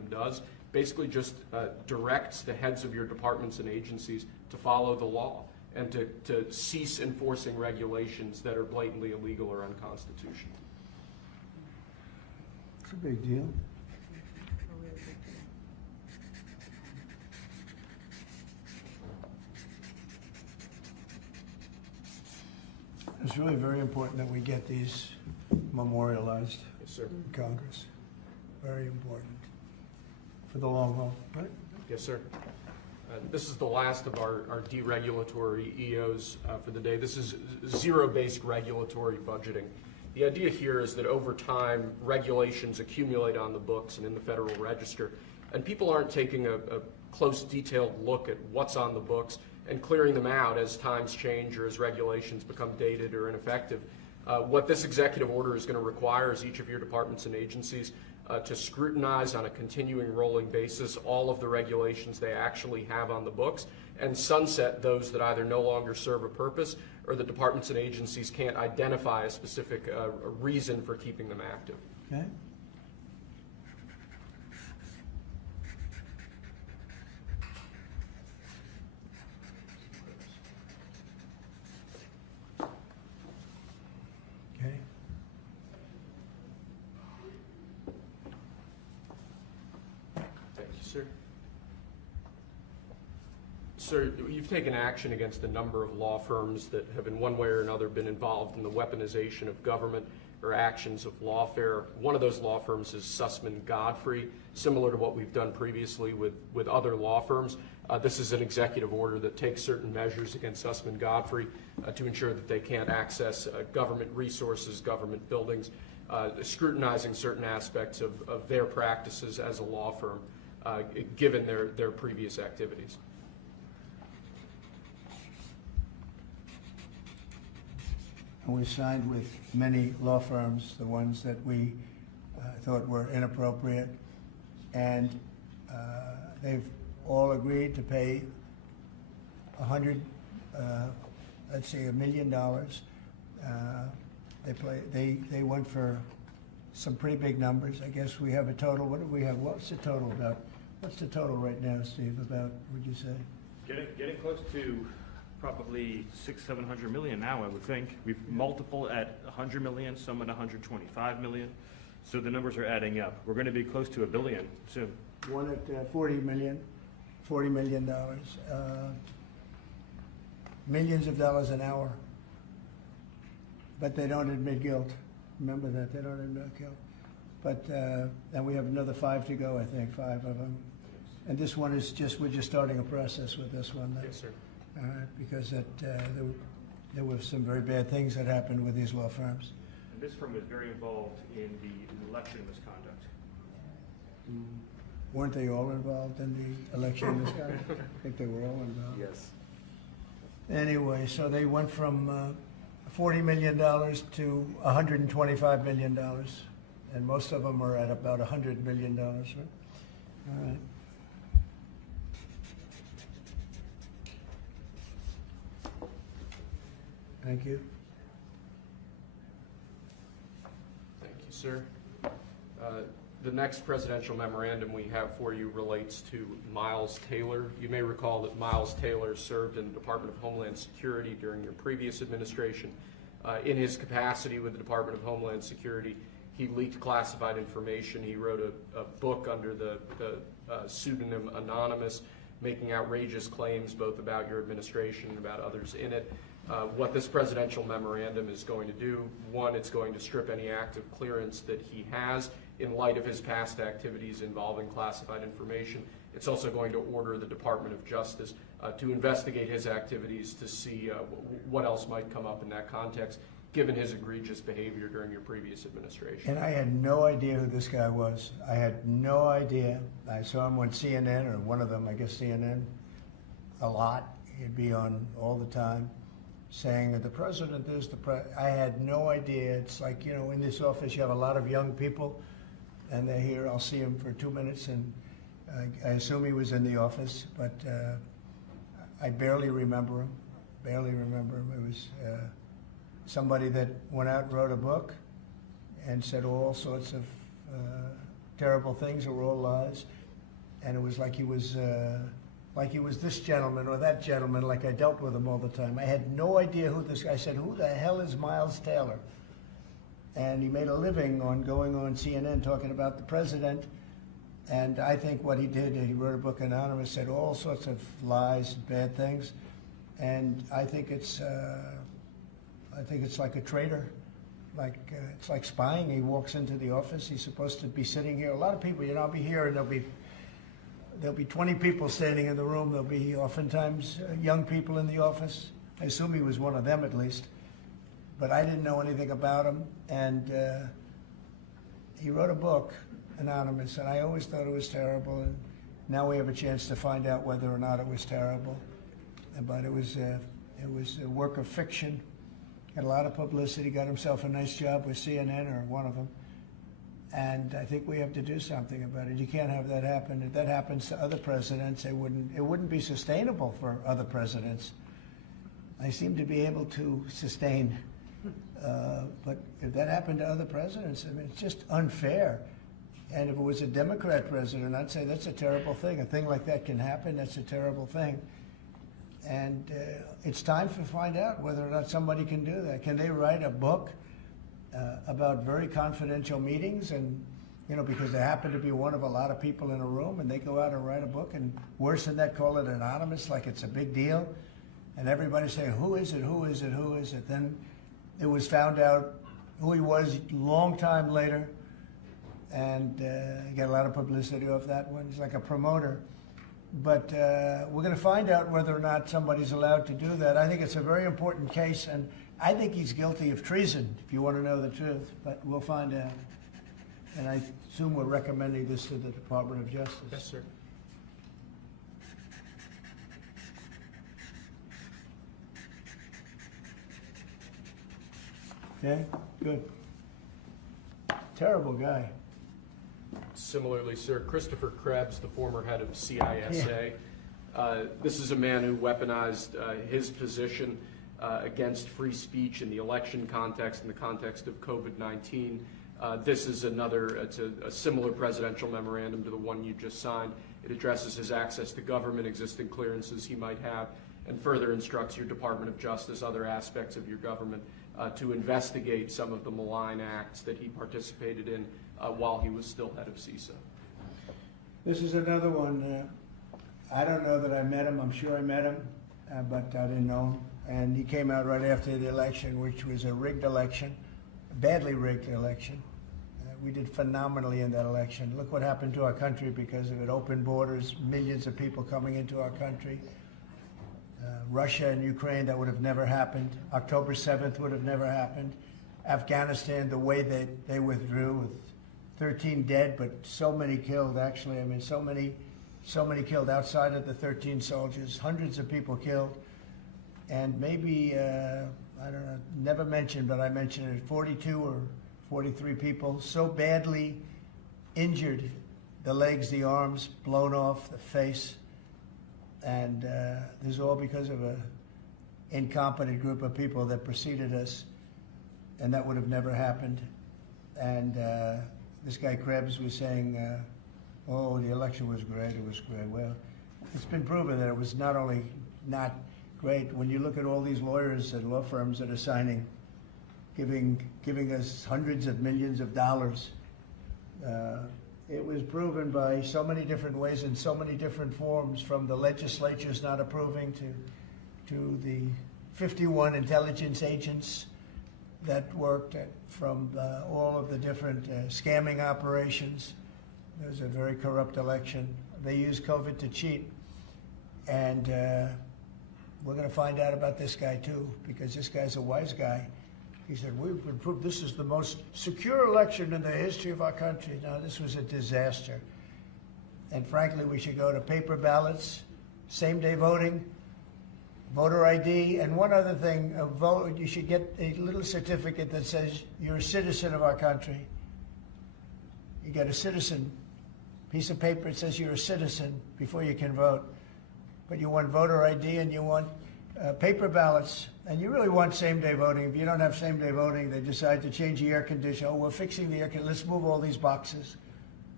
memorandum does. Basically just directs the heads of your departments and agencies to follow the law and to cease enforcing regulations that are blatantly illegal or unconstitutional. It's a big deal. It's really very important that we get these memorialized Yes, sir. in Congress. Very important for the long haul, right? Yes, sir. This is the last of our deregulatory EOs for the day. This is zero-based regulatory budgeting. The idea here is that over time, regulations accumulate on the books and in the Federal Register, and people aren't taking a close, detailed look at what's on the books and clearing them out as times change or as regulations become dated or ineffective. What this executive order is going to require is each of your departments and agencies to scrutinize on a continuing rolling basis all of the regulations they actually have on the books and sunset those that either no longer serve a purpose or the departments and agencies can't identify a specific reason for keeping them active. Okay. Okay. Thank you, sir. Sir, you've taken action against a number of law firms that have in one way or another been involved in the weaponization of government or actions of lawfare. One of those law firms is Sussman Godfrey, similar to what we've done previously with other law firms. This is an executive order that takes certain measures against Sussman Godfrey to ensure that they can't access government resources, government buildings, scrutinizing certain aspects of their practices as a law firm, given their previous activities. And we signed with many law firms, the ones that we thought were inappropriate, and they've all agreed to pay $100 million. They went for some pretty big numbers. I guess we have a total. What do we have? What's the total about? What's the total right now, Steve? About, would you say? Getting close to probably 600-700 million now, I would think. We've multiple at 100 million, some at 125 million. So the numbers are adding up. We're going to be close to $1 billion soon. One at $40 million. Millions of dollars an hour. But they don't admit guilt. Remember that, they don't admit guilt. But, and we have another 5 to go, I think, 5 of them. And this one is we're just starting a process with this one. Yes, sir. Because there were some very bad things that happened with these law firms. And this firm was very involved in the election misconduct. Weren't they all involved in the election misconduct? I think they were all involved. Yes. Anyway, so they went from $40 million to $125 million, and most of them are at about $100 million. Right? All right. Thank you. Thank you, sir. The next presidential memorandum we have for you relates to Miles Taylor. You may recall that Miles Taylor served in the Department of Homeland Security during your previous administration. In his capacity with the Department of Homeland Security, he leaked classified information. He wrote a book under the pseudonym Anonymous, making outrageous claims both about your administration and about others in it. What this presidential memorandum is going to do, one, it's going to strip any active clearance that he has in light of his past activities involving classified information. It's also going to order the Department of Justice to investigate his activities to see what else might come up in that context, given his egregious behavior during your previous administration. And I had no idea who this guy was. I had no idea. I saw him on CNN, or one of them, I guess CNN, a lot. He'd be on all the time, saying that the president is the president. I had no idea. It's like, you know, in this office you have a lot of young people, and they're here. I'll see him for 2 minutes, and I assume he was in the office, but I barely remember him. Barely remember him. It was somebody that went out and wrote a book and said all sorts of terrible things that were all lies. And it was like he was this gentleman or that gentleman, like I dealt with him all the time. I had no idea who this guy. I said, who the hell is Miles Taylor? And he made a living on going on CNN talking about the president. And I think what he did, he wrote a book, Anonymous, said all sorts of lies and bad things. And I think it's like a traitor. It's like spying. He walks into the office. He's supposed to be sitting here. A lot of people, I'll be here, and there'll be 20 people standing in the room. There'll be oftentimes young people in the office. I assume he was one of them at least. But I didn't know anything about him. And he wrote a book, Anonymous, and I always thought it was terrible. And now we have a chance to find out whether or not it was terrible. But it was a work of fiction. Had a lot of publicity. Got himself a nice job with CNN or one of them. And I think we have to do something about it. You can't have that happen. If that happens to other presidents, it wouldn't be sustainable for other presidents. I seem to be able to sustain. But if that happened to other presidents, I mean, it's just unfair. And if it was a Democrat president, I'd say that's a terrible thing. A thing like that can happen. That's a terrible thing. And it's time to find out whether or not somebody can do that. Can they write a book about very confidential meetings, and because they happen to be one of a lot of people in a room, and they go out and write a book, and worse than that, call it anonymous, like it's a big deal, and everybody's saying, who is it, who is it, who is it? Then it was found out who he was a long time later, and he got a lot of publicity off that one. He's like a promoter. But we're going to find out whether or not somebody's allowed to do that. I think it's a very important case, and I think he's guilty of treason, if you want to know the truth. But we'll find out. And I assume we're recommending this to the Department of Justice. Yes, sir. Okay, good. Terrible guy. Similarly, sir, Christopher Krebs, the former head of CISA. This is a man who weaponized his position against free speech in the election context, in the context of COVID-19. This is it's a similar presidential memorandum to the one you just signed. It addresses his access to government, existing clearances he might have, and further instructs your Department of Justice, other aspects of your government, to investigate some of the malign acts that he participated in while he was still head of CISA. This is another one. I don't know that I met him. I'm sure I met him, but I didn't know him. And he came out right after the election, which was a rigged election, a badly rigged election. We did phenomenally in that election. Look what happened to our country because of it. Open borders, millions of people coming into our country. Russia and Ukraine, that would have never happened. October 7th would have never happened. Afghanistan, the way they withdrew with 13 dead, but so many killed, actually. I mean, so many killed outside of the 13 soldiers, hundreds of people killed. And maybe, I don't know, never mentioned, but I mentioned it, 42 or 43 people so badly injured, the legs, the arms, blown off, the face. And this is all because of an incompetent group of people that preceded us, and that would have never happened. And this guy Krebs was saying, oh, the election was great, it was great. Well, it's been proven that it was not only not great. When you look at all these lawyers and law firms that are signing, giving us hundreds of millions of dollars, it was proven by so many different ways in so many different forms, from the legislatures not approving to the 51 intelligence agents that worked from all of the different scamming operations. It was a very corrupt election. They used COVID to cheat. And we're going to find out about this guy too, because this guy's a wise guy. He said, we've been proved this is the most secure election in the history of our country. No, this was a disaster. And frankly, we should go to paper ballots, same-day voting, voter ID, and one other thing, you should get a little certificate that says you're a citizen of our country. You get a citizen piece of paper that says you're a citizen before you can vote. But you want voter ID and you want paper ballots, and you really want same-day voting. If you don't have same-day voting, they decide to change the air conditioner. Oh, we're fixing the air conditioner. Let's move all these boxes.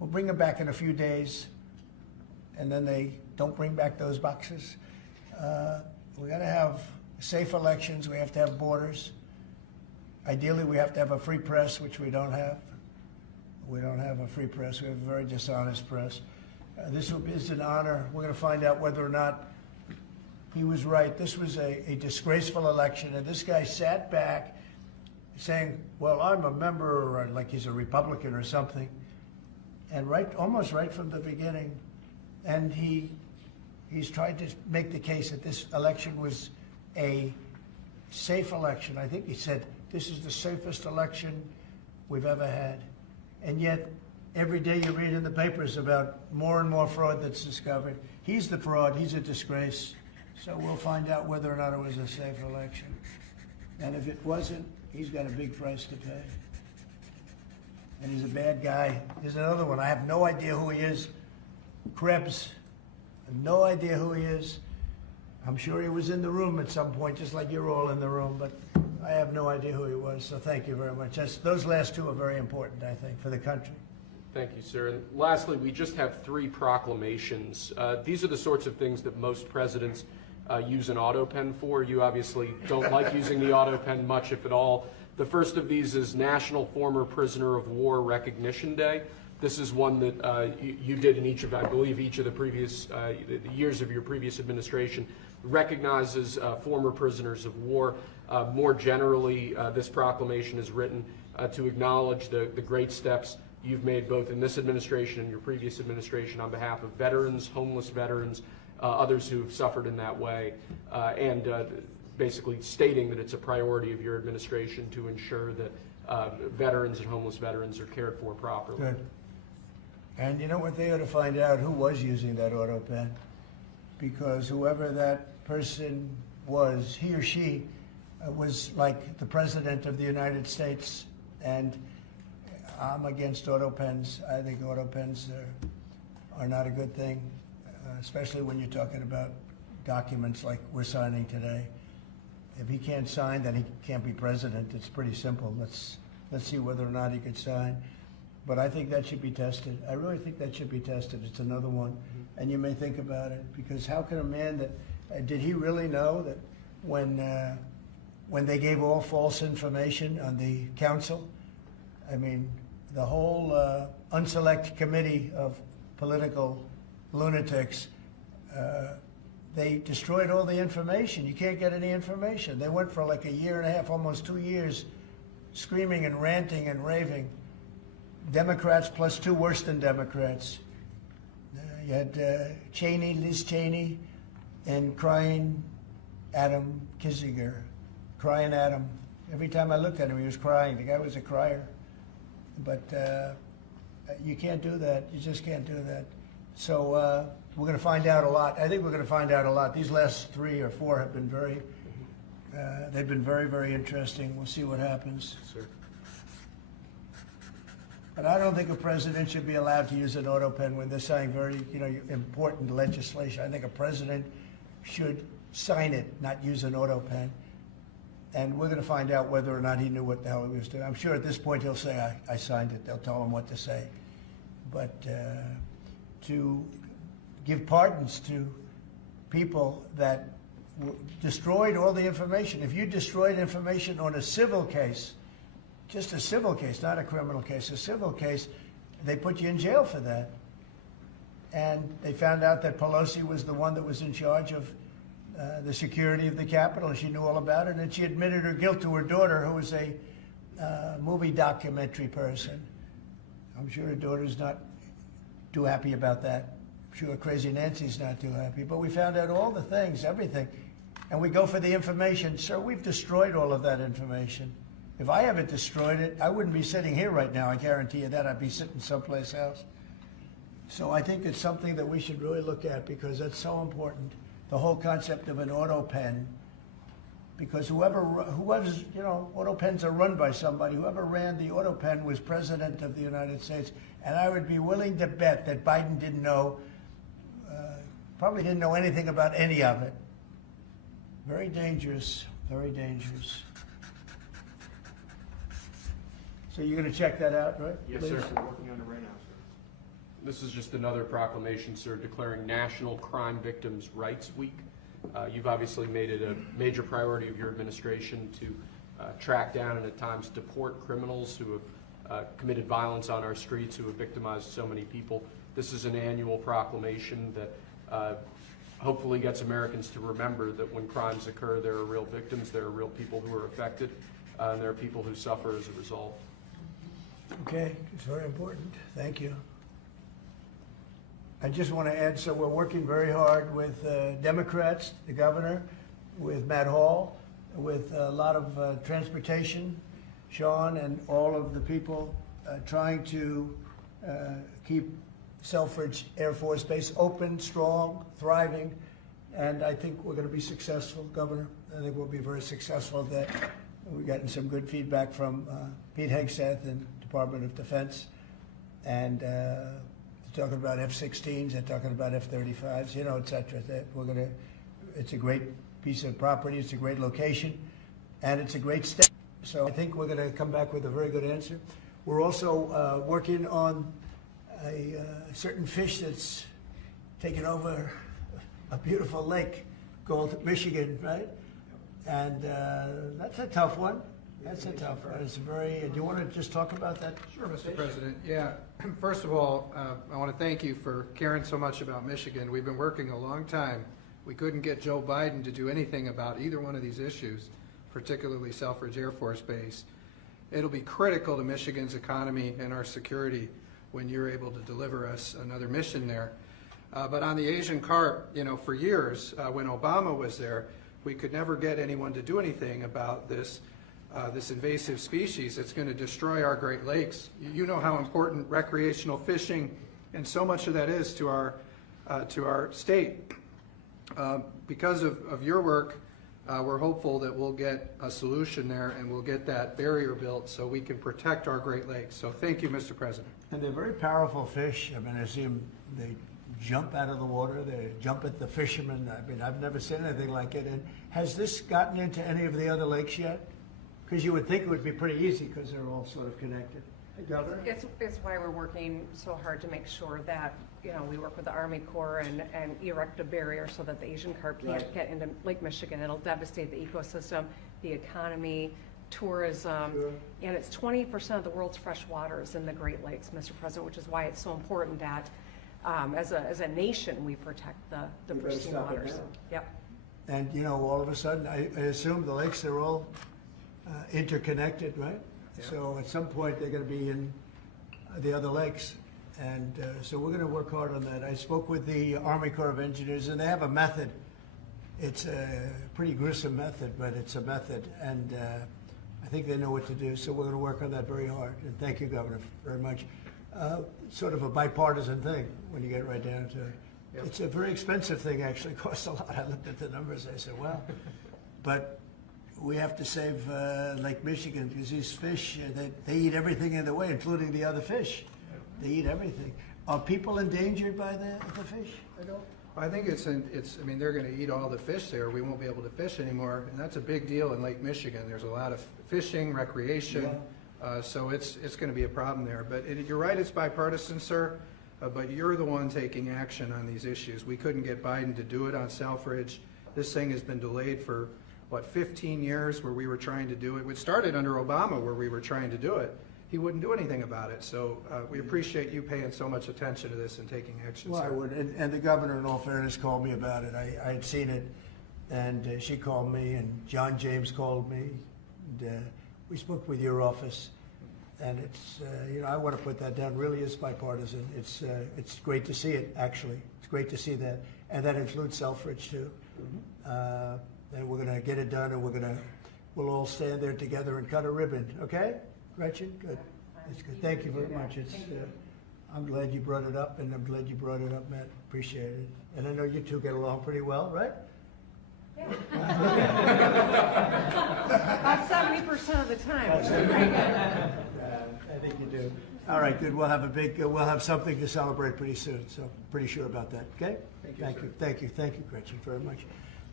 we'll bring them back in a few days, and then they don't bring back those boxes. We got to have safe elections. We have to have borders. Ideally, we have to have a free press, which we don't have. We don't have a free press. We have a very dishonest press. This is an honor. We're going to find out whether or not he was right. This was a disgraceful election, and this guy sat back saying, well, I'm a member, or like he's a Republican or something, and almost right from the beginning, and he's tried to make the case that this election was a safe election. I think he said, this is the safest election we've ever had. And yet, every day you read in the papers about more and more fraud that's discovered. He's the fraud, he's a disgrace. So we'll find out whether or not it was a safe election. And if it wasn't, he's got a big price to pay. And he's a bad guy. Here's another one. I have no idea who he is. Krebs. I have no idea who he is. I'm sure he was in the room at some point, just like you're all in the room, but I have no idea who he was, so thank you very much. Those last two are very important, I think, for the country. Thank you, sir. And lastly, we just have 3 proclamations. These are the sorts of things that most presidents use an auto pen for. You obviously don't like using the auto pen much, if at all. The first of these is National Former Prisoner of War Recognition Day. This is one that you did in each of, I believe, each of the previous years of your previous administration, recognizes former prisoners of war. More generally, this proclamation is written to acknowledge the great steps you've made both in this administration and your previous administration on behalf of veterans, homeless veterans, others who have suffered in that way, and basically stating that it's a priority of your administration to ensure that veterans and homeless veterans are cared for properly. Good. And you know what, they ought to find out who was using that auto pen, because whoever that person was, he or she was like the President of the United States, and I'm against auto pens. I think auto pens are not a good thing, especially when you're talking about documents like we're signing today. If he can't sign, then he can't be president. It's pretty simple. Let's see whether or not he could sign. But I think that should be tested. I really think that should be tested. It's another one. And you may think about it, because how can a man that, did he really know that when they gave all false information on the council, I mean, the whole unselect committee of political lunatics, they destroyed all the information. You can't get any information. They went for like a year and a half, almost 2 years, screaming and ranting and raving. Democrats plus 2 worse than Democrats. You had Liz Cheney, and crying Adam Kinzinger. Crying Adam. Every time I looked at him, he was crying. The guy was a crier. But you can't do that. You just can't do that. So we're going to find out a lot. I think we're going to find out a lot. These last 3 or 4 have been they've been very, very interesting. We'll see what happens. Sir. But I don't think a president should be allowed to use an auto pen when they're signing very, important legislation. I think a president should sign it, not use an auto pen. And we're going to find out whether or not he knew what the hell he was doing. I'm sure at this point he'll say, I signed it. They'll tell him what to say. But to give pardons to people that destroyed all the information. If you destroyed information on a civil case, just a civil case, not a criminal case, a civil case, they put you in jail for that. And they found out that Pelosi was the one that was in charge of the security of the Capitol, and she knew all about it, and she admitted her guilt to her daughter, who was a movie documentary person. I'm sure her daughter's not too happy about that. I'm sure Crazy Nancy's not too happy. But we found out all the things, everything, and we go for the information. Sir, we've destroyed all of that information. If I haven't destroyed it, I wouldn't be sitting here right now, I guarantee you that. I'd be sitting someplace else. So I think it's something that we should really look at, because that's so important. The whole concept of an auto pen, because whoever's, auto pens are run by somebody. Whoever ran the auto pen was President of the United States. And I would be willing to bet that Biden didn't know, probably didn't know anything about any of it. Very dangerous, very dangerous. So you're going to check that out, right? Yes, Please? sir. We're working on it right now, sir. This is just another proclamation, sir, declaring National Crime Victims' Rights Week. You've obviously made it a major priority of your administration to track down and at times deport criminals who have committed violence on our streets, who have victimized so many people. This is an annual proclamation that hopefully gets Americans to remember that when crimes occur, there are real victims, there are real people who are affected, and there are people who suffer as a result. Okay, it's very important. Thank you. I just want to add, so we're working very hard with Democrats, the governor, with Matt Hall, with a lot of transportation, Sean, and all of the people trying to keep Selfridge Air Force Base open, strong, thriving, and I think we're going to be successful, Governor. I think we'll be very successful at that. We've gotten some good feedback from Pete Hegseth and Department of Defense, and they're talking about F-16s, they're talking about F-35s, you know, et cetera. That we're going to, it's a great piece of property, it's a great location, and it's a great state. So I think we're going to come back with a very good answer. We're also working on a certain fish that's taken over a beautiful lake called Michigan, right? And that's a tough one. That's a tough one. It's very, do you want to just talk about that? Sure, Mr. President. Yeah, first of all, I want to thank you for caring so much about Michigan. We've been working a long time. We couldn't get Joe Biden to do anything about either one of these issues, particularly Selfridge Air Force Base. It'll be critical to Michigan's economy and our security when you're able to deliver us another mission there. But on the Asian carp, you know, for years, when Obama was there, we could never get anyone to do anything about this invasive species that's going to destroy our Great Lakes. You know how important recreational fishing and so much of that is to our state. Because of your work, we're hopeful that we'll get a solution there and we'll get that barrier built so we can protect our Great Lakes. So thank you, Mr. President. And they're very powerful fish. I mean, I see them, they jump out of the water, they jump at the fishermen. I mean, I've never seen anything like it. And has this gotten into any of the other lakes yet? Because you would think it would be pretty easy because they're all sort of connected. Hey, Governor? It's why we're working so hard to make sure that, you know, we work with the Army Corps and erect a barrier so that the Asian carp can't Right. get into Lake Michigan. It'll devastate the ecosystem, the economy, tourism, Sure. and it's 20% of the world's fresh waters in the Great Lakes, Mr. President, which is why it's so important that as a nation we protect the We better pristine stop it waters. now. Yep. And, you know, all of a sudden, I assume the lakes are all interconnected, right? Yeah. So at some point, they're going to be in the other lakes. And so we're going to work hard on that. I spoke with the Army Corps of Engineers, and they have a method. It's a pretty gruesome method, but it's a method. And I think they know what to do. So we're going to work on that very hard. And thank you, Governor, very much. Sort of a bipartisan thing when you get right down to it. Yep. It's a very expensive thing, actually. It costs a lot. I looked at the numbers. I said, well, but we have to save Lake Michigan because these fish, they eat everything in the way, including the other fish. They eat everything. Are people endangered by the fish? I think I mean, they're going to eat all the fish there. We won't be able to fish anymore, and that's a big deal in Lake Michigan. There's a lot of fishing, recreation, so it's going to be a problem there. But you're right, it's bipartisan, sir, but you're the one taking action on these issues. We couldn't get Biden to do it on Selfridge. This thing has been delayed for, 15 years where we were trying to do it. It started under Obama where we were trying to do it. He wouldn't do anything about it. So we appreciate you paying so much attention to this and taking action, Well, sir. I would. And the governor, in all fairness, called me about it. I had seen it, and she called me, and John James called me. And, we spoke with your office, and it's, you know, I want to put that down. Really is bipartisan. It's great to see it, actually. It's great to see that. And that includes Selfridge, too. And we're going to get it done, and we'll all stand there together and cut a ribbon. Okay? Gretchen? Good. That's good. Thank you very much. It's, I'm glad you brought it up, and I'm glad you brought it up, Matt. Appreciate it. And I know you two get along pretty well, right? Yeah. About 70% of the time, which is pretty good. I think you do. All right, good. We'll have something to celebrate pretty soon, so pretty sure about that, okay? Thank you. Thank you, Gretchen, very much.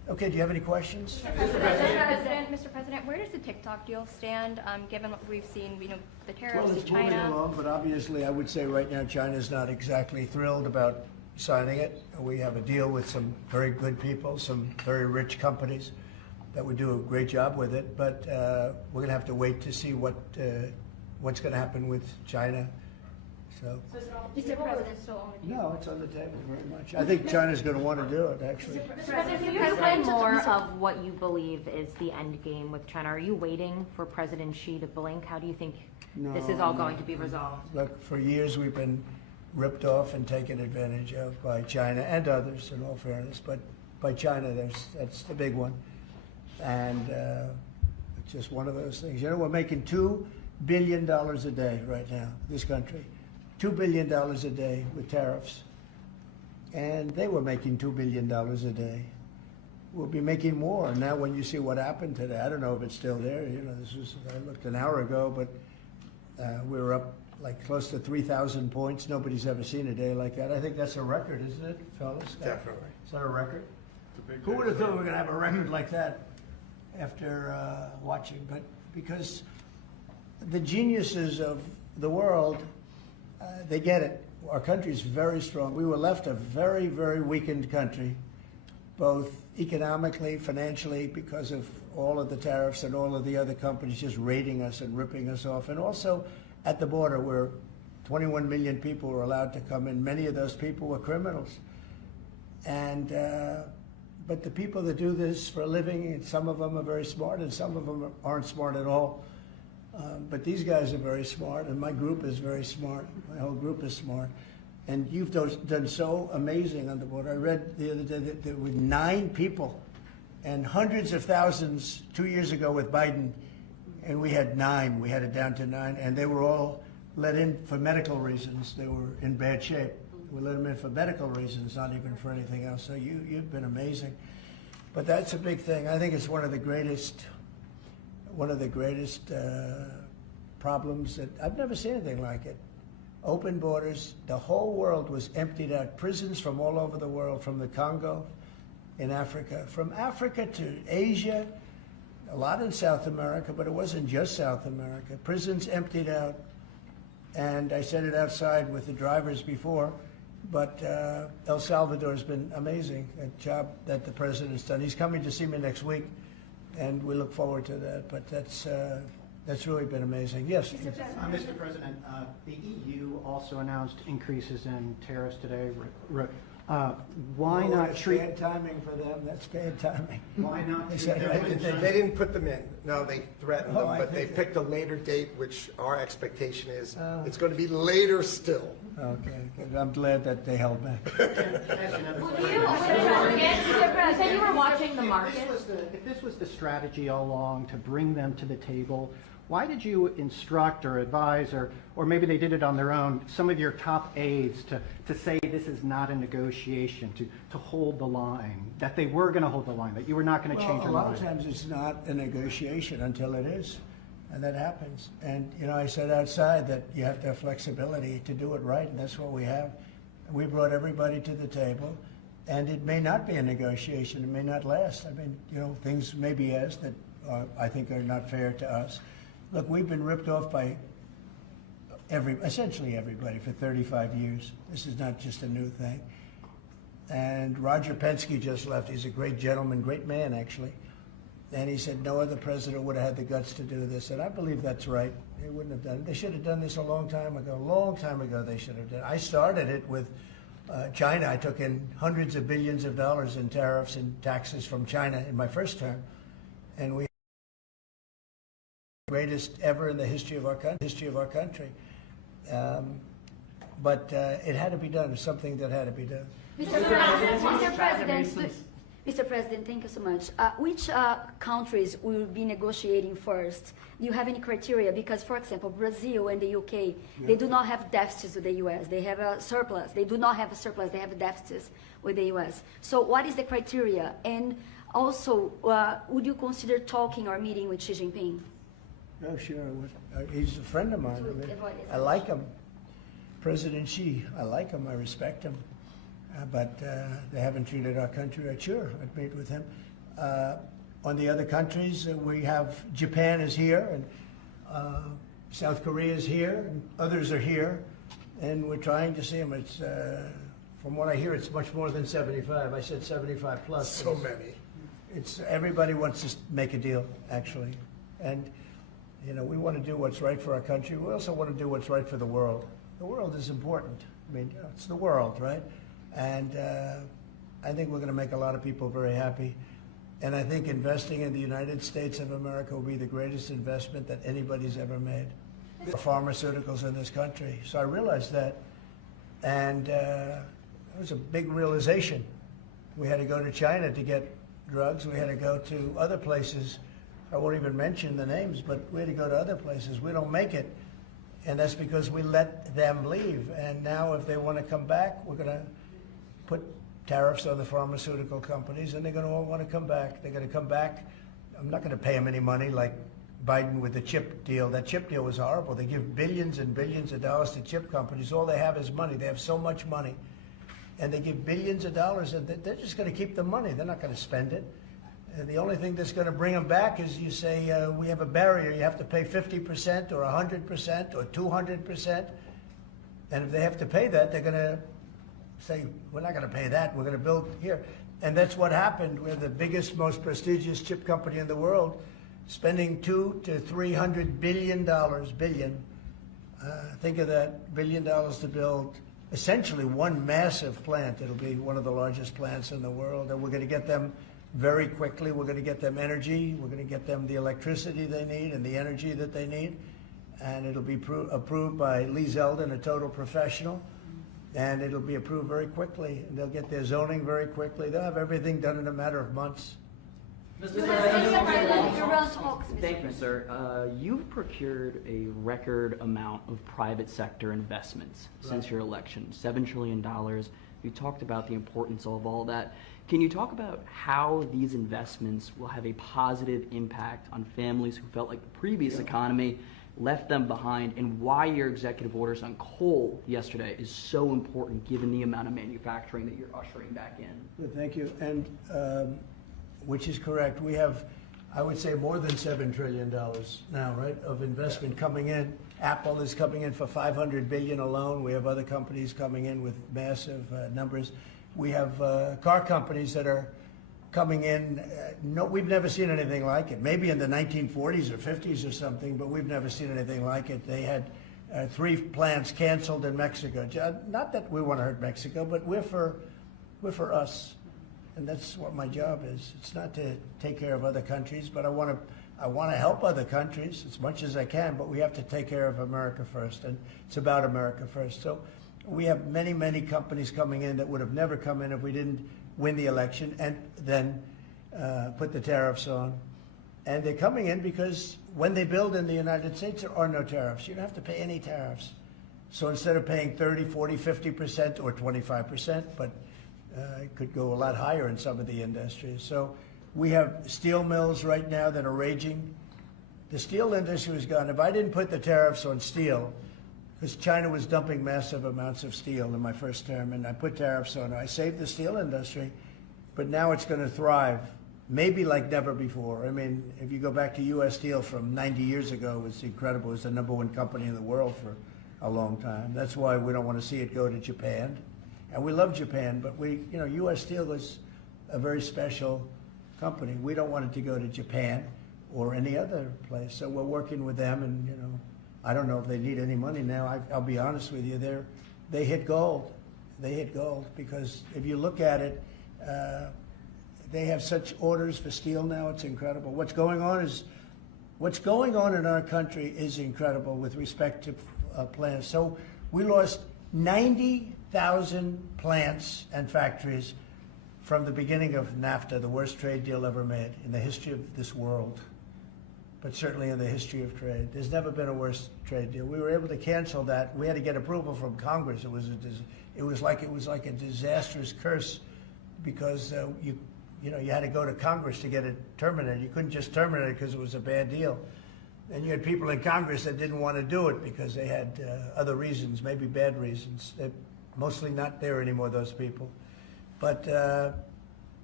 Okay, do you have any questions? Mr. President, where does the TikTok deal stand, given what we've seen, the tariffs Well, to it's moving China? along, but obviously, I would say right now, China's not exactly thrilled about signing it. We have a deal with some very good people, some very rich companies that would do a great job with it, but we're gonna have to wait to see what's gonna happen with China, so. Mr. President, still on the table? No, it's on the table very much. I think China's gonna wanna do it, actually. Mr. President, Can you explain more of what you believe is the end game with China? Are you waiting for President Xi to blink? How do you think this is all going to be resolved? Look, for years, we've been ripped off and taken advantage of by China and others, in all fairness, but by China, that's the big one. And it's just one of those things. You know, we're making $2 billion a day right now, this country. $2 billion a day with tariffs. And they were making $2 billion a day. We'll be making more. Now, when you see what happened today, I don't know if it's still there. You know, I looked an hour ago, but we were up like close to 3,000 points. Nobody's ever seen a day like that. I think that's a record, isn't it, fellas? Definitely. Is that a record? Who would have thought we were going to have a record like that after watching? But because the geniuses of the world, they get it. Our country's very strong. We were left a very, very weakened country, both economically, financially, because of all of the tariffs and all of the other companies just raiding us and ripping us off, and also at the border where 21 million people were allowed to come in. Many of those people were criminals. And but the people that do this for a living, and some of them are very smart and some of them aren't smart at all. But these guys are very smart, and my group is very smart. My whole group is smart. And you've done so amazing on the border. I read the other day that there were 9 people and hundreds of thousands 2 years ago with Biden, and we had 9. We had it down to 9, and they were all let in for medical reasons. They were in bad shape. We let them in for medical reasons, not even for anything else. So you've been amazing. But that's a big thing. I think it's one of the greatest problems that I've never seen anything like it. Open borders. The whole world was emptied out. Prisons from all over the world, from the Congo in Africa, from Africa to Asia, a lot in South America, but it wasn't just South America. Prisons emptied out. And I said it outside with the drivers before, but El Salvador has been amazing, a job that the president's done. He's coming to see me next week, and we look forward to that. But that's really been amazing. Yes? Mr. President, the EU also announced increases in tariffs today. Why not That's treat? bad timing for them. That's bad timing. Why not They treat said them right, in They didn't put them in. No, they threatened Oh, them, I but they think- picked a later date, which our expectation is Oh. it's going to be later still. Okay, good. I'm glad that they held back. You said you were watching the market. If this was the strategy all along to bring them to the table, why did you instruct or advise, or maybe they did it on their own, some of your top aides to say this is not a negotiation, to hold the line, that they were going to hold the line, that you were not going to change Well, your a lot mind? of times it's not a negotiation until it is, and that happens. And, you know, I said outside that you have to have flexibility to do it right, and that's what we have. We brought everybody to the table, and it may not be a negotiation. It may not last. I mean, you know, things may be asked that I think are not fair to us. Look, we've been ripped off by essentially everybody for 35 years. This is not just a new thing. And Roger Penske just left. He's a great gentleman, great man, actually. And he said no other president would have had the guts to do this. And I believe that's right. They wouldn't have done it. They should have done this a long time ago. A long time ago they should have done it. I started it with China. I took in hundreds of billions of dollars in tariffs and taxes from China in my first term. And we greatest ever in the history of our country. But it had to be done. It's something that had to be done. Mr. President, thank you so much. Which countries will be negotiating first? Do you have any criteria? Because, for example, Brazil and the UK, they do not have deficits with the US. They have a surplus. They do not have a surplus. They have deficits with the US. So what is the criteria? And also, would you consider talking or meeting with Xi Jinping? Oh, sure. He's a friend of mine. I like him. President Xi, I like him. I respect him. But they haven't treated our country right. Sure, I'd meet with him. On the other countries, we have Japan is here, and South Korea is here, and others are here, and we're trying to see them. It's, from what I hear, it's much more than 75. I said 75 plus. So many. It's everybody wants to make a deal, actually, and you know we want to do what's right for our country. We also want to do what's right for the world. The world is important. I mean, you know, it's the world, right? And I think we're going to make a lot of people very happy. And I think investing in the United States of America will be the greatest investment that anybody's ever made. Pharmaceuticals in this country. So I realized that, and it was a big realization. We had to go to China to get drugs. We had to go to other places. I won't even mention the names, but we had to go to other places. We don't make it, and that's because we let them leave. And now if they want to come back, we're going to put tariffs on the pharmaceutical companies, and they're going to all want to come back. They're going to come back. I'm not going to pay them any money like Biden with the chip deal. That chip deal was horrible. They give billions and billions of dollars to chip companies. All they have is money. They have so much money, and they give billions of dollars, and they're just going to keep the money. They're not going to spend it. And the only thing that's going to bring them back is you say, we have a barrier. You have to pay 50% or 100% or 200%. And if they have to pay that, they're going to say, we're not going to pay that. We're going to build here. And that's what happened. We're the biggest, most prestigious chip company in the world, spending $200 to $300 billion. Think of that, $1 billion to build essentially one massive plant. It'll be one of the largest plants in the world. And we're going to get them very quickly. We're going to get them energy. We're going to get them the electricity they need and the energy that they need. And it'll be approved by Lee Zeldin, a total professional. And it'll be approved very quickly. And they'll get their zoning very quickly. They'll have everything done in a matter of months. Thank you, sir. You've procured a record amount of private sector investments since your election, $7 trillion. You talked about the importance of all that. Can you talk about how these investments will have a positive impact on families who felt like the previous economy left them behind, and why your executive orders on coal yesterday is so important given the amount of manufacturing that you're ushering back in? Good, thank you. And which is correct. We have, I would say, more than $7 trillion now, right, of investment coming in. Apple is coming in for $500 billion alone. We have other companies coming in with massive numbers. We have car companies that are coming in. No, we've never seen anything like it. Maybe in the 1940s or 50s or something, but we've never seen anything like it. They had 3 plants canceled in Mexico. Not that we want to hurt Mexico, but we're for us. And that's what my job is. It's not to take care of other countries, but I want to help other countries as much as I can, but we have to take care of America first, and it's about America first. So we have many, many companies coming in that would have never come in if we didn't win the election and then put the tariffs on. And they're coming in because when they build in the United States, there are no tariffs. You don't have to pay any tariffs. So instead of paying 30, 40, 50% or 25%, but it could go a lot higher in some of the industries. So we have steel mills right now that are raging. The steel industry was gone. If I didn't put the tariffs on steel, because China was dumping massive amounts of steel in my first term, and I put tariffs on it, I saved the steel industry, but now it's going to thrive, maybe like never before. I mean, if you go back to U.S. Steel from 90 years ago, it was incredible. It was the #1 company in the world for a long time. That's why we don't want to see it go to Japan. And we love Japan, but U.S. Steel is a very special company. We don't want it to go to Japan or any other place. So we're working with them, and I don't know if they need any money now. I'll be honest with you, they hit gold. They hit gold because if you look at it, they have such orders for steel now. It's incredible. What's going on in our country is incredible with respect to plants. So we lost 90,000 plants and factories from the beginning of NAFTA, the worst trade deal ever made in the history of this world, but certainly in the history of trade. There's never been a worse trade deal. We were able to cancel that. We had to get approval from Congress. It was like a disastrous curse because you had to go to Congress to get it terminated. You couldn't just terminate it because it was a bad deal. And you had people in Congress that didn't want to do it because they had other reasons, maybe bad reasons. They're mostly not there anymore, those people. But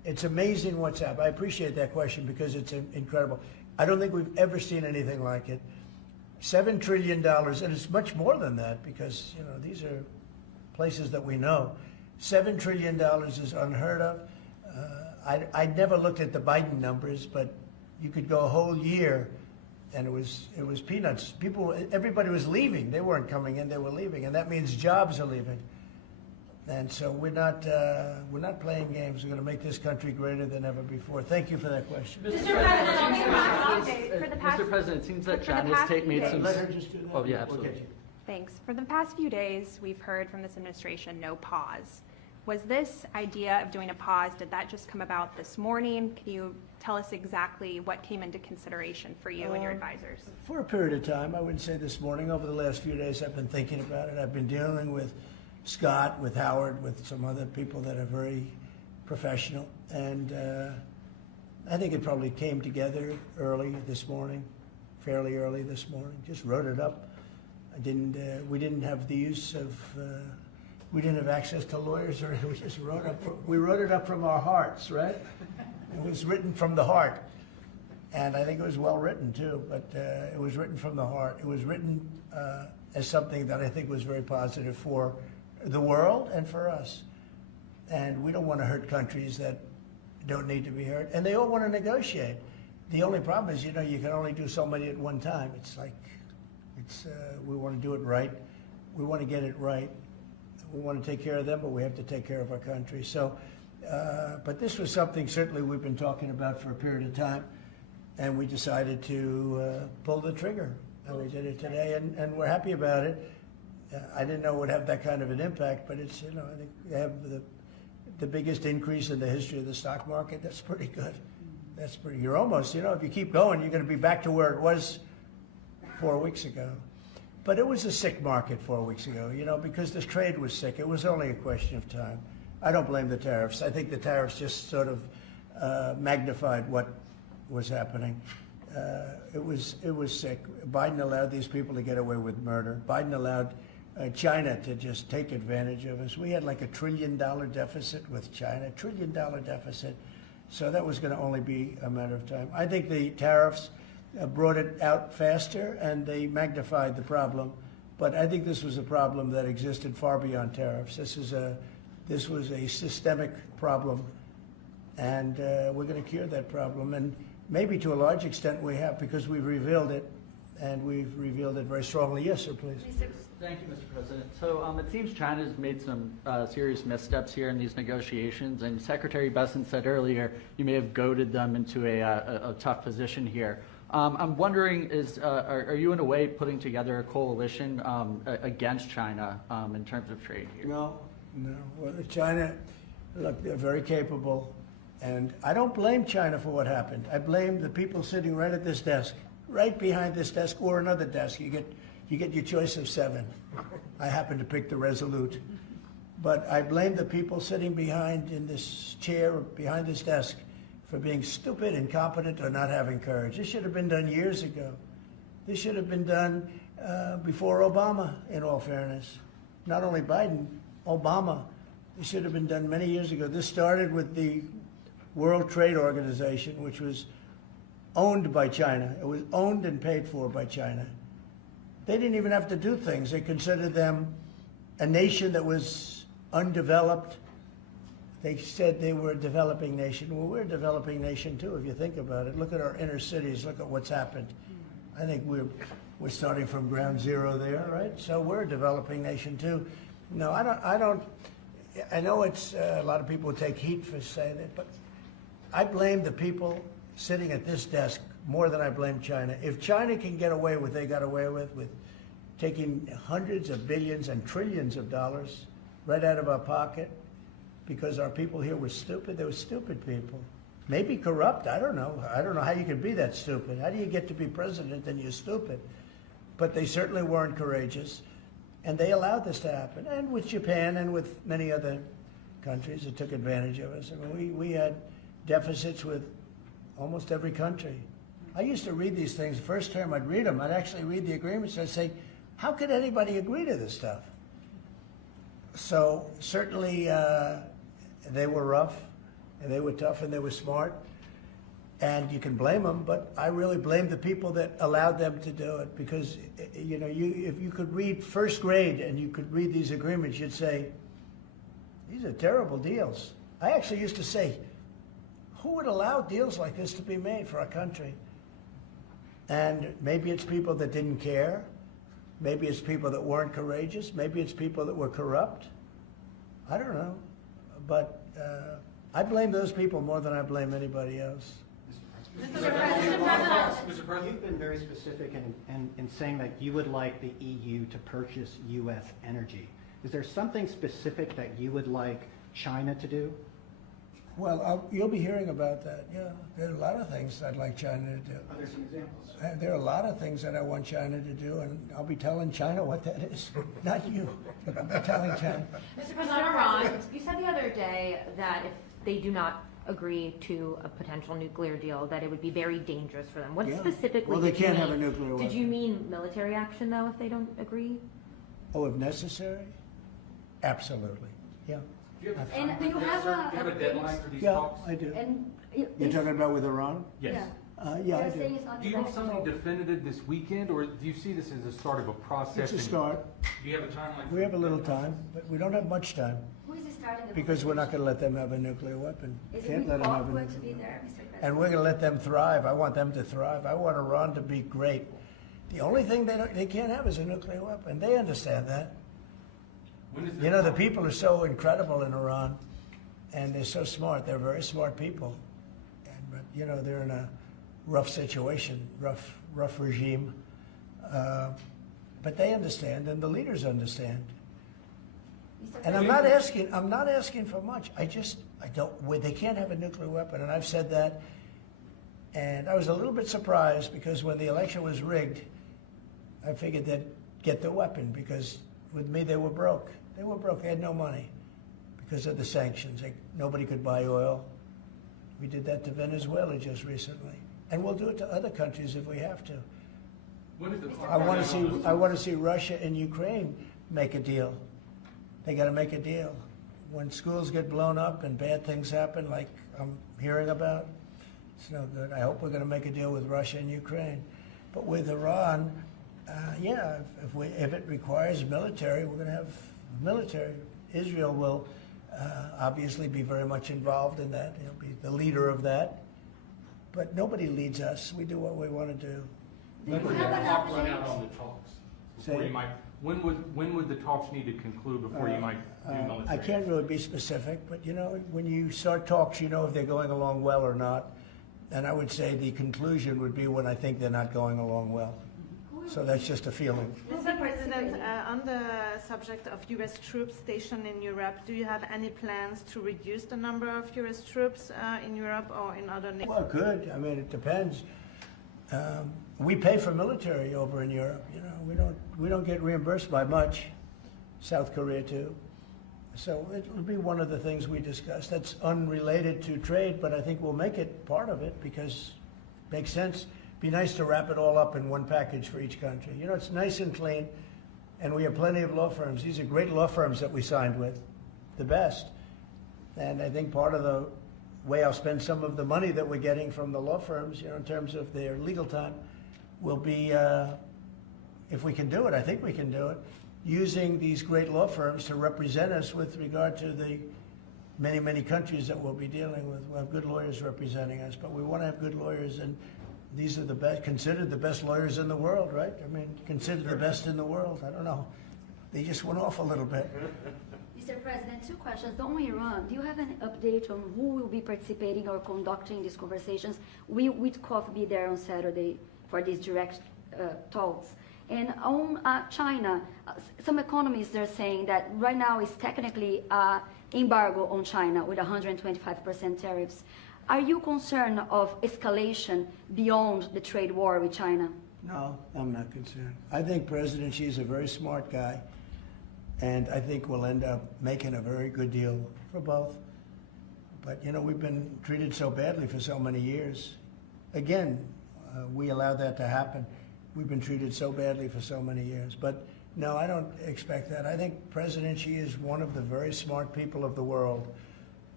It's amazing what's happened. I appreciate that question because it's incredible. I don't think we've ever seen anything like it. $7 trillion, and it's much more than that because, you know, these are places that we know. $7 trillion is unheard of. I never looked at the Biden numbers, but you could go a whole year and it was peanuts. Everybody was leaving. They weren't coming in, they were leaving, and that means jobs are leaving. And so we're not playing games. We're going to make this country greater than ever before. Thank you for that question. Mr. President, it seems that China's made some. Let her just do that. Oh, yeah, absolutely. Okay. Thanks. For the past few days, we've heard from this administration no pause. Was this idea of doing a pause, did that just come about this morning? Can you tell us exactly what came into consideration for you and your advisors? For a period of time, I wouldn't say this morning. Over the last few days, I've been thinking about it. I've been dealing with Scott, with Howard, with some other people that are very professional. And I think it probably came together early this morning, fairly early this morning. Just wrote it up. We didn't have the use of, we didn't have access to lawyers, or we just we wrote it up from our hearts, right? It was written from the heart. And I think it was well written too, but it was written from the heart. It was written as something that I think was very positive for the world and for us. And we don't want to hurt countries that don't need to be hurt. And they all want to negotiate. The only problem is, you know, you can only do so many at one time. It's like, we want to do it right. We want to get it right. We want to take care of them, but we have to take care of our country. So, but this was something certainly we've been talking about for a period of time, and we decided to pull the trigger. And we did it today, and we're happy about it. I didn't know it would have that kind of an impact, but it's, you know, I think they have the biggest increase in the history of the stock market. That's pretty good. That's pretty, you're almost, you know, if you keep going, you're going to be back to where it was 4 weeks ago. But it was a sick market 4 weeks ago, you know, because this trade was sick. It was only a question of time. I don't blame the tariffs. I think the tariffs just sort of magnified what was happening. It was sick. Biden allowed these people to get away with murder. Biden allowed China to just take advantage of us. We had like $1 trillion deficit with China, $1 trillion deficit. So that was going to only be a matter of time. I think the tariffs brought it out faster and they magnified the problem. But I think this was a problem that existed far beyond tariffs. This was a systemic problem, and we're going to cure that problem. And maybe to a large extent we have, because we've revealed it, and we've revealed it very strongly. Yes, sir, please. Thank you, Mr. President. So it seems China's made some serious missteps here in these negotiations, and Secretary Bessent said earlier you may have goaded them into a tough position here. I'm wondering, are you in a way putting together a coalition against China in terms of trade here? No. Well, China, look, they're very capable, and I don't blame China for what happened. I blame the people sitting right at this desk, right behind this desk, or another desk. You get your choice of 7. I happen to pick the Resolute. But I blame the people sitting behind in this chair, behind this desk, for being stupid, incompetent, or not having courage. This should have been done years ago. This should have been done before Obama, in all fairness. Not only Biden, Obama. This should have been done many years ago. This started with the World Trade Organization, which was owned by China. It was owned and paid for by China. They didn't even have to do things. They considered them a nation that was undeveloped. They said they were a developing nation. Well, we're a developing nation too, if you think about it. Look at our inner cities. Look at what's happened. I think we're starting from ground zero there, right? So we're a developing nation too. No, I don't. I know it's a lot of people take heat for saying that, but I blame the people sitting at this desk more than I blame China. If China can get away with what they got away with taking hundreds of billions and trillions of dollars right out of our pocket because our people here were stupid, they were stupid people. Maybe corrupt, I don't know. I don't know how you could be that stupid. How do you get to be president and you're stupid? But they certainly weren't courageous. And they allowed this to happen. And with Japan and with many other countries that took advantage of us. I mean, we had deficits with almost every country. I used to read these things. The first term I'd read them. I'd actually read the agreements. I'd say, how could anybody agree to this stuff? So certainly they were rough. and they were tough and they were smart. And you can blame them, but I really blame the people that allowed them to do it, because you know, if you could read first grade and you could read these agreements, you'd say, these are terrible deals. I actually used to say, who would allow deals like this to be made for our country? And maybe it's people that didn't care. Maybe it's people that weren't courageous. Maybe it's people that were corrupt. I don't know. But I blame those people more than I blame anybody else. Mr. President, you've been very specific in saying that you would like the EU to purchase U.S. energy. Is there something specific that you would like China to do? Well, you'll be hearing about that. Yeah, there are a lot of things I'd like China to do. Are there some examples? There are a lot of things that I want China to do, and I'll be telling China what that is. Not you, but I'll be telling China. Mr. President, Iran, you said the other day that if they do not agree to a potential nuclear deal, that it would be very dangerous for them. What Yeah. specifically Well, they did you can't have mean? a nuclear Did weapon. you mean military action, though, if they don't agree? Oh, if necessary? Absolutely. Yeah. And do you have a deadline for these Yeah, talks? I do. And You're talking about with Iran? Yes. Yeah, I They're do. saying it's not Do you want something negotiable. definitive this weekend, or do you see this as the start of a process? It's a start. Do you have a timeline? We have a little time, but we don't have much time, Who is starting the because we're not going to let them have a nuclear weapon. Is it Can't with let them all have a going to be nuclear there, weapon. Mr. President? And we're going to let them thrive. I want them to thrive. I want Iran to be great. The only thing they can't have is a nuclear weapon. They understand that. You know, the people are so incredible in Iran, and they're so smart. They're very smart people. But, you know, they're in a rough situation, rough regime. But they understand, and the leaders understand. And I'm not asking for much. I don't, they can't have a nuclear weapon, and I've said that. And I was a little bit surprised, because when the election was rigged, I figured they'd get the weapon, because with me they were broke. They were broke. They had no money because of the sanctions. Nobody could buy oil. We did that to Venezuela just recently, and we'll do it to other countries if we have to. When is the I want to see Russia and Ukraine make a deal. They got to make a deal. When schools get blown up and bad things happen, like I'm hearing about, it's no good. I hope we're going to make a deal with Russia and Ukraine. But with Iran, yeah, if it requires military, we're going to have military. Israel will obviously be very much involved in that. He'll be the leader of that. But nobody leads us. We do what we want to do. When would the clock run out on the talks? Before Say- you might, when would the talks need to conclude before you might do military? I can't really be specific, but you know, when you start talks, you know if they're going along well or not. And I would say the conclusion would be when I think they're not going along well. So that's just a feeling. Mr. President, on the subject of U.S. troops stationed in Europe, do you have any plans to reduce the number of U.S. troops in Europe or in other nations? Well, good. I mean, it depends. We pay for military over in Europe. You know, we don't get reimbursed by much. South Korea too. So it'll be one of the things we discuss. That's unrelated to trade, but I think we'll make it part of it because it makes sense. Be nice to wrap it all up in one package for each country. You know, it's nice and clean, and we have plenty of law firms. These are great law firms that we signed with, the best. And I think part of the way I'll spend some of the money that we're getting from the law firms, you know, in terms of their legal time, will be, if we can do it, I think we can do it, using these great law firms to represent us with regard to the many, many countries that we'll be dealing with. We'll have good lawyers representing us, but we want to have good lawyers, and these are the best, considered the best lawyers in the world, right? I mean, considered the best in the world. I don't know. They just went off a little bit. Mr. President, two questions. On Iran, do you have an update on who will be participating or conducting these conversations? Will Witkoff be there on Saturday for these direct talks? And on China, some economists are saying that right now is technically embargo on China with 125% tariffs. Are you concerned of escalation beyond the trade war with China? No, I'm not concerned. I think President Xi's a very smart guy, and I think we'll end up making a very good deal for both. But, you know, we've been treated so badly for so many years. Again, we allowed that to happen. We've been treated so badly for so many years. But, no, I don't expect that. I think President Xi is one of the very smart people of the world.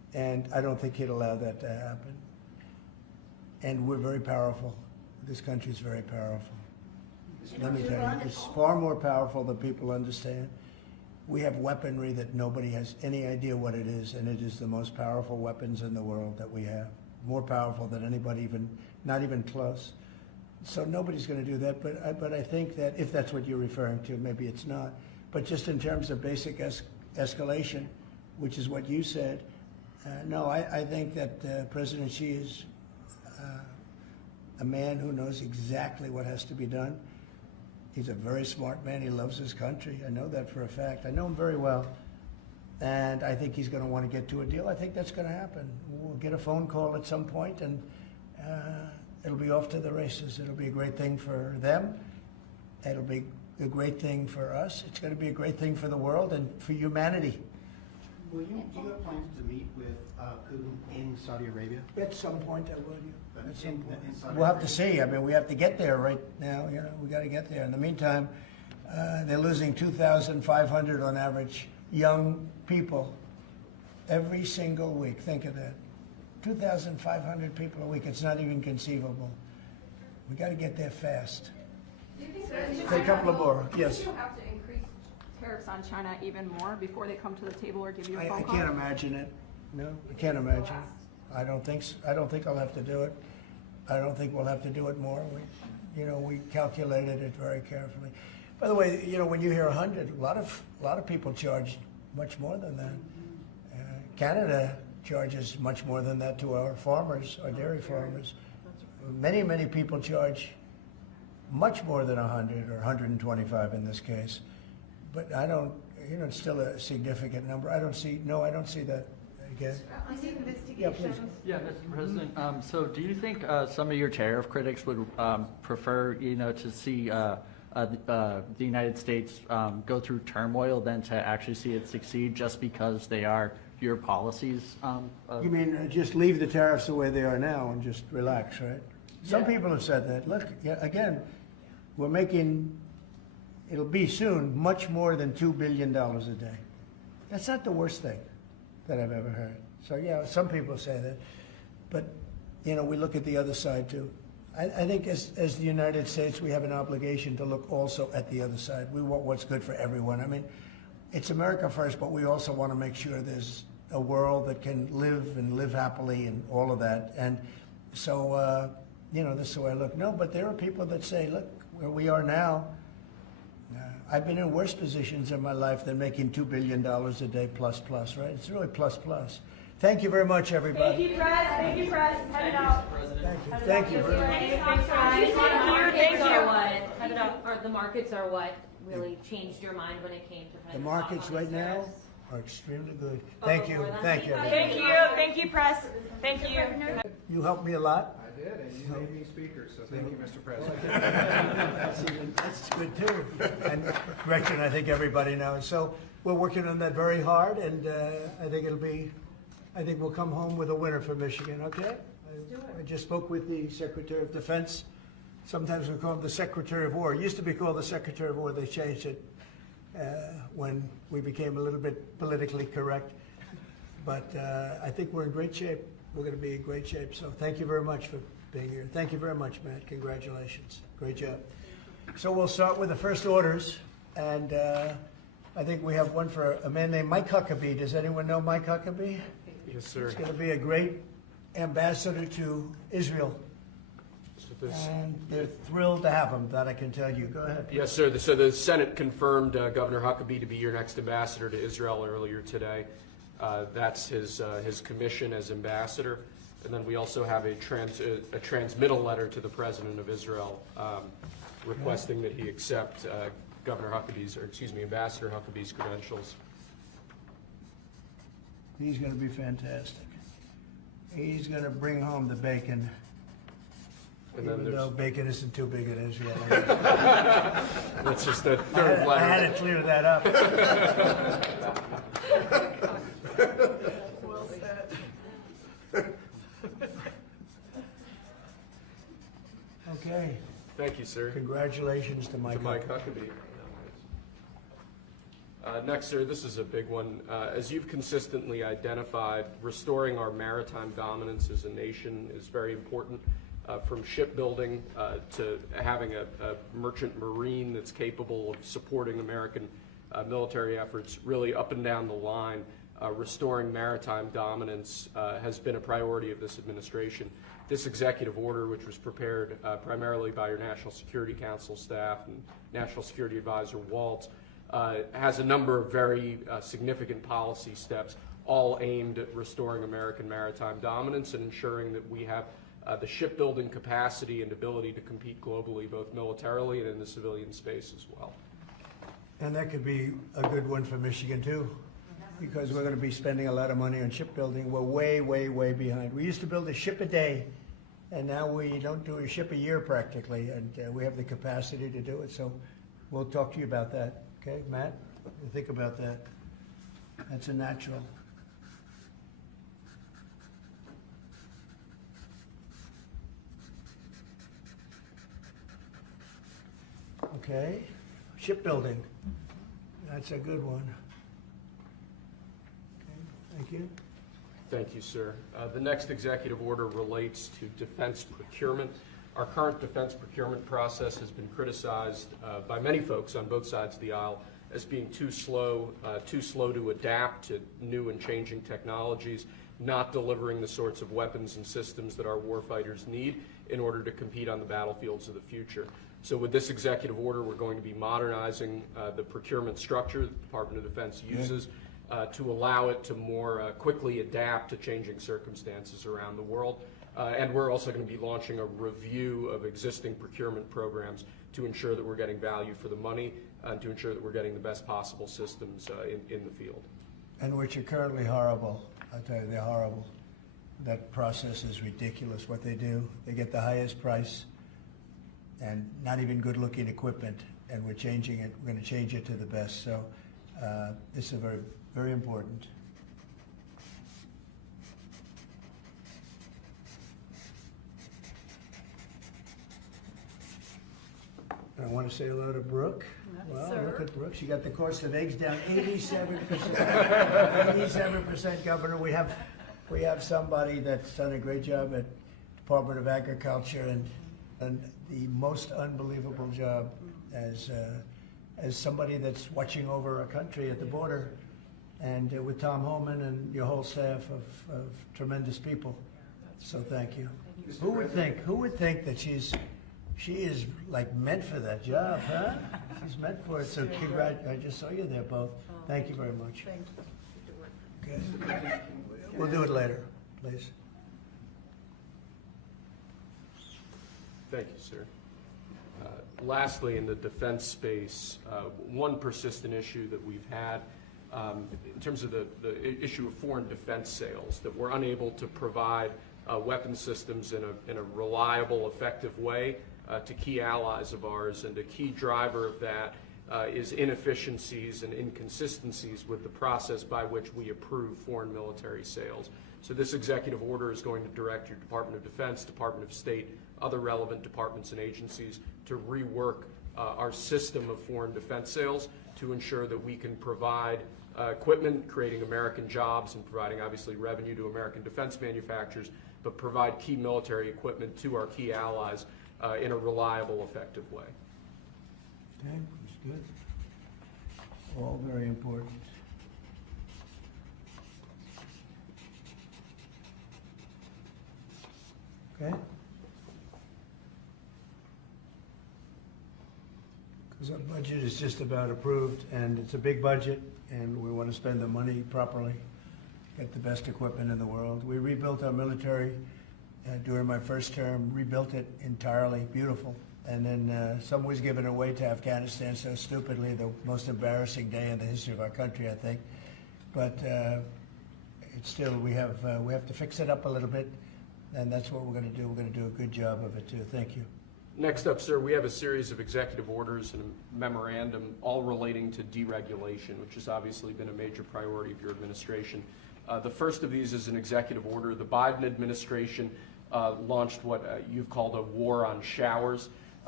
And I don't think he'd allow that to happen. And we're very powerful. This country's very powerful. Let me tell you, it's far more powerful than people understand. We have weaponry that nobody has any idea what it is, and it is the most powerful weapons in the world that we have. More powerful than anybody, not even close. So nobody's going to do that, but I think that if that's what you're referring to, maybe it's not. But just in terms of basic escalation, which is what you said, no, I think that President Xi is a man who knows exactly what has to be done. He's a very smart man. He loves his country. I know that for a fact. I know him very well. And I think he's going to want to get to a deal. I think that's going to happen. We'll get a phone call at some point, and it'll be off to the races. It'll be a great thing for them. It'll be a great thing for us. It's going to be a great thing for the world and for humanity. Do you have plans to meet with Putin in Saudi Arabia? At some point, I will. At some point. In Saudi We'll have to Arabia? see. I mean, we have to get there right now. You know, we got to get there. In the meantime, they're losing 2,500 on average young people every single week. Think of that. 2,500 people a week. It's not even conceivable. We got to get there fast. Take a couple of more. Yes. Do you have to increase tariffs on China even more before they come to the table or give you a phone I call? can't imagine it. No, I can't imagine. I don't think so. I don't think I'll have to do it. I don't think we'll have to do it more. We calculated it very carefully. By the way, when you hear 100, a lot of people charge much more than that. Canada charges much more than that to our farmers, our dairy farmers. Many people charge much more than 100 or 125 in this case. But I don't, it's still a significant number. I don't see that again. On the Yeah, please. investigations. Yeah, Mr. President. So do you think some of your tariff critics would prefer, to see the United States go through turmoil than to actually see it succeed just because they are your policies? You mean just leave the tariffs the way they are now and just relax, right? Some Yeah. people have said that. Look, again, we're making, it'll be soon, much more than $2 billion a day. That's not the worst thing that I've ever heard. So yeah, some people say that. But, we look at the other side too. I think as the United States, we have an obligation to look also at the other side. We want what's good for everyone. I mean, it's America first, but we also want to make sure there's a world that can live happily and all of that. And so, this is the way I look. No, but there are people that say, look, where we are now, I've been in worse positions in my life than making $2 billion a day plus, right? It's really plus. Thank you very much, everybody. Thank you, Press. Thank you, Press. Head it out. Thank you very much. The markets are what really changed your mind when it came to The markets right now are extremely good. Thank you. Thank you. Thank you. Thank you, Press. Thank you. You helped me a lot. I did, and you made me speaker, so thank you, Mr. President. That's good too. And Gretchen, I think everybody knows. So we're working on that very hard, and I think we'll come home with a winner for Michigan, okay? I just spoke with the Secretary of Defense. Sometimes we call him the Secretary of War. It used to be called the Secretary of War. They changed it when we became a little bit politically correct. But I think we're in great shape. We're going to be in great shape. So thank you very much for being here. Thank you very much, Matt. Congratulations. Great job. So we'll start with the first orders. And I think we have one for a man named Mike Huckabee. Does anyone know Mike Huckabee? Yes, sir. He's going to be a great ambassador to Israel. And they're thrilled to have him, that I can tell you. Go ahead. Yes, sir. So the Senate confirmed Governor Huckabee to be your next ambassador to Israel earlier today. That's his commission as ambassador. And then we also have a transmittal letter to the President of Israel requesting that he accept Ambassador Huckabee's credentials. He's going to be fantastic. He's going to bring home the bacon. And then Even though bacon isn't too big in Israel. That's just the third letter. I had to clear that up. Well said. Okay. Thank you, sir. Congratulations to Mike. To Mike Huckabee. Next, sir, this is a big one. As you've consistently identified, restoring our maritime dominance as a nation is very important, from shipbuilding to having a merchant marine that's capable of supporting American military efforts, really up and down the line. Restoring maritime dominance has been a priority of this administration. This executive order, which was prepared primarily by your National Security Council staff and National Security Advisor Waltz, has a number of very significant policy steps, all aimed at restoring American maritime dominance and ensuring that we have the shipbuilding capacity and ability to compete globally, both militarily and in the civilian space as well. And that could be a good one for Michigan too, because we're going to be spending a lot of money on shipbuilding. We're way, way, way behind. We used to build a ship a day, and now we don't do a ship a year practically, and we have the capacity to do it. So we'll talk to you about that. Okay, Matt? Think about that. That's a natural. Okay, shipbuilding. That's a good one. Okay, thank you. Thank you, sir. The next executive order relates to defense procurement. Our current defense procurement process has been criticized by many folks on both sides of the aisle as being too slow to adapt to new and changing technologies, not delivering the sorts of weapons and systems that our warfighters need in order to compete on the battlefields of the future. So with this executive order, we're going to be modernizing the procurement structure that the Department of Defense uses to allow it to more quickly adapt to changing circumstances around the world. And we're also going to be launching a review of existing procurement programs to ensure that we're getting value for the money and to ensure that we're getting the best possible systems in the field. And which are currently horrible. I'll tell you, they're horrible. That process is ridiculous, what they do. They get the highest price and not even good-looking equipment, and we're changing it. We're going to change it to the best. So this is very, very important. I want to say hello to Brooke. Well, look at Brooke. She got the cost of eggs down 87%. 87%, Governor. We have somebody that's done a great job at Department of Agriculture and the most unbelievable job as somebody that's watching over a country at the border, and with Tom Holman and your whole staff of tremendous people. So thank you. Who would think that she is like meant for that job, huh? She's meant for it. So I just saw you there both. Thank you very much. Thank you. Okay. We'll do it later, please. Thank you, sir. Lastly, in the defense space, one persistent issue that we've had in terms of the issue of foreign defense sales, that we're unable to provide weapon systems in a reliable, effective way to key allies of ours, and a key driver of that is inefficiencies and inconsistencies with the process by which we approve foreign military sales. So this executive order is going to direct your Department of Defense, Department of State, other relevant departments and agencies to rework our system of foreign defense sales to ensure that we can provide equipment, creating American jobs and providing obviously revenue to American defense manufacturers, but provide key military equipment to our key allies in a reliable, effective way. Okay, that's good. All very important. Okay. Because our budget is just about approved, and it's a big budget, and we want to spend the money properly, get the best equipment in the world. We rebuilt our military during my first term, rebuilt it entirely, beautiful. And then some was given away to Afghanistan so stupidly, the most embarrassing day in the history of our country, I think. But it's still, we have to fix it up a little bit, and that's what we're going to do. We're going to do a good job of it too. Thank you. Next up, sir, we have a series of executive orders and a memorandum all relating to deregulation, which has obviously been a major priority of your administration. The first of these is an executive order. The Biden administration launched what you've called a war on showers.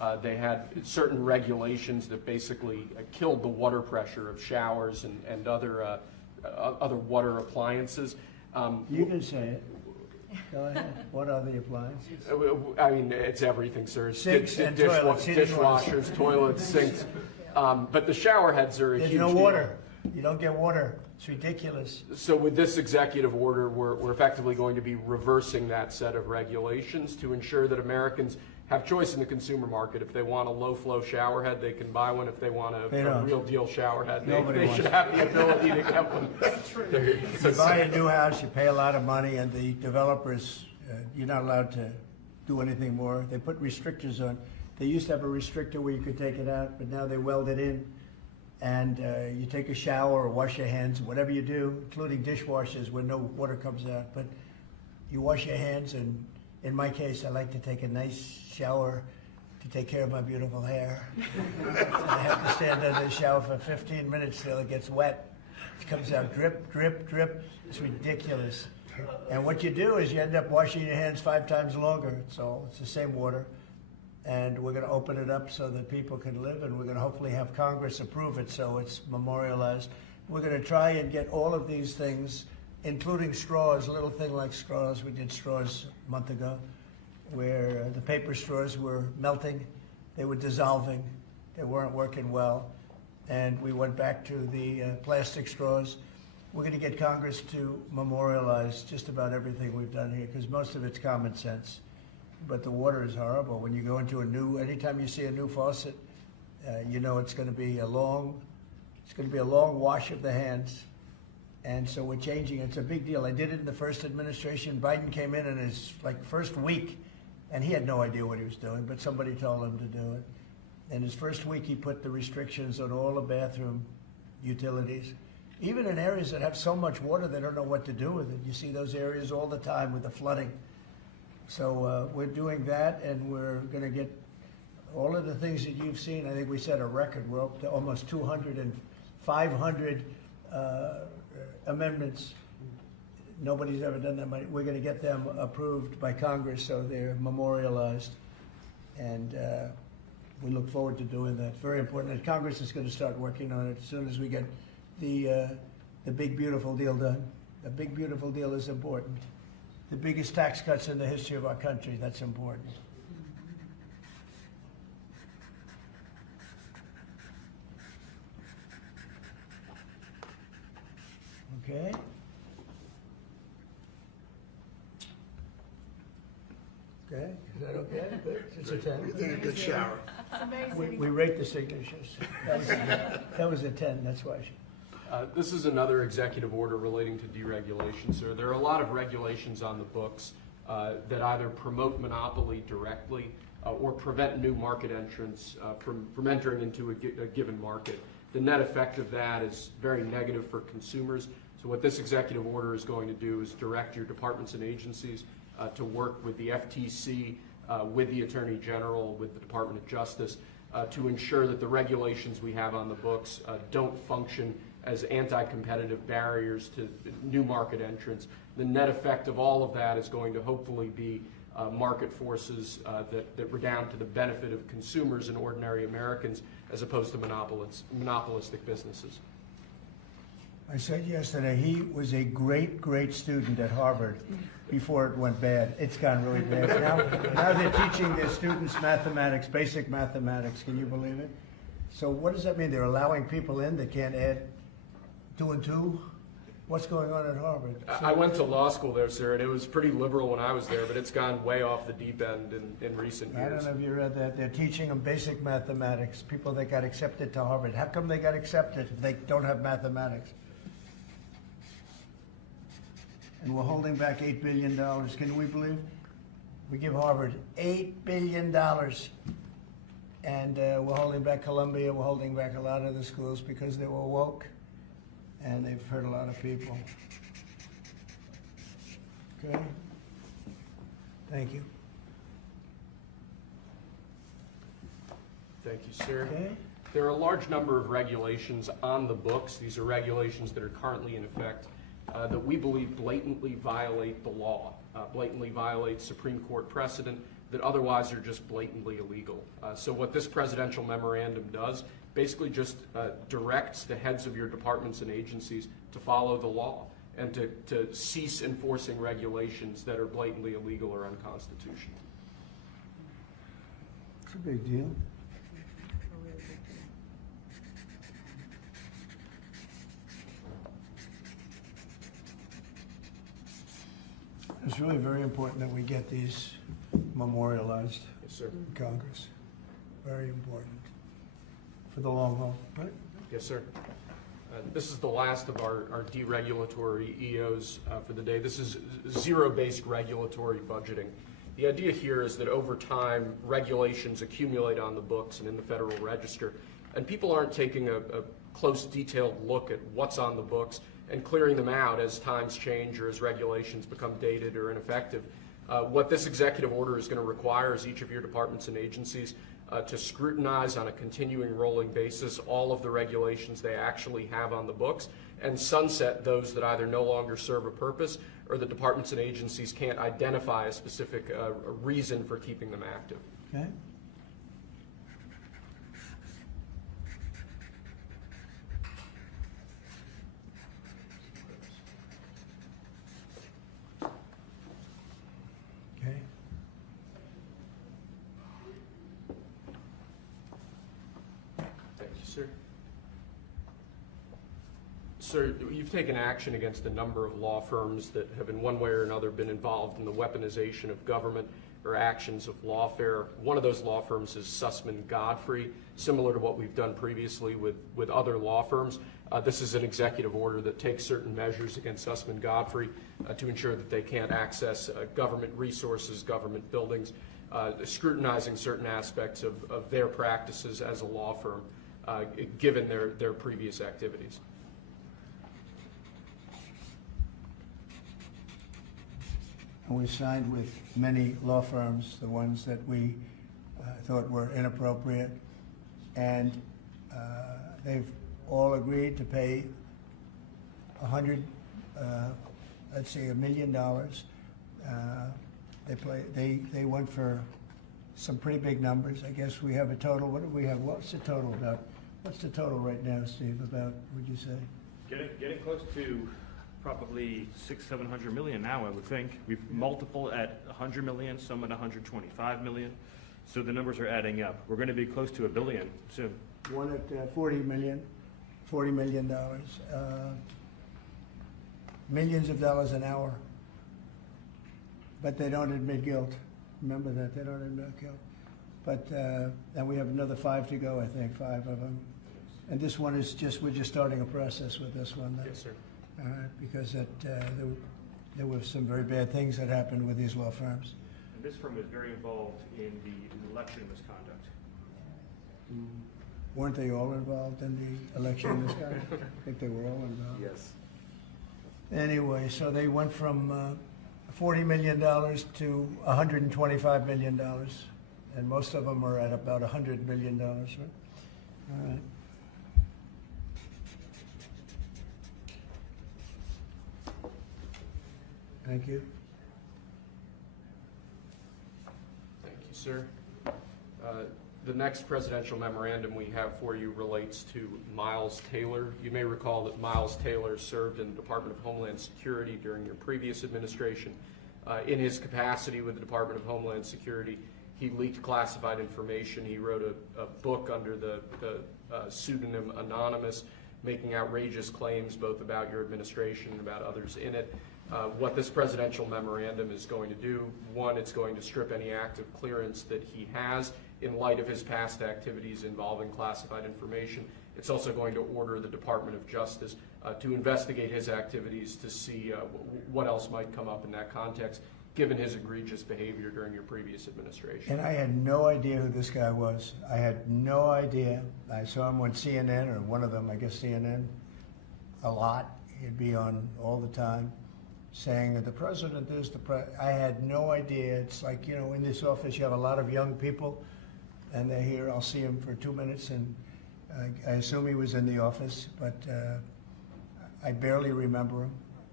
They had certain regulations that basically killed the water pressure of showers and other water appliances. You can say it. Go ahead. What are the appliances? I mean, it's everything, sir. Sinks and toilets, dishwashers, toilets, sinks. But the shower heads are a huge There's no deal. water. You don't get water. It's ridiculous. So with this executive order, we're effectively going to be reversing that set of regulations to ensure that Americans have choice in the consumer market. If they want a low-flow shower head, they can buy one. If they want a real deal shower head, they should have the ability to get one. You buy a new house, you pay a lot of money, and the developers, you're not allowed to do anything more. They put restrictors on. They used to have a restrictor where you could take it out, but now they weld it in. And you take a shower or wash your hands, whatever you do, including dishwashers where no water comes out. But you wash your hands, and in my case, I like to take a nice shower to take care of my beautiful hair. I have to stand under the shower for 15 minutes till it gets wet. It comes out drip, drip, drip. It's ridiculous. And what you do is you end up washing your hands 5 times longer. It's the same water. And we're going to open it up so that people can live, and we're going to hopefully have Congress approve it so it's memorialized. We're going to try and get all of these things, including straws, a little thing like straws. We did straws a month ago, where the paper straws were melting, they were dissolving, they weren't working well, and we went back to the plastic straws. We're going to get Congress to memorialize just about everything we've done here, because most of it's common sense. But the water is horrible. When you go into anytime you see a new faucet, you know it's going to be a long wash of the hands. And so we're changing. It's a big deal. I did it in the first administration. Biden came in his first week, and he had no idea what he was doing, but somebody told him to do it. In his first week, he put the restrictions on all the bathroom utilities. Even in areas that have so much water, they don't know what to do with it. You see those areas all the time with the flooding. So we're doing that, and we're going to get all of the things that you've seen. I think we set a record. We're up to almost 200 and 500 amendments. Nobody's ever done that many. We're going to get them approved by Congress so they're memorialized. And we look forward to doing that. Very important. And Congress is going to start working on it as soon as we get the big, beautiful deal done. The big, beautiful deal is important. The biggest tax cuts in the history of our country, that's important. Okay. Okay, is that okay? Good. It's a 10. You think a good shower. We rate the signatures. That was a 10, that's why. This is another executive order relating to deregulation, sir. There are a lot of regulations on the books that either promote monopoly directly or prevent new market entrants from entering into a given market. The net effect of that is very negative for consumers. So what this executive order is going to do is direct your departments and agencies to work with the FTC, with the Attorney General, with the Department of Justice, to ensure that the regulations we have on the books don't function as anti-competitive barriers to new market entrants. The net effect of all of that is going to hopefully be market forces that redound to the benefit of consumers and ordinary Americans as opposed to monopolistic businesses. I said yesterday, he was a great, great student at Harvard before it went bad. It's gone really bad. Now they're teaching their students mathematics, basic mathematics. Can you believe it? So what does that mean? They're allowing people in that can't add 2 and 2? What's going on at Harvard? I went to law school there, sir, and it was pretty liberal when I was there, but it's gone way off the deep end in recent years. I don't know if you read that. They're teaching them basic mathematics, people that got accepted to Harvard. How come they got accepted if they don't have mathematics? And we're holding back $8 billion. Can we believe? We give Harvard $8 billion. And we're holding back Columbia. We're holding back a lot of the schools because they were woke. And they've hurt a lot of people. Okay? Thank you. Thank you, sir. Okay. There are a large number of regulations on the books. These are regulations that are currently in effect that we believe blatantly violate the law, blatantly violate Supreme Court precedent that otherwise are just blatantly illegal. So what this presidential memorandum does basically just directs the heads of your departments and agencies to follow the law and to cease enforcing regulations that are blatantly illegal or unconstitutional. It's a big deal. It's really very important that we get these memorialized Yes, sir. in Congress. Very important for the long haul, right? Yes, sir. This is the last of our deregulatory EOs for the day. This is zero-based regulatory budgeting. The idea here is that over time, regulations accumulate on the books and in the Federal Register, and people aren't taking a close, detailed look at what's on the books and clearing them out as times change or as regulations become dated or ineffective. What this executive order is going to require is each of your departments and agencies to scrutinize on a continuing rolling basis all of the regulations they actually have on the books and sunset those that either no longer serve a purpose or the departments and agencies can't identify a specific reason for keeping them active. Okay. Okay. Thank you, sir. Sir, you've taken action against a number of law firms that have in one way or another been involved in the weaponization of government or actions of lawfare. One of those law firms is Sussman Godfrey, similar to what we've done previously with other law firms. This is an executive order that takes certain measures against Sussman Godfrey to ensure that they can't access government resources, government buildings, scrutinizing certain aspects of their practices as a law firm, given their previous activities. And we signed with many law firms, the ones that we thought were inappropriate, and they've all agreed to pay $1 million. They went for some pretty big numbers. I guess we have a total. What do we have? What's the total about? What's the total right now, Steve? About, would you say? Getting close to probably 600-700 million now, I would think. We've multiple at 100 million, some at 125 million. So the numbers are adding up. We're going to be close to $1 billion soon. One at $40 million. Millions of dollars an hour. But they don't admit guilt. Remember that, they don't admit guilt. But, and we have another 5 to go, I think, 5 of them. And this one is we're just starting a process with this one. Yes, sir. Because there were some very bad things that happened with these law firms. And this firm was very involved in the election misconduct. Weren't they all involved in the election misconduct? I think they were all involved. Yes. Anyway, so they went from $40 million to $125 million, and most of them are at about $100 million, right? All right. Thank you. Thank you, sir. The next presidential memorandum we have for you relates to Miles Taylor. You may recall that Miles Taylor served in the Department of Homeland Security during your previous administration. In his capacity with the Department of Homeland Security, he leaked classified information. He wrote a book under the pseudonym Anonymous, making outrageous claims both about your administration and about others in it. What this presidential memorandum is going to do, one, it's going to strip any active clearance that he has in light of his past activities involving classified information. It's also going to order the Department of Justice to investigate his activities to see what else might come up in that context, given his egregious behavior during your previous administration. And I had no idea who this guy was. I had no idea. I saw him on CNN, or one of them, I guess CNN, a lot. He'd be on all the time, saying that the president is the president. I had no idea. It's like, you know, in this office you have a lot of young people, and they're here. I'll see him for 2 minutes, and I assume he was in the office, but I barely remember him.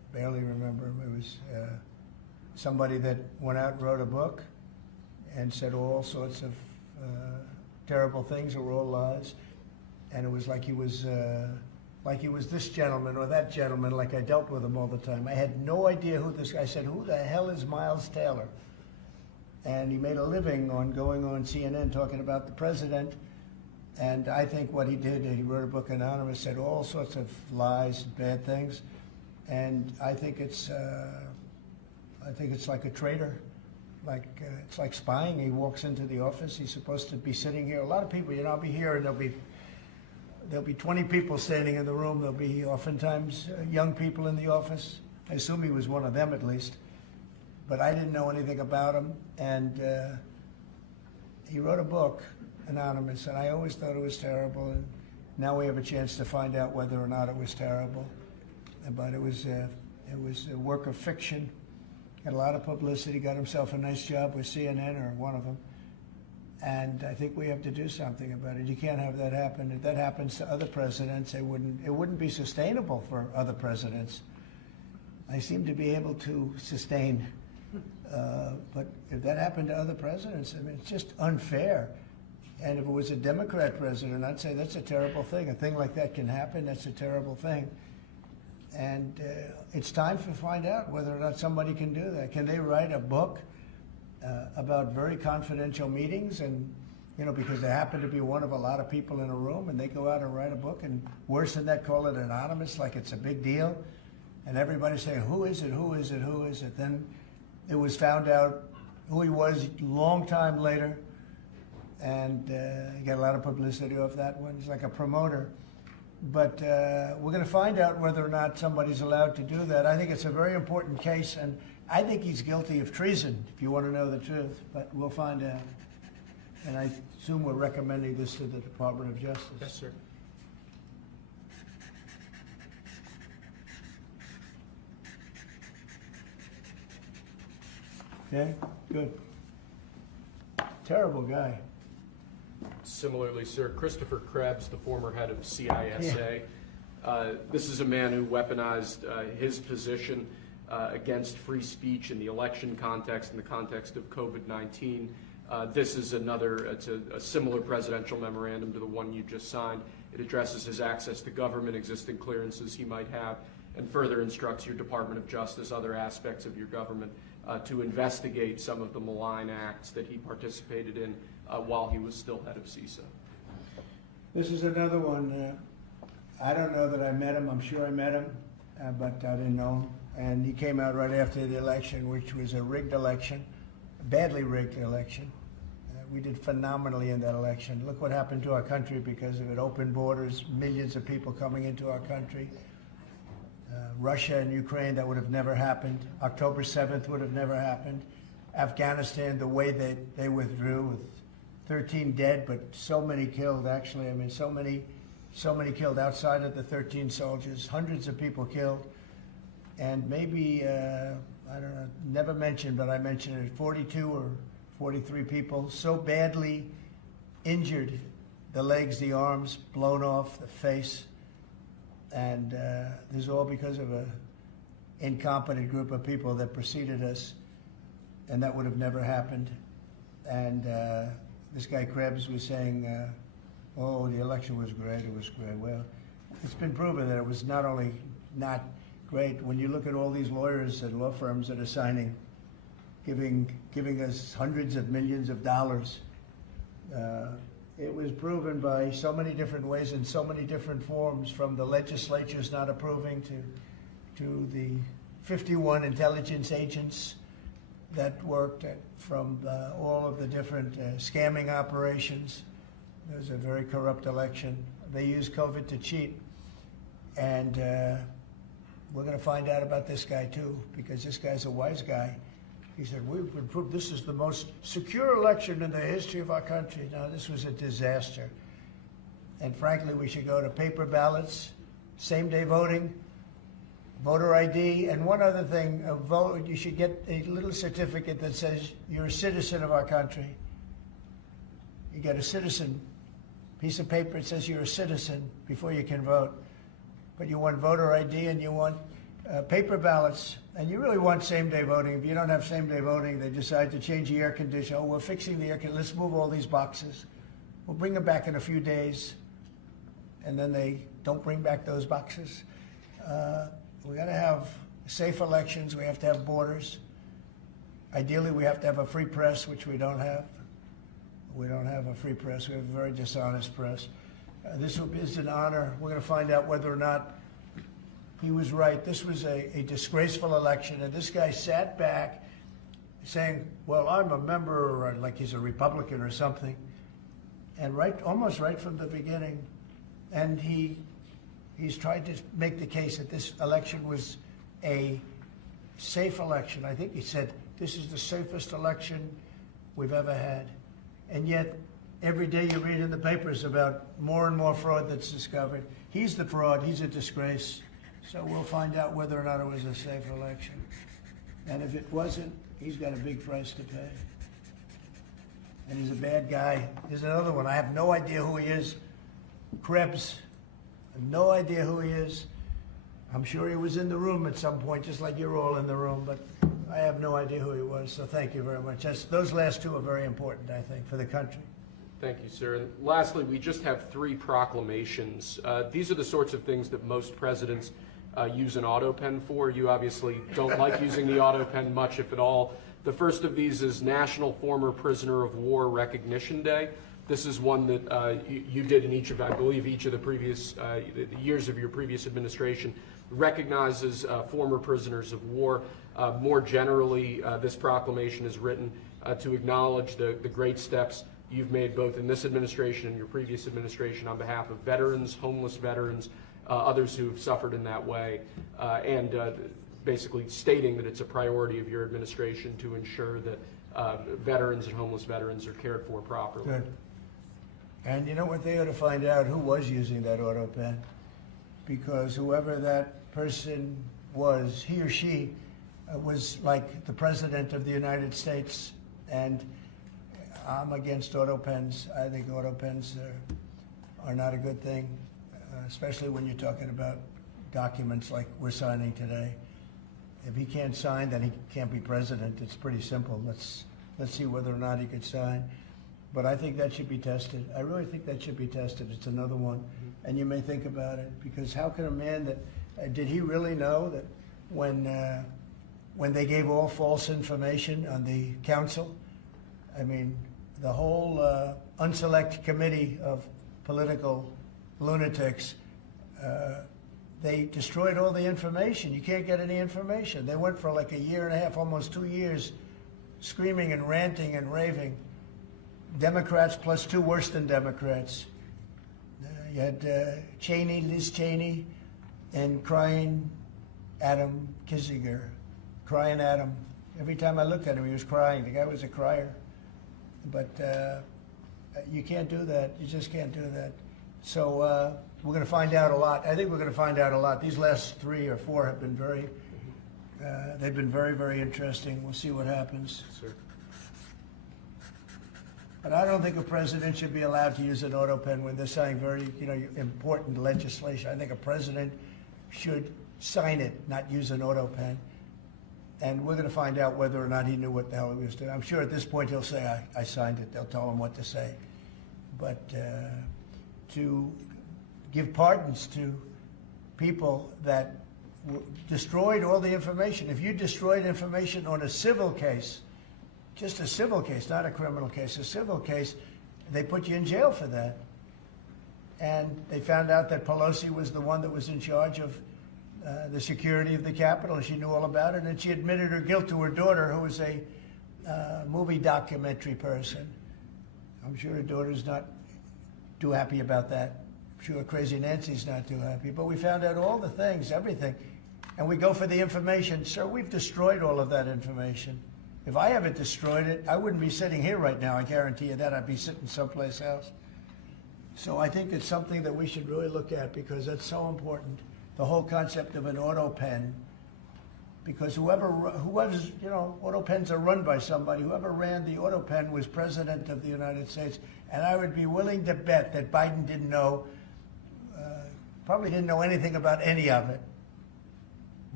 barely remember him. It was somebody that went out and wrote a book and said all sorts of terrible things that were all lies. And it was like he was this gentleman or that gentleman, like I dealt with him all the time. I had no idea who this guy. I said, who the hell is Miles Taylor? And he made a living on going on CNN talking about the president. And I think what he did, he wrote a book, Anonymous, said all sorts of lies and bad things. And I think it's like a traitor. It's like spying. He walks into the office. He's supposed to be sitting here. A lot of people, I'll be here, and there'll be 20 people standing in the room. There'll be oftentimes young people in the office. I assume he was one of them at least. But I didn't know anything about him. And he wrote a book, Anonymous, and I always thought it was terrible. And now we have a chance to find out whether or not it was terrible. But it was a work of fiction. Had a lot of publicity, got himself a nice job with CNN or one of them. And I think we have to do something about it. You can't have that happen. If that happens to other presidents, it wouldn't be sustainable for other presidents. I seem to be able to sustain, but if that happened to other presidents, I mean, it's just unfair. And if it was a Democrat president, I'd say that's a terrible thing. A thing like that can happen. That's a terrible thing. And it's time to find out whether or not somebody can do that. Can they write a book about very confidential meetings, and because they happen to be one of a lot of people in a room, and they go out and write a book, and worse than that, call it anonymous, like it's a big deal, and everybody saying, who is it, who is it, who is it? Then it was found out who he was a long time later, and he got a lot of publicity off that one. He's like a promoter. But we're going to find out whether or not somebody's allowed to do that. I think it's a very important case, and I think he's guilty of treason, if you want to know the truth. But we'll find out. And I assume we're recommending this to the Department of Justice. Yes, sir. Okay, good. Terrible guy. Similarly, sir, Christopher Krebs, the former head of CISA. This is a man who weaponized his position against free speech in the election context, in the context of COVID-19. This is it's a similar presidential memorandum to the one you just signed. It addresses his access to government, existing clearances he might have, and further instructs your Department of Justice, other aspects of your government, to investigate some of the malign acts that he participated in while he was still head of CISA. This is another one. I don't know that I met him. I'm sure I met him, but I didn't know him. And he came out right after the election, which was a rigged election, a badly rigged election. We did phenomenally in that election. Look what happened to our country because of it. Open borders, millions of people coming into our country. Russia and Ukraine, that would have never happened. October 7th would have never happened. Afghanistan, the way they withdrew with 13 dead, but so many killed, actually. I mean, so many killed outside of the 13 soldiers, hundreds of people killed. And maybe, I don't know, never mentioned, but I mentioned it, 42 or 43 people so badly injured, the legs, the arms, blown off, the face. And this is all because of an incompetent group of people that preceded us, and that would have never happened. And this guy Krebs was saying, oh, the election was great, it was great. Well, it's been proven that it was not only not great. When you look at all these lawyers and law firms that are signing, giving us hundreds of millions of dollars, it was proven by so many different ways in so many different forms, from the legislatures not approving to the 51 intelligence agents that worked from all of the different scamming operations. It was a very corrupt election. They used COVID to cheat. And we're going to find out about this guy too, because this guy's a wise guy. He said, we've been proved this is the most secure election in the history of our country. No, this was a disaster. And frankly, we should go to paper ballots, same-day voting, voter ID, and one other thing, you should get a little certificate that says you're a citizen of our country. You get a citizen piece of paper, it says you're a citizen before you can vote. But you want voter ID and you want paper ballots, and you really want same-day voting. If you don't have same-day voting, they decide to change the air conditioner. Oh, we're fixing the air conditioner. Let's move all these boxes. We'll bring them back in a few days, and then they don't bring back those boxes. We got to have safe elections. We have to have borders. Ideally, we have to have a free press, which we don't have. We don't have a free press. We have a very dishonest press. This is an honor. We're going to find out whether or not he was right. This was a disgraceful election, and this guy sat back saying, well, I'm a member, or like he's a Republican or something, and almost right from the beginning, and he's tried to make the case that this election was a safe election. I think he said, this is the safest election we've ever had. And yet, every day you read in the papers about more and more fraud that's discovered. He's the fraud. He's a disgrace. So we'll find out whether or not it was a safe election. And if it wasn't, he's got a big price to pay. And he's a bad guy. Here's another one. I have no idea who he is. Krebs. I have no idea who he is. I'm sure he was in the room at some point, just like you're all in the room, but I have no idea who he was. So thank you very much. Those last two are very important, I think, for the country. Thank you, sir. And lastly, we just have 3 proclamations. These are the sorts of things that most presidents use an auto pen for. You obviously don't like using the auto pen much, if at all. The first of these is National Former Prisoner of War Recognition Day. This is one that you did in each of, I believe, each of the previous the years of your previous administration, recognizes former prisoners of war. More generally, this proclamation is written to acknowledge the great steps you've made both in this administration and your previous administration on behalf of veterans, homeless veterans, others who've suffered in that way, and basically stating that it's a priority of your administration to ensure that veterans and homeless veterans are cared for properly. Good. And you know what? They ought to find out who was using that auto pen, because whoever that person was, he or she was like the President of the United States, and I'm against auto pens. I think auto pens are not a good thing, especially when you're talking about documents like we're signing today. If he can't sign, then he can't be president. It's pretty simple. Let's see whether or not he could sign. But I think that should be tested. I really think that should be tested. It's another one. And you may think about it, because how can a man that, did he really know that when they gave all false information on the council, I mean, the whole unselect committee of political lunatics, they destroyed all the information. You can't get any information. They went for like a year and a half, almost 2 years, screaming and ranting and raving. Democrats plus 2 worse than Democrats. You had Liz Cheney, and crying Adam Kinzinger. Crying Adam. Every time I looked at him, he was crying. The guy was a crier. But you can't do that. You just can't do that. So we're going to find out a lot. I think we're going to find out a lot. These last 3 or 4 have been they've been very, very interesting. We'll see what happens. Sir. But I don't think a president should be allowed to use an auto pen when they're signing very, important legislation. I think a president should sign it, not use an auto pen. And we're going to find out whether or not he knew what the hell he was doing. I'm sure at this point he'll say, I signed it. They'll tell him what to say. But to give pardons to people that destroyed all the information. If you destroyed information on a civil case, just a civil case, not a criminal case, a civil case, they put you in jail for that. And they found out that Pelosi was the one that was in charge of the security of the Capitol, and she knew all about it, and she admitted her guilt to her daughter, who was a movie documentary person. I'm sure her daughter's not too happy about that. I'm sure Crazy Nancy's not too happy. But we found out all the things, everything. And we go for the information. Sir, we've destroyed all of that information. If I haven't destroyed it, I wouldn't be sitting here right now, I guarantee you that. I'd be sitting someplace else. So I think it's something that we should really look at, because that's so important. The whole concept of an auto pen, because whoever's, auto pens are run by somebody. Whoever ran the auto pen was President of the United States. And I would be willing to bet that Biden didn't know, probably didn't know anything about any of it.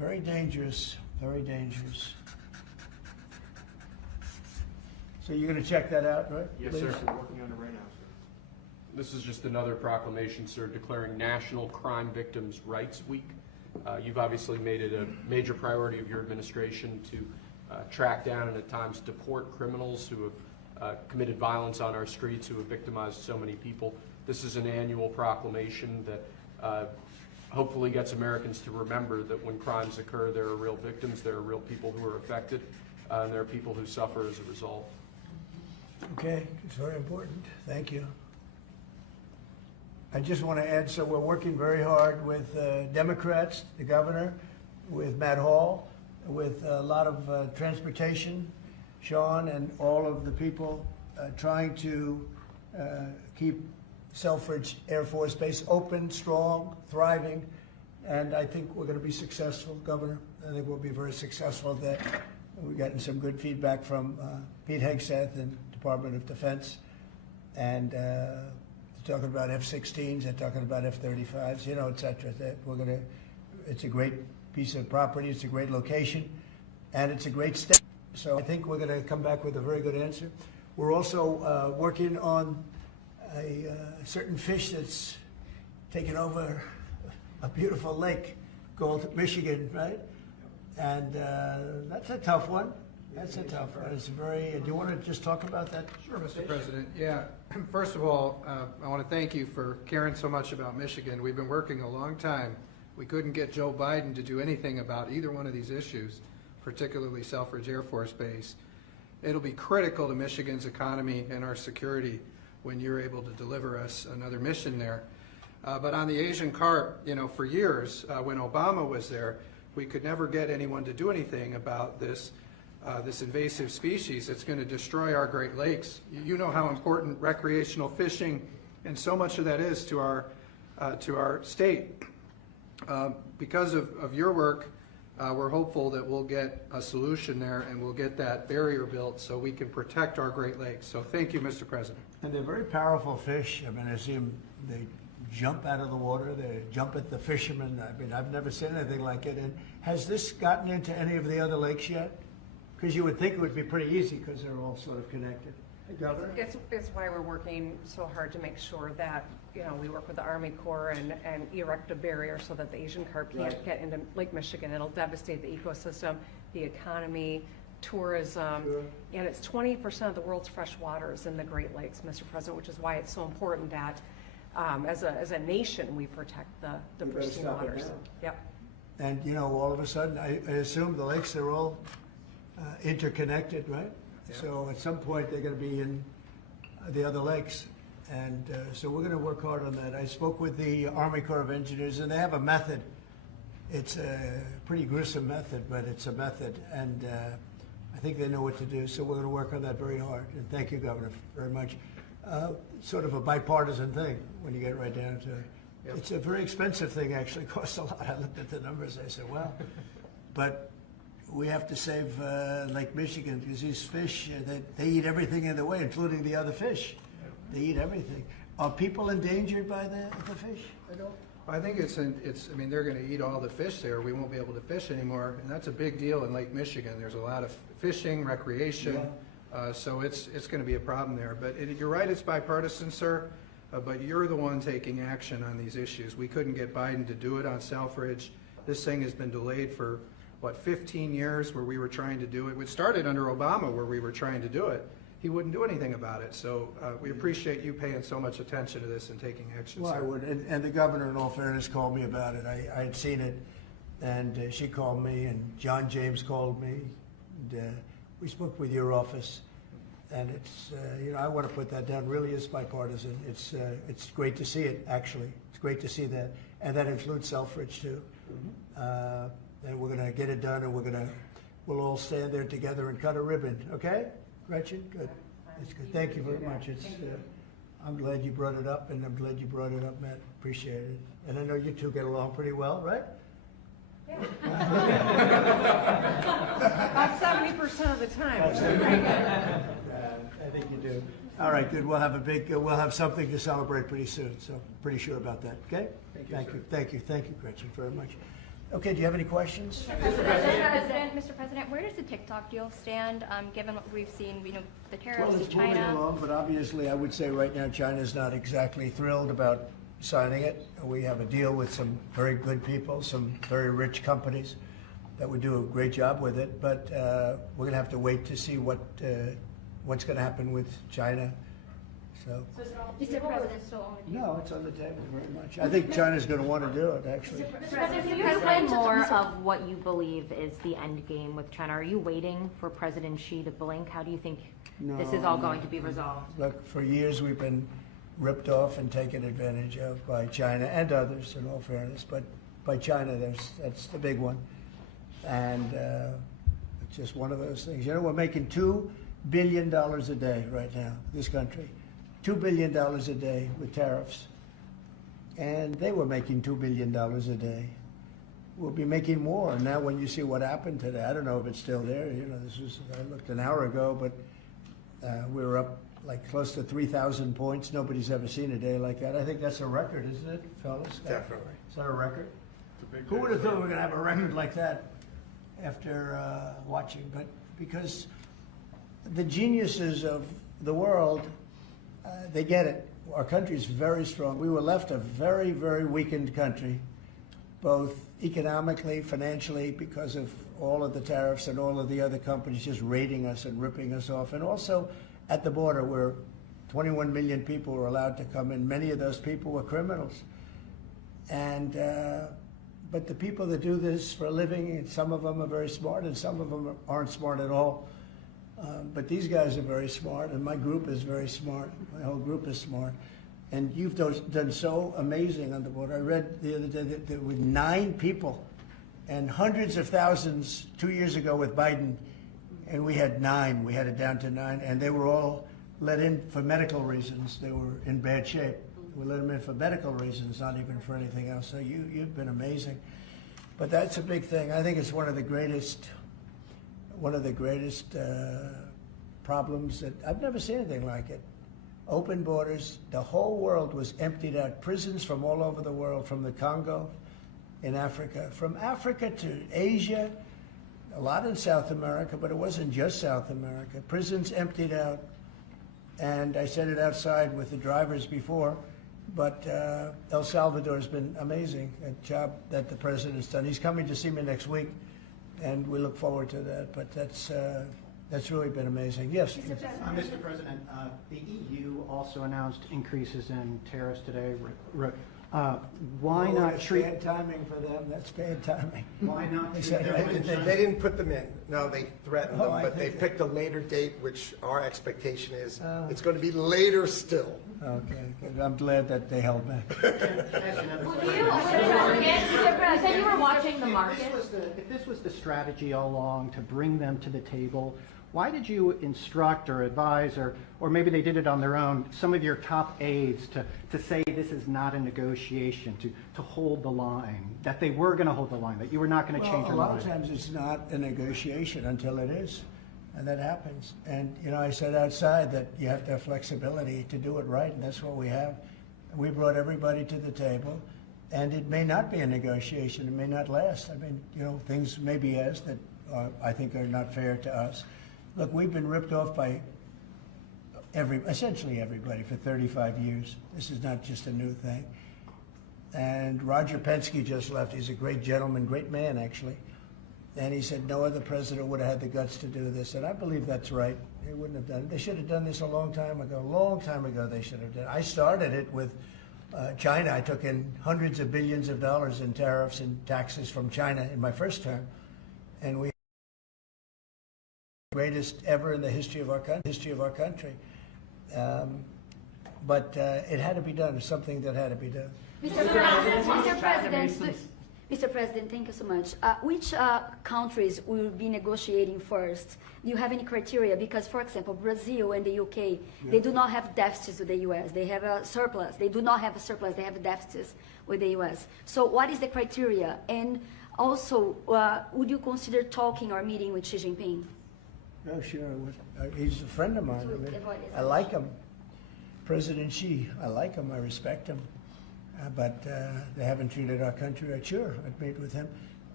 Very dangerous, very dangerous. So you're going to check that out, right? Yes, please? sir. We're working on it right now, sir. This is just another proclamation, sir, declaring National Crime Victims' Rights Week. You've obviously made it a major priority of your administration to track down and at times deport criminals who have committed violence on our streets, who have victimized so many people. This is an annual proclamation that hopefully gets Americans to remember that when crimes occur, there are real victims, there are real people who are affected, and there are people who suffer as a result. Okay, it's very important. Thank you. I just want to add, so we're working very hard with Democrats, the governor, with Matt Hall, with a lot of transportation, Sean, and all of the people trying to keep Selfridge Air Force Base open, strong, thriving, and I think we're going to be successful, Governor. I think we'll be very successful at that. We've gotten some good feedback from Pete Hegseth and Department of Defense, and they're talking about F-16s, they're talking about F-35s, you know, et cetera. That we're going to, it's a great piece of property, it's a great location, and it's a great state. So I think we're going to come back with a very good answer. We're also working on a certain fish that's taken over a beautiful lake called Michigan, right? And that's a tough one. That's a tough one. It's very. Do you want to just talk about that? Sure, Mr. President. Yeah. First of all, I want to thank you for caring so much about Michigan. We've been working a long time. We couldn't get Joe Biden to do anything about either one of these issues, particularly Selfridge Air Force Base. It'll be critical to Michigan's economy and our security when you're able to deliver us another mission there. But on the Asian carp, you know, for years, when Obama was there, we could never get anyone to do anything about this invasive species that's going to destroy our Great Lakes. You know how important recreational fishing and so much of that is to our state. Because of your work, we're hopeful that we'll get a solution there and we'll get that barrier built so we can protect our Great Lakes. So thank you, Mr. President. And they're very powerful fish. I mean, I see them, they jump out of the water, they jump at the fishermen. I mean, I've never seen anything like it. And has this gotten into any of the other lakes yet? Because you would think it would be pretty easy because they're all sort of connected. Hey, Governor? It's why we're working so hard to make sure that, you know, we work with the Army Corps and erect a barrier so that the Asian carp can't get into Lake Michigan. It'll devastate the ecosystem, the economy, tourism, and it's 20% of the world's fresh waters in the Great Lakes, Mr. President, which is why it's so important that as a nation we protect the pristine waters. Yep. And, you know, all of a sudden, I assume the lakes are all interconnected, right? Yeah. So at some point, they're going to be in the other lakes. And so we're going to work hard on that. I spoke with the Army Corps of Engineers, and they have a method. It's a pretty gruesome method, but it's a method. And I think they know what to do. So we're going to work on that very hard. And thank you, Governor, very much. Sort of a bipartisan thing when you get right down to it. Yep. It's a very expensive thing, actually. It costs a lot. I looked at the numbers. I said, well, but we have to save Lake Michigan because these fish, they eat everything in the way, including the other fish. They eat everything. Are people endangered by the fish? I don't. I think I mean, they're going to eat all the fish there. We won't be able to fish anymore, and that's a big deal in Lake Michigan. There's a lot of fishing, recreation, so it's going to be a problem there. But you're right, it's bipartisan, sir, but you're the one taking action on these issues. We couldn't get Biden to do it on Selfridge. This thing has been delayed for, 15 years where we were trying to do it. It started under Obama where we were trying to do it. He wouldn't do anything about it. So we appreciate you paying so much attention to this and taking action, Well, sir. I would. And the governor, in all fairness, called me about it. I had seen it, and she called me, and John James called me. And, we spoke with your office, and it's, you know, I want to put that down. Really is bipartisan. It's great to see it, actually. It's great to see that. And that includes Selfridge, too. And we're going to get it done, and we'll all stand there together and cut a ribbon. Okay? Gretchen? Good. That's good. Thank you very much. It's, I'm glad you brought it up, and I'm glad you brought it up, Matt. Appreciate it. And I know you two get along pretty well, right? About 70% of the time, which is pretty good. I think you do. All right, good. We'll have something to celebrate pretty soon, so pretty sure about that, okay? Thank you. Thank you, Gretchen, very much. Okay, do you have any questions? Mr. President, where does the TikTok deal stand, given what we've seen, the tariffs Well, to it's moving China? along, but obviously I would say right now China's not exactly thrilled about signing it. We have a deal with some very good people, some very rich companies that would do a great job with it, but we're going to have to wait to see what's going to happen with China. So, Mr. President, no, it's on the table very much. I think China's going to want to do it, actually. President, can you explain more of what you believe is the end game with China? Are you waiting for President Xi to blink? How do you think this is all going to be resolved? Look, for years we've been ripped off and taken advantage of by China and others, in all fairness, but by China, that's the big one. And it's just one of those things. You know, we're making $2 billion a day right now, this country. $2 billion a day with tariffs. And they were making $2 billion a day. We'll be making more. Now when you see what happened today, I don't know if it's still there. You know, I looked an hour ago, but we were up like close to 3,000 points. Nobody's ever seen a day like that. I think that's a record, isn't it, fellas? Definitely. Is that a record? Who would have thought we were going to have a record like that after watching? But because the geniuses of the world, they get it. Our country is very strong. We were left a very, very weakened country, both economically, financially, because of all of the tariffs and all of the other companies just raiding us and ripping us off, and also at the border where 21 million people were allowed to come in. Many of those people were criminals. And but the people that do this for a living, and some of them are very smart and some of them aren't smart at all. But these guys are very smart, and my group is very smart. My whole group is smart. And you've done so amazing on the border. I read the other day that there were 9 people and hundreds of thousands 2 years ago with Biden, and we had 9. We had it down to 9, and they were all let in for medical reasons. They were in bad shape. We let them in for medical reasons, not even for anything else. So you've been amazing. But that's a big thing. I think it's one of the greatest problems that I've never seen anything like it. Open borders, the whole world was emptied out. Prisons from all over the world, from the Congo in Africa, from Africa to Asia, a lot in South America, but it wasn't just South America. Prisons emptied out, and I said it outside with the drivers before, but El Salvador has been amazing, a job that the president's done. He's coming to see me next week, and we look forward to that, but that's really been amazing. Yes? Mr. President, the EU also announced increases in tariffs today. Why not That's treat... bad timing for them. That's bad timing. Why not They treat said- everyone- They didn't put them in. No, they threatened Oh, them, I but they think- picked a later date, which our expectation is Oh. it's going to be later still. Okay, good. I'm glad that they held back. You said you were watching the market. If this was the strategy all along to bring them to the table, why did you instruct or advise, or maybe they did it on their own, some of your top aides to say this is not a negotiation, to hold the line, that they were going to hold the line, that you were not going to change your A lot of mind? times it's not a negotiation until it is, and that happens. And, you know, I said outside that you have to have flexibility to do it right, and that's what we have. We brought everybody to the table, and it may not be a negotiation. It may not last. I mean, you know, things may be asked that I think are not fair to us. Look, we've been ripped off by essentially everybody for 35 years. This is not just a new thing. And Roger Penske just left. He's a great gentleman, great man, actually. And he said no other president would have had the guts to do this. And I believe that's right. They wouldn't have done it. They should have done this a long time ago. A long time ago they should have done it. I started it with China. I took in hundreds of billions of dollars in tariffs and taxes from China in my first term. And we greatest ever in the history of our country. But it had to be done. It's something that had to be done. Mr. President, thank you so much. Which countries will be negotiating first? Do you have any criteria? Because, for example, Brazil and the UK, they do not have deficits with the US. They have a surplus. They do not have a surplus. They have deficits with the US. So what is the criteria? And also, would you consider talking or meeting with Xi Jinping? Oh, sure. He's a friend of mine. I like him. President Xi, I like him. I respect him. But they haven't treated our country right. Sure, I'd meet with him.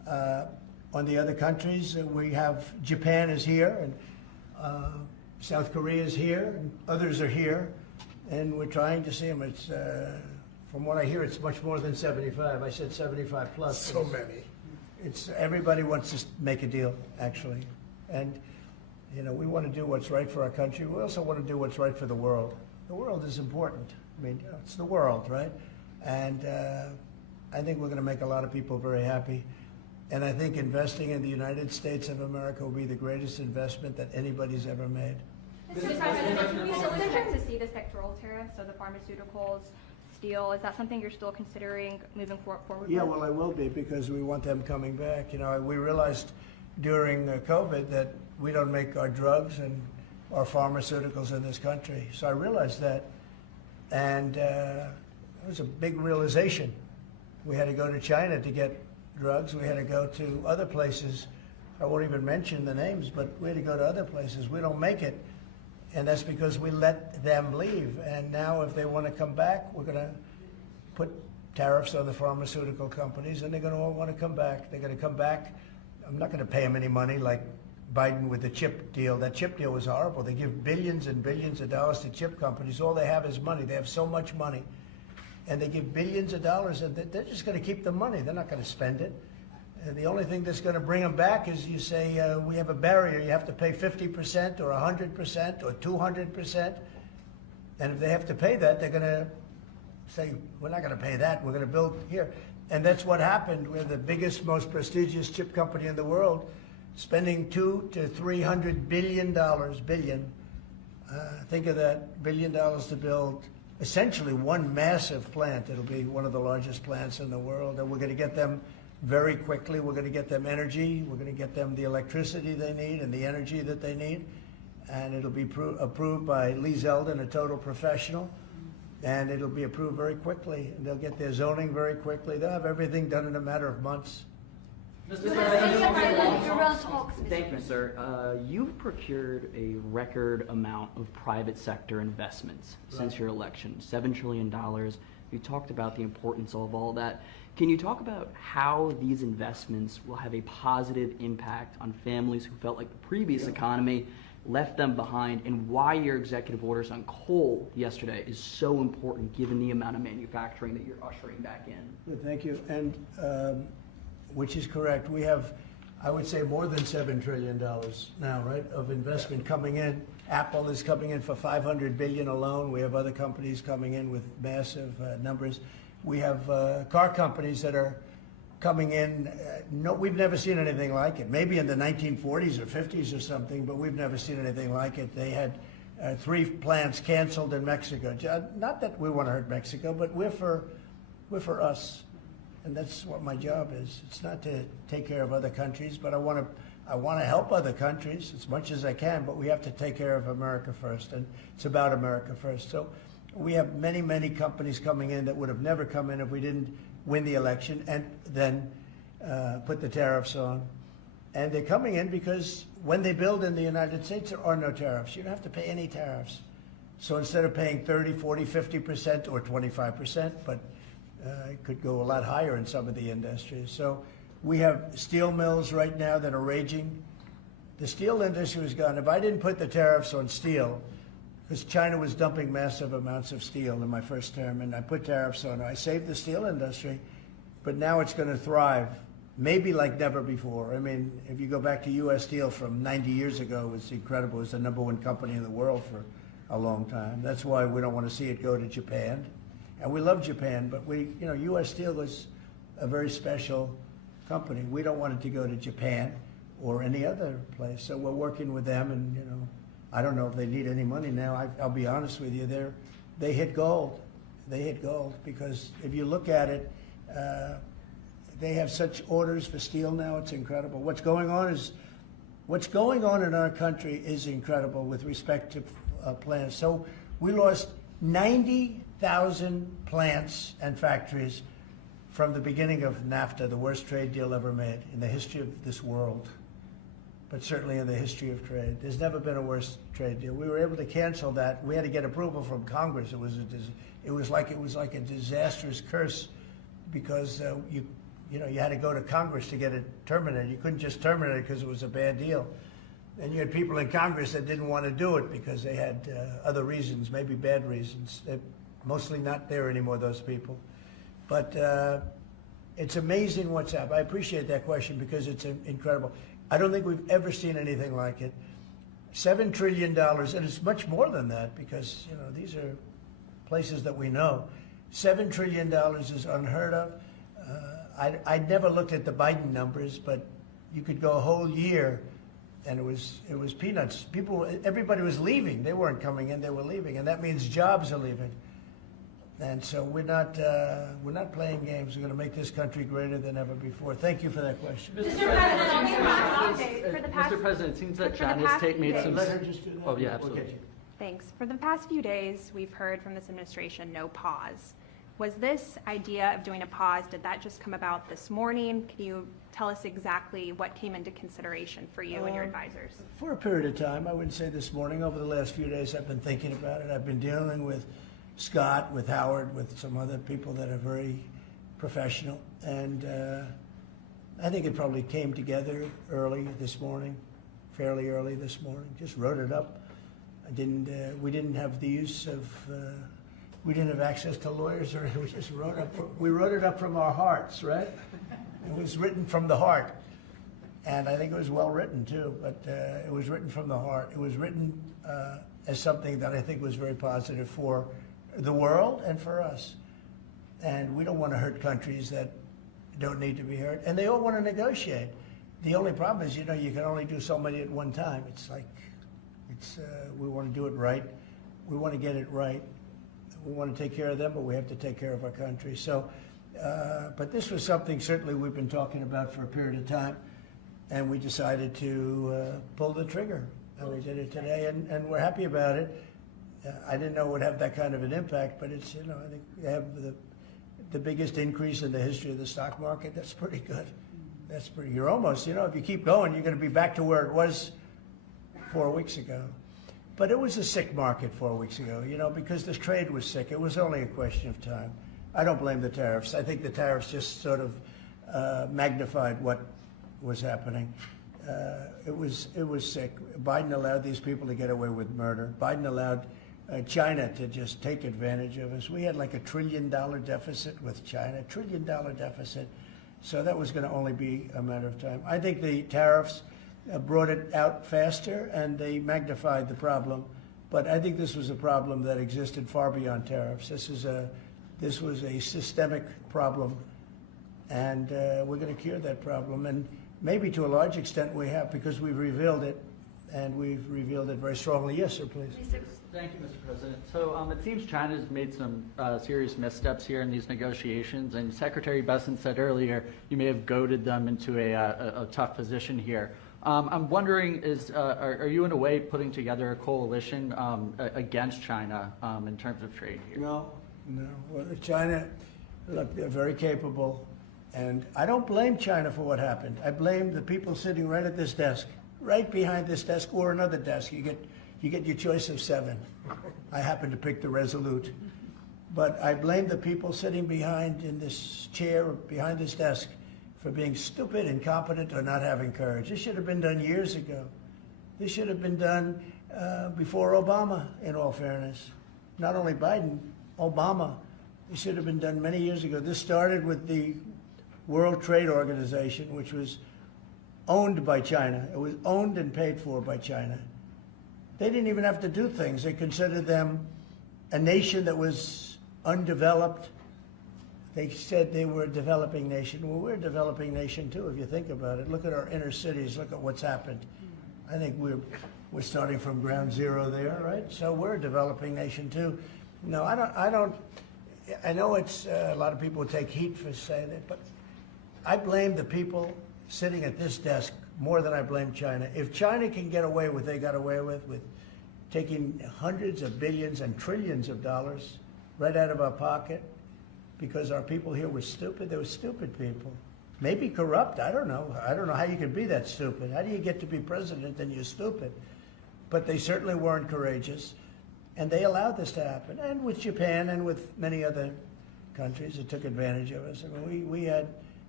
On the other countries, we have Japan is here, and South Korea is here, and others are here, and we're trying to see them. It's, from what I hear, it's much more than 75. I said 75 plus. So many. It's everybody wants to make a deal, actually, and you know we want to do what's right for our country. We also want to do what's right for the world. The world is important. I mean, you know, it's the world, right? And I think we're going to make a lot of people very happy. And I think investing in the United States of America will be the greatest investment that anybody's ever made. Mr. President, can we still expect to see the sectoral tariffs, so the pharmaceuticals, steel? Is that something you're still considering moving forward Yeah, with? well, I will be because we want them coming back. You know, we realized during COVID that we don't make our drugs and our pharmaceuticals in this country. So I realized that, and it was a big realization. We had to go to China to get drugs. We had to go to other places. I won't even mention the names, but we had to go to other places. We don't make it, and that's because we let them leave. And now if they want to come back, we're going to put tariffs on the pharmaceutical companies, and they're going to all want to come back. They're going to come back. I'm not going to pay them any money like Biden with the chip deal. That chip deal was horrible. They give billions and billions of dollars to chip companies. All they have is money. They have so much money. And they give billions of dollars, and they're just going to keep the money. They're not going to spend it. And the only thing that's going to bring them back is you say, we have a barrier. You have to pay 50% or 100% or 200%. And if they have to pay that, they're going to say, we're not going to pay that. We're going to build here. And that's what happened. We're the biggest, most prestigious chip company in the world, spending $200 to $300 billion. Think of that, $1 billion to build essentially one massive plant. It'll be one of the largest plants in the world, and we're going to get them very quickly. We're going to get them energy. We're going to get them the electricity they need and the energy that they need, and it'll be approved by Lee Zeldin, a total professional, and it'll be approved very quickly, and they'll get their zoning very quickly. They'll have everything done in a matter of months. Thank you, sir. You've procured a record amount of private sector investments since your election, $7 trillion. You talked about the importance of all that. Can you talk about how these investments will have a positive impact on families who felt like the previous economy left them behind, and why your executive orders on coal yesterday is so important given the amount of manufacturing that you're ushering back in? Good, thank you. And which is correct. We have, I would say, more than $7 trillion now, right, of investment coming in. Apple is coming in for $500 billion alone. We have other companies coming in with massive numbers. We have car companies that are coming in. No, we've never seen anything like it. Maybe in the 1940s or 50s or something, but we've never seen anything like it. They had 3 plants canceled in Mexico. Not that we want to hurt Mexico, but we're for us. And that's what my job is. It's not to take care of other countries, but I want to help other countries as much as I can, but we have to take care of America first, and it's about America first. So we have many, many companies coming in that would have never come in if we didn't win the election and then put the tariffs on. And they're coming in because when they build in the United States, there are no tariffs. You don't have to pay any tariffs. So instead of paying 30, 40, 50% or 25%, but it could go a lot higher in some of the industries. So we have steel mills right now that are raging. The steel industry was gone. If I didn't put the tariffs on steel, because China was dumping massive amounts of steel in my first term, and I put tariffs on it, I saved the steel industry, but now it's going to thrive, maybe like never before. I mean, if you go back to U.S. Steel from 90 years ago, it was incredible. It was the #1 company in the world for a long time. That's why we don't want to see it go to Japan. And we love Japan, but U.S. Steel was a very special company. We don't want it to go to Japan or any other place. So we're working with them, and I don't know if they need any money now. I'll be honest with you, they hit gold. They hit gold because if you look at it, they have such orders for steel now. It's incredible. What's going on in our country is incredible with respect to plants. So we lost 90,000 plants and factories from the beginning of NAFTA, the worst trade deal ever made in the history of this world, but certainly in the history of trade. There's never been a worse trade deal. We were able to cancel that. We had to get approval from Congress. It was like a disastrous curse because you know, you had to go to Congress to get it terminated. You couldn't just terminate it because it was a bad deal. And you had people in Congress that didn't want to do it because they had other reasons, maybe bad reasons. They're mostly not there anymore, those people. But it's amazing what's happened. I appreciate that question because it's incredible. I don't think we've ever seen anything like it. $7 trillion, and it's much more than that because, you know, these are places that we know. $7 trillion is unheard of. I never looked at the Biden numbers, but you could go a whole year and it was peanuts. Everybody was leaving. They weren't coming in, they were leaving. And that means jobs are leaving. And so we're not playing games. We're going to make this country greater than ever before. Thank you for that question. Mr. President, it seems that China's made some. Let her just do that. Oh, yeah, absolutely. Okay. Thanks. For the past few days, we've heard from this administration no pause. Was this idea of doing a pause, did that just come about this morning? Can you tell us exactly what came into consideration for you and your advisors? For a period of time, I wouldn't say this morning. Over the last few days, I've been thinking about it. I've been dealing with Scott, with Howard, with some other people that are very professional. And I think it probably came together early this morning, fairly early this morning. Just wrote it up. We didn't have the use of, we didn't have access to lawyers, or we just we wrote it up from our hearts, right? It was written from the heart. And I think it was well written too, but it was written from the heart. It was written as something that I think was very positive for the world and for us. And we don't want to hurt countries that don't need to be hurt. And they all want to negotiate. The only problem is, you know, you can only do so many at one time. It's like, we want to do it right. We want to get it right. We want to take care of them, but we have to take care of our country. So, but this was something certainly we've been talking about for a period of time, and we decided to pull the trigger. And we did it today, and we're happy about it. I didn't know it would have that kind of an impact, but it's, you know, I think we have the biggest increase in the history of the stock market. That's pretty good. That's pretty, you're almost, you know, if you keep going, you're going to be back to where it was 4 weeks ago. But it was a sick market 4 weeks ago, you know, because this trade was sick. It was only a question of time. I don't blame the tariffs. I think the tariffs just sort of magnified what was happening. It was sick. Biden allowed these people to get away with murder. Biden allowed China to just take advantage of us. We had like $1 trillion deficit with China, $1 trillion deficit. So that was going to only be a matter of time. I think the tariffs brought it out faster and they magnified the problem. But I think this was a problem that existed far beyond tariffs. This was a systemic problem, and we're going to cure that problem. And maybe to a large extent we have, because we've revealed it, and we've revealed it very strongly. Yes, sir, please. Thank you, Mr. President. So it seems China's made some serious missteps here in these negotiations, and Secretary Bessent said earlier you may have goaded them into a tough position here. I'm wondering, are you in a way putting together a coalition against China in terms of trade here? No. Well, China, look, they're very capable, and I don't blame China for what happened. I blame the people sitting right at this desk, right behind this desk, or another desk. You get your choice of 7. I happen to pick the Resolute. But I blame the people sitting behind in this chair, behind this desk, for being stupid, incompetent, or not having courage. This should have been done years ago. This should have been done before Obama, in all fairness. Not only Biden, Obama. It should have been done many years ago. This started with the World Trade Organization, which was owned by China. It was owned and paid for by China. They didn't even have to do things. They considered them a nation that was undeveloped. They said they were a developing nation. Well, we're a developing nation too, if you think about it. Look at our inner cities. Look at what's happened. I think we're starting from ground zero there, right? So we're a developing nation too. No, I don't. I know it's a lot of people take heat for saying it, but I blame the people sitting at this desk more than I blame China. If China can get away with what they got away with taking hundreds of billions and trillions of dollars right out of our pocket because our people here were stupid, they were stupid people. Maybe corrupt, I don't know. I don't know how you can be that stupid. How do you get to be president and you're stupid? But they certainly weren't courageous. And they allowed this to happen. And with Japan and with many other countries that took advantage of us. I mean, we had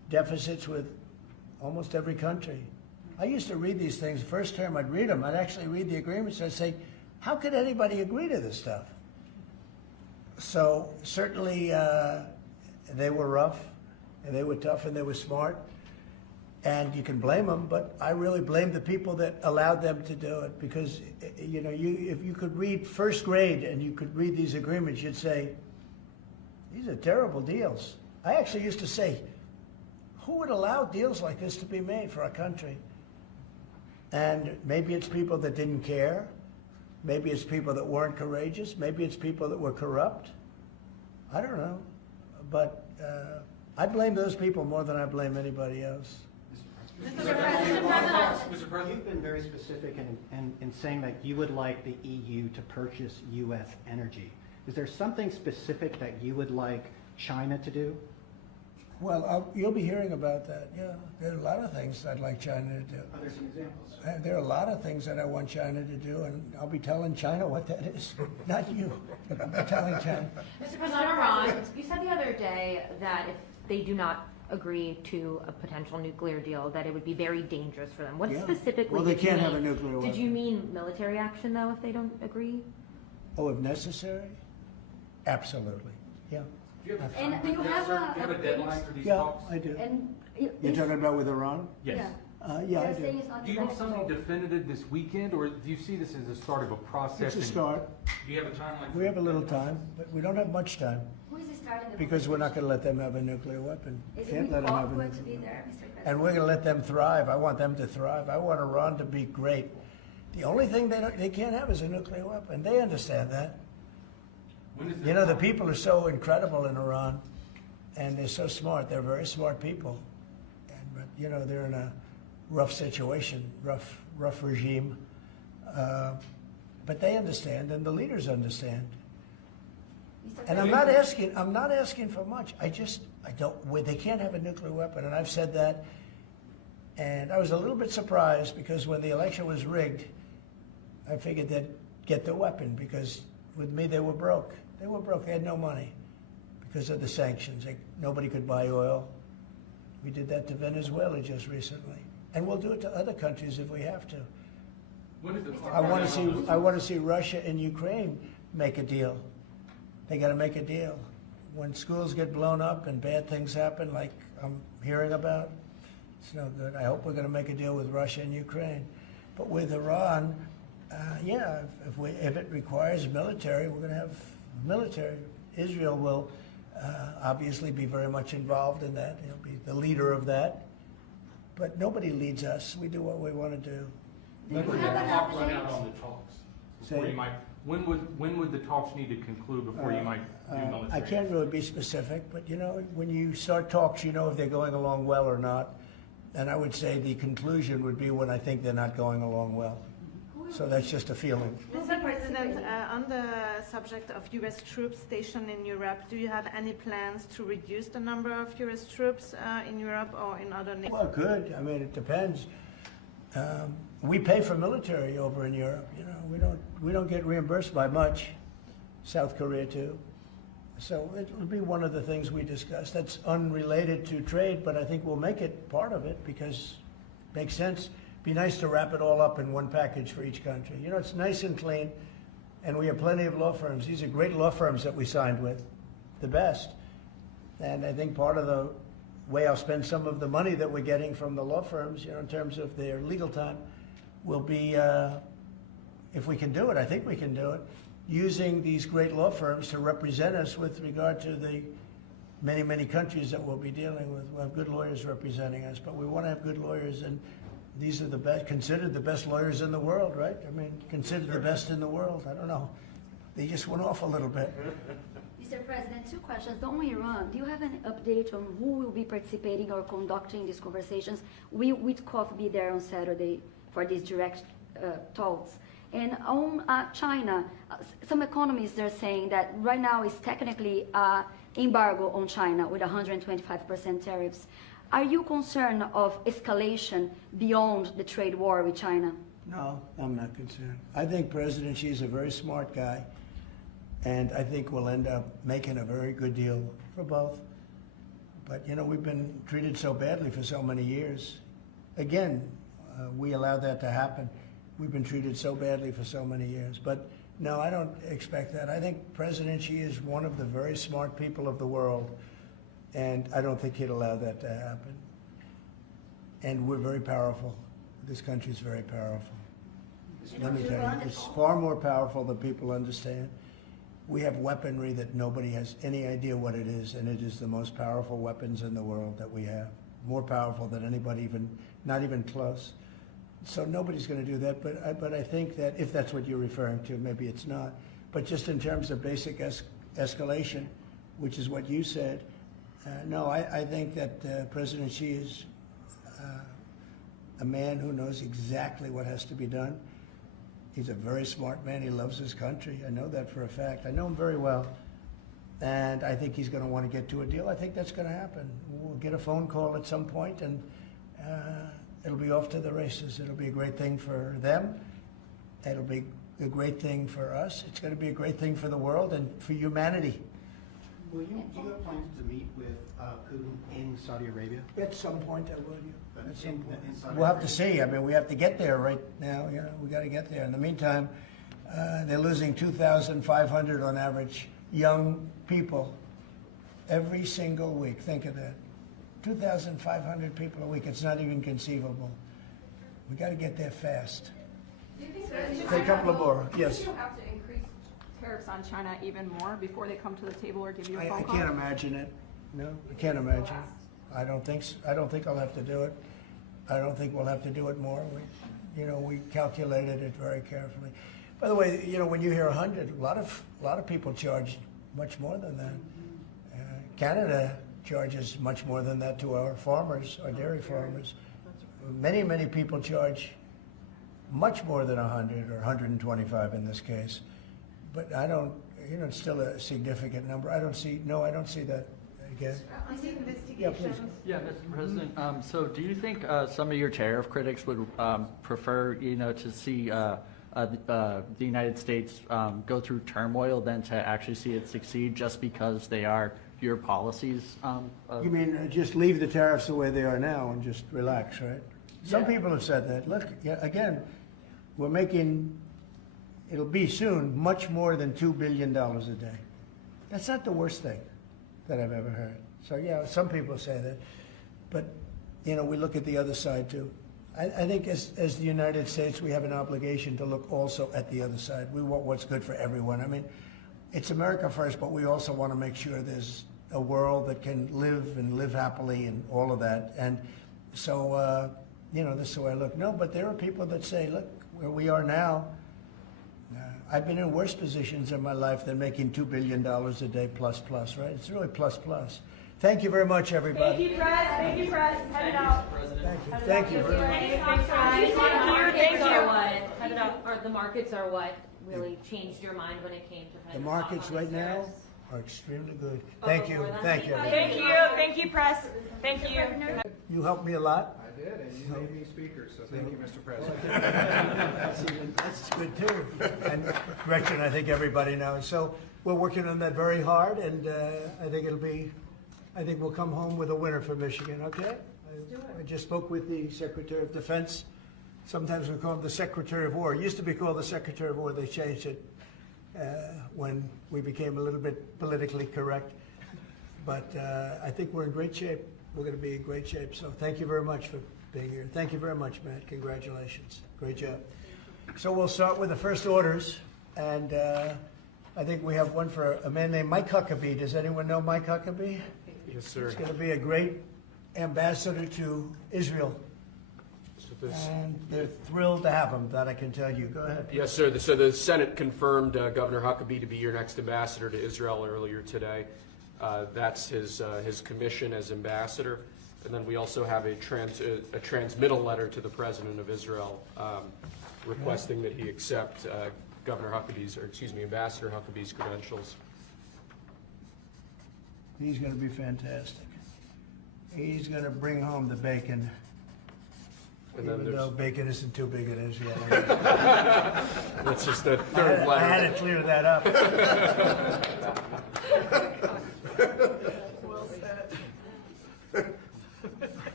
deficits with almost every country. I used to read these things. First term, I'd read them. I'd actually read the agreements. I'd say, how could anybody agree to this stuff? So certainly they were rough, and they were tough, and they were smart. And you can blame them, but I really blame the people that allowed them to do it, because you know, if you could read first grade and you could read these agreements, you'd say, these are terrible deals. I actually used to say, who would allow deals like this to be made for our country? And maybe it's people that didn't care. Maybe it's people that weren't courageous. Maybe it's people that were corrupt. I don't know. But I blame those people more than I blame anybody else. Mr. President, you've been very specific in saying that you would like the EU to purchase U.S. energy. Is there something specific that you would like China to do? Well, you'll be hearing about that, yeah. There are a lot of things I'd like China to do. Are there some examples? There are a lot of things that I want China to do, and I'll be telling China what that is. Not you, but I'll be telling China. Mr. President, on Iran, you said the other day that if they do not agree to a potential nuclear deal, that it would be very dangerous for them. What Yeah. specifically Well, they did you can't have mean? a nuclear weapon. Did you mean military action, though, if they don't agree? Oh, if necessary? Absolutely, yeah. And do you have a deadline for these Yeah, talks? I do. And You're talking about with Iran? Yes. Yeah, I They're do. saying it's not Do you want something negotiable. definitive this weekend, or do you see this as the start of a process? It's a start. Do you have a timeline? We have a little time, but we don't have much time, Who is starting the because we're not going to let them have a nuclear weapon. Is Can't it let them have a awkward to be nuclear there, weapon. Mr. President? And we're going to let them thrive. I want them to thrive. I want Iran to be great. The only thing they can't have is a nuclear weapon. They understand that. You know, the people are so incredible in Iran, and they're so smart. They're very smart people. But, you know, they're in a rough situation, rough regime. But they understand, and the leaders understand. And I'm not asking for much. I don't, they can't have a nuclear weapon, and I've said that. And I was a little bit surprised, because when the election was rigged, I figured they'd get the weapon, because with me they were broke. They were broke. They had no money because of the sanctions. Nobody could buy oil. We did that to Venezuela just recently, and we'll do it to other countries if we have to. I want to see Russia and Ukraine make a deal. They got to make a deal. When schools get blown up and bad things happen, like I'm hearing about, it's no good. I hope we're going to make a deal with Russia and Ukraine. But with Iran, yeah, if it requires military, we're going to have military. Israel will obviously be very much involved in that. He'll be the leader of that. But nobody leads us. We do what we want to do. When would the clock run out on the talks? Before Say- you might, when would the talks need to conclude before you might do military? I can't really be specific, but you know, when you start talks, you know if they're going along well or not. And I would say the conclusion would be when I think they're not going along well. So that's just a feeling. Mr. President, on the subject of U.S. troops stationed in Europe, do you have any plans to reduce the number of U.S. troops in Europe or in other nations? Well, good. I mean, it depends. We pay for military over in Europe. You know, we don't get reimbursed by much. South Korea too. So it'll be one of the things we discuss. That's unrelated to trade, but I think we'll make it part of it because it makes sense. Be nice to wrap it all up in one package for each country. You know, it's nice and clean, and we have plenty of law firms. These are great law firms that we signed with, the best. And I think part of the way I'll spend some of the money that we're getting from the law firms, you know, in terms of their legal time, will be, if we can do it, I think we can do it, using these great law firms to represent us with regard to the many, many countries that we'll be dealing with. We'll have good lawyers representing us, but we want to have good lawyers, and these are the best, considered the best lawyers in the world, right? I mean, considered the best in the world. I don't know. They just went off a little bit. Mr. President, 2 questions. On Iran, do you have an update on who will be participating or conducting these conversations? Will Witkoff be there on Saturday for these direct talks? And on China, some economists are saying that right now is technically embargo on China with 125% tariffs. Are you concerned of escalation beyond the trade war with China? No, I'm not concerned. I think President Xi's a very smart guy, and I think we'll end up making a very good deal for both. But, you know, we've been treated so badly for so many years. Again, we allowed that to happen. We've been treated so badly for so many years. But no, I don't expect that. I think President Xi is one of the very smart people of the world, and I don't think he'd allow that to happen. And we're very powerful. This country is very powerful. Let me tell you, it's far more powerful than people understand. We have weaponry that nobody has any idea what it is, and it is the most powerful weapons in the world that we have. More powerful than anybody, even not even close. So nobody's going to do that, but I think that if that's what you're referring to, maybe it's not. But just in terms of basic escalation, which is what you said, no, I think that President Xi is a man who knows exactly what has to be done. He's a very smart man. He loves his country. I know that for a fact. I know him very well. And I think he's going to want to get to a deal. I think that's going to happen. We'll get a phone call at some point, and it'll be off to the races. It'll be a great thing for them. It'll be a great thing for us. It's going to be a great thing for the world and for humanity. Do you have plans to meet with Putin in Saudi Arabia? At some point, I will. Yeah. At some point. In Saudi We'll have to Arabia? see. I mean, we have to get there right now. You know, we got to get there. In the meantime, they're losing 2,500 on average young people every single week. Think of that. 2,500 people a week. It's not even conceivable. We got to get there fast. Take a couple of more. Yes. Do you have to increase tariffs on China even more before they come to the table or give you a phone I call? can't imagine it. No, I can't imagine. I don't think I'll have to do it. I don't think we'll have to do it more. We calculated it very carefully. By the way, you know, when you hear 100, a lot of people charge much more than that. Canada charges much more than that to our farmers, our dairy farmers. Many, many people charge much more than 100 or 125 in this case. But I don't, you know, it's still a significant number. I don't see that again. Yeah, please. Yeah, Mr. President. So do you think some of your tariff critics would prefer, you know, to see the United States go through turmoil than to actually see it succeed just because they are your policies? You mean just leave the tariffs the way they are now and just relax, right? Some Yeah. people have said that. Look, again, we're making, it'll be soon, much more than $2 billion a day. That's not the worst thing that I've ever heard. So yeah, some people say that. But, you know, we look at the other side too. I think as the United States, we have an obligation to look also at the other side. We want what's good for everyone. I mean, it's America first, but we also want to make sure there's a world that can live happily and all of that. And so, you know, this is the way I look. No, but there are people that say, look, where we are now, I've been in worse positions in my life than making $2 billion a day plus, right? It's really plus. Thank you very much, everybody. Thank you, Press. Thank you, Press. Head it out. Thank you. The markets are what really changed your mind when it came to kind The of markets right now are extremely good. Thank you. Thank you. Thank you. Thank you, Press. Thank you. You helped me a lot. I did, and you made me speaker, so thank you, Mr. President. That's good too. And Gretchen, I think everybody knows. So we're working on that very hard, and I think we'll come home with a winner for Michigan, okay? I just spoke with the Secretary of Defense. Sometimes we call him the Secretary of War. It used to be called the Secretary of War. They changed it when we became a little bit politically correct. But I think we're in great shape. We're going to be in great shape. So thank you very much for being here. Thank you very much, Matt. Congratulations. Great job. So we'll start with the first orders. And I think we have one for a man named Mike Huckabee. Does anyone know Mike Huckabee? Yes, sir. He's going to be a great ambassador to Israel. And they're thrilled to have him, that I can tell you. Go ahead. Yes, sir. So the Senate confirmed Governor Huckabee to be your next ambassador to Israel earlier today. That's his commission as ambassador. And then we also have a transmittal letter to the President of Israel requesting that he accept Ambassador Huckabee's credentials. He's going to be fantastic. He's going to bring home the bacon. And then Even though bacon isn't too big in Israel. That's just the third letter. I had to clear that up.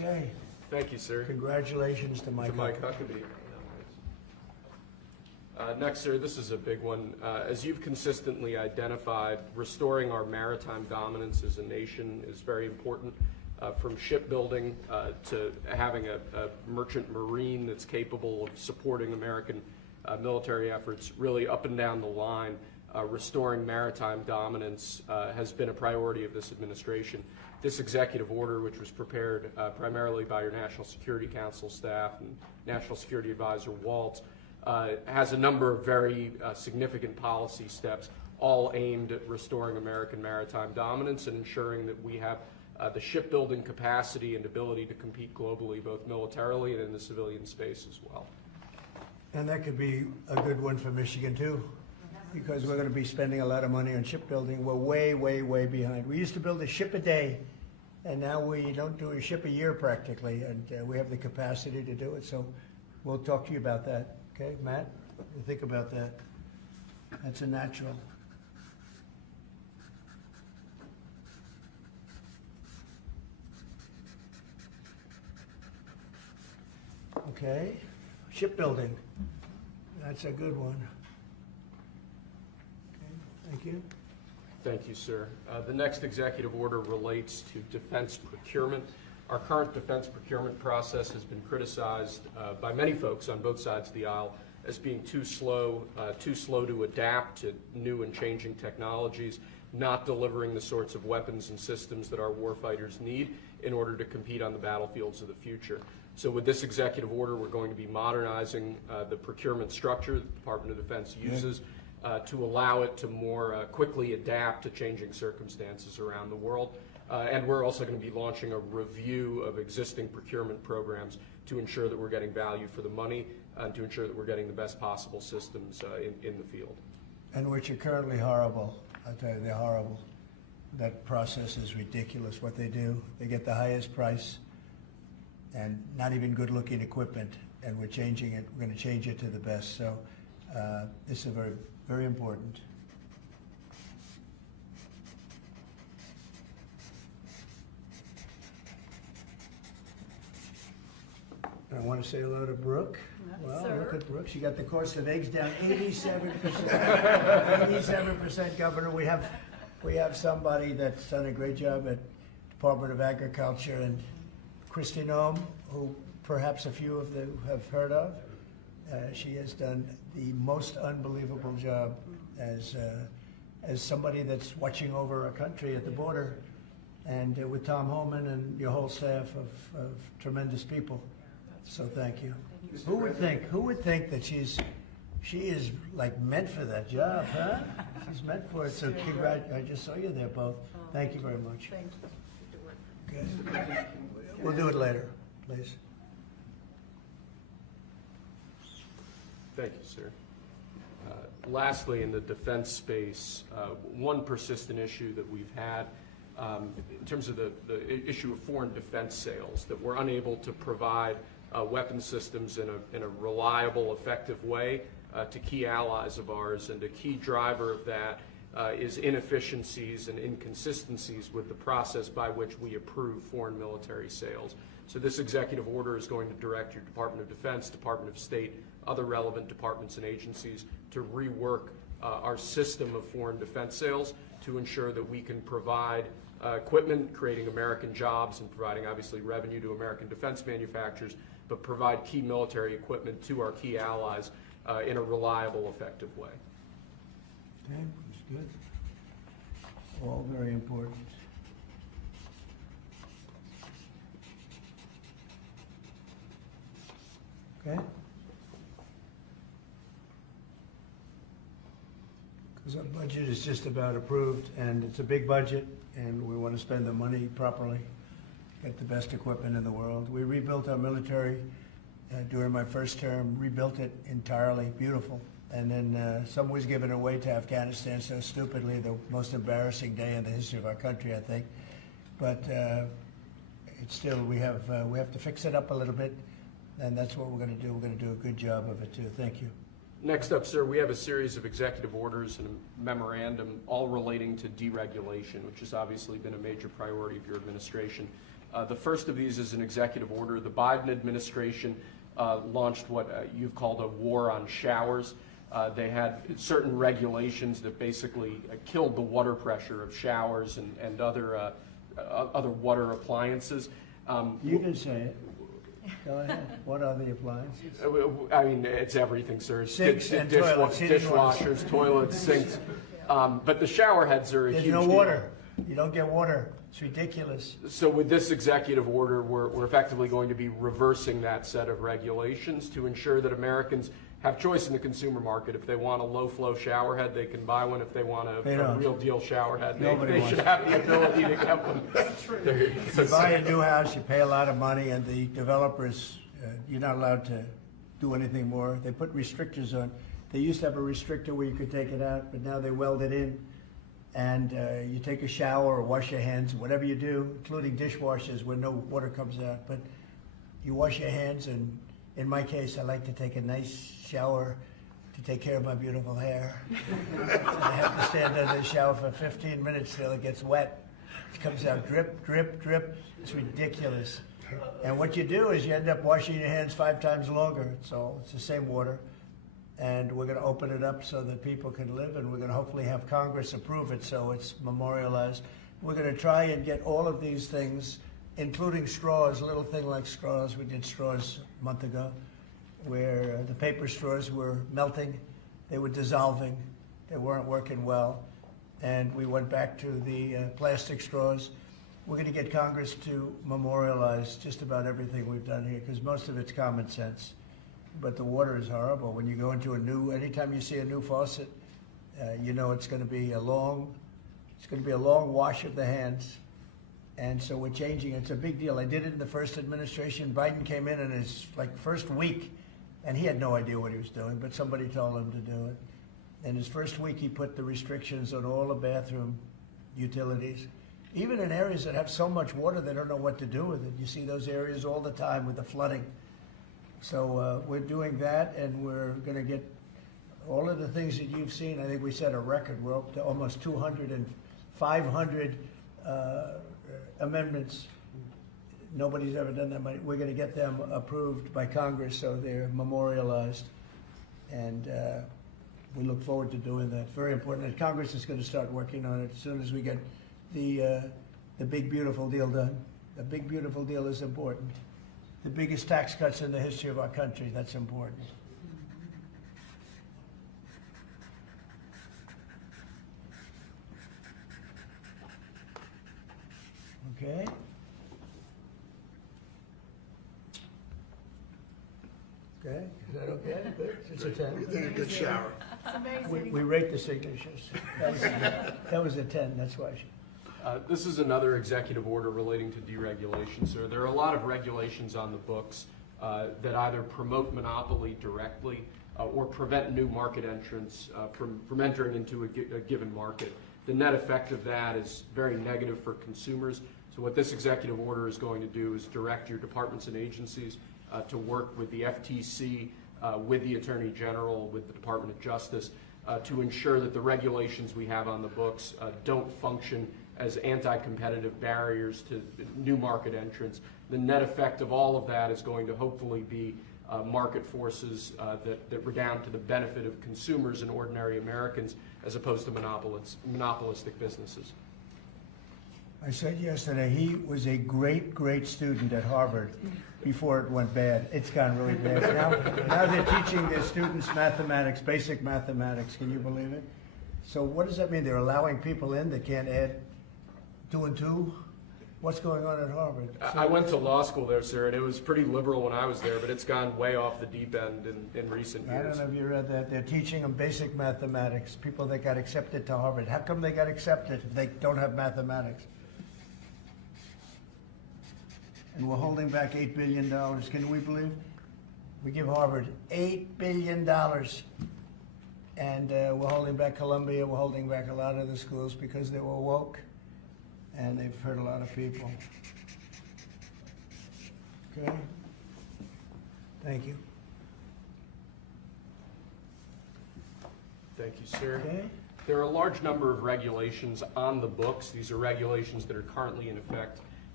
Okay. Thank you, sir. Congratulations to Mike. To Mike Huckabee. Next, sir, this is a big one. As you've consistently identified, restoring our maritime dominance as a nation is very important, from shipbuilding to having a merchant marine that's capable of supporting American military efforts, really up and down the line. Restoring maritime dominance has been a priority of this administration. This executive order, which was prepared primarily by your National Security Council staff and National Security Advisor Waltz, has a number of very significant policy steps, all aimed at restoring American maritime dominance and ensuring that we have the shipbuilding capacity and ability to compete globally, both militarily and in the civilian space as well. And that could be a good one for Michigan too, because we're going to be spending a lot of money on shipbuilding. We're way, way, way behind. We used to build a ship a day, and now we don't do a ship a year practically, and we have the capacity to do it. So we'll talk to you about that. Okay, Matt, you think about that. That's a natural. Okay, shipbuilding. That's a good one. Okay, thank you. Thank you, sir. The next executive order relates to defense procurement. Our current defense procurement process has been criticized by many folks on both sides of the aisle as being too slow to adapt to new and changing technologies, not delivering the sorts of weapons and systems that our warfighters need in order to compete on the battlefields of the future. So with this executive order, we're going to be modernizing the procurement structure that the Department of Defense uses to allow it to more quickly adapt to changing circumstances around the world. And we're also going to be launching a review of existing procurement programs to ensure that we're getting value for the money and to ensure that we're getting the best possible systems in the field. And which are currently horrible. I'll tell you, they're horrible. That process is ridiculous, what they do. They get the highest price and not even good-looking equipment, and we're changing it. We're going to change it to the best. So this is very, very important. I want to say hello to Brooke. Well, look at Brooke. She got the cost of eggs down 87%. 87%, Governor. We have somebody that's done a great job at Department of Agriculture, and Christy Noem, who perhaps a few of you have heard of. She has done the most unbelievable job as somebody that's watching over our country at the border, and with Tom Homan and your whole staff of tremendous people. So thank you. Who would think that she is like meant for that job, huh? She's meant for it. So I just saw you there both. Thank you very much. Thank you. Okay. We'll do it later, please. Thank you, sir. Lastly, in the defense space, one persistent issue that we've had in terms of the issue of foreign defense sales, that we're unable to provide weapon systems in a reliable, effective way to key allies of ours, and a key driver of that is inefficiencies and inconsistencies with the process by which we approve foreign military sales. So this executive order is going to direct your Department of Defense, Department of State, other relevant departments and agencies to rework our system of foreign defense sales to ensure that we can provide equipment, creating American jobs and providing obviously revenue to American defense manufacturers, but provide key military equipment to our key allies in a reliable, effective way. Okay, that's good. All very important. Okay? Because our budget is just about approved, and it's a big budget, and we want to spend the money properly, get the best equipment in the world. We rebuilt our military during my first term, rebuilt it entirely, beautiful. And then some was given away to Afghanistan so stupidly, the most embarrassing day in the history of our country, I think. But it's still, we have to fix it up a little bit, and that's what we're going to do. We're going to do a good job of it too. Thank you. Next up, sir, we have a series of executive orders and a memorandum all relating to deregulation, which has obviously been a major priority of your administration. The first of these is an executive order. The Biden administration launched what you've called a war on showers. They had certain regulations that basically killed the water pressure of showers and other water appliances. You can say it. Go ahead. What are the appliances? I mean, it's everything, sir. It's Sinks and toilets, heating ones. dishwashers, toilets, sinks. But the shower heads are a There's huge no deal. water. You don't get water. It's ridiculous. So with this executive order, we're effectively going to be reversing that set of regulations to ensure that Americans have choice in the consumer market. If they want a low-flow shower head, they can buy one. If they want They a don't. real deal shower head, Nobody they wants should it. have the ability to get one. If you buy a new house, you pay a lot of money, and the developers, you're not allowed to do anything more. They put restrictors on. They used to have a restrictor where you could take it out, but now they weld it in. And you take a shower or wash your hands, whatever you do, including dishwashers where no water comes out. But you wash your hands, and in my case, I like to take a nice shower to take care of my beautiful hair. And I have to stand under the shower for 15 minutes till it gets wet. It comes out drip, drip, drip. It's ridiculous. And what you do is you end up washing your hands 5 times longer. So it's the same water. And we're going to open it up so that people can live, and we're going to hopefully have Congress approve it so it's memorialized. We're going to try and get all of these things, including straws, a little thing like straws. We did straws a month ago, where the paper straws were melting, they were dissolving, they weren't working well, and we went back to the plastic straws. We're going to get Congress to memorialize just about everything we've done here, because most of it's common sense. But the water is horrible. When you go into anytime you see a new faucet, you know it's going to be a long wash of the hands. And so we're changing. It's a big deal. I did it in the first administration. Biden came in his first week, and he had no idea what he was doing, but somebody told him to do it. In his first week, he put the restrictions on all the bathroom utilities. Even in areas that have so much water, they don't know what to do with it. You see those areas all the time with the flooding. So we're doing that, and we're going to get all of the things that you've seen. I think we set a record. We're up to almost 200 and 500 amendments. Nobody's ever done that. We're going to get them approved by Congress so they're memorialized. And we look forward to doing that. Very important. And Congress is going to start working on it as soon as we get the big, beautiful deal done. The big, beautiful deal is important. The biggest tax cuts in the history of our country, that's important. Okay. Okay, is that okay? Good. It's a 10. You think a good shower. We rate the signatures. That was a 10, that's why. This is another executive order relating to deregulation, sir. There are a lot of regulations on the books that either promote monopoly directly or prevent new market entrants from entering into a given market. The net effect of that is very negative for consumers. So what this executive order is going to do is direct your departments and agencies to work with the FTC, with the Attorney General, with the Department of Justice, to ensure that the regulations we have on the books don't function as anti-competitive barriers to new market entrants. The net effect of all of that is going to hopefully be market forces that redound to the benefit of consumers and ordinary Americans as opposed to monopolistic businesses. I said yesterday, he was a great, great student at Harvard before it went bad. It's gone really bad. Now they're teaching their students mathematics, basic mathematics. Can you believe it? So what does that mean? They're allowing people in that can't add 2 and 2? What's going on at Harvard? I went to law school there, sir, and it was pretty liberal when I was there, but it's gone way off the deep end in recent years. I don't know if you read that. They're teaching them basic mathematics, people that got accepted to Harvard. How come they got accepted if they don't have mathematics? And we're holding back $8 billion. Can we believe? We give Harvard $8 billion. And we're holding back Columbia. We're holding back a lot of the schools because they were woke. And they've hurt a lot of people. Okay? Thank you. Thank you, sir. Okay. There are a large number of regulations on the books. These are regulations that are currently in effect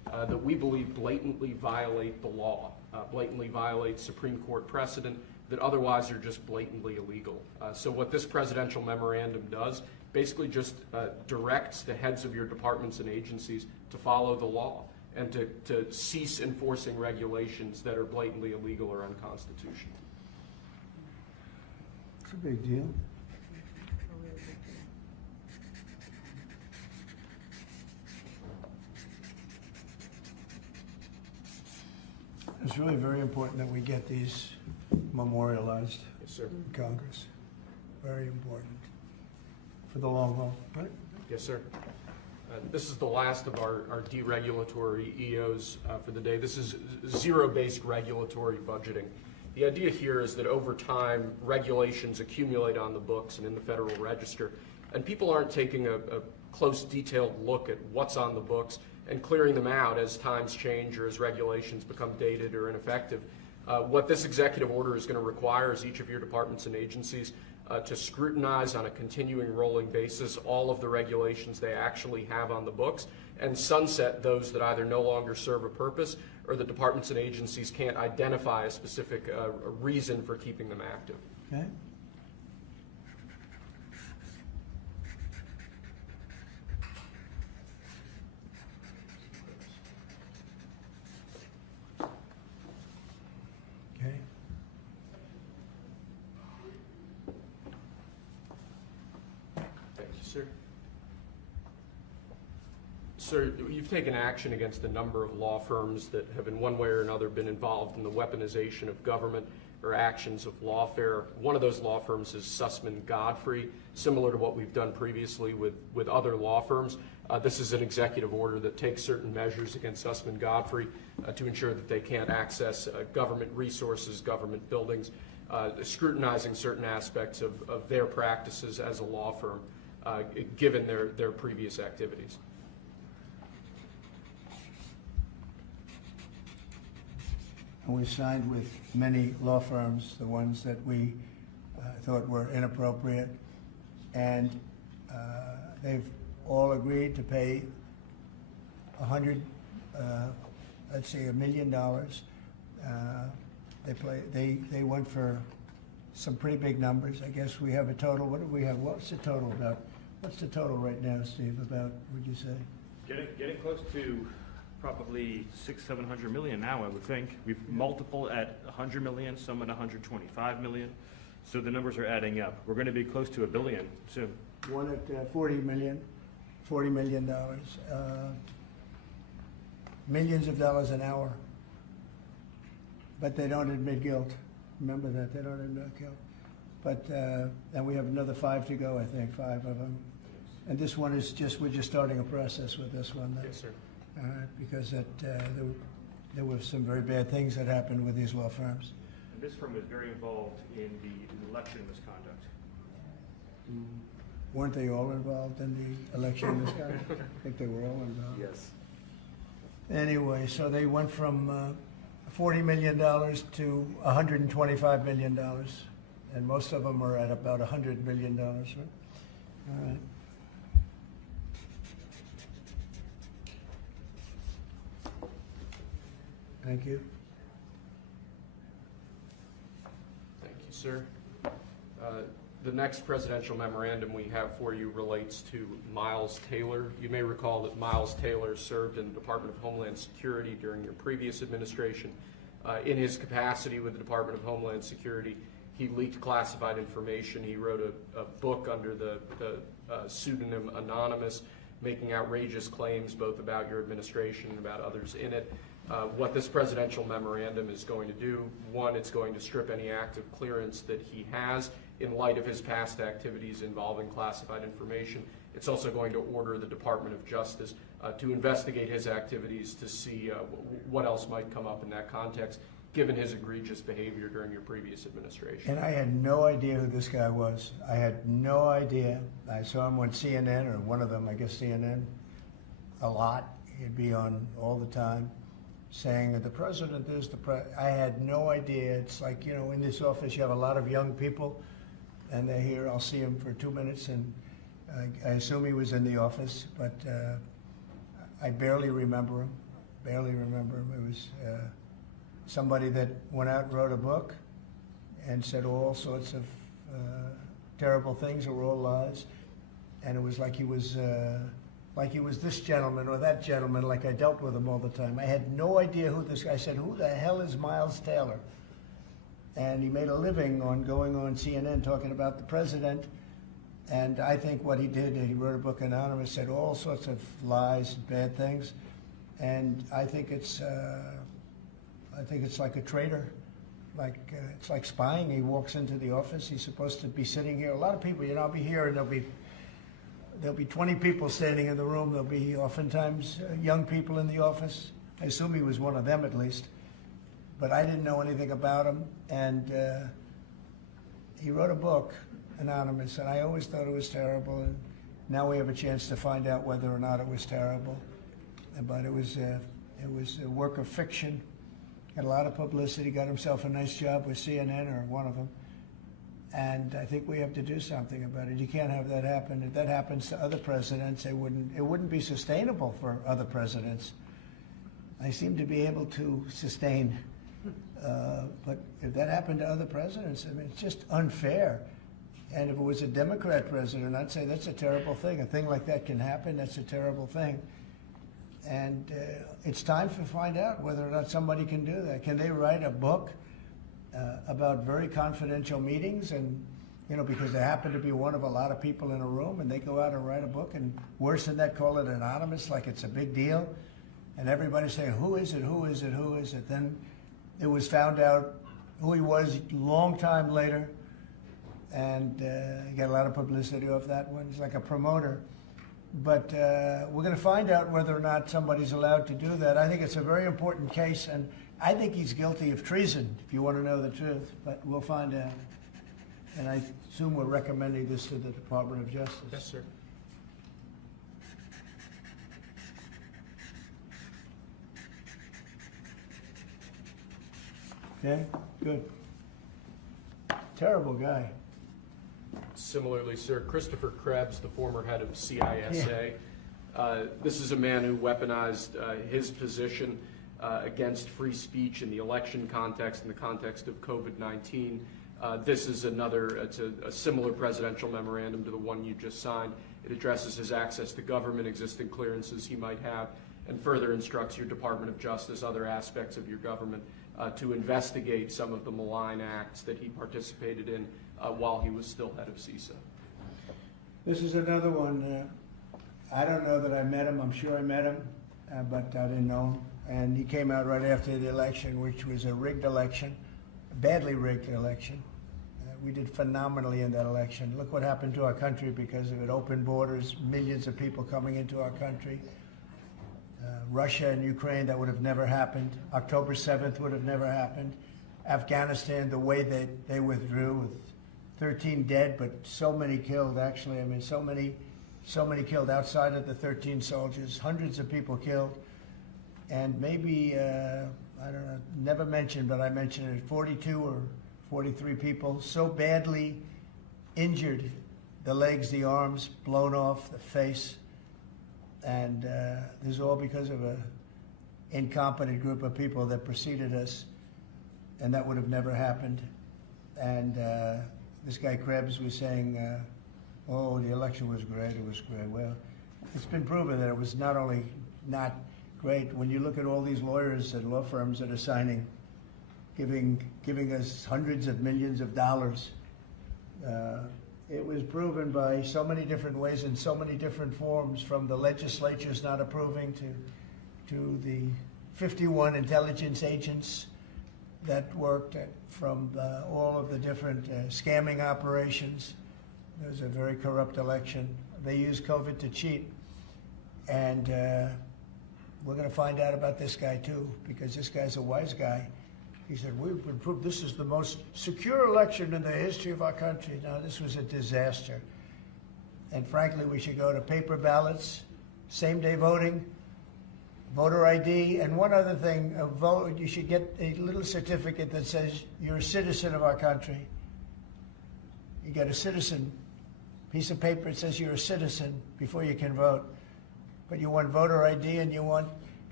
that we believe blatantly violate the law, blatantly violate Supreme Court precedent that otherwise are just blatantly illegal. So what this presidential memorandum does basically just directs the heads of your departments and agencies to follow the law and to cease enforcing regulations that are blatantly illegal or unconstitutional. It's a big deal. It's really very important that we get these memorialized Yes, sir. in Congress. Very important for the long haul, right? Yes, sir. This is the last of our deregulatory EOs for the day. This is zero-based regulatory budgeting. The idea here is that over time, regulations accumulate on the books and in the Federal Register, and people aren't taking a close, detailed look at what's on the books and clearing them out as times change or as regulations become dated or ineffective. What this executive order is going to require is each of your departments and agencies to scrutinize on a continuing rolling basis all of the regulations they actually have on the books and sunset those that either no longer serve a purpose or the departments and agencies can't identify a specific reason for keeping them active. Okay. Okay. Thank you, sir. Sir, you've taken action against a number of law firms that have in one way or another been involved in the weaponization of government or actions of lawfare. One of those law firms is Sussman Godfrey, similar to what we've done previously with other law firms. This is an executive order that takes certain measures against Sussman Godfrey to ensure that they can't access government resources, government buildings, scrutinizing certain aspects of their practices as a law firm, given their previous activities. And we signed with many law firms, the ones that we thought were inappropriate, and they've all agreed to pay $1 million. They went for some pretty big numbers. I guess we have a total. What do we have? What's the total about? What's the total right now, Steve? About, would you say? Getting close to probably 600-700 million now, I would think. We've multiple at 100 million, some at 125 million. So the numbers are adding up. We're going to be close to $1 billion soon. One at $40 million. Millions of dollars an hour. But they don't admit guilt. Remember that, they don't admit guilt. But, and we have another 5 to go, I think, 5 of them. And this one is we're just starting a process with this one. Yes, sir. Because there were some very bad things that happened with these law firms. And this firm is very involved in the election misconduct. Weren't they all involved in the election misconduct? I think they were all involved. Yes. Anyway, so they went from $40 million to $125 million, and most of them are at about $100 million, right? All right. Thank you. Thank you, sir. The next presidential memorandum we have for you relates to Miles Taylor. You may recall that Miles Taylor served in the Department of Homeland Security during your previous administration. In his capacity with the Department of Homeland Security, he leaked classified information. He wrote a book under the pseudonym Anonymous, making outrageous claims both about your administration and about others in it. What this presidential memorandum is going to do, one, it's going to strip any active clearance that he has in light of his past activities involving classified information. It's also going to order the Department of Justice to investigate his activities to see what else might come up in that context, given his egregious behavior during your previous administration. And I had no idea who this guy was. I had no idea. I saw him on CNN, or one of them, I guess CNN, a lot. He'd be on all the time, saying that the president is the president. I had no idea. It's like, in this office you have a lot of young people, and they're here. I'll see him for 2 minutes, and I assume he was in the office, but I barely remember him. barely remember him. It was somebody that went out and wrote a book and said all sorts of terrible things that were all lies. And it was like he was this gentleman or that gentleman, like I dealt with him all the time. I had no idea who this guy. I said, who the hell is Miles Taylor? And he made a living on going on CNN talking about the president. And I think what he did, he wrote a book anonymous, said all sorts of lies, bad things. And I think it's like a traitor. It's like spying. He walks into the office. He's supposed to be sitting here. A lot of people, I'll be here, and there'll be 20 people standing in the room. There'll be oftentimes young people in the office. I assume he was one of them at least. But I didn't know anything about him. And he wrote a book, anonymous, and I always thought it was terrible. And now we have a chance to find out whether or not it was terrible. But it was a work of fiction. Got a lot of publicity, got himself a nice job with CNN or one of them. And I think we have to do something about it. You can't have that happen. If that happens to other presidents, it wouldn't be sustainable for other presidents. I seem to be able to sustain, but if that happened to other presidents, I mean, it's just unfair. And if it was a Democrat president, I'd say that's a terrible thing. A thing like that can happen, that's a terrible thing. And it's time to find out whether or not somebody can do that. Can they write a book about very confidential meetings, and because they happen to be one of a lot of people in a room, and they go out and write a book, and worse than that, call it anonymous, like it's a big deal, and everybody's saying, who is it, who is it, who is it? Then it was found out who he was a long time later, and he got a lot of publicity off that one. He's like a promoter. But we're going to find out whether or not somebody's allowed to do that. I think it's a very important case, and I think he's guilty of treason, if you want to know the truth. But we'll find out. And I assume we're recommending this to the Department of Justice. Yes, sir. Okay, good. Terrible guy. Similarly, sir, Christopher Krebs, the former head of CISA. This is a man who weaponized his position against free speech in the election context, in the context of COVID-19. This is it's a similar presidential memorandum to the one you just signed. It addresses his access to government, existing clearances he might have, and further instructs your Department of Justice, other aspects of your government, to investigate some of the malign acts that he participated in while he was still head of CISA. This is another one. I don't know that I met him. I'm sure I met him, but I didn't know him. And he came out right after the election, which was a rigged election, a badly rigged election. We did phenomenally in that election. Look what happened to our country because of it. Open borders, millions of people coming into our country. Russia and Ukraine, that would have never happened. October 7th would have never happened. Afghanistan, the way they withdrew with 13 dead, but so many killed, actually. I mean, so many killed outside of the 13 soldiers, hundreds of people killed. And maybe, I don't know, never mentioned, but I mentioned it, 42 or 43 people so badly injured, the legs, the arms, blown off, the face. And this is all because of an incompetent group of people that preceded us, and that would have never happened. And this guy Krebs was saying, oh, the election was great, it was great. Well, it's been proven that it was not only not great. When you look at all these lawyers and law firms that are signing, giving us hundreds of millions of dollars, it was proven by so many different ways in so many different forms, from the legislatures not approving to the 51 intelligence agents that worked from all of the different scamming operations. It was a very corrupt election. They used COVID to cheat. And we're going to find out about this guy too, because this guy's a wise guy. He said, we've been proved this is the most secure election in the history of our country. Now, this was a disaster. And frankly, we should go to paper ballots, same-day voting, voter ID, and one other thing, you should get a little certificate that says you're a citizen of our country. You get a citizen piece of paper that says you're a citizen before you can vote. But you want voter ID and you want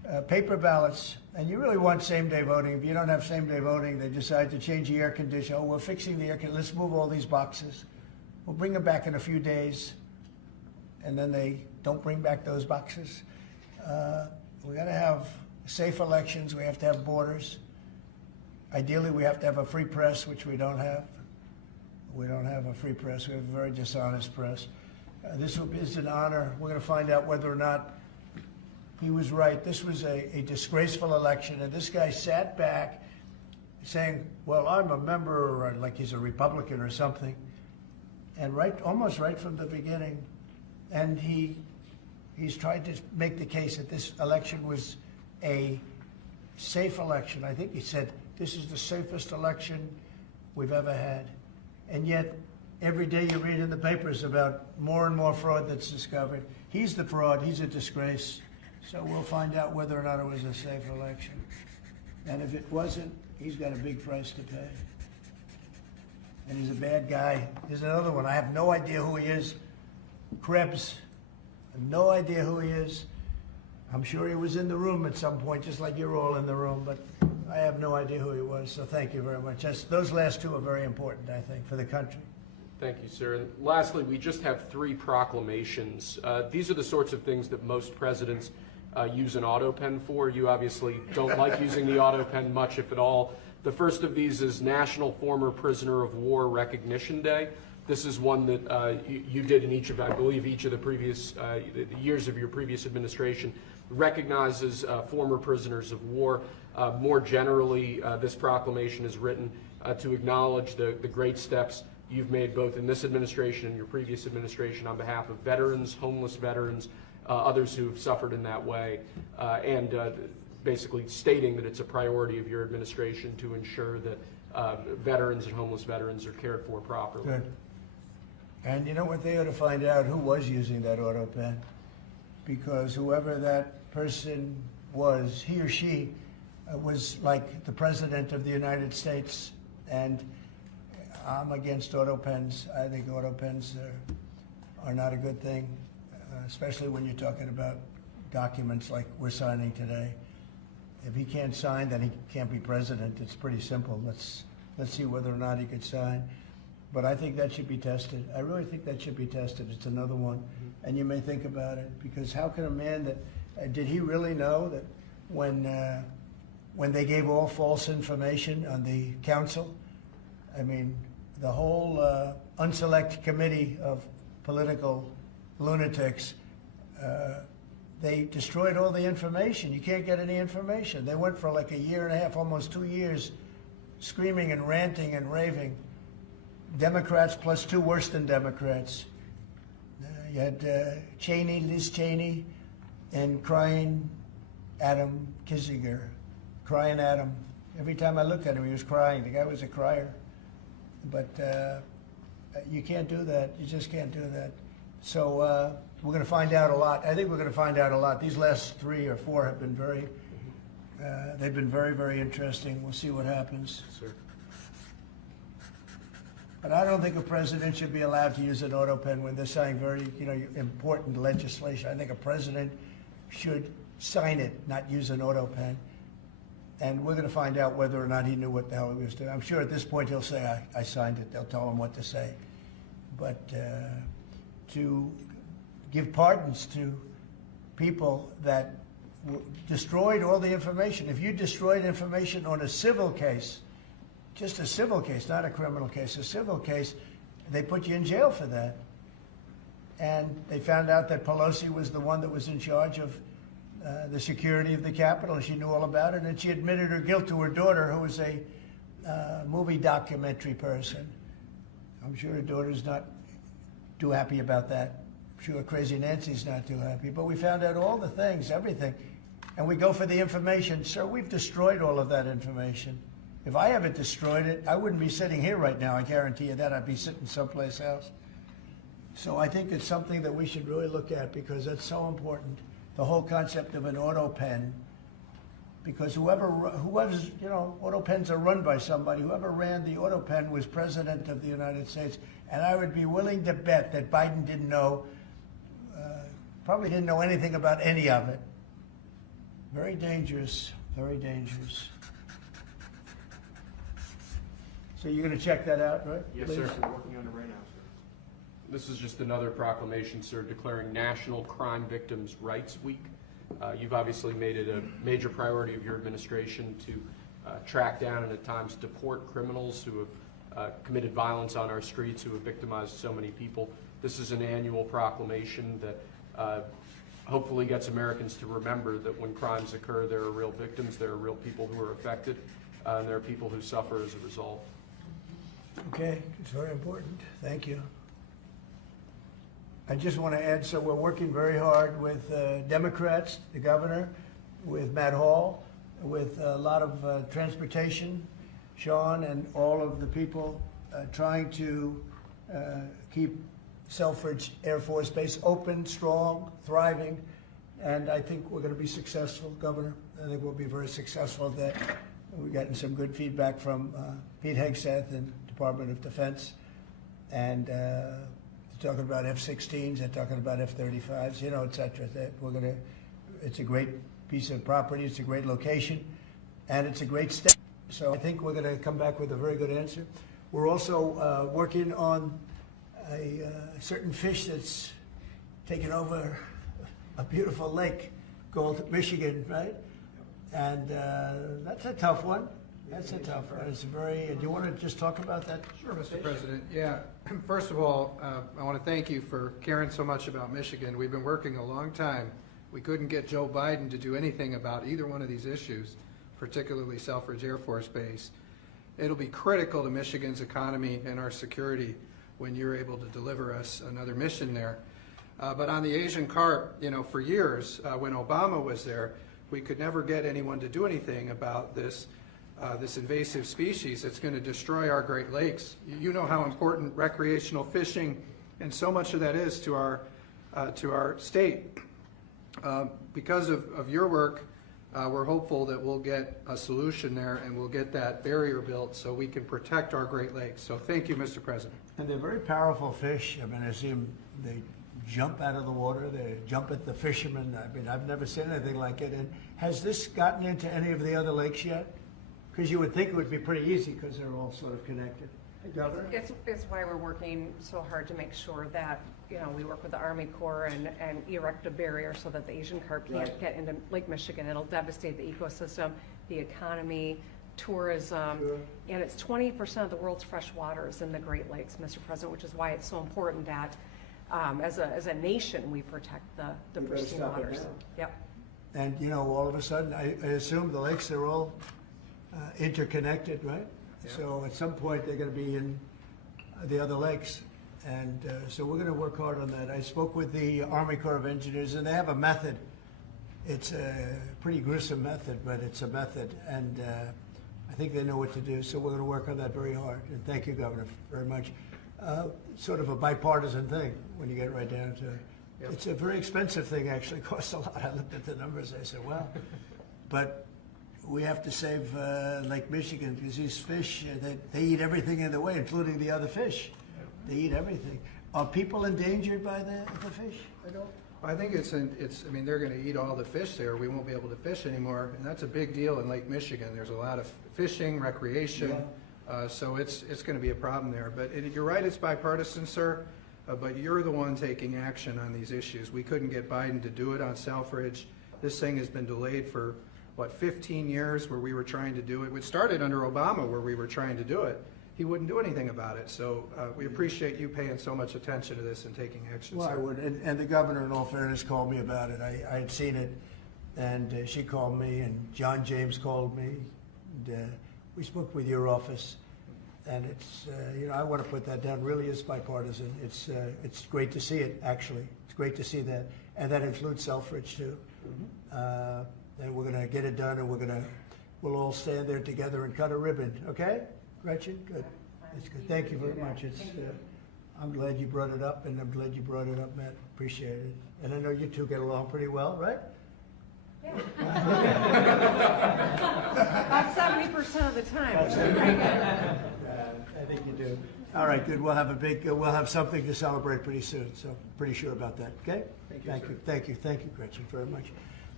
paper ballots, and you really want same-day voting. If you don't have same-day voting, they decide to change the air conditioner. Oh, we're fixing the air conditioner. Let's move all these boxes. We'll bring them back in a few days, and then they don't bring back those boxes. We got to have safe elections. We have to have borders. Ideally, we have to have a free press, which we don't have. We don't have a free press. We have a very dishonest press. This is an honor. We're going to find out whether or not he was right. This was a disgraceful election, and this guy sat back saying, well, I'm a member, or like he's a Republican or something, and almost right from the beginning, and he's tried to make the case that this election was a safe election. I think he said, this is the safest election we've ever had. And yet, every day you read in the papers about more and more fraud that's discovered. He's the fraud. He's a disgrace. So we'll find out whether or not it was a safe election. And if it wasn't, he's got a big price to pay. And he's a bad guy. There's another one. I have no idea who he is. Krebs. I have no idea who he is. I'm sure he was in the room at some point, just like you're all in the room, but I have no idea who he was, so thank you very much. Those last two are very important, I think, for the country. Thank you, sir. And lastly, we just have 3 proclamations. These are the sorts of things that most presidents use an auto pen for. You obviously don't like using the auto pen much, if at all. The first of these is National Former Prisoner of War Recognition Day. This is one that you did in each of, I believe, each of the previous years of your previous administration. Recognizes former prisoners of war. More generally, this proclamation is written to acknowledge the great steps you've made both in this administration and your previous administration on behalf of veterans, homeless veterans, others who have suffered in that way, and basically stating that it's a priority of your administration to ensure that veterans and homeless veterans are cared for properly. Good. And you know what, they ought to find out who was using that auto pen, because whoever that person was, he or she was like the President of the United States, and I'm against auto pens. I think auto pens are not a good thing, especially when you're talking about documents like we're signing today. If he can't sign, then he can't be president. It's pretty simple. Let's see whether or not he could sign. But I think that should be tested. I really think that should be tested. It's another one. And you may think about it, because how can a man that, did he really know that when they gave all false information on the council, I mean, the whole unselect committee of political lunatics, they destroyed all the information. You can't get any information. They went for like a year and a half, almost 2 years, screaming and ranting and raving. Democrats plus 2 worse than Democrats. You had Cheney, Liz Cheney, and crying Adam Kinzinger, crying Adam. Every time I looked at him, he was crying. The guy was a crier. But you can't do that. You just can't do that. So we're going to find out a lot. I think we're going to find out a lot. These last 3 or 4 have been they've been very, very interesting. We'll see what happens. Sir. But I don't think a president should be allowed to use an auto pen when they're signing very, important legislation. I think a president should sign it, not use an auto pen. And we're going to find out whether or not he knew what the hell he was doing. I'm sure at this point he'll say, I signed it. They'll tell him what to say. But to give pardons to people that destroyed all the information. If you destroyed information on a civil case, just a civil case, not a criminal case, a civil case, they put you in jail for that. And they found out that Pelosi was the one that was in charge of the security of the Capitol, and she knew all about it, and she admitted her guilt to her daughter, who was a movie documentary person. I'm sure her daughter's not too happy about that. I'm sure Crazy Nancy's not too happy. But we found out all the things, everything. And we go for the information. Sir, we've destroyed all of that information. If I haven't destroyed it, I wouldn't be sitting here right now. I guarantee you that. I'd be sitting someplace else. So I think it's something that we should really look at, because that's so important. The whole concept of an auto pen, because whoever's, auto pens are run by somebody. Whoever ran the auto pen was President of the United States. And I would be willing to bet that Biden didn't know, probably didn't know anything about any of it. Very dangerous, very dangerous. So you're going to check that out, right? Yes, please? sir. We're working on it right now, sir. This is just another proclamation, sir, declaring National Crime Victims' Rights Week. You've obviously made it a major priority of your administration to track down and at times deport criminals who have committed violence on our streets, who have victimized so many people. This is an annual proclamation that hopefully gets Americans to remember that when crimes occur, there are real victims, there are real people who are affected, and there are people who suffer as a result. Okay, it's very important. Thank you. I just want to add, so we're working very hard with Democrats, the governor, with Matt Hall, with a lot of transportation, Sean, and all of the people trying to keep Selfridge Air Force Base open, strong, thriving, and I think we're going to be successful, Governor. I think we'll be very successful at that. We've gotten some good feedback from Pete Hegseth and Department of Defense, and they're talking about F-16s, they're talking about F-35s, you know, et cetera. That we're going to, it's a great piece of property, it's a great location, and it's a great step. So I think we're going to come back with a very good answer. We're also working on a certain fish that's taken over a beautiful lake called Michigan, right? And that's a tough one. That's a tough one. It's very, do you want to just talk about that? Sure, Mr. President. Yeah. First of all, I want to thank you for caring so much about Michigan. We've been working a long time. We couldn't get Joe Biden to do anything about either one of these issues, particularly Selfridge Air Force Base. It'll be critical to Michigan's economy and our security when you're able to deliver us another mission there. But on the Asian carp, you know, for years, when Obama was there, we could never get anyone to do anything about this invasive species that's going to destroy our Great Lakes. You know how important recreational fishing and so much of that is to our state. Because of your work, we're hopeful that we'll get a solution there and we'll get that barrier built so we can protect our Great Lakes. So thank you, Mr. President. And they're very powerful fish. I mean, I see them, they jump out of the water, they jump at the fishermen. I mean, I've never seen anything like it. And has this gotten into any of the other lakes yet? Because you would think it would be pretty easy because they're all sort of connected. Hey, Governor? It's why we're working so hard to make sure that, you know, we work with the Army Corps and erect a barrier so that the Asian carp can't get into Lake Michigan. It'll devastate the ecosystem, the economy, tourism, and it's 20% of the world's fresh water is in the Great Lakes, Mr. President, which is why it's so important that as a nation we protect the pristine waters. Yep. And, you know, all of a sudden, I assume the lakes are all interconnected, right? Yeah. So at some point, they're going to be in the other lakes. And so we're going to work hard on that. I spoke with the Army Corps of Engineers, and they have a method. It's a pretty gruesome method, but it's a method. And I think they know what to do. So we're going to work on that very hard. And thank you, Governor, very much. Sort of a bipartisan thing when you get right down to it. Yep. It's a very expensive thing, actually. It costs a lot. I looked at the numbers. I said, well, but we have to save Lake Michigan because these fish, they eat everything in the way, including the other fish. They eat everything. Are people endangered by the fish? I don't. I think I mean, they're going to eat all the fish there. We won't be able to fish anymore, and that's a big deal in Lake Michigan. There's a lot of fishing, recreation, so it's going to be a problem there. But you're right, it's bipartisan, sir, but you're the one taking action on these issues. We couldn't get Biden to do it on Selfridge. This thing has been delayed for, 15 years where we were trying to do it. It started under Obama where we were trying to do it. He wouldn't do anything about it. So we appreciate you paying so much attention to this and taking action, Well, sir. I would. And the governor, in all fairness, called me about it. I had seen it, and she called me, and John James called me. And, we spoke with your office, and it's, you know, I want to put that down. Really is bipartisan. It's great to see it, actually. It's great to see that. And that includes Selfridge, too. Mm-hmm. And we're going to get it done, and we'll all stand there together and cut a ribbon. Okay? Gretchen? Good. That's good. Thank you very much. It's, I'm glad you brought it up, and I'm glad you brought it up, Matt. Appreciate it. And I know you two get along pretty well, right? Yeah. About 70% of the time. I think you do. All right, good. We'll have something to celebrate pretty soon, so pretty sure about that, okay? Thank you, Gretchen, very much.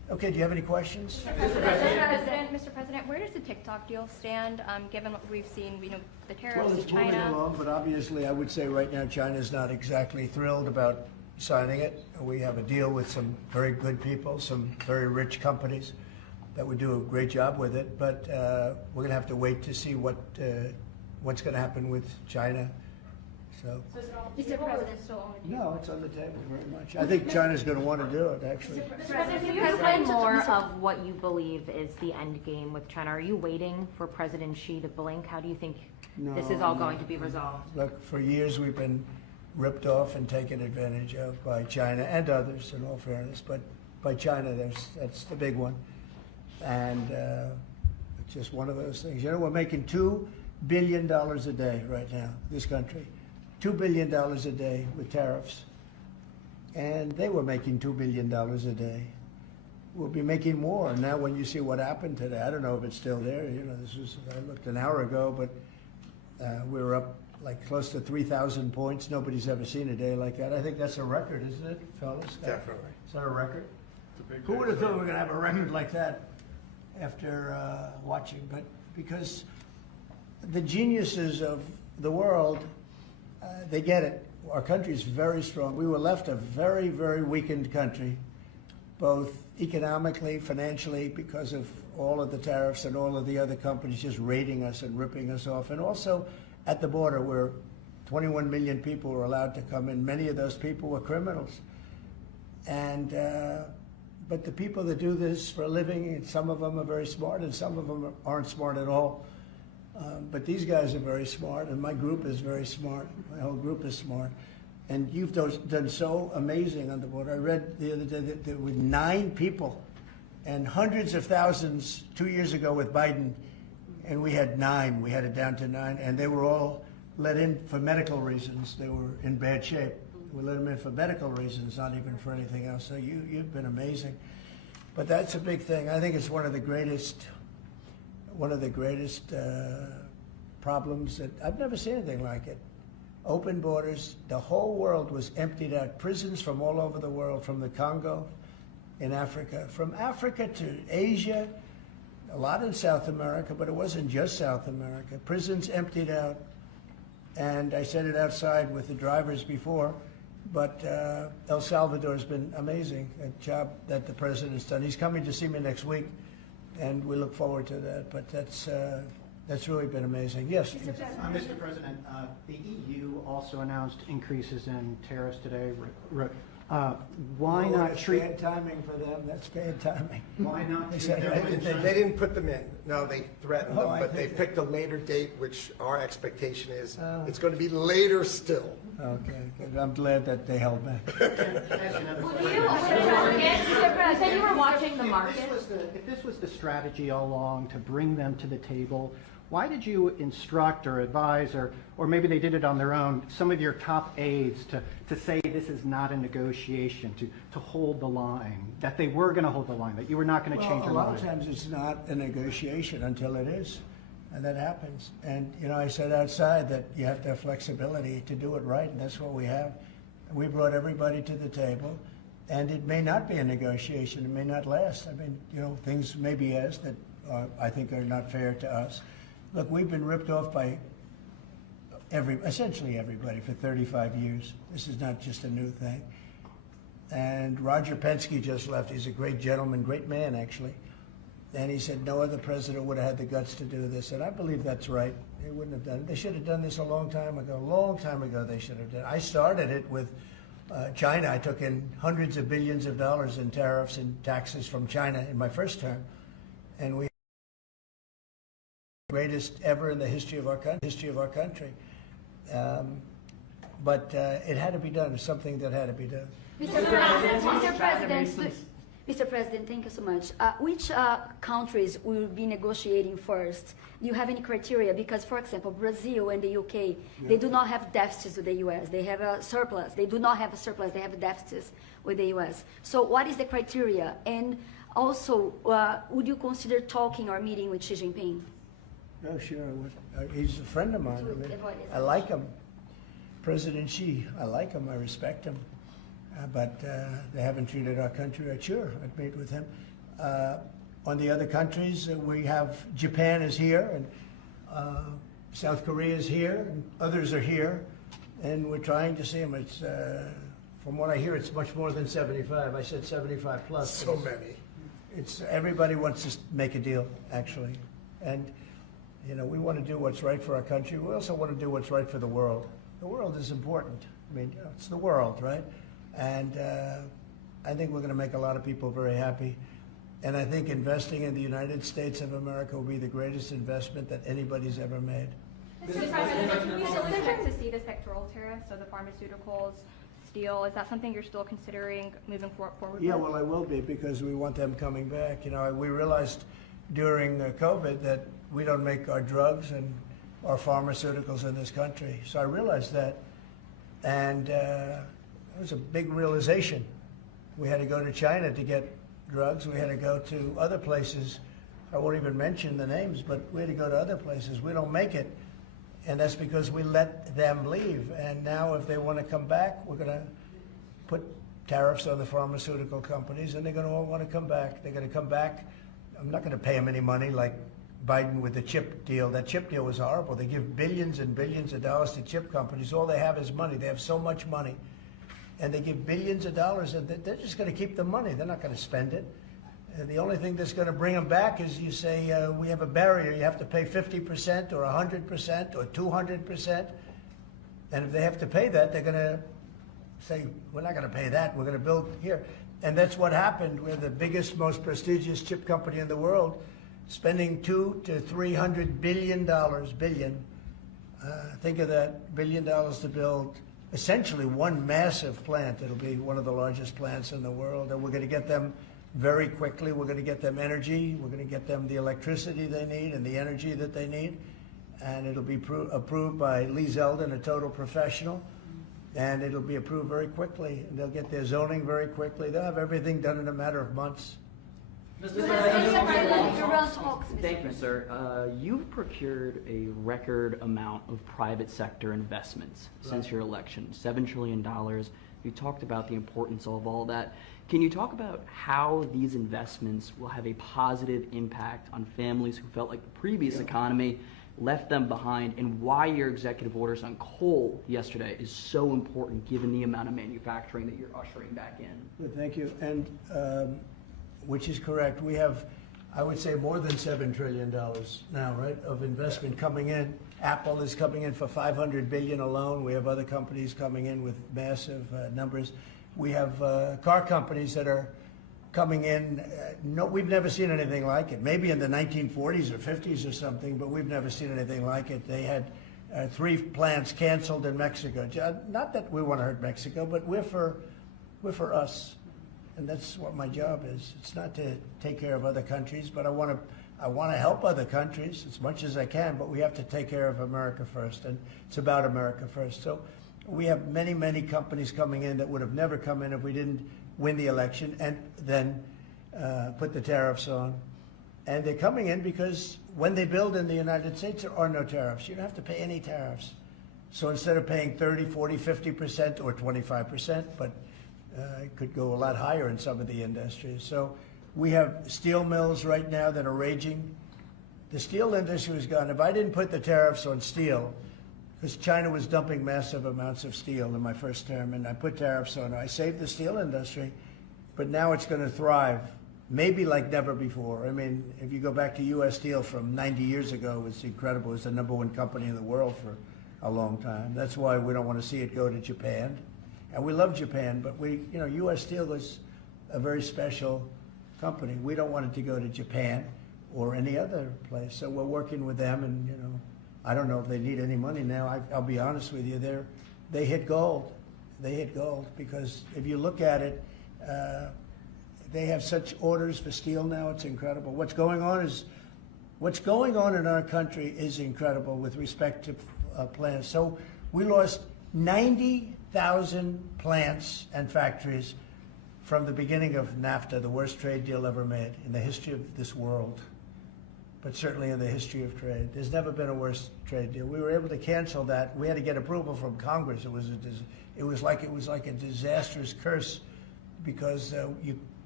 Okay, do you have any questions? Mr. President, where does the TikTok deal stand, given what we've seen, the tariffs Well, to it's moving China? along, but obviously I would say right now China's not exactly thrilled about signing it. We have a deal with some very good people, some very rich companies that would do a great job with it, but we're going to have to wait to see what's going to happen with China. So, Mr. President, no, it's on the table very much. I think China's going to want to do it, actually. Mr. President, can you explain more of what you believe is the end game with China? Are you waiting for President Xi to blink? How do you think this is all going to be resolved? Look, for years we've been ripped off and taken advantage of by China and others, in all fairness, but by China, that's the big one. And it's just one of those things. We're making $2 billion a day right now, this country. $2 billion a day with tariffs. And they were making $2 billion a day. We'll be making more. Now when you see what happened today, I don't know if it's still there. I looked an hour ago, but we were up like close to 3,000 points. Nobody's ever seen a day like that. I think that's a record, isn't it, fellas? Definitely. Is that a record? Who would have thought we were going to have a record like that after watching? But because the geniuses of the world, they get it. Our country is very strong. We were left a very, very weakened country, both economically, financially, because of all of the tariffs and all of the other companies just raiding us and ripping us off. And also at the border where 21 million people were allowed to come in. Many of those people were criminals. And but the people that do this for a living, and some of them are very smart and some of them aren't smart at all. But these guys are very smart, and my group is very smart. My whole group is smart. And you've done so amazing on the border. I read the other day that there were 9 people and hundreds of thousands 2 years ago with Biden, and we had 9. We had it down to 9, and they were all let in for medical reasons. They were in bad shape. We let them in for medical reasons, not even for anything else. So you've been amazing. But that's a big thing. I think it's one of the greatest problems that I've never seen anything like it. Open borders. The whole world was emptied out. Prisons from all over the world, from the Congo in Africa, from Africa to Asia, a lot in South America, but it wasn't just South America. Prisons emptied out. And I said it outside with the drivers before, but El Salvador has been amazing, a job that the president's done. He's coming to see me next week, and we look forward to that. But that's really been amazing. Yes? Mr. President, the EU also announced increases in tariffs today. Why not That's treat... bad timing for them. That's bad timing. Why not They treat said them everything. They didn't put them in. No, they threatened Oh, them, I but they think picked a later date, which our expectation is Oh. it's going to be later still. Okay, good. I'm glad that they held back. You said you were watching the market. If this was the strategy all along to bring them to the table, why did you instruct or advise, or maybe they did it on their own, some of your top aides to say this is not a negotiation, to hold the line, that they were going to hold the line, that you were not going to change Well, your a mind? lot of times it's not a negotiation until it is, and that happens. And, I said outside that you have to have flexibility to do it right, and that's what we have. We brought everybody to the table, and it may not be a negotiation. It may not last. I mean, things may be asked that I think are not fair to us. Look, we've been ripped off by essentially everybody for 35 years. This is not just a new thing. And Roger Penske just left. He's a great gentleman, great man, actually. And he said no other president would have had the guts to do this. And I believe that's right. They wouldn't have done it. They should have done this a long time ago. A long time ago they should have done it. I started it with China. I took in hundreds of billions of dollars in tariffs and taxes from China in my first term. And we greatest ever in the history of our country. But it had to be done. It's something that had to be done. Mr. President, thank you so much. Which countries will be negotiating first? Do you have any criteria? Because, for example, Brazil and the UK, they do not have deficits with the US. They have a surplus. They do not have a surplus. They have deficits with the US. So what is the criteria? And also, would you consider talking or meeting with Xi Jinping? Oh, sure. He's a friend of mine. I like him. President Xi, I like him. I respect him. But they haven't treated our country right. Sure, I'd meet with him. On the other countries, we have Japan is here, and South Korea is here, and others are here, and we're trying to see them. It's, from what I hear, it's much more than 75. I said 75 plus. So many. It's everybody wants to make a deal, actually, and we want to do what's right for our country. We also want to do what's right for the world. The world is important. I mean, it's the world, right? And I think we're going to make a lot of people very happy. And I think investing in the United States of America will be the greatest investment that anybody's ever made. Mr. President, can you still expect to see the sectoral tariffs, so the pharmaceuticals, steel, is that something you're still considering moving forward Yeah, with? well, I will be, because we want them coming back. We realized during COVID that we don't make our drugs and our pharmaceuticals in this country. So I realized that, and it was a big realization. We had to go to China to get drugs. We had to go to other places. I won't even mention the names, but we had to go to other places. We don't make it, and that's because we let them leave. And now if they want to come back, we're going to put tariffs on the pharmaceutical companies, and they're going to all want to come back. They're going to come back. I'm not going to pay them any money like Biden with the chip deal. That chip deal was horrible. They give billions and billions of dollars to chip companies. All they have is money. They have so much money. And they give billions of dollars, and they're just going to keep the money. They're not going to spend it. And the only thing that's going to bring them back is you say, we have a barrier. You have to pay 50% or 100% or 200%. And if they have to pay that, they're going to say, we're not going to pay that. We're going to build here. And that's what happened. We're the biggest, most prestigious chip company in the world, spending $200 to $300 billion. Think of that, $1 billion to build essentially one massive plant. It'll be one of the largest plants in the world, and we're going to get them very quickly. We're going to get them energy. We're going to get them the electricity they need and the energy that they need, and it'll be approved by Lee Zeldin, a total professional, and it'll be approved very quickly. And they'll get their zoning very quickly. They'll have everything done in a matter of months. Thank you, sir. You've procured a record amount of private sector investments since your election, $7 trillion. You talked about the importance of all that. Can you talk about how these investments will have a positive impact on families who felt like the previous economy left them behind, and why your executive orders on coal yesterday is so important given the amount of manufacturing that you're ushering back in? Good, thank you. And which is correct. We have, I would say, more than $7 trillion now, right, of investment coming in. Apple is coming in for $500 billion alone. We have other companies coming in with massive numbers. We have car companies that are coming in. No, we've never seen anything like it. Maybe in the 1940s or 50s or something, but we've never seen anything like it. They had 3 plants canceled in Mexico. Not that we want to hurt Mexico, but we're for us. And that's what my job is. It's not to take care of other countries, but I want to help other countries as much as I can, but we have to take care of America first, and it's about America first. So we have many, many companies coming in that would have never come in if we didn't win the election and then put the tariffs on. And they're coming in because when they build in the United States, there are no tariffs. You don't have to pay any tariffs. So instead of paying 30, 40, 50% or 25%, but it could go a lot higher in some of the industries. So we have steel mills right now that are raging. The steel industry was gone. If I didn't put the tariffs on steel, because China was dumping massive amounts of steel in my first term, and I put tariffs on it, I saved the steel industry, but now it's going to thrive, maybe like never before. I mean, if you go back to U.S. Steel from 90 years ago, it's incredible. It's the #1 company in the world for a long time. That's why we don't want to see it go to Japan. And we love Japan, but U.S. Steel is a very special company. We don't want it to go to Japan or any other place. So we're working with them, and I don't know if they need any money now. I'll be honest with you, they hit gold. They hit gold because if you look at it, they have such orders for steel now. It's incredible. What's going on in our country is incredible with respect to plants. So we lost 90,000 plants and factories from the beginning of NAFTA, the worst trade deal ever made in the history of this world, but certainly in the history of trade. There's never been a worse trade deal. We were able to cancel that. We had to get approval from Congress. It was like a disastrous curse because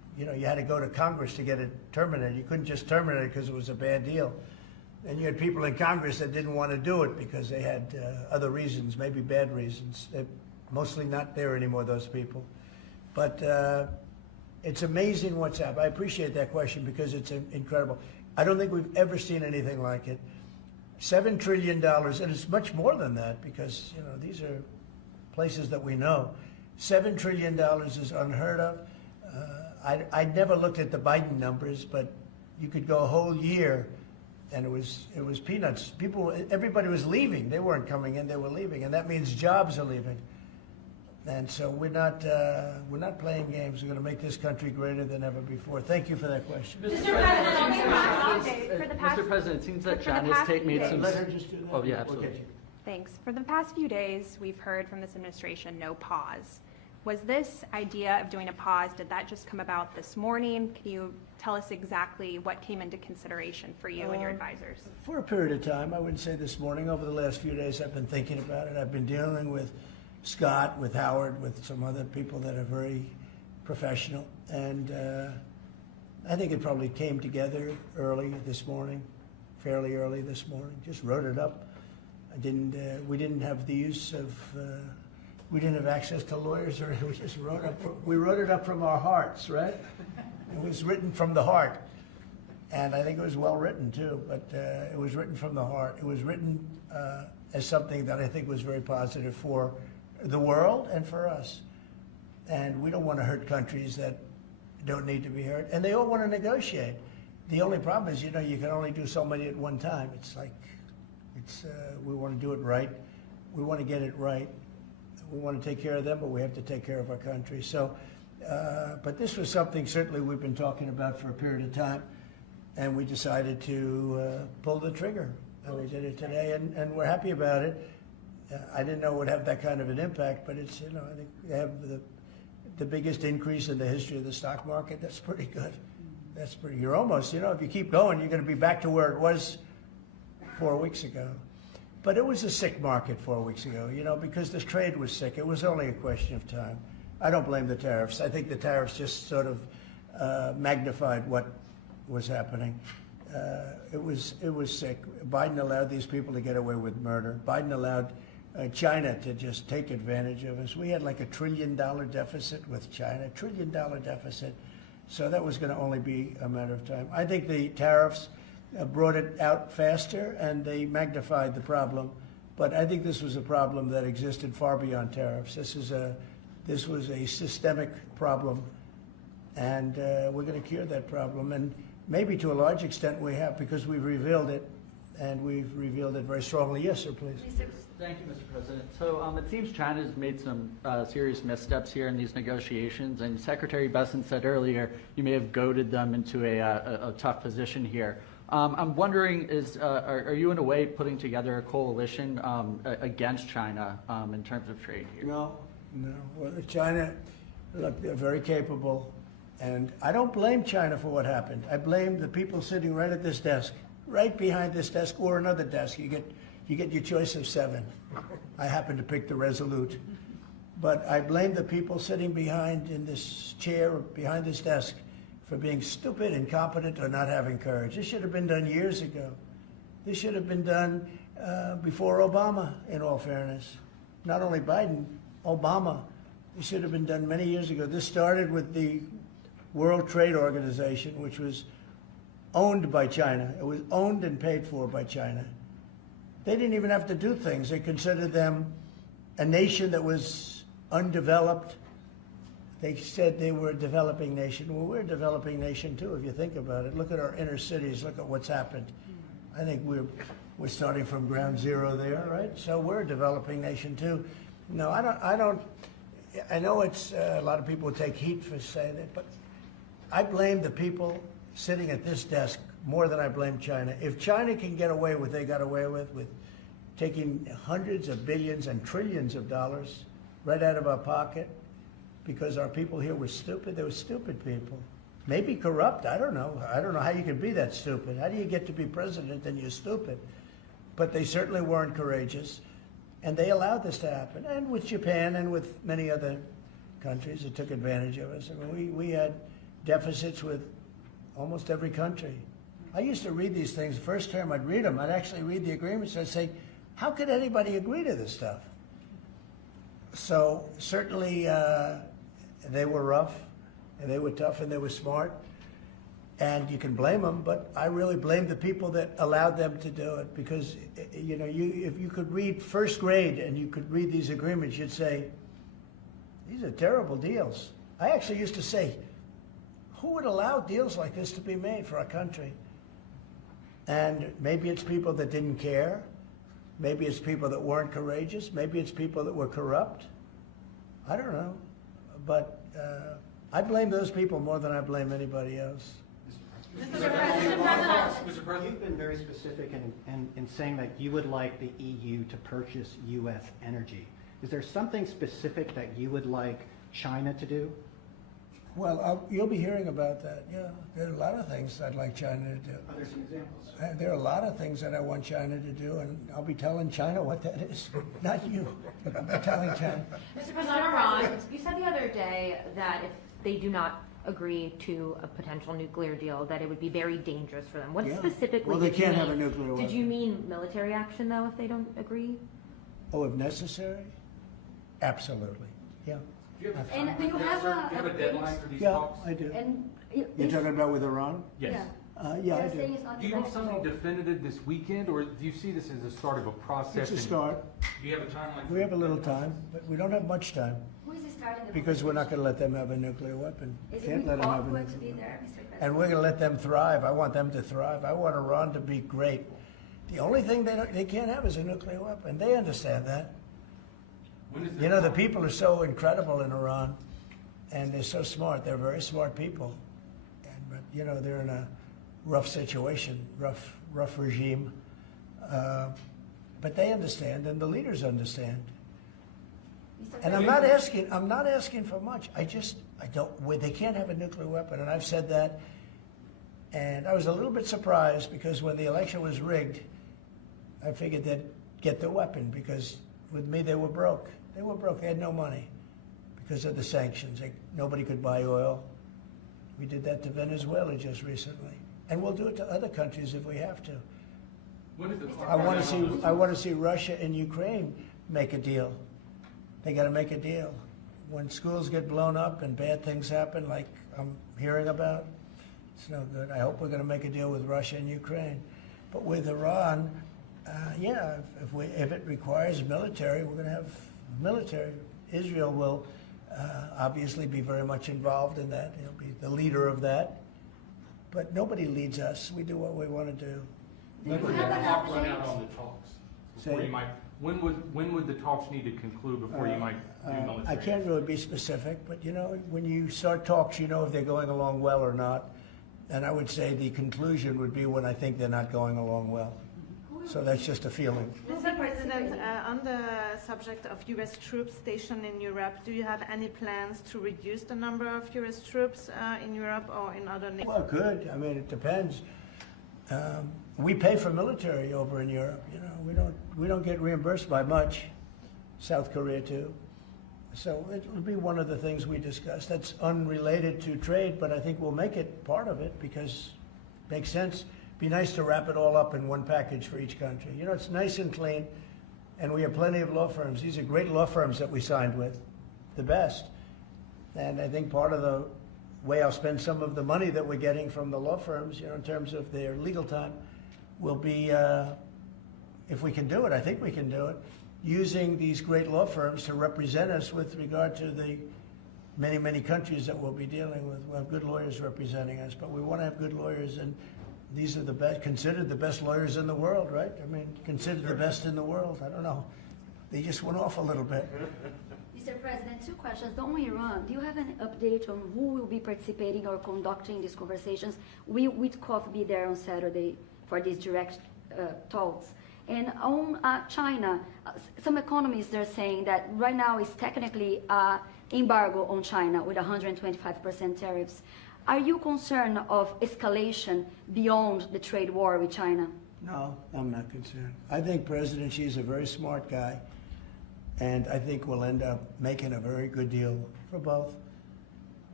you know, you had to go to Congress to get it terminated. You couldn't just terminate it because it was a bad deal. And you had people in Congress that didn't want to do it because they had other reasons, maybe bad reasons. They're mostly not there anymore, those people. But it's amazing what's happened. I appreciate that question because it's incredible. I don't think we've ever seen anything like it. $7 trillion, and it's much more than that because, you know, these are places that we know. $7 trillion is unheard of. I never looked at the Biden numbers, but you could go a whole year and it was peanuts. Everybody was leaving. They weren't coming in, they were leaving. And that means jobs are leaving. And so we're not playing games. We're going to make this country greater than ever before. Thank you for that question. Mr. President, it seems that China's made some... Let her just do that. Oh, yeah, absolutely. Okay. Thanks. For the past few days, we've heard from this administration no pause. Was this idea of doing a pause, did that just come about this morning? Can you tell us exactly what came into consideration for you and your advisors? For a period of time, I wouldn't say this morning. Over the last few days, I've been thinking about it. I've been dealing with Scott, with Howard, with some other people that are very professional. And I think it probably came together early this morning, fairly early this morning. Just wrote it up. We didn't have the use of, we didn't have access to lawyers, or we just wrote up. We wrote it up from our hearts, right? It was written from the heart, and I think it was well written too. But it was written from the heart. It was written as something that I think was very positive for the world and for us. And we don't want to hurt countries that don't need to be hurt, and they all want to negotiate. The only problem is, you know, you can only do so many at one time. It's like, we want to do it right. We want to get it right. We want to take care of them, but we have to take care of our country. So, but this was something certainly we've been talking about for a period of time, and we decided to pull the trigger, and we did it today, and we're happy about it. I didn't know it would have that kind of an impact, but it's, you know, I think they have the biggest increase in the history of the stock market. That's pretty good. That's pretty, you're almost, you know, if you keep going, you're going to be back to where it was 4 weeks ago. But it was a sick market 4 weeks ago, you know, because this trade was sick. It was only a question of time. I don't blame the tariffs. I think the tariffs just sort of magnified what was happening. It was sick. Biden allowed these people to get away with murder. Biden allowed China to just take advantage of us. We had like $1 trillion deficit with China, $1 trillion deficit. So that was going to only be a matter of time. I think the tariffs brought it out faster, and they magnified the problem. But I think this was a problem that existed far beyond tariffs. This was a systemic problem, and we're going to cure that problem. And maybe to a large extent we have, because we've revealed it, and we've revealed it very strongly. Yes, sir, please. Thank you, Mr. President. So it seems China's made some serious missteps here in these negotiations, and Secretary Bessent said earlier you may have goaded them into a tough position here. I'm wondering, are you in a way putting together a coalition against China in terms of trade here? No. Well, China, look, they're very capable, and I don't blame China for what happened. I blame the people sitting right at this desk, right behind this desk, or another desk. You get your choice of 7. I happen to pick the Resolute. But I blame the people sitting behind in this chair, behind this desk, for being stupid, incompetent, or not having courage. This should have been done years ago. This should have been done before Obama, in all fairness. Not only Biden, Obama. This should have been done many years ago. This started with the World Trade Organization, which was owned by China. It was owned and paid for by China. They didn't even have to do things. They considered them a nation that was undeveloped. They said they were a developing nation. Well, we're a developing nation too, if you think about it. Look at our inner cities. Look at what's happened. I think we're starting from ground zero there, right? So we're a developing nation too. No, I don't. I know it's a lot of people take heat for saying it, but I blame the people sitting at this desk more than I blame China. If China can get away with what they got away with taking hundreds of billions and trillions of dollars right out of our pocket, because our people here were stupid. They were stupid people. Maybe corrupt, I don't know. I don't know how you can be that stupid. How do you get to be president and you're stupid? But they certainly weren't courageous, and they allowed this to happen. And with Japan and with many other countries that took advantage of us. I mean, we had deficits with almost every country. I used to read these things. The first term I'd read them. I'd actually read the agreements. I'd say, how could anybody agree to this stuff? So certainly they were rough, and they were tough, and they were smart. And you can blame them, but I really blame the people that allowed them to do it, because you know, if you could read first grade and you could read these agreements, you'd say, these are terrible deals. I actually used to say, who would allow deals like this to be made for our country? And maybe it's people that didn't care. Maybe it's people that weren't courageous. Maybe it's people that were corrupt. I don't know. But I blame those people more than I blame anybody else. Mr. President, you've been very specific in saying that you would like the EU to purchase U.S. energy. Is there something specific that you would like China to do? Well, you'll be hearing about that. Yeah, there are a lot of things I'd like China to do. Are there some examples? There are a lot of things that I want China to do, and I'll be telling China what that is. Not you, but I'll be telling China. Mr. President, Iran, you said the other day that if they do not agree to a potential nuclear deal, that it would be very dangerous for them. What Yeah. specifically Well, they did you can't have mean? a nuclear Did weapon. you mean military action, though, if they don't agree? Oh, if necessary? Absolutely. Yeah. And you have a deadline for these Yeah, talks? I do. And You're talking about with Iran? Yes. Yeah, I they're do. saying it's not Do you have something negotiable. definitive this weekend, or do you see this as the start of a process? It's a and- start. Do you have a timeline? We have a little time, but we don't have much time, Who is starting the because we're not going to let them have a nuclear weapon. Is Can't it let them have a going to be nuclear there, weapon. Mr. President? And we're going to let them thrive. I want them to thrive. I want Iran to be great. The only thing they can't have is a nuclear weapon. They understand that. When is You know, the people are so incredible in Iran, and they're so smart. They're very smart people. But, you know, they're in a rough situation, rough regime. But they understand, and the leaders understand. And I'm not asking for much. I don't, they can't have a nuclear weapon, and I've said that. And I was a little bit surprised, because when the election was rigged, I figured they'd get the weapon, because with me they were broke. They were broke. They had no money because of the sanctions. Nobody could buy oil. We did that to Venezuela just recently, and we'll do it to other countries if we have to. When is the clock I want running to on see. this? I want to see Russia and Ukraine make a deal. They got to make a deal. When schools get blown up and bad things happen, like I'm hearing about, it's no good. I hope we're going to make a deal with Russia and Ukraine. But with Iran, yeah, if it requires military, we're going to have military. Israel will obviously be very much involved in that. He'll be the leader of that. But nobody leads us. We do what we want to do. When would the clock run out on the talks? Before Say- you might, when would the talks need to conclude before you might do military? I can't really be specific, but you know, when you start talks, you know if they're going along well or not. And I would say the conclusion would be when I think they're not going along well. So that's just a feeling. Mr. President, on the subject of U.S. troops stationed in Europe, do you have any plans to reduce the number of U.S. troops in Europe or in other nations? Well, good. I mean, it depends. We pay for military over in Europe. You know, we don't get reimbursed by much. South Korea too. So it'll be one of the things we discuss. That's unrelated to trade, but I think we'll make it part of it because it makes sense. Be nice to wrap it all up in one package for each country. You know, it's nice and clean, and we have plenty of law firms. These are great law firms that we signed with, the best. And I think part of the way I'll spend some of the money that we're getting from the law firms, you know, in terms of their legal time, will be, if we can do it, I think we can do it, using these great law firms to represent us with regard to the many, many countries that we'll be dealing with. We'll have good lawyers representing us, but we want to have good lawyers, and these are the best, considered the best lawyers in the world, right? I mean, considered the best in the world. I don't know. They just went off a little bit. Mr. President, two questions. On Iran, do you have an update on who will be participating or conducting these conversations? Will Witkoff be there on Saturday for these direct talks? And on China, some economists are saying that right now is technically embargo on China with 125% tariffs. Are you concerned of escalation beyond the trade war with China? No, I'm not concerned. I think President Xi is a very smart guy, and I think we'll end up making a very good deal for both.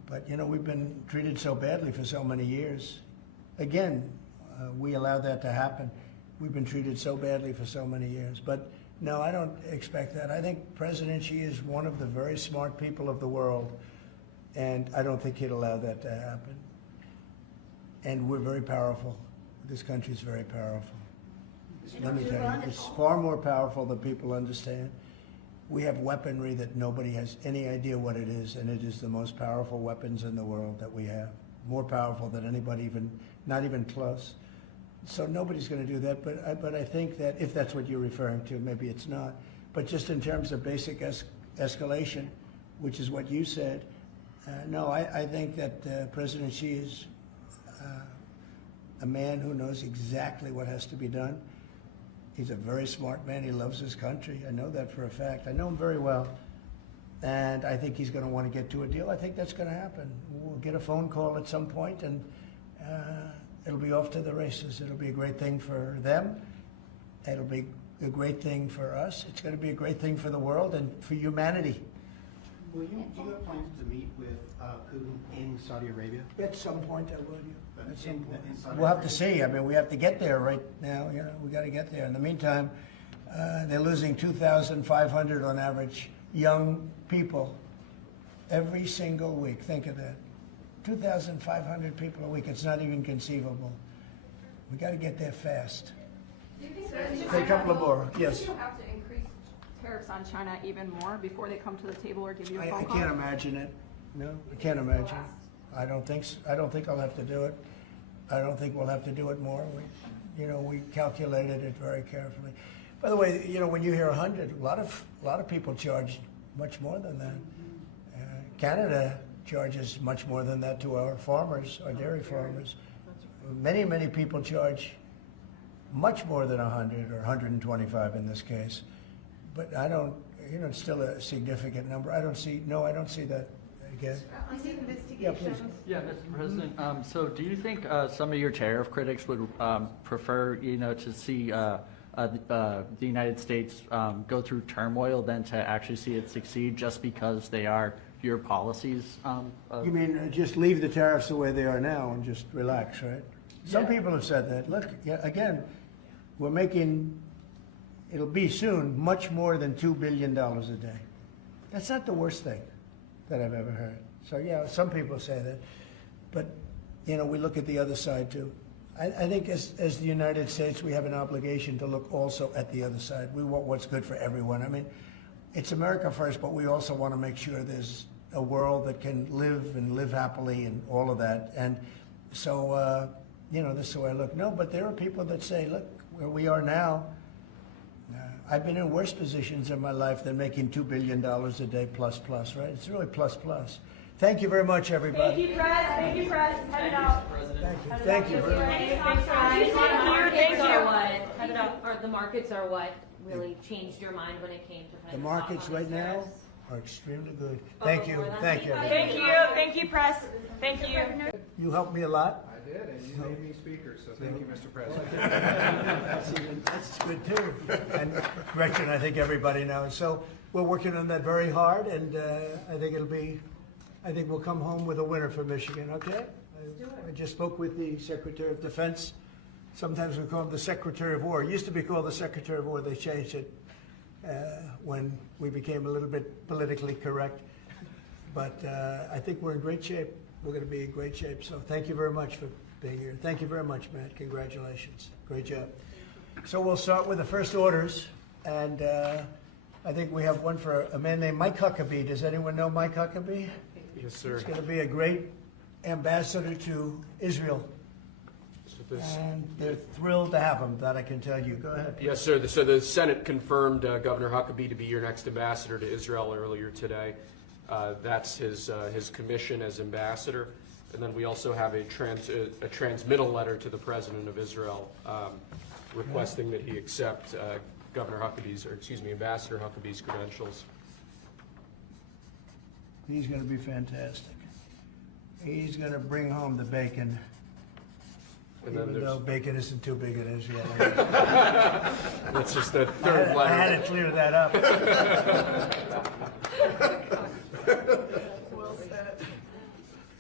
But, you know, we've been treated so badly for so many years. Again, we allowed that to happen. We've been treated so badly for so many years. But no, I don't expect that. I think President Xi is one of the very smart people of the world, and I don't think he'd allow that to happen. And we're very powerful. This country is very powerful. Let me tell you, it's far more powerful than people understand. We have weaponry that nobody has any idea what it is, and it is the most powerful weapons in the world that we have. More powerful than anybody even, not even close. So nobody's going to do that, but I think that if that's what you're referring to, maybe it's not. But just in terms of basic escalation, which is what you said, no, I think that President Xi is a man who knows exactly what has to be done. He's a very smart man. He loves his country. I know that for a fact. I know him very well. And I think he's going to want to get to a deal. I think that's going to happen. We'll get a phone call at some point, and it'll be off to the races. It'll be a great thing for them. It'll be a great thing for us. It's going to be a great thing for the world and for humanity. Do you have plans to meet with Putin in Saudi Arabia? At some point, I will. At some point. In Saudi We'll have to Arabia? see. I mean, we have to get there right now. You know, we got to get there. In the meantime, they're losing 2,500 on average young people every single week. Think of that. 2,500 people a week. It's not even conceivable. We got to get there fast. Do you think Say a couple of more. Yes. Do you have to increase tariffs on China even more before they come to the table or give you a phone I call? can't imagine it. No, I can't imagine. I don't think I'll have to do it. I don't think we'll have to do it more. We calculated it very carefully. By the way, you know, when you hear 100, a lot of people charge much more than that. Canada charges much more than that to our farmers, our dairy farmers. Many people charge much more than 100 or 125 in this case. But I don't, you know, it's still a significant number. I don't see that again. On the Yeah, investigations. please. Yeah, Mr. President. So do you think some of your tariff critics would prefer, you know, to see the United States go through turmoil than to actually see it succeed just because they are your policies? You mean just leave the tariffs the way they are now and just relax, right? Some Yeah. people have said that. Look, yeah, again, we're making, it'll be soon, much more than $2 billion a day. That's not the worst thing that I've ever heard. So, yeah, some people say that. But, you know, we look at the other side, too. I think as the United States, we have an obligation to look also at the other side. We want what's good for everyone. I mean, it's America first, but we also want to make sure there's a world that can live happily and all of that. And so, you know, this is the way I look. No, but there are people that say, look, where we are now, I've been in worse positions in my life than making $2 billion a day plus, right? It's really plus. Thank you very much, everybody. Thank you, Press. Thank you, Press. Head it out. Thank you. The markets are what really changed your mind when it came to kind The of markets right now are extremely good. Thank you. Thank you. Thank you. Thank you, Press. Thank you. You helped me a lot. I did, and you made me speaker, so thank you, Mr. President. That's good too. And Gretchen, I think everybody knows. So we're working on that very hard, and I think we'll come home with a winner for Michigan, okay? I just spoke with the Secretary of Defense. Sometimes we call him the Secretary of War. It used to be called the Secretary of War. They changed it when we became a little bit politically correct. But I think we're in great shape. We're going to be in great shape. So thank you very much for being here. Thank you very much, Matt. Congratulations. Great job. So we'll start with the first orders. And I think we have one for a man named Mike Huckabee. Does anyone know Mike Huckabee? Yes, sir. He's going to be a great ambassador to Israel. And they're thrilled to have him, that I can tell you. Go ahead. Yes, sir. So the Senate confirmed Governor Huckabee to be your next ambassador to Israel earlier today. That's his commission as ambassador. And then we also have a transmittal letter to the President of Israel requesting that he accept Ambassador Huckabee's credentials. He's going to be fantastic. He's going to bring home the bacon. And then Even though bacon isn't too big in Israel. That's just the third letter. I had to clear that up.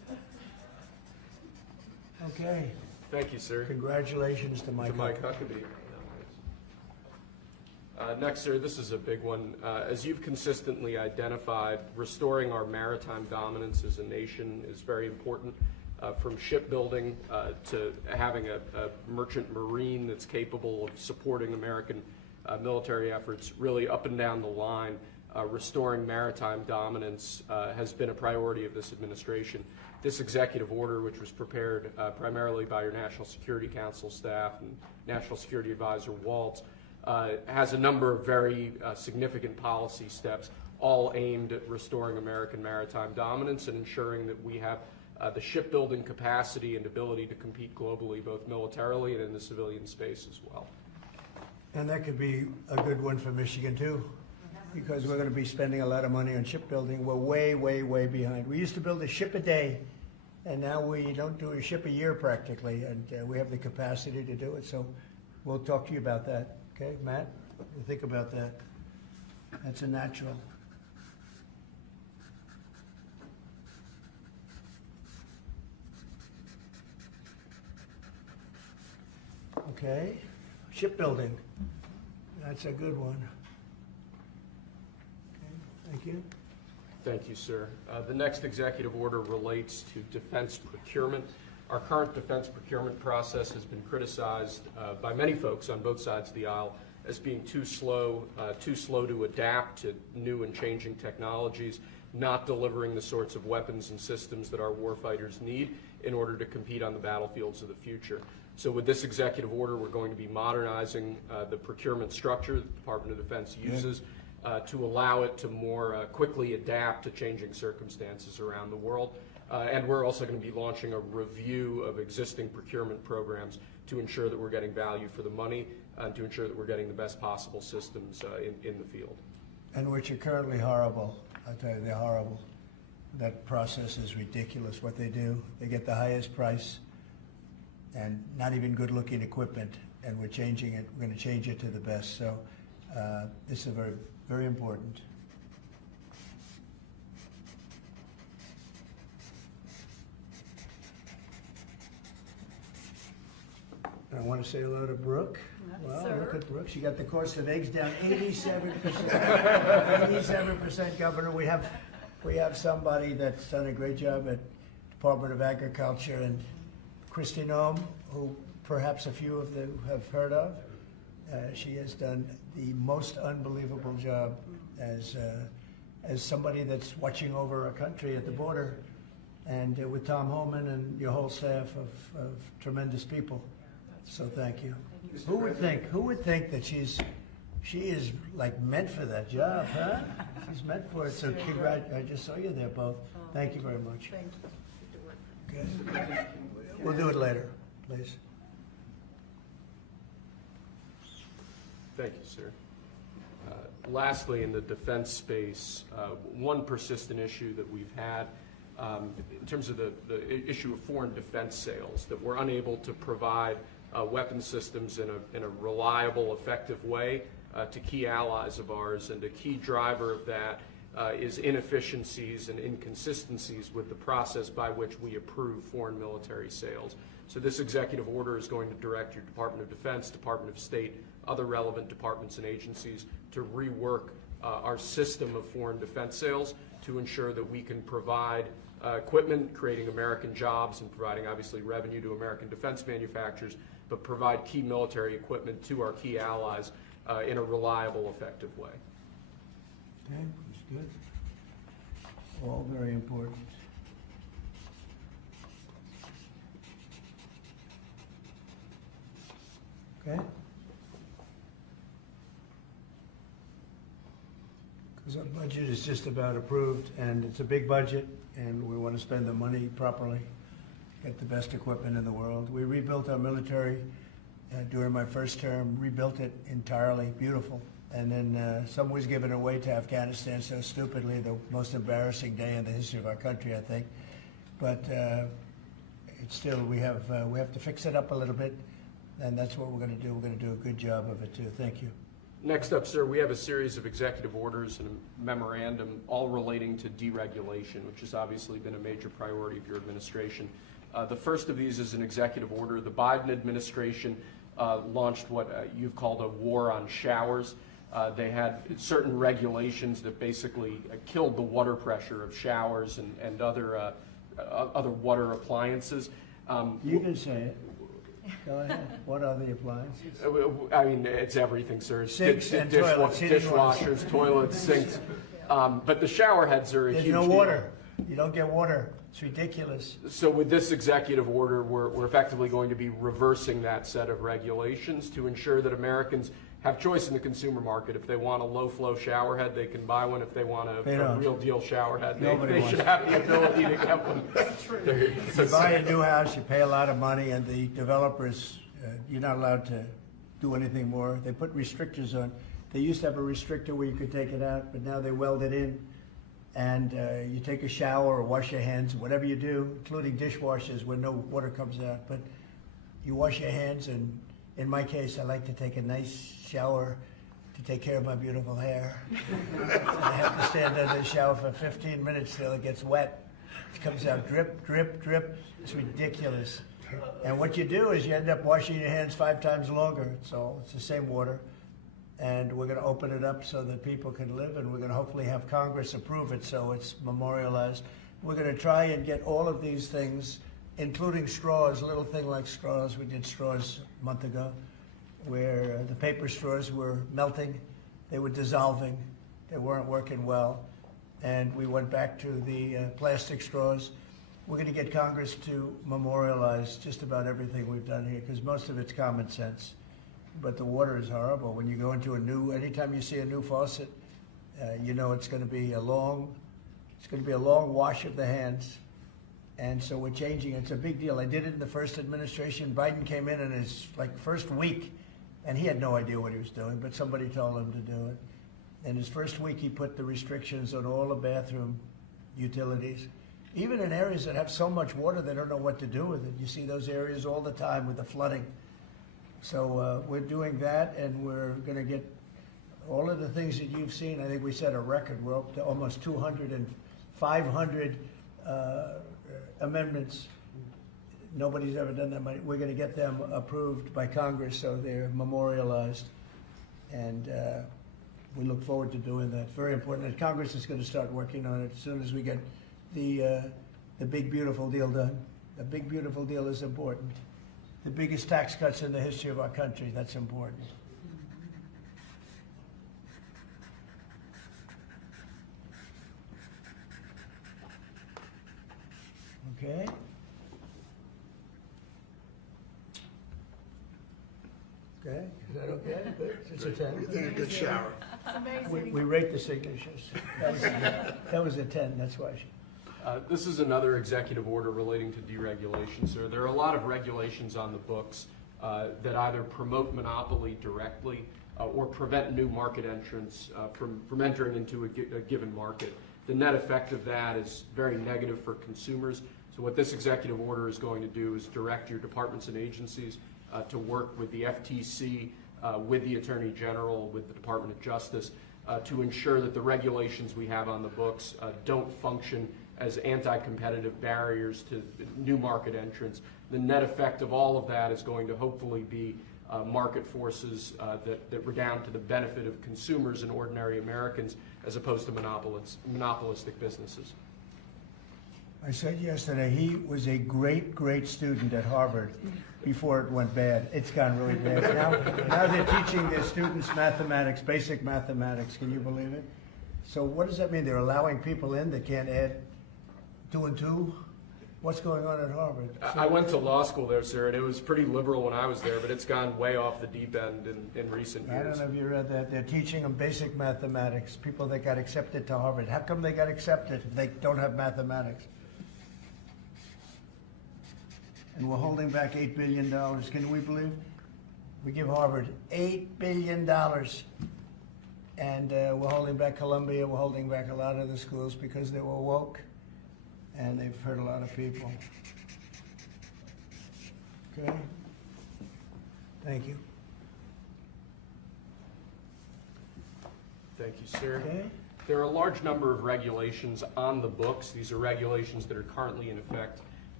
sir. Congratulations to Mike. To Mike Huckabee. Next, sir, this is a big one. As you've consistently identified, restoring our maritime dominance as a nation is very important, from shipbuilding to having a merchant marine that's capable of supporting American military efforts, really up and down the line. Restoring maritime dominance has been a priority of this administration. This executive order, which was prepared primarily by your National Security Council staff and National Security Advisor Waltz, has a number of very significant policy steps, all aimed at restoring American maritime dominance and ensuring that we have the shipbuilding capacity and ability to compete globally, both militarily and in the civilian space as well. And that could be a good one for Michigan too, because we're going to be spending a lot of money on shipbuilding. We're way, way, way behind. We used to build a ship a day, and now we don't do a ship a year practically, and we have the capacity to do it. So we'll talk to you about that. Okay, Matt, you think about that. That's a natural. Okay, shipbuilding. That's a good one. Okay, thank you. Thank you, sir. The next executive order relates to defense procurement. Our current defense procurement process has been criticized by many folks on both sides of the aisle as being too slow to adapt to new and changing technologies, not delivering the sorts of weapons and systems that our warfighters need in order to compete on the battlefields of the future. So with this executive order, we're going to be modernizing the procurement structure that the Department of Defense uses to allow it to more quickly adapt to changing circumstances around the world. And we're also going to be launching a review of existing procurement programs to ensure that we're getting value for the money and to ensure that we're getting the best possible systems in the field. And which are currently horrible. I tell you, they're horrible. That process is ridiculous, what they do. They get the highest price and not even good-looking equipment, and we're changing it. We're going to change it to the best. So this is very, very important. I want to say hello to Brooke. Wow, look at Brooke. She got the cost of eggs down 87%. 87%, Governor. We have somebody that's done a great job at Department of Agriculture, and Christy Noem, who perhaps a few of you have heard of. She has done the most unbelievable job as somebody that's watching over our country at the border, and with Tom Homan and your whole staff of tremendous people. So thank you. Who would think that she is like meant for that job, huh? She's meant for it. So I just saw you there both. Thank you very much. Thank you. Okay. We'll do it later, please. Thank you, sir. Lastly, in the defense space, one persistent issue that we've had in terms of the issue of foreign defense sales, that we're unable to provide weapon systems in a reliable, effective way to key allies of ours, and a key driver of that is inefficiencies and inconsistencies with the process by which we approve foreign military sales. So this executive order is going to direct your Department of Defense, Department of State, other relevant departments and agencies to rework our system of foreign defense sales to ensure that we can provide equipment, creating American jobs and providing obviously revenue to American defense manufacturers, but provide key military equipment to our key allies in a reliable, effective way. Okay, that's good. All very important. Okay? Because our budget is just about approved, and it's a big budget, and we want to spend the money properly, get the best equipment in the world. We rebuilt our military during my first term, rebuilt it entirely, beautiful. And then some was given away to Afghanistan so stupidly, the most embarrassing day in the history of our country, I think. But it's still, we have to fix it up a little bit, and that's what we're going to do. We're going to do a good job of it, too. Thank you. Next up, sir, we have a series of executive orders and a memorandum all relating to deregulation, which has obviously been a major priority of your administration. The first of these is an executive order. The Biden administration launched what you've called a war on showers. They had certain regulations that basically killed the water pressure of showers and other water appliances. You can say it. Go ahead. What are the appliances? I mean, it's everything, sir. Sinks and toilets, heating ones. Dishwashers, toilets, sinks. But the shower heads are a There's huge no deal. water. You don't get water. It's ridiculous. So with this executive order, we're effectively going to be reversing that set of regulations to ensure that Americans have choice in the consumer market. If they want a low-flow shower head, they can buy one. If they want a real deal shower head, they should have the ability to get one. You buy a new house, you pay a lot of money, and the developers, you're not allowed to do anything more. They put restrictors on. They used to have a restrictor where you could take it out, but now they weld it in. And you take a shower or wash your hands, whatever you do, including dishwashers where no water comes out. But you wash your hands, and in my case, I like to take a nice shower to take care of my beautiful hair. I have to stand under the shower for 15 minutes till it gets wet. It comes out drip, drip, drip. It's ridiculous. And what you do is you end up washing your hands 5 times longer. So it's the same water. And we're going to open it up so that people can live, and we're going to hopefully have Congress approve it so it's memorialized. We're going to try and get all of these things, including straws, a little thing like straws. We did straws a month ago, where the paper straws were melting, they were dissolving, they weren't working well, and we went back to the plastic straws. We're going to get Congress to memorialize just about everything we've done here, because most of it's common sense. But the water is horrible. When you go into anytime you see a new faucet, you know it's going to be a long wash of the hands. And so we're changing. It's a big deal. I did it in the first administration. Biden came in his first week, and he had no idea what he was doing, but somebody told him to do it. In his first week, he put the restrictions on all the bathroom utilities. Even in areas that have so much water, they don't know what to do with it. You see those areas all the time with the flooding. So we're doing that, and we're going to get all of the things that you've seen. I think we set a record. We're up to almost 200 and 500 amendments. Nobody's ever done that many. We're going to get them approved by Congress so they're memorialized. And we look forward to doing that. Very important. And Congress is going to start working on it as soon as we get the big, beautiful deal done. The big, beautiful deal is important. The biggest tax cuts in the history of our country, that's important. Okay. Okay, is that okay? Good. It's a 10. You think a good shower. We rate the signatures. That was a 10, that's why. This is another executive order relating to deregulation, sir. There are a lot of regulations on the books that either promote monopoly directly or prevent new market entrants from entering into a given market. The net effect of that is very negative for consumers. So what this executive order is going to do is direct your departments and agencies to work with the FTC, with the Attorney General, with the Department of Justice, to ensure that the regulations we have on the books don't function as anti-competitive barriers to new market entrants. The net effect of all of that is going to hopefully be market forces that redound to the benefit of consumers and ordinary Americans as opposed to monopolistic businesses. I said yesterday, he was a great, great student at Harvard before it went bad. It's gone really bad. Now they're teaching their students mathematics, basic mathematics. Can you believe it? So what does that mean? They're allowing people in that can't add 2 and 2? What's going on at Harvard? I went to law school there, sir, and it was pretty liberal when I was there, but it's gone way off the deep end in recent years. I don't know if you read that. They're teaching them basic mathematics, people that got accepted to Harvard. How come they got accepted if they don't have mathematics? And we're holding back $8 billion. Can we believe? We give Harvard $8 billion. And we're holding back Columbia. We're holding back a lot of the schools because they were woke. And they've hurt a lot of people. Okay? Thank you. Thank you, sir. Okay. There are a large number of regulations on the books. These are regulations that are currently in effect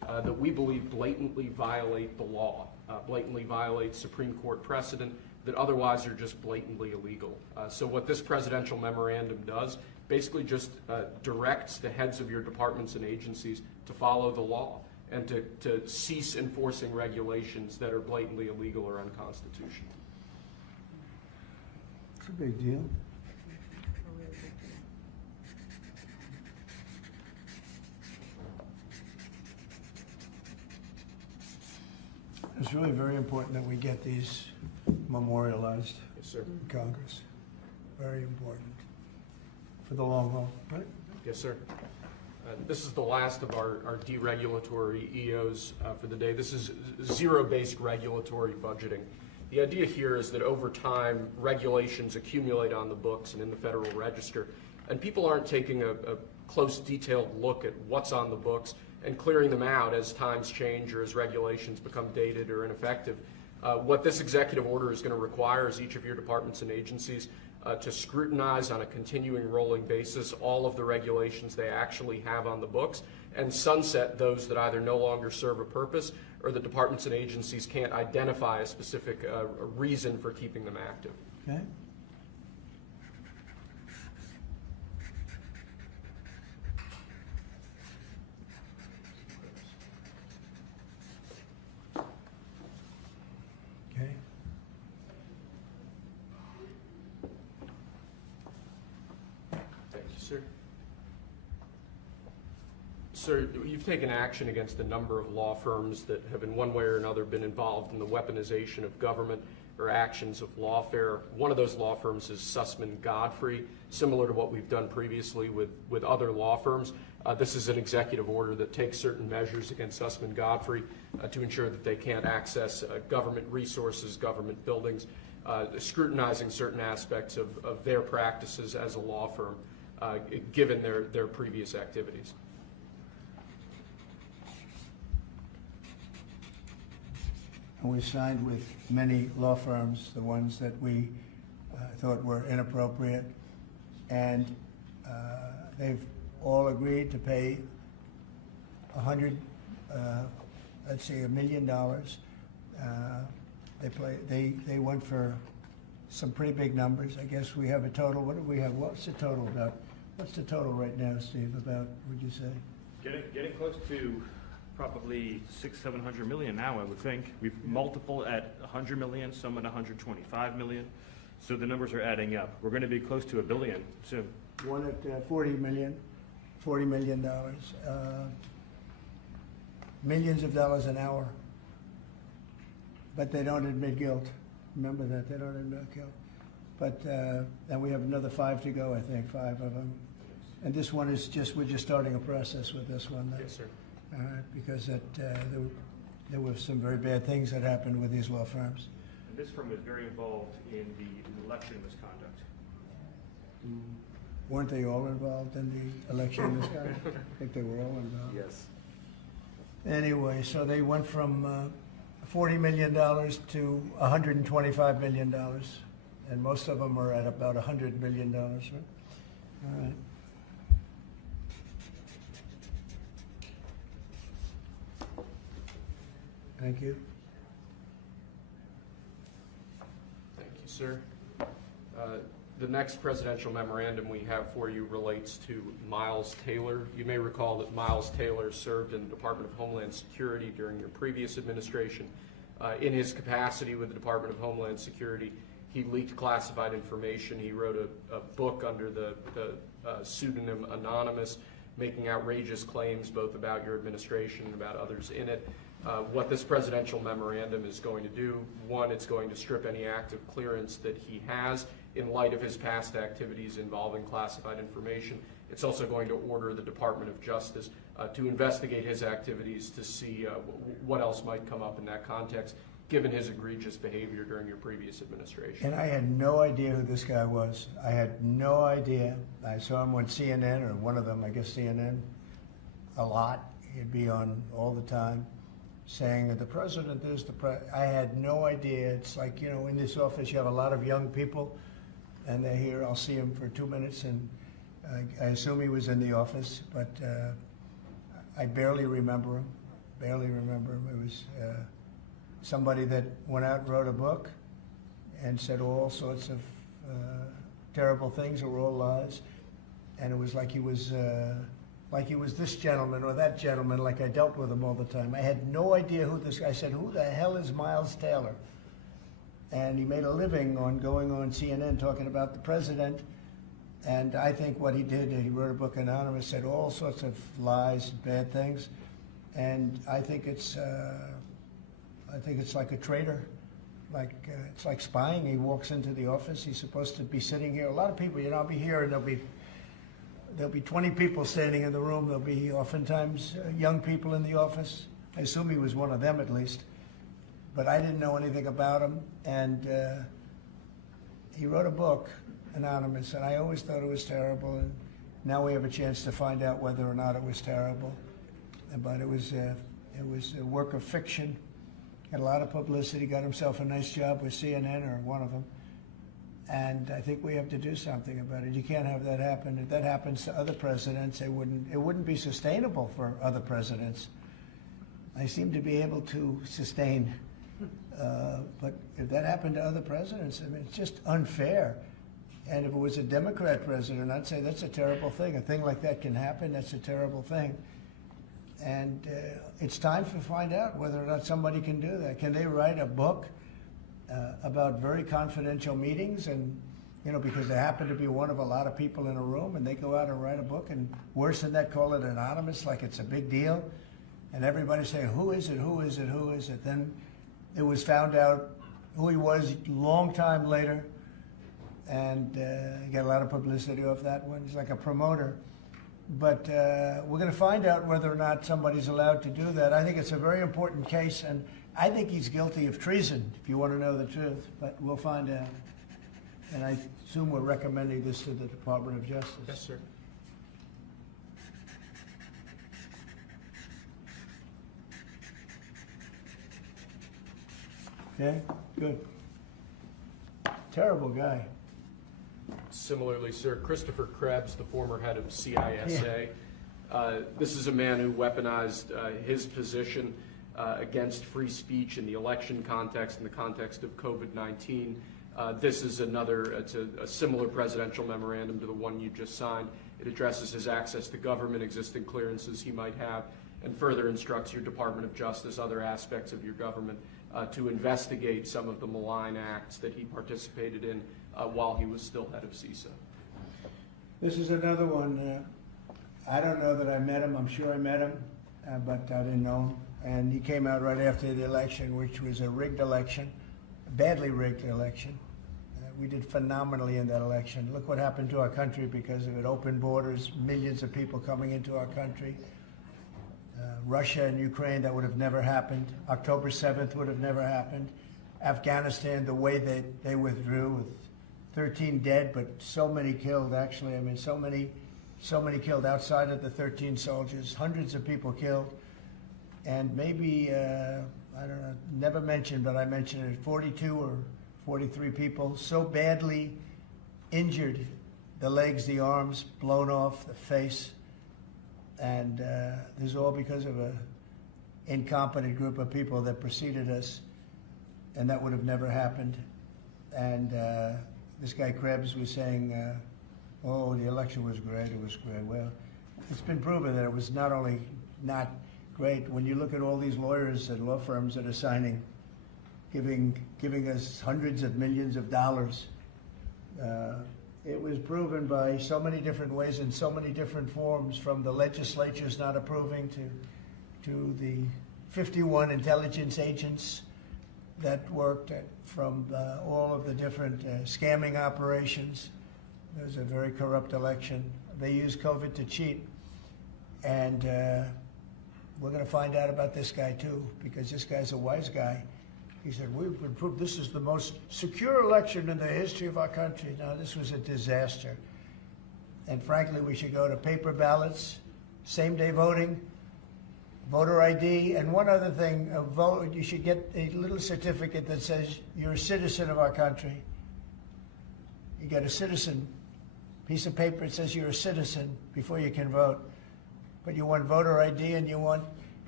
that we believe blatantly violate the law, blatantly violate Supreme Court precedent that otherwise are just blatantly illegal. So what this presidential memorandum does basically just directs the heads of your departments and agencies to follow the law and to cease enforcing regulations that are blatantly illegal or unconstitutional. It's a big deal. It's really very important that we get these memorialized Yes, sir. in Congress. Very important for the long haul, right? Yes, sir. This is the last of our deregulatory EOs for the day. This is zero-based regulatory budgeting. The idea here is that over time, regulations accumulate on the books and in the Federal Register, and people aren't taking a close, detailed look at what's on the books and clearing them out as times change or as regulations become dated or ineffective. What this executive order is going to require is each of your departments and agencies to scrutinize on a continuing rolling basis all of the regulations they actually have on the books and sunset those that either no longer serve a purpose or the departments and agencies can't identify a specific reason for keeping them active. Okay. Okay. Thank you, sir. Sir, you've taken action against a number of law firms that have in one way or another been involved in the weaponization of government or actions of lawfare. One of those law firms is Sussman Godfrey, similar to what we've done previously with other law firms. This is an executive order that takes certain measures against Sussman Godfrey to ensure that they can't access government resources, government buildings, scrutinizing certain aspects of their practices as a law firm, given their previous activities. And we signed with many law firms, the ones that we thought were inappropriate, and they've all agreed to pay $1 million. They went for some pretty big numbers. I guess we have a total. What do we have? What's the total about? What's the total right now, Steve? About, would you say? Getting close to probably $600-700 million now, I would think. We've multiple at 100 million, some at 125 million. So the numbers are adding up. We're going to be close to $1 billion soon. One at $40 million. Millions of dollars an hour. But they don't admit guilt. Remember that, they don't admit guilt. But, and we have another 5 to go, I think, 5 of them. And this one is just, we're just starting a process with this one. Yes, sir. All right, because there were some very bad things that happened with these law firms. And this firm was very involved in the election misconduct. Weren't they all involved in the election misconduct? I think they were all involved. Yes. Anyway, so they went from $40 million to $125 million, and most of them are at about $100 million, right? All right. Thank you. Thank you, sir. The next presidential memorandum we have for you relates to Miles Taylor. You may recall that Miles Taylor served in the Department of Homeland Security during your previous administration. In his capacity with the Department of Homeland Security, he leaked classified information. He wrote a book under the pseudonym Anonymous, making outrageous claims both about your administration and about others in it. What this presidential memorandum is going to do, one, it's going to strip any active clearance that he has in light of his past activities involving classified information. It's also going to order the Department of Justice to investigate his activities to see what else might come up in that context, given his egregious behavior during your previous administration. And I had no idea who this guy was. I had no idea. I saw him on CNN, or one of them, I guess CNN, a lot. He'd be on all the time, saying that the president is the president. I had no idea. It's like, you know, in this office you have a lot of young people, and they're here. I'll see him for 2 minutes, and I assume he was in the office, but I barely remember him. barely remember him. It was somebody that went out and wrote a book and said all sorts of terrible things that were all lies. And it was like he was this gentleman or that gentleman, like I dealt with him all the time. I had no idea who this guy. I said, who the hell is Miles Taylor? And he made a living on going on CNN talking about the president. And I think what he did, he wrote a book anonymous, said all sorts of lies, bad things. And I think it's like a traitor. It's like spying. He walks into the office. He's supposed to be sitting here. A lot of people, I'll be here and there'll be 20 people standing in the room. There'll be oftentimes young people in the office. I assume he was one of them at least. But I didn't know anything about him. And he wrote a book, anonymous, and I always thought it was terrible. And now we have a chance to find out whether or not it was terrible. But it was a work of fiction. Had a lot of publicity. Got himself a nice job with CNN or one of them. And I think we have to do something about it. You can't have that happen. If that happens to other presidents, it wouldn't be sustainable for other presidents. I seem to be able to sustain. But if that happened to other presidents, I mean, it's just unfair. And if it was a Democrat president, I'd say that's a terrible thing. A thing like that can happen. That's a terrible thing. And it's time to find out whether or not somebody can do that. Can they write a book about very confidential meetings? And, because they happen to be one of a lot of people in a room, and they go out and write a book, and worse than that, call it anonymous, like it's a big deal. And everybody saying, who is it, who is it, who is it? Then it was found out who he was a long time later, and he got a lot of publicity off that one. He's like a promoter. But we're going to find out whether or not somebody's allowed to do that. I think it's a very important case, and I think he's guilty of treason, if you want to know the truth. But we'll find out. And I assume we're recommending this to the Department of Justice. Yes, sir. Okay, good. Terrible guy. Similarly, sir, Christopher Krebs, the former head of CISA. This is a man who weaponized his position against free speech in the election context, in the context of COVID-19. This is it's a similar presidential memorandum to the one you just signed. It addresses his access to government, existing clearances he might have, and further instructs your Department of Justice, other aspects of your government, to investigate some of the malign acts that he participated in while he was still head of CISA. This is another one. I don't know that I met him. I'm sure I met him, but I didn't know him. And he came out right after the election, which was a rigged election, a badly rigged election. We did phenomenally in that election. Look what happened to our country because of it. Open borders, millions of people coming into our country. Russia and Ukraine, that would have never happened. October 7th would have never happened. Afghanistan, the way that they withdrew with 13 dead, but so many killed, actually. I mean, so many killed outside of the 13 soldiers, hundreds of people killed. And maybe, I don't know, never mentioned, but I mentioned it, 42 or 43 people so badly injured, the legs, the arms, blown off, the face. And this is all because of an incompetent group of people that preceded us, and that would have never happened. And this guy Krebs was saying, oh, the election was great, it was great. Well, it's been proven that it was not only not great. When you look at all these lawyers and law firms that are signing, giving us hundreds of millions of dollars, it was proven by so many different ways in so many different forms, from the legislatures not approving to the 51 intelligence agents that worked from all of the different scamming operations. It was a very corrupt election. They used COVID to cheat. And we're going to find out about this guy too, because this guy's a wise guy. He said, we've been proved this is the most secure election in the history of our country. No, this was a disaster. And frankly, we should go to paper ballots, same-day voting, voter ID, and one other thing, you should get a little certificate that says you're a citizen of our country. You get a citizen piece of paper that says you're a citizen before you can vote. But you want voter ID and you want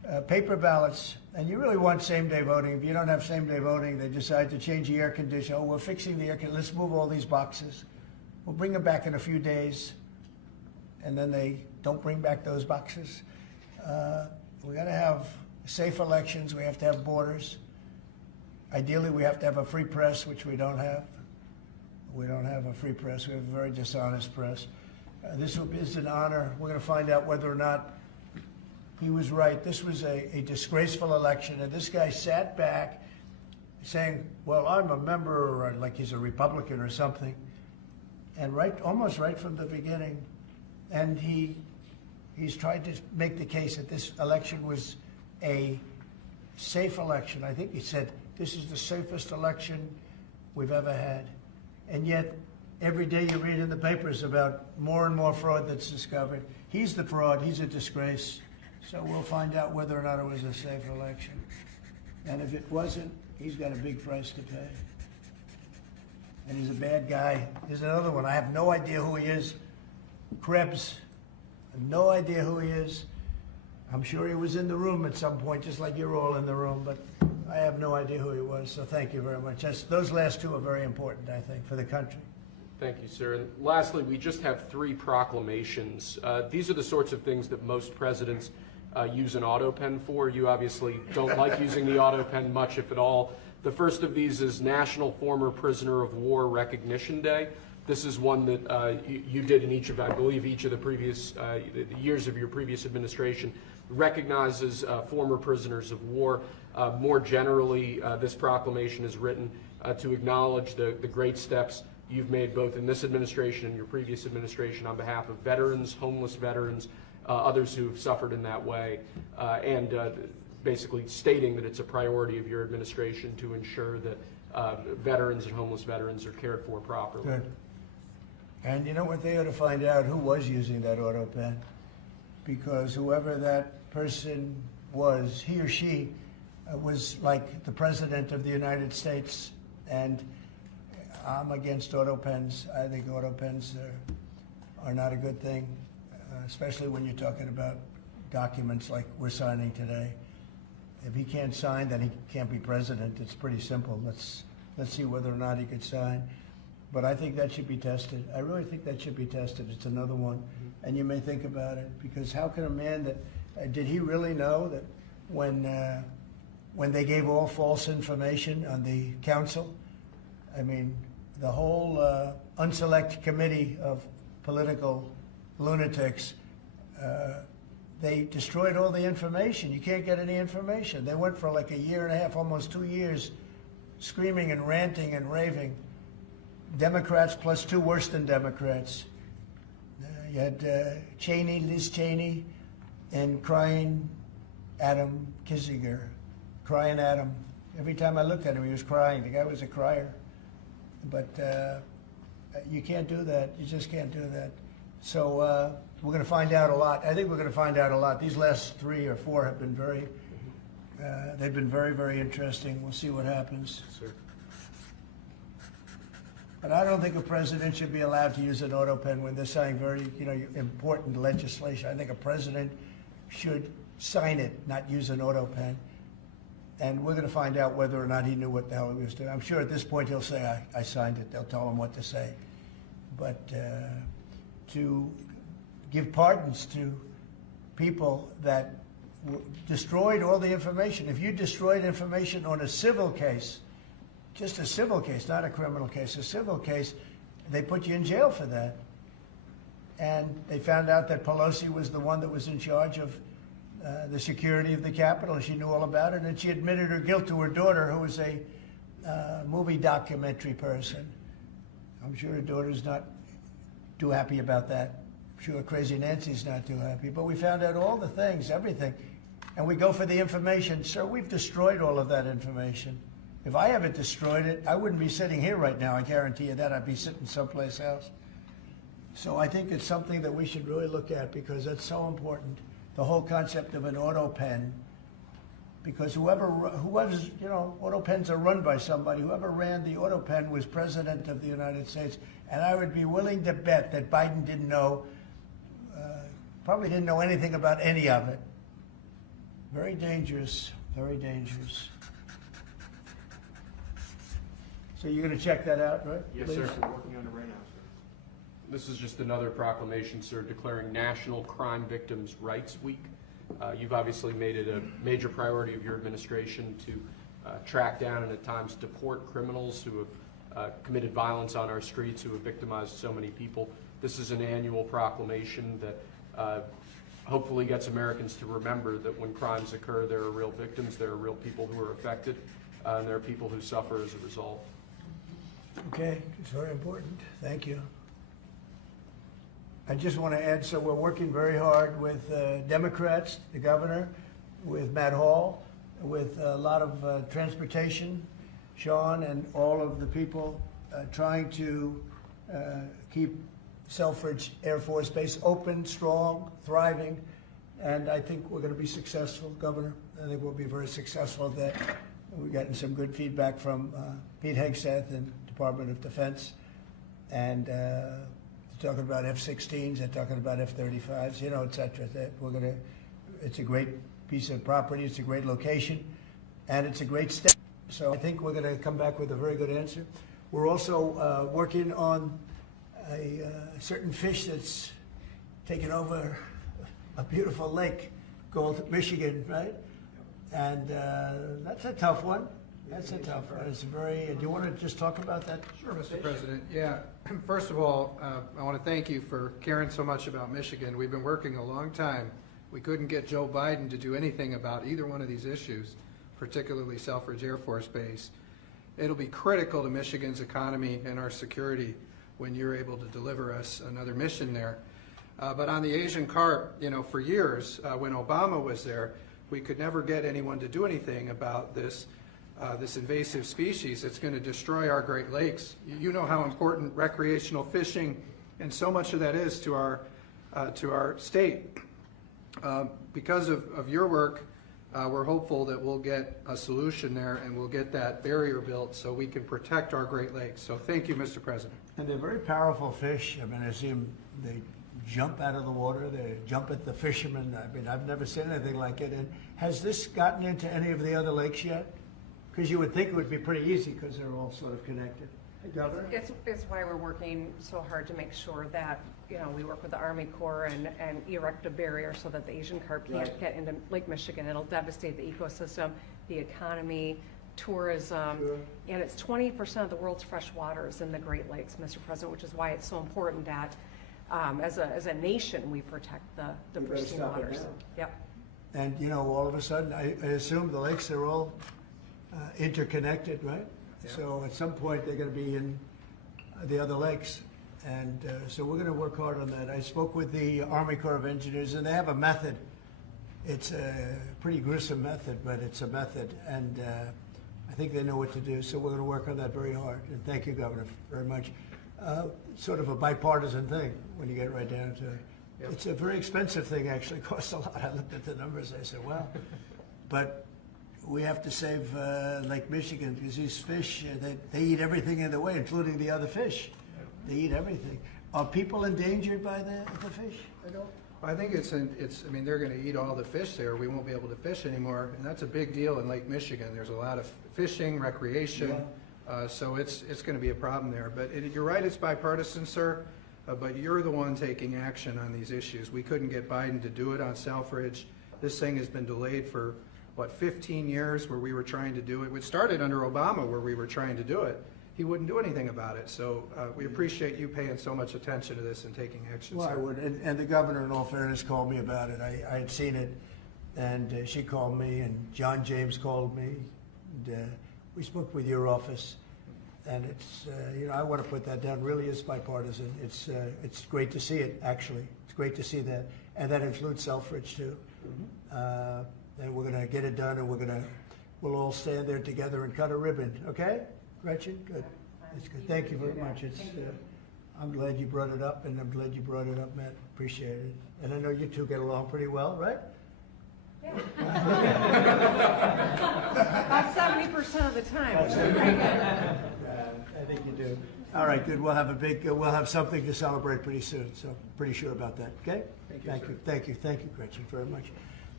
paper ballots, and you really want same-day voting. If you don't have same-day voting, they decide to change the air conditioner. Oh, we're fixing the air conditioner. Let's move all these boxes. We'll bring them back in a few days, and then they don't bring back those boxes. We got to have safe elections. We have to have borders. Ideally, we have to have a free press, which we don't have. We don't have a free press. We have a very dishonest press. This is an honor. We're going to find out whether or not he was right. This was a disgraceful election, and this guy sat back saying, well, I'm a member, or like he's a Republican or something, and almost right from the beginning, and he's tried to make the case that this election was a safe election. I think he said, this is the safest election we've ever had. And yet, every day you read in the papers about more and more fraud that's discovered. He's the fraud, he's a disgrace. So we'll find out whether or not it was a safe election. And if it wasn't, he's got a big price to pay. And he's a bad guy. There's another one, I have no idea who he is. Krebs, I have no idea who he is. I'm sure he was in the room at some point, just like you're all in the room, but I have no idea who he was, so thank you very much. Those last two are very important, I think, for the country. Thank you, sir. And lastly, we just have 3 proclamations. These are the sorts of things that most presidents use an auto pen for. You obviously don't like using the auto pen much, if at all. The first of these is National Former Prisoner of War Recognition Day. This is one that you did in each of, I believe, each of the previous the years of your previous administration, recognizes former prisoners of war. More generally, this proclamation is written to acknowledge the great steps you've made both in this administration and your previous administration on behalf of veterans, homeless veterans, others who have suffered in that way, and basically stating that it's a priority of your administration to ensure that veterans and homeless veterans are cared for properly. Good. And you know what, they ought to find out who was using that auto pen, because whoever that person was, he or she was like the President of the United States, and I'm against auto pens. I think auto pens are not a good thing, especially when you're talking about documents like we're signing today. If he can't sign, then he can't be president. It's pretty simple. Let's see whether or not he could sign. But I think that should be tested. I really think that should be tested. It's another one. And you may think about it, because how can a man that, did he really know that when they gave all false information on the council, I mean, the whole unselect committee of political lunatics, they destroyed all the information. You can't get any information. They went for like a year and a half, almost 2 years, screaming and ranting and raving. Democrats plus 2 worse than Democrats. You had Cheney, Liz Cheney, and crying Adam Kinzinger. Crying Adam. Every time I looked at him, he was crying. The guy was a crier. But you can't do that. You just can't do that. So we're going to find out a lot. I think we're going to find out a lot. These last 3 or 4 have been they've been very, very interesting. We'll see what happens. Sir. But I don't think a president should be allowed to use an auto pen when they're signing very, important legislation. I think a president should sign it, not use an auto pen. And we're going to find out whether or not he knew what the hell he was doing. I'm sure at this point he'll say, I signed it. They'll tell him what to say. But to give pardons to people that destroyed all the information. If you destroyed information on a civil case, just a civil case, not a criminal case, a civil case, they put you in jail for that. And they found out that Pelosi was the one that was in charge of the security of the Capitol, and she knew all about it, and she admitted her guilt to her daughter, who was a movie documentary person. I'm sure her daughter's not too happy about that. I'm sure Crazy Nancy's not too happy. But we found out all the things, everything. And we go for the information. Sir, we've destroyed all of that information. If I haven't destroyed it, I wouldn't be sitting here right now. I guarantee you that. I'd be sitting someplace else. So I think it's something that we should really look at, because that's so important. The whole concept of an auto pen, because whoever's, auto pens are run by somebody. Whoever ran the auto pen was President of the United States. And I would be willing to bet that Biden didn't know, probably didn't know anything about any of it. Very dangerous, very dangerous. So you're going to check that out, right? Yes, please? sir. We're working on it right now, sir. This is just another proclamation, sir, declaring National Crime Victims' Rights Week. You've obviously made it a major priority of your administration to track down and at times deport criminals who have committed violence on our streets, who have victimized so many people. This is an annual proclamation that hopefully gets Americans to remember that when crimes occur, there are real victims, there are real people who are affected, and there are people who suffer as a result. Okay, it's very important. Thank you. I just want to add, so we're working very hard with Democrats, the governor, with Matt Hall, with a lot of transportation, Sean, and all of the people trying to keep Selfridge Air Force Base open, strong, thriving, and I think we're going to be successful, Governor. I think we'll be very successful at that. We've gotten some good feedback from Pete Hegseth and Department of Defense, and talking about F-16s, they're talking about F-35s, you know, et cetera. It's a great piece of property, it's a great location, and it's a great step. So I think we're going to come back with a very good answer. We're also working on a certain fish that's taken over a beautiful lake called Michigan, right? And that's a tough one. That's a tough one. It's very. Do you want to just talk about that? Sure, Mr. President. Yeah. First of all, I want to thank you for caring so much about Michigan. We've been working a long time. We couldn't get Joe Biden to do anything about either one of these issues, particularly Selfridge Air Force Base. It'll be critical to Michigan's economy and our security when you're able to deliver us another mission there. But on the Asian carp, you know, for years, when Obama was there, we could never get anyone to do anything about this invasive species that's going to destroy our Great Lakes. You know how important recreational fishing and so much of that is to our state. Because of your work, we're hopeful that we'll get a solution there and we'll get that barrier built so we can protect our Great Lakes. So thank you, Mr. President. And they're very powerful fish. I mean, I see them, they jump out of the water, they jump at the fishermen. I mean, I've never seen anything like it. And has this gotten into any of the other lakes yet? Because you would think it would be pretty easy because they're all sort of connected. Hey, Governor? It's why we're working so hard to make sure that, you know, we work with the Army Corps and erect a barrier so that the Asian carp can't get into Lake Michigan. It'll devastate the ecosystem, the economy, tourism, and it's 20% of the world's fresh waters in the Great Lakes, Mr. President, which is why it's so important that as a nation we protect the pristine waters. Yep. And, you know, all of a sudden, I assume the lakes are all interconnected, right? Yeah. So at some point they're going to be in the other lakes, and so we're going to work hard on that. I spoke with the Army Corps of Engineers, and they have a method. It's a pretty gruesome method, but it's a method, and I think they know what to do. So we're going to work on that very hard. And thank you, Governor, very much. Sort of a bipartisan thing when you get right down to it. Yep. It's a very expensive thing. Actually, costs a lot. I looked at the numbers. I said, "Wow," but we have to save Lake Michigan because these fish, they eat everything in the way, including the other fish. They eat everything. Are people endangered by the fish? I don't. I think I mean, they're going to eat all the fish there. We won't be able to fish anymore, and that's a big deal in Lake Michigan. There's a lot of fishing, recreation, so it's going to be a problem there. But you're right, it's bipartisan, sir, but you're the one taking action on these issues. We couldn't get Biden to do it on Selfridge. This thing has been delayed for 15 years where we were trying to do it. It started under Obama where we were trying to do it. He wouldn't do anything about it. So we appreciate you paying so much attention to this and taking action. Well, sir. I would. And the governor, in all fairness, called me about it. I had seen it, and she called me, and John James called me. And, we spoke with your office, and it's, you know, I want to put that down. Really is bipartisan. It's great to see it, actually. It's great to see that. And that includes Selfridge, too. Mm-hmm. And we're going to get it done, and we'll all stand there together and cut a ribbon, okay? Gretchen, good. That's good. Thank you very much. It's, I'm glad you brought it up, and I'm glad you brought it up, Matt. Appreciate it. And I know you two get along pretty well, right? Yeah. About 70% of the time. Which is pretty good. I think you do. All right, good. We'll have something to celebrate pretty soon. So pretty sure about that. Okay. Thank you. Thank you, Gretchen, very much.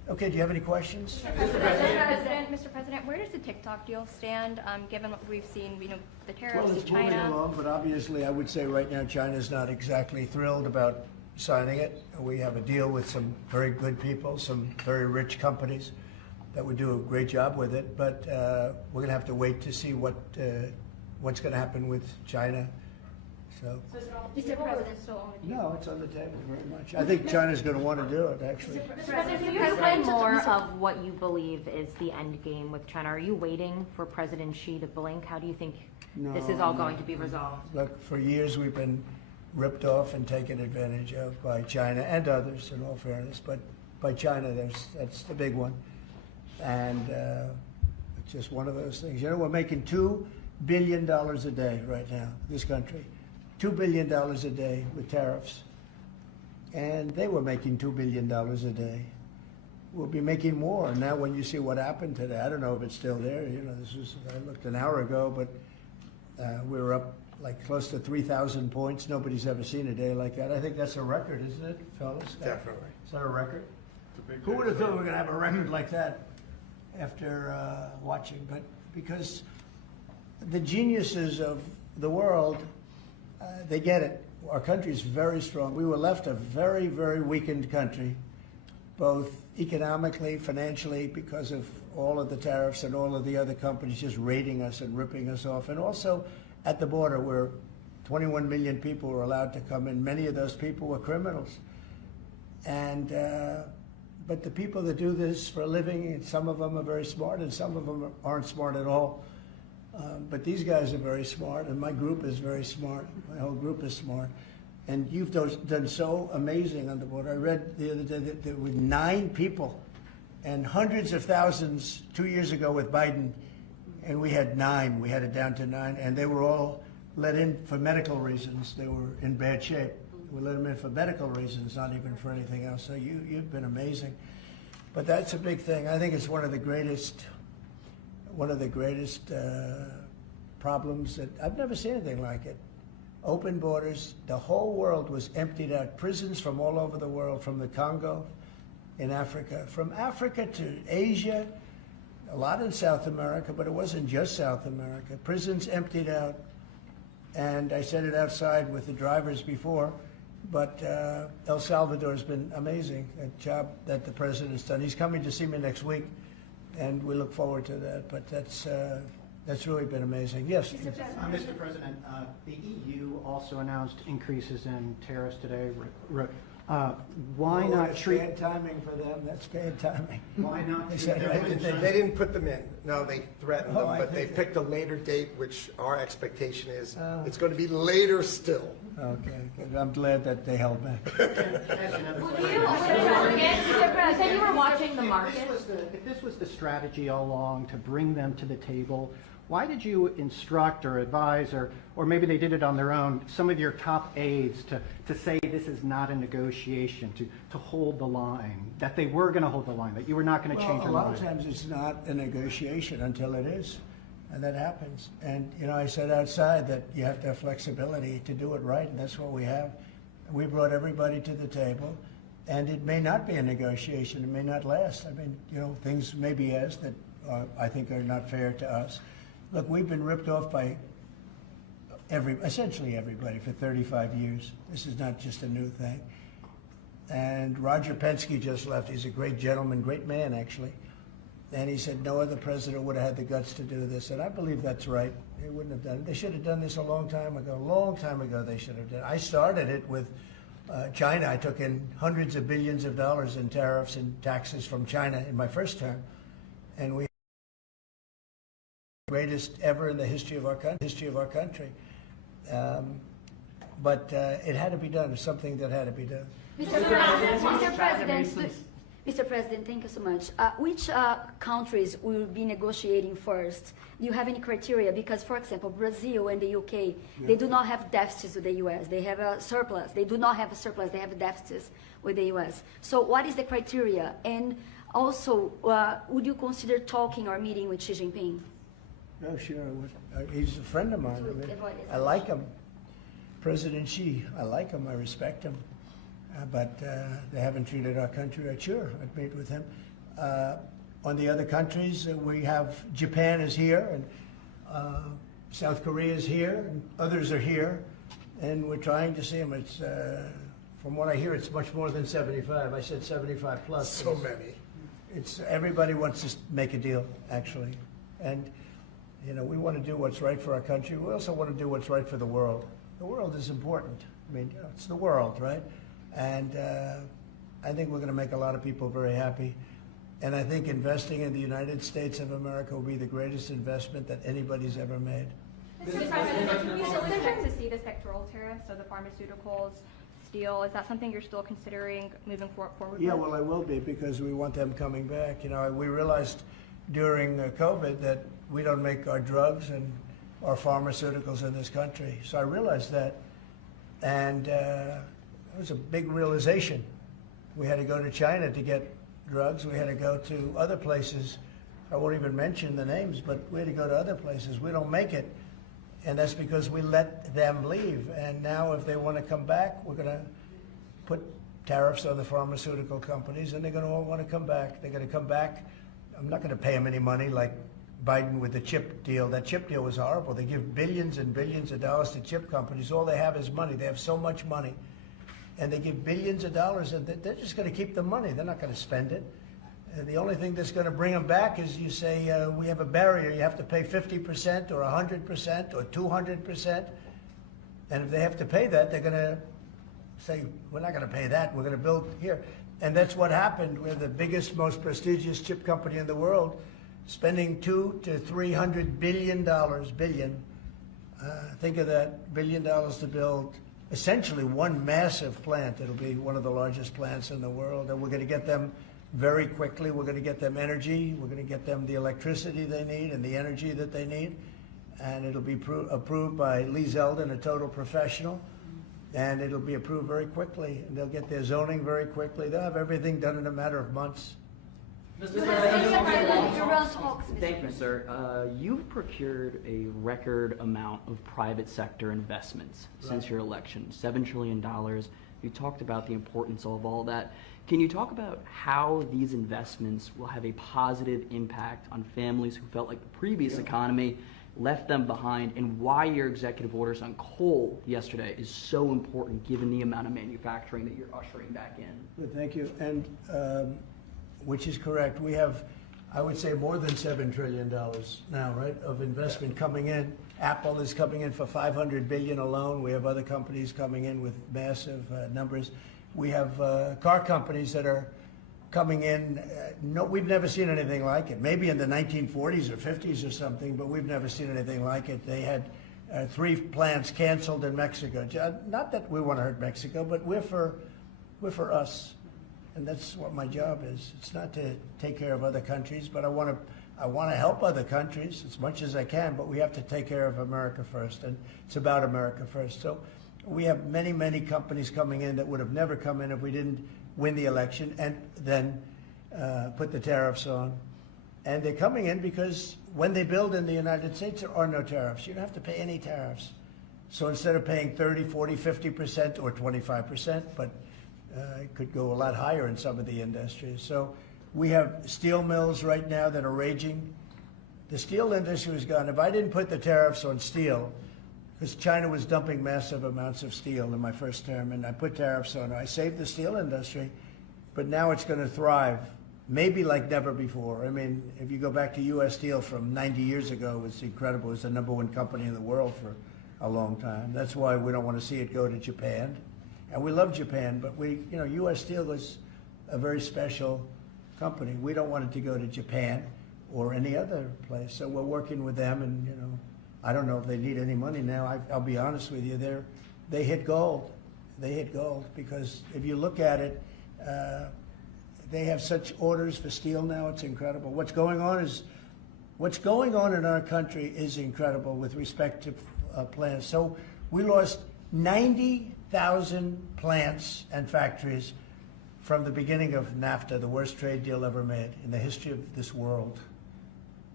Okay, do you have any questions? Mr. President, where does the TikTok deal stand, given what we've seen, the tariffs, Well, it's moving China? along, but obviously I would say right now China's not exactly thrilled about signing it. We have a deal with some very good people, some very rich companies that would do a great job with it, but we're going to have to wait to see what's going to happen with China. So, Mr. President, no, it's on the table very much. I think China's going to want to do it, actually. Mr. President, can you explain more of what you believe is the end game with China? Are you waiting for President Xi to blink? How do you think this is all going to be resolved? Look, for years we've been ripped off and taken advantage of by China and others, in all fairness, but by China, that's the big one. And it's just one of those things. We're making $2 billion a day right now, this country. $2 billion a day with tariffs. And they were making $2 billion a day. We'll be making more. Now when you see what happened today, I don't know if it's still there. I looked an hour ago, but we were up like close to 3,000 points. Nobody's ever seen a day like that. I think that's a record, isn't it, fellas? Definitely. Is that a record? Who would have thought we were going to have a record like that after watching? But because the geniuses of the world, they get it. Our country is very strong. We were left a very, very weakened country, both economically, financially, because of all of the tariffs and all of the other companies just raiding us and ripping us off. And also at the border where 21 million people were allowed to come in. Many of those people were criminals. And but the people that do this for a living, some of them are very smart and some of them aren't smart at all. But these guys are very smart, and my group is very smart. My whole group is smart. And you've done so amazing on the border. I read the other day that there were 9 people and hundreds of thousands 2 years ago with Biden, and we had 9. We had it down to 9, and they were all let in for medical reasons. They were in bad shape. We let them in for medical reasons, not even for anything else. So you've been amazing. But that's a big thing. I think it's one of the greatest problems that I've never seen anything like it. Open borders. The whole world was emptied out. Prisons from all over the world, from the Congo in Africa, from Africa to Asia, a lot in South America, but it wasn't just South America. Prisons emptied out. And I said it outside with the drivers before, but El Salvador has been amazing, a job that the president's done. He's coming to see me next week, and we look forward to that. But that's really been amazing. Yes? Mr. President, the EU also announced increases in tariffs today. Why not That's treat... bad timing for them. That's bad timing. Why not They treat said, everyone They didn't put them in. No, they threatened them, I but they think picked a later date, which our expectation is it's going to be later still. Okay, good. I'm glad that they held back. You said you were watching the market. If this was the strategy all along to bring them to the table, why did you instruct or advise, or maybe they did it on their own, some of your top aides to say this is not a negotiation, to hold the line, that they were going to hold the line, that you were not going to change Well, your a lot mind? of times it's not a negotiation until it is, and that happens. And, I said outside that you have to have flexibility to do it right, and that's what we have. We brought everybody to the table, and it may not be a negotiation. It may not last. I mean, things may be asked that I think are not fair to us. Look, we've been ripped off by essentially everybody for 35 years. This is not just a new thing. And Roger Penske just left. He's a great gentleman, great man, actually. And he said no other president would have had the guts to do this. And I believe that's right. They wouldn't have done it. They should have done this a long time ago. A long time ago they should have done it. I started it with China. I took in hundreds of billions of dollars in tariffs and taxes from China in my first term. And we greatest ever in the history of our country. But it had to be done. It's something that had to be done. Mr. President, thank you so much. Which countries will be negotiating first? Do you have any criteria? Because, for example, Brazil and the UK, they do not have deficits with the US. They have a surplus. They do not have a surplus. They have deficits with the US. So what is the criteria? And also, would you consider talking or meeting with Xi Jinping? Oh, sure. He's a friend of mine. I like him. President Xi, I like him. I respect him. but they haven't treated our country right. Sure, I'd meet with him. On the other countries, we have Japan is here, and South Korea is here, and others are here, and we're trying to see them. It's from what I hear, it's much more than 75. I said 75 plus. So many. It's everybody wants to make a deal, actually, and we want to do what's right for our country. We also want to do what's right for the world. The world is important. I mean, it's the world, right? And I think we're going to make a lot of people very happy. And I think investing in the United States of America will be the greatest investment that anybody's ever made. Mr. President, we still expect to see the sectoral tariffs, so the pharmaceuticals, steel. Is that something you're still considering moving forward Yeah, with? well, I will be, because we want them coming back. We realized during COVID that we don't make our drugs and our pharmaceuticals in this country. So I realized that, and it was a big realization. We had to go to China to get drugs. We had to go to other places. I won't even mention the names, but we had to go to other places. We don't make it, and that's because we let them leave. And now if they want to come back, we're going to put tariffs on the pharmaceutical companies, and they're going to all want to come back. They're going to come back. I'm not going to pay them any money like Biden with the chip deal. That chip deal was horrible. They give billions and billions of dollars to chip companies. All they have is money. They have so much money. And they give billions of dollars, and they're just going to keep the money. They're not going to spend it. And the only thing that's going to bring them back is you say, we have a barrier. You have to pay 50% or 100% or 200%. And if they have to pay that, they're going to say, we're not going to pay that. We're going to build here. And that's what happened. We're the biggest, most prestigious chip company in the world, spending $200 to $300 billion. Think of that, $1 billion to build essentially one massive plant. It'll be one of the largest plants in the world, and we're going to get them very quickly. We're going to get them energy. We're going to get them the electricity they need and the energy that they need, and it'll be approved by Lee Zeldin, a total professional, and it'll be approved very quickly, and they'll get their zoning very quickly. They'll have everything done in a matter of months. Thank you, sir. You've procured a record amount of private sector investments since your election, $7 trillion. You talked about the importance of all that. Can you talk about how these investments will have a positive impact on families who felt like the previous economy left them behind, and why your executive orders on coal yesterday is so important given the amount of manufacturing that you're ushering back in? Good, thank you. And which is correct. We have, I would say, more than $7 trillion now, right, of investment coming in. Apple is coming in for $500 billion alone. We have other companies coming in with massive numbers. We have car companies that are coming in. No, we've never seen anything like it. Maybe in the 1940s or 50s or something, but we've never seen anything like it. They had 3 plants canceled in Mexico. Not that we want to hurt Mexico, but we're for us. And that's what my job is. It's not to take care of other countries, but I want to help other countries as much as I can, but we have to take care of America first, and it's about America first. So we have many, many companies coming in that would have never come in if we didn't win the election and then put the tariffs on. And they're coming in because when they build in the United States, there are no tariffs. You don't have to pay any tariffs. So instead of paying 30, 40, 50% or 25%, but it could go a lot higher in some of the industries. So we have steel mills right now that are raging. The steel industry was gone. If I didn't put the tariffs on steel, because China was dumping massive amounts of steel in my first term, and I put tariffs on it, I saved the steel industry, but now it's going to thrive, maybe like never before. I mean, if you go back to U.S. Steel from 90 years ago, it was incredible. It was the #1 company in the world for a long time. That's why we don't want to see it go to Japan. And we love Japan, but U.S. Steel is a very special company. We don't want it to go to Japan or any other place. So we're working with them, and I don't know if they need any money now. I'll be honest with you, they hit gold. They hit gold because if you look at it, they have such orders for steel now. It's incredible. What's going on in our country is incredible with respect to plants. So we lost 90,000 plants and factories from the beginning of NAFTA, the worst trade deal ever made in the history of this world.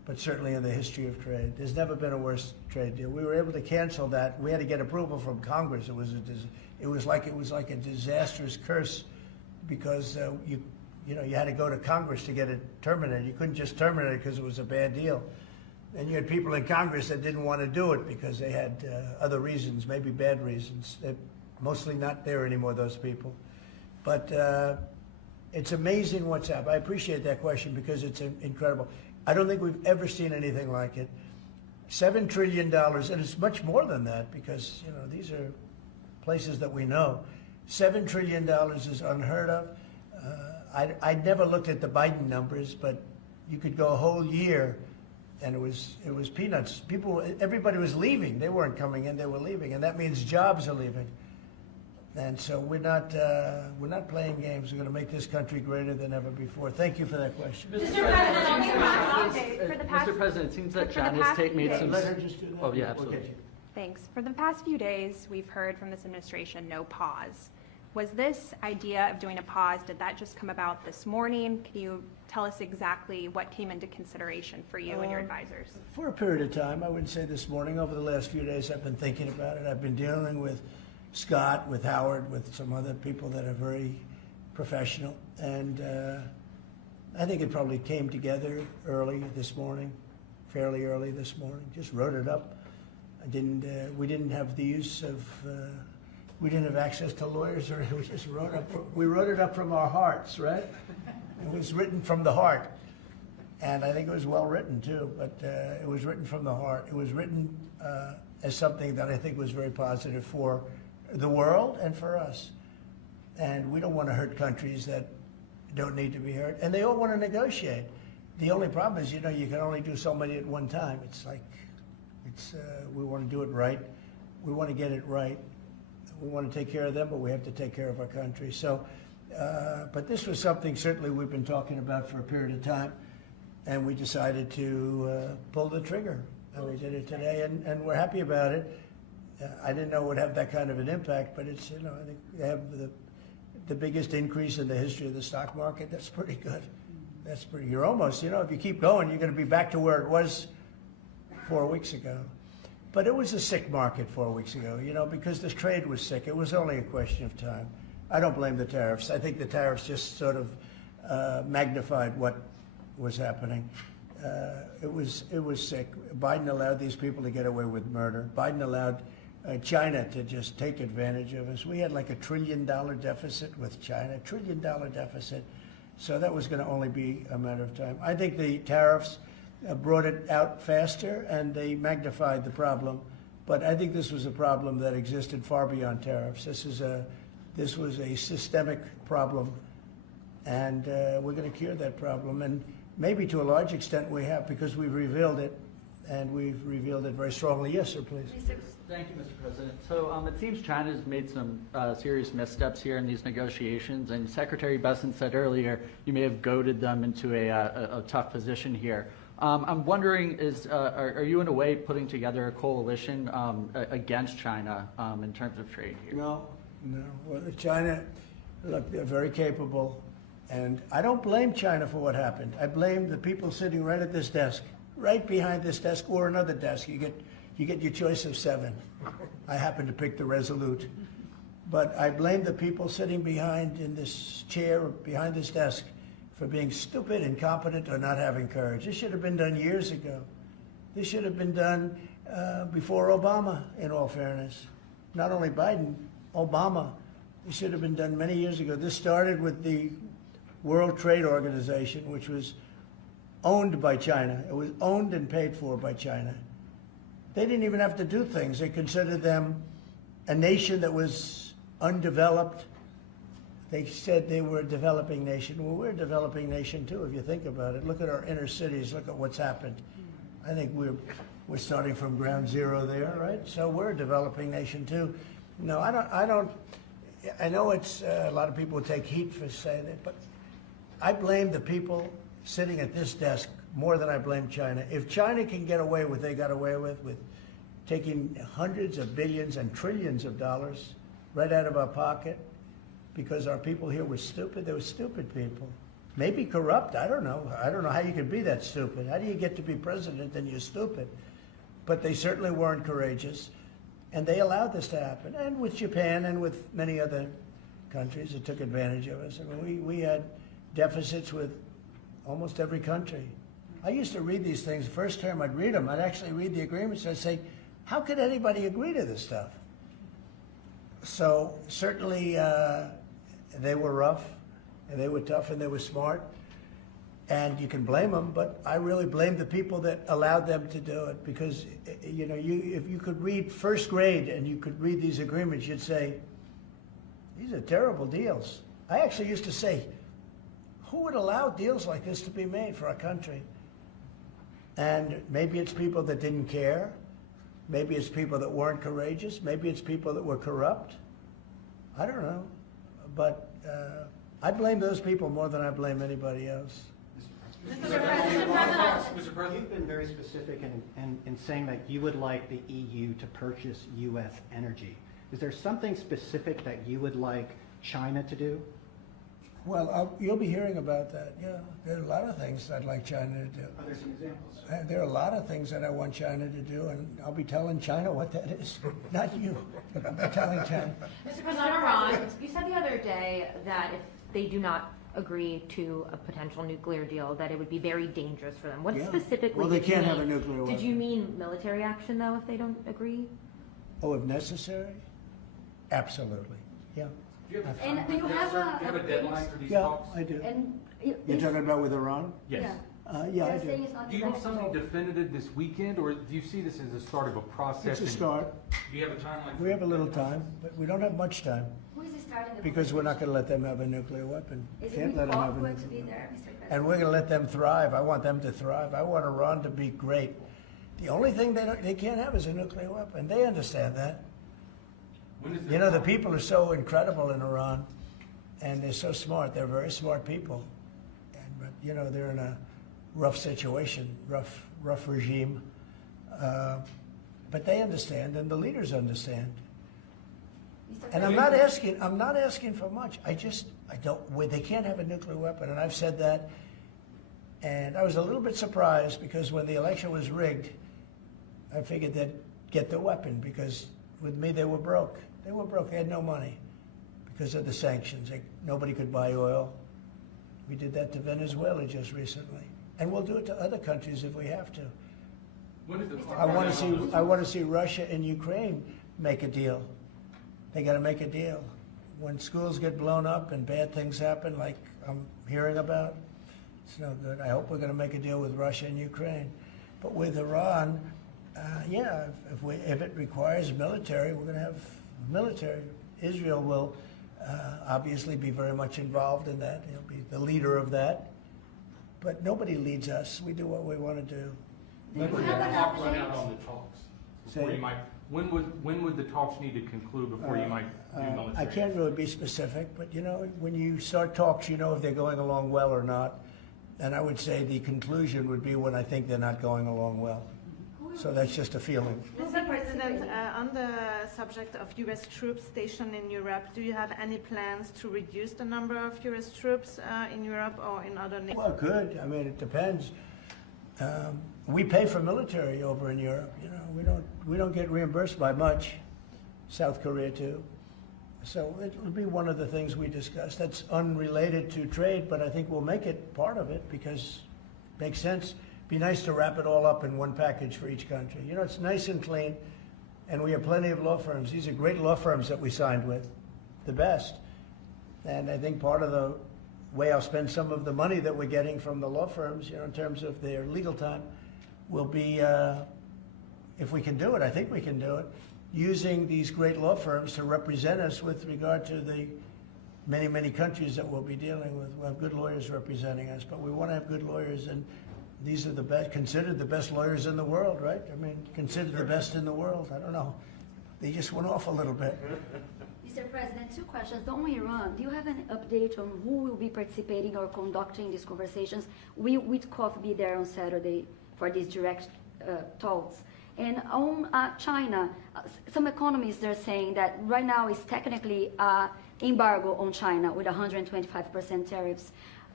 but certainly in the history of trade. There's never been a worse trade deal. We were able to cancel that. We had to get approval from Congress. It was like a disastrous curse because you had to go to Congress to get it terminated. You couldn't just terminate it because it was a bad deal. And you had people in Congress that didn't want to do it because they had other reasons, maybe bad reasons. They're mostly not there anymore, those people. But it's amazing what's happened. I appreciate that question because it's incredible. I don't think we've ever seen anything like it. $7 trillion, and it's much more than that because, these are places that we know. $7 trillion is unheard of. I never looked at the Biden numbers, but you could go a whole year and it was peanuts. Everybody was leaving. They weren't coming in, they were leaving. And that means jobs are leaving. And so we're not playing games. We're going to make this country greater than ever before. Thank you for that question. Mr. President, it seems that China's made some... Let her just do that. Oh, yeah, absolutely. Okay. Thanks. For the past few days, we've heard from this administration no pause. Was this idea of doing a pause, did that just come about this morning? Can you tell us exactly what came into consideration for you and your advisors? For a period of time, I wouldn't say this morning. Over the last few days, I've been thinking about it. I've been dealing with Scott, with Howard, with some other people that are very professional. And I think it probably came together early this morning, fairly early this morning. Just wrote it up. We didn't have the use of, we didn't have access to lawyers, or we just we wrote it up from our hearts, right? It was written from the heart. And I think it was well written too, but it was written from the heart. It was written as something that I think was very positive for the world and for us. And we don't want to hurt countries that don't need to be hurt. And they all want to negotiate. The only problem is, you can only do so many at one time. It's like, we want to do it right. We want to get it right. We want to take care of them, but we have to take care of our country. So, but this was something certainly we've been talking about for a period of time, and we decided to pull the trigger. And we did it today, and we're happy about it. I didn't know it would have that kind of an impact, but it's, I think they have the biggest increase in the history of the stock market. That's pretty good. You're almost, if you keep going, you're going to be back to where it was 4 weeks ago. But it was a sick market 4 weeks ago, because this trade was sick. It was only a question of time. I don't blame the tariffs. I think the tariffs just sort of magnified what was happening. It was sick. Biden allowed these people to get away with murder. Biden allowed China to just take advantage of us. We had like $1 trillion deficit with China, $1 trillion deficit. So that was going to only be a matter of time. I think the tariffs brought it out faster and they magnified the problem. But I think this was a problem that existed far beyond tariffs. This was a systemic problem, and we're going to cure that problem. And maybe to a large extent we have, because we've revealed it, and we've revealed it very strongly. Yes, sir, please. Thank you, Mr. President. So it seems China's made some serious missteps here in these negotiations, and Secretary Besson said earlier you may have goaded them into a tough position here. I'm wondering, are you in a way putting together a coalition against China in terms of trade here? No. Well, China, look, they're very capable, and I don't blame China for what happened. I blame the people sitting right at this desk, right behind this desk, or another desk. You get your choice of 7. I happen to pick the Resolute. But I blame the people sitting behind in this chair, behind this desk, for being stupid, incompetent, or not having courage. This should have been done years ago. This should have been done before Obama, in all fairness. Not only Biden, Obama. This should have been done many years ago. This started with the World Trade Organization, which was owned by China. It was owned and paid for by China. They didn't even have to do things. They considered them a nation that was undeveloped. They said they were a developing nation. Well, we're a developing nation too, if you think about it. Look at our inner cities. Look at what's happened. I think we're starting from ground zero there, right? So we're a developing nation too. No, I don't. I know it's a lot of people take heat for saying it, but I blame the people sitting at this desk more than I blame China. If China can get away with what they got away with taking hundreds of billions and trillions of dollars right out of our pocket, because our people here were stupid. They were stupid people. maybe corrupt. I don't know. I don't know how you can be that stupid. How do you get to be president and you're stupid? But they certainly weren't courageous, and they allowed this to happen. And with Japan and with many other countries that took advantage of us. I mean, we had deficits with almost every country. I used to read these things. The first term I'd read them. I'd actually read the agreements. I'd say, how could anybody agree to this stuff? So certainly they were rough, and they were tough, and they were smart. And you can blame them, but I really blame the people that allowed them to do it, because you know, if you could read first grade and you could read these agreements, you'd say, these are terrible deals. I actually used to say, who would allow deals like this to be made for our country? And maybe it's people that didn't care. Maybe it's people that weren't courageous. Maybe it's people that were corrupt. I don't know. But I blame those people more than I blame anybody else. Mr. President, you've been very specific in saying that you would like the EU to purchase U.S. energy. Is there something specific that you would like China to do? Well, you'll be hearing about that. Yeah, there are a lot of things I'd like China to do. Are there some examples? There are a lot of things that I want China to do, and I'll be telling China what that is. Not you, but I'll be telling China. Mr. President, on Iran, you said the other day that if they do not agree to a potential nuclear deal, that it would be very dangerous for them. What specifically Well, they did you can't have mean? a nuclear weapon. Did you mean military action, though, if they don't agree? Oh, if necessary? Absolutely, yeah. And you have a deadline for these Yeah, talks? I do. And You're talking about with Iran? Yes. Yeah, I they're do. saying it's not Do you have something negotiable. definitive this weekend, or do you see this as the start of a process? It's a start. Do you have a timeline? We have a little time, but we don't have much time, Who is starting the because we're not going to let them have a nuclear weapon. Is Can't it let them have a going to be nuclear there, weapon. Mr. President? And we're going to let them thrive. I want them to thrive. I want Iran to be great. The only thing they can't have is a nuclear weapon. They understand that. You know, the people are so incredible in Iran, and they're so smart. They're very smart people. But, you know, they're in a rough situation, rough regime. But they understand, and the leaders understand. And I'm not asking for much. I don't, they can't have a nuclear weapon, and I've said that. And I was a little bit surprised, because when the election was rigged, I figured they'd get the weapon, because with me they were broke. They were broke. They had no money because of the sanctions. Nobody could buy oil. We did that to Venezuela just recently, and we'll do it to other countries if we have to. I want to see Russia and Ukraine make a deal. They got to make a deal. When schools get blown up and bad things happen, like I'm hearing about, it's no good. I hope we're going to make a deal with Russia and Ukraine. But with Iran, yeah, if it requires military, we're going to have military. Israel will obviously be very much involved in that. He'll be the leader of that. But nobody leads us. We do what we want to do. When would the clock run out on the talks? Before Say- you might, when would the talks need to conclude before you might do military? I can't really be specific, but you know, when you start talks, you know if they're going along well or not. And I would say the conclusion would be when I think they're not going along well. So that's just a feeling. Mr. President, on the subject of U.S. troops stationed in Europe, do you have any plans to reduce the number of U.S. troops in Europe or in other nations? Well, good. I mean, it depends. We pay for military over in Europe. You know, we don't get reimbursed by much. South Korea too. So it will be one of the things we discuss. That's unrelated to trade, but I think we'll make it part of it because it makes sense. Be nice to wrap it all up in one package for each country. You know, it's nice and clean, and we have plenty of law firms. These are great law firms that we signed with, the best. And I think part of the way I'll spend some of the money that we're getting from the law firms, you know, in terms of their legal time, will be, if we can do it, I think we can do it, using these great law firms to represent us with regard to the many, many countries that we'll be dealing with. We'll have good lawyers representing us, but we want to have good lawyers, and these are the best, considered the best lawyers in the world, right? I mean, considered the best in the world. I don't know. They just went off a little bit. Mr. President, two questions. On Iran, do you have an update on who will be participating or conducting these conversations? Will Witkoff be there on Saturday for these direct talks? And on China, some economists are saying that right now is technically embargo on China with 125% tariffs.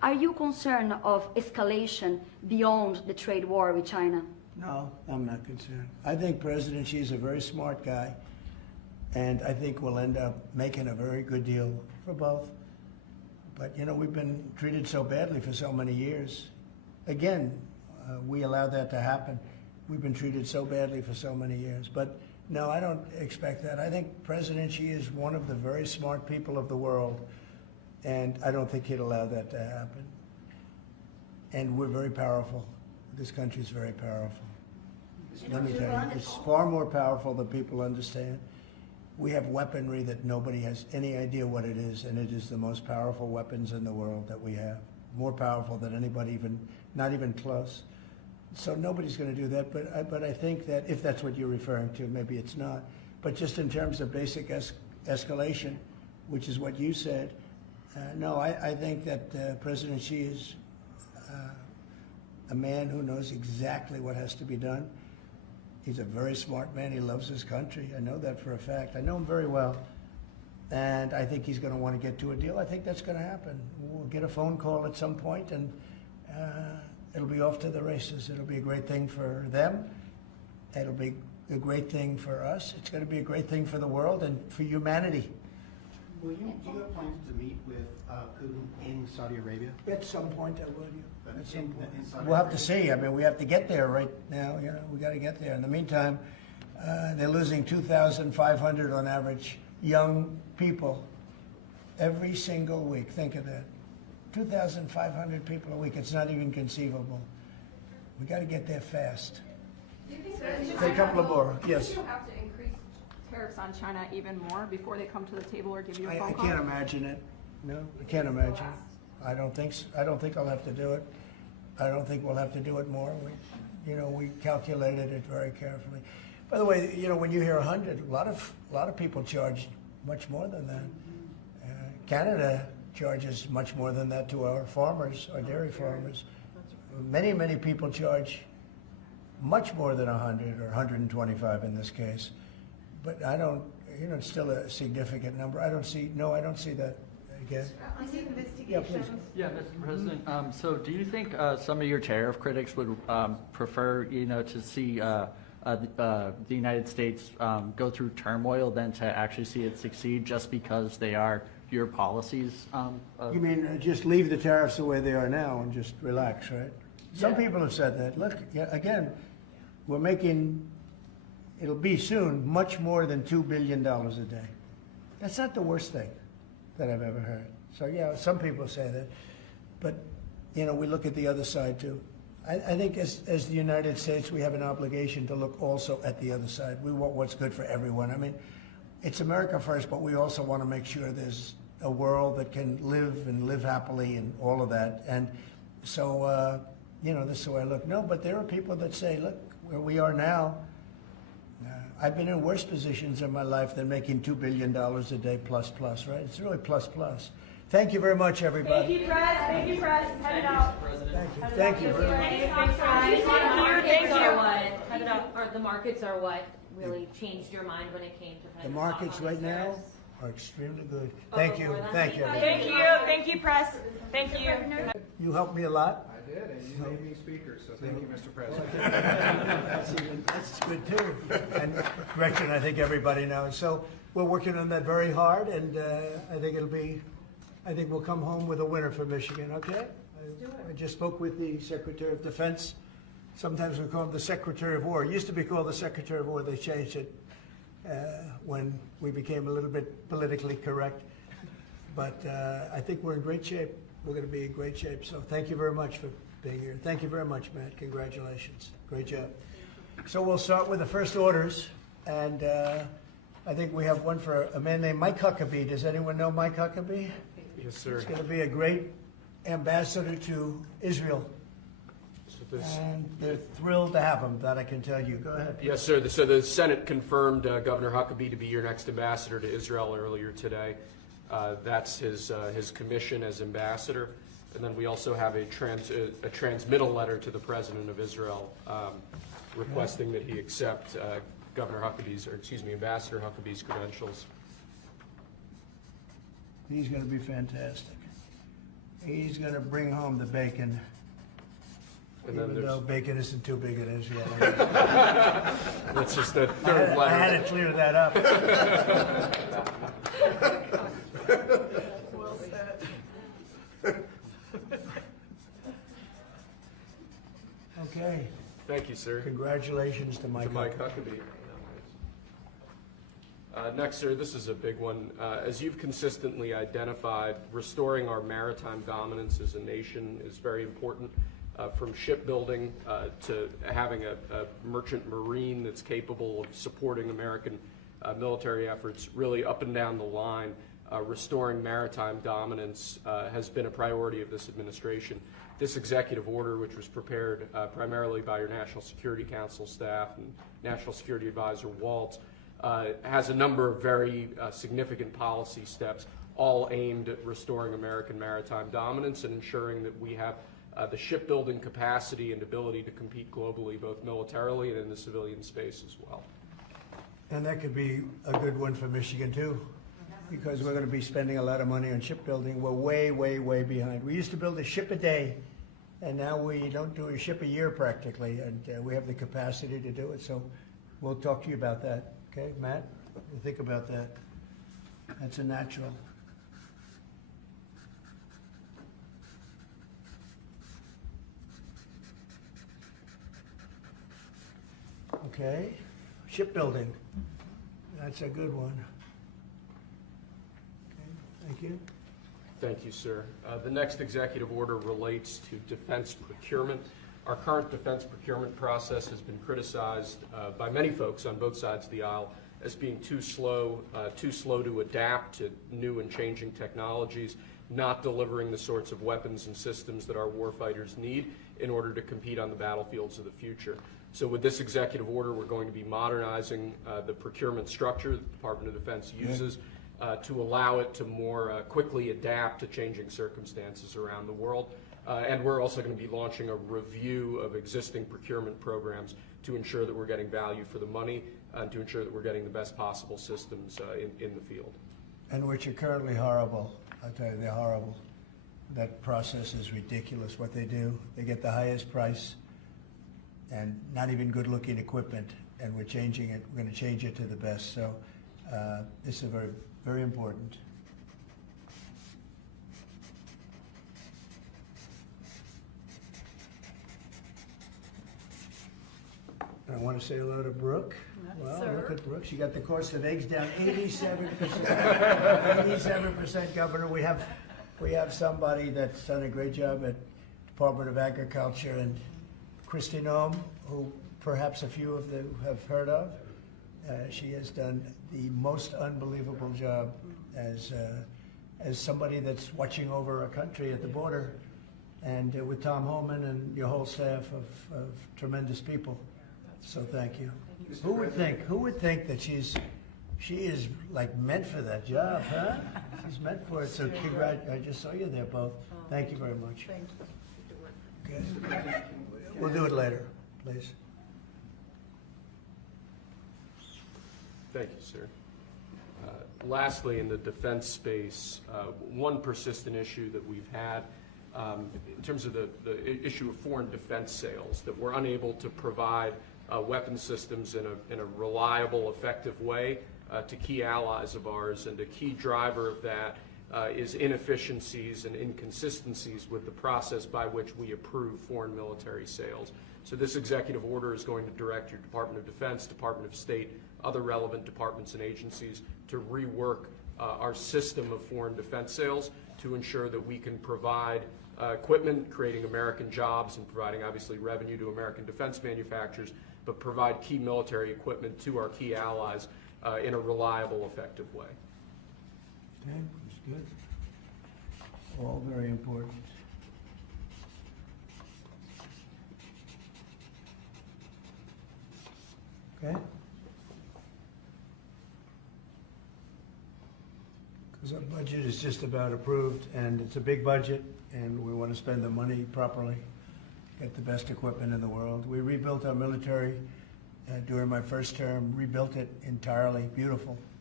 Are you concerned of escalation beyond the trade war with China? No, I'm not concerned. I think President Xi is a very smart guy, and I think we'll end up making a very good deal for both. But, you know, we've been treated so badly for so many years. Again, we allowed that to happen. We've been treated so badly for so many years. But no, I don't expect that. I think President Xi is one of the very smart people of the world, and I don't think he'd allow that to happen. And we're very powerful. This country is very powerful. Let me tell you, it's far more powerful than people understand. We have weaponry that nobody has any idea what it is, and it is the most powerful weapons in the world that we have. More powerful than anybody even, not even close. So nobody's going to do that, but I think that if that's what you're referring to, maybe it's not. But just in terms of basic escalation, which is what you said, no, I think that President Xi is a man who knows exactly what has to be done. He's a very smart man. He loves his country. I know that for a fact. I know him very well. And I think he's going to want to get to a deal. I think that's going to happen. We'll get a phone call at some point, and it'll be off to the races. It'll be a great thing for them. It'll be a great thing for us. It's going to be a great thing for the world and for humanity. Do you have plans to meet with Putin in Saudi Arabia? At some point, I will. At some point. In Saudi We'll have to Arabia? see. I mean, we have to get there right now. You know, we got to get there. In the meantime, they're losing 2,500 on average young people every single week. Think of that. 2,500 people a week. It's not even conceivable. We got to get there fast. Do you think Say a couple of more. Yes. Do you have to increase tariffs on China even more before they come to the table or give you a phone I call? can't imagine it. No, I can't imagine. I don't think so. I don't think I'll have to do it. I don't think we'll have to do it more. We calculated it very carefully. By the way, you know, when you hear 100, a lot of people charge much more than that. Canada charges much more than that to our farmers, our dairy farmers. Many people charge much more than 100 or 125 in this case. But I don't, you know, it's still a significant number. I don't see that again. On the Yeah, investigations. please. Yeah, Mr. President. So do you think some of your tariff critics would prefer, you know, to see the United States go through turmoil than to actually see it succeed just because they are your policies? You mean just leave the tariffs the way they are now and just relax, right? Some Yeah. people have said that. Look, again, we're making, it'll be soon, much more than $2 billion a day. That's not the worst thing that I've ever heard. So, yeah, some people say that. But, you know, we look at the other side, too. I think as the United States, we have an obligation to look also at the other side. We want what's good for everyone. I mean, it's America first, but we also want to make sure there's a world that can live happily and all of that. And so, you know, this is the way I look. No, but there are people that say, look, where we are now, I've been in worse positions in my life than making $2 billion a day plus, right? It's really plus. Thank you very much, everybody. Thank you, Press. Thank you, Press. Head it out. Thank you. The markets are what really changed your mind when it came to kind The of markets talk on right these now tariffs? are extremely good. Thank you. before that? Thank you. Thank you. Thank you, Press. Thank you. You helped me a lot. I did, and you made me speaker, so thank you, Mr. President. That's good too. And Gretchen, I think everybody knows. So we're working on that very hard, and I think we'll come home with a winner for Michigan, okay? I just spoke with the Secretary of Defense. Sometimes we call him the Secretary of War. It used to be called the Secretary of War. They changed it when we became a little bit politically correct. But I think we're in great shape. We're going to be in great shape. So thank you very much for being here. Thank you very much, Matt. Congratulations. Great job. So we'll start with the first orders. And I think we have one for a man named Mike Huckabee. Does anyone know Mike Huckabee? Yes, sir. He's going to be a great ambassador to Israel. And they're thrilled to have him, that I can tell you. Go ahead. Yes, sir. So the Senate confirmed Governor Huckabee to be your next ambassador to Israel earlier today. That's his commission as ambassador. And then we also have a transmittal letter to the President of Israel requesting that he accept Ambassador Huckabee's credentials. He's going to be fantastic. He's gonna bring home the bacon, And then even though there's, bacon isn't too big it is yet. that's just the third I letter. had to clear that up. Well said. Okay, Thank you, sir. congratulations to Mike. To Mike Huckabee. Next, sir, this is a big one. As you've consistently identified, restoring our maritime dominance as a nation is very important, from shipbuilding to having a merchant marine that's capable of supporting American military efforts, really up and down the line. Restoring maritime dominance has been a priority of this administration. This executive order, which was prepared primarily by your National Security Council staff and National Security Advisor Waltz, has a number of very significant policy steps, all aimed at restoring American maritime dominance and ensuring that we have the shipbuilding capacity and ability to compete globally, both militarily and in the civilian space as well. And that could be a good one for Michigan too, because we're gonna be spending a lot of money on shipbuilding. We're way, way, way behind. We used to build a ship a day, and now we don't do a ship a year practically, and we have the capacity to do it, so we'll talk to you about that. Okay, Matt, you think about that. That's a natural. Okay, shipbuilding. That's a good one. Okay, thank you. Thank you, sir. The next executive order relates to defense procurement. Our current defense procurement process has been criticized by many folks on both sides of the aisle as being too slow to adapt to new and changing technologies, not delivering the sorts of weapons and systems that our warfighters need in order to compete on the battlefields of the future. So with this executive order, we're going to be modernizing the procurement structure that the Department of Defense uses to allow it to more quickly adapt to changing circumstances around the world. And we're also going to be launching a review of existing procurement programs to ensure that we're getting value for the money and to ensure that we're getting the best possible systems in the field. And which are currently horrible. I'll tell you, they're horrible. That process is ridiculous, what they do. They get the highest price and not even good-looking equipment, and we're changing it. We're going to change it to the best. So this is very, very important. I want to say hello to Brooke. Well, look at Brooke. She got the cost of eggs down 87%. 87%, Governor. We have somebody that's done a great job at Department of Agriculture, and Kristi Noem, who perhaps a few of you have heard of. She has done the most unbelievable job as somebody that's watching over a country at the border, and with Tom Holman and your whole staff of tremendous people. So thank you. Who would think that she is like meant for that job, huh? She's meant for it. So I just saw you there both. Thank you very much. Thank you. Okay. We'll do it later, please. Thank you, sir. Lastly, in the defense space, one persistent issue that we've had in terms of the issue of foreign defense sales, that we're unable to provide weapon systems in a reliable, effective way to key allies of ours, and a key driver of that is inefficiencies and inconsistencies with the process by which we approve foreign military sales. So this executive order is going to direct your Department of Defense, Department of State, other relevant departments and agencies to rework our system of foreign defense sales to ensure that we can provide equipment, creating American jobs and providing obviously revenue to American defense manufacturers, but provide key military equipment to our key allies in a reliable, effective way. Okay, that's good. All very important. Okay? Because our budget is just about approved, and it's a big budget, and we want to spend the money properly, get the best equipment in the world. We rebuilt our military during my first term, rebuilt it entirely, beautiful,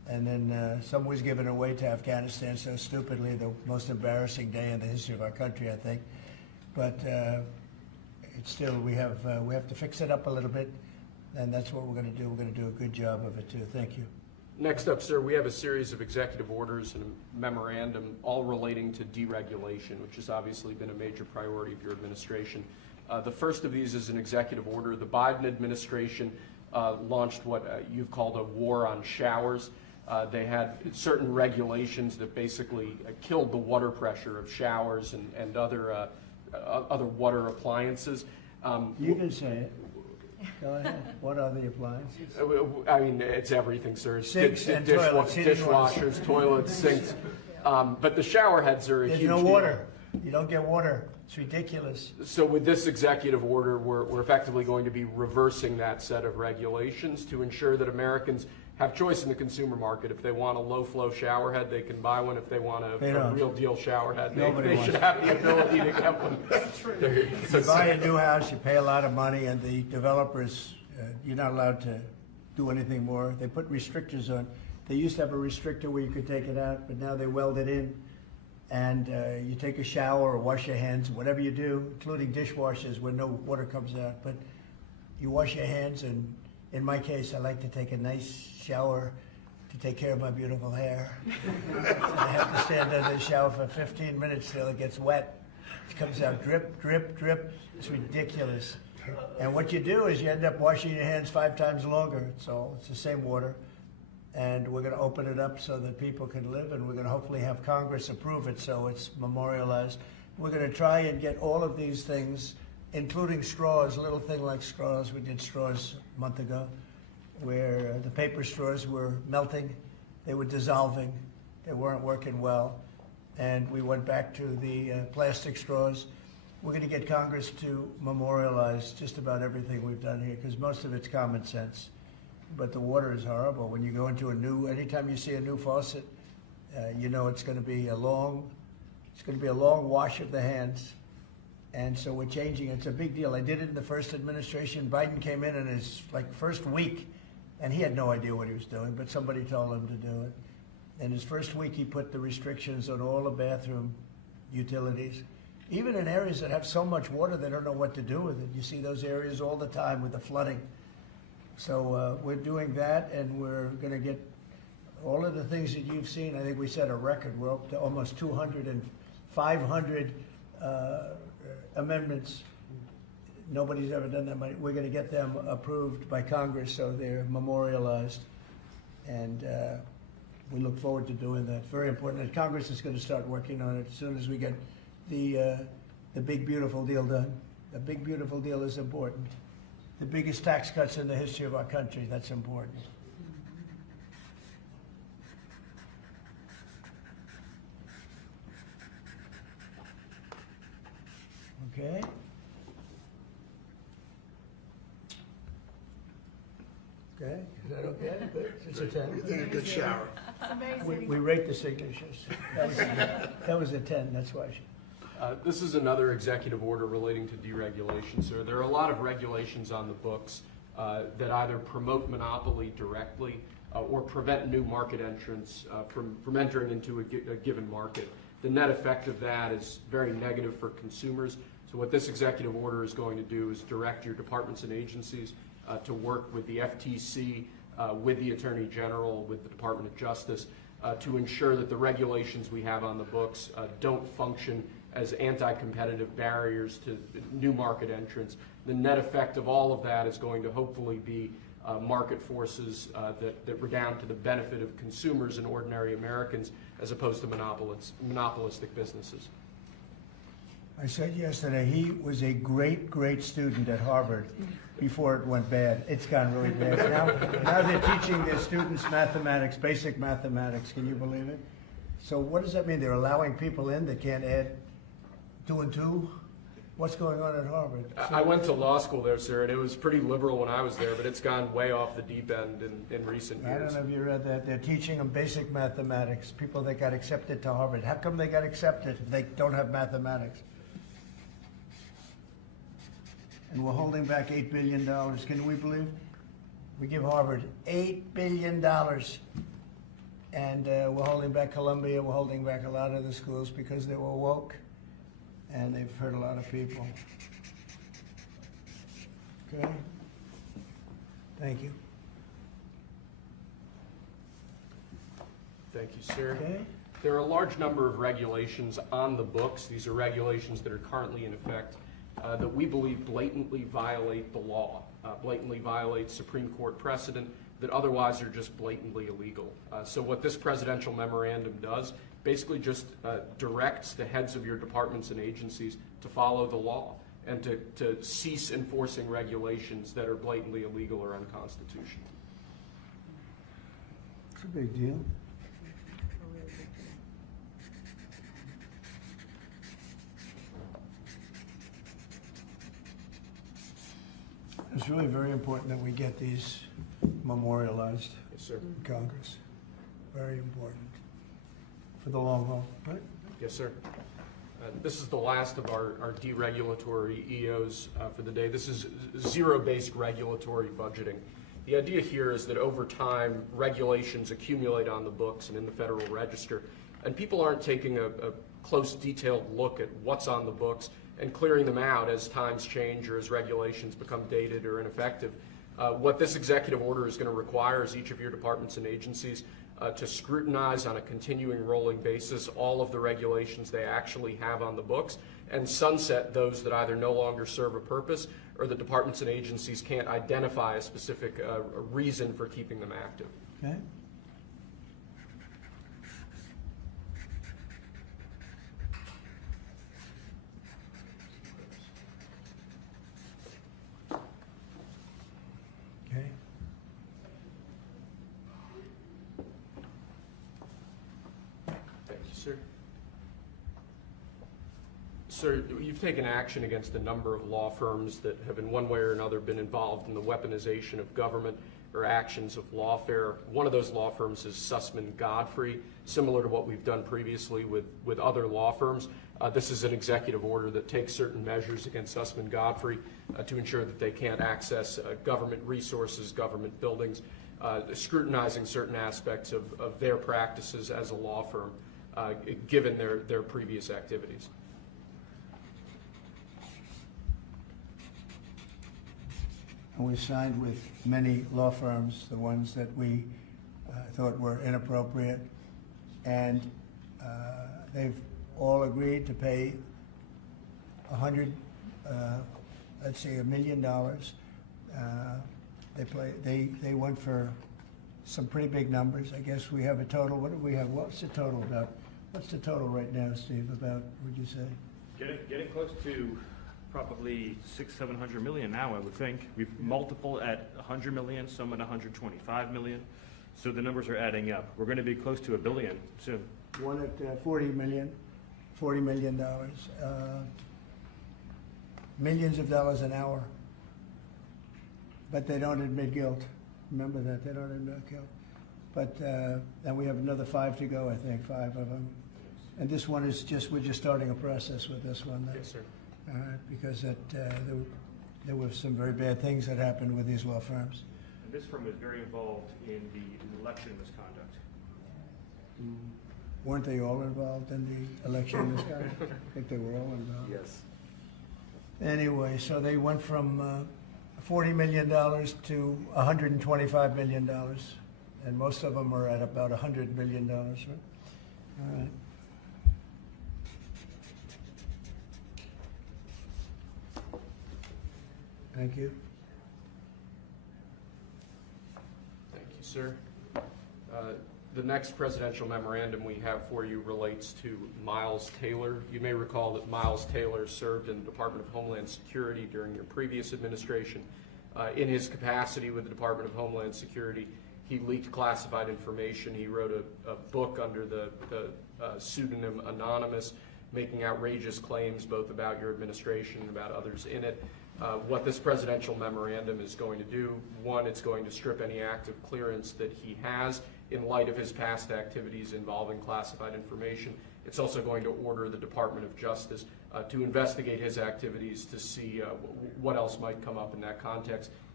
And then some was given away to Afghanistan so stupidly, the most embarrassing day in the history of our country, I think. But it's still, we have to fix it up a little bit, and that's what we're going to do. We're going to do a good job of it too. Thank you. Next up, sir, we have a series of executive orders and a memorandum all relating to deregulation, which has obviously been a major priority of your administration. The first of these is an executive order. The Biden administration launched what you've called a war on showers. They had certain regulations that basically killed the water pressure of showers and other water appliances. You can say it. Go ahead. What are the appliances? I mean, it's everything, sir. Sinks and toilets, dishwashers, toilets, sinks. But the shower heads are a huge There's no deal. water. You don't get water. It's ridiculous. So with this executive order, we're effectively going to be reversing that set of regulations to ensure that Americans have choice in the consumer market. If they want a low-flow shower head, they can buy one. If they want a real deal shower head, they should have the ability to get one. You buy a new house, you pay a lot of money, and the developers, you're not allowed to do anything more. They put restrictors on. They used to have a restrictor where you could take it out, but now they weld it in. And you take a shower or wash your hands, whatever you do, including dishwashers where no water comes out. But you wash your hands, and in my case, I like to take a nice shower to take care of my beautiful hair. I have to stand under the shower for 15 minutes till it gets wet. It comes out drip, drip, drip. It's ridiculous. And what you do is you end up washing your hands 5 times longer. So it's the same water. And we're going to open it up so that people can live, and we're going to hopefully have Congress approve it so it's memorialized. We're going to try and get all of these things, including straws, a little thing like straws. We did straws a month ago, where the paper straws were melting, they were dissolving, they weren't working well, and we went back to the plastic straws. We're going to get Congress to memorialize just about everything we've done here, because most of it's common sense. But the water is horrible. When you go into anytime you see a new faucet, you know it's going to be a long wash of the hands. And so we're changing. It's a big deal. I did it in the first administration. Biden came in his first week, and he had no idea what he was doing, but somebody told him to do it. In his first week, he put the restrictions on all the bathroom utilities. Even in areas that have so much water, they don't know what to do with it. You see those areas all the time with the flooding. So we're doing that, and we're going to get all of the things that you've seen. I think we set a record. We're up to almost 200 and 500 amendments. Nobody's ever done that many. We're going to get them approved by Congress so they're memorialized. And we look forward to doing that. Very important. And Congress is going to start working on it as soon as we get the big, beautiful deal done. The big, beautiful deal is important. The biggest tax cuts in the history of our country, that's important. Okay. Okay, is that okay? Good. It's a 10. You did a good shower. We rate the signatures. That was a 10, that's why. This is another executive order relating to deregulation, sir. There are a lot of regulations on the books that either promote monopoly directly or prevent new market entrants from entering into a given market. The net effect of that is very negative for consumers. So what this executive order is going to do is direct your departments and agencies to work with the FTC, with the Attorney General, with the Department of Justice, to ensure that the regulations we have on the books don't function as anti-competitive barriers to new market entrants. The net effect of all of that is going to hopefully be market forces that redound to the benefit of consumers and ordinary Americans as opposed to monopolistic businesses. I said yesterday, he was a great, great student at Harvard before it went bad. It's gone really bad. Now they're teaching their students mathematics, basic mathematics. Can you believe it? So what does that mean? They're allowing people in that can't add 2 and 2? What's going on at Harvard? I went to law school there, sir, and it was pretty liberal when I was there, but it's gone way off the deep end in recent years. I don't know if you read that. They're teaching them basic mathematics, people that got accepted to Harvard. How come they got accepted if they don't have mathematics? And we're holding back $8 billion. Can we believe? We give Harvard $8 billion. And we're holding back Columbia, we're holding back a lot of the schools because they were woke, and they've hurt a lot of people. Okay? Thank you. Thank you, sir. Okay? There are a large number of regulations on the books. These are regulations that are currently in effect that we believe blatantly violate the law, blatantly violate Supreme Court precedent that otherwise are just blatantly illegal. So what this presidential memorandum does basically just directs the heads of your departments and agencies to follow the law and to cease enforcing regulations that are blatantly illegal or unconstitutional. It's a big deal. It's really very important that we get these memorialized Yes, sir. in Congress. Very important for the long haul, right? Yes, sir. This is the last of our deregulatory EOs for the day. This is zero-based regulatory budgeting. The idea here is that over time, regulations accumulate on the books and in the Federal Register, and people aren't taking a close, detailed look at what's on the books and clearing them out as times change or as regulations become dated or ineffective. What this executive order is going to require is each of your departments and agencies to scrutinize on a continuing rolling basis all of the regulations they actually have on the books and sunset those that either no longer serve a purpose or the departments and agencies can't identify a specific reason for keeping them active. Okay? Okay. Thank you, sir. Sir, you've taken action against a number of law firms that have in one way or another been involved in the weaponization of government or actions of lawfare. One of those law firms is Sussman Godfrey, similar to what we've done previously with other law firms. This is an executive order that takes certain measures against Sussman Godfrey to ensure that they can't access government resources, government buildings, scrutinizing certain aspects of their practices as a law firm, given their previous activities. And we signed with many law firms, the ones that we thought were inappropriate, and they've all agreed to pay $100 million. They went for some pretty big numbers. I guess we have a total. What do we have? What's the total about? What's the total right now, Steve? About, would you say? Getting close to probably $600-700 million now, I would think. We've multiple at 100 million, some at 125 million. So the numbers are adding up. We're going to be close to $1 billion soon. One at $40 million. Millions of dollars an hour. But they don't admit guilt. Remember that, they don't admit guilt. But then we have another 5 to go, I think, 5 of them. And this one is we're just starting a process with this one. Yes, sir. Because there were some very bad things that happened with these law firms. And this firm is very involved in the election misconduct. Weren't they all involved in the election misconduct? I think they were all involved. Yes. Anyway, so they went from $40 million to $125 million, and most of them are at about $100 million, right? All right. Thank you. Thank you, sir. The next presidential memorandum we have for you relates to Miles Taylor. You may recall that Miles Taylor served in the Department of Homeland Security during your previous administration. In his capacity with the Department of Homeland Security, he leaked classified information. He wrote a book under the pseudonym Anonymous, making outrageous claims both about your administration and about others in it. What this presidential memorandum is going to do, one, it's going to strip any active clearance that he has in light of his past activities involving classified information. It's also going to order the Department of Justice to investigate his activities to see what else might come up in that context.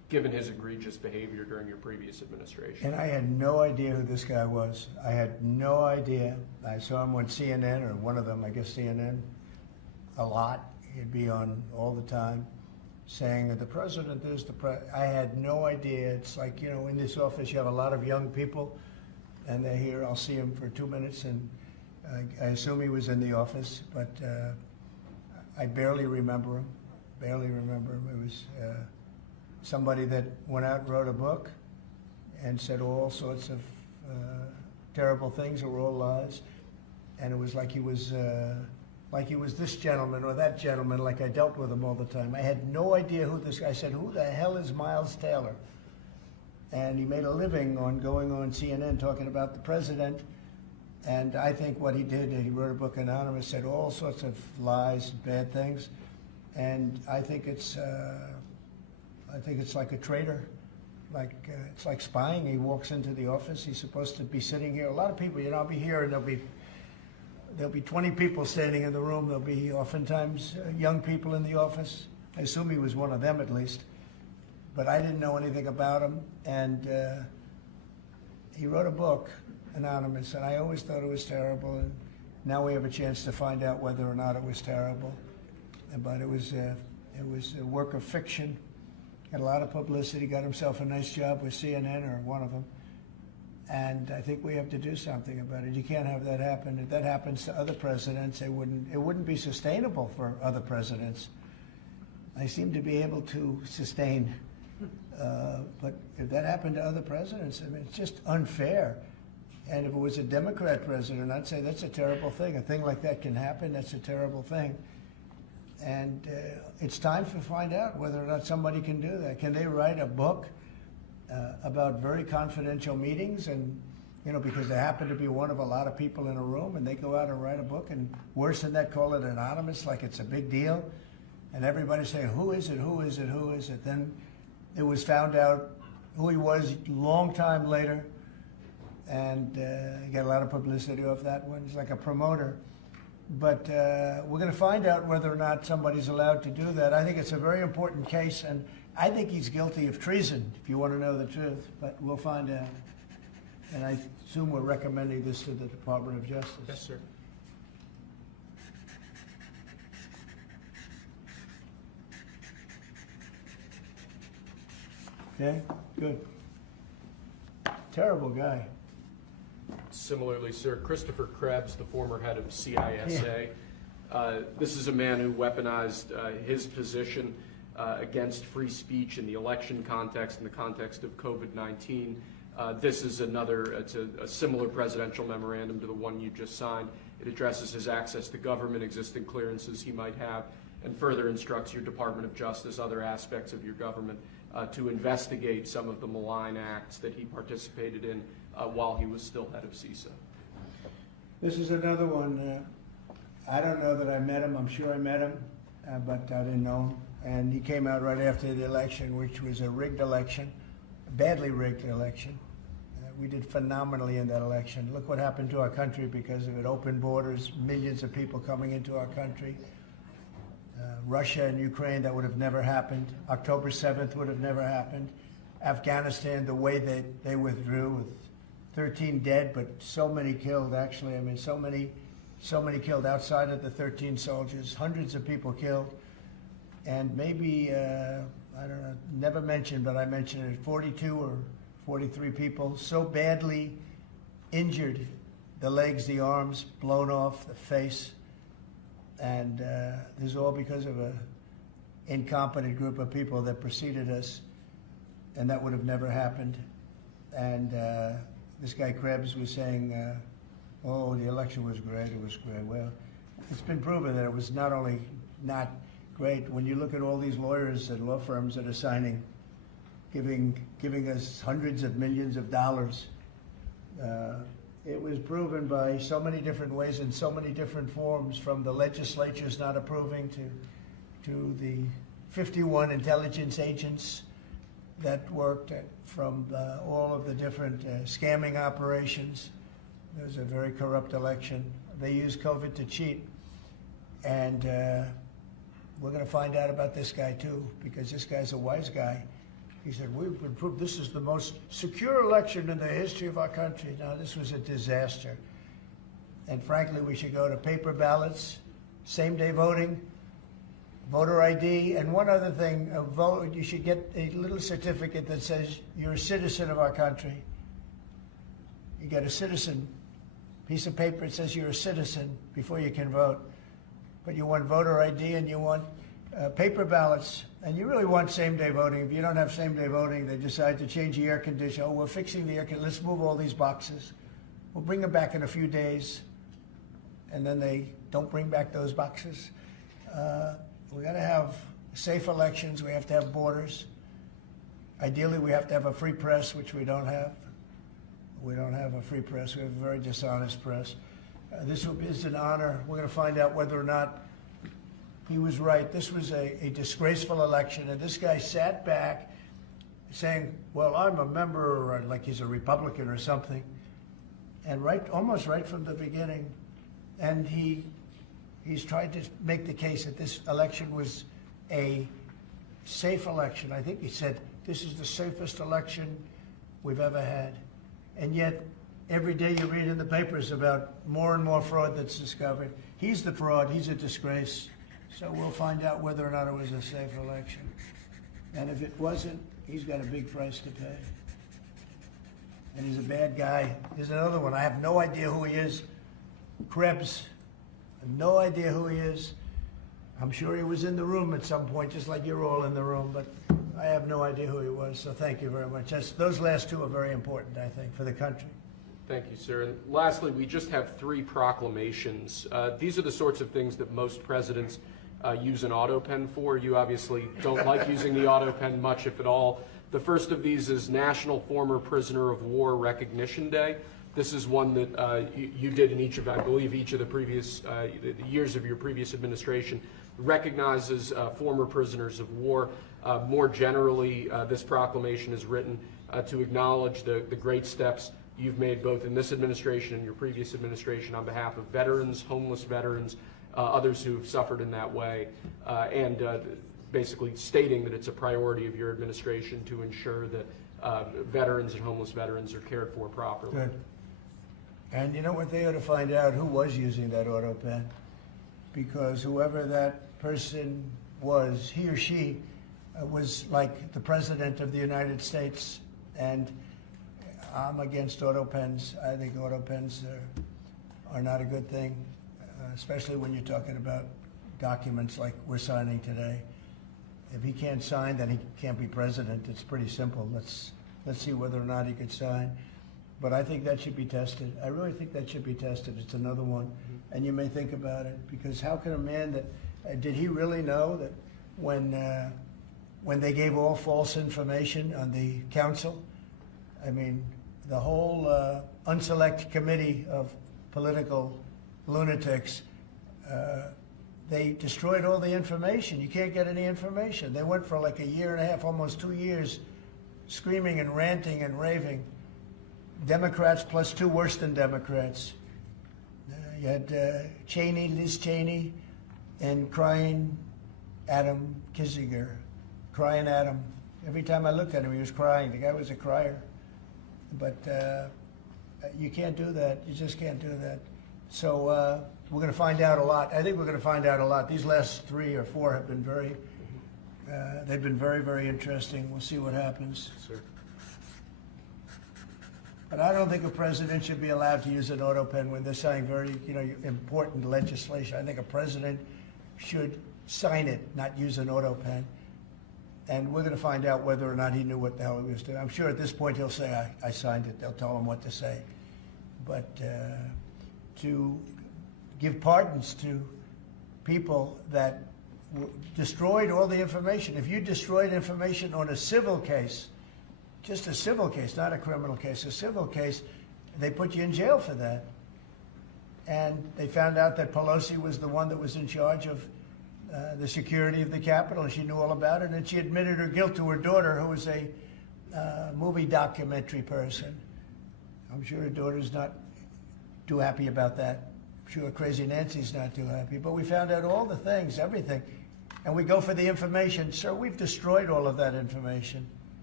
given his egregious behavior during your previous administration. And I had no idea who this guy was. I had no idea. I saw him on CNN, or one of them, I guess CNN, a lot. He'd be on all the time saying that the president is I had no idea. It's like, you know, in this office you have a lot of young people, and they're here. I'll see him for 2 minutes, and I assume he was in the office, but I barely remember him. Barely remember him. It was somebody that went out and wrote a book and said all sorts of terrible things that were all lies, and it was like he was this gentleman or that gentleman, like I dealt with him all the time. I had no idea who this guy. I said, who the hell is Miles Taylor? And he made a living on going on CNN talking about the president. And I think what he did, he wrote a book, Anonymous, said all sorts of lies, bad things. And I think it's like a traitor. It's like spying. He walks into the office. He's supposed to be sitting here. A lot of people, you know, I'll be here, and there'll be 20 people standing in the room. There'll be oftentimes young people in the office. I assume he was one of them at least. But I didn't know anything about him. And he wrote a book, Anonymous, and I always thought it was terrible. And now we have a chance to find out whether or not it was terrible. But it was a work of fiction. Got a lot of publicity. Got himself a nice job with CNN, or one of them. And I think we have to do something about it. You can't have that happen. If that happens to other presidents, it wouldn't be sustainable for other presidents. They seem to be able to sustain. But if that happened to other presidents, I mean, it's just unfair. And if it was a Democrat president, I'd say that's a terrible thing. A thing like that can happen. That's a terrible thing. And it's time to find out whether or not somebody can do that. Can they write a book about very confidential meetings, and, you know, because they happen to be one of a lot of people in a room, and they go out and write a book, and worse than that, call it anonymous, like it's a big deal, and everybody's saying, who is it, who is it, who is it? Then it was found out who he was a long time later, and he got a lot of publicity off that one. He's like a promoter. But we're going to find out whether or not somebody's allowed to do that. I think it's a very important case, and I think he's guilty of treason, if you want to know the truth. But we'll find out. And I assume we're recommending this to the Department of Justice. Yes, sir. Okay, good. Terrible guy. Similarly, sir, Christopher Krebs, the former head of CISA. This is a man who weaponized his position against free speech in the election context, in the context of COVID-19. This is it's a similar presidential memorandum to the one you just signed. It addresses his access to government, existing clearances he might have, and further instructs your Department of Justice, other aspects of your government, to investigate some of the malign acts that he participated in while he was still head of CISA. This is another one. I don't know that I met him. I'm sure I met him, but I didn't know him. And he came out right after the election, which was a rigged election, a badly rigged election. We did phenomenally in that election. Look what happened to our country because of it. Open borders, millions of people coming into our country. Russia and Ukraine, that would have never happened. October 7th would have never happened. Afghanistan, the way they withdrew with 13 dead, but so many killed, actually. I mean, so many killed outside of the 13 soldiers, hundreds of people killed. And maybe, I don't know, never mentioned, but I mentioned it, 42 or 43 people so badly injured, the legs, the arms, blown off, the face. And this is all because of an incompetent group of people that preceded us, and that would have never happened. And this guy Krebs was saying, oh, the election was great, it was great. Well, it's been proven that it was not only not great. When you look at all these lawyers and law firms that are signing, giving us hundreds of millions of dollars, it was proven by so many different ways in so many different forms, from the legislatures not approving to the 51 intelligence agents that worked from all of the different scamming operations. It was a very corrupt election. They used COVID to cheat. And we're going to find out about this guy too, because this guy's a wise guy. He said, we've been proved this is the most secure election in the history of our country. Now, this was a disaster. And frankly, we should go to paper ballots, same-day voting, voter ID, and one other thing, a vote, you should get a little certificate that says you're a citizen of our country. You get a citizen piece of paper that says you're a citizen before you can vote. But you want voter ID and you want paper ballots, and you really want same-day voting. If you don't have same-day voting, they decide to change the air conditioner. Oh, we're fixing the air conditioner. Let's move all these boxes. We'll bring them back in a few days, and then they don't bring back those boxes. We got to have safe elections. We have to have borders. Ideally, we have to have a free press, which we don't have. We don't have a free press. We have a very dishonest press. This is an honor. We're going to find out whether or not he was right. This was a disgraceful election, and this guy sat back saying, well, I'm a member, or like he's a Republican or something, and almost right from the beginning. And he's tried to make the case that this election was a safe election. I think he said, this is the safest election we've ever had. And yet, every day you read in the papers about more and more fraud that's discovered. He's the fraud. He's a disgrace. So we'll find out whether or not it was a safe election. And if it wasn't, he's got a big price to pay. And he's a bad guy. Here's another one. I have no idea who he is. Krebs. I have no idea who he is. I'm sure he was in the room at some point, just like you're all in the room, but I have no idea who he was. So thank you very much. Those last two are very important, I think, for the country. Thank you, sir. And lastly, we just have 3 proclamations. These are the sorts of things that most presidents use an auto pen for. You obviously don't like using the auto pen much, if at all. The first of these is National Former Prisoner of War Recognition Day. This is one that you did in each of, I believe, each of the previous years of your previous administration, recognizes former prisoners of war. More generally, this proclamation is written to acknowledge the great steps you've made both in this administration and your previous administration on behalf of veterans, homeless veterans, others who have suffered in that way, and basically stating that it's a priority of your administration to ensure that veterans and homeless veterans are cared for properly. Good. And you know what? They ought to find out who was using that auto pen, because whoever that person was, he or she, was like the President of the United States, and I'm against auto pens. I think auto pens are not a good thing, especially when you're talking about documents like we're signing today. If he can't sign, then he can't be president. It's pretty simple. Let's see whether or not he could sign. But I think that should be tested. I really think that should be tested. It's another one. And you may think about it, because how can a man that, did he really know that when they gave all false information on the council, I mean, the whole unselect committee of political lunatics, they destroyed all the information. You can't get any information. They went for like a year and a half, almost 2 years, screaming and ranting and raving. Democrats plus 2 worse than Democrats. You had Liz Cheney, and crying Adam Kinzinger. Crying Adam. Every time I looked at him, he was crying. The guy was a crier. But you can't do that. You just can't do that. So we're going to find out a lot. I think we're going to find out a lot. These last 3 or 4 have been they've been very, very interesting. We'll see what happens. Sir. But I don't think a president should be allowed to use an auto pen when they're signing very, important legislation. I think a president should sign it, not use an auto pen. And we're going to find out whether or not he knew what the hell he was doing. I'm sure at this point he'll say, I signed it. They'll tell him what to say. But to give pardons to people that destroyed all the information. If you destroyed information on a civil case, just a civil case, not a criminal case, a civil case, they put you in jail for that. And they found out that Pelosi was the one that was in charge of the security of the Capitol, and she knew all about it, and she admitted her guilt to her daughter, who was a movie documentary person. I'm sure her daughter's not too happy about that. I'm sure Crazy Nancy's not too happy. But we found out all the things, everything, and we go for the information. Sir, we've destroyed all of that information.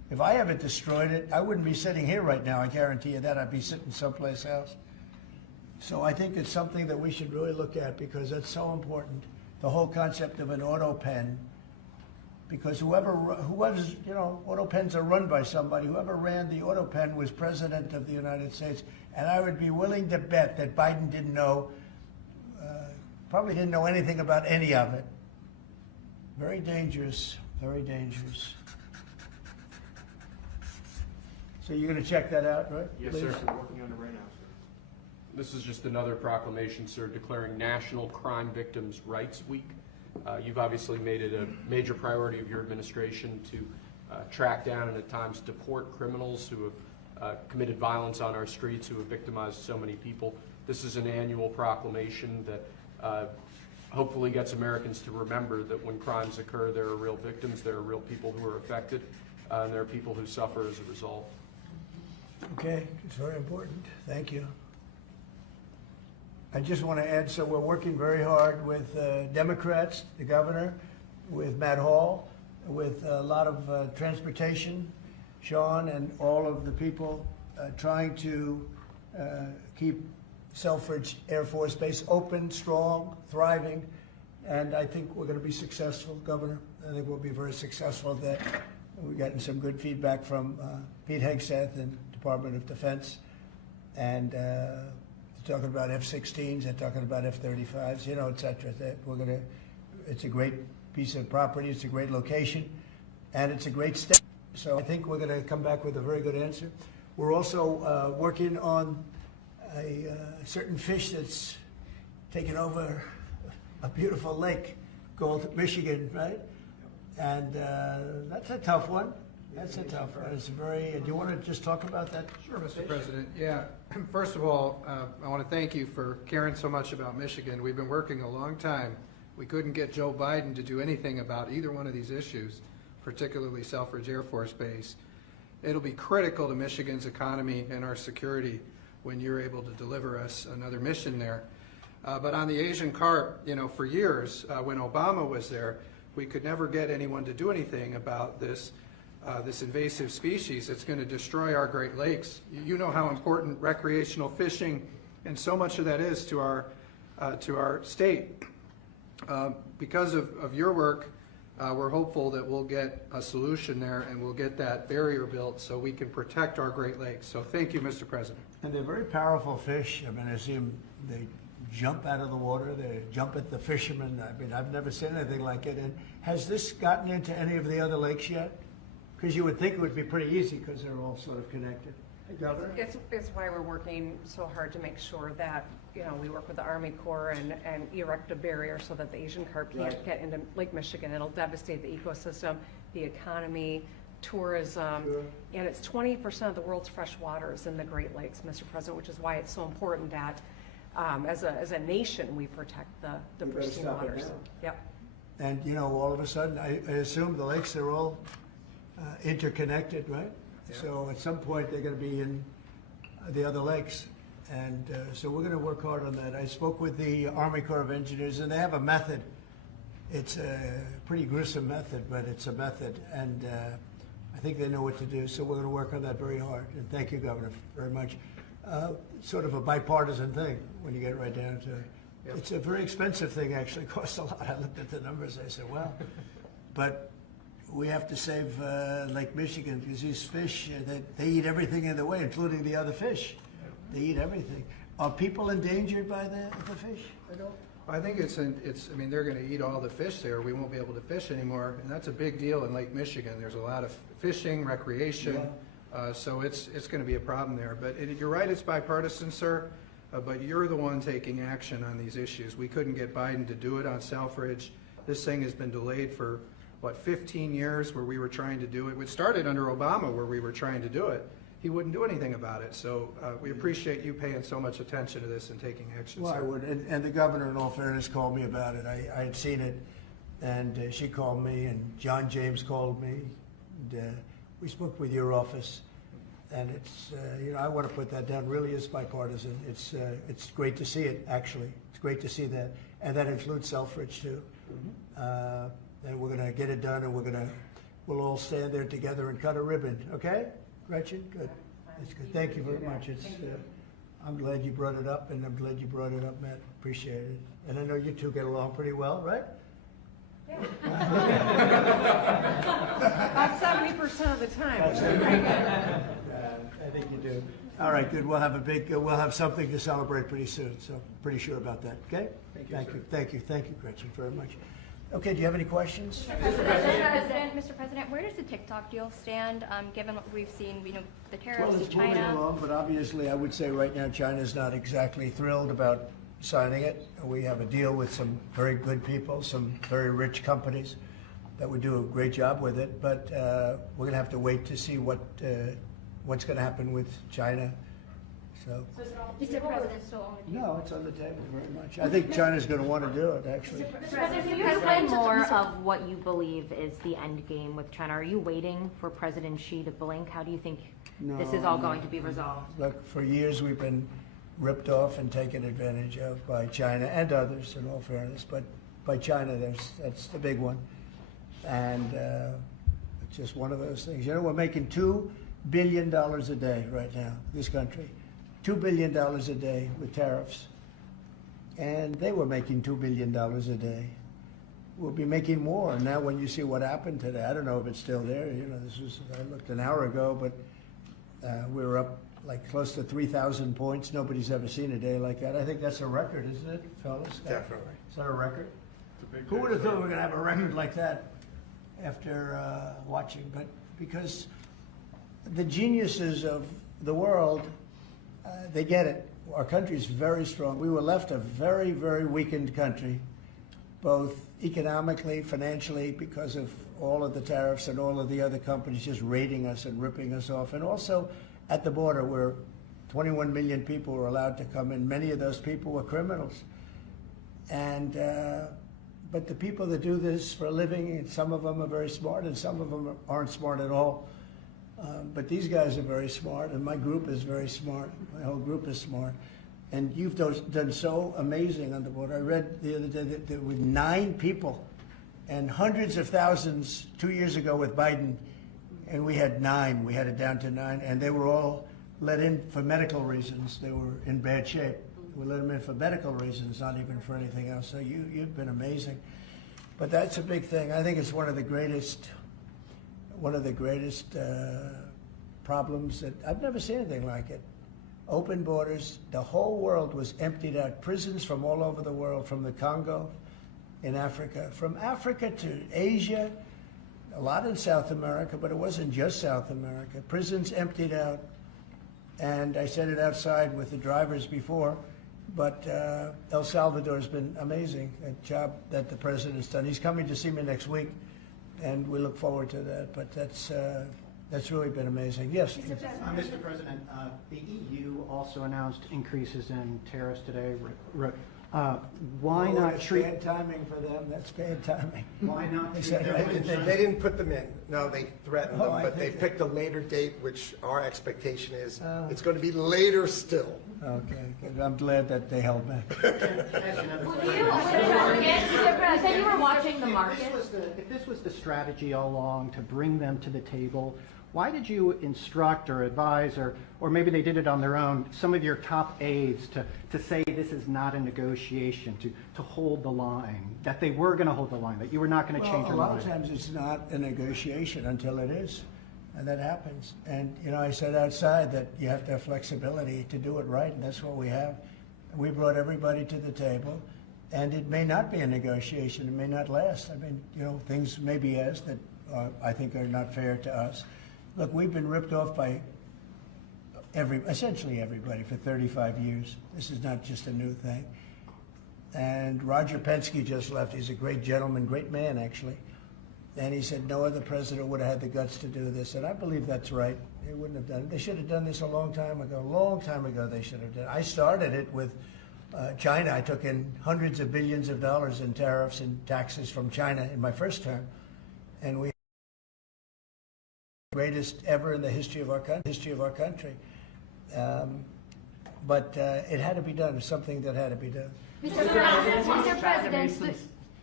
If I haven't destroyed it, I wouldn't be sitting here right now, I guarantee you that. I'd be sitting someplace else. So I think it's something that we should really look at because it's so important. The whole concept of an auto pen, because whoever's, you know, auto pens are run by somebody. Whoever ran the auto pen was president of the United States. And I would be willing to bet that Biden didn't know, probably didn't know anything about any of it. Very dangerous, very dangerous. So you're going to check that out, right? Yes, Please? sir. We're working on it right now, sir. This is just another proclamation, sir, declaring National Crime Victims' Rights Week. You've obviously made it a major priority of your administration to track down and at times deport criminals who have committed violence on our streets, who have victimized so many people. This is an annual proclamation that hopefully gets Americans to remember that when crimes occur, there are real victims, there are real people who are affected, and there are people who suffer as a result. Okay, it's very important. Thank you. I just want to add, so we're working very hard with Democrats, the governor, with Matt Hall, with a lot of transportation, Sean, and all of the people trying to keep Selfridge Air Force Base open, strong, thriving, and I think we're going to be successful, Governor. I think we'll be very successful at that. We've gotten some good feedback from Pete Hegseth and Department of Defense, and talking about F-16s, they're talking about F-35s, you know, et cetera. That we're gonna, it's a great piece of property, it's a great location, and it's a great step. So I think we're gonna come back with a very good answer. We're also working on a certain fish that's taken over a beautiful lake called Michigan, right? And that's a tough one. That's a tough one. It's very, do you want to just talk about that? Sure, Mr. President. Yeah. First of all, I want to thank you for caring so much about Michigan. We've been working a long time. We couldn't get Joe Biden to do anything about either one of these issues, particularly Selfridge Air Force Base. It'll be critical to Michigan's economy and our security when you're able to deliver us another mission there. But on the Asian carp, you know, for years, when Obama was there, we could never get anyone to do anything about this invasive species that's going to destroy our Great Lakes. You know how important recreational fishing and so much of that is to our state. Because of your work, we're hopeful that we'll get a solution there and we'll get that barrier built so we can protect our Great Lakes. So thank you, Mr. President. And they're very powerful fish. I mean, I see them, they jump out of the water, they jump at the fishermen. I mean, I've never seen anything like it. And has this gotten into any of the other lakes yet? Because you would think it would be pretty easy because they're all sort of connected. Hey, Governor? It's why we're working so hard to make sure that, you know, we work with the Army Corps and erect a barrier so that the Asian carp can't get into Lake Michigan. It'll devastate the ecosystem, the economy, tourism, and it's 20% of the world's fresh water is in the Great Lakes, Mr. President, which is why it's so important that as a nation we protect the pristine waters. Yep. And, you know, all of a sudden, I assume the lakes are all interconnected, right? Yeah. So at some point they're going to be in the other lakes. And so we're going to work hard on that. I spoke with the Army Corps of Engineers, and they have a method. It's a pretty gruesome method, but it's a method. And I think they know what to do. So we're going to work on that very hard. And thank you, Governor, very much. Sort of a bipartisan thing when you get right down to it. Yep. It's a very expensive thing, actually. It costs a lot. I looked at the numbers. I said, well, but we have to save Lake Michigan because these fish, they eat everything in the way, including the other fish. They eat everything. Are people endangered by the fish at all? I think I mean, they're going to eat all the fish there. We won't be able to fish anymore, and that's a big deal in Lake Michigan. There's a lot of fishing, recreation, so it's going to be a problem there. But you're right, it's bipartisan, sir, but you're the one taking action on these issues. We couldn't get Biden to do it on Selfridge. This thing has been delayed for, 15 years where we were trying to do it. It started under Obama where we were trying to do it. He wouldn't do anything about it. So we appreciate you paying so much attention to this and taking action. Well, sir. I would. And the governor, in all fairness, called me about it. I had seen it, and she called me, and John James called me. And, we spoke with your office, and it's, you know, I want to put that down. Really is bipartisan. It's great to see it, actually. It's great to see that. And that includes Selfridge, too. And we're going to get it done, and we're going to we'll all stand there together and cut a ribbon, okay? Gretchen, good. That's good. Thank you very much. It's, I'm glad you brought it up, and I'm glad you brought it up, Matt. Appreciate it. And I know you two get along pretty well, right? About 70% of the time. I think you do. All right, good. We'll have a big, we'll have something to celebrate pretty soon, so pretty sure about that, okay? Thank you, Gretchen, very much. Okay, do you have any questions? Mr. President, where does the TikTok deal stand, given what we've seen, the tariffs Well, to it's moving China? along, but obviously, I would say right now, China's not exactly thrilled about signing it. We have a deal with some very good people, some very rich companies that would do a great job with it, but we're going to have to wait to see what's going to happen with China. So, Mr. President, still on the table? no, it's on the table very much. I think China's going to want to do it, actually. Mr. President, can you explain more of what you believe is the end game with China? Are you waiting for President Xi to blink? How do you think this is all going to be resolved? Look, for years we've been ripped off and taken advantage of by China and others, in all fairness, but by China, that's the big one. And it's just one of those things. You know, we're making $2 billion a day right now, this country. $2 billion a day with tariffs. And they were making $2 billion a day. We'll be making more. And now when you see what happened today, I don't know if it's still there. You know, I looked an hour ago, but we were up like close to 3,000 points. Nobody's ever seen a day like that. I think that's a record, isn't it, fellas? Definitely. Is that a record? Who would have thought we were going to have a record like that after watching? But because the geniuses of the world, they get it. Our country's very strong. We were left a very, very weakened country, both economically, financially, because of all of the tariffs and all of the other companies just raiding us and ripping us off, and also at the border where 21 million people were allowed to come in. Many of those people were criminals. And but the people that do this for a living, and some of them are very smart and some of them aren't smart at all. But these guys are very smart, and my group is very smart. My whole group is smart. And you've done so amazing on the border. I read the other day that there were 9 people and hundreds of thousands 2 years ago with Biden, and we had 9. We had it down to 9, and they were all let in for medical reasons. They were in bad shape. We let them in for medical reasons, not even for anything else. So you've been amazing. But that's a big thing. I think it's one of the greatest problems that I've never seen anything like it. Open borders. The whole world was emptied out. Prisons from all over the world, from the Congo in Africa, from Africa to Asia, a lot in South America, but it wasn't just South America. Prisons emptied out. And I said it outside with the drivers before, but El Salvador's been amazing, a job that the president's done. He's coming to see me next week, and we look forward to that. But that's really been amazing. Yes? Mr. President, the EU also announced increases in tariffs today. Why not treat... Bad timing for them. That's bad timing. Why not They treat said, them- They didn't put them in. No, they threatened them, I but they think picked a later date, which our expectation is it's going to be later still. Okay, good. I'm glad that they held back. You said you were watching the market. If this was the strategy all along to bring them to the table, why did you instruct or advise, or maybe they did it on their own, some of your top aides to say this is not a negotiation, to hold the line, that they were going to hold the line, that you were not going to change your Well, a mind? lot of times it's not a negotiation until it is, and that happens. And, you know, I said outside that you have to have flexibility to do it right, and that's what we have. We brought everybody to the table, and it may not be a negotiation. It may not last. I mean, you know, things may be asked that I think are not fair to us. Look, we've been ripped off by essentially everybody for 35 years. This is not just a new thing. And Roger Penske just left. He's a great gentleman, great man, actually. And he said no other president would have had the guts to do this. And I believe that's right. They wouldn't have done it. They should have done this a long time ago. A long time ago they should have done it. I started it with China. I took in hundreds of billions of dollars in tariffs and taxes from China in my first term. And we greatest ever in the history of our country. But it had to be done. It's something that had to be done. Mr. President,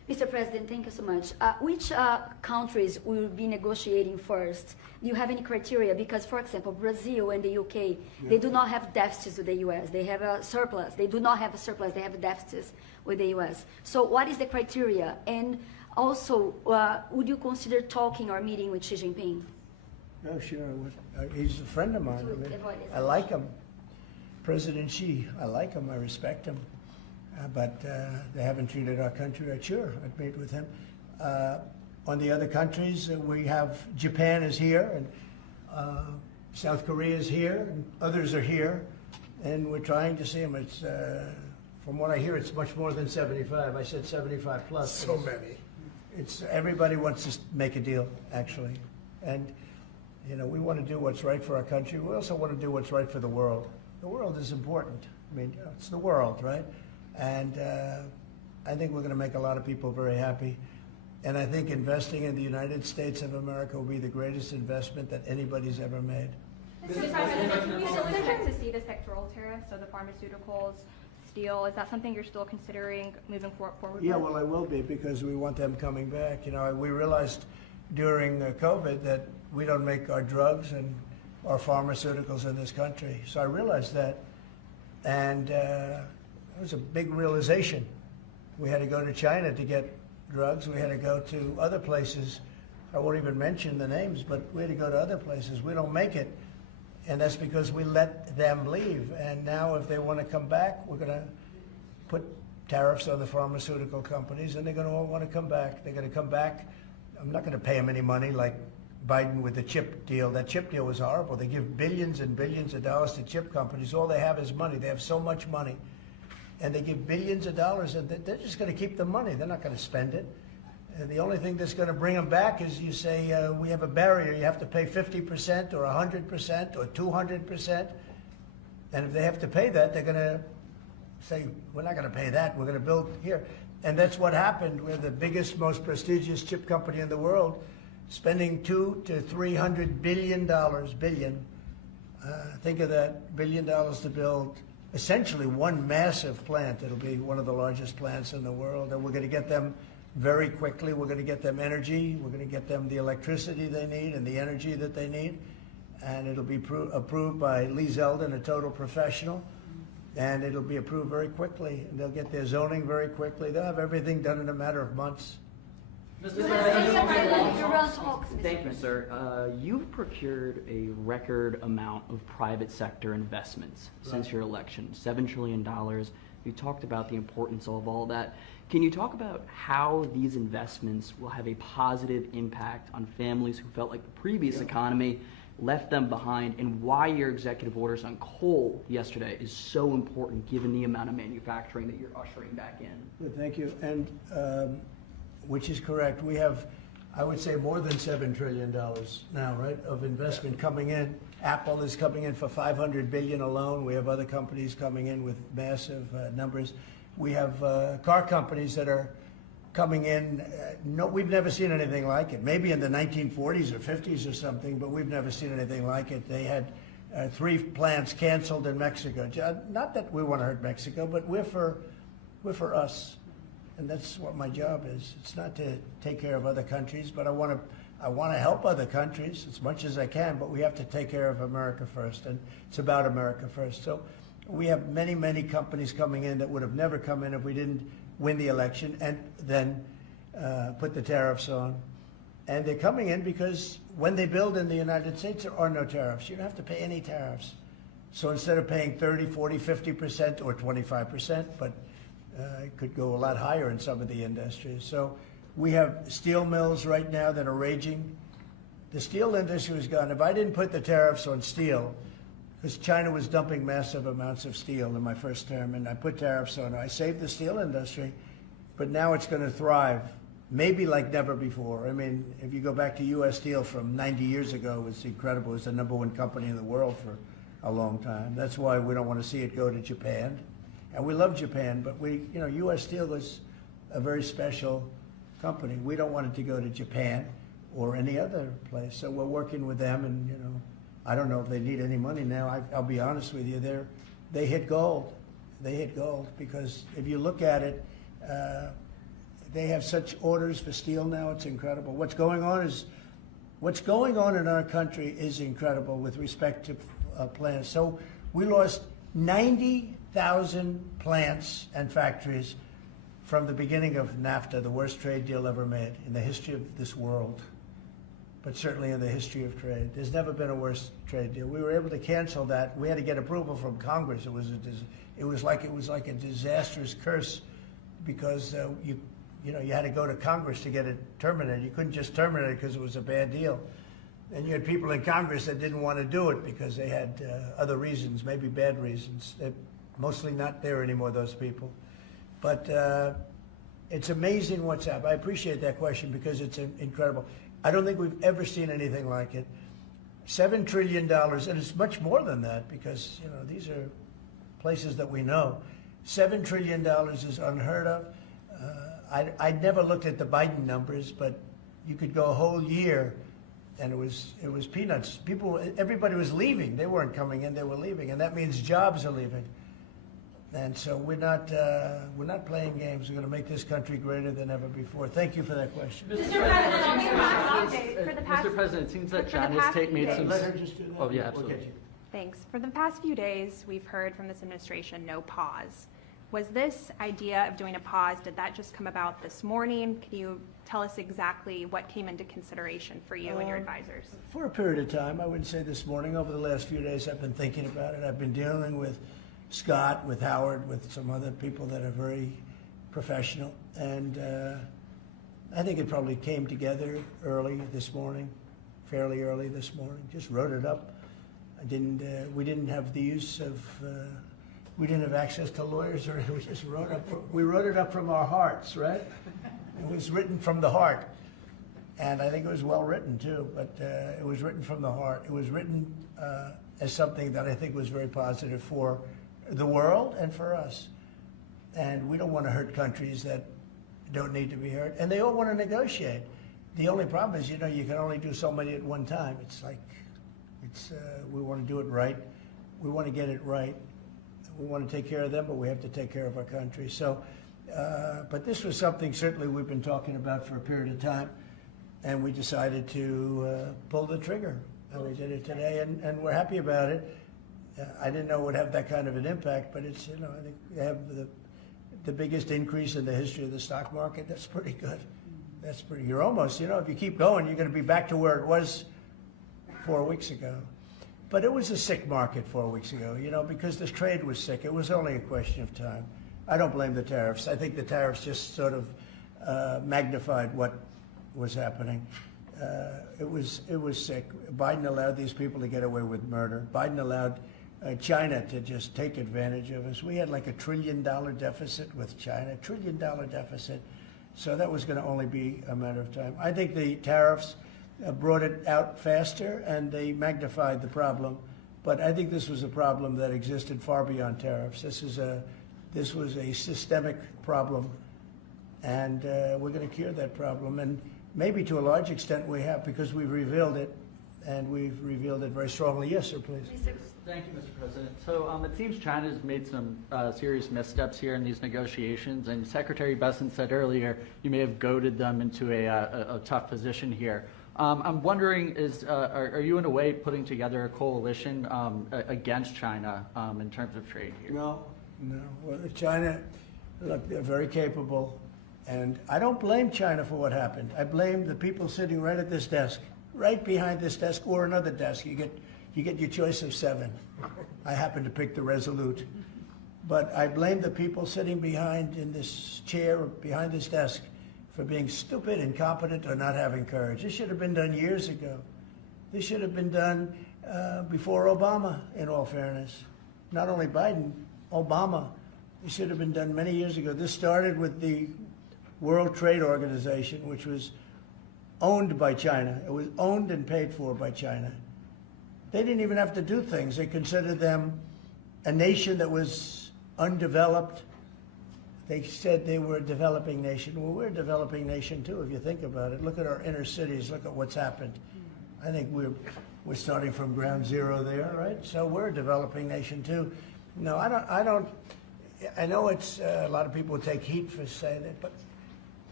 Mr. President, thank you so much. Which countries will be negotiating first? Do you have any criteria? Because, for example, Brazil and the UK, they do not have deficits with the US. They have a surplus. They do not have a surplus. They have deficits with the US. So what is the criteria? And also, would you consider talking or meeting with Xi Jinping? Oh, sure. He's a friend of mine. I like him. President Xi, I like him. I respect him. But they haven't treated our country right. Sure, I'd meet with him. On the other countries, we have Japan is here, and South Korea is here, and others are here, and we're trying to see them. It's from what I hear, it's much more than 75. I said 75 plus. So many. It's everybody wants to make a deal, actually, and you know we want to do what's right for our country. We also want to do what's right for the world. The world is important. I mean, you know, it's the world, right? And I think we're going to make a lot of people very happy. And I think investing in the United States of America will be the greatest investment that anybody's ever made. Mr. President, you still expect to see the sectoral tariffs, so the pharmaceuticals, steel, is that something you're still considering moving forward Yeah, with? well, I will be because we want them coming back. You know, we realized during COVID that we don't make our drugs and our pharmaceuticals in this country. So I realized that, and it was a big realization. We had to go to China to get drugs. We had to go to other places. I won't even mention the names, but we had to go to other places. We don't make it, and that's because we let them leave. And now if they want to come back, we're going to put tariffs on the pharmaceutical companies, and they're going to all want to come back. They're going to come back. I'm not going to pay them any money like Biden with the chip deal. That chip deal was horrible. They give billions and billions of dollars to chip companies. All they have is money. They have so much money. And they give billions of dollars, and they're just going to keep the money. They're not going to spend it. And the only thing that's going to bring them back is you say, we have a barrier. You have to pay 50% or 100% or 200%. And if they have to pay that, they're going to say, we're not going to pay that. We're going to build here. And that's what happened. We're the biggest, most prestigious chip company in the world, spending $200 to $300 billion. Think of that, $1 billion to build essentially one massive plant. It'll be one of the largest plants in the world, and we're going to get them very quickly. We're going to get them energy. We're going to get them the electricity they need and the energy that they need, and it'll be approved by Lee Zeldin, a total professional, and it'll be approved very quickly. And they'll get their zoning very quickly. They'll have everything done in a matter of months. Thank you, sir. You've procured a record amount of private sector investments since your election, $7 trillion. You talked about the importance of all that. Can you talk about how these investments will have a positive impact on families who felt like the previous economy left them behind, and why your executive orders on coal yesterday is so important given the amount of manufacturing that you're ushering back in? Good, thank you. And which is correct. We have, I would say, more than $7 trillion now, right, of investment coming in. Apple is coming in for $500 billion alone. We have other companies coming in with massive numbers. We have car companies that are coming in. No, we've never seen anything like it. Maybe in the 1940s or 50s or something, but we've never seen anything like it. They had 3 plants canceled in Mexico. Not that we want to hurt Mexico, but we're for us. And that's what my job is. It's not to take care of other countries, but I want to help other countries as much as I can, but we have to take care of America first, and it's about America first. So we have many, many companies coming in that would have never come in if we didn't win the election and then put the tariffs on. And they're coming in because when they build in the United States, there are no tariffs. You don't have to pay any tariffs. So instead of paying 30, 40, 50% or 25%, but it could go a lot higher in some of the industries. So we have steel mills right now that are raging. The steel industry was gone. If I didn't put the tariffs on steel, because China was dumping massive amounts of steel in my first term, and I put tariffs on it, I saved the steel industry, but now it's going to thrive, maybe like never before. I mean, if you go back to U.S. Steel from 90 years ago, it was incredible. It was the #1 company in the world for a long time. That's why we don't want to see it go to Japan. And we love Japan, but U.S. Steel was a very special company. We don't want it to go to Japan or any other place. So we're working with them, and I don't know if they need any money now. I'll be honest with you, they hit gold. They hit gold because if you look at it, they have such orders for steel now, it's incredible. What's going on in our country is incredible with respect to plants. So we lost 90,000 plants and factories from the beginning of NAFTA, the worst trade deal ever made in the history of this world, but certainly in the history of trade. There's never been a worse trade deal. We were able to cancel that. We had to get approval from Congress. It was like a disastrous curse because you had to go to Congress to get it terminated. You couldn't just terminate it because it was a bad deal. And you had people in Congress that didn't want to do it because they had other reasons, maybe bad reasons. They're mostly not there anymore, those people. But it's amazing what's happened. I appreciate that question because it's incredible. I don't think we've ever seen anything like it. $7 trillion, and it's much more than that because, these are places that we know. $7 trillion is unheard of. I'd never looked at the Biden numbers, but you could go a whole year and it was peanuts. Everybody was leaving. They weren't coming in, they were leaving, and that means jobs are leaving. And so we're not playing games. We're going to make this country greater than ever before. Thank you for that question. Mr. President, it seems that China's made some... Let her just do that. Oh, yeah, absolutely. Okay. Thanks. For the past few days, we've heard from this administration no pause. Was this idea of doing a pause, did that just come about this morning? Can you tell us exactly what came into consideration for you and your advisors? For a period of time, I wouldn't say this morning. Over the last few days, I've been thinking about it. I've been dealing with Scott, with Howard, with some other people that are very professional. And I think it probably came together early this morning, fairly early this morning. Just wrote it up. We didn't have the use of, we didn't have access to lawyers or we just we wrote it up from our hearts, right? It was written from the heart. And I think it was well written too, but it was written from the heart. It was written as something that I think was very positive for the world and for us. And we don't want to hurt countries that don't need to be hurt. And they all want to negotiate. The only problem is, you can only do so many at one time. We want to do it right. We want to get it right. We want to take care of them, but we have to take care of our country. So, but this was something certainly we've been talking about for a period of time. And we decided to pull the trigger. And we did it today, and we're happy about it. I didn't know it would have that kind of an impact, but it's, I think they have the biggest increase in the history of the stock market. That's pretty good. You're almost, if you keep going, you're going to be back to where it was 4 weeks ago. But it was a sick market 4 weeks ago, because this trade was sick. It was only a question of time. I don't blame the tariffs. I think the tariffs just sort of magnified what was happening. It was sick. Biden allowed these people to get away with murder. Biden allowed China to just take advantage of us. We had like $1 trillion deficit with China, $1 trillion deficit. So that was going to only be a matter of time. I think the tariffs brought it out faster and they magnified the problem. But I think this was a problem that existed far beyond tariffs. This was a systemic problem, and we're going to cure that problem. And maybe to a large extent we have, because we've revealed it, and we've revealed it very strongly. Yes, sir, please. Thank you, Mr. President. So it seems China's made some serious missteps here in these negotiations, and Secretary Besson said earlier you may have goaded them into a tough position here. I'm wondering, are you in a way putting together a coalition against China in terms of trade here? No. Well, China, look, they're very capable, and I don't blame China for what happened. I blame the people sitting right at this desk, right behind this desk, or another desk. You get your choice of 7. I happen to pick the Resolute. But I blame the people sitting behind in this chair, behind this desk, for being stupid, incompetent, or not having courage. This should have been done years ago. This should have been done before Obama, in all fairness. Not only Biden, Obama. It should have been done many years ago. This started with the World Trade Organization, which was owned by China. It was owned and paid for by China. They didn't even have to do things. They considered them a nation that was undeveloped. They said they were a developing nation. Well, we're a developing nation too, if you think about it. Look at our inner cities. Look at what's happened. I think we're starting from ground zero there, right? So we're a developing nation too. No, I don't. I know it's a lot of people take heat for saying that, but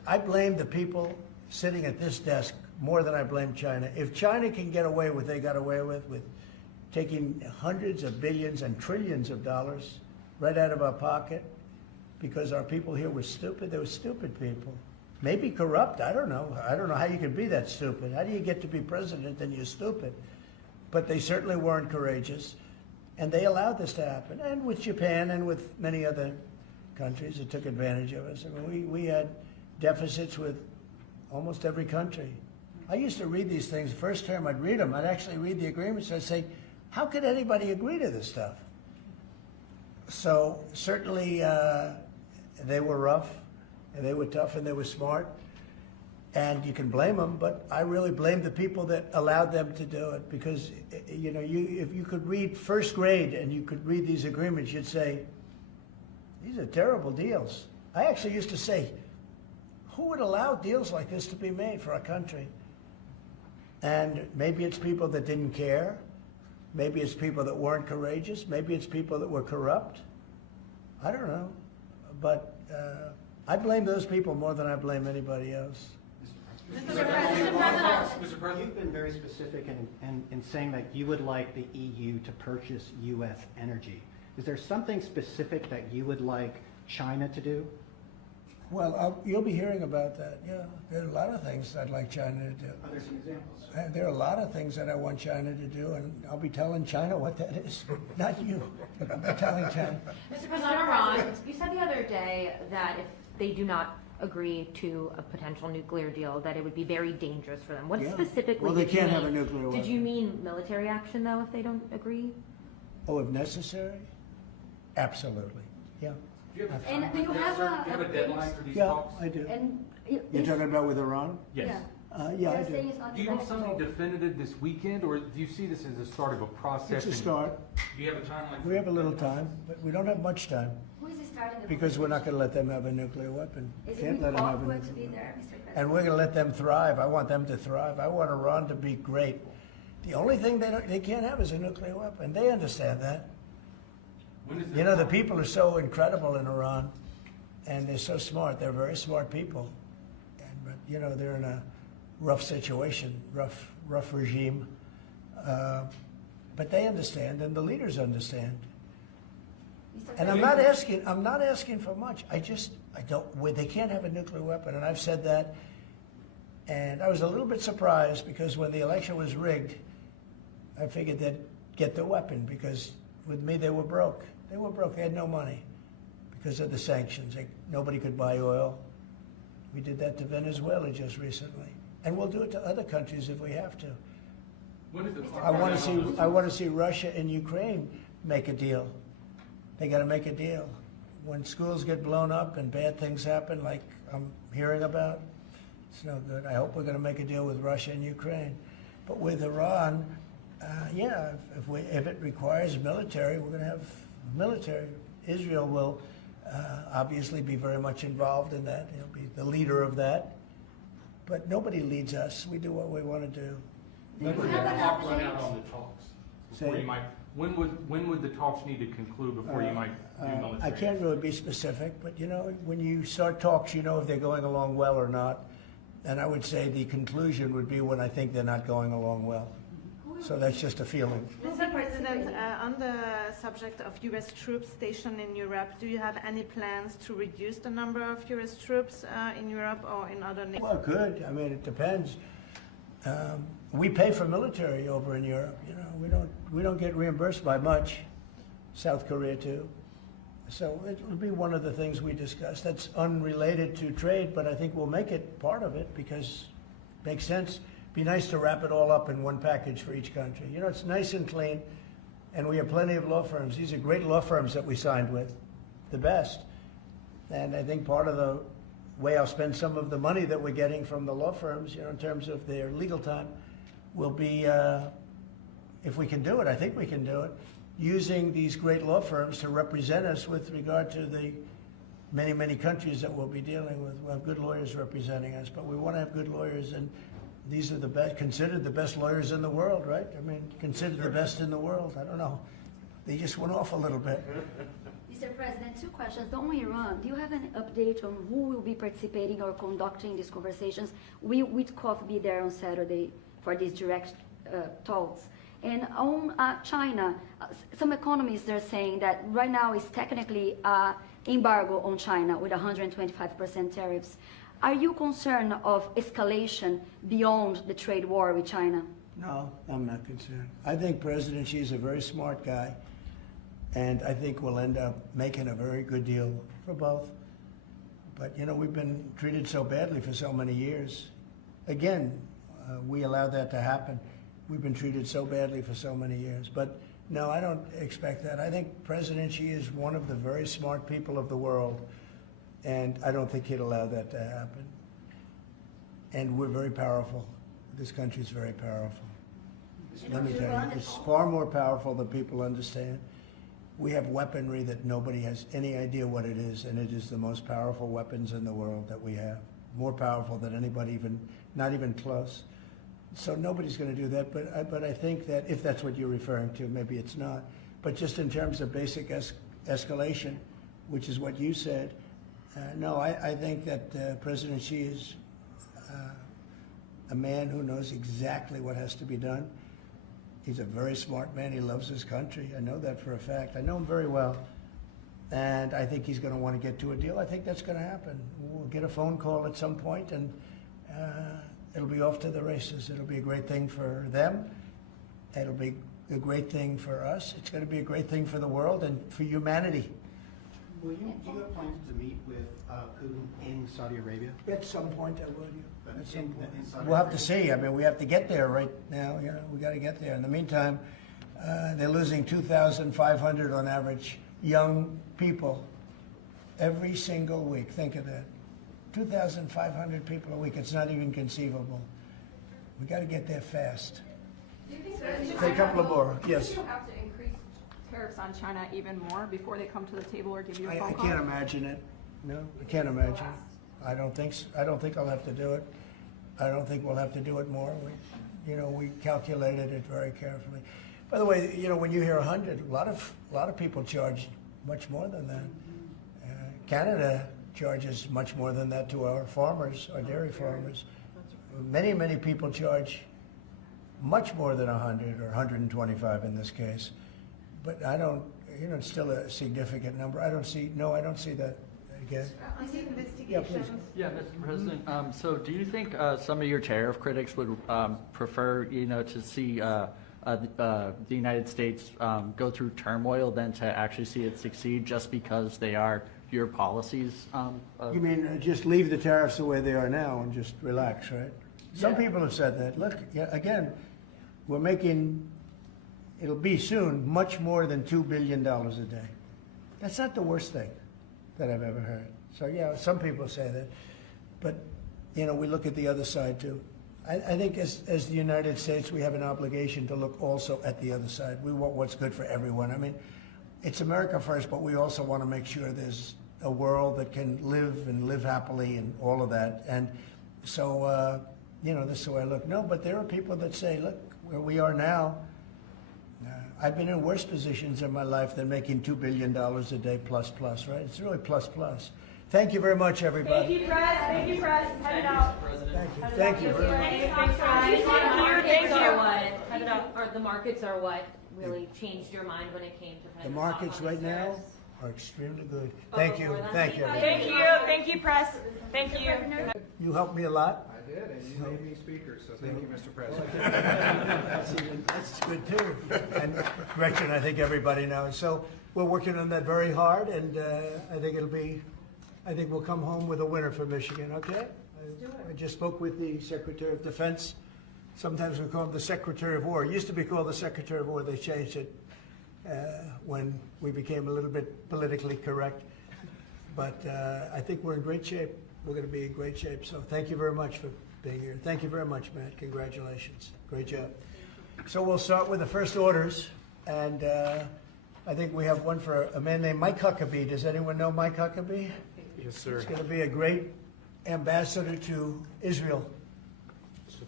I blame the people sitting at this desk more than I blame China. If China can get away with what they got away with taking hundreds of billions and trillions of dollars right out of our pocket because our people here were stupid, they were stupid people. Maybe corrupt, I don't know. I don't know how you can be that stupid. How do you get to be president and you're stupid? But they certainly weren't courageous, and they allowed this to happen. And with Japan and with many other countries that took advantage of us. I mean, we had deficits with almost every country. I used to read these things. The first term I'd read them. I'd actually read the agreements. I'd say, how could anybody agree to this stuff? So certainly they were rough, and they were tough, and they were smart. And you can blame them, but I really blame the people that allowed them to do it, because you know, if you could read first grade and you could read these agreements, you'd say, these are terrible deals. I actually used to say, who would allow deals like this to be made for our country? And maybe it's people that didn't care. Maybe it's people that weren't courageous. Maybe it's people that were corrupt. I don't know. But I blame those people more than I blame anybody else. Mr. President, you've been very specific in saying that you would like the EU to purchase U.S. energy. Is there something specific that you would like China to do? Well, you'll be hearing about that. Yeah, there are a lot of things I'd like China to do. Are there some examples? There are a lot of things that I want China to do, and I'll be telling China what that is. Not you, but I'll be telling China. Mr. President, Iran, you said the other day that if they do not agree to a potential nuclear deal, that it would be very dangerous for them. What specifically Well, they did you can't mean? have a nuclear weapon. Did you mean military action, though, if they don't agree? Oh, if necessary? Absolutely, yeah. And do you have a deadline for these Yeah, talks? I do. And You're talking about with Iran? Yes. Yeah, I do. Do you want something definitive this weekend, or do you see this as the start of a process? It's a start. Do you have a timeline? We have a little time, but we don't have much time, who is starting the because we're not going to let them have a nuclear weapon. Is Can't it let them have a awkward to nuclear be weapon. there, Mr. President? And we're going to let them thrive. I want them to thrive. I want Iran to be great. The only thing they can't have is a nuclear weapon. They understand that. You know, the people are so incredible in Iran, and they're so smart. They're very smart people. But, you know, they're in a rough situation, rough regime. But they understand, and the leaders understand. And I'm not asking for much. I don't, they can't have a nuclear weapon, and I've said that. And I was a little bit surprised, because when the election was rigged, I figured they'd get the weapon, because with me, they were broke. They were broke. They had no money because of the sanctions. Nobody could buy oil. We did that to Venezuela just recently. And we'll do it to other countries if we have to. I want to see Russia and Ukraine make a deal. They got to make a deal. When schools get blown up and bad things happen, like I'm hearing about, it's no good. I hope we're going to make a deal with Russia and Ukraine. But with Iran, yeah, if it requires military, we're going to have military. Israel will obviously be very much involved in that. He'll be the leader of that. But nobody leads us. We do what we want to do. When would the clock run out on the talks? Before Say- you might, when would the talks need to conclude before you might do military? I can't really be specific, but you know, when you start talks, you know if they're going along well or not. And I would say the conclusion would be when I think they're not going along well. So that's just a feeling. Mr. President, on the subject of U.S. troops stationed in Europe, do you have any plans to reduce the number of U.S. troops in Europe or in other nations? Well, good. I mean, it depends. We pay for military over in Europe. You know, we don't get reimbursed by much. South Korea too. So it'll be one of the things we discuss. That's unrelated to trade, but I think we'll make it part of it because it makes sense. Be nice to wrap it all up in one package for each country. You know, it's nice and clean, and we have plenty of law firms. These are great law firms that we signed with, the best. And I think part of the way I'll spend some of the money that we're getting from the law firms, you know, in terms of their legal time, will be, if we can do it, I think we can do it, using these great law firms to represent us with regard to the many, many countries that we'll be dealing with. We'll have good lawyers representing us, but we want to have good lawyers, and these are the best, considered the best lawyers in the world, right? I mean, considered the best in the world. I don't know. They just went off a little bit. Mr. President, two questions. On Iran, do you have an update on who will be participating or conducting these conversations? Will Witkoff be there on Saturday for these direct talks? And on China, some economists are saying that right now is technically embargo on China with 125% tariffs. Are you concerned of escalation beyond the trade war with China? No, I'm not concerned. I think President Xi is a very smart guy, and I think we'll end up making a very good deal for both. But, you know, we've been treated so badly for so many years. Again, we allowed that to happen. We've been treated so badly for so many years. But, no, I don't expect that. I think President Xi is one of the very smart people of the world, and I don't think he'd allow that to happen. And we're very powerful. This country is very powerful. Let me tell you, it's far more powerful than people understand. We have weaponry that nobody has any idea what it is, and it is the most powerful weapons in the world that we have. More powerful than anybody, not even close. So nobody's going to do that, but I think that if that's what you're referring to, maybe it's not. But just in terms of basic escalation, which is what you said, no, I think that President Xi is a man who knows exactly what has to be done. He's a very smart man. He loves his country. I know that for a fact. I know him very well. And I think he's going to want to get to a deal. I think that's going to happen. We'll get a phone call at some point, and it'll be off to the races. It'll be a great thing for them. It'll be a great thing for us. It's going to be a great thing for the world and for humanity. Do you have plans to meet with Putin in Saudi Arabia? At some point, I would. At some point. In Saudi We'll have to Arabia? see. I mean, we have to get there right now. You know, we got to get there. In the meantime, they're losing 2,500 on average young people every single week. Think of that. 2,500 people a week. It's not even conceivable. We got to get there fast. Do you think Say a couple of more. Yes. Do you have to increase tariffs on China even more before they come to the table or give you a phone I call? can't imagine it. No, I can't imagine. I don't think I'll have to do it. I don't think we'll have to do it more. We calculated it very carefully. By the way, when you hear 100, a lot of people charge much more than that. Canada charges much more than that to our farmers, our dairy farmers. Many, many people charge much more than 100 or 125 in this case. But I don't, it's still a significant number. I don't see that again. On the investigations. Yeah, please. Yeah, Mr. President, so do you think some of your tariff critics would prefer, to see the United States go through turmoil than to actually see it succeed just because they are your policies? You mean just leave the tariffs the way they are now and just relax, right? Some Yeah. people have said that. Look, again, we're making, it'll be soon, much more than $2 billion a day. That's not the worst thing that I've ever heard. So, yeah, some people say that. But, we look at the other side, too. I think as the United States, we have an obligation to look also at the other side. We want what's good for everyone. I mean, it's America first, but we also want to make sure there's a world that can live happily and all of that. And so, this is the way I look. No, but there are people that say, look, where we are now, I've been in worse positions in my life than making $2 billion a day plus, right? It's really plus. Thank you very much, everybody. Thank you, Press. Thank you, Press. Head it out. Thank you very much. The markets are what really changed your mind when it came to kind The of markets talk on right these now tariffs? are extremely good. Thank you. Thank you. Thank you. Thank you, Press. Thank you. You helped me a lot. I did, and you made me speaker, so thank you, Mr. President. That's good too. And Gretchen, I think everybody knows. So we're working on that very hard, and I think we'll come home with a winner for Michigan, okay? I just spoke with the Secretary of Defense. Sometimes we call him the Secretary of War. It used to be called the Secretary of War. They changed it when we became a little bit politically correct. But I think we're in great shape. We're going to be in great shape. So thank you very much for being here. Thank you very much, Matt. Congratulations. Great job. So we'll start with the first orders. And I think we have one for a man named Mike Huckabee. Does anyone know Mike Huckabee? Yes, sir. He's going to be a great ambassador to Israel. So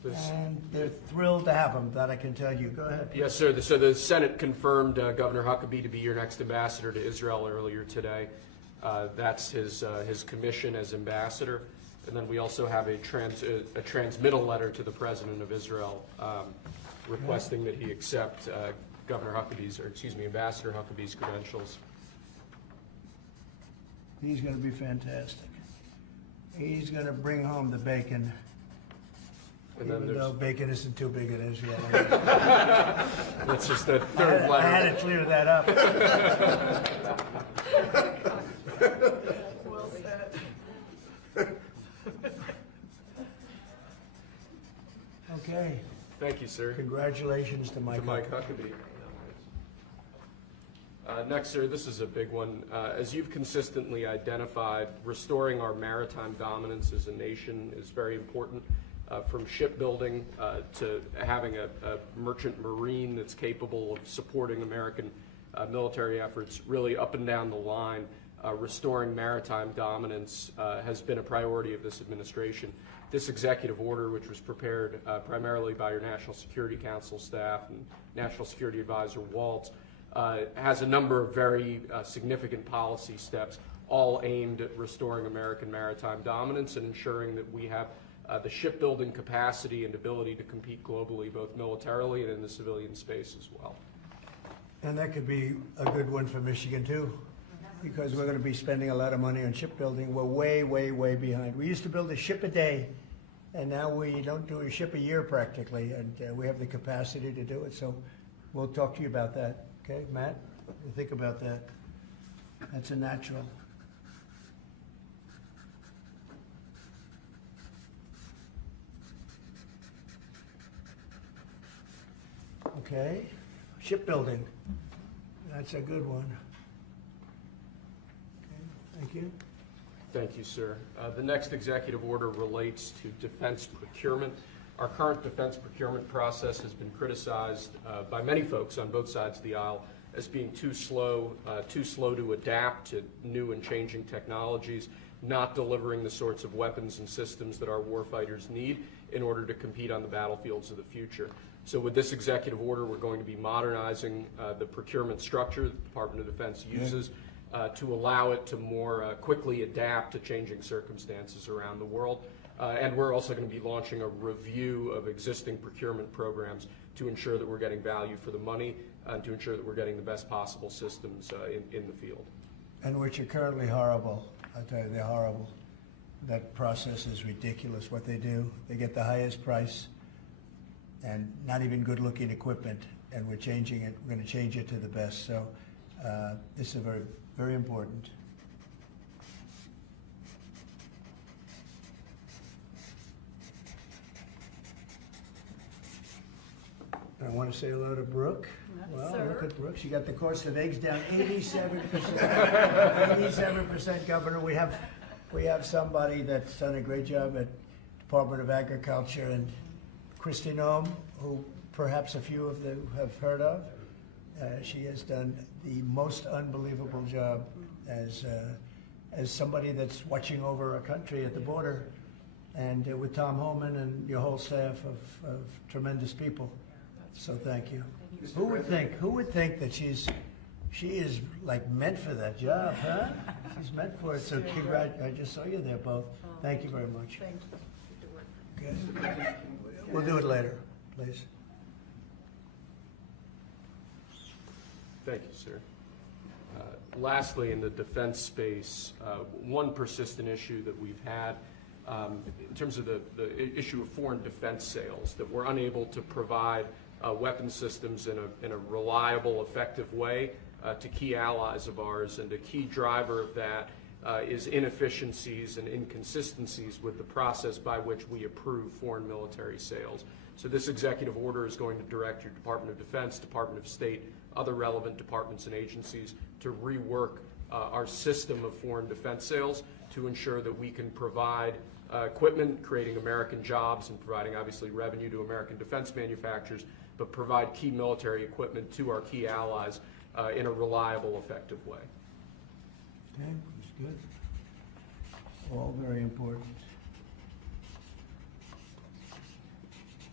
And they're thrilled to have him, that I can tell you. Go ahead. Yes, sir. So the Senate confirmed Governor Huckabee to be your next ambassador to Israel earlier today. That's his commission as ambassador. And then we also have a transmittal letter to the President of Israel requesting that he accept Ambassador Huckabee's credentials. He's going to be fantastic. He's going to bring home the bacon. And then Even though bacon isn't too big in Israel. That's just the third letter. I had to clear that up. Well said. Okay. Thank you, sir. Congratulations to Mike. Huckabee. Next, sir, this is a big one. As you've consistently identified, restoring our maritime dominance as a nation is very important. From shipbuilding to having a merchant marine that's capable of supporting American military efforts, really up and down the line, restoring maritime dominance has been a priority of this administration. This executive order, which was prepared primarily by your National Security Council staff and National Security Advisor Waltz, has a number of very significant policy steps, all aimed at restoring American maritime dominance and ensuring that we have the shipbuilding capacity and ability to compete globally, both militarily and in the civilian space as well. And that could be a good one for Michigan too, because we're going to be spending a lot of money on shipbuilding. We're way, way, way behind. We used to build a ship a day, and now we don't do a ship a year practically, and we have the capacity to do it. So we'll talk to you about that. Okay, Matt? What do you think about that? That's a natural. Okay, shipbuilding. That's a good one. Okay, thank you. Thank you, sir. The next executive order relates to defense procurement. Our current defense procurement process has been criticized by many folks on both sides of the aisle as being too slow to adapt to new and changing technologies, not delivering the sorts of weapons and systems that our warfighters need in order to compete on the battlefields of the future. So with this executive order, we're going to be modernizing the procurement structure that the Department of Defense uses to allow it to more quickly adapt to changing circumstances around the world. And we're also going to be launching a review of existing procurement programs to ensure that we're getting value for the money and to ensure that we're getting the best possible systems in the field. And which are currently horrible. I tell you, they're horrible. That process is ridiculous, what they do. They get the highest price and not even good-looking equipment, and we're changing it. We're going to change it to the best. So this is very, very important. I want to say hello to Brooke. Well, look at Brooke. She got the cost of eggs down 87%. 87%, Governor. We have somebody that's done a great job at Department of Agriculture, and Christy Noem, who perhaps a few of you have heard of. She has done the most unbelievable job as somebody that's watching over a country at the border, and with Tom Homan and your whole staff of tremendous people. So thank you. Who would think that she is like meant for that job, huh? She's meant for it. So I just saw you there both. Thank you very much. Thank you. Okay. We'll do it later, please. Thank you, sir. Lastly, in the defense space, one persistent issue that we've had in terms of the issue of foreign defense sales, that we're unable to provide weapon systems in a reliable, effective way to key allies of ours, and a key driver of that is inefficiencies and inconsistencies with the process by which we approve foreign military sales. So this executive order is going to direct your Department of Defense, Department of State, other relevant departments and agencies to rework our system of foreign defense sales to ensure that we can provide equipment, creating American jobs and providing obviously revenue to American defense manufacturers, but provide key military equipment to our key allies in a reliable, effective way. Okay, that's good. All very important.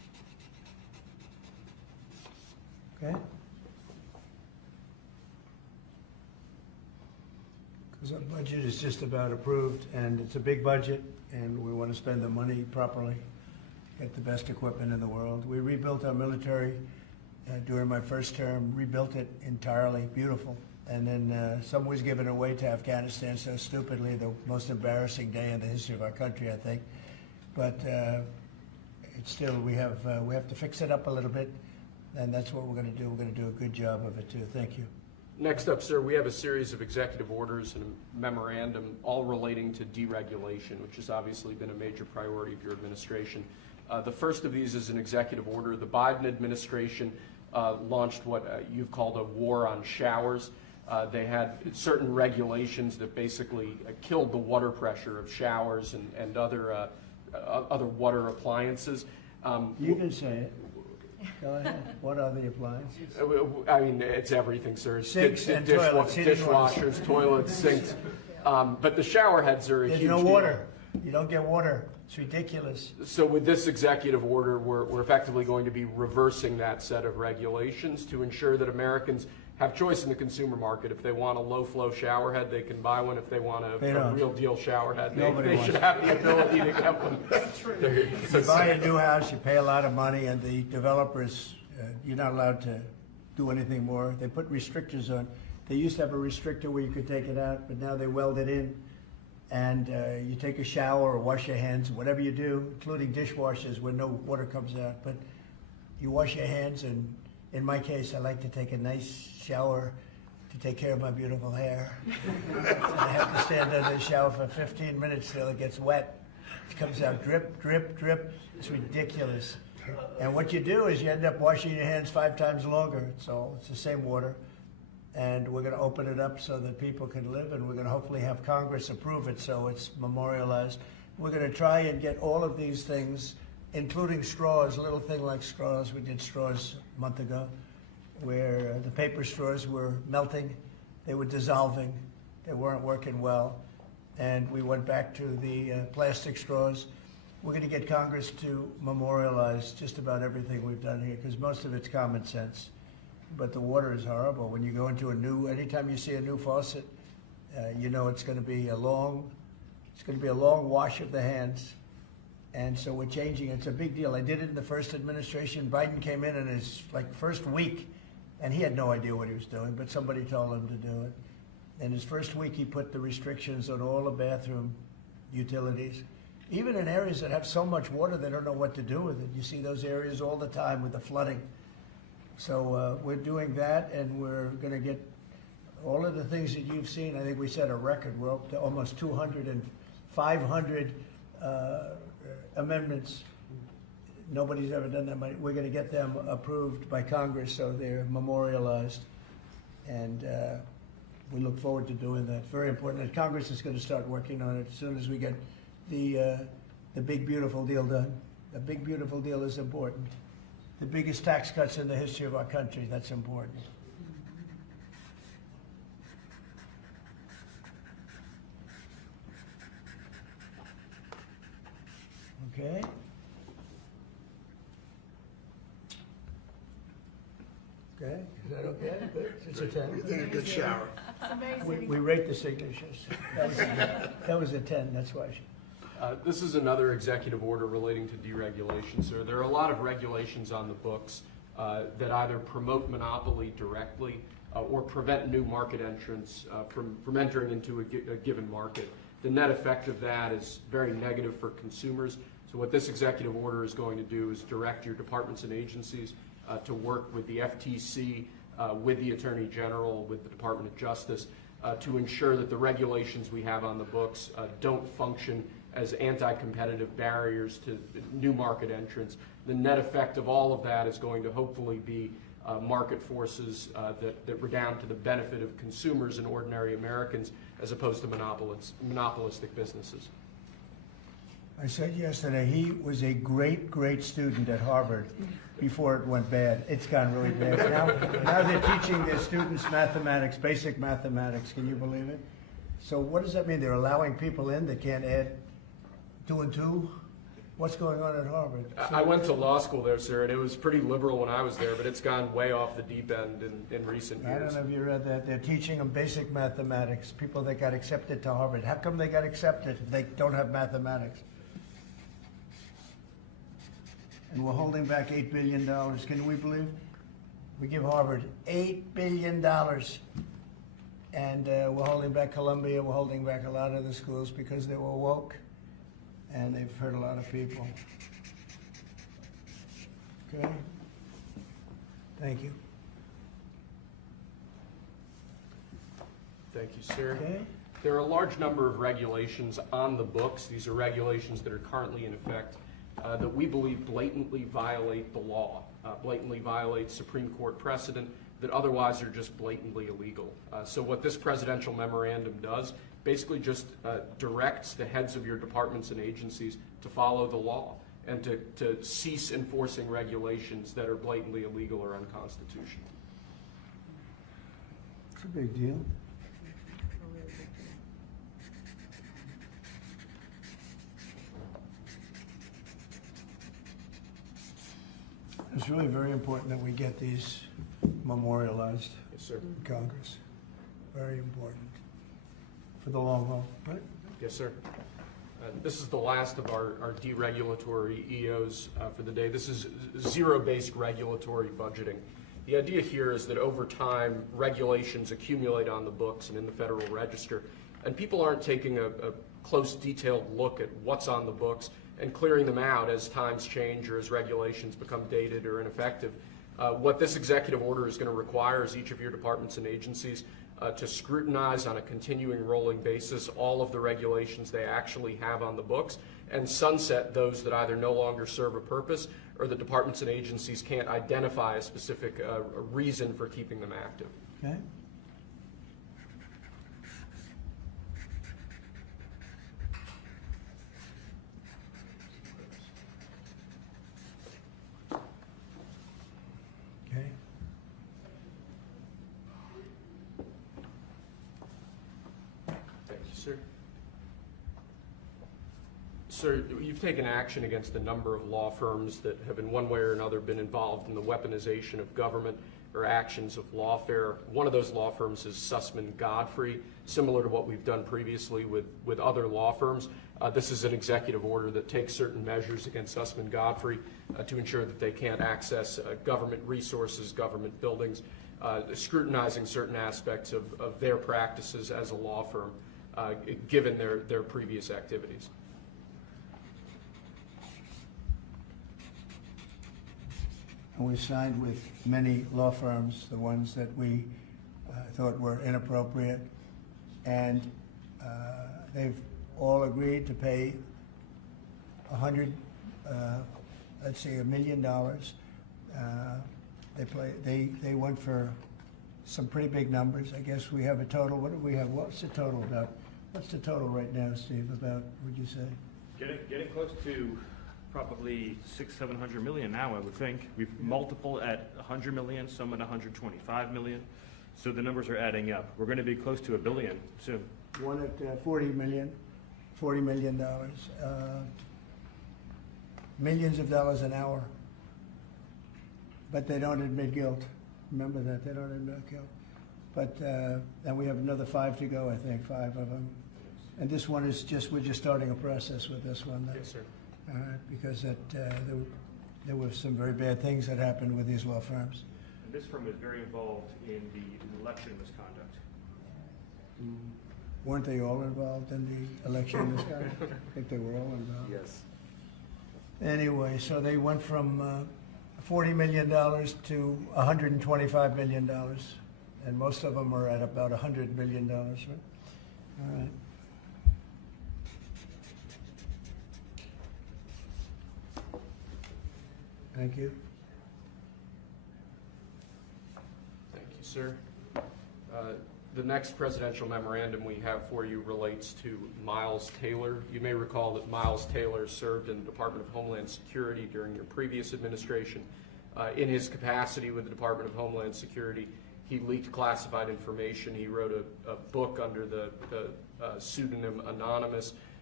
Okay? Because our budget is just about approved, and it's a big budget, and we want to spend the money properly, get the best equipment in the world. We rebuilt our military during my first term, rebuilt it entirely, beautiful. And then some was given away to Afghanistan so stupidly, the most embarrassing day in the history of our country, I think. But it's still, we have to fix it up a little bit, and that's what we're going to do. We're going to do a good job of it, too. Thank you. Next up, sir, we have a series of executive orders and a memorandum all relating to deregulation, which has obviously been a major priority of your administration. The first of these is an executive order. The Biden administration launched what you've called a war on showers. They had certain regulations that basically killed the water pressure of showers and other water appliances. You can say it. Go ahead. What are the appliances? I mean, it's everything, sir. Sinks and toilets. Dishwashers, toilets, sinks. But the shower heads are a huge There's no deal. water. You don't get water. It's ridiculous. So with this executive order, we're effectively going to be reversing that set of regulations to ensure that Americans have choice in the consumer market. If they want a low-flow shower head, they can buy one. If they want a real deal shower head, they should have the ability to get one. You buy a new house, you pay a lot of money, and the developers, you're not allowed to do anything more. They put restrictors on. They used to have a restrictor where you could take it out, but now they weld it in. And you take a shower or wash your hands, whatever you do, including dishwashers where no water comes out. But you wash your hands, and in my case, I like to take a nice shower to take care of my beautiful hair. And I have to stand under the shower for 15 minutes till it gets wet. It comes out drip, drip, drip. It's ridiculous. And what you do is you end up washing your hands 5 times longer. So it's the same water. And we're going to open it up so that people can live, and we're going to hopefully have Congress approve it so it's memorialized. We're going to try and get all of these things, including straws, a little thing like straws. We did straws a month ago, where the paper straws were melting, they were dissolving, they weren't working well, and we went back to the plastic straws. We're going to get Congress to memorialize just about everything we've done here, because most of it's common sense. But the water is horrible. When you go into anytime you see a new faucet, you know it's going to be a long wash of the hands. And so we're changing. It's a big deal. I did it in the first administration. Biden came in his first week, and he had no idea what he was doing, but somebody told him to do it. In his first week, he put the restrictions on all the bathroom utilities, even in areas that have so much water they don't know what to do with it. You see those areas all the time with the flooding. So we're doing that, and we're going to get all of the things that you've seen. I think we set a record. We're up to almost 200 and 500 amendments. Nobody's ever done that many. We're going to get them approved by Congress so they're memorialized. And we look forward to doing that. Very important. And Congress is going to start working on it as soon as we get the big, beautiful deal done. The big, beautiful deal is important. The biggest tax cuts in the history of our country, that's important. Okay. Okay, is that okay? Good. It's a 10. You did a good shower. We rate the signatures. That was a 10, that's why. This is another executive order relating to deregulation, sir. There are a lot of regulations on the books that either promote monopoly directly or prevent new market entrants from entering into a given market. The net effect of that is very negative for consumers. So what this executive order is going to do is direct your departments and agencies to work with the FTC, with the Attorney General, with the Department of Justice, to ensure that the regulations we have on the books don't function as anti-competitive barriers to new market entrants. The net effect of all of that is going to hopefully be market forces that redound to the benefit of consumers and ordinary Americans as opposed to monopolistic businesses. I said yesterday, he was a great, great student at Harvard before it went bad. It's gone really bad. Now they're teaching their students mathematics, basic mathematics. Can you believe it? So what does that mean? They're allowing people in that can't add 2 and 2? What's going on at Harvard? I went to law school there, sir, and it was pretty liberal when I was there, but it's gone way off the deep end in recent I years. don't know if you read that. They're teaching them basic mathematics, people that got accepted to Harvard. How come they got accepted if they don't have mathematics? And we're holding back $8 billion. Can we believe? We give Harvard $8 billion. And we're holding back Columbia. We're holding back a lot of the schools because they were woke. And they've hurt a lot of people. Okay? Thank you. Thank you, sir. Okay. There are a large number of regulations on the books. These are regulations that are currently in effect that we believe blatantly violate the law, blatantly violate Supreme Court precedent that otherwise are just blatantly illegal. So what this presidential memorandum does basically just directs the heads of your departments and agencies to follow the law and to cease enforcing regulations that are blatantly illegal or unconstitutional. It's a big deal. It's really very important that we get these memorialized Yes, sir. in Congress. Very important. For the long haul, right? Yes, sir. This is the last of our deregulatory EOs for the day. This is zero-based regulatory budgeting. The idea here is that over time, regulations accumulate on the books and in the Federal Register, and people aren't taking a close, detailed look at what's on the books and clearing them out as times change or as regulations become dated or ineffective. What this executive order is going to require is each of your departments and agencies to scrutinize on a continuing rolling basis all of the regulations they actually have on the books and sunset those that either no longer serve a purpose or the departments and agencies can't identify a specific reason for keeping them active. Okay. Okay. Thank you, sir. Sir, you've taken action against a number of law firms that have in one way or another been involved in the weaponization of government or actions of lawfare. One of those law firms is Sussman Godfrey, similar to what we've done previously with other law firms. This is an executive order that takes certain measures against Sussman Godfrey to ensure that they can't access government resources, government buildings, scrutinizing certain aspects of their practices as a law firm, given their previous activities. And we signed with many law firms, the ones that we thought were inappropriate, and they've all agreed to pay $1 million. They went for some pretty big numbers. I guess we have a total. What do we have? What's the total about? What's the total right now, Steve? About, would you say? Getting close to probably 600-700 million now, I would think. We've multiple at 100 million, some at 125 million. So the numbers are adding up. We're going to be close to $1 billion soon. One at $40 million. Millions of dollars an hour. But they don't admit guilt. Remember that, they don't admit guilt. But, and we have another 5 to go, I think, 5 of them. And this one is just, we're just starting a process with this one. Yes, sir. Because there were some very bad things that happened with these law firms. And this firm is very involved in the election misconduct. Weren't they all involved in the election misconduct? I think they were all involved. Yes. Anyway, so they went from $40 million to $125 million. And most of them are at about $100 million, right? All right. Thank you. Thank you, sir. The next presidential memorandum we have for you relates to Miles Taylor. You may recall that Miles Taylor served in the Department of Homeland Security during your previous administration. In his capacity with the Department of Homeland Security, he leaked classified information. He wrote a book under the pseudonym Anonymous,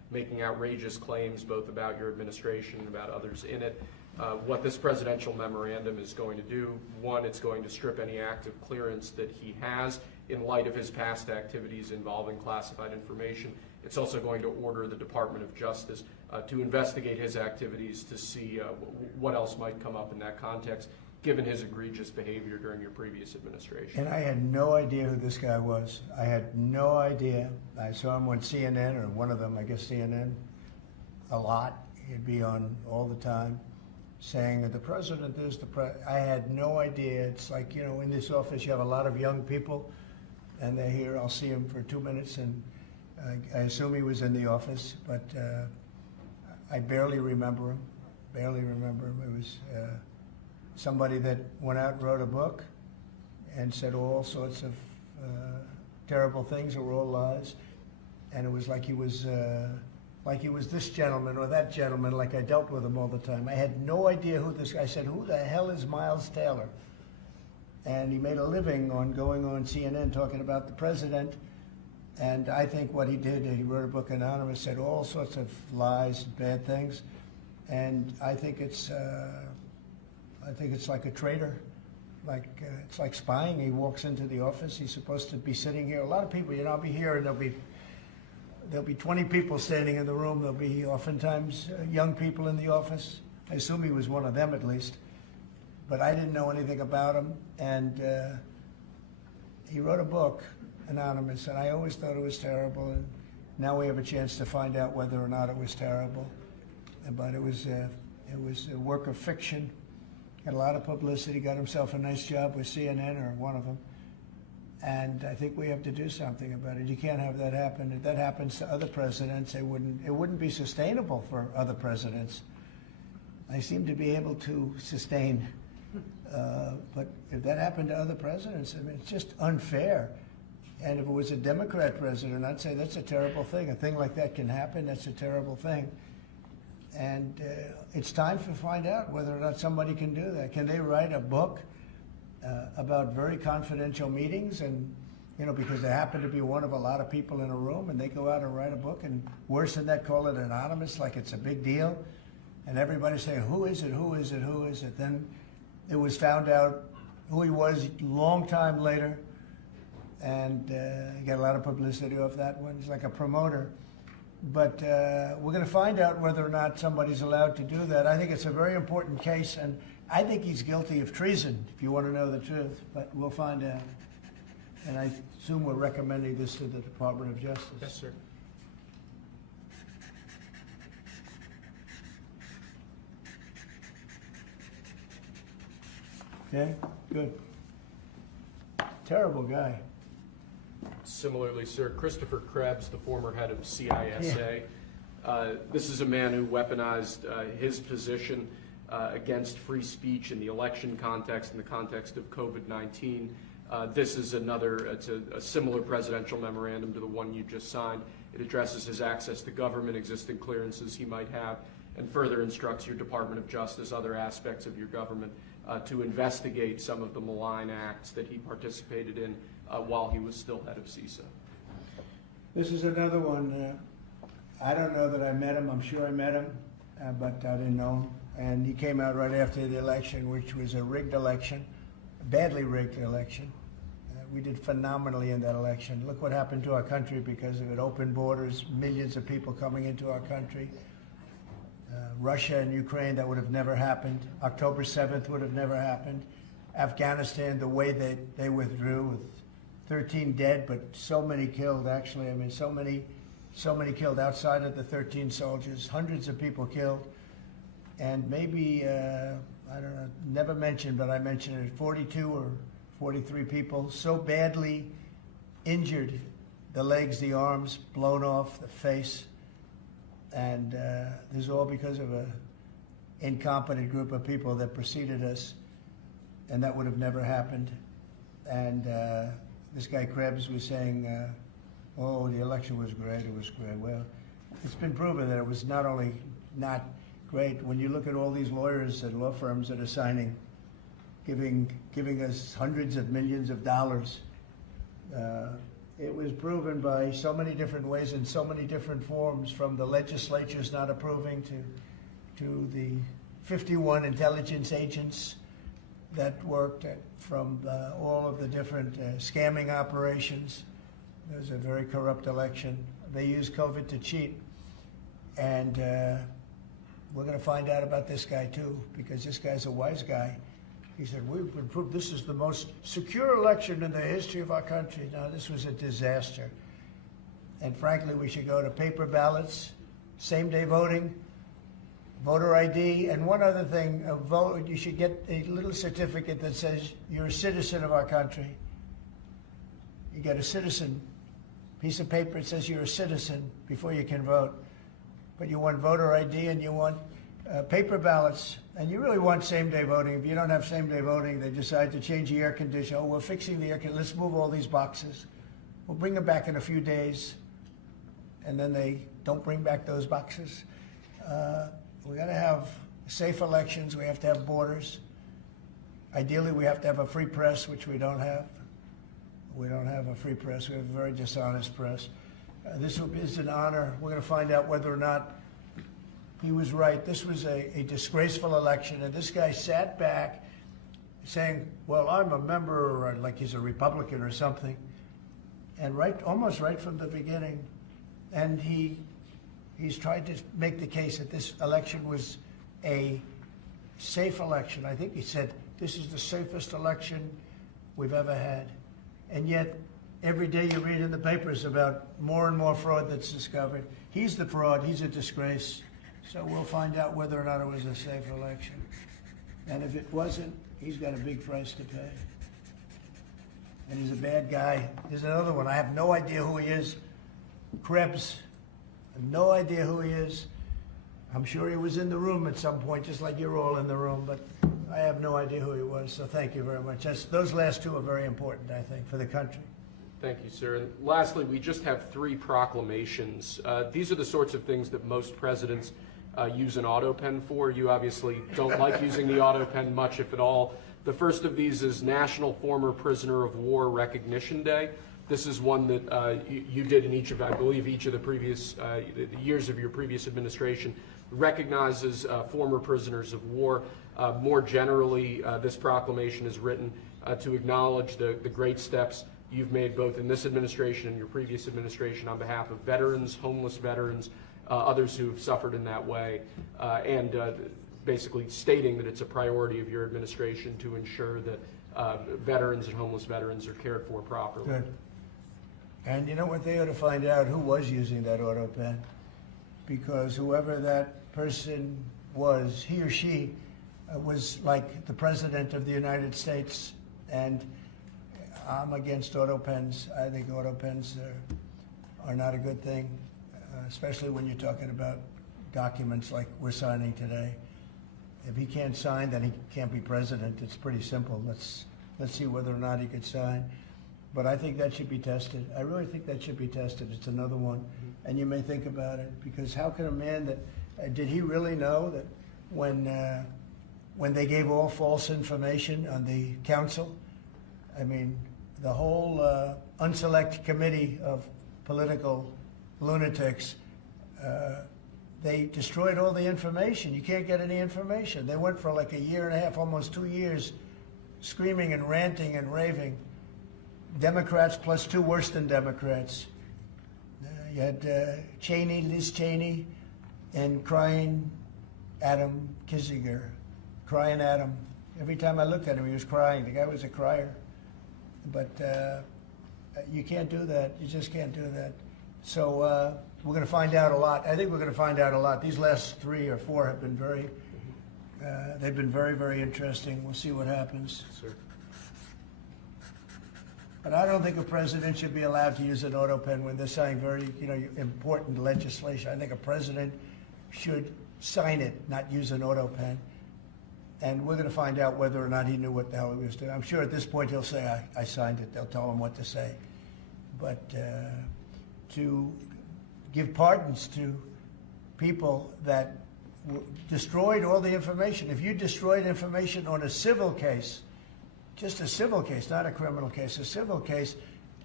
making outrageous claims both about your administration and about others in it. What this presidential memorandum is going to do, one, it's going to strip any active clearance that he has in light of his past activities involving classified information. It's also going to order the Department of Justice to investigate his activities to see what else might come up in that context, given his egregious behavior during your previous administration. And I had no idea who this guy was. I had no idea. I saw him on CNN, or one of them, I guess CNN, a lot. He'd be on all the time saying that the president is I had no idea. It's like, you know, in this office you have a lot of young people, and they're here. I'll see him for 2 minutes, and I assume he was in the office, but I barely remember him. Barely remember him. It was somebody that went out and wrote a book and said all sorts of terrible things that were all lies, and it was like he was this gentleman or that gentleman, like I dealt with him all the time. I had no idea who this guy. I said, who the hell is Miles Taylor? And he made a living on going on CNN talking about the president. And I think what he did, he wrote a book, Anonymous, said all sorts of lies and bad things. And I think it's like a traitor. It's like spying. He walks into the office. He's supposed to be sitting here. A lot of people, you know, I'll be here and there'll be 20 people standing in the room. There'll be oftentimes young people in the office. I assume he was one of them at least. But I didn't know anything about him. And he wrote a book, Anonymous, and I always thought it was terrible. And now we have a chance to find out whether or not it was terrible. But it was a work of fiction. Had a lot of publicity, got himself a nice job with CNN or one of them. And I think we have to do something about it. You can't have that happen. If that happens to other presidents, it wouldn't be sustainable for other presidents. I seem to be able to sustain. But if that happened to other presidents, I mean, it's just unfair. And if it was a Democrat president, I'd say that's a terrible thing. A thing like that can happen. That's a terrible thing. And it's time to find out whether or not somebody can do that. Can they write a book about very confidential meetings, and you know, because they happen to be one of a lot of people in a room, and they go out and write a book, and worse than that, call it anonymous, like it's a big deal, and everybody say, who is it, who is it, who is it? Then it was found out who he was a long time later, and he got a lot of publicity off that one. He's like a promoter. But we're going to find out whether or not somebody's allowed to do that. I think it's a very important case, and I think he's guilty of treason, if you want to know the truth. But we'll find out. And I assume we're recommending this to the Department of Justice. Yes, sir. Okay, good. Terrible guy. Similarly, sir, Christopher Krebs, the former head of CISA. This is a man who weaponized his position against free speech in the election context, in the context of COVID-19. This is it's a similar presidential memorandum to the one you just signed. It addresses his access to government, existing clearances he might have, and further instructs your Department of Justice, other aspects of your government, to investigate some of the malign acts that he participated in while he was still head of CISA. This is another one. I don't know that I met him. I'm sure I met him, but I didn't know him. And he came out right after the election, which was a rigged election, a badly rigged election. We did phenomenally in that election. Look what happened to our country because of it. Open borders, millions of people coming into our country. Russia and Ukraine, that would have never happened. October 7th would have never happened. Afghanistan, the way they withdrew with 13 dead, but so many killed, actually. I mean, so many killed outside of the 13 soldiers, hundreds of people killed. And maybe, I don't know, never mentioned, but I mentioned it, 42 or 43 people so badly injured, the legs, the arms, blown off, the face. And this is all because of an incompetent group of people that preceded us, and that would have never happened. And this guy Krebs was saying, oh, the election was great, it was great. Well, it's been proven that it was not only not great. When you look at all these lawyers and law firms that are signing, giving us hundreds of millions of dollars, it was proven by so many different ways in so many different forms, from the legislatures not approving to the 51 intelligence agents that worked from all of the different scamming operations. It was a very corrupt election. They used COVID to cheat. And we're going to find out about this guy too, because this guy's a wise guy. He said, we've been proved this is the most secure election in the history of our country. Now, this was a disaster. And frankly, we should go to paper ballots, same-day voting, voter ID, and one other thing, you should get a little certificate that says you're a citizen of our country. You get a citizen piece of paper that says you're a citizen before you can vote. But you want voter ID and you want paper ballots, and you really want same-day voting. If you don't have same-day voting, they decide to change the air conditioner. Oh, we're fixing the air conditioner. Let's move all these boxes. We'll bring them back in a few days, and then they don't bring back those boxes. We got to have safe elections. We have to have borders. Ideally, we have to have a free press, which we don't have. We don't have a free press. We have a very dishonest press. This is an honor. We're going to find out whether or not he was right. This was a disgraceful election, and this guy sat back saying, well, I'm a member, or like he's a Republican or something, and almost right from the beginning. And he's tried to make the case that this election was a safe election. I think he said, this is the safest election we've ever had. And yet, every day you read in the papers about more and more fraud that's discovered. He's the fraud. He's a disgrace. So we'll find out whether or not it was a safe election. And if it wasn't, he's got a big price to pay. And he's a bad guy. There's another one. I have no idea who he is. Krebs. I have no idea who he is. I'm sure he was in the room at some point, just like you're all in the room, but I have no idea who he was. So thank you very much. Those last two are very important, I think, for the country. Thank you, sir. And lastly, we just have 3 proclamations. These are the sorts of things that most presidents use an auto pen for. You obviously don't like using the auto pen much, if at all. The first of these is National Former Prisoner of War Recognition Day. This is one that you did in each of, I believe, each of the previous years of your previous administration, recognizes former prisoners of war. More generally, this proclamation is written to acknowledge the great steps you've made both in this administration and your previous administration on behalf of veterans, homeless veterans, others who have suffered in that way, and basically stating that it's a priority of your administration to ensure that veterans and homeless veterans are cared for properly. Good. And you know what? They ought to find out who was using that auto pen, because whoever that person was, he or she was like the President of the United States, and I'm against auto pens. I think auto pens are not a good thing, especially when you're talking about documents like we're signing today. If he can't sign, then he can't be president. It's pretty simple. Let's see whether or not he could sign. But I think that should be tested. I really think that should be tested. It's another one. And you may think about it, because how can a man that, did he really know that when they gave all false information on the council, I mean, the whole unselect committee of political lunatics, they destroyed all the information. You can't get any information. They went for like a year and a half, almost 2 years, screaming and ranting and raving. Democrats plus 2 worse than Democrats. You had Cheney, Liz Cheney, and crying Adam Kinzinger. Crying Adam. Every time I looked at him, he was crying. The guy was a crier. But you can't do that. You just can't do that. So we're going to find out a lot. I think we're going to find out a lot. These last 3 or 4 have been they've been very, very interesting. We'll see what happens. Sir. But I don't think a president should be allowed to use an auto pen when they're signing very, important legislation. I think a president should sign it, not use an auto pen. And we're going to find out whether or not he knew what the hell he was doing. I'm sure at this point he'll say, I signed it. They'll tell him what to say. But to give pardons to people that destroyed all the information. If you destroyed information on a civil case, just a civil case, not a criminal case, a civil case,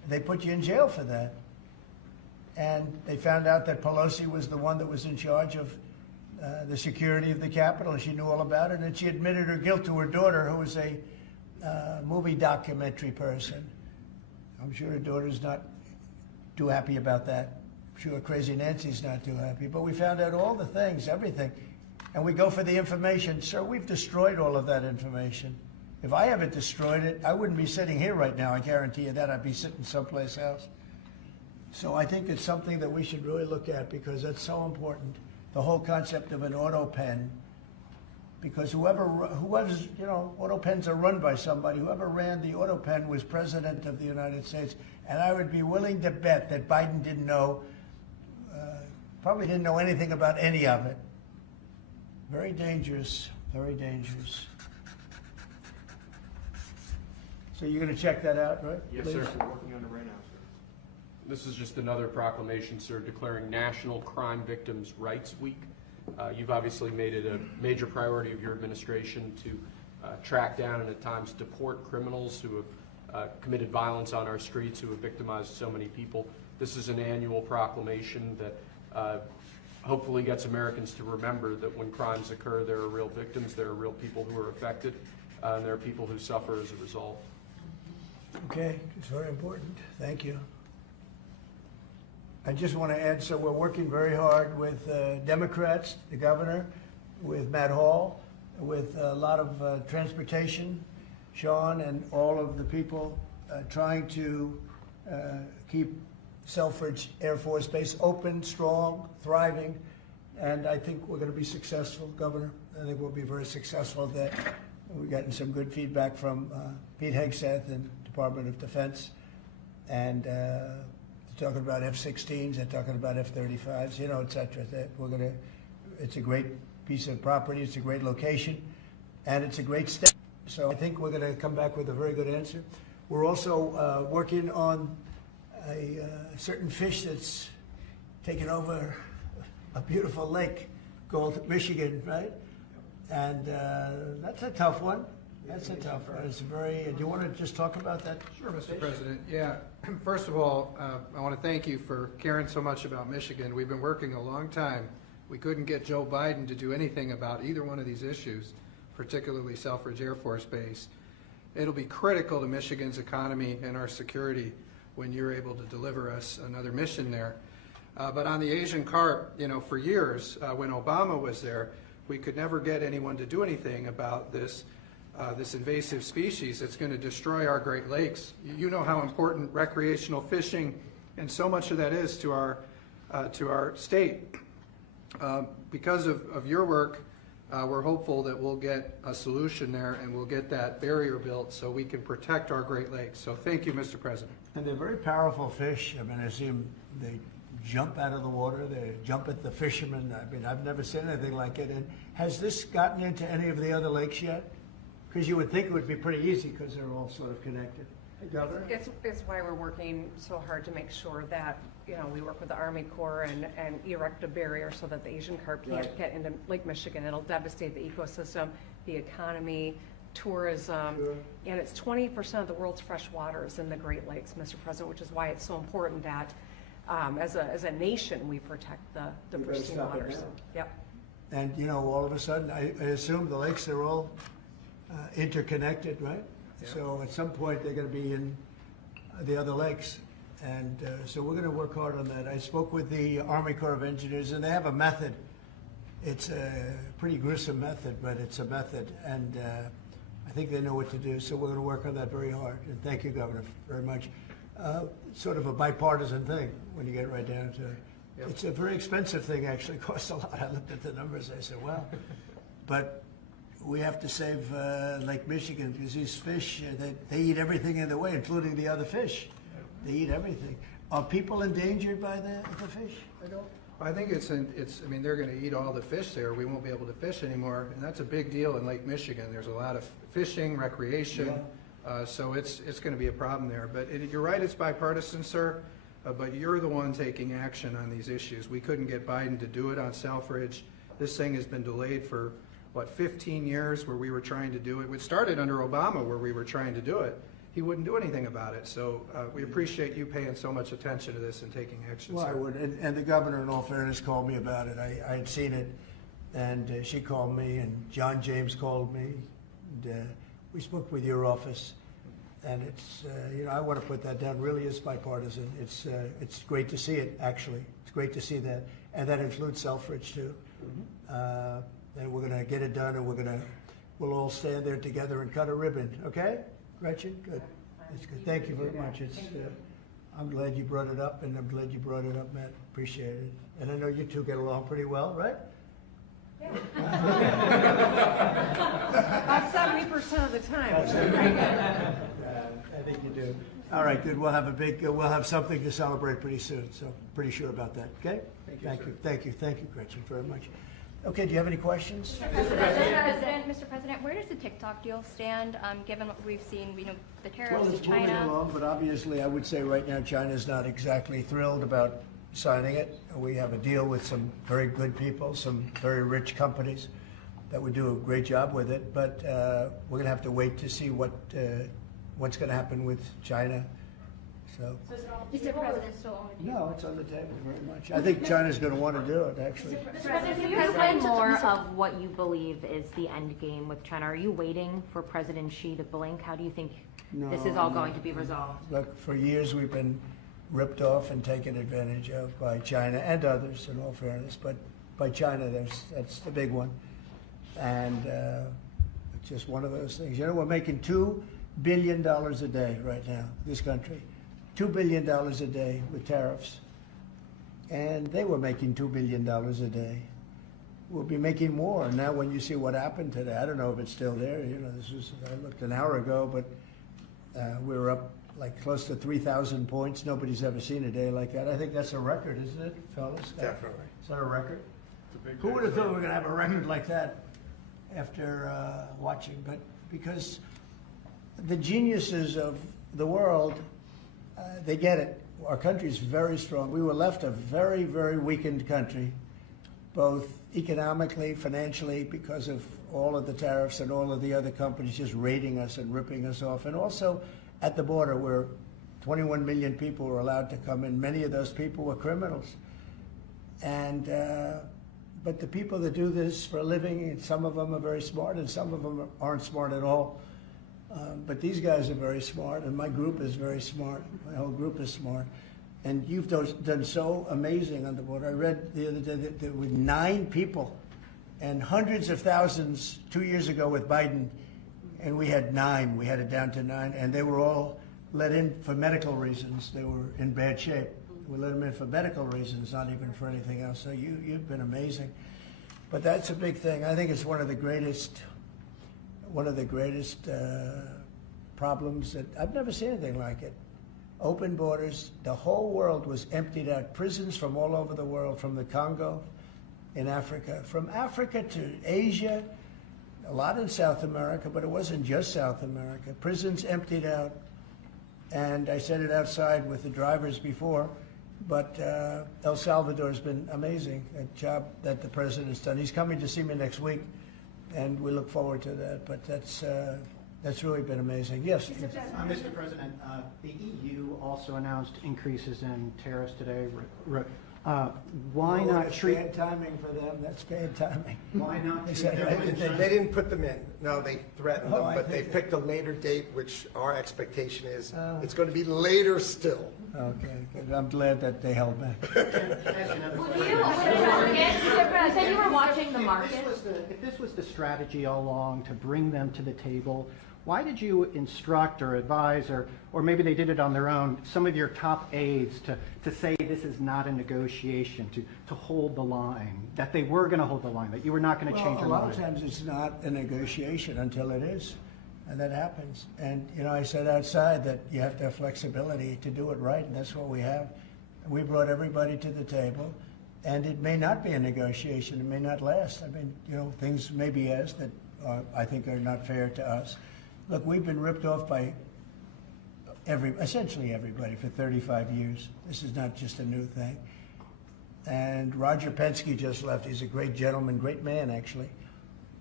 they put you in jail for that. And they found out that Pelosi was the one that was in charge of the security of the Capitol, and she knew all about it, and she admitted her guilt to her daughter, who was a movie documentary person. I'm sure her daughter's not too happy about that. I'm sure Crazy Nancy's not too happy. But we found out all the things, everything. And we go for the information. Sir, we've destroyed all of that information. If I haven't destroyed it, I wouldn't be sitting here right now. I guarantee you that. I'd be sitting someplace else. So I think it's something that we should really look at, because that's so important. The whole concept of an auto pen, because whoever's, you know, auto pens are run by somebody. Whoever ran the auto pen was president of the United States. And I would be willing to bet that Biden didn't know, probably didn't know anything about any of it. Very dangerous, very dangerous. So you're going to check that out, right? Yes, Please? sir. We're working on it right now, sir. This is just another proclamation, sir, declaring National Crime Victims' Rights Week. You've obviously made it a major priority of your administration to track down and at times deport criminals who have committed violence on our streets, who have victimized so many people. This is an annual proclamation that hopefully gets Americans to remember that when crimes occur, there are real victims, there are real people who are affected, and there are people who suffer as a result. Okay, it's very important. Thank you. I just want to add, so we're working very hard with Democrats, the governor, with Matt Hall, with a lot of transportation, Sean, and all of the people trying to keep Selfridge Air Force Base open, strong, thriving, and I think we're going to be successful, Governor. I think we'll be very successful at that. We've gotten some good feedback from Pete Hegseth and Department of Defense, and they're talking about F-16s, they're talking about F-35s, you know, et cetera. That we're going to, it's a great piece of property, it's a great location, and it's a great step. So I think we're going to come back with a very good answer. We're also working on a certain fish that's taken over a beautiful lake called Michigan, right? And that's a tough one. That's a tough one. It's very. Do you want to just talk about that? Sure, Mr. President. Yeah. First of all, I want to thank you for caring so much about Michigan. We've been working a long time. We couldn't get Joe Biden to do anything about either one of these issues, particularly Selfridge Air Force Base. It'll be critical to Michigan's economy and our security when you're able to deliver us another mission there. But on the Asian carp, you know, for years, when Obama was there, we could never get anyone to do anything about this invasive species that's going to destroy our Great Lakes. You know how important recreational fishing and so much of that is to our state. Because of your work, we're hopeful that we'll get a solution there and we'll get that barrier built so we can protect our Great Lakes. So thank you, Mr. President. And they're very powerful fish. I mean, I see them, they jump out of the water, they jump at the fishermen. I mean, I've never seen anything like it. And has this gotten into any of the other lakes yet? Because you would think it would be pretty easy because they're all sort of connected. Hey, Governor? It's why we're working so hard to make sure that, you know, we work with the Army Corps and erect a barrier so that the Asian carp can't get into Lake Michigan. It'll devastate the ecosystem, the economy, tourism, and it's 20% of the world's fresh water is in the Great Lakes, Mr. President, which is why it's so important that as a nation we protect the pristine waters. Yep. And, you know, all of a sudden, I assume the lakes are all interconnected, right? Yeah. So at some point, they're going to be in the other lakes. And so we're going to work hard on that. I spoke with the Army Corps of Engineers, and they have a method. It's a pretty gruesome method, but it's a method. And I think they know what to do. So we're going to work on that very hard. And thank you, Governor, very much. Sort of a bipartisan thing when you get right down to it. Yep. It's a very expensive thing, actually. It costs a lot. I looked at the numbers. I said, well, but we have to save Lake Michigan because these fish, they eat everything in the way, including the other fish. They eat everything. Are people endangered by the fish? I think I mean, they're going to eat all the fish there. We won't be able to fish anymore, and that's a big deal in Lake Michigan. There's a lot of fishing, recreation, so it's going to be a problem there. But you're right, it's bipartisan, sir, but you're the one taking action on these issues. We couldn't get Biden to do it on Selfridge. This thing has been delayed for, what, 15 years where we were trying to do it. It started under Obama where we were trying to do it, he wouldn't do anything about it. So we appreciate you paying so much attention to this and taking action, Well, I sir. would, and the governor, in all fairness, called me about it. I had seen it, and she called me, and John James called me, and we spoke with your office, and it's, I want to put that down. Really is bipartisan. It's great to see it, actually. It's great to see that, and that includes Selfridge too. And we're going to get it done, and we'll all stand there together and cut a ribbon. Okay, Gretchen? Good. That's good. Thank you very much. I'm glad you brought it up, and I'm glad you brought it up, Matt. Appreciate it. And I know you two get along pretty well, right? About 70% of the time, which is pretty good. I think you do. All right, good. We'll have something to celebrate pretty soon, so pretty sure about that, okay? Thank you, Gretchen, very much. Okay, do you have any questions? Mr. President, where does the TikTok deal stand, given what we've seen, the tariffs Well, to it's moving China? along, but obviously I would say right now China's not exactly thrilled about signing it. We have a deal with some very good people, some very rich companies that would do a great job with it, but we're going to have to wait to see what's going to happen with China. So, Mr. President, still on the table? no, it's on the table very much. I think China's going to want to do it, actually. Mr. President, can you explain more of what you believe is the end game with China? Are you waiting for President Xi to blink? How do you think this is all going to be resolved? Look, for years we've been ripped off and taken advantage of by China and others, in all fairness, but by China, that's the big one. And it's just one of those things. We're making $2 billion a day right now, this country. $2 billion a day with tariffs. And they were making $2 billion a day. We'll be making more. Now when you see what happened today, I don't know if it's still there. I looked an hour ago, but we were up like close to 3,000 points. Nobody's ever seen a day like that. I think that's a record, isn't it, fellas? Definitely. Is that a record? Who would have thought we were going to have a record like that after watching? But because the geniuses of the world, they get it. Our country is very strong. We were left a very, very weakened country, both economically, financially, because of all of the tariffs and all of the other companies just raiding us and ripping us off, and also at the border where 21 million people were allowed to come in. Many of those people were criminals. And but the people that do this for a living, some of them are very smart and some of them aren't smart at all. But these guys are very smart, and my group is very smart. My whole group is smart. And you've done so amazing on the border. I read the other day that there were 9 people and hundreds of thousands 2 years ago with Biden, and we had 9. We had it down to 9, and they were all let in for medical reasons. They were in bad shape. We let them in for medical reasons, not even for anything else. So you've been amazing. But that's a big thing. I think it's one of the greatest problems that I've never seen anything like it. Open borders. The whole world was emptied out. Prisons from all over the world, from the Congo in Africa, from Africa to Asia, a lot in South America, but it wasn't just South America. Prisons emptied out. And I said it outside with the drivers before, but El Salvador has been amazing, a job that the president's done. He's coming to see me next week, and we look forward to that. But that's really been amazing. Yes? Mr. President, the EU also announced increases in tariffs today. Why not That's treat... bad timing for them. That's bad timing. Why not They treat said, them- They didn't put them in. No, they threatened Oh, them, I but they think- picked a later date, which our expectation is it's going to be later still. Okay, good. I'm glad that they held back. You said you were watching the market. If this was the strategy all along to bring them to the table, why did you instruct or advise, or maybe they did it on their own, some of your top aides to say this is not a negotiation, to hold the line, that they were going to hold the line, that you were not going to change your Well, a lot mind? of times it's not a negotiation until it is, and that happens. And, I said outside that you have to have flexibility to do it right, and that's what we have. We brought everybody to the table, and it may not be a negotiation. It may not last. I mean, things may be asked that I think are not fair to us. Look, we've been ripped off by essentially everybody for 35 years. This is not just a new thing. And Roger Penske just left. He's a great gentleman, great man, actually.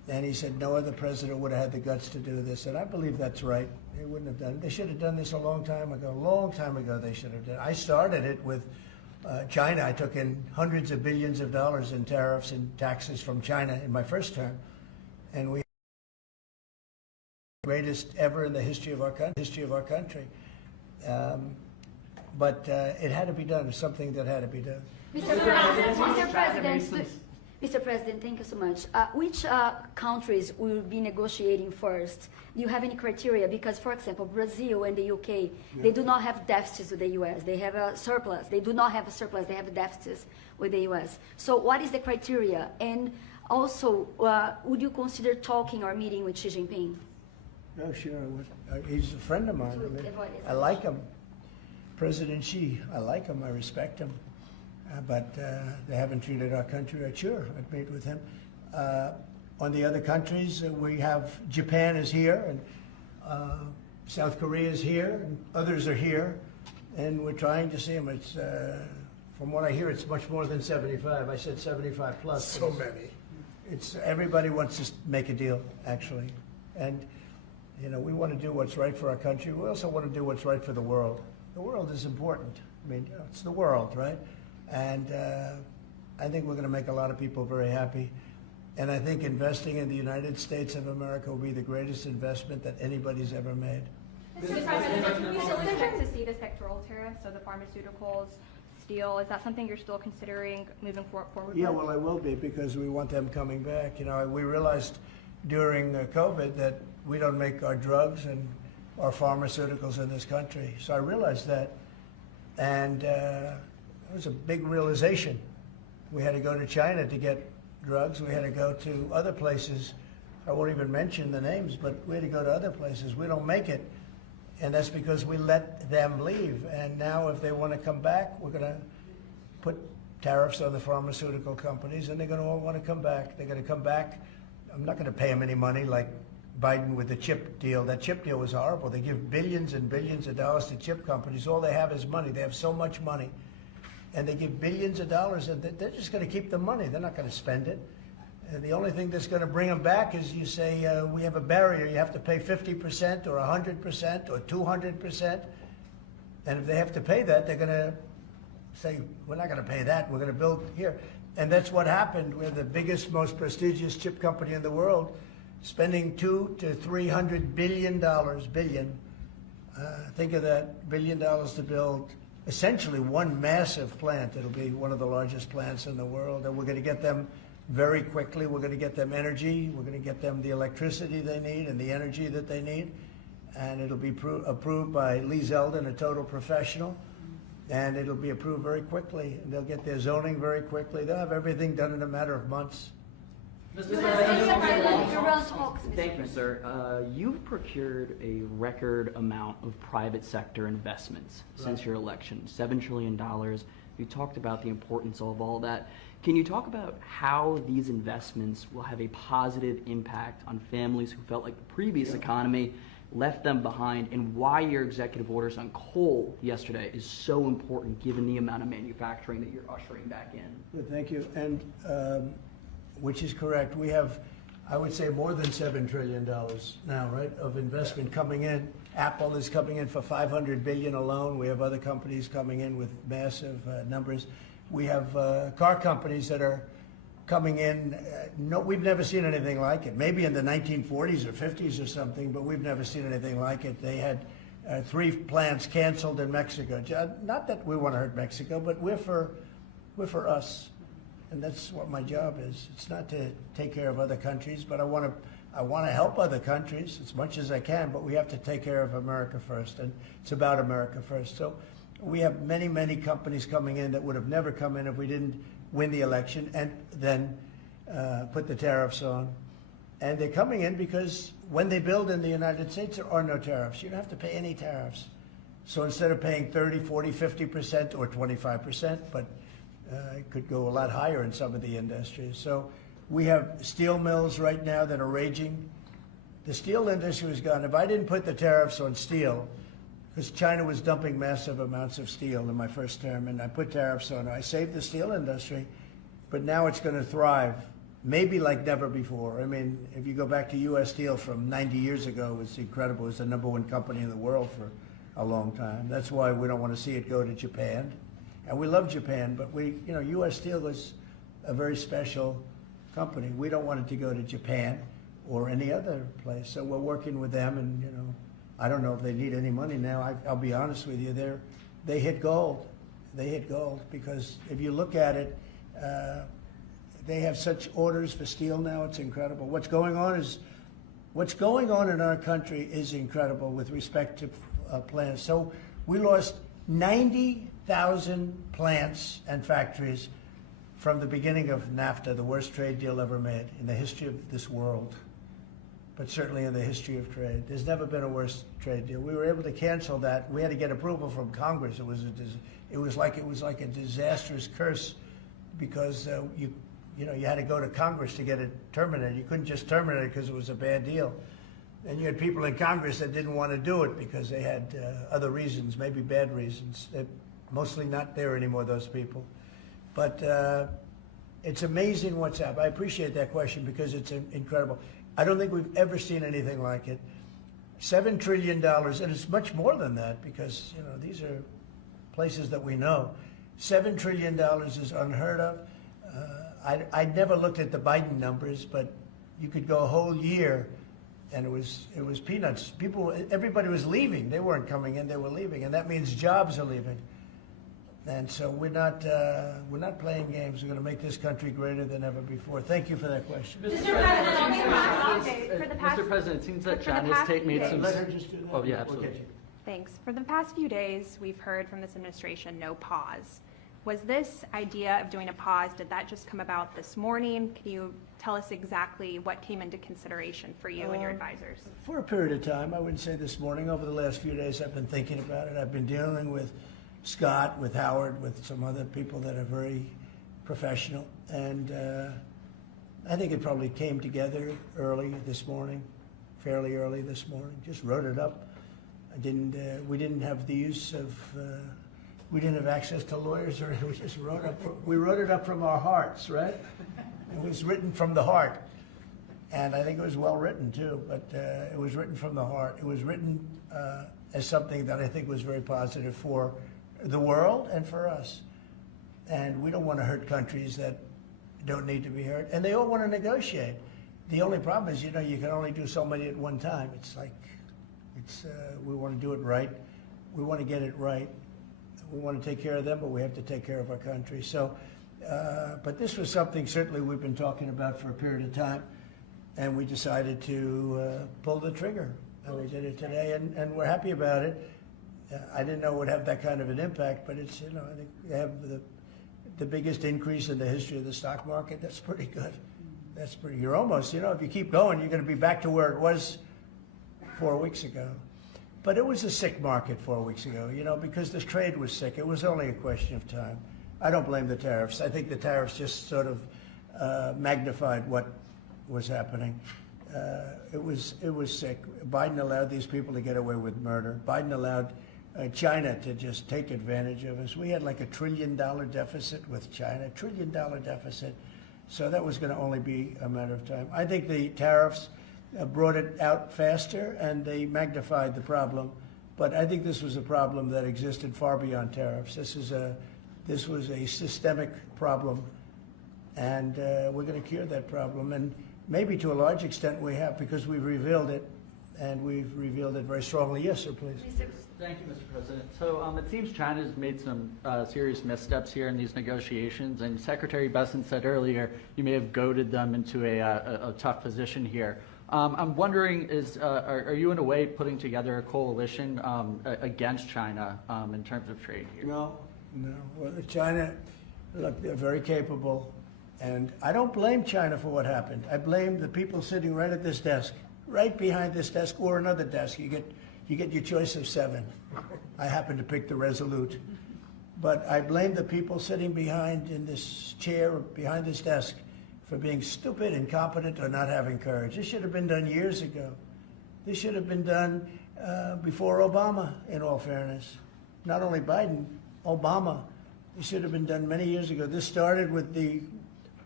And he said no other president would have had the guts to do this. And I believe that's right. They wouldn't have done it. They should have done this a long time ago. A long time ago they should have done it. I started it with China. I took in hundreds of billions of dollars in tariffs and taxes from China in my first term. And we greatest ever in the history of our country. But it had to be done. It's something that had to be done. Mr. President, thank you so much. Which countries will be negotiating first? Do you have any criteria? Because, for example, Brazil and the UK, they do not have deficits with the US. They have a surplus. They do not have a surplus. They have deficits with the US. So what is the criteria? And also, would you consider talking or meeting with Xi Jinping? No, sure. He's a friend of mine. I like him. President Xi, I like him. I respect him. But they haven't treated our country right. Sure, I'd meet with him. On the other countries, we have Japan is here, and South Korea is here, and others are here, and we're trying to see them. It's, from what I hear, it's much more than 75. I said 75 plus. So many. It's everybody wants to make a deal, actually, and you know we want to do what's right for our country. We also want to do what's right for the world. The world is important. I mean, you know, it's the world, right? And I think we're going to make a lot of people very happy. And I think investing in the United States of America will be the greatest investment that anybody's ever made. Mr. President, can we still expect to see the sectoral tariffs, so the pharmaceuticals, steel? Is that something you're still considering moving forward? Yeah, with? well, I will be because we want them coming back. You know, we realized during COVID that we don't make our drugs and our pharmaceuticals in this country. So I realized that, and it was a big realization. We had to go to China to get drugs. We had to go to other places. I won't even mention the names, but we had to go to other places. We don't make it, and that's because we let them leave. And now if they want to come back, we're going to put tariffs on the pharmaceutical companies, and they're going to all want to come back. They're going to come back. I'm not going to pay them any money like Biden with the chip deal. That chip deal was horrible. They give billions and billions of dollars to chip companies. All they have is money. They have so much money. And they give billions of dollars, and they're just going to keep the money. They're not going to spend it. And the only thing that's going to bring them back is you say, we have a barrier. You have to pay 50% or 100% or 200%. And if they have to pay that, they're going to say, we're not going to pay that. We're going to build here. And that's what happened. We're the biggest, most prestigious chip company in the world, spending $200 to $300 billion. Think of that, $1 billion to build essentially one massive plant. It'll be one of the largest plants in the world, and we're going to get them very quickly. We're going to get them energy. We're going to get them the electricity they need and the energy that they need, and it'll be approved by Lee Zeldin, a total professional, and it'll be approved very quickly. And they'll get their zoning very quickly. They'll have everything done in a matter of months. Thank you, sir. You've procured a record amount of private sector investments since your election, $7 trillion. You talked about the importance of all that. Can you talk about how these investments will have a positive impact on families who felt like the previous economy left them behind, and why your executive orders on coal yesterday is so important given the amount of manufacturing that you're ushering back in? Good, thank you. And which is correct. We have, I would say, more than $7 trillion now, right, of investment coming in. Apple is coming in for $500 billion alone. We have other companies coming in with massive numbers. We have car companies that are coming in. No, we've never seen anything like it. Maybe in the 1940s or 50s or something, but we've never seen anything like it. They had 3 plants canceled in Mexico. Not that we want to hurt Mexico, but we're for us. And that's what my job is. It's not to take care of other countries, but I want to help other countries as much as I can, but we have to take care of America first, and it's about America first. So we have many, many companies coming in that would have never come in if we didn't win the election and then put the tariffs on. And they're coming in because when they build in the United States, there are no tariffs. You don't have to pay any tariffs. So instead of paying 30, 40, 50% or 25%, but it could go a lot higher in some of the industries. So we have steel mills right now that are raging. The steel industry was gone. If I didn't put the tariffs on steel, because China was dumping massive amounts of steel in my first term, and I put tariffs on it, I saved the steel industry, but now it's going to thrive. maybe like never before. I mean, if you go back to U.S. Steel from 90 years ago, it's incredible. It's the #1 company in the world for a long time. That's why we don't want to see it go to Japan. And we love Japan, but U.S. Steel was a very special company. We don't want it to go to Japan or any other place. So we're working with them, and I don't know if they need any money now. I'll be honest with you, they hit gold. They hit gold because if you look at it, they have such orders for steel now. It's incredible. What's going on in our country is incredible with respect to plants. So we lost 90,000 plants and factories from the beginning of NAFTA, the worst trade deal ever made in the history of this world, but certainly in the history of trade. There's never been a worse trade deal. We were able to cancel that. We had to get approval from Congress. It was like a disastrous curse because you had to go to Congress to get it terminated. You couldn't just terminate it because it was a bad deal. And you had people in Congress that didn't want to do it because they had other reasons, maybe bad reasons. They're mostly not there anymore, those people. But it's amazing what's happened. I appreciate that question because it's incredible. I don't think we've ever seen anything like it. $7 trillion, and it's much more than that because these are places that we know. $7 trillion is unheard of. I never looked at the Biden numbers, but you could go a whole year, and it was peanuts. Everybody was leaving. They weren't coming in; they were leaving, and that means jobs are leaving. And so we're not playing games. We're going to make this country greater than ever before. Thank you for that question. Mr. President, it seems that China's made some. Let her just do that. Oh yeah, absolutely. Thanks. For the past few days, we've heard from this administration no pause. Was this idea of doing a pause, did that just come about this morning? Can you tell us exactly what came into consideration for you and your advisors? For a period of time, I wouldn't say this morning. Over the last few days, I've been thinking about it. I've been dealing with Scott, with Howard, with some other people that are very professional. And I think it probably came together early this morning, fairly early this morning. Just wrote it up. We didn't have the use of, we didn't have access to lawyers, or we just we wrote it up from our hearts, right? It was written from the heart. And I think it was well written too, but it was written from the heart. It was written as something that I think was very positive for the world and for us. And we don't want to hurt countries that don't need to be hurt. And they all want to negotiate. The only problem is, you can only do so many at one time. It's like, we want to do it right. We want to get it right. We want to take care of them, but we have to take care of our country. So, but this was something certainly we've been talking about for a period of time, and we decided to pull the trigger. And we did it today, and we're happy about it. I didn't know it would have that kind of an impact, but it's, I think we have the biggest increase in the history of the stock market. That's pretty good. That's pretty, you're almost, if you keep going, you're going to be back to where it was 4 weeks ago. But it was a sick market 4 weeks ago, because this trade was sick. It was only a question of time. I don't blame the tariffs. I think the tariffs just sort of magnified what was happening. It was sick. Biden allowed these people to get away with murder. Biden allowed China to just take advantage of us. We had like $1 trillion deficit with China, $1 trillion deficit. So that was going to only be a matter of time. I think the tariffs brought it out faster, and they magnified the problem. But I think this was a problem that existed far beyond tariffs. This was a systemic problem, and we're going to cure that problem. And maybe to a large extent we have, because we've revealed it, and we've revealed it very strongly. Yes, sir, please. Thank you, Mr. President. So it seems China's made some serious missteps here in these negotiations, and Secretary Bessent said earlier you may have goaded them into a tough position here. I'm wondering, are you in a way putting together a coalition against China in terms of trade here? No. Well, China, look, they're very capable, and I don't blame China for what happened. I blame the people sitting right at this desk, right behind this desk, or another desk. You get your choice of 7. I happen to pick the Resolute. But I blame the people sitting behind in this chair, behind this desk, for being stupid, incompetent, or not having courage. This should have been done years ago. This should have been done before Obama, in all fairness. Not only Biden, Obama. It should have been done many years ago. This started with the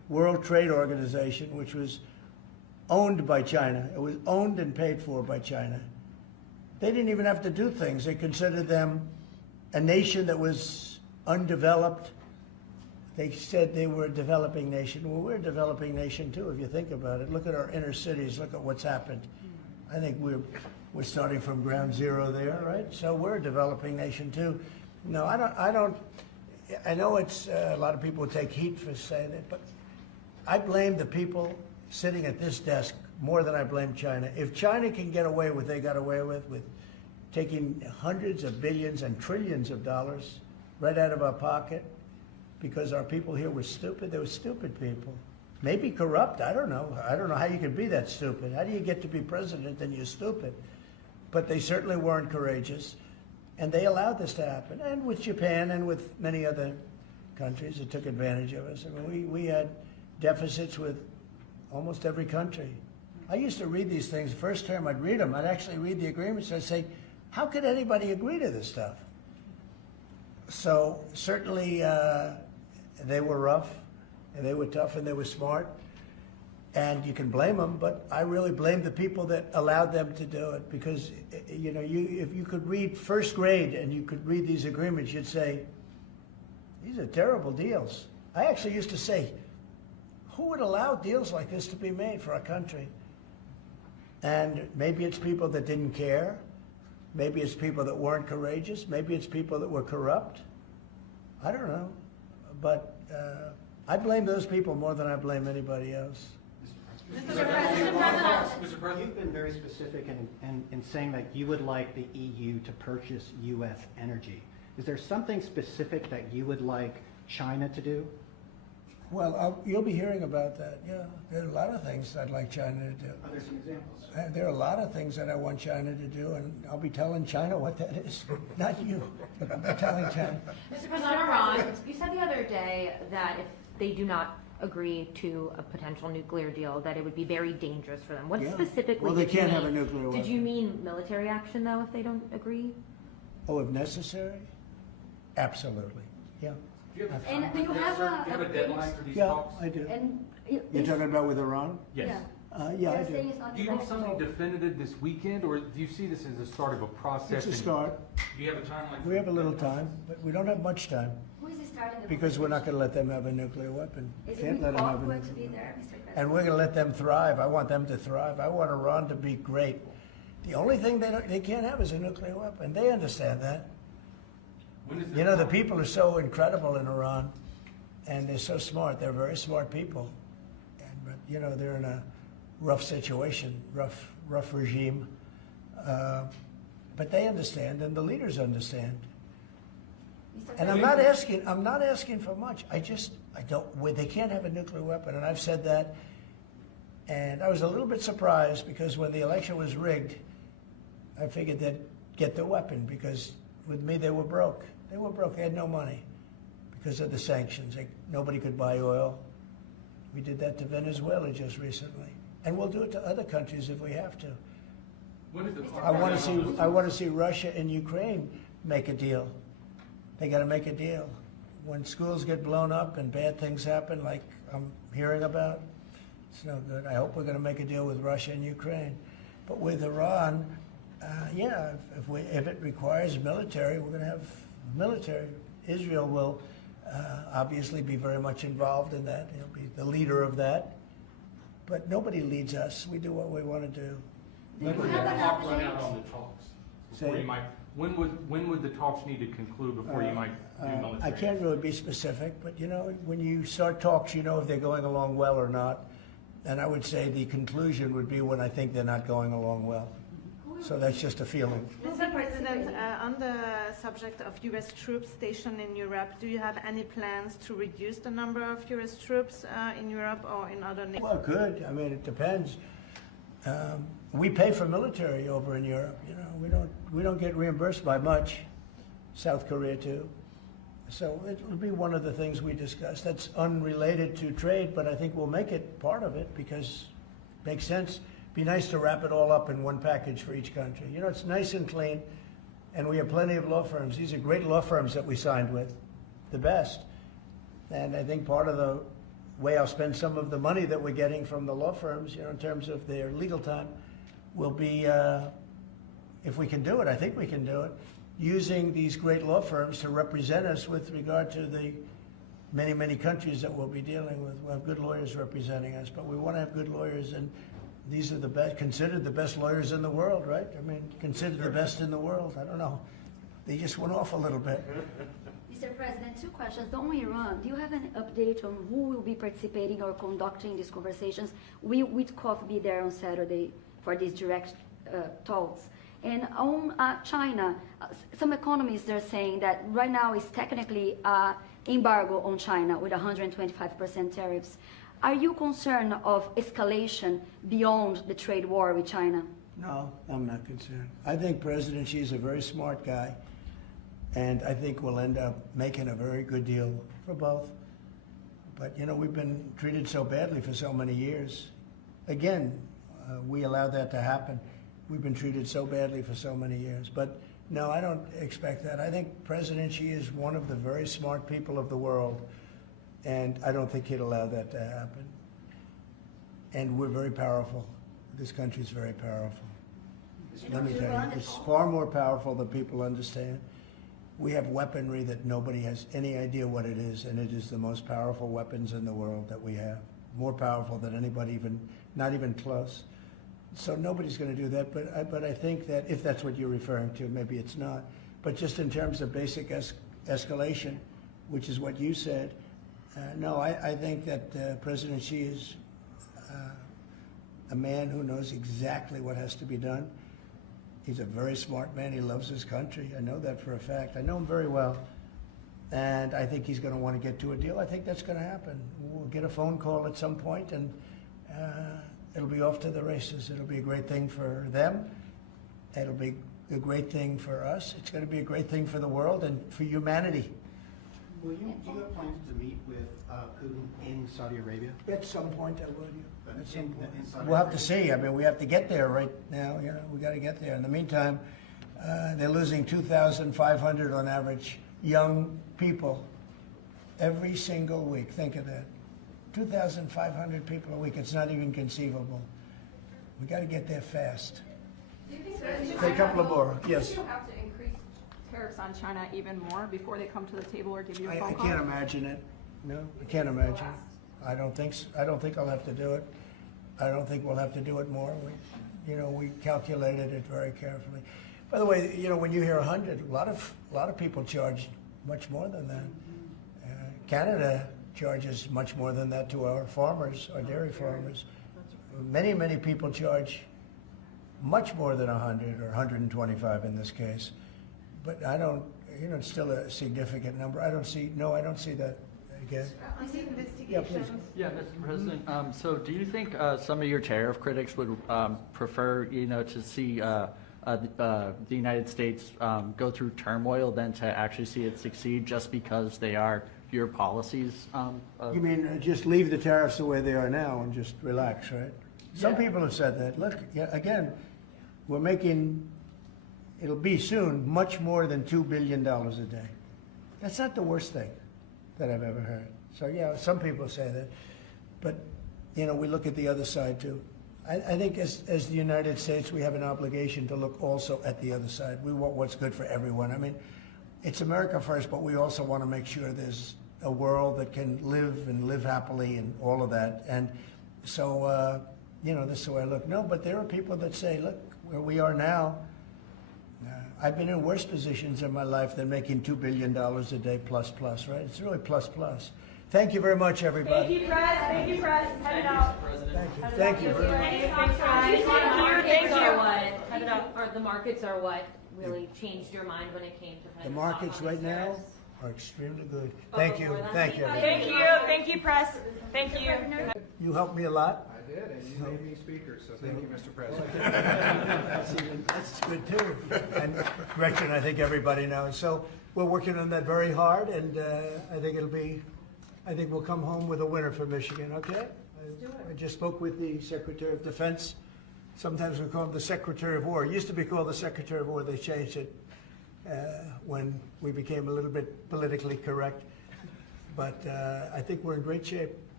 World Trade Organization, which was owned by China. It was owned and paid for by China. They didn't even have to do things. They considered them a nation that was undeveloped. They said they were a developing nation. Well, we're a developing nation too, if you think about it. Look at our inner cities. Look at what's happened. I think we're starting from ground zero there, right? So we're a developing nation too. No, I don't. I know it's a lot of people take heat for saying it, but I blame the people sitting at this desk more than I blame China. If China can get away with what they got away with taking hundreds of billions and trillions of dollars right out of our pocket because our people here were stupid, they were stupid people. Maybe corrupt, I don't know. I don't know how you can be that stupid. How do you get to be president and you're stupid? But they certainly weren't courageous, and they allowed this to happen. And with Japan and with many other countries that took advantage of us. I mean, we had deficits with almost every country. I used to read these things. First term, I'd read them. I'd actually read the agreements. I'd say, how could anybody agree to this stuff? So certainly they were rough, and they were tough, and they were smart. And you can blame them, but I really blame the people that allowed them to do it, because you know, if you could read first grade and you could read these agreements, you'd say, these are terrible deals. I actually used to say, who would allow deals like this to be made for our country? And maybe it's people that didn't care. Maybe it's people that weren't courageous. Maybe it's people that were corrupt. I don't know. But I blame those people more than I blame anybody else. Mr. President, you've been very specific in saying that you would like the EU to purchase U.S. energy. Is there something specific that you would like China to do? Well, you'll be hearing about that, yeah. There are a lot of things I'd like China to do. Are there some examples? There are a lot of things that I want China to do, and I'll be telling China what that is. Not you, but I'll be telling China. Mr. President, on Iran, you said the other day that if they do not agree to a potential nuclear deal, that it would be very dangerous for them. What specifically Well, they did you can't mean? have a nuclear weapon. Did you mean military action, though, if they don't agree? Oh, if necessary? Absolutely, yeah. And do you have a deadline for these Yeah, talks? I do. And You're talking about with Iran? Yes. Yeah, I do. Do you want something definitive this weekend, or do you see this as the start of a process? It's a start. Do you have a timeline? We have a little time, but we don't have much time, Who is starting the because we're not going to let them have a nuclear weapon. Is Can't it let them have a going to be nuclear there, weapon. Mr. President? And we're going to let them thrive. I want them to thrive. I want Iran to be great. The only thing they can't have is a nuclear weapon. They understand that. You know, the people are so incredible in Iran, and they're so smart. They're very smart people. But, you know, they're in a rough situation, rough regime. But they understand, and the leaders understand. And I'm not asking for much. I don't, they can't have a nuclear weapon, and I've said that. And I was a little bit surprised, because when the election was rigged, I figured they'd get the weapon, because with me they were broke. They were broke, they had no money because of the sanctions. Nobody could buy oil. We did that to Venezuela just recently. And we'll do it to other countries if we have to. I want to see Russia and Ukraine make a deal. They got to make a deal. When schools get blown up and bad things happen, like I'm hearing about, it's no good. I hope we're going to make a deal with Russia and Ukraine. But with Iran, yeah, if it requires military, we're going to have military. Israel will obviously be very much involved in that. He'll be the leader of that. But nobody leads us. We do what we want to do. When would the clock run out on the talks? Before you might, when would the talks need to conclude before you might do military? I can't really be specific, but you know, when you start talks, you know if they're going along well or not. And I would say the conclusion would be when I think they're not going along well. So that's just a feeling. Mr. President, on the subject of U.S. troops stationed in Europe, do you have any plans to reduce the number of U.S. troops in Europe or in other nations? Well, good. I mean, it depends. We pay for military over in Europe. You know, we don't get reimbursed by much. South Korea too. So it will be one of the things we discuss. That's unrelated to trade, but I think we'll make it part of it because it makes sense. Be nice to wrap it all up in one package for each country. You know, it's nice and clean, and we have plenty of law firms. These are great law firms that we signed with, the best. And I think part of the way I'll spend some of the money that we're getting from the law firms, in terms of their legal time, will be, if we can do it, I think we can do it, using these great law firms to represent us with regard to the many, many countries that we'll be dealing with. We'll have good lawyers representing us, but we want to have good lawyers, and these are the best, considered the best lawyers in the world, right? I mean, considered the best in the world. I don't know. They just went off a little bit. Mr. President, 2 questions. On Iran, do you have an update on who will be participating or conducting these conversations? Will Witkoff be there on Saturday for these direct talks? And on China, some economists are saying that right now is technically embargo on China with 125% tariffs. Are you concerned of escalation beyond the trade war with China? No, I'm not concerned. I think President Xi is a very smart guy, and I think we'll end up making a very good deal for both. But, we've been treated so badly for so many years. Again, we allowed that to happen. We've been treated so badly for so many years. But no, I don't expect that. I think President Xi is one of the very smart people of the world, and I don't think he'd allow that to happen. And we're very powerful. This country's very powerful. Let me tell you, it's far more powerful than people understand. We have weaponry that nobody has any idea what it is, and it is the most powerful weapons in the world that we have. More powerful than anybody, not even close. So nobody's going to do that, but I think that if that's what you're referring to, maybe it's not. But just in terms of basic escalation, which is what you said, no, I think that President Xi is a man who knows exactly what has to be done. He's a very smart man. He loves his country. I know that for a fact. I know him very well. And I think he's going to want to get to a deal. I think that's going to happen. We'll get a phone call at some point, and it'll be off to the races. It'll be a great thing for them. It'll be a great thing for us. It's going to be a great thing for the world and for humanity. Do you have plans to meet with Putin in Saudi Arabia? At some point, I will. At some point. In Saudi We'll have to Arabia? see. I mean, we have to get there right now. We got to get there. In the meantime, they're losing 2,500 on average young people every single week. Think of that. 2,500 people a week. It's not even conceivable. We got to get there fast. Say a couple of more. Yes. Do you have to increase tariffs on China even more before they come to the table or give you a phone I call? can't imagine it. No, I can't imagine. I don't think so. I don't think I'll have to do it. I don't think we'll have to do it more. We calculated it very carefully. By the way, when you hear 100, a lot of people charge much more than that. Canada charges much more than that to our farmers, our dairy farmers. Many, many people charge much more than 100 or 125 in this case. But I don't, it's still a significant number. I don't see that again. Yeah, please. Yeah, Mr. President. So do you think some of your tariff critics would prefer, to see the United States go through turmoil than to actually see it succeed just because they are your policies? You mean just leave the tariffs the way they are now and just relax, right? Some Yeah. people have said that. Look, again, we're making, it'll be soon, much more than $2 billion a day. That's not the worst thing that I've ever heard. So yeah, some people say that. But, we look at the other side too. I think as the United States, we have an obligation to look also at the other side. We want what's good for everyone. I mean, it's America first, but we also want to make sure there's a world that can live happily and all of that. And so, this is the way I look. No, but there are people that say, look, where we are now, I've been in worse positions in my life than making $2 billion a day plus, right? It's really plus. Thank you very much, everybody. Thank you, Press. Thank you, Press. Head it out. Thank you. The markets are what really changed your mind when it came to kind The of markets right now are extremely good. Thank you. Thank you. Thank you. Thank you, Press. Thank you. You helped me a lot. I did, and you made me speaker, so thank you, Mr. President. That's good too. And Gretchen, I think everybody knows. So we're working on that very hard, and I think we'll come home with a winner for Michigan, okay? I just spoke with the Secretary of Defense. Sometimes we call him the Secretary of War. It used to be called the Secretary of War. They changed it when we became a little bit politically correct. But I think we're in great shape.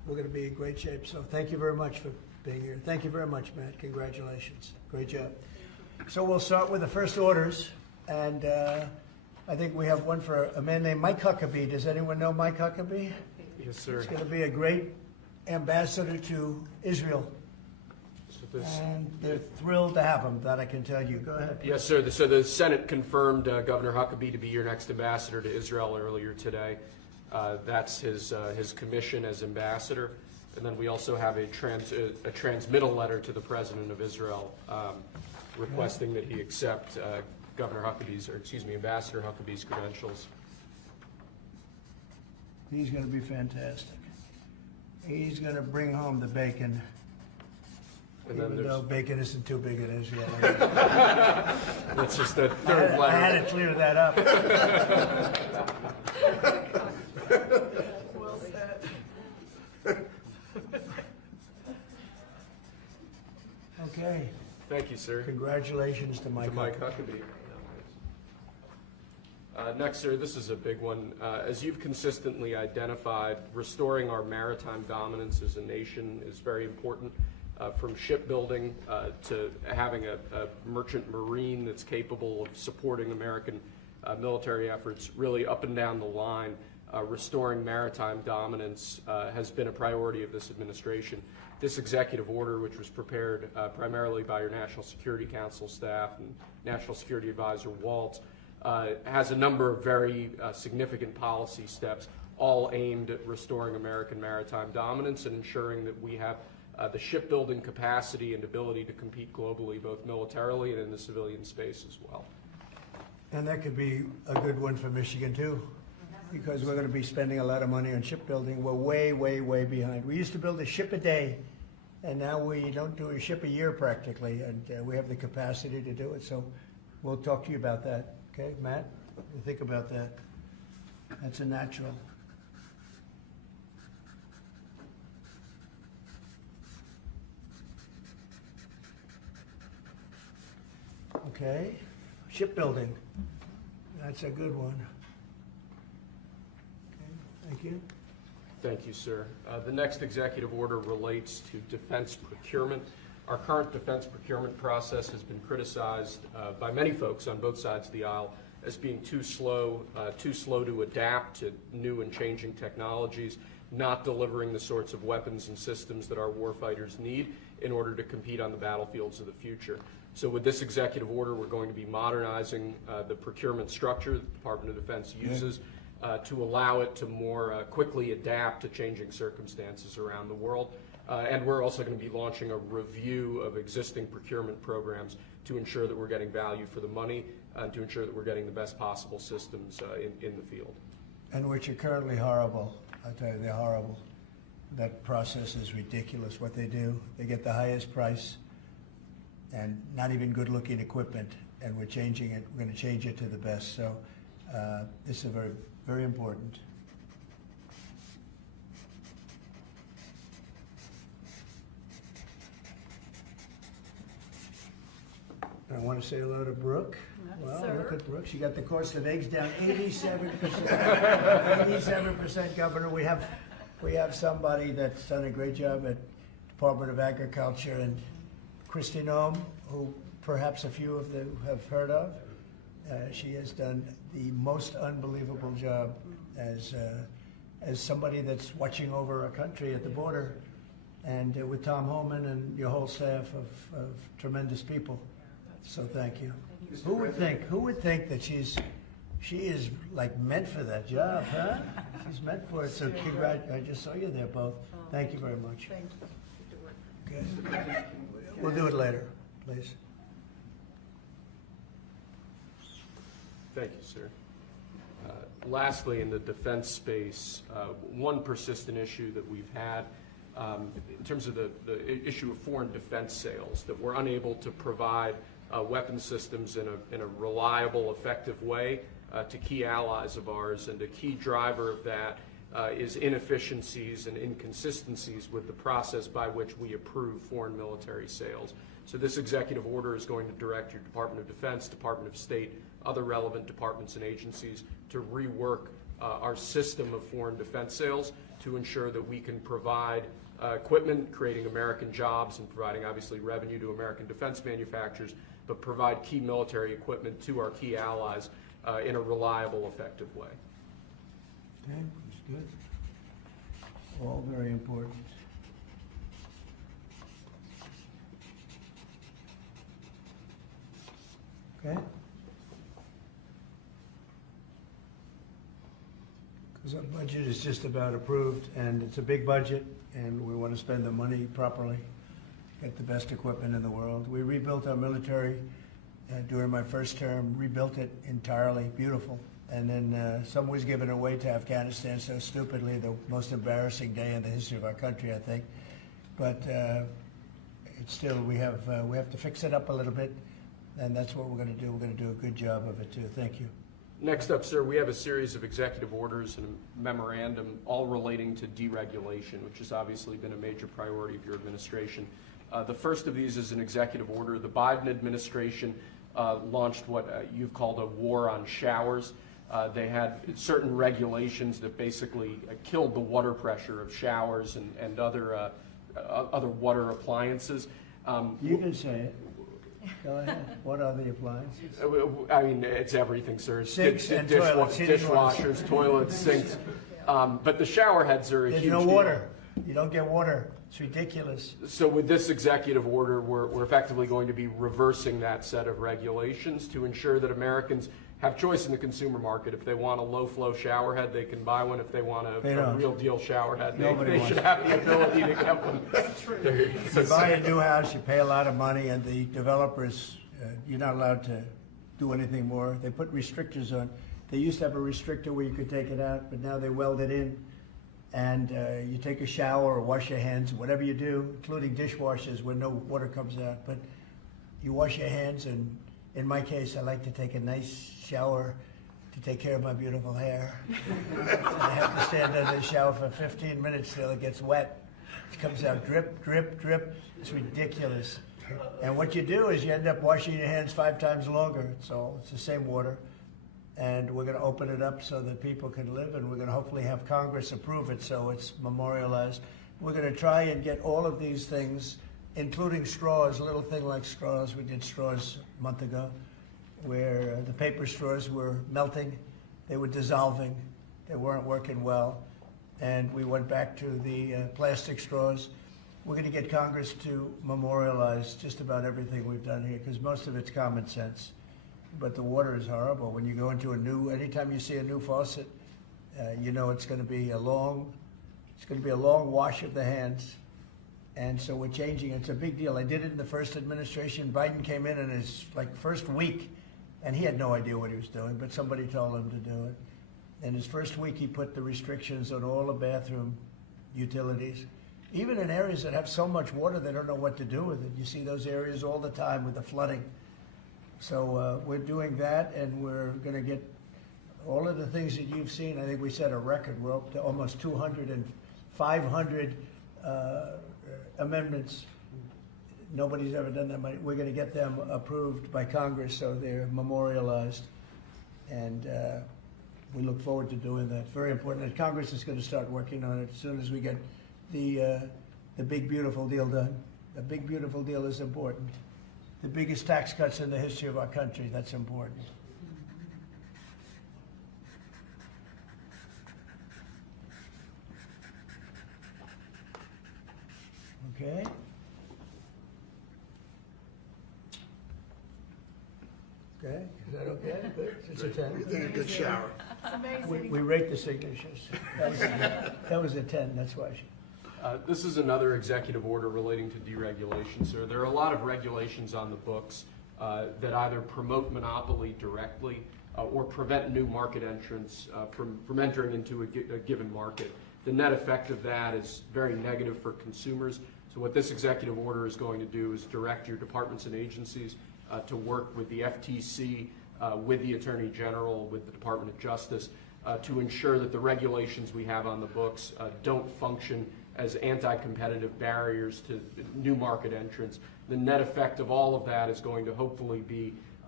we're going to be in great shape. So thank you very much for being here. Thank you very much, Matt. Congratulations. Great job. So we'll start with the first orders, and I think we have one for a man named Mike Huckabee. Does anyone know Mike Huckabee? Yes, sir. He's going to be a great ambassador to Israel. And they're thrilled to have him, that I can tell you. Go ahead. Yes, sir. So the Senate confirmed Governor Huckabee to be your next ambassador to Israel earlier today. That's his commission as ambassador. And then we also have a transmittal letter to the President of Israel requesting that he accept Ambassador Huckabee's credentials. He's going to be fantastic. He's going to bring home the bacon. And then Even though bacon isn't too big in Israel. That's just the third letter. I had to clear that up. Well said. Okay. Thank you, sir. Congratulations to Mike. To Mike Huckabee. Next, sir, this is a big one. As you've consistently identified, restoring our maritime dominance as a nation is very important. From shipbuilding to having a merchant marine that's capable of supporting American military efforts, really up and down the line, restoring maritime dominance has been a priority of this administration. This executive order, which was prepared primarily by your National Security Council staff and National Security Advisor Waltz, has a number of very significant policy steps, all aimed at restoring American maritime dominance and ensuring that we have the shipbuilding capacity and ability to compete globally, both militarily and in the civilian space as well. And that could be a good one for Michigan, too, because we're going to be spending a lot of money on shipbuilding. We're way, way, way behind. We used to build a ship a day, and now we don't do a ship a year practically, and we have the capacity to do it. So we'll talk to you about that. Okay, Matt? What do you think about that? That's a natural. Okay, shipbuilding. That's a good one. Okay, thank you. Thank you, sir. The next executive order relates to defense procurement. Our current defense procurement process has been criticized by many folks on both sides of the aisle as being too slow to adapt to new and changing technologies, not delivering the sorts of weapons and systems that our warfighters need in order to compete on the battlefields of the future. So with this executive order, we're going to be modernizing the procurement structure that the Department of Defense uses to allow it to more quickly adapt to changing circumstances around the world. And we're also going to be launching a review of existing procurement programs to ensure that we're getting value for the money and to ensure that we're getting the best possible systems in the field. And which are currently horrible. I tell you, they're horrible. That process is ridiculous, what they do. They get the highest price and not even good-looking equipment, and we're changing it. We're going to change it to the best. So this is very, very important. I want to say hello to Brooke. Well, look at Brooke. She got the cost of eggs down 87%. 87%, Governor. We have somebody that's done a great job at Department of Agriculture, and Kristi Noem, who perhaps a few of you have heard of. She has done the most unbelievable job as somebody that's watching over our country at the border, and with Tom Homan and your whole staff of tremendous people. So thank you. Who would think that she is like meant for that job, huh? She's meant for it. So I just saw you there both. Thank you very much. Thank you. Okay. We'll do it later, please. Thank you, sir. Lastly, in the defense space, one persistent issue that we've had in terms of the issue of foreign defense sales, that we're unable to provide weapon systems in a reliable, effective way to key allies of ours, and a key driver of that is inefficiencies and inconsistencies with the process by which we approve foreign military sales. So this executive order is going to direct your Department of Defense, Department of State, other relevant departments and agencies to rework our system of foreign defense sales to ensure that we can provide equipment, creating American jobs and providing obviously revenue to American defense manufacturers, but provide key military equipment to our key allies in a reliable, effective way. Okay, that's good. All very important. Okay? Because our budget is just about approved, and it's a big budget, and we want to spend the money properly, get the best equipment in the world. We rebuilt our military during my first term, rebuilt it entirely, beautiful. And then some was given away to Afghanistan so stupidly, the most embarrassing day in the history of our country, I think. But it's still, we have to fix it up a little bit, and that's what we're going to do. We're going to do a good job of it, too. Thank you. Next up, sir, we have a series of executive orders and a memorandum all relating to deregulation, which has obviously been a major priority of your administration. The first of these is an executive order. The Biden administration launched what you've called a war on showers. They had certain regulations that basically killed the water pressure of showers and other water appliances. You can say it. Go ahead. What are the appliances? I mean, it's everything, sir. It's Sinks and toilets, dishwashers, toilets, sinks. But the shower heads are a huge There's no deal. water. You don't get water. It's ridiculous. So with this executive order, we're effectively going to be reversing that set of regulations to ensure that Americans have choice in the consumer market. If they want a low-flow shower head, they can buy one. If they want a real deal shower head, they should have the ability to get one. You buy a new house, you pay a lot of money, and the developers, you're not allowed to do anything more. They put restrictors on. They used to have a restrictor where you could take it out, but now they weld it in. And you take a shower or wash your hands, whatever you do, including dishwashers where no water comes out. But you wash your hands, and in my case, I like to take a nice shower to take care of my beautiful hair. And I have to stand under the shower for 15 minutes till it gets wet. It comes out drip, drip, drip. It's ridiculous. And what you do is you end up washing your hands 5 times longer. So it's the same water. And we're going to open it up so that people can live, and we're going to hopefully have Congress approve it so it's memorialized. We're going to try and get all of these things, including straws, a little thing like straws. We did straws a month ago, where the paper straws were melting, they were dissolving, they weren't working well, and we went back to the plastic straws. We're going to get Congress to memorialize just about everything we've done here, because most of it's common sense. But the water is horrible. When you go into anytime you see a new faucet, you know it's going to be a long wash of the hands. And so we're changing. It's a big deal. I did it in the first administration. Biden came in his first week, and he had no idea what he was doing, but somebody told him to do it. In his first week, he put the restrictions on all the bathroom utilities. Even in areas that have so much water, they don't know what to do with it. You see those areas all the time with the flooding. So we're doing that, and we're going to get all of the things that you've seen. I think we set a record. We're up to almost 200 and 500 amendments. Nobody's ever done that. We're going to get them approved by Congress so they're memorialized, and we look forward to doing that. Very important. And Congress is going to start working on it as soon as we get the big, beautiful deal done. The big, beautiful deal is important. The biggest tax cuts in the history of our country, that's important. Okay. Okay, is that okay? Good. It's a 10. You did a good shower. We rate the signatures. That was a 10, that's why. This is another executive order relating to deregulation, sir. There are a lot of regulations on the books that either promote monopoly directly or prevent new market entrants from entering into a given market. The net effect of that is very negative for consumers. So what this executive order is going to do is direct your departments and agencies to work with the FTC, with the Attorney General, with the Department of Justice, to ensure that the regulations we have on the books don't function as anti-competitive barriers to new market entrants. The net effect of all of that is going to hopefully be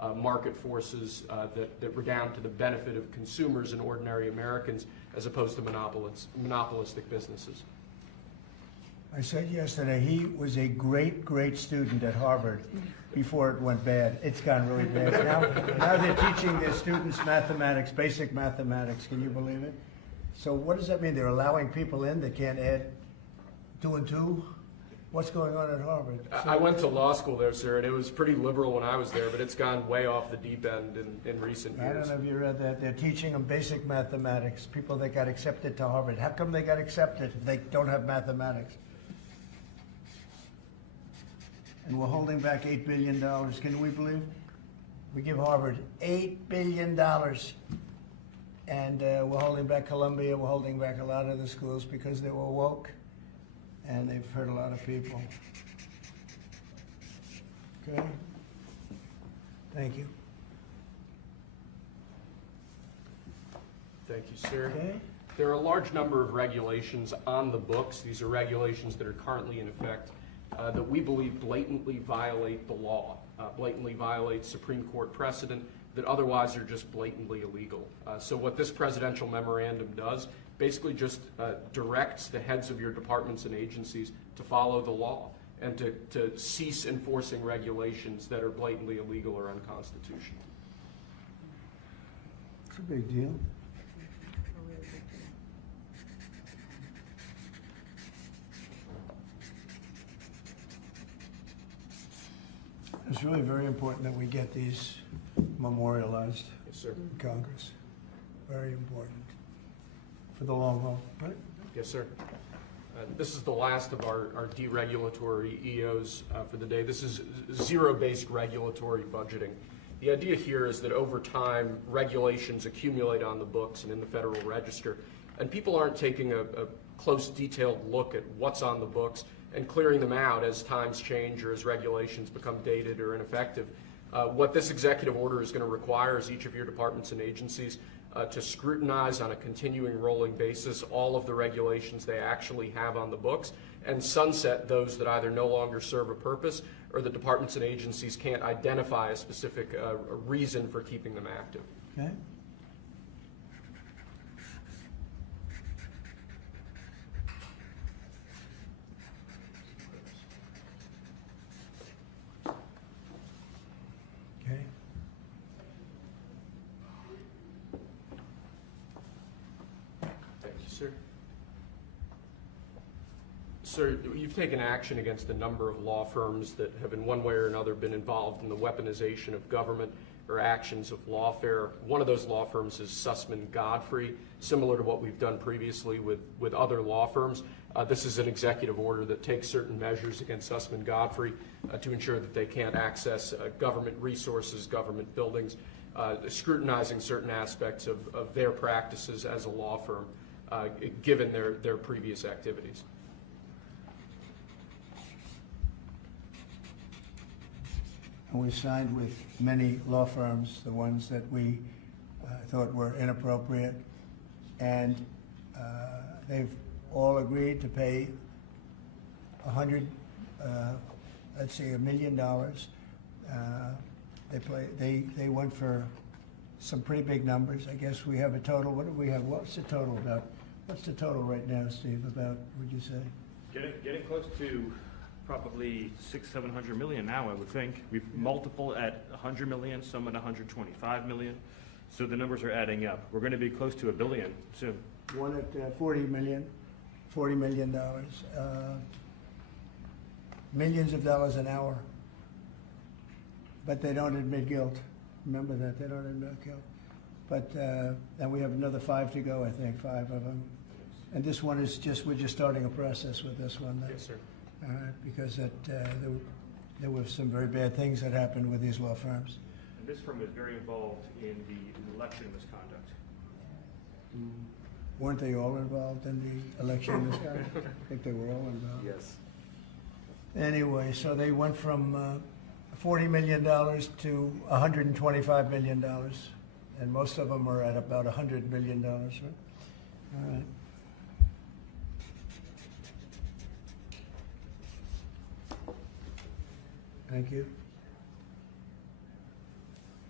market forces that redound to the benefit of consumers and ordinary Americans as opposed to monopolistic businesses. I said yesterday, he was a great, great student at Harvard before it went bad. It's gone really bad. Now they're teaching their students mathematics, basic mathematics. Can you believe it? So what does that mean? They're allowing people in that can't add 2 and 2? What's going on at Harvard? I went to law school there, sir, and it was pretty liberal when I was there, but it's gone way off the deep end in recent years. I don't know if you read that. They're teaching them basic mathematics, people that got accepted to Harvard. How come they got accepted if they don't have mathematics? And we're holding back $8 billion. Can we believe? We give Harvard $8 billion. And we're holding back Columbia. We're holding back a lot of the schools because they were woke. And they've hurt a lot of people. Okay? Thank you. Thank you, sir. Okay. There are a large number of regulations on the books. These are regulations that are currently in effect that we believe blatantly violate the law, blatantly violate Supreme Court precedent that otherwise are just blatantly illegal. So what this presidential memorandum does basically just directs the heads of your departments and agencies to follow the law and to cease enforcing regulations that are blatantly illegal or unconstitutional. It's a big deal. It's really very important that we get these memorialized Yes, sir. in Congress. Very important for the long haul, right? Yes, sir. This is the last of our deregulatory EOs for the day. This is zero-based regulatory budgeting. The idea here is that over time, regulations accumulate on the books and in the Federal Register, and people aren't taking a close, detailed look at what's on the books and clearing them out as times change or as regulations become dated or ineffective. What this executive order is going to require is each of your departments and agencies to scrutinize on a continuing rolling basis all of the regulations they actually have on the books and sunset those that either no longer serve a purpose or the departments and agencies can't identify a specific reason for keeping them active. Okay. Okay. Thank you, sir. Sir, you've taken action against a number of law firms that have in one way or another been involved in the weaponization of government or actions of lawfare. One of those law firms is Sussman Godfrey, similar to what we've done previously with other law firms. This is an executive order that takes certain measures against Sussman Godfrey to ensure that they can't access government resources, government buildings, scrutinizing certain aspects of their practices as a law firm, given their previous activities. And we signed with many law firms, the ones that we thought were inappropriate, and they've all agreed to pay $1 million. They went for some pretty big numbers. I guess we have a total. What do we have? What's the total about? What's the total right now, Steve? About, would you say? Getting close to probably $600-700 million now, I would think. We've multiple at 100 million, some at 125 million. So the numbers are adding up. We're going to be close to $1 billion soon. One at $40 million. Millions of dollars an hour. But they don't admit guilt. Remember that, they don't admit guilt. But, and we have another 5 to go, I think, 5 of them. And this one is we're just starting a process with this one. Yes, sir. All right, because there were some very bad things that happened with these law firms. And this firm is very involved in the election misconduct. Weren't they all involved in the election misconduct? I think they were all involved. Yes. Anyway, so they went from $40 million to $125 million, and most of them are at about $100 million, right? All right. Thank you.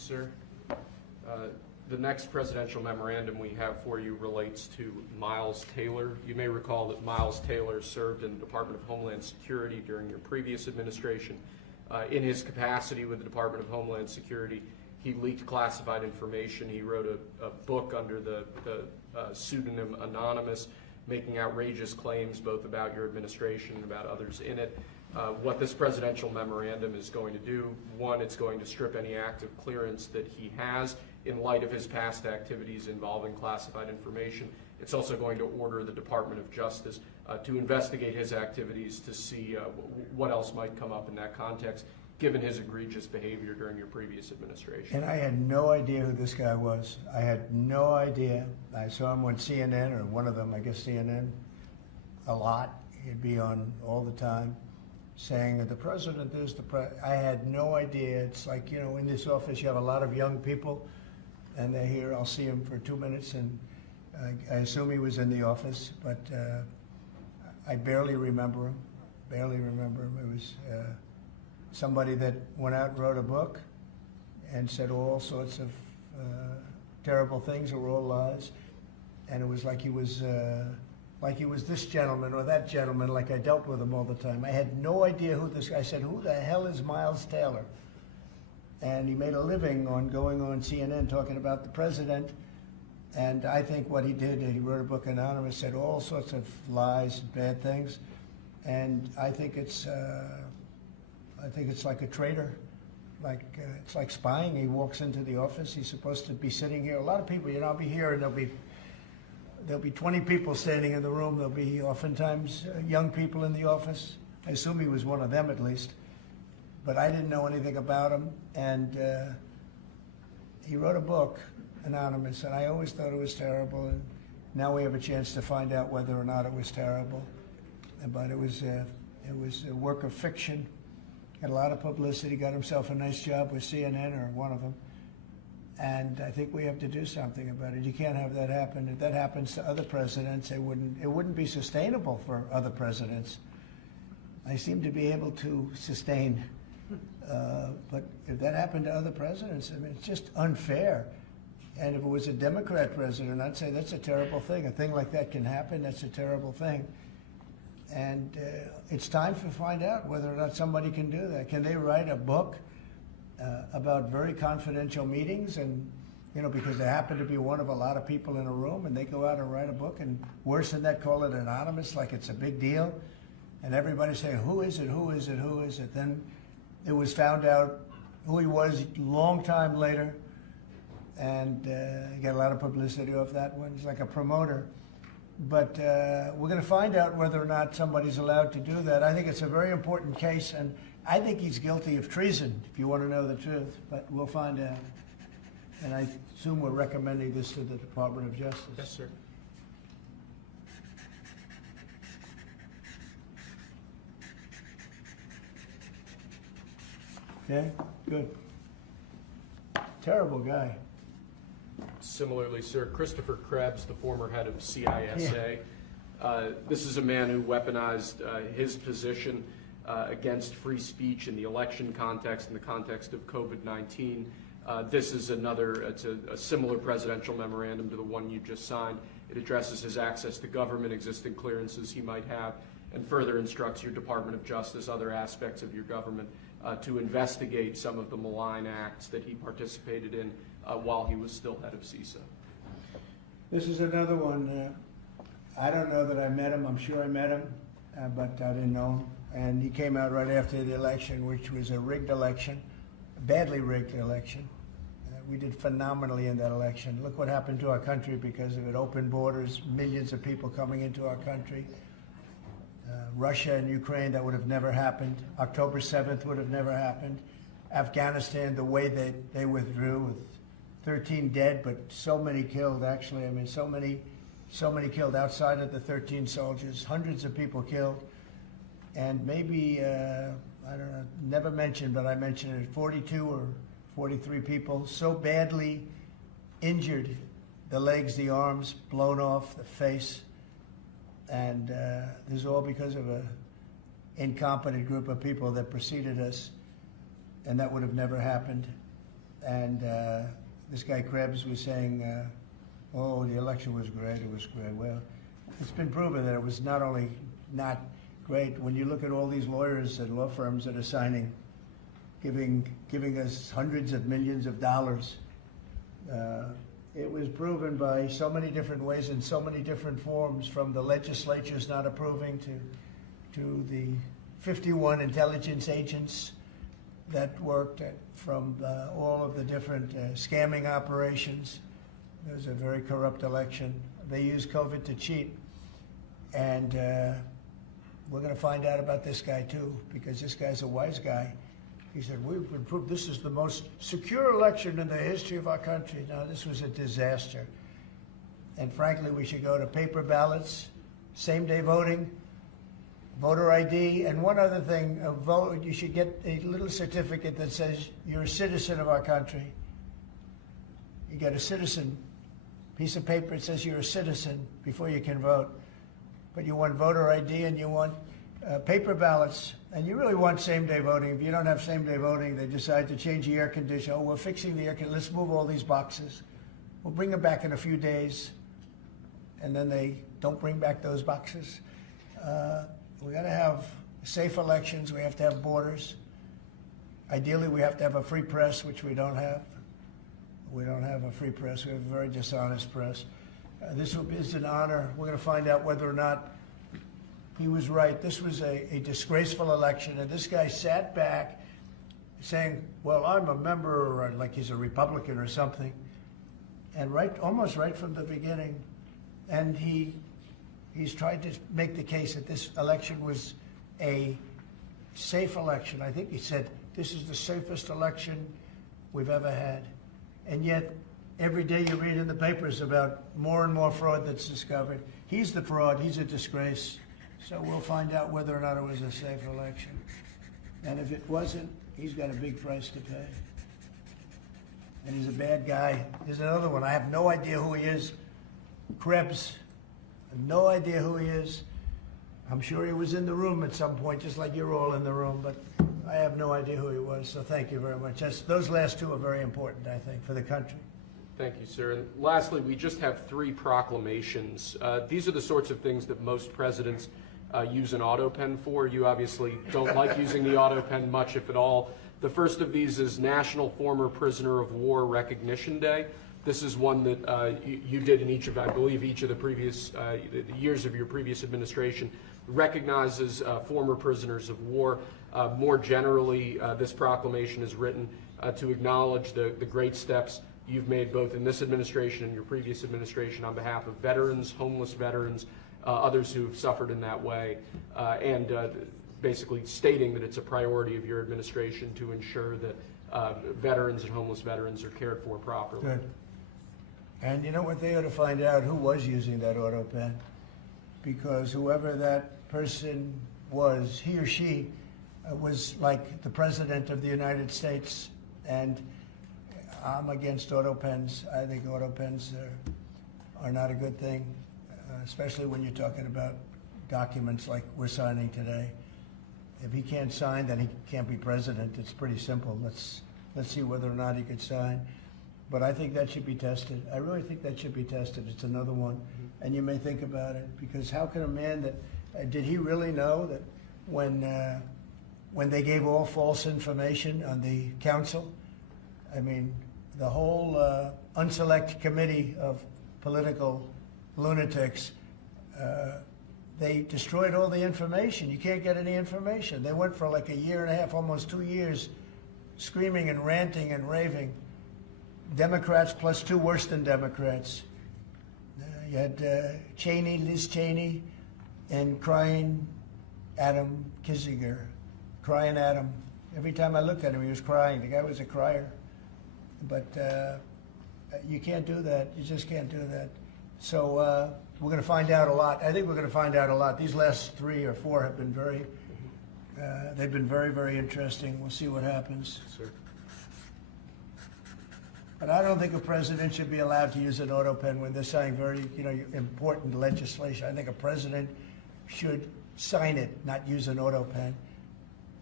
sir. The next presidential memorandum we have for you relates to Miles Taylor. You may recall that Miles Taylor served in the Department of Homeland Security during your previous administration. In his capacity with the Department of Homeland Security, he leaked classified information. He wrote a book under the pseudonym Anonymous, making outrageous claims both about your administration and about others in it. What this presidential memorandum is going to do, one, it's going to strip any active clearance that he has in light of his past activities involving classified information. It's also going to order the Department of Justice to investigate his activities to see what else might come up in that context, given his egregious behavior during your previous administration. And I had no idea who this guy was. I had no idea. I saw him on CNN, or one of them, I guess CNN, a lot. He'd be on all the time saying that the president is the president. I had no idea. It's like, you know, in this office you have a lot of young people, and they're here. I'll see him for 2 minutes, and I assume he was in the office, but I barely remember him. Barely remember him. It was somebody that went out and wrote a book and said all sorts of terrible things that were all lies, and it was like he was this gentleman or that gentleman, like I dealt with him all the time. I had no idea who this guy. I said, who the hell is Miles Taylor? And he made a living on going on CNN talking about the president. And I think what he did, he wrote a book Anonymous, said all sorts of lies, bad things. And I think it's like a traitor. It's like spying. He walks into the office. He's supposed to be sitting here. A lot of people, you know, I'll be here and there'll be 20 people standing in the room. There'll be oftentimes young people in the office. I assume he was one of them at least. But I didn't know anything about him. And he wrote a book, Anonymous, and I always thought it was terrible. And now we have a chance to find out whether or not it was terrible. But it was a work of fiction. Had a lot of publicity. Got himself a nice job with CNN, or one of them. And I think we have to do something about it. You can't have that happen. If that happens to other presidents, it wouldn't be sustainable for other presidents. I seem to be able to sustain, but if that happened to other presidents, I mean, it's just unfair. And if it was a Democrat president, I'd say that's a terrible thing. A thing like that can happen. That's a terrible thing. And it's time to find out whether or not somebody can do that. Can they write a book about very confidential meetings, and, you know, because they happen to be one of a lot of people in a room, and they go out and write a book, and worse than that, call it anonymous, like it's a big deal, and everybody saying, who is it, who is it, who is it? Then it was found out who he was a long time later, and he got a lot of publicity off that one. He's like a promoter. But we're going to find out whether or not somebody's allowed to do that. I think it's a very important case, and I think he's guilty of treason, if you want to know the truth, but we'll find out. And I assume we're recommending this to the Department of Justice. Yes, sir. Okay, good. Terrible guy. Similarly, sir, Christopher Krebs, the former head of CISA. This is a man who weaponized his position against free speech in the election context, in the context of COVID-19. This is it's a similar presidential memorandum to the one you just signed. It addresses his access to government, existing clearances he might have, and further instructs your Department of Justice, other aspects of your government, to investigate some of the malign acts that he participated in while he was still head of CISA. This is another one. I don't know that I met him. I'm sure I met him, but I didn't know him. And he came out right after the election, which was a rigged election, a badly rigged election. We did phenomenally in that election. Look what happened to our country because of it. Open borders, millions of people coming into our country. Russia and Ukraine, that would have never happened. October 7th would have never happened. Afghanistan, the way they withdrew, with 13 dead, but so many killed, actually. I mean, so many killed outside of the 13 soldiers, hundreds of people killed. And maybe, I don't know, never mentioned, but I mentioned it, 42 or 43 people so badly injured, the legs, the arms, blown off, the face. And this is all because of an incompetent group of people that preceded us, and that would have never happened. and this guy Krebs was saying, oh, the election was great, it was great. Well, it's been proven that it was not only not great. When you look at all these lawyers and law firms that are signing, giving us hundreds of millions of dollars, it was proven by so many different ways in so many different forms, from the legislatures not approving to the 51 intelligence agents that worked from all of the different scamming operations. It was a very corrupt election. They used COVID to cheat. And we're going to find out about this guy too, because this guy's a wise guy. He said, we've been proved this is the most secure election in the history of our country. Now, this was a disaster. And frankly, we should go to paper ballots, same-day voting, voter ID, and one other thing, you should get a little certificate that says you're a citizen of our country. You get a citizen piece of paper that says you're a citizen before you can vote. But you want voter ID and you want paper ballots, and you really want same-day voting. If you don't have same-day voting, they decide to change the air conditioner. Oh, we're fixing the air conditioner. Let's move all these boxes. We'll bring them back in a few days, and then they don't bring back those boxes. We got to have safe elections. We have to have borders. Ideally, we have to have a free press, which we don't have. We don't have a free press. We have a very dishonest press. This is an honor. We're going to find out whether or not he was right. This was a disgraceful election, and this guy sat back saying, well, I'm a member, or like he's a Republican or something, and almost right from the beginning, and he's tried to make the case that this election was a safe election. I think he said, this is the safest election we've ever had. And yet, every day you read in the papers about more and more fraud that's discovered. He's the fraud, he's a disgrace. So we'll find out whether or not it was a safe election. And if it wasn't, he's got a big price to pay. And he's a bad guy. There's another one, I have no idea who he is. Krebs, I have no idea who he is. I'm sure he was in the room at some point, just like you're all in the room, but I have no idea who he was, so thank you very much. Those last two are very important, I think, for the country. Thank you, sir. And lastly, we just have 3 proclamations. These are the sorts of things that most presidents use an auto pen for. You obviously don't like using the auto pen much, if at all. The first of these is National Former Prisoner of War Recognition Day. This is one that you did in each of, I believe, each of the previous the years of your previous administration, recognizes former prisoners of war. More generally, this proclamation is written to acknowledge the great steps you've made both in this administration and your previous administration on behalf of veterans, homeless veterans, others who have suffered in that way, and basically stating that it's a priority of your administration to ensure that veterans and homeless veterans are cared for properly. Good. And you know what, they ought to find out who was using that auto pen, because whoever that person was, he or she was like the President of the United States, and I'm against auto pens. I think auto pens are not a good thing, especially when you're talking about documents like we're signing today. If he can't sign, then he can't be president. It's pretty simple. Let's see whether or not he could sign. But I think that should be tested. I really think that should be tested. It's another one. And you may think about it, because how can a man that, did he really know that when they gave all false information on the council, I mean, the whole unselect committee of political lunatics, they destroyed all the information. You can't get any information. They went for like a year and a half, almost 2 years, screaming and ranting and raving. Democrats plus 2 worse than Democrats. You had Cheney, Liz Cheney, and crying Adam Kinzinger. Crying Adam. Every time I looked at him, he was crying. The guy was a crier. But you can't do that. You just can't do that. So we're going to find out a lot. I think we're going to find out a lot. These last 3 or 4 have been they've been very, very interesting. We'll see what happens. Sir. But I don't think a president should be allowed to use an auto pen when they're signing very, important legislation. I think a president should sign it, not use an auto pen.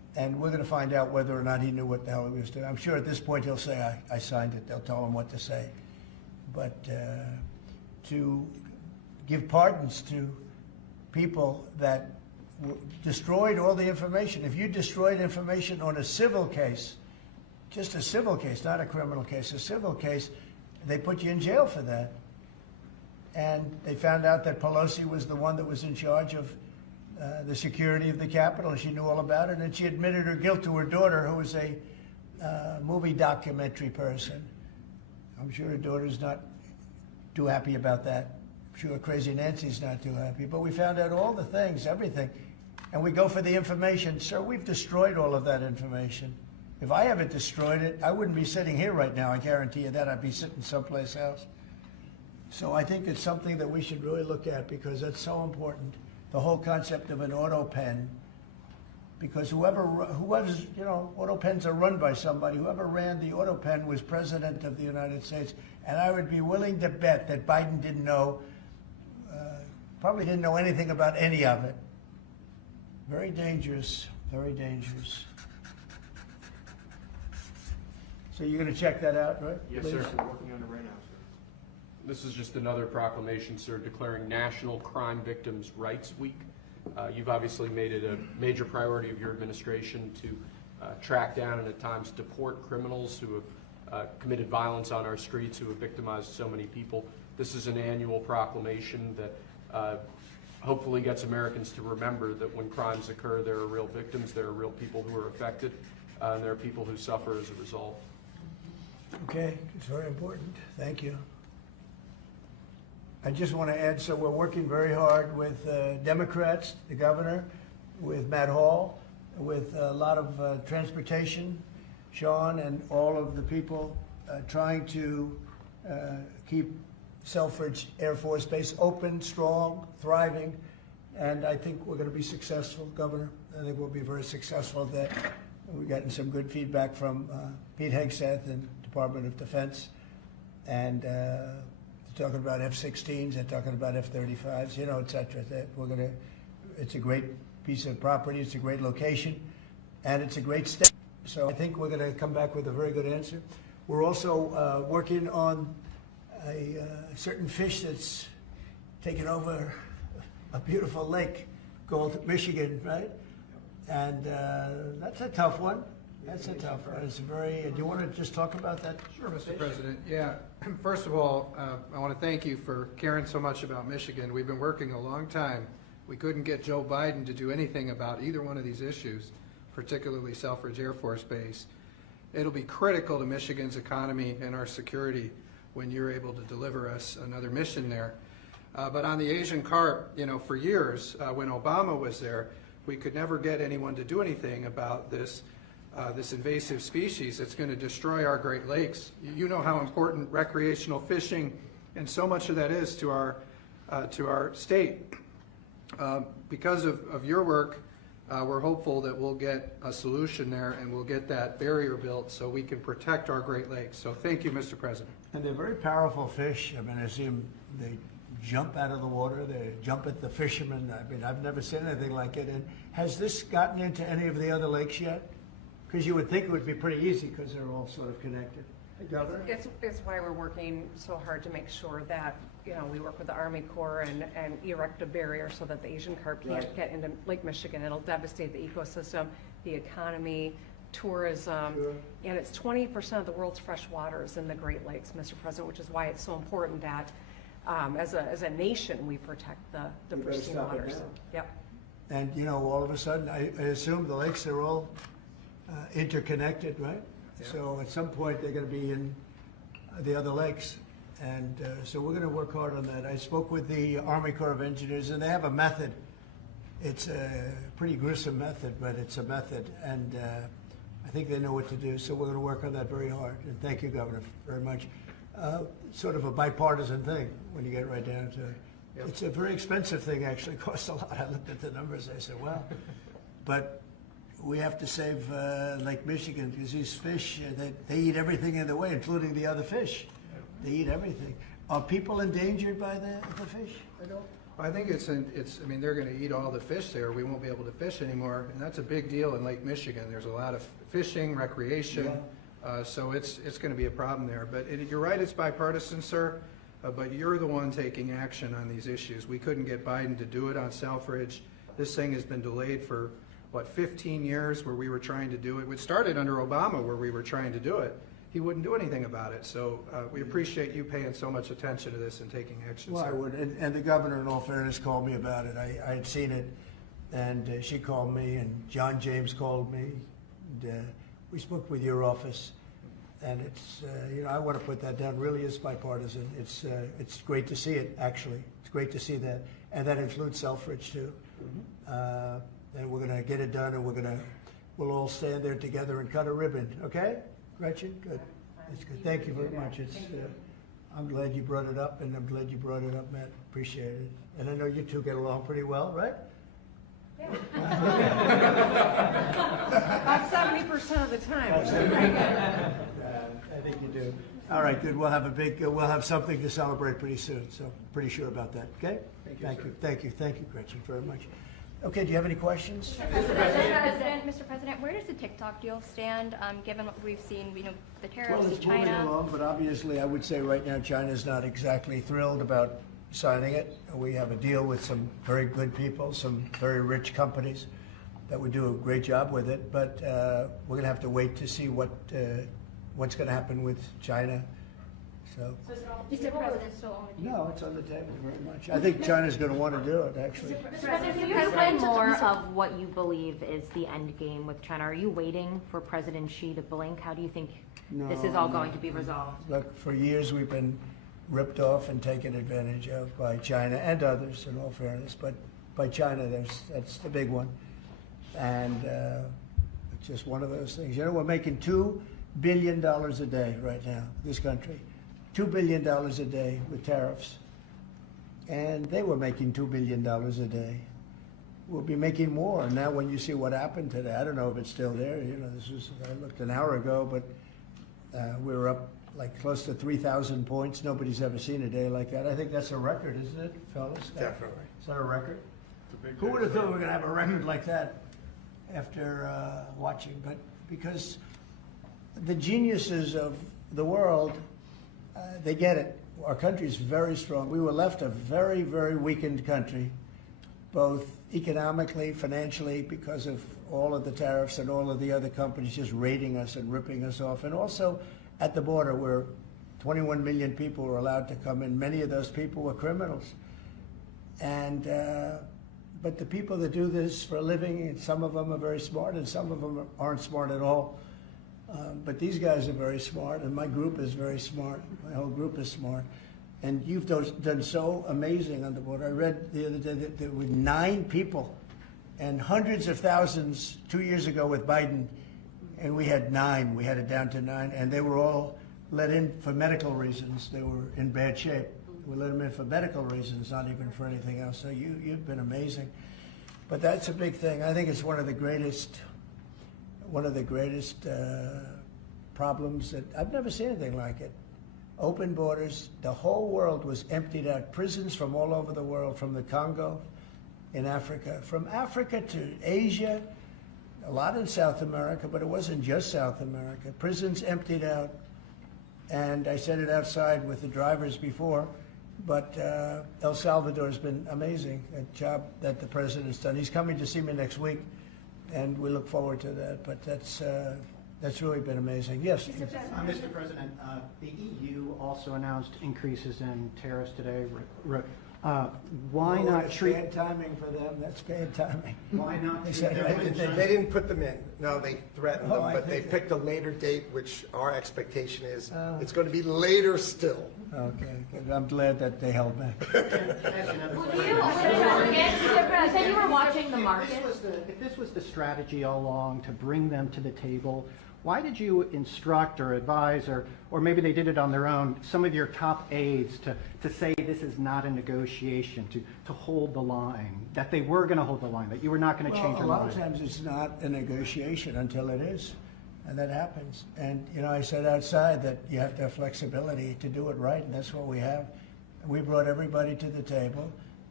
And we're going to find out whether or not he knew what the hell he was doing. I'm sure at this point he'll say, I signed it. They'll tell him what to say. But to give pardons to people that destroyed all the information. If you destroyed information on a civil case, just a civil case, not a criminal case, a civil case, they put you in jail for that. And they found out that Pelosi was the one that was in charge of the security of the Capitol, and she knew all about it, and she admitted her guilt to her daughter, who was a movie documentary person. I'm sure her daughter's not too happy about that. I'm sure Crazy Nancy's not too happy. But we found out all the things, everything. And we go for the information. Sir, we've destroyed all of that information. If I haven't destroyed it, I wouldn't be sitting here right now. I guarantee you that. I'd be sitting someplace else. So I think it's something that we should really look at, because that's so important. The whole concept of an auto pen, because whoever's, you know, auto pens are run by somebody. Whoever ran the auto pen was president of the United States, and I would be willing to bet that Biden didn't know, probably didn't know anything about any of it. Very dangerous, very dangerous. So you're going to check that out, right? Yes, Please? sir. We're working on it right now, sir. This is just another proclamation, sir, declaring National Crime Victims' Rights Week. You've obviously made it a major priority of your administration to track down and at times deport criminals who have committed violence on our streets, who have victimized so many people. This is an annual proclamation that hopefully gets Americans to remember that when crimes occur, there are real victims, there are real people who are affected, and there are people who suffer as a result. Okay, it's very important. Thank you. I just want to add, so we're working very hard with Democrats, the governor, with Matt Hall, with a lot of transportation, Sean, and all of the people trying to keep Selfridge Air Force Base open, strong, thriving, and I think we're going to be successful, Governor. I think we'll be very successful at that. We've gotten some good feedback from Pete Hegseth and Department of Defense, and talking about F-16s, they're talking about F-35s, you know, et cetera. It's a great piece of property, it's a great location, and it's a great step. So I think we're going to come back with a very good answer. We're also working on a certain fish that's taken over a beautiful lake called Michigan, right? And that's a tough one. That's a tough one. It's very. Do you want to just talk about that? Sure, Mr. President. Yeah. First of all, I want to thank you for caring so much about Michigan. We've been working a long time. We couldn't get Joe Biden to do anything about either one of these issues, particularly Selfridge Air Force Base. It'll be critical to Michigan's economy and our security when you're able to deliver us another mission there. But on the Asian carp, you know, for years, when Obama was there, we could never get anyone to do anything about this invasive species that's going to destroy our Great Lakes. You know how important recreational fishing and so much of that is to our state. Because of your work, we're hopeful that we'll get a solution there and we'll get that barrier built so we can protect our Great Lakes. So thank you, Mr. President. And they're very powerful fish. I mean, I see them, they jump out of the water, they jump at the fishermen. I mean, I've never seen anything like it. And has this gotten into any of the other lakes yet? Because you would think it would be pretty easy because they're all sort of connected. Hey, Governor? It's why we're working so hard to make sure that, you know, we work with the Army Corps and erect a barrier so that the Asian carp can't get into Lake Michigan. It'll devastate the ecosystem, the economy, tourism, and it's 20% of the world's fresh water is in the Great Lakes, Mr. President, which is why it's so important that as a nation we protect the pristine waters. Yep. And, you know, all of a sudden, I assume the lakes are all interconnected, right? Yeah. So at some point they're going to be in the other lakes, and so we're going to work hard on that. I spoke with the Army Corps of Engineers, and they have a method. It's a pretty gruesome method, but it's a method, and I think they know what to do. So we're going to work on that very hard. And thank you, Governor, very much. Sort of a bipartisan thing when you get right down to it. Yep. It's a very expensive thing. Actually, it costs a lot. I looked at the numbers. I said, "Wow," but we have to save Lake Michigan because these fish, they eat everything in the way, including the other fish. They eat everything. Are people endangered by the fish? I think I mean, they're gonna eat all the fish there, we won't be able to fish anymore, and that's a big deal in Lake Michigan. There's a lot of fishing, recreation, so it's gonna be a problem there. But you're right, it's bipartisan, sir, but you're the one taking action on these issues. We couldn't get Biden to do it on Selfridge. This thing has been delayed for, 15 years where we were trying to do it. It started under Obama where we were trying to do it. He wouldn't do anything about it. So we appreciate you paying so much attention to this and taking action, Well, sir. I would, and the governor, in all fairness, called me about it. I had seen it, and she called me, and John James called me. And, we spoke with your office, and it's, I want to put that down. Really is bipartisan. It's great to see it, actually. It's great to see that, and that includes Selfridge too. And we're going to get it done, and we'll all stand there together and cut a ribbon. Okay? Gretchen, good. That's good. Thank you very much. I'm glad you brought it up, and I'm glad you brought it up, Matt. Appreciate it. And I know you two get along pretty well, right? About 70% of the time. I think you do. All right, good. We'll have something to celebrate pretty soon. So pretty sure about that. Okay? Thank you, Gretchen, very much. Okay, do you have any questions? Mr. President, where does the TikTok deal stand, given what we've seen, the tariffs Well, to it's moving China? along, but obviously I would say right now China's not exactly thrilled about signing it. We have a deal with some very good people, some very rich companies that would do a great job with it, but we're going to have to wait to see what's going to happen with China. So, Mr. President, still on the table? no, it's on the table very much. I think China's going to want to do it, actually. Mr. President, can you explain more of what you believe is the end game with China? Are you waiting for President Xi to blink? How do you think this is all going to be resolved? Look, for years we've been ripped off and taken advantage of by China and others, in all fairness, but by China, that's the big one. And it's just one of those things. We're making $2 billion a day right now, this country. $2 billion a day with tariffs. And they were making $2 billion a day. We'll be making more. Now when you see what happened today, I don't know if it's still there. I looked an hour ago, but we were up like close to 3,000 points. Nobody's ever seen a day like that. I think that's a record, isn't it, fellas? Definitely. Is that a record? Who would have thought we were going to have a record like that after watching? But because the geniuses of the world, they get it. Our country's very strong. We were left a very, very weakened country, both economically, financially, because of all of the tariffs and all of the other companies just raiding us and ripping us off. And also at the border where 21 million people were allowed to come in. Many of those people were criminals. And but the people that do this for a living, and some of them are very smart and some of them aren't smart at all. But these guys are very smart, and my group is very smart. My whole group is smart. And you've done so amazing on the border. I read the other day that there were 9 people and hundreds of thousands 2 years ago with Biden, and we had 9. We had it down to 9, and they were all let in for medical reasons. They were in bad shape. We let them in for medical reasons, not even for anything else. So you've been amazing. But that's a big thing. I think it's one of the greatest problems that I've never seen anything like it. Open borders. The whole world was emptied out. Prisons from all over the world, from the Congo in Africa, from Africa to Asia, a lot in South America, but it wasn't just South America. Prisons emptied out. And I said it outside with the drivers before, but El Salvador has been amazing, a job that the president's done. He's coming to see me next week, and we look forward to that. But that's really been amazing. Yes? Mr. President, the EU also announced increases in tariffs today. Why not that's treat... bad timing for them. That's bad timing. Why not They treat said, them They didn't put them in. No, they threatened them, I but they think picked a later date, which our expectation is it's going to be later still. Okay, good. I'm glad that they held back. You said you were watching the market. If this was the strategy all along to bring them to the table, why did you instruct or advise, or maybe they did it on their own, some of your top aides to say this is not a negotiation, to hold the line, that they were going to hold the line, that you were not going to change your mind? A lot of times it's not a negotiation until it is, and that happens. And, I said outside that you have to have flexibility to do it right, and that's what we have. We brought everybody to the table,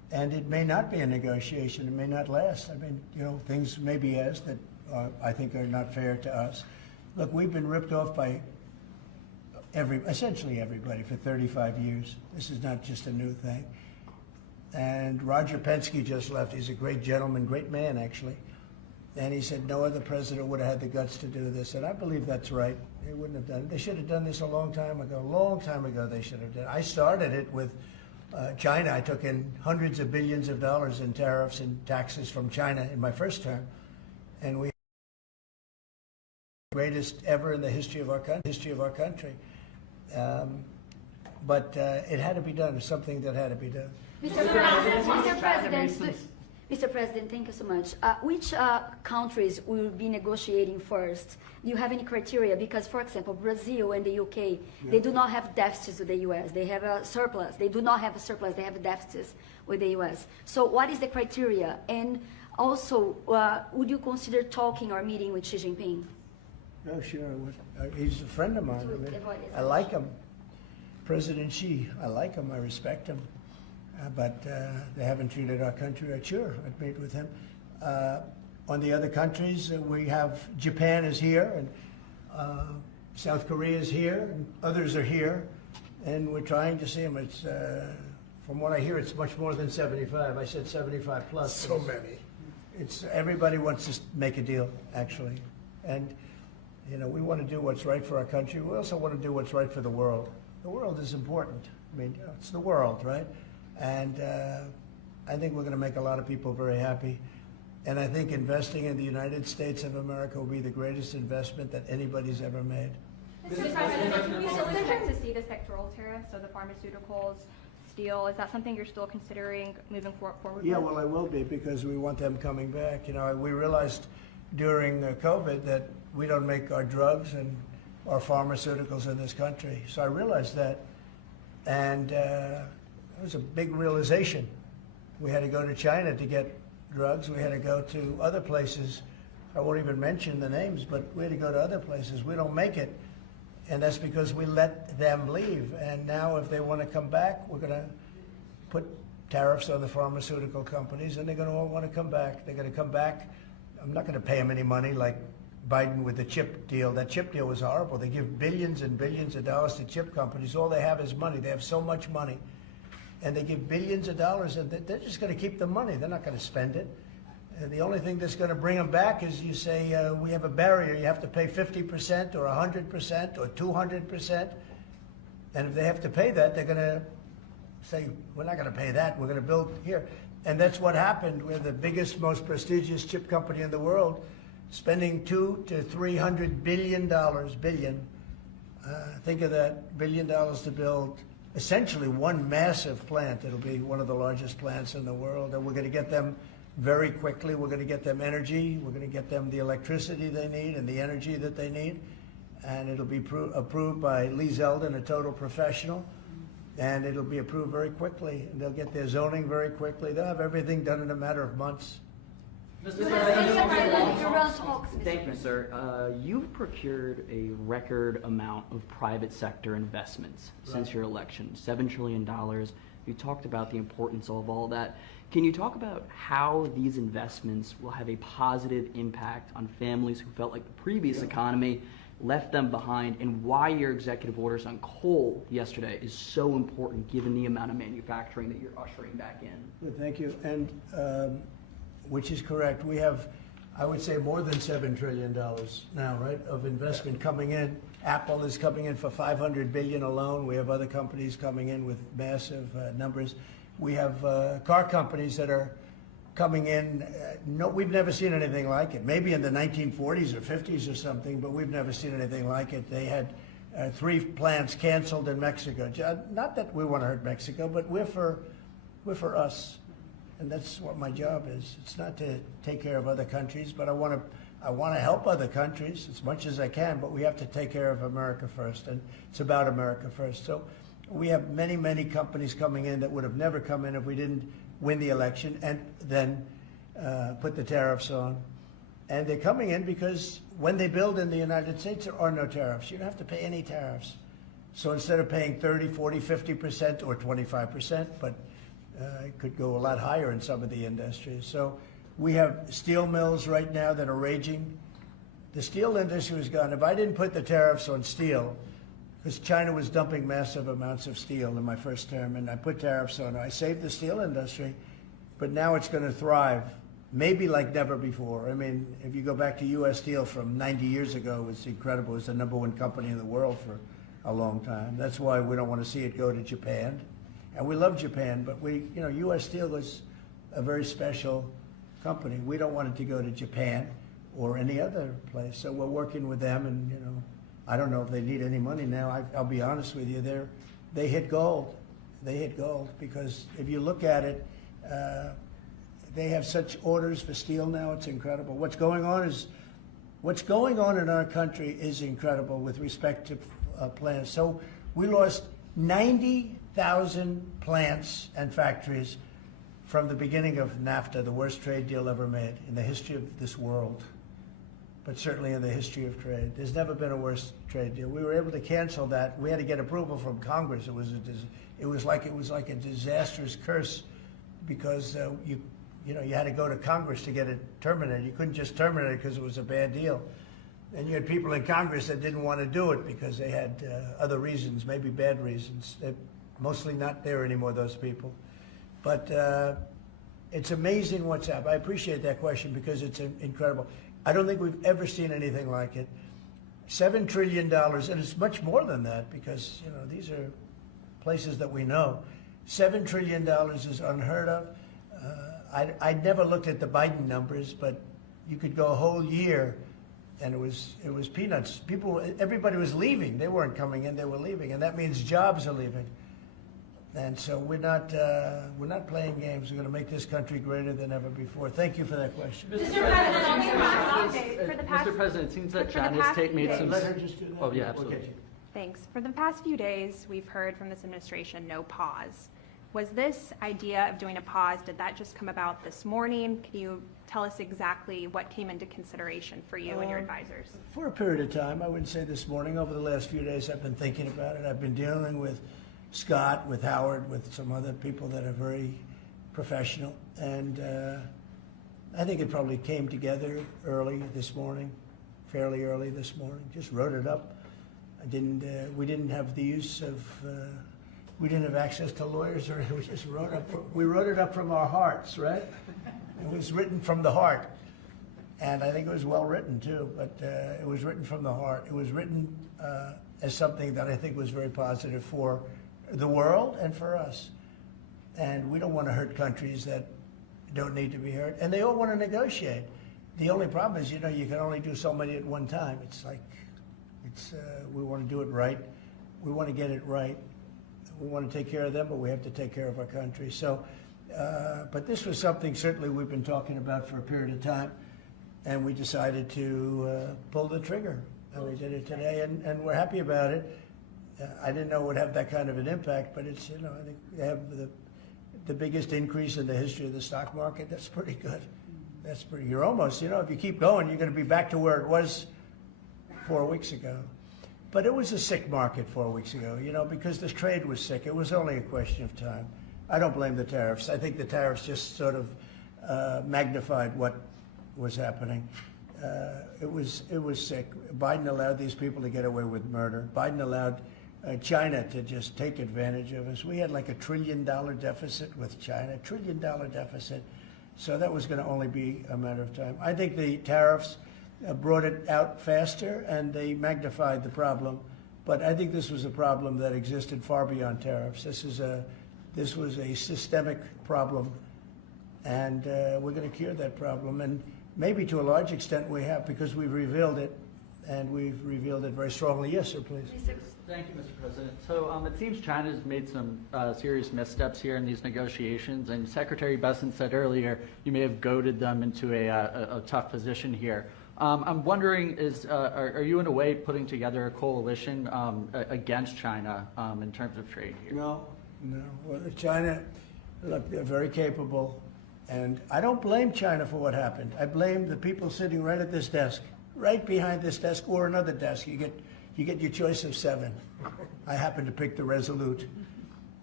And it may not be a negotiation. It may not last. I mean, you know, things may be asked that I think are not fair to us. Look, we've been ripped off by essentially everybody for 35 years. This is not just a new thing. And Roger Penske just left. He's a great gentleman, great man, actually. And he said no other president would have had the guts to do this. And I believe that's right. They wouldn't have done it. They should have done this a long time ago. A long time ago they should have done it. I started it with China. I took in hundreds of billions of dollars in tariffs and taxes from China in my first term. And we greatest ever in the history of our country. But it had to be done. It's something that had to be done. Mr. President, thank you so much. Which countries will be negotiating first? Do you have any criteria? Because, for example, Brazil and the UK, they do not have deficits with the US. They have a surplus. They do not have a surplus. They have deficits with the US. So what is the criteria? And also, would you consider talking or meeting with Xi Jinping? Oh, sure. He's a friend of mine. I mean, I like him. President Xi, I like him. I respect him. But they haven't treated our country right. Sure, I'd meet with him. On the other countries, we have Japan is here, and South Korea is here, and others are here, and we're trying to see them. It's, from what I hear, it's much more than 75. I said 75 plus. So many. It's everybody wants to make a deal, actually, and you know we want to do what's right for our country. We also want to do what's right for the world. The world is important. I mean, it's the world, right? And I think we're going to make a lot of people very happy. And I think investing in the United States of America will be the greatest investment that anybody's ever made. Mr. President, we still expect to see the sectoral tariffs, so the pharmaceuticals, steel. Is that something you're still considering moving forward Yeah, with? well, I will be, because we want them coming back. You know, we realized during COVID that we don't make our drugs and our pharmaceuticals in this country. So I realized that, and it was a big realization. We had to go to China to get drugs. We had to go to other places. I won't even mention the names, but we had to go to other places. We don't make it, and that's because we let them leave. And now if they want to come back, we're going to put tariffs on the pharmaceutical companies, and they're going to all want to come back. They're going to come back. I'm not going to pay them any money like Biden with the chip deal. That chip deal was horrible. They give billions and billions of dollars to chip companies. All they have is money. They have so much money. And they give billions of dollars, and they're just going to keep the money. They're not going to spend it. And the only thing that's going to bring them back is you say, we have a barrier. You have to pay 50% or 100% or 200%. And if they have to pay that, they're going to say, we're not going to pay that. We're going to build here. And that's what happened. We're the biggest, most prestigious chip company in the world, spending $200 to $300 billion. Think of that, $1 billion to build essentially one massive plant. It'll be one of the largest plants in the world, and we're going to get them very quickly. We're going to get them energy. We're going to get them the electricity they need and the energy that they need, and it'll be approved by Lee Zeldin, a total professional, and it'll be approved very quickly, and they'll get their zoning very quickly. They'll have everything done in a matter of months. Thank you, sir. You've procured a record amount of private sector investments since your election, $7 trillion. You talked about the importance of all that. Can you talk about how these investments will have a positive impact on families who felt like the previous economy left them behind, and why your executive orders on coal yesterday is so important given the amount of manufacturing that you're ushering back in? Good, thank you. And which is correct. We have, I would say, more than $7 trillion now, right, of investment coming in. Apple is coming in for $500 billion alone. We have other companies coming in with massive numbers. We have car companies that are coming in. No, we've never seen anything like it. Maybe in the 1940s or 50s or something, but we've never seen anything like it. They had 3 plants canceled in Mexico. Not that we want to hurt Mexico, but we're for us. And that's what my job is. It's not to take care of other countries, but I want to help other countries as much as I can, but we have to take care of America first, and it's about America first. So we have many, many companies coming in that would have never come in if we didn't win the election and then put the tariffs on. And they're coming in because when they build in the United States, there are no tariffs. You don't have to pay any tariffs. So instead of paying 30, 40, 50% or 25%, but It could go a lot higher in some of the industries. So we have steel mills right now that are raging. The steel industry was gone. If I didn't put the tariffs on steel, because China was dumping massive amounts of steel in my first term, and I put tariffs on it, I saved the steel industry, but now it's going to thrive, maybe like never before. I mean, if you go back to U.S. Steel from 90 years ago, it was incredible. It was the #1 company in the world for a long time. That's why we don't want to see it go to Japan. And we love Japan, but U.S. Steel is a very special company. We don't want it to go to Japan or any other place. So we're working with them, and I don't know if they need any money now. I'll be honest with you, they hit gold. They hit gold because if you look at it, they have such orders for steel now. It's incredible. What's going on in our country is incredible with respect to plants. So we lost 90,000 plants and factories from the beginning of NAFTA, the worst trade deal ever made in the history of this world, but certainly in the history of trade. There's never been a worse trade deal. We were able to cancel that. We had to get approval from Congress. It was like a disastrous curse because you had to go to Congress to get it terminated. You couldn't just terminate it because it was a bad deal. And you had people in Congress that didn't want to do it because they had other reasons, maybe bad reasons. They're mostly not there anymore, those people. But it's amazing what's happened. I appreciate that question because it's incredible. I don't think we've ever seen anything like it. $7 trillion, and it's much more than that because these are places that we know. $7 trillion is unheard of. I never looked at the Biden numbers, but you could go a whole year, and it was peanuts. Everybody was leaving. They weren't coming in; they were leaving, and that means jobs are leaving. And so we're not playing games. We're going to make this country greater than ever before. Thank you for that question. Mr. President, it seems that China's made some. Let her just do that. Oh, yeah, absolutely. Okay. Thanks. For the past few days, we've heard from this administration no pause. Was this idea of doing a pause, did that just come about this morning? Can you tell us exactly what came into consideration for you and your advisors? For a period of time, I wouldn't say this morning. Over the last few days, I've been thinking about it. I've been dealing with Scott, with Howard, with some other people that are very professional. And I think it probably came together early this morning, fairly early this morning. Just wrote it up. We didn't have the use of, we didn't have access to lawyers, or we just we wrote it up from our hearts, right? It was written from the heart. And I think it was well written too, but it was written from the heart. It was written as something that I think was very positive for the world and for us. And we don't want to hurt countries that don't need to be hurt. And they all want to negotiate. The only problem is, you can only do so many at one time. We want to do it right. We want to get it right. We want to take care of them, but we have to take care of our country. So, but this was something certainly we've been talking about for a period of time, and we decided to pull the trigger. And we did it today, and we're happy about it. I didn't know it would have that kind of an impact, but it's, I think they have the biggest increase in the history of the stock market. That's pretty good. You're almost, if you keep going, you're going to be back to where it was 4 weeks ago. But it was a sick market 4 weeks ago, because the trade was sick. It was only a question of time. I don't blame the tariffs. I think the tariffs just sort of magnified what was happening. It was sick. Biden allowed these people to get away with murder. Biden allowed China to just take advantage of us. We had like $1 trillion deficit with China, $1 trillion deficit. So that was going to only be a matter of time. I think the tariffs brought it out faster and they magnified the problem. But I think this was a problem that existed far beyond tariffs. This was a systemic problem, and we're going to cure that problem. And maybe to a large extent we have, because we've revealed it, and we've revealed it very strongly. Yes, sir, please. Thank you, Mr. President. So it seems China's made some serious missteps here in these negotiations, and Secretary Besson said earlier you may have goaded them into a tough position here. I'm wondering, are you in a way putting together a coalition against China in terms of trade here? No. Well, China, look, they're very capable, and I don't blame China for what happened. I blame the people sitting right at this desk, right behind this desk, or another desk. You get your choice of 7. I happen to pick the Resolute.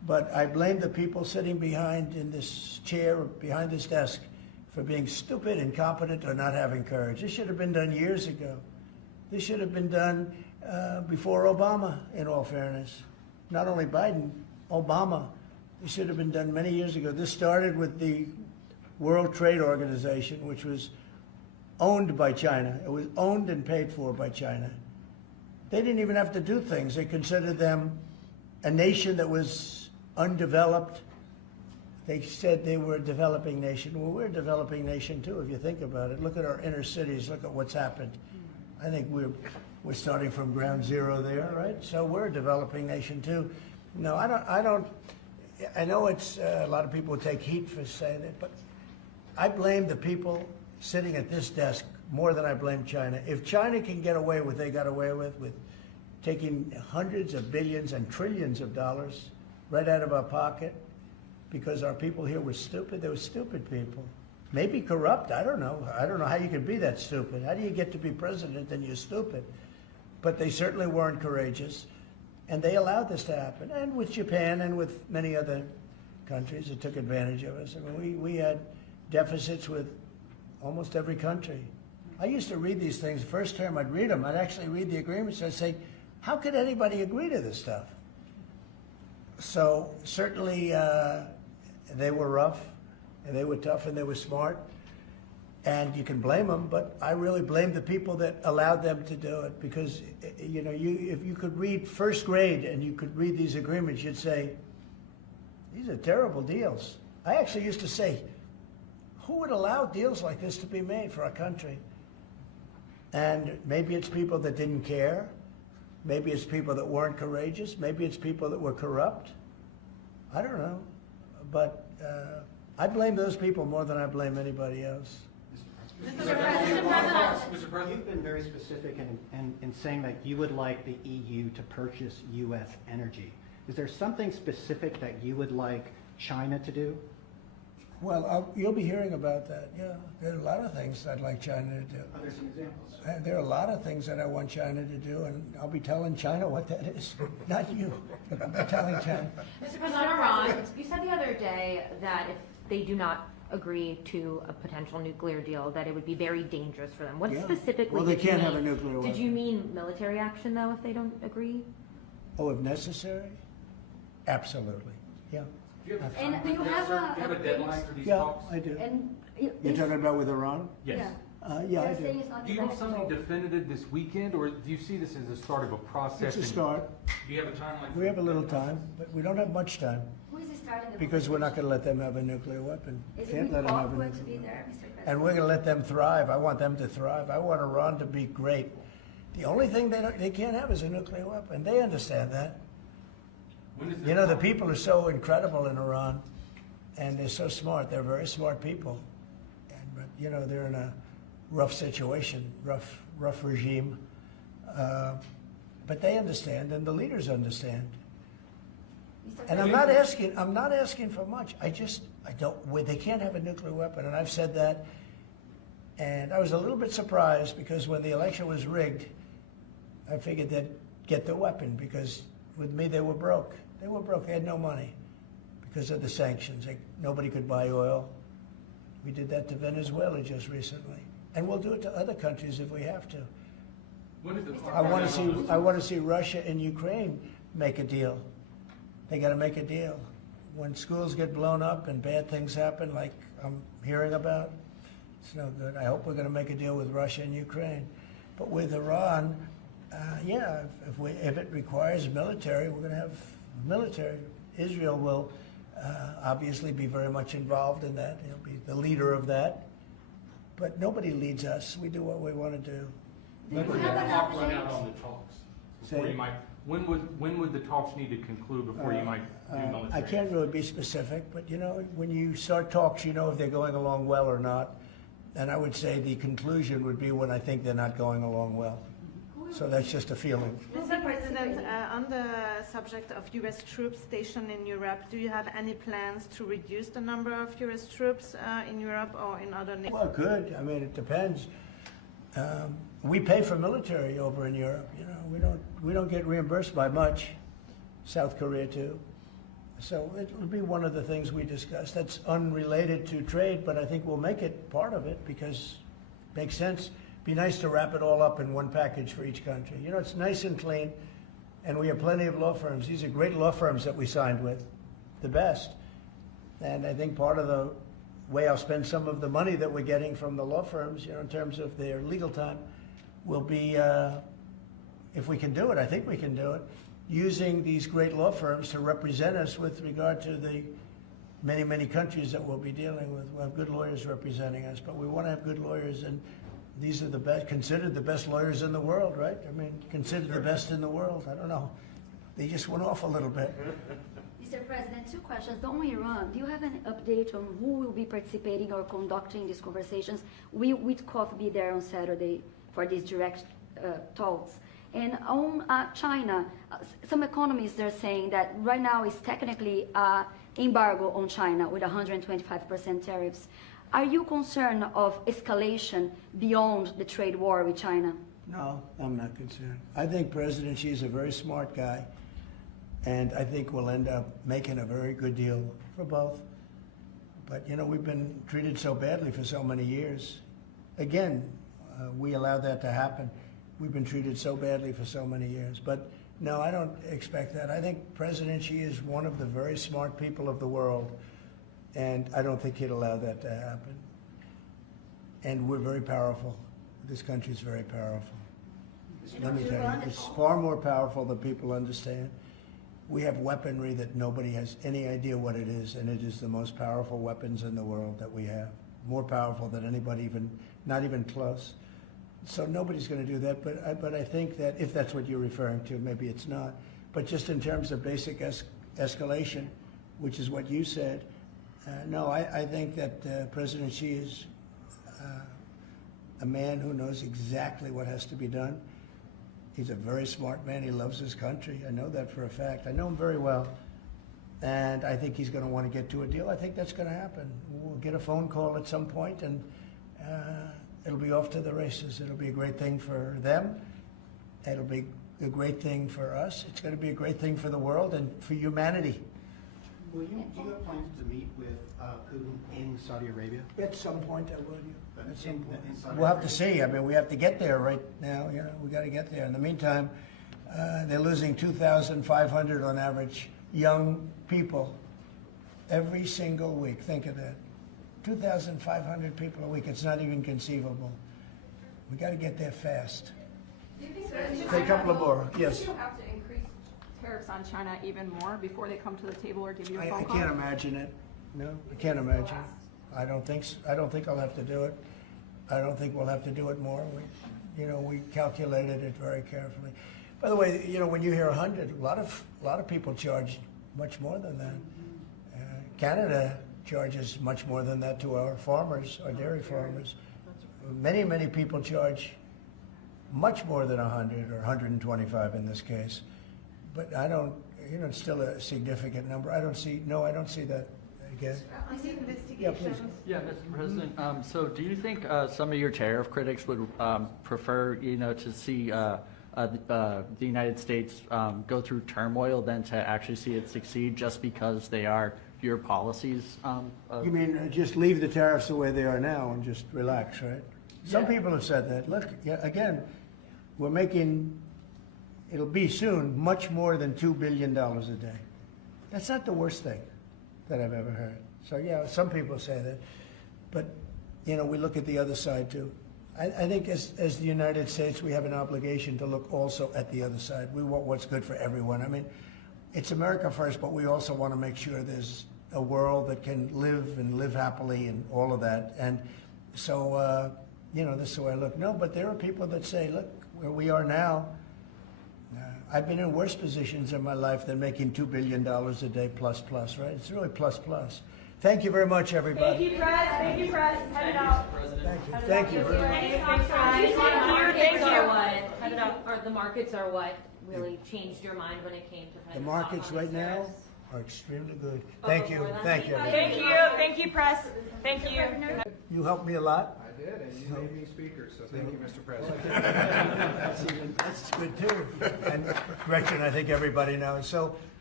But I blame the people sitting behind in this chair, behind this desk, for being stupid, incompetent, or not having courage. This should have been done years ago. This should have been done before Obama, in all fairness. Not only Biden, Obama. It should have been done many years ago. This started with the World Trade Organization, which was owned by China. It was owned and paid for by China. They didn't even have to do things. They considered them a nation that was undeveloped. They said they were a developing nation. Well, we're a developing nation too, if you think about it. Look at our inner cities. Look at what's happened. I think we're starting from ground zero there, right? So we're a developing nation too. No, I don't. I know it's a lot of people would take heat for saying it, but I blame the people sitting at this desk more than I blame China. If China can get away with what they got away with taking hundreds of billions and trillions of dollars right out of our pocket because our people here were stupid, they were stupid people. Maybe corrupt, I don't know. I don't know how you can be that stupid. How do you get to be president and you're stupid? But they certainly weren't courageous, and they allowed this to happen. And with Japan and with many other countries that took advantage of us. I mean, we had deficits with almost every country. I used to read these things. The first term I'd read them. I'd actually read the agreements. I'd say, how could anybody agree to this stuff? So certainly they were rough, and they were tough, and they were smart. And you can blame them, but I really blame the people that allowed them to do it, because you know, if you could read first grade and you could read these agreements, you'd say, these are terrible deals. I actually used to say, who would allow deals like this to be made for our country? And maybe it's people that didn't care. Maybe it's people that weren't courageous. Maybe it's people that were corrupt. I don't know. But I blame those people more than I blame anybody else. Mr. President, you've been very specific in saying that you would like the EU to purchase U.S. energy. Is there something specific that you would like China to do? Well, you'll be hearing about that. Yeah, there are a lot of things I'd like China to do. Are there some examples? There are a lot of things that I want China to do, and I'll be telling China what that is. Not you, but I'll be telling China. Mr. President, on Iran, you said the other day that if they do not agree to a potential nuclear deal, that it would be very dangerous for them. What specifically Well, they did you can't mean? have a nuclear weapon. Did you mean military action, though, if they don't agree? Oh, if necessary? Absolutely, yeah. And you have Do you have a deadline for these Yeah, talks? I do. And You're talking about with Iran? Yes. Yeah, I they're do. saying it's not Do you have something debatable. definitive this weekend, or do you see this as the start of a process? It's a and- start. Do you have a timeline? We have a little time, but we don't have much time, Who is starting the because we're not going to let them have a nuclear weapon. Is Can't it let them have a going to be nuclear there, weapon. Mr. President? And we're going to let them thrive. I want them to thrive. I want Iran to be great. The only thing they can't have is a nuclear weapon. They understand that. When is You know, the people are so incredible in Iran, and they're so smart. They're very smart people. But, you know, they're in a rough situation, rough regime. But they understand, and the leaders understand. And I'm not asking for much. I don't, they can't have a nuclear weapon, and I've said that. And I was a little bit surprised, because when the election was rigged, I figured they'd get the weapon, because with me they were broke. They were broke. They had no money because of the sanctions. Nobody could buy oil. We did that to Venezuela just recently, and we'll do it to other countries if we have to. When is the clock I want running to on see. this? I want to see Russia and Ukraine make a deal. They got to make a deal. When schools get blown up and bad things happen, like I'm hearing about, it's no good. I hope we're going to make a deal with Russia and Ukraine. But with Iran, yeah, if it requires military, we're going to have military. Israel will obviously be very much involved in that. He'll be the leader of that. But nobody leads us. We do what we want to do. When would the clock run out on the talks? Before Say- you might, when would the talks need to conclude before you might do military? I can't really be specific, but you know, when you start talks, you know if they're going along well or not. And I would say the conclusion would be when I think they're not going along well. So that's just a feeling. Mr. President, on the subject of U.S. troops stationed in Europe, do you have any plans to reduce the number of U.S. troops in Europe or in other nations? Well, good. I mean, it depends. We pay for military over in Europe. You know, we don't get reimbursed by much. South Korea too. So it'll be one of the things we discuss. That's unrelated to trade, but I think we'll make it part of it because it makes sense. Be nice to wrap it all up in one package for each country. You know, it's nice and clean, and we have plenty of law firms. These are great law firms that we signed with, the best. And I think part of the way I'll spend some of the money that we're getting from the law firms, you know, in terms of their legal time, will be, if we can do it, I think we can do it, using these great law firms to represent us with regard to the many, many countries that we'll be dealing with. We'll have good lawyers representing us, but we want to have good lawyers, and these are the best, considered the best lawyers in the world, right? I mean, considered the best in the world. I don't know. They just went off a little bit. Mr. President, two questions. On Iran, do you have an update on who will be participating or conducting these conversations? Will Witkoff be there on Saturday for these direct talks? And on China, some economists are saying that right now is technically embargo on China with 125% tariffs. Are you concerned of escalation beyond the trade war with China? No, I'm not concerned. I think President Xi is a very smart guy, and I think we'll end up making a very good deal for both. But, you know, we've been treated so badly for so many years. Again, we allowed that to happen. We've been treated so badly for so many years. But, no, I don't expect that. I think President Xi is one of the very smart people of the world, and I don't think he'd allow that to happen. And we're very powerful. This country is very powerful. Let me tell you, it's far more powerful than people understand. We have weaponry that nobody has any idea what it is, and it is the most powerful weapons in the world that we have. More powerful than anybody even, not even close. So nobody's going to do that, but I think that if that's what you're referring to, maybe it's not. But just in terms of basic escalation, which is what you said, no, I think that President Xi is a man who knows exactly what has to be done. He's a very smart man. He loves his country. I know that for a fact. I know him very well. And I think he's going to want to get to a deal. I think that's going to happen. We'll get a phone call at some point, and it'll be off to the races. It'll be a great thing for them. It'll be a great thing for us. It's going to be a great thing for the world and for humanity. Do you have plans to meet with Putin in Saudi Arabia? At some point, I will. At some point. We'll have to see. I mean, we have to get there right now. You know, we got to get there. In the meantime, they're losing 2,500 on average young people every single week. Think of that. 2,500 people a week. It's not even conceivable. We got to get there fast. Do you think Say a couple of more. Yes. Do you have to increase tariffs on China even more before they come to the table or give you a phone I call? can't imagine it. No, I can't imagine. I don't think so. I don't think I'll have to do it. I don't think we'll have to do it more. We calculated it very carefully. By the way, you know, when you hear 100, a lot of people charge much more than that. Canada charges much more than that to our farmers, our dairy farmers. Many people charge much more than 100 or 125 in this case. But I don't, you know, it's still a significant number. I don't see that again. On the Yeah, investigations. please. Yeah, Mr. President. So do you think some of your tariff critics would prefer, you know, to see the United States go through turmoil than to actually see it succeed just because they are your policies? You mean just leave the tariffs the way they are now and just relax, right? Some Yeah. people have said that. Look, yeah, again, we're making, it'll be soon, much more than $2 billion a day. That's not the worst thing that I've ever heard. So, yeah, some people say that. But, you know, we look at the other side, too. I think as the United States, we have an obligation to look also at the other side. We want what's good for everyone. I mean, it's America first, but we also want to make sure there's a world that can live and live happily and all of that. And so, you know, this is the way I look. No, but there are people that say, look, where we are now, I've been in worse positions in my life than making $2 billion a day plus, right? It's really plus. Thank you very much, everybody. Thank you, Press. Thank you, Press. Head it out. Thank you. The markets are what really changed your mind when it came to The kind of markets right now are extremely good. Thank you. Thank you. Thank you. Thank you, Press. Thank you. You helped me a lot. I did, and you made me speaker, so thank you, Mr. President. That's good too. And Gretchen, I think everybody knows. So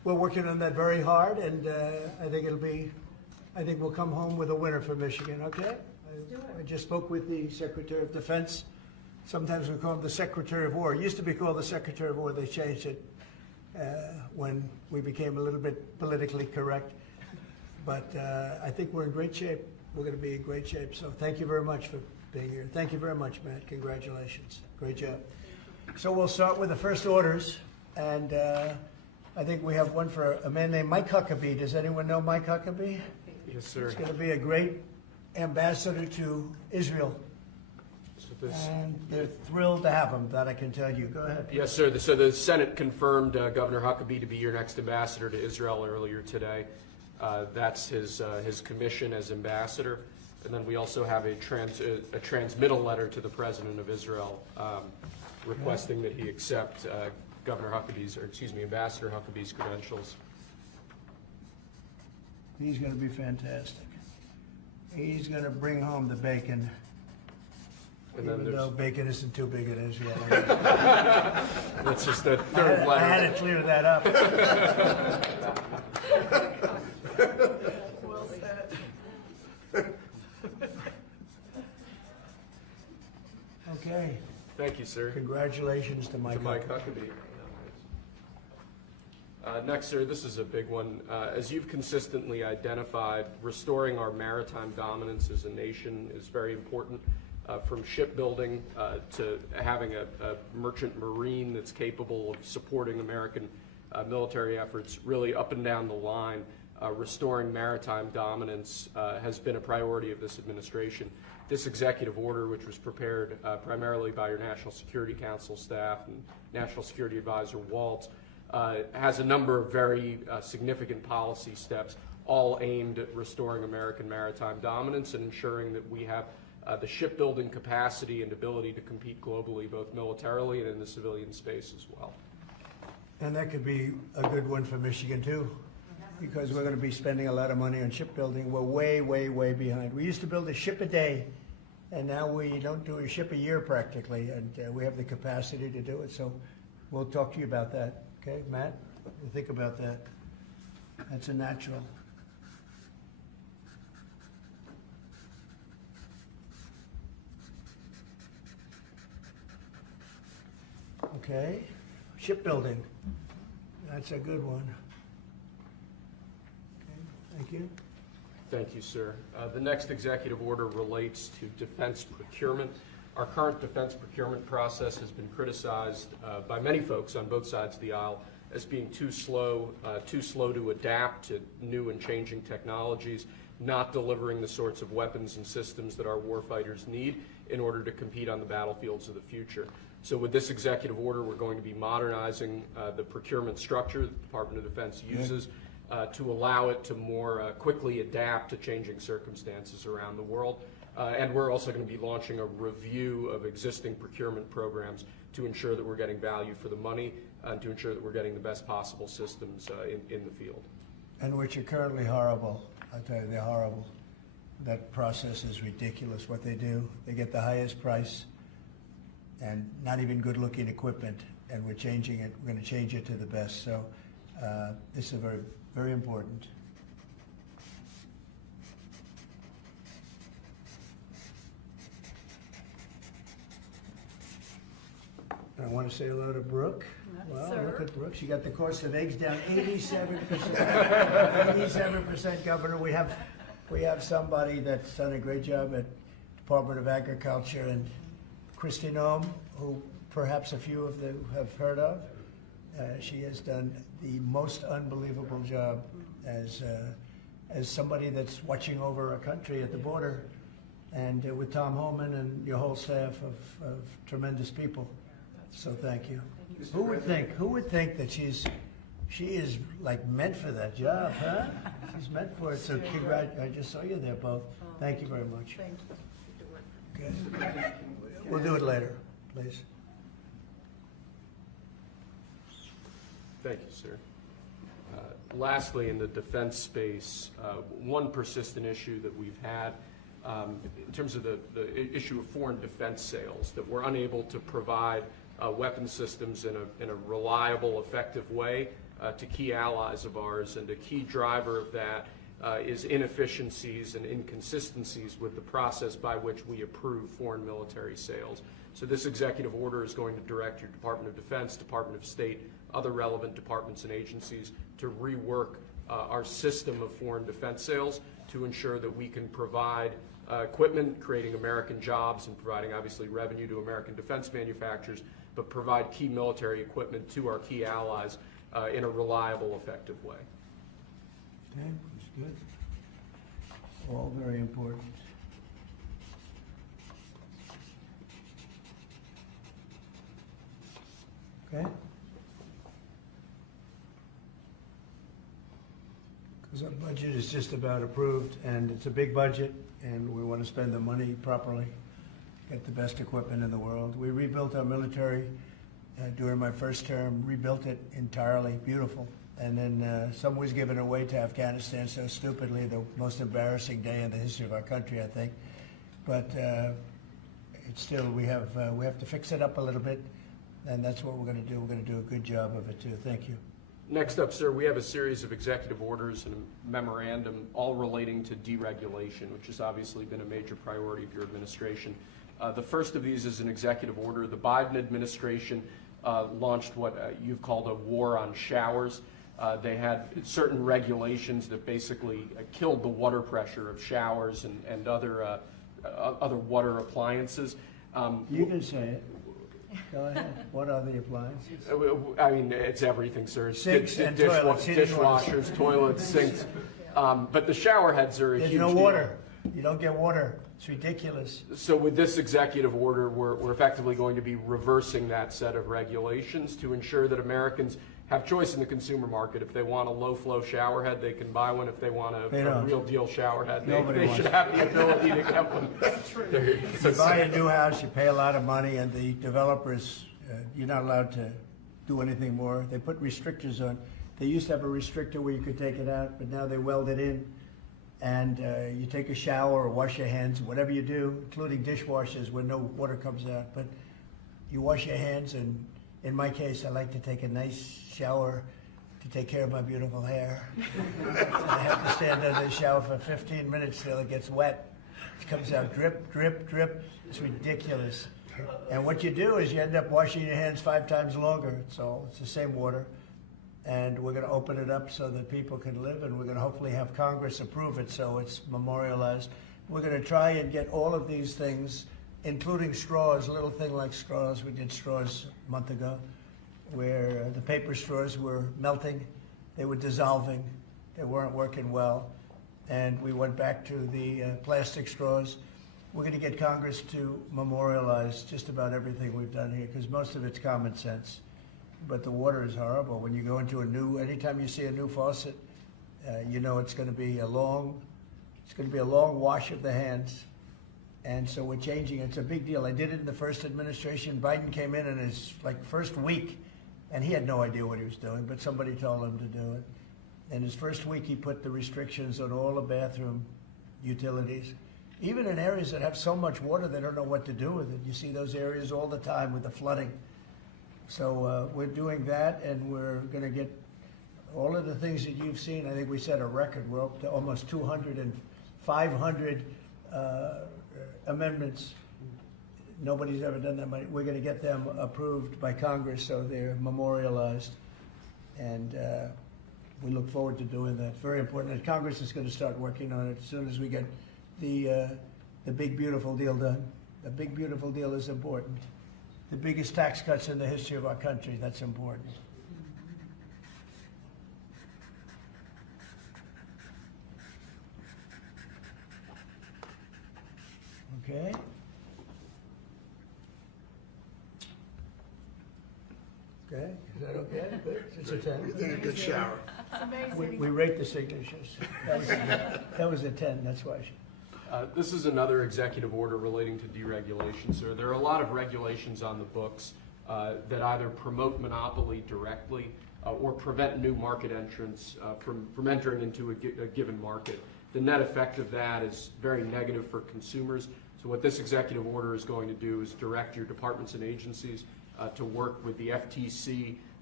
we're working on that very hard, and I think we'll come home with a winner for Michigan, okay? I just spoke with the Secretary of Defense. Sometimes we call him the Secretary of War. It used to be called the Secretary of War. They changed it when we became a little bit politically correct. But I think we're in great shape. We're going to be in great shape. So thank you very much for being here. Thank you very much, Matt. Congratulations. Great job. So we'll start with the first orders. And I think we have one for a man named Mike Huckabee. Does anyone know Mike Huckabee? Yes, sir. He's going to be a great ambassador to Israel. And they're thrilled to have him, that I can tell you. Go ahead. Yes, sir. So the Senate confirmed Governor Huckabee to be your next ambassador to Israel earlier today. That's his commission as ambassador. And then we also have a transmittal letter to the President of Israel requesting that he accept Ambassador Huckabee's credentials. He's going to be fantastic. He's going to bring home the bacon. And then even though bacon isn't too big in Israel. That's just the third letter. I had to clear that up. Well said. Okay. Thank you, sir. Congratulations to Mike Huckabee. Next, sir, this is a big one. As you've consistently identified, restoring our maritime dominance as a nation is very important. From shipbuilding to having a merchant marine that's capable of supporting American military efforts, really up and down the line, restoring maritime dominance has been a priority of this administration. This executive order, which was prepared primarily by your National Security Council staff and National Security Advisor Waltz, has a number of very significant policy steps, all aimed at restoring American maritime dominance and ensuring that we have the shipbuilding capacity and ability to compete globally, both militarily and in the civilian space as well. And that could be a good one for Michigan, too, because we're going to be spending a lot of money on shipbuilding. We're way, way, way behind. We used to build a ship a day, and now we don't do a ship a year practically, and we have the capacity to do it. So we'll talk to you about that. Okay, Matt? We'll think about that. That's a natural. Okay, shipbuilding. That's a good one. Okay, thank you. Thank you, sir. The next executive order relates to defense procurement. Our current defense procurement process has been criticized by many folks on both sides of the aisle as being too slow to adapt to new and changing technologies, not delivering the sorts of weapons and systems that our warfighters need in order to compete on the battlefields of the future. So with this executive order, we're going to be modernizing the procurement structure that the Department of Defense uses to allow it to more quickly adapt to changing circumstances around the world. And we're also going to be launching a review of existing procurement programs to ensure that we're getting value for the money and to ensure that we're getting the best possible systems in the field. And which are currently horrible. I'll tell you, they're horrible. That process is ridiculous, what they do. They get the highest price and not even good-looking equipment, and we're changing it. We're going to change it to the best. So this is very, very important. I want to say hello to Brooke. Well, look at Brooke. She got the cost of eggs down 87%. 87%, Governor. We have somebody that's done a great job at Department of Agriculture, and Kristi Noem, who perhaps a few of you have heard of. She has done the most unbelievable job as somebody that's watching over a country at the border, and with Tom Homan and your whole staff of tremendous people. So thank you. Who would think that she is like meant for that job, huh? She's meant for it. So I just saw you there both. Thank you very much. Thank you. Okay. We'll do it later, please. Thank you, sir. Lastly, in the defense space, one persistent issue that we've had in terms of the issue of foreign defense sales, that we're unable to provide weapon systems in a reliable, effective way to key allies of ours, and a key driver of that is inefficiencies and inconsistencies with the process by which we approve foreign military sales. So this executive order is going to direct your Department of Defense, Department of State, other relevant departments and agencies to rework our system of foreign defense sales to ensure that we can provide equipment, creating American jobs and providing obviously revenue to American defense manufacturers, but provide key military equipment to our key allies in a reliable, effective way. Okay, that's good. All very important. Okay? Because our budget is just about approved, and it's a big budget, and we want to spend the money properly, get the best equipment in the world. We rebuilt our military during my first term, rebuilt it entirely, beautiful. And then some was given away to Afghanistan so stupidly, the most embarrassing day in the history of our country, I think. But it's still, we have to fix it up a little bit, and that's what we're going to do. We're going to do a good job of it, too. Thank you. Next up, sir, we have a series of executive orders and a memorandum all relating to deregulation, which has obviously been a major priority of your administration. The first of these is an executive order. The Biden administration launched what you've called a war on showers. They had certain regulations that basically killed the water pressure of showers and other water appliances. You can say it. Go ahead. What are the appliances? I mean, it's everything, sir. Sinks and toilets. Dishwashers, toilets, sinks. But the shower heads are a huge There's no deal. water. You don't get water. It's ridiculous. So with this executive order, we're effectively going to be reversing that set of regulations to ensure that Americans have choice in the consumer market. If they want a low-flow shower head, they can buy one. If they want a real deal shower head, they should have the ability to get one. You buy a new house, you pay a lot of money, and the developers, you're not allowed to do anything more. They put restrictors on. They used to have a restrictor where you could take it out, but now they weld it in. And you take a shower or wash your hands, whatever you do, including dishwashers where no water comes out. But you wash your hands, and in my case, I like to take a nice shower to take care of my beautiful hair. I have to stand under the shower for 15 minutes till it gets wet. It comes out drip, drip, drip. It's ridiculous. And what you do is you end up washing your hands 5 times longer. So it's the same water. And we're going to open it up so that people can live, and we're going to hopefully have Congress approve it so it's memorialized. We're going to try and get all of these things, including straws, a little thing like straws. We did straws a month ago, where the paper straws were melting, they were dissolving, they weren't working well, and we went back to the plastic straws. We're going to get Congress to memorialize just about everything we've done here, because most of it's common sense. But the water is horrible. When you go into anytime you see a new faucet, you know it's going to be a long wash of the hands. And so we're changing. It's a big deal. I did it in the first administration. Biden came in his first week, and he had no idea what he was doing, but somebody told him to do it. In his first week, he put the restrictions on all the bathroom utilities. Even in areas that have so much water, they don't know what to do with it. You see those areas all the time with the flooding. So we're doing that, and we're going to get all of the things that you've seen. I think we set a record. We're up to almost 200 and 500 amendments. Nobody's ever done that many. We're going to get them approved by Congress so they're memorialized, and we look forward to doing that. Very important. And Congress is going to start working on it as soon as we get the big beautiful deal done. The big beautiful deal is important. The biggest tax cuts in the history of our country, that's important. Okay. Okay, is that okay? Good. It's a 10. You did a good shower. We rate the signatures. That was a 10, that's why. This is another executive order relating to deregulation, sir. There are a lot of regulations on the books that either promote monopoly directly or prevent new market entrants from entering into a given market. The net effect of that is very negative for consumers. So what this executive order is going to do is direct your departments and agencies to work with the FTC,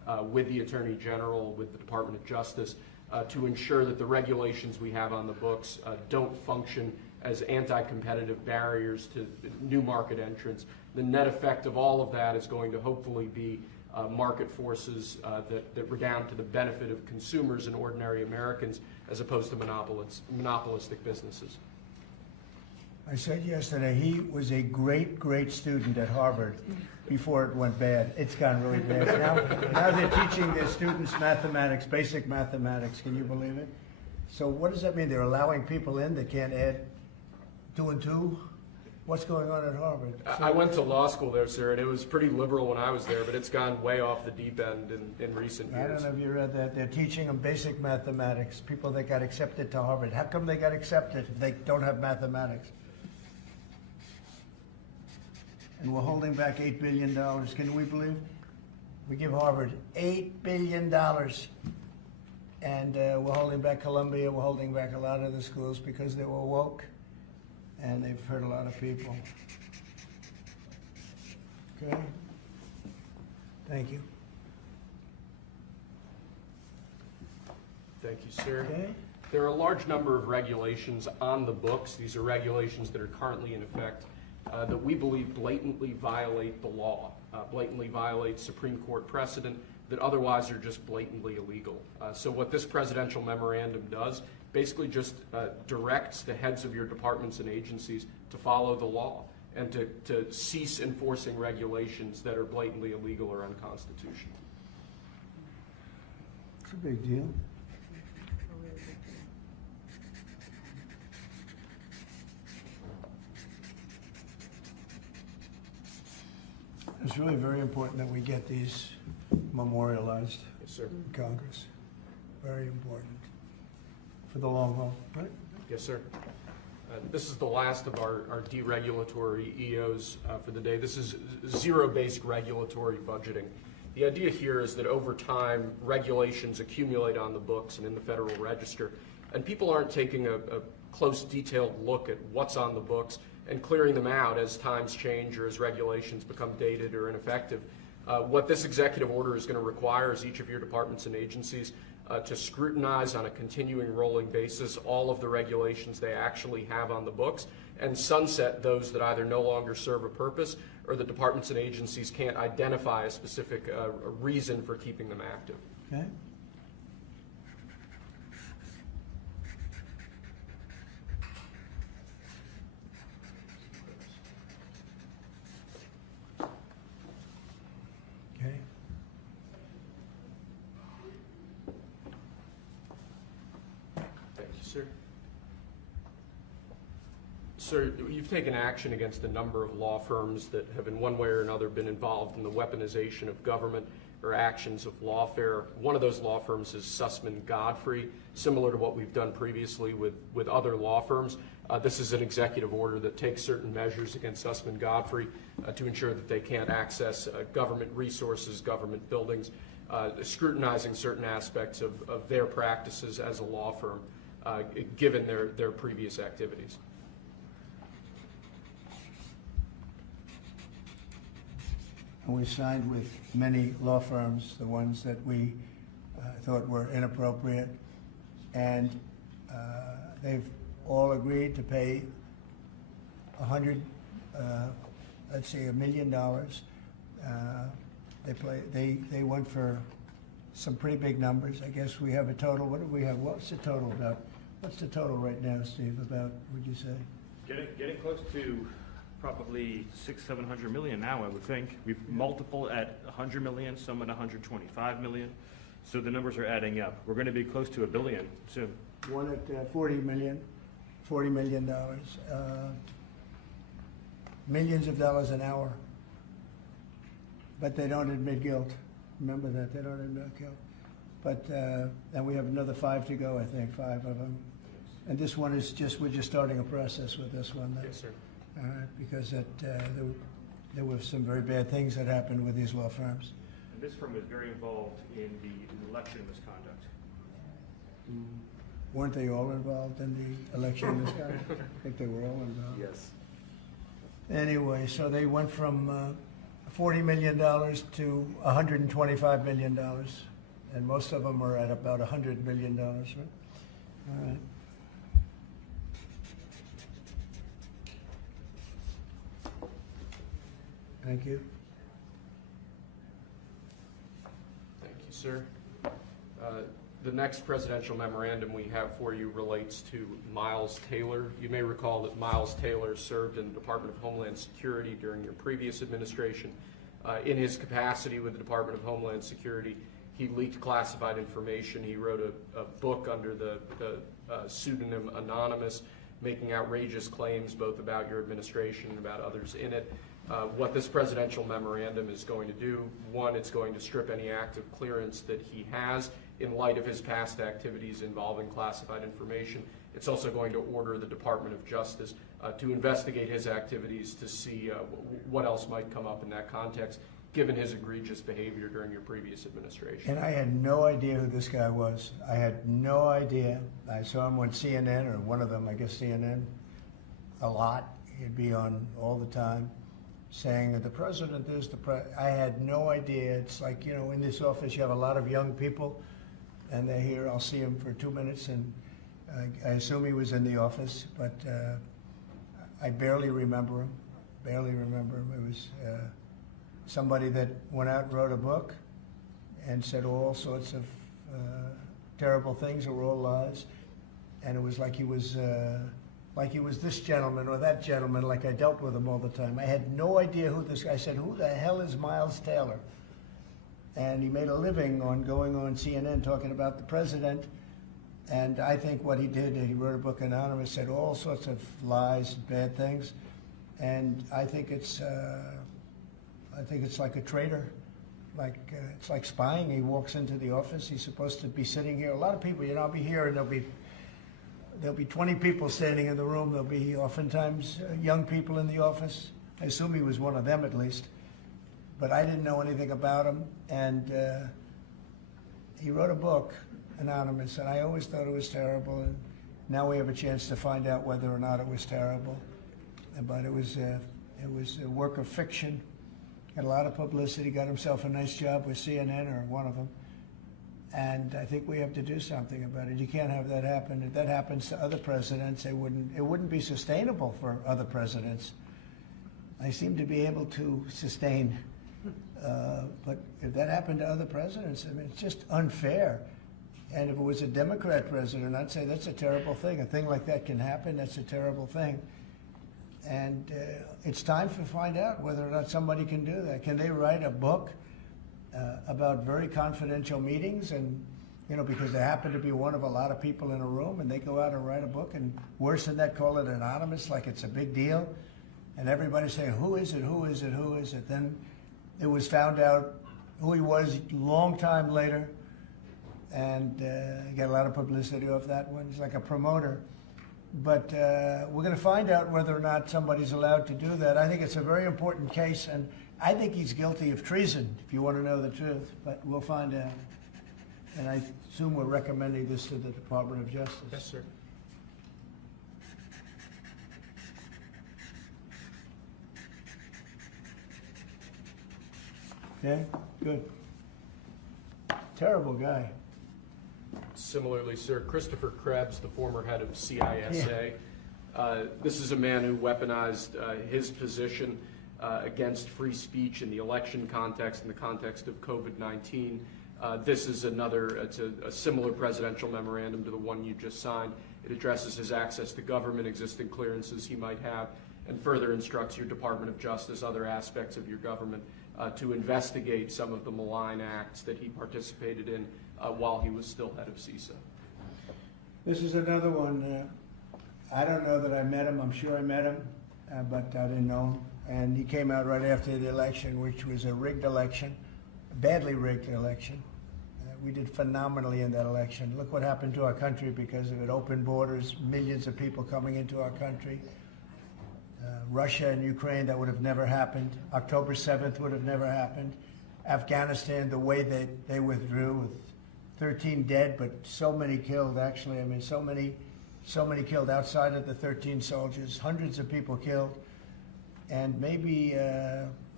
with the Attorney General, with the Department of Justice, to ensure that the regulations we have on the books don't function as anti-competitive barriers to new market entrants. The net effect of all of that is going to hopefully be market forces that redound to the benefit of consumers and ordinary Americans as opposed to monopolistic businesses. I said yesterday, he was a great, great student at Harvard before it went bad. It's gone really bad. Now they're teaching their students mathematics, basic mathematics. Can you believe it? So what does that mean? They're allowing people in that can't add 2 and 2? What's going on at Harvard? I went to law school there, sir, and it was pretty liberal when I was there, but it's gone way off the deep end in recent years. I don't know if you read that. They're teaching them basic mathematics, people that got accepted to Harvard. How come they got accepted if they don't have mathematics? And we're holding back $8 billion. Can we believe? We give Harvard $8 billion. And we're holding back Columbia. We're holding back a lot of the schools because they were woke. And they've hurt a lot of people. Okay? Thank you. Thank you, sir. Okay. There are a large number of regulations on the books. These are regulations that are currently in effect that we believe blatantly violate the law, blatantly violate Supreme Court precedent that otherwise are just blatantly illegal. So what this presidential memorandum does basically just directs the heads of your departments and agencies to follow the law and to cease enforcing regulations that are blatantly illegal or unconstitutional. It's a big deal. It's really very important that we get these memorialized Yes, sir. in Congress. Very important for the long haul, right? Yes, sir. This is the last of our deregulatory EOs for the day. This is zero-based regulatory budgeting. The idea here is that over time, regulations accumulate on the books and in the Federal Register, and people aren't taking a close, detailed look at what's on the books and clearing them out as times change or as regulations become dated or ineffective. What this executive order is going to require is each of your departments and agencies to scrutinize on a continuing rolling basis all of the regulations they actually have on the books and sunset those that either no longer serve a purpose or the departments and agencies can't identify a specific reason for keeping them active. Okay. Okay. Thank you, sir. Sir, you've taken action against a number of law firms that have in one way or another been involved in the weaponization of government or actions of lawfare. One of those law firms is Sussman Godfrey, similar to what we've done previously with other law firms. This is an executive order that takes certain measures against Sussman Godfrey to ensure that they can't access government resources, government buildings, scrutinizing certain aspects of their practices as a law firm, given their previous activities. And we signed with many law firms, the ones that we thought were inappropriate, and they've all agreed to pay $100 million. They went for some pretty big numbers. I guess we have a total. What do we have? What's the total about? What's the total right now, Steve? About, would you say? Getting close to probably $600-700 million now, I would think. We've multiple at 100 million, some at 125 million. So the numbers are adding up. We're going to be close to $1 billion soon. One at $40 million. Millions of dollars an hour. But they don't admit guilt. Remember that, they don't admit guilt. But, and we have another 5 to go, I think, 5 of them. And this one is we're just starting a process with this one. Yes, sir. Because there were some very bad things that happened with these law firms. And this firm is very involved in the election misconduct. Weren't they all involved in the election misconduct? I think they were all involved. Yes. Anyway, so they went from $40 million to $125 million, and most of them are at about $100 million, right? All right. Thank you. Thank you, sir. The next presidential memorandum we have for you relates to Miles Taylor. You may recall that Miles Taylor served in the Department of Homeland Security during your previous administration. In his capacity with the Department of Homeland Security, he leaked classified information. He wrote a book under the pseudonym Anonymous, making outrageous claims both about your administration and about others in it. What this presidential memorandum is going to do, one, it's going to strip any active clearance that he has in light of his past activities involving classified information. It's also going to order the Department of Justice to investigate his activities to see what else might come up in that context, given his egregious behavior during your previous administration. And I had no idea who this guy was. I had no idea. I saw him on CNN, or one of them, I guess CNN, a lot. He'd be on all the time, saying that the president is I had no idea. It's like, you know, in this office you have a lot of young people, and they're here. I'll see him for 2 minutes, and I assume he was in the office, but I barely remember him. Barely remember him. It was somebody that went out and wrote a book and said all sorts of terrible things that were all lies, and it was like he was this gentleman or that gentleman, like I dealt with him all the time. I had no idea who this guy. I said, who the hell is Miles Taylor? And he made a living on going on CNN talking about the president. And I think what he did, he wrote a book Anonymous, said all sorts of lies, bad things. And I think it's like a traitor. It's like spying. He walks into the office. He's supposed to be sitting here. A lot of people, you know, I'll be here and there'll be 20 people standing in the room. There'll be oftentimes young people in the office. I assume he was one of them at least. But I didn't know anything about him. And he wrote a book, Anonymous, and I always thought it was terrible. And now we have a chance to find out whether or not it was terrible. But it was a work of fiction. Got a lot of publicity, got himself a nice job with CNN, or one of them. And I think we have to do something about it. You can't have that happen. If that happens to other presidents, it wouldn't be sustainable for other presidents. They seem to be able to sustain. But if that happened to other presidents, I mean, it's just unfair. And if it was a Democrat president, I'd say that's a terrible thing. A thing like that can happen. That's a terrible thing. And it's time to find out whether or not somebody can do that. Can they write a book about very confidential meetings, and, you know, because they happen to be one of a lot of people in a room, and they go out and write a book, and worse than that, call it anonymous, like it's a big deal, and everybody's saying, who is it, who is it, who is it? Then it was found out who he was a long time later, and he got a lot of publicity off that one. He's like a promoter. But we're going to find out whether or not somebody's allowed to do that. I think it's a very important case, and I think he's guilty of treason, if you want to know the truth. But we'll find out. And I assume we're recommending this to the Department of Justice. Yes, sir. Okay, good. Terrible guy. Similarly, sir, Christopher Krebs, the former head of CISA. This is a man who weaponized his position against free speech in the election context, in the context of COVID-19. This is it's a similar presidential memorandum to the one you just signed. It addresses his access to government, existing clearances he might have, and further instructs your Department of Justice, other aspects of your government, to investigate some of the malign acts that he participated in while he was still head of CISA. This is another one. I don't know that I met him. I'm sure I met him, but I didn't know him. And he came out right after the election, which was a rigged election, a badly rigged election. We did phenomenally in that election. Look what happened to our country because of it. Open borders, millions of people coming into our country. Russia and Ukraine, that would have never happened. October 7th would have never happened. Afghanistan, the way they withdrew with 13 dead, but so many killed, actually. I mean, so many killed outside of the 13 soldiers, hundreds of people killed. And maybe,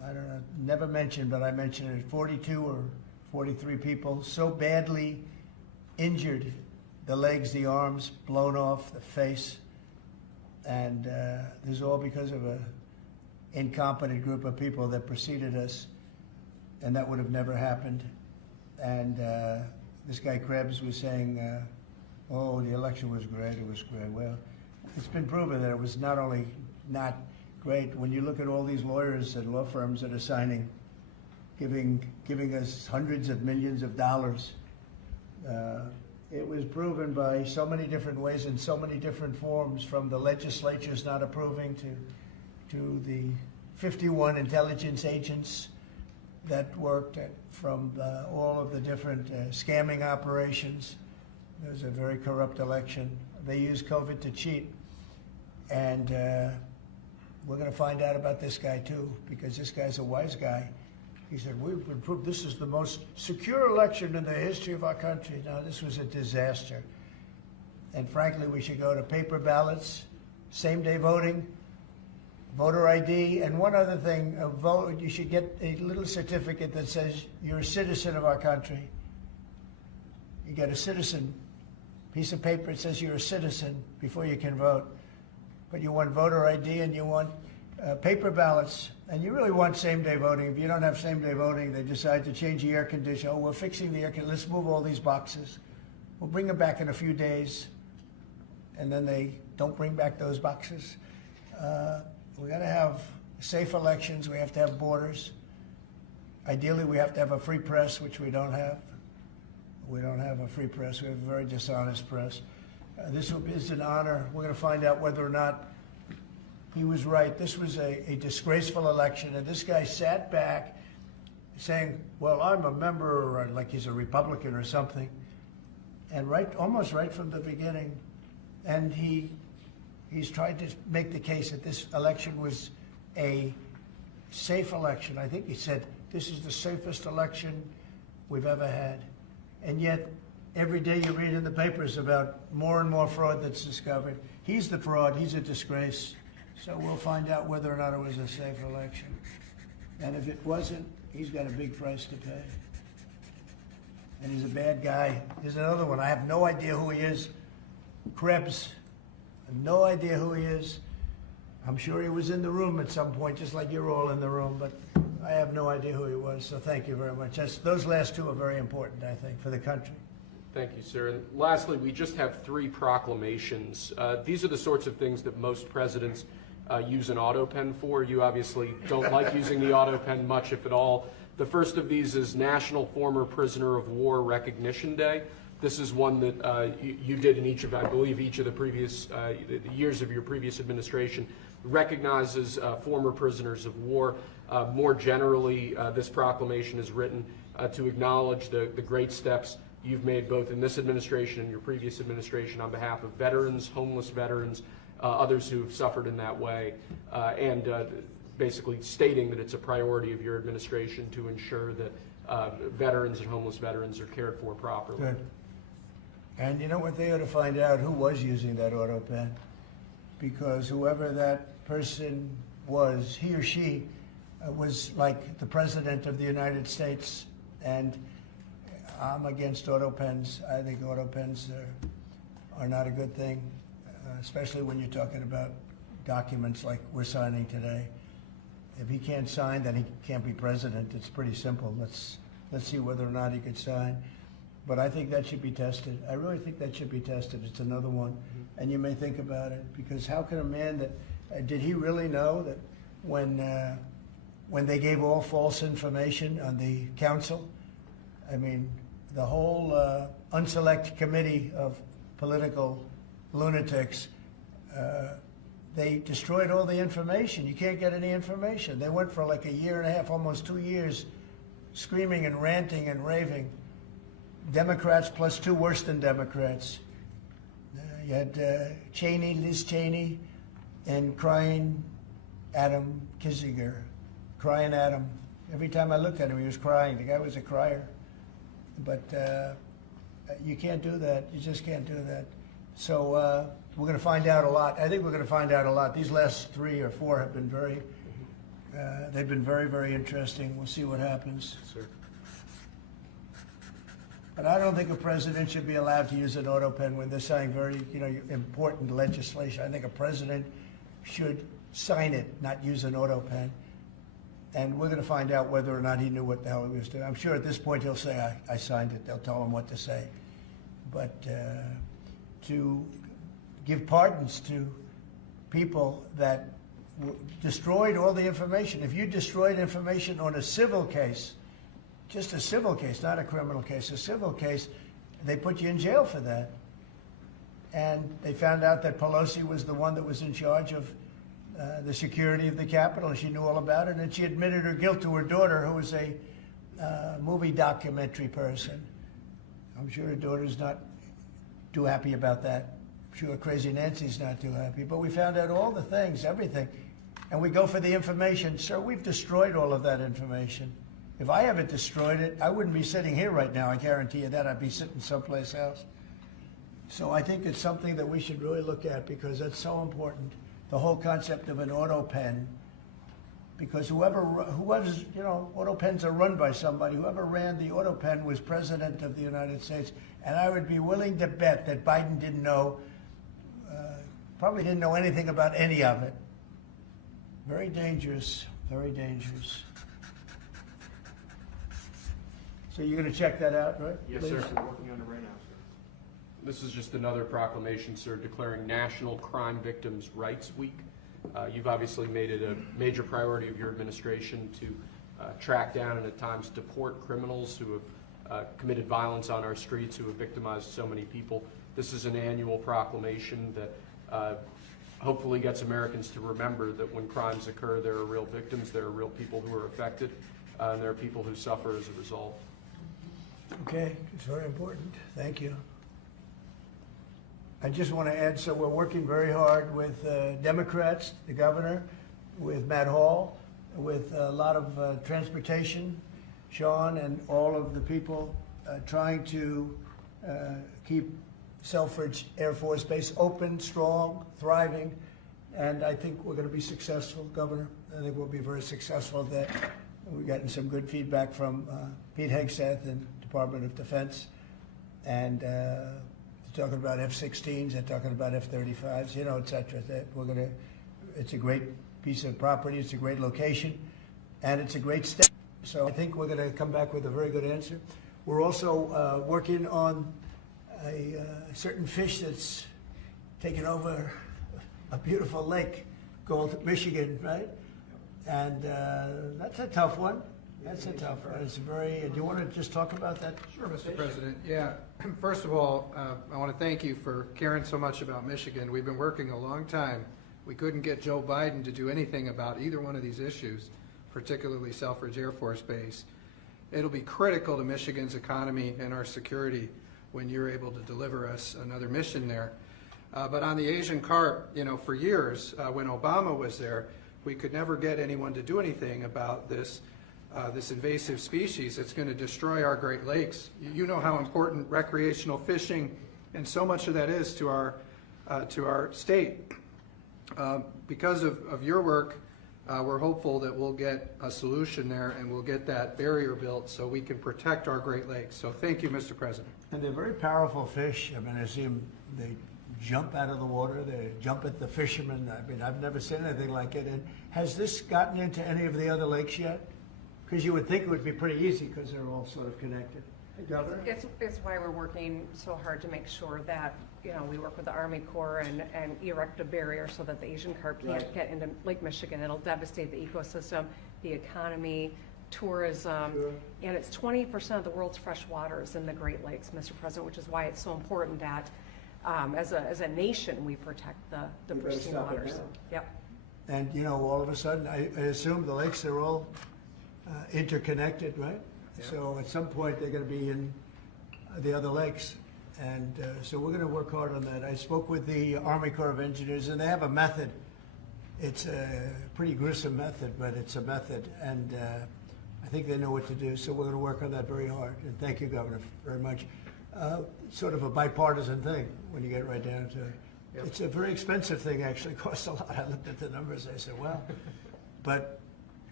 I don't know, never mentioned, but I mentioned it, 42 or 43 people so badly injured, the legs, the arms, blown off, the face. And this is all because of a incompetent group of people that preceded us, and that would have never happened. And this guy Krebs was saying, oh, the election was great, it was great. Well, it's been proven that it was not only not great. When you look at all these lawyers and law firms that are signing, giving us hundreds of millions of dollars, it was proven by so many different ways in so many different forms, from the legislatures not approving to the 51 intelligence agents that worked from all of the different scamming operations. It was a very corrupt election. They used COVID to cheat. And we're going to find out about this guy too, because this guy's a wise guy. He said, we've been proved this is the most secure election in the history of our country. No, this was a disaster. And frankly, we should go to paper ballots, same-day voting, voter ID, and one other thing, a vote, you should get a little certificate that says you're a citizen of our country. You get a citizen piece of paper that says you're a citizen before you can vote. But you want voter ID and you want paper ballots, and you really want same-day voting. If you don't have same-day voting, they decide to change the air conditioner. Oh, we're fixing the air conditioner. Let's move all these boxes. We'll bring them back in a few days, and then they don't bring back those boxes. We got to have safe elections. We have to have borders. Ideally, we have to have a free press, which we don't have. We don't have a free press. We have a very dishonest press. This is an honor. We're going to find out whether or not he was right. This was a disgraceful election, and this guy sat back saying, well, I'm a member, or like he's a Republican or something, and almost right from the beginning. And he's tried to make the case that this election was a safe election. I think he said, this is the safest election we've ever had. And yet, every day you read in the papers about more and more fraud that's discovered. He's the fraud. He's a disgrace. So we'll find out whether or not it was a safe election. And if it wasn't, he's got a big price to pay. And he's a bad guy. Here's another one. I have no idea who he is. Krebs. I have no idea who he is. I'm sure he was in the room at some point, just like you're all in the room, but I have no idea who he was. So thank you very much. Those last two are very important, I think, for the country. Thank you, sir. And lastly, we just have 3 proclamations. These are the sorts of things that most presidents use an auto pen for. You obviously don't like using the auto pen much, if at all. The first of these is National Former Prisoner of War Recognition Day. This is one that you did in each of, I believe, each of the previous years of your previous administration, recognizes former prisoners of war. More generally, this proclamation is written to acknowledge the great steps you've made both in this administration and your previous administration on behalf of veterans, homeless veterans, others who have suffered in that way, and basically stating that it's a priority of your administration to ensure that veterans and homeless veterans are cared for properly. Good. And you know what? They ought to find out who was using that auto pen, because whoever that person was, he or she, was like the President of the United States, and I'm against auto pens. I think auto pens are not a good thing, especially when you're talking about documents like we're signing today. If he can't sign, then he can't be president. It's pretty simple. Let's see whether or not he could sign. But I think that should be tested. I really think that should be tested. It's another one. And you may think about it, because how can a man that, did he really know that when they gave all false information on the council, I mean, the whole unselect committee of political lunatics, they destroyed all the information. You can't get any information. They went for like a year and a half, almost 2 years, screaming and ranting and raving. Democrats plus 2 worse than Democrats. You had Liz Cheney, and crying Adam Kinzinger. Crying Adam. Every time I looked at him, he was crying. The guy was a crier. But you can't do that. You just can't do that. So we're going to find out a lot. I think we're going to find out a lot. These last 3 or 4 have been very They've been very, very interesting. We'll see what happens. Sir. But I don't think a president should be allowed to use an auto pen when they're signing very, important legislation. I think a president should sign it, not use an auto pen. And we're going to find out whether or not he knew what the hell he was doing. I'm sure at this point he'll say, I signed it. They'll tell him what to say. But to give pardons to people that destroyed all the information. If you destroyed information on a civil case, just a civil case, not a criminal case, a civil case, they put you in jail for that. And they found out that Pelosi was the one that was in charge of the security of the Capitol, and she knew all about it, and she admitted her guilt to her daughter, who was a movie documentary person. I'm sure her daughter's not too happy about that. I'm sure Crazy Nancy's not too happy. But we found out all the things, everything. And we go for the information. Sir, we've destroyed all of that information. If I haven't destroyed it, I wouldn't be sitting here right now. I guarantee you that. I'd be sitting someplace else. So I think it's something that we should really look at, because that's so important. The whole concept of an auto pen, because whoever's, auto pens are run by somebody. Whoever ran the auto pen was president of the United States. And I would be willing to bet that Biden didn't know, probably didn't know anything about any of it. Very dangerous, very dangerous. So you're going to check that out, right? Yes, please? sir. We're working on it right now, sir. This is just another proclamation, sir, declaring National Crime Victims' Rights Week. You've obviously made it a major priority of your administration to track down and at times deport criminals who have committed violence on our streets, who have victimized so many people. This is an annual proclamation that hopefully gets Americans to remember that when crimes occur, there are real victims, there are real people who are affected, and there are people who suffer as a result. Okay, it's very important. Thank you. I just want to add, so we're working very hard with Democrats, the governor, with Matt Hall, with a lot of transportation, Sean, and all of the people trying to keep Selfridge Air Force Base open, strong, thriving, and I think we're going to be successful, Governor. I think we'll be very successful at that. We've gotten some good feedback from Pete Hegseth and Department of Defense, and talking about F-16s, they're talking about F-35s, et cetera. That it's a great piece of property, it's a great location, and it's a great step. So I think we're going to come back with a very good answer. We're also working on a certain fish that's taken over a beautiful lake called Michigan, right? And that's a tough one. That's a tough one. It's very. Do you want to just talk about that? Sure, Mr. President. Yeah. First of all, I want to thank you for caring so much about Michigan. We've been working a long time. We couldn't get Joe Biden to do anything about either one of these issues, particularly Selfridge Air Force Base. It'll be critical to Michigan's economy and our security when you're able to deliver us another mission there. But on the Asian carp, for years, when Obama was there, we could never get anyone to do anything about this invasive species that's going to destroy our Great Lakes. You know how important recreational fishing and so much of that is to our state. Because of your work, we're hopeful that we'll get a solution there and we'll get that barrier built so we can protect our Great Lakes. So thank you, Mr. President. And they're very powerful fish. I mean, I see them, they jump out of the water, they jump at the fishermen. I mean, I've never seen anything like it. And has this gotten into any of the other lakes yet? Because you would think it would be pretty easy because they're all sort of connected. Hey, Governor? It's why we're working so hard to make sure that, we work with the Army Corps and erect a barrier so that the Asian carp can't get into Lake Michigan. It'll devastate the ecosystem, the economy, tourism, and it's 20% of the world's fresh water is in the Great Lakes, Mr. President, which is why it's so important that as a nation we protect the pristine waters. Yep. And, all of a sudden, I assume the lakes are all interconnected, right? Yeah. So at some point they're going to be in the other lakes. And so we're going to work hard on that. I spoke with the Army Corps of Engineers, and they have a method. It's a pretty gruesome method, but it's a method. And I think they know what to do. So we're going to work on that very hard. And thank you, Governor, very much. Sort of a bipartisan thing when you get right down to it. Yep. It's a very expensive thing, actually. It costs a lot. I looked at the numbers. I said, well, but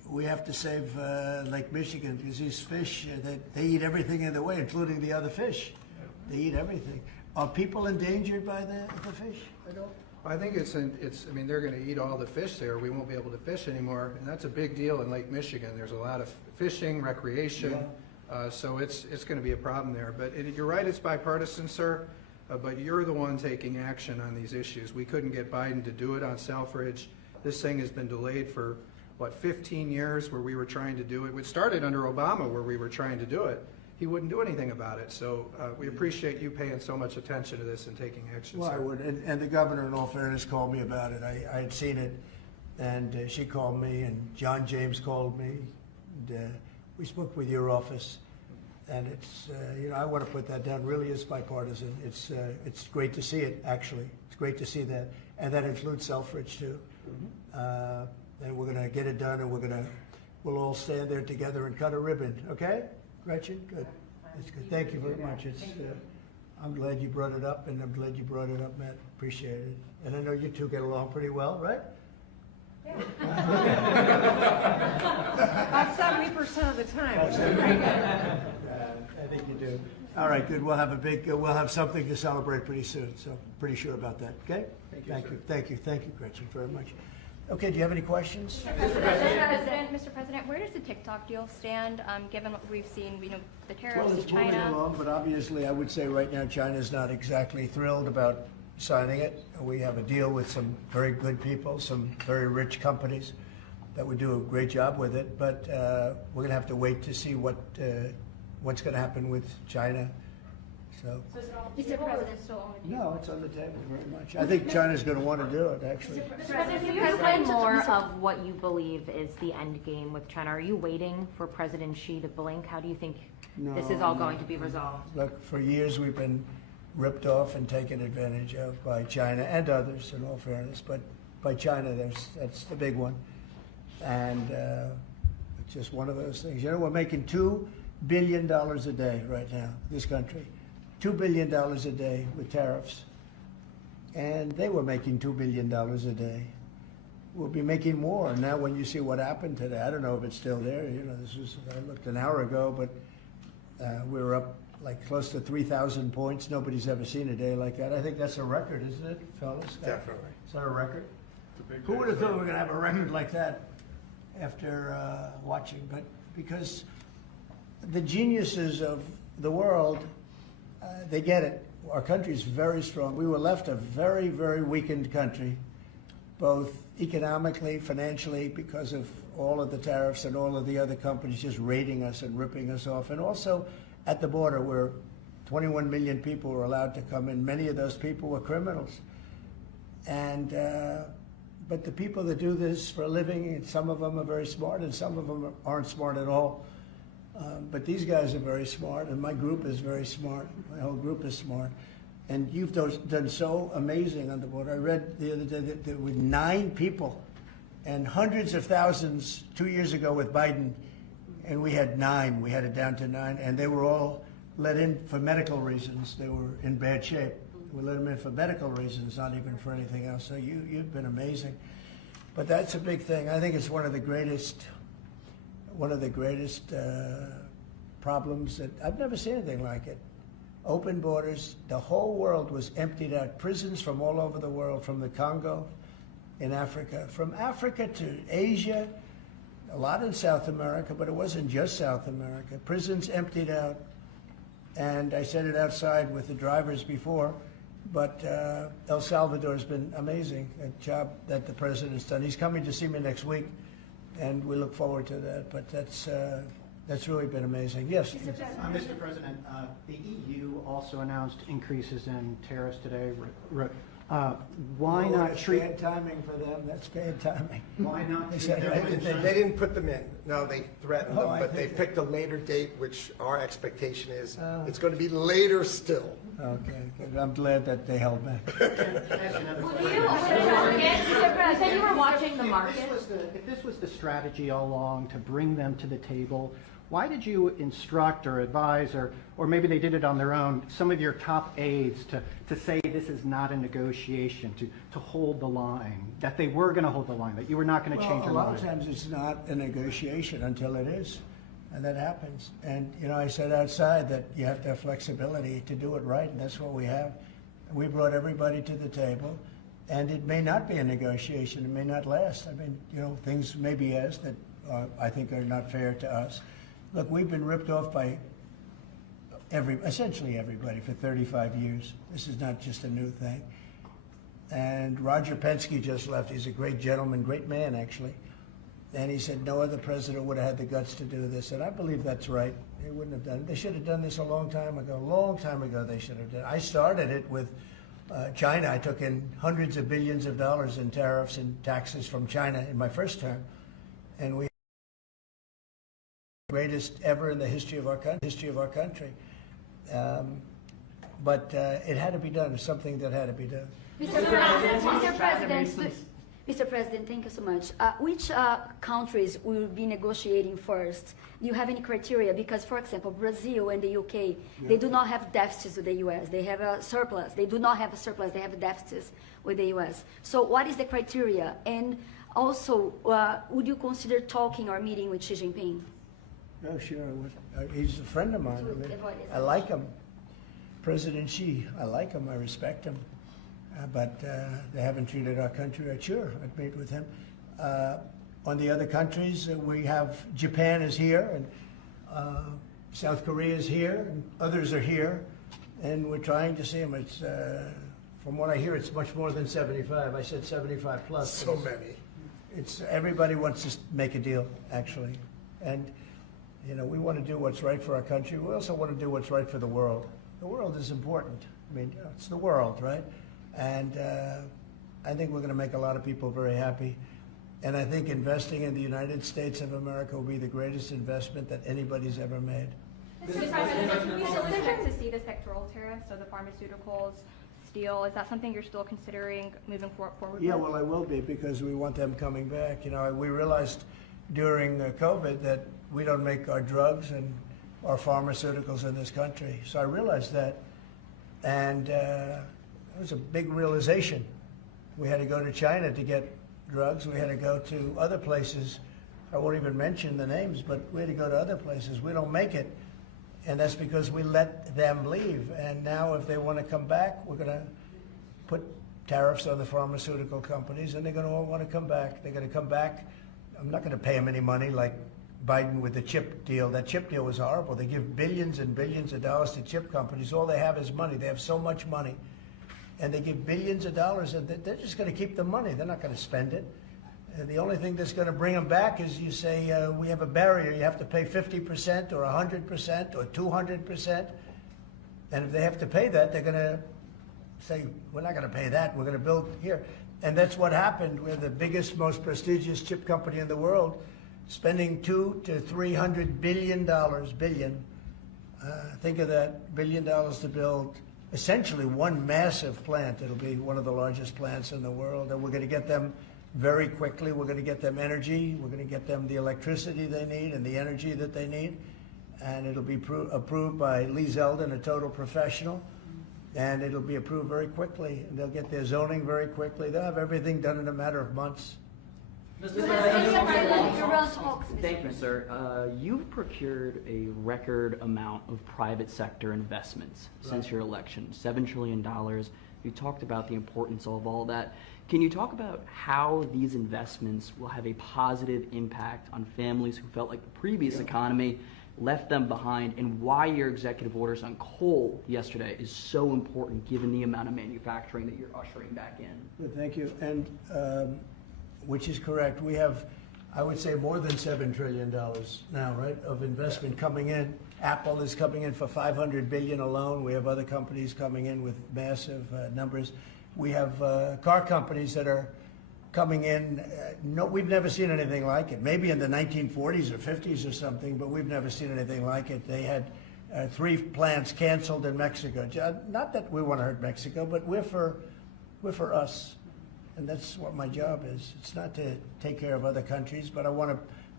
we have to save Lake Michigan because these fish, they eat everything in the way, including the other fish. They eat everything. Are people endangered by the fish at all? I think I mean, they're gonna eat all the fish there, we won't be able to fish anymore, and that's a big deal in Lake Michigan. There's a lot of fishing, recreation, so it's gonna be a problem there. But you're right, it's bipartisan, sir, but you're the one taking action on these issues. We couldn't get Biden to do it on Selfridge. This thing has been delayed for, 15 years where we were trying to do it. It started under Obama where we were trying to do it. He wouldn't do anything about it. So we appreciate you paying so much attention to this and taking action, Well, sir. I would, and the governor, in all fairness, called me about it. I had seen it, and she called me, and John James called me, and we spoke with your office, and it's, I want to put that down. Really is bipartisan. It's great to see it, actually. It's great to see that, and that includes Selfridge too. And we're going to get it done, and we'll all stand there together and cut a ribbon. Okay, Gretchen? Good. That's good. Thank you very much. It's, I'm glad you brought it up, and I'm glad you brought it up, Matt. Appreciate it. And I know you two get along pretty well, right? Yeah. About 70% of the time. I think you do. All right, good. We'll have something to celebrate pretty soon. So pretty sure about that. Okay. Thank you, Gretchen, very much. Okay. Do you have any questions? Mr. President, where does the TikTok deal stand, given what we've seen, the tariffs Well, to it's moving China? along, but obviously, I would say right now China's not exactly thrilled about signing it. We have a deal with some very good people, some very rich companies that would do a great job with it. But we're going to have to wait to see what's going to happen with China. So, Mr. President, still on the table? no, it's on the table very much. I think China's going to want to do it, actually. Mr. President, can you explain more of what you believe is the end game with China? Are you waiting for President Xi to blink? How do you think this is all going to be resolved? Look, for years we've been ripped off and taken advantage of by China and others, in all fairness. But by China, that's the big one. And it's just one of those things. We're making $2 billion a day right now, this country. $2 billion a day with tariffs. And they were making $2 billion a day. We'll be making more. And now when you see what happened today, I don't know if it's still there. I looked an hour ago, but we were up like close to 3,000 points. Nobody's ever seen a day like that. I think that's a record, isn't it, fellas? Definitely. Is that a record? Who would have thought we were going to have a record like that after watching? But because the geniuses of the world, they get it. Our country's very strong. We were left a very, very weakened country, both economically, financially, because of all of the tariffs and all of the other companies just raiding us and ripping us off, and also at the border where 21 million people were allowed to come in. Many of those people were criminals. And but the people that do this for a living, and some of them are very smart and some of them aren't smart at all. But these guys are very smart, and my group is very smart. My whole group is smart. And you've done so amazing on the border. I read the other day that there were 9 people and hundreds of thousands 2 years ago with Biden, and we had 9. We had it down to 9, and they were all let in for medical reasons. They were in bad shape. We let them in for medical reasons, not even for anything else. So you've been amazing. But that's a big thing. I think it's one of the greatest problems that I've never seen anything like it. Open borders. The whole world was emptied out. Prisons from all over the world, from the Congo in Africa, from Africa to Asia, a lot in South America, but it wasn't just South America. Prisons emptied out. And I said it outside with the drivers before, but El Salvador's been amazing, a job that the president's done. He's coming to see me next week, and we look forward to that. But that's really been amazing. Yes? Mr. President, the EU also announced increases in tariffs today. Why not treat... Bad timing for them. That's bad timing. Why not They treat said everyone- They didn't put them in. No, they threatened Oh, them, I but they think picked a later date, which our expectation is it's going to be later still. Okay, good. I'm glad that they held back. You said you were watching the market. If this was the strategy all along to bring them to the table, Why did you instruct or advise, or maybe they did it on their own, some of your top aides to say this is not a negotiation, to hold the line, that they were going to hold the line, that you were not going to change your Well, a mind? lot of times it's not a negotiation until it is, and that happens. And, you know, I said outside that you have to have flexibility to do it right, and that's what we have. We brought everybody to the table, and it may not be a negotiation, it may not last. I mean, you know, things may be asked that I think are not fair to us. Look, we've been ripped off by essentially everybody for 35 years. This is not just a new thing. And Roger Penske just left. He's a great gentleman, great man, actually. And he said no other president would have had the guts to do this. And I believe that's right. They wouldn't have done it. They should have done this a long time ago. A long time ago they should have done it. I started it with China. I took in hundreds of billions of dollars in tariffs and taxes from China in my first term. And we greatest ever in the history of our country. But it had to be done. It's something that had to be done. Mr. President, thank you so much. Which countries will be negotiating first? Do you have any criteria? Because, for example, Brazil and the UK, they do not have deficits with the US. They have a surplus. They do not have a surplus. They have deficits with the US. So what is the criteria? And also, would you consider talking or meeting with Xi Jinping? Oh, sure. He's a friend of mine. I like him. President Xi, I like him. I respect him. But they haven't treated our country right. Sure, I'd meet with him. On the other countries, we have Japan is here, and South Korea is here, and others are here, and we're trying to see them. It's from what I hear, it's much more than 75. I said 75 plus. So many. It's everybody wants to make a deal, actually, and you know we want to do what's right for our country. We also want to do what's right for the world. The world is important. I mean, you know, it's the world, right? And I think we're going to make a lot of people very happy. And I think investing in the United States of America will be the greatest investment that anybody's ever made. Mr. President, we still expect to see the sectoral tariffs, so the pharmaceuticals, steel. Is that something you're still considering moving forward Yeah, with? well, I will be, because we want them coming back. You know, we realized during COVID that we don't make our drugs and our pharmaceuticals in this country. So I realized that, and it was a big realization. We had to go to China to get drugs. We had to go to other places. I won't even mention the names, but we had to go to other places. We don't make it, and that's because we let them leave. And now if they want to come back, we're going to put tariffs on the pharmaceutical companies, and they're going to all want to come back. They're going to come back. I'm not going to pay them any money like Biden with the chip deal. That chip deal was horrible. They give billions and billions of dollars to chip companies. All they have is money. They have so much money. And they give billions of dollars, and they're just going to keep the money. They're not going to spend it. And the only thing that's going to bring them back is you say, we have a barrier. You have to pay 50% or 100% or 200%. And if they have to pay that, they're going to say, we're not going to pay that. We're going to build here. And that's what happened. We're the biggest, most prestigious chip company in the world, spending $200 to $300 billion. Think of that, $1 billion to build essentially one massive plant. It'll be one of the largest plants in the world, and we're going to get them very quickly. We're going to get them energy. We're going to get them the electricity they need and the energy that they need, and it'll be approved by Lee Zeldin, a total professional, and it'll be approved very quickly. And they'll get their zoning very quickly. They'll have everything done in a matter of months. Thank you, sir. You've procured a record amount of private sector investments since your election, $7 trillion. You talked about the importance of all that. Can you talk about how these investments will have a positive impact on families who felt like the previous economy left them behind, and why your executive orders on coal yesterday is so important given the amount of manufacturing that you're ushering back in? Good, thank you. And which is correct. We have, I would say, more than $7 trillion now, right, of investment coming in. Apple is coming in for $500 billion alone. We have other companies coming in with massive numbers. We have car companies that are coming in. No, we've never seen anything like it. Maybe in the 1940s or 50s or something, but we've never seen anything like it. They had 3 plants canceled in Mexico. Not that we want to hurt Mexico, but we're for us. And that's what my job is. It's not to take care of other countries, but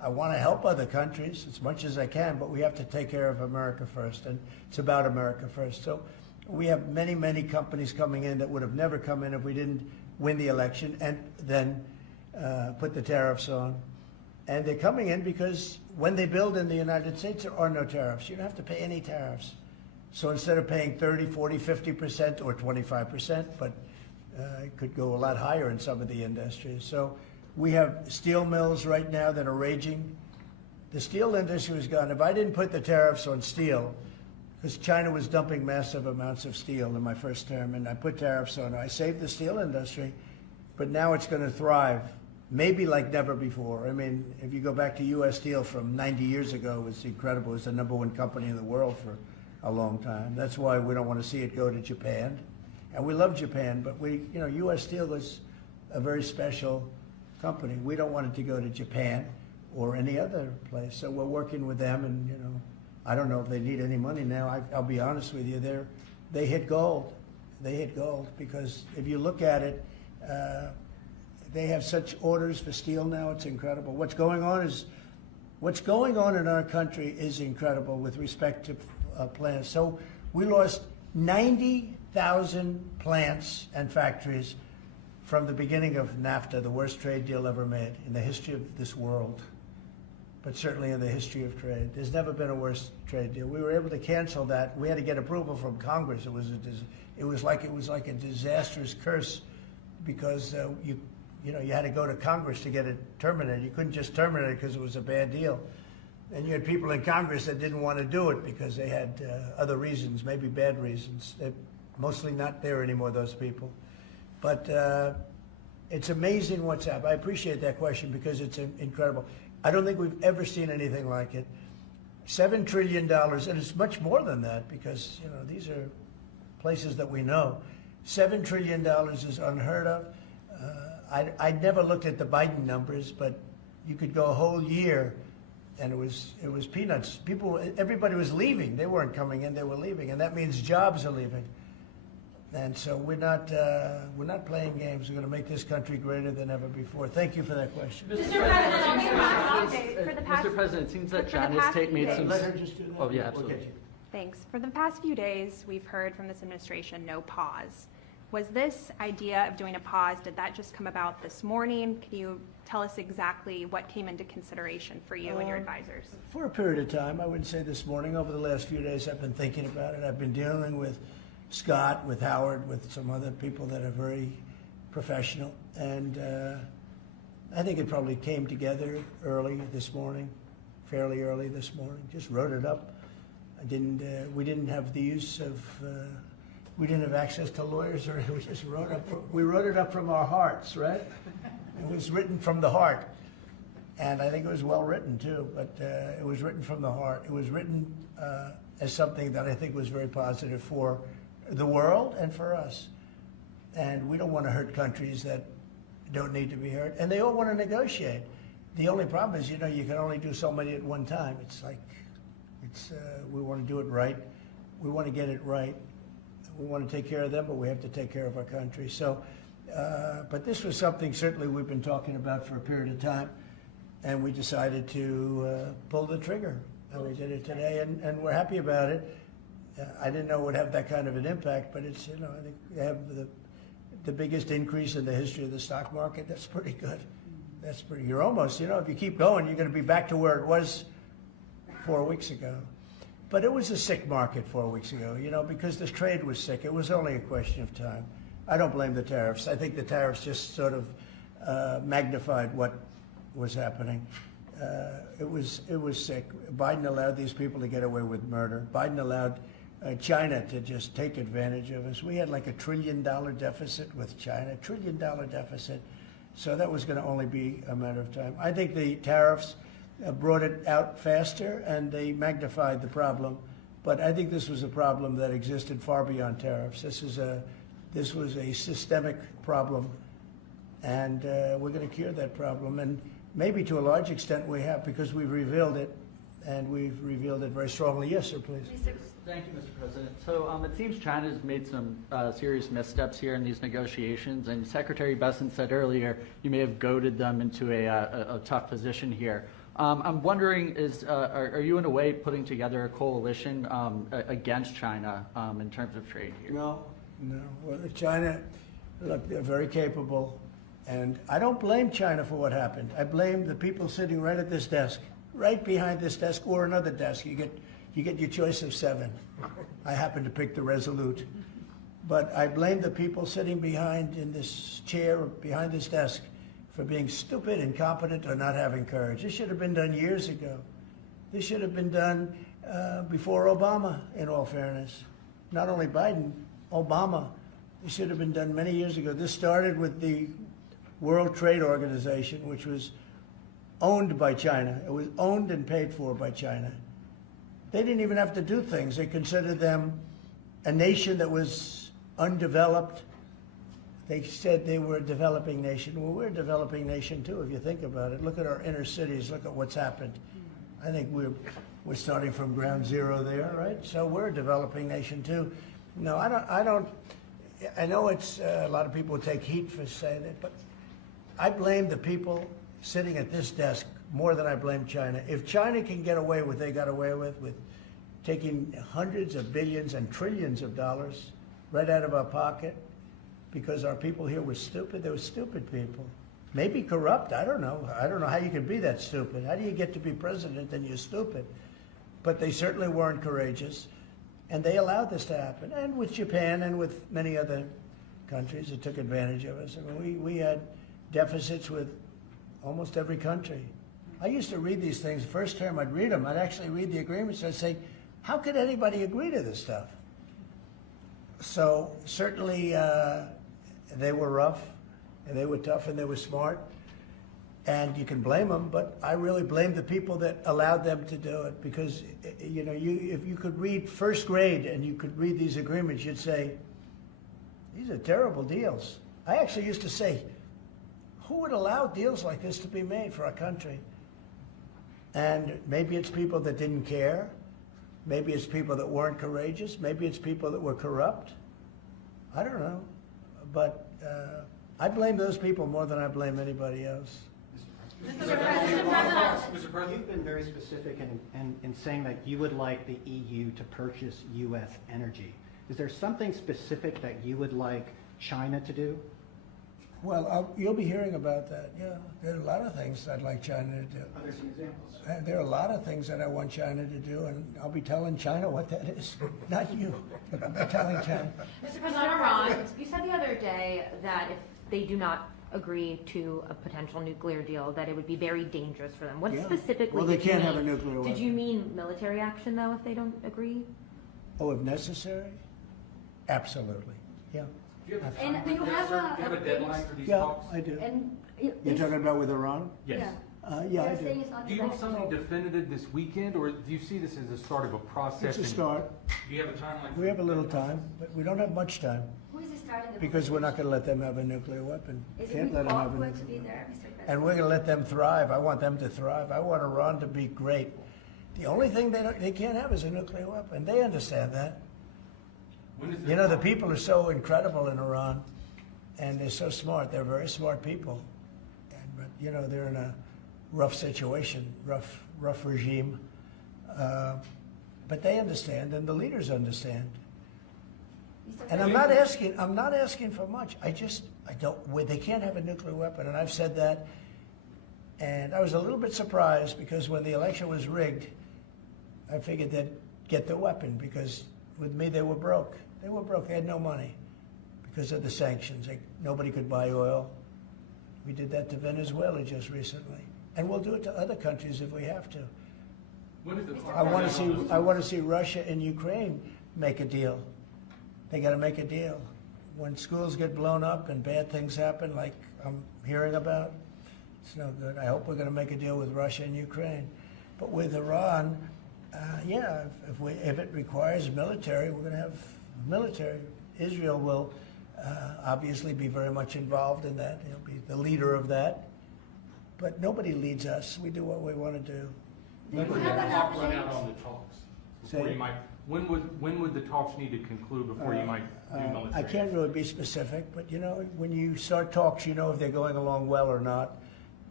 I want to help other countries as much as I can, but we have to take care of America first, and it's about America first. So we have many, many companies coming in that would have never come in if we didn't win the election and then put the tariffs on. And they're coming in because when they build in the United States, there are no tariffs. You don't have to pay any tariffs. So instead of paying 30, 40, 50% or 25%, but it could go a lot higher in some of the industries. So we have steel mills right now that are raging. The steel industry was gone. If I didn't put the tariffs on steel, because China was dumping massive amounts of steel in my first term, and I put tariffs on it, I saved the steel industry, but now it's going to thrive, maybe like never before. I mean, if you go back to U.S. Steel from 90 years ago, it was incredible. It was the #1 company in the world for a long time. That's why we don't want to see it go to Japan. And we love Japan, but U.S. Steel was a very special company. We don't want it to go to Japan or any other place. So we're working with them, and I don't know if they need any money now. I'll be honest with you, they hit gold. They hit gold because if you look at it, they have such orders for steel now. It's incredible. What's going on in our country is incredible with respect to plants. So we lost 90,000 plants and factories from the beginning of NAFTA, the worst trade deal ever made in the history of this world, but certainly in the history of trade. There's never been a worse trade deal. We were able to cancel that. We had to get approval from Congress. It was like a disastrous curse because you had to go to Congress to get it terminated. You couldn't just terminate it because it was a bad deal. And you had people in Congress that didn't want to do it because they had other reasons, maybe bad reasons. They're mostly not there anymore, those people. But it's amazing what's happened. I appreciate that question because it's incredible. I don't think we've ever seen anything like it. $7 trillion, and it's much more than that because these are places that we know. $7 trillion is unheard of. I never looked at the Biden numbers, but you could go a whole year, and it was peanuts. Everybody was leaving. They weren't coming in; they were leaving, and that means jobs are leaving. And so we're not playing games. We're going to make this country greater than ever before. Thank you for that question. Mr. President, it seems that China's made some. Let her just do that. Oh, yeah, absolutely. Okay. Thanks. For the past few days, we've heard from this administration no pause. Was this idea of doing a pause, did that just come about this morning? Can you tell us exactly what came into consideration for you and your advisors? For a period of time, I wouldn't say this morning. Over the last few days, I've been thinking about it. I've been dealing with Scott, with Howard, with some other people that are very professional. And I think it probably came together early this morning, fairly early this morning. Just wrote it up. We didn't have the use of, we didn't have access to lawyers, or we just we wrote it up from our hearts, right? It was written from the heart. And I think it was well written too, but it was written from the heart. It was written as something that I think was very positive for the world and for us. And we don't want to hurt countries that don't need to be hurt. And they all want to negotiate. The only problem is, you can only do so many at one time. We want to do it right. We want to get it right. We want to take care of them, but we have to take care of our country. So, but this was something certainly we've been talking about for a period of time, and we decided to pull the trigger. And we did it today, and we're happy about it. I didn't know it would have that kind of an impact, but it's, I think they have the biggest increase in the history of the stock market. That's pretty good. You're almost, if you keep going, you're going to be back to where it was 4 weeks ago. But it was a sick market 4 weeks ago, because the trade was sick. It was only a question of time. I don't blame the tariffs. I think the tariffs just sort of magnified what was happening. It was sick. Biden allowed these people to get away with murder. Biden allowed China to just take advantage of us. We had like $1 trillion deficit with China, $1 trillion deficit. So that was going to only be a matter of time. I think the tariffs brought it out faster, and they magnified the problem. But I think this was a problem that existed far beyond tariffs. This was a systemic problem, and we're going to cure that problem. And maybe to a large extent we have, because we've revealed it, and we've revealed it very strongly. Yes, sir, please. Thank you, Mr. President. So it seems China's made some serious missteps here in these negotiations, and Secretary Bessent said earlier you may have goaded them into a tough position here. I'm wondering, are you in a way putting together a coalition against China in terms of trade here? No. Well, China, look, they're very capable, and I don't blame China for what happened. I blame the people sitting right at this desk, right behind this desk, or another desk. You get your choice of 7. I happen to pick the Resolute, but I blame the people sitting behind in this chair, behind this desk, for being stupid, incompetent, or not having courage. This should have been done years ago. This should have been done before Obama, in all fairness. Not only Biden, Obama. This should have been done many years ago. This started with the World Trade Organization, which was owned by China. It was owned and paid for by China. They didn't even have to do things. They considered them a nation that was undeveloped. They said they were a developing nation. Well, we're a developing nation too, if you think about it. Look at our inner cities. Look at what's happened. I think we're starting from ground zero there, right? So we're a developing nation too. No, I don't. I know it's a lot of people take heat for saying it, but I blame the people sitting at this desk more than I blame China. If China can get away with what they got away with taking hundreds of billions and trillions of dollars right out of our pocket, because our people here were stupid. They were stupid people. Maybe corrupt, I don't know. I don't know how you could be that stupid. How do you get to be president and you're stupid? But they certainly weren't courageous, and they allowed this to happen. And with Japan and with many other countries that took advantage of us. I mean, we had deficits with almost every country. I used to read these things. First term, I'd read them. I'd actually read the agreements. I'd say, how could anybody agree to this stuff? So certainly, they were rough, and they were tough, and they were smart, and you can blame them, but I really blame the people that allowed them to do it, because if you could read first grade and you could read these agreements, you'd say, these are terrible deals. I actually used to say, who would allow deals like this to be made for our country? And maybe it's people that didn't care, maybe it's people that weren't courageous, maybe it's people that were corrupt. I don't know. But I blame those people more than I blame anybody else. Mr. President, you've been very specific in saying that you would like the EU to purchase U.S. energy. Is there something specific that you would like China to do? Well, you'll be hearing about that. Yeah, there are a lot of things I'd like China to do. Are there some examples? There are a lot of things that I want China to do, and I'll be telling China what that is. Not you, but I'll be telling China. Mr. President, Iran, you said the other day that if they do not agree to a potential nuclear deal, that it would be very dangerous for them. What specifically Well, they did you can't mean? have a nuclear weapon. Did you mean military action, though, if they don't agree? Oh, if necessary? Absolutely, yeah. And do you have a deadline for these Yeah, talks? I do. And You're talking about with Iran? Yes. Yeah, I they're do. saying it's not Do you want something negotiable. definitive this weekend, or do you see this as the start of a process? It's a start. Do you have a timeline? We have a little time, but we don't have much time, Who is starting the because we're not going to let them have a nuclear weapon. Is Can't it let them have a awkward to nuclear be weapon. there, Mr. President? And we're going to let them thrive. I want them to thrive. I want Iran to be great. The only thing they can't have is a nuclear weapon. They understand that. You know, the people are so incredible in Iran, and they're so smart. They're very smart people. But, you know, they're in a rough situation, rough regime. But they understand, and the leaders understand. And I'm not asking for much. I don't, they can't have a nuclear weapon, and I've said that. And I was a little bit surprised, because when the election was rigged, I figured they'd get the weapon, because with me, they were broke. They were broke. They had no money because of the sanctions. Nobody could buy oil. We did that to Venezuela just recently. And we'll do it to other countries if we have to. I want to see Russia and Ukraine make a deal. They got to make a deal. When schools get blown up and bad things happen, like I'm hearing about, it's no good. I hope we're going to make a deal with Russia and Ukraine. But with Iran, yeah, if it requires military, we're going to have military. Israel will obviously be very much involved in that. He'll be the leader of that. But nobody leads us. We do what we want to do. When would the clock run out on the talks? Before Say- you might, when would the talks need to conclude before you might do military? I can't really be specific, but you know, when you start talks, you know if they're going along well or not.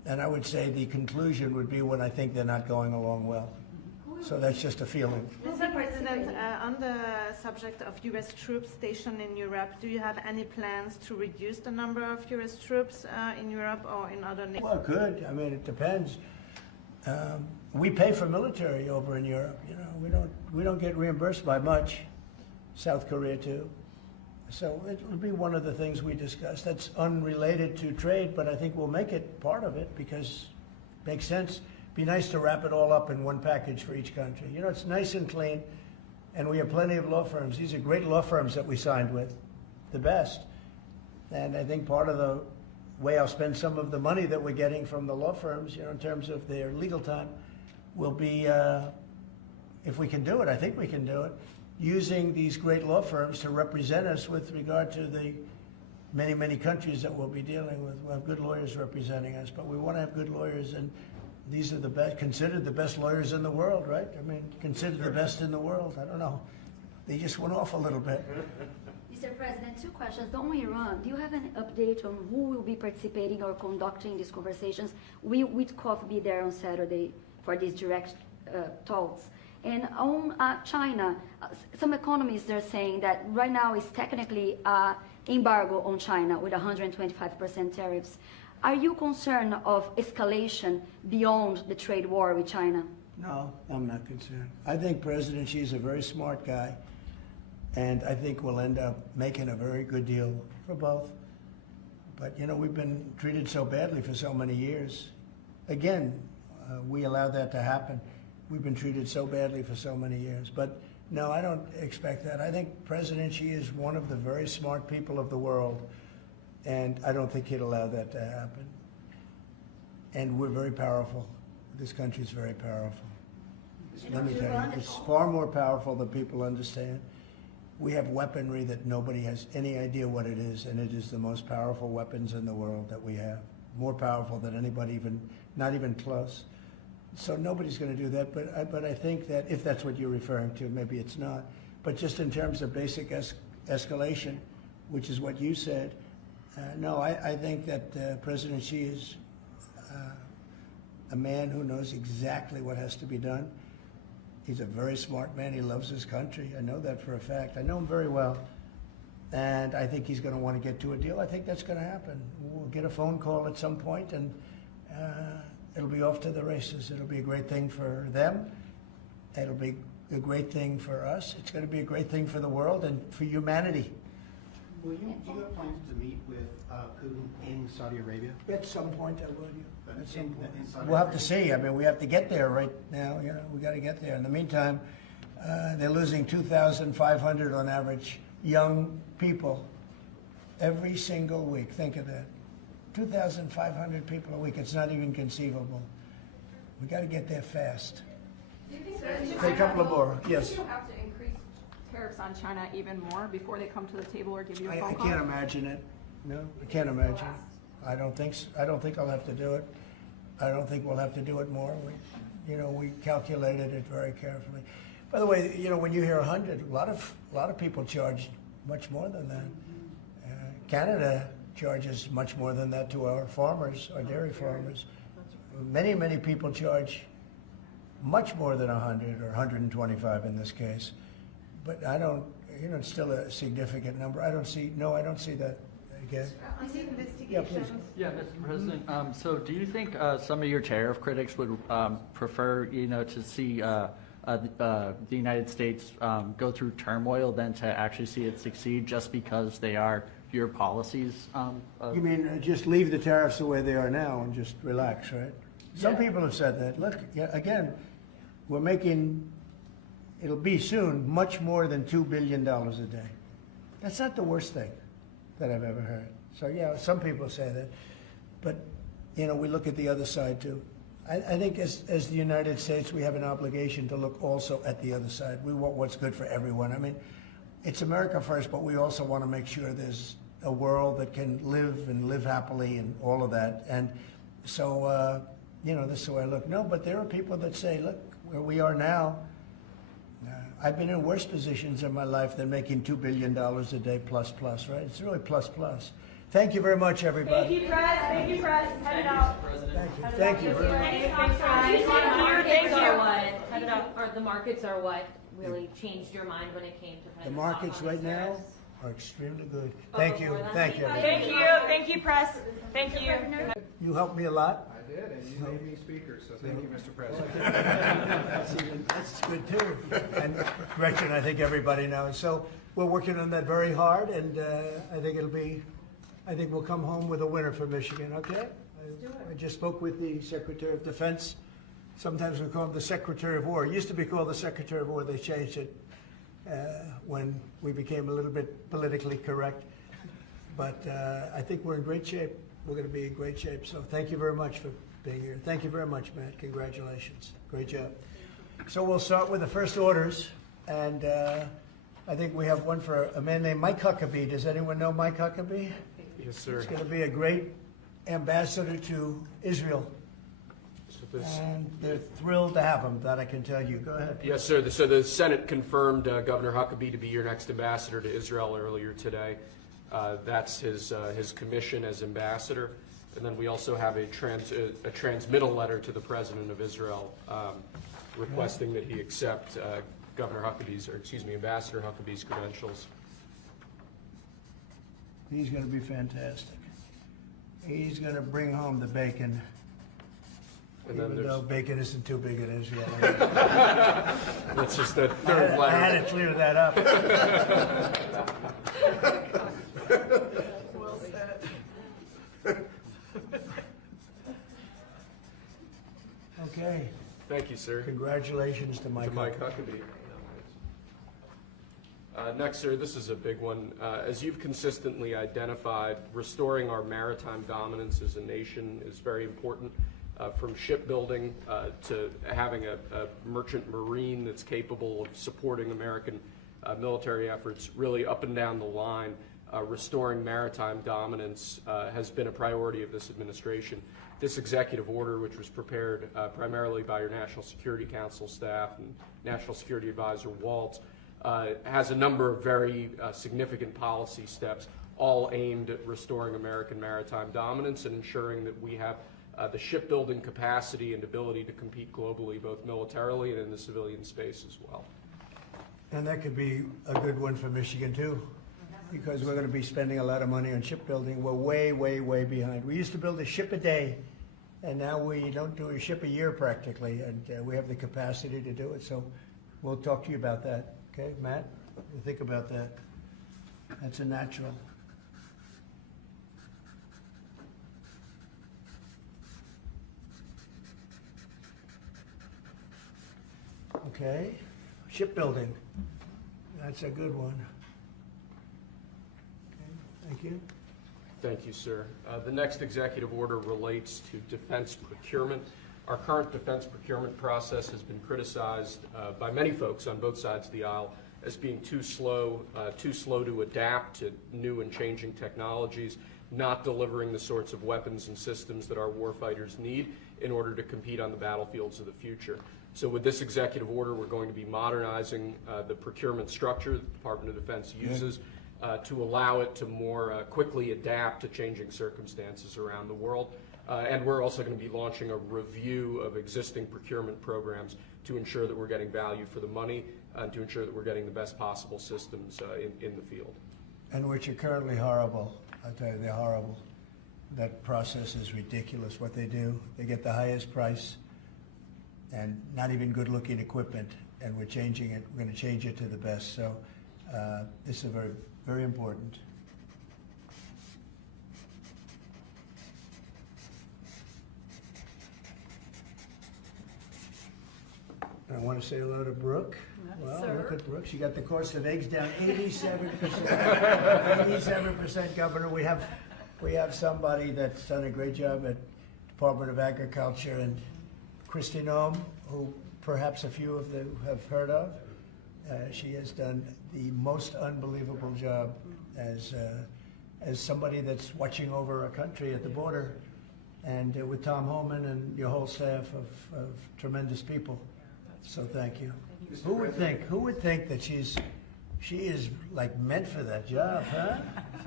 And I would say the conclusion would be when I think they're not going along well. So that's just a feeling. Mr. President, on the subject of U.S. troops stationed in Europe, do you have any plans to reduce the number of U.S. troops in Europe or in other nations? Well, good. I mean, it depends. We pay for military over in Europe. You know, we don't get reimbursed by much. South Korea too. So it'll be one of the things we discuss. That's unrelated to trade, but I think we'll make it part of it because it makes sense. Be nice to wrap it all up in one package for each country. You know, it's nice and clean, and we have plenty of law firms. These are great law firms that we signed with, the best. And I think part of the way I'll spend some of the money that we're getting from the law firms, you know, in terms of their legal time, will be, if we can do it, I think we can do it, using these great law firms to represent us with regard to the many, many countries that we'll be dealing with. We'll have good lawyers representing us, but we want to have good lawyers, and these are the best, considered the best lawyers in the world, right? I mean, considered the best in the world. I don't know. They just went off a little bit. Mr. President, two questions. On Iran, do you have an update on who will be participating or conducting these conversations? Will Witkoff be there on Saturday for these direct talks? And on China, some economists are saying that right now is technically embargo on China with 125% tariffs. Are you concerned of escalation beyond the trade war with China? No, I'm not concerned. I think President Xi's a very smart guy, and I think we'll end up making a very good deal for both. But, you know, we've been treated so badly for so many years. Again, we allowed that to happen. We've been treated so badly for so many years. But, no, I don't expect that. I think President Xi is one of the very smart people of the world, and I don't think he'd allow that to happen. And we're very powerful. This country is very powerful. Let me tell you, it's far more powerful than people understand. We have weaponry that nobody has any idea what it is, and it is the most powerful weapons in the world that we have. More powerful than anybody, not even close. So nobody's going to do that, but I think that if that's what you're referring to, maybe it's not. But just in terms of basic escalation, which is what you said, no, I think that President Xi is a man who knows exactly what has to be done. He's a very smart man. He loves his country. I know that for a fact. I know him very well. And I think he's going to want to get to a deal. I think that's going to happen. We'll get a phone call at some point, and it'll be off to the races. It'll be a great thing for them. It'll be a great thing for us. It's going to be a great thing for the world and for humanity. Do you have plans to meet with Putin in Saudi Arabia? At some point, I would. At some point. In Saudi We'll have to Arabia? see. I mean, we have to get there right now. You know, we got to get there. In the meantime, they're losing 2,500 on average young people every single week. Think of that. 2,500 people a week. It's not even conceivable. We got to get there fast. Do you think Say a couple of more. Yes. Do you have to increase tariffs on China even more before they come to the table or give you a phone I call? can't imagine it. No, I can't imagine. I don't think I'll have to do it. I don't think we'll have to do it more. We calculated it very carefully. By the way, you know, when you hear 100, a lot of people charge much more than that. Canada charges much more than that to our farmers, our dairy farmers. Many, many people charge much more than 100 or 125 in this case. But I don't, you know, it's still a significant number. I don't see that again. On the investigations. Yeah, please. Yeah, Mr. President, so do you think some of your tariff critics would prefer, you know, to see the United States go through turmoil than to actually see it succeed just because they are your policies? You mean just leave the tariffs the way they are now and just relax, right? Some Yeah. people have said that. Look, again, we're making, it'll be soon, much more than $2 billion a day. That's not the worst thing that I've ever heard. So yeah, some people say that. But, you know, we look at the other side too. I think as the United States, we have an obligation to look also at the other side. We want what's good for everyone. I mean, it's America first, but we also want to make sure there's a world that can live happily and all of that. And so, you know, this is the way I look. No, but there are people that say, look, where we are now, I've been in worse positions in my life than making $2 billion a day plus, right? It's really plus. Thank you very much, everybody. Thank you, Press. Thank you, Press. Head it out. Thank you very much. Or the markets are what really changed your mind when it came to The putting markets top on right these now tariffs? are extremely good. Thank you, before that? thank you. Thank you. Thank you, Press. Thank you. You helped me a lot. I did, and you made me speaker, so thank you, Mr. President. That's good too. And Gretchen, I think everybody knows. So we're working on that very hard, and I think we'll come home with a winner for Michigan, okay? I just spoke with the Secretary of Defense. Sometimes we call him the Secretary of War. It used to be called the Secretary of War. They changed it when we became a little bit politically correct. But I think we're in great shape. We're going to be in great shape. So thank you very much for being here. Thank you very much, Matt. Congratulations. Great job. So we'll start with the first orders. And I think we have one for a man named Mike Huckabee. Does anyone know Mike Huckabee? Yes, sir. He's going to be a great ambassador to Israel. And they're thrilled to have him, that I can tell you. Go ahead. Yes, sir. So the Senate confirmed Governor Huckabee to be your next ambassador to Israel earlier today. That's his commission as ambassador. And then we also have a transmittal letter to the President of Israel requesting that he accept Ambassador Huckabee's credentials. He's going to be fantastic. He's going to bring home the bacon. And then Even though bacon isn't too big in Israel. That's just the third letter. I had to clear that up. Well said. Okay. Thank you, sir. Congratulations to Mike Huckabee. Next, sir, this is a big one. As you've consistently identified, restoring our maritime dominance as a nation is very important. From shipbuilding to having a merchant marine that's capable of supporting American military efforts, really up and down the line, restoring maritime dominance has been a priority of this administration. This executive order, which was prepared primarily by your National Security Council staff and National Security Advisor Waltz, has a number of very significant policy steps, all aimed at restoring American maritime dominance and ensuring that we have the shipbuilding capacity and ability to compete globally, both militarily and in the civilian space as well. And that could be a good one for Michigan too, because we're going to be spending a lot of money on shipbuilding. We're way, way, way behind. We used to build a ship a day, and now we don't do a ship a year practically, and we have the capacity to do it. So we'll talk to you about that. Okay, Matt? You think about that. That's a natural. Okay, shipbuilding. That's a good one. Okay, thank you. Thank you, sir. The next executive order relates to defense procurement. Our current defense procurement process has been criticized by many folks on both sides of the aisle as being too slow to adapt to new and changing technologies, not delivering the sorts of weapons and systems that our warfighters need in order to compete on the battlefields of the future. So with this executive order, we're going to be modernizing the procurement structure that the Department of Defense uses to allow it to more quickly adapt to changing circumstances around the world. And we're also going to be launching a review of existing procurement programs to ensure that we're getting value for the money and to ensure that we're getting the best possible systems in the field. And which are currently horrible. I'll tell you, they're horrible. That process is ridiculous, what they do. They get the highest price and not even good-looking equipment, and we're changing it. We're going to change it to the best. So this is very, very important. I want to say hello to Brooke. Well, look at Brooke. She got the cost of eggs down 87%. 87%, Governor. We have somebody that's done a great job at Department of Agriculture, and Christy Noem, who perhaps a few of you have heard of. She has done the most unbelievable job as somebody that's watching over a country at the border, and with Tom Holman and your whole staff of tremendous people. So thank you. Who would think that she is like meant for that job, huh?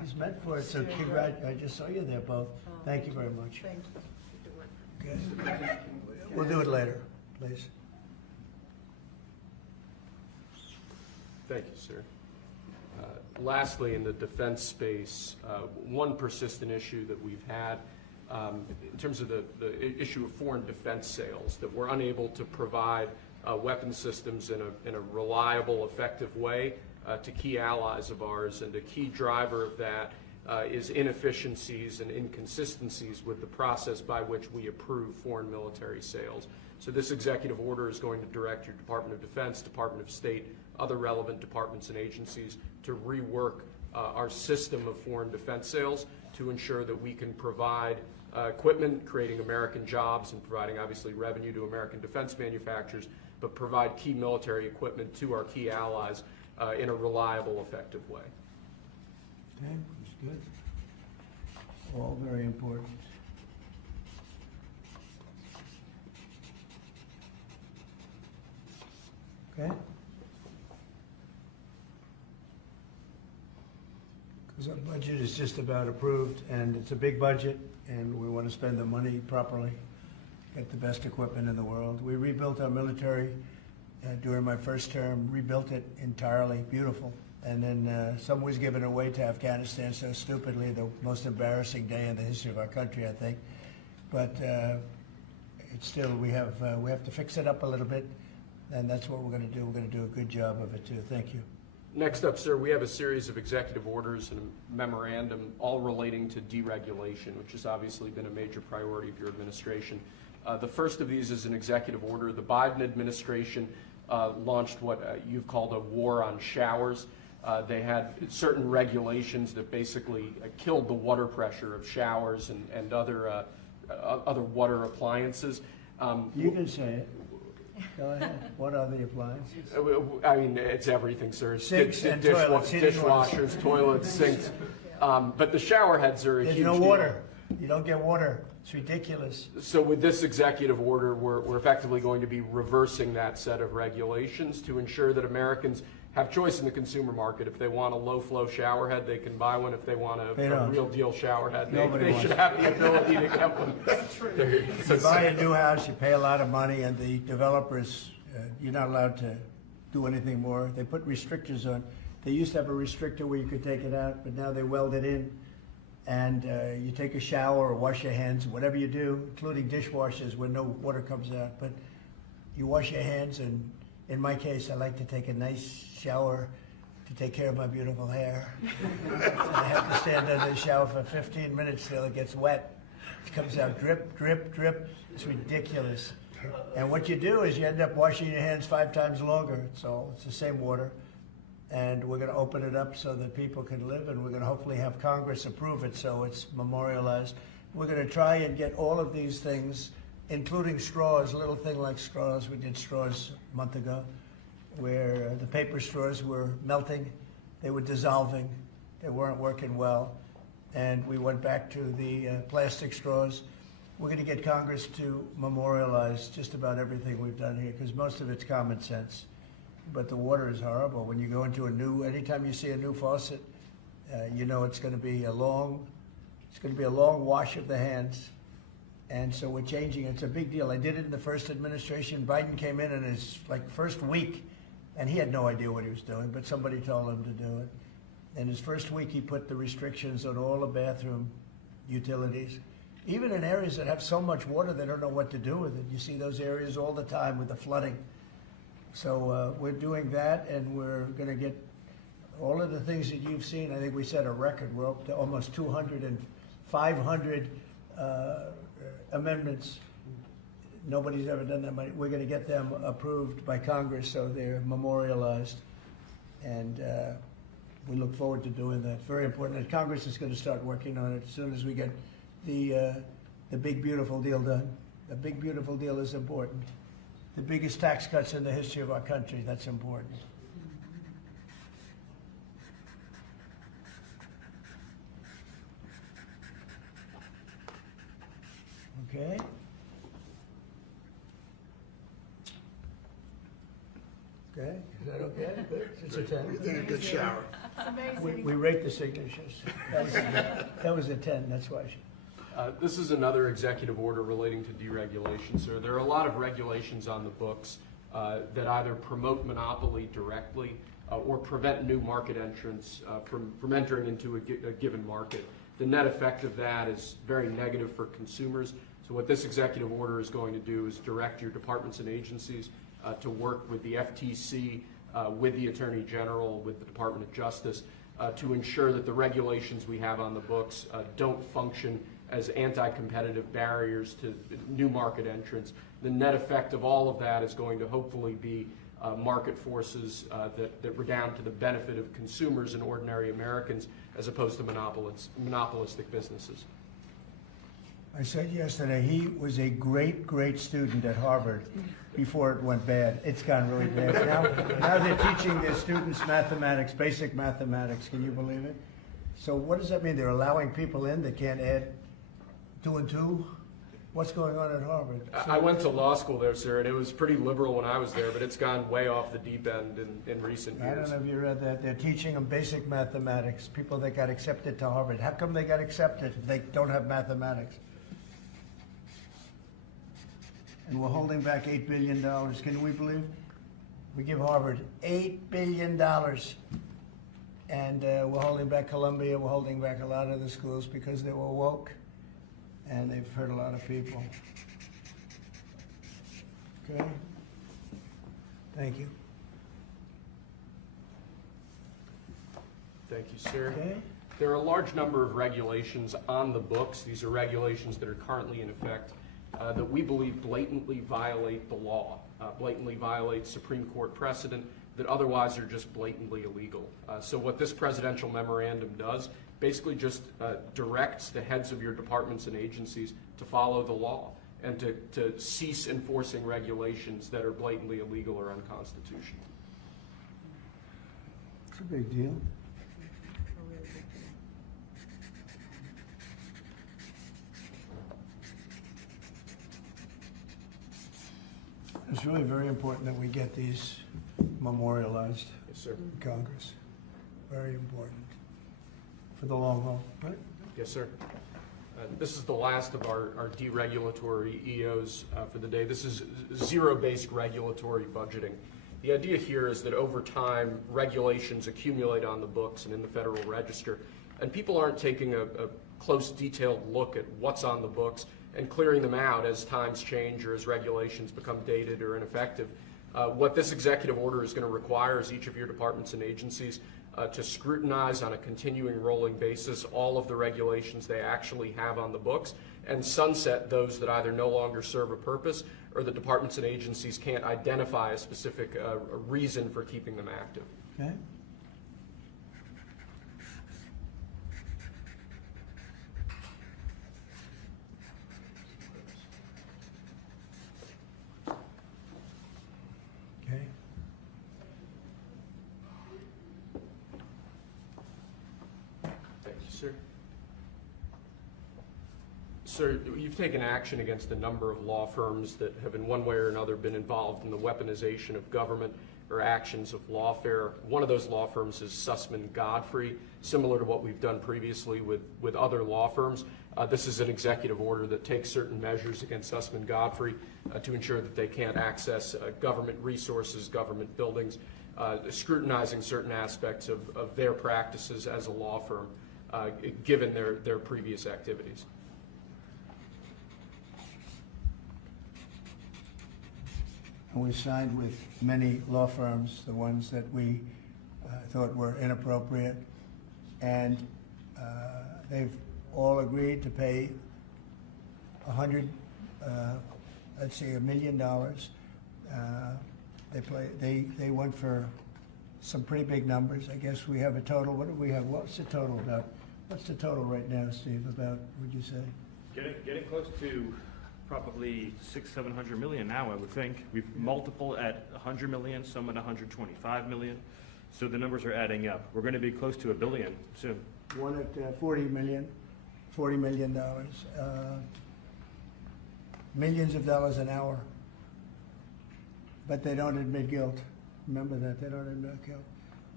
was meant for it, so I just saw you there both. Thank you very much. Thank you. Okay. We'll do it later, please. Thank you, sir. Lastly, in the defense space, one persistent issue that we've had in terms of the issue of foreign defense sales, that we're unable to provide weapon systems in a reliable, effective way to key allies of ours, and a key driver of that is inefficiencies and inconsistencies with the process by which we approve foreign military sales. So this executive order is going to direct your Department of Defense, Department of State, other relevant departments and agencies to rework our system of foreign defense sales to ensure that we can provide equipment, creating American jobs and providing obviously revenue to American defense manufacturers, but provide key military equipment to our key allies in a reliable, effective way. Okay, that's good. All very important. Okay? Because our budget is just about approved, and it's a big budget, and we want to spend the money properly, get the best equipment in the world. We rebuilt our military during my first term, rebuilt it entirely, beautiful. And then some was given away to Afghanistan so stupidly, the most embarrassing day in the history of our country, I think. But it's still, we have to fix it up a little bit, and that's what we're going to do. We're going to do a good job of it too. Thank you. Next up, sir, we have a series of executive orders and a memorandum all relating to deregulation, which has obviously been a major priority of your administration. The first of these is an executive order. The Biden administration launched what you've called a war on showers. They had certain regulations that basically killed the water pressure of showers and other water appliances. You can say it. Go ahead. What are the appliances? I mean, it's everything, sir. It's Sinks and toilets, dishwashers, toilets, sinks. But the shower heads are a huge There's no deal. water. You don't get water. It's ridiculous. So with this executive order, we're effectively going to be reversing that set of regulations to ensure that Americans have choice in the consumer market. If they want a low-flow shower head, they can buy one. If they want a real deal shower head, they should have the ability to get one. You buy a new house, you pay a lot of money, and the developers, you're not allowed to do anything more. They put restrictors on. They used to have a restrictor where you could take it out, but now they weld it in. And you take a shower or wash your hands, whatever you do, including dishwashers where no water comes out. But you wash your hands, and in my case, I like to take a nice shower to take care of my beautiful hair. And I have to stand under the shower for 15 minutes till it gets wet. It comes out drip, drip, drip. It's ridiculous. And what you do is you end up washing your hands 5 times longer. So it's the same water. And we're going to open it up so that people can live, and we're going to hopefully have Congress approve it so it's memorialized. We're going to try and get all of these things, including straws, a little thing like straws. We did straws a month ago, where the paper straws were melting, they were dissolving, they weren't working well, and we went back to the plastic straws. We're going to get Congress to memorialize just about everything we've done here, because most of it's common sense. But the water is horrible. When you go into anytime you see a new faucet, you know it's going to be a long wash of the hands. And so we're changing. It's a big deal. I did it in the first administration. Biden came in his first week, and he had no idea what he was doing, but somebody told him to do it. In his first week, he put the restrictions on all the bathroom utilities, even in areas that have so much water they don't know what to do with it. You see those areas all the time with the flooding. So we're doing that, and we're going to get all of the things that you've seen. I think we set a record. We're up to almost 200 and 500 amendments. Nobody's ever done that many. We're going to get them approved by Congress so they're memorialized. And we look forward to doing that. Very important. And Congress is going to start working on it as soon as we get the big, beautiful deal done. The big, beautiful deal is important. The biggest tax cuts in the history of our country, that's important. Okay. Okay, is that okay? Good. It's a 10. We think a good shower. We rate the signatures. That was a 10, that's why. This is another executive order relating to deregulation, sir. There are a lot of regulations on the books that either promote monopoly directly or prevent new market entrants from entering into a given market. The net effect of that is very negative for consumers. So what this executive order is going to do is direct your departments and agencies to work with the FTC, with the Attorney General, with the Department of Justice, to ensure that the regulations we have on the books don't function as anti-competitive barriers to new market entrants. The net effect of all of that is going to hopefully be market forces that redound to the benefit of consumers and ordinary Americans as opposed to monopolistic businesses. I said yesterday, he was a great, great student at Harvard before it went bad. It's gone really bad. Now they're teaching their students mathematics, basic mathematics. Can you believe it? So what does that mean? They're allowing people in that can't add 2 and 2? What's going on at Harvard? I went to law school there, sir, and it was pretty liberal when I was there, but it's gone way off the deep end in recent years. I don't know if you read that. They're teaching them basic mathematics, people that got accepted to Harvard. How come they got accepted if they don't have mathematics? And we're holding back $8 billion. Can we believe? We give Harvard $8 billion. And we're holding back Columbia. We're holding back a lot of the schools because they were woke. And they've hurt a lot of people. Okay? Thank you. Thank you, sir. Okay. There are a large number of regulations on the books. These are regulations that are currently in effect that we believe blatantly violate the law, blatantly violate Supreme Court precedent that otherwise are just blatantly illegal. So what this presidential memorandum does basically just directs the heads of your departments and agencies to follow the law and to cease enforcing regulations that are blatantly illegal or unconstitutional. It's a big deal. It's really very important that we get these memorialized Yes, sir. in Congress. Very important. For the long haul, right? Yes, sir. This is the last of our deregulatory EOs for the day. This is zero-based regulatory budgeting. The idea here is that over time, regulations accumulate on the books and in the Federal Register, and people aren't taking a close, detailed look at what's on the books and clearing them out as times change or as regulations become dated or ineffective. What this executive order is going to require is each of your departments and agencies to scrutinize on a continuing rolling basis all of the regulations they actually have on the books and sunset those that either no longer serve a purpose or the departments and agencies can't identify a specific reason for keeping them active. Okay. Okay. Thank you, sir. Sir, you've taken action against a number of law firms that have in one way or another been involved in the weaponization of government or actions of lawfare. One of those law firms is Sussman Godfrey, similar to what we've done previously with other law firms. This is an executive order that takes certain measures against Sussman Godfrey to ensure that they can't access government resources, government buildings, scrutinizing certain aspects of their practices as a law firm, given their previous activities. And we signed with many law firms, the ones that we thought were inappropriate, and they've all agreed to pay $1 million. They went for some pretty big numbers. I guess we have a total. What do we have? What's the total about? What's the total right now, Steve? About, would you say? Getting close to probably 600-700 million now, I would think. We've multiple at 100 million, some at 125 million. So the numbers are adding up. We're going to be close to $1 billion soon. One at $40 million. Millions of dollars an hour. But they don't admit guilt. Remember that, they don't admit guilt.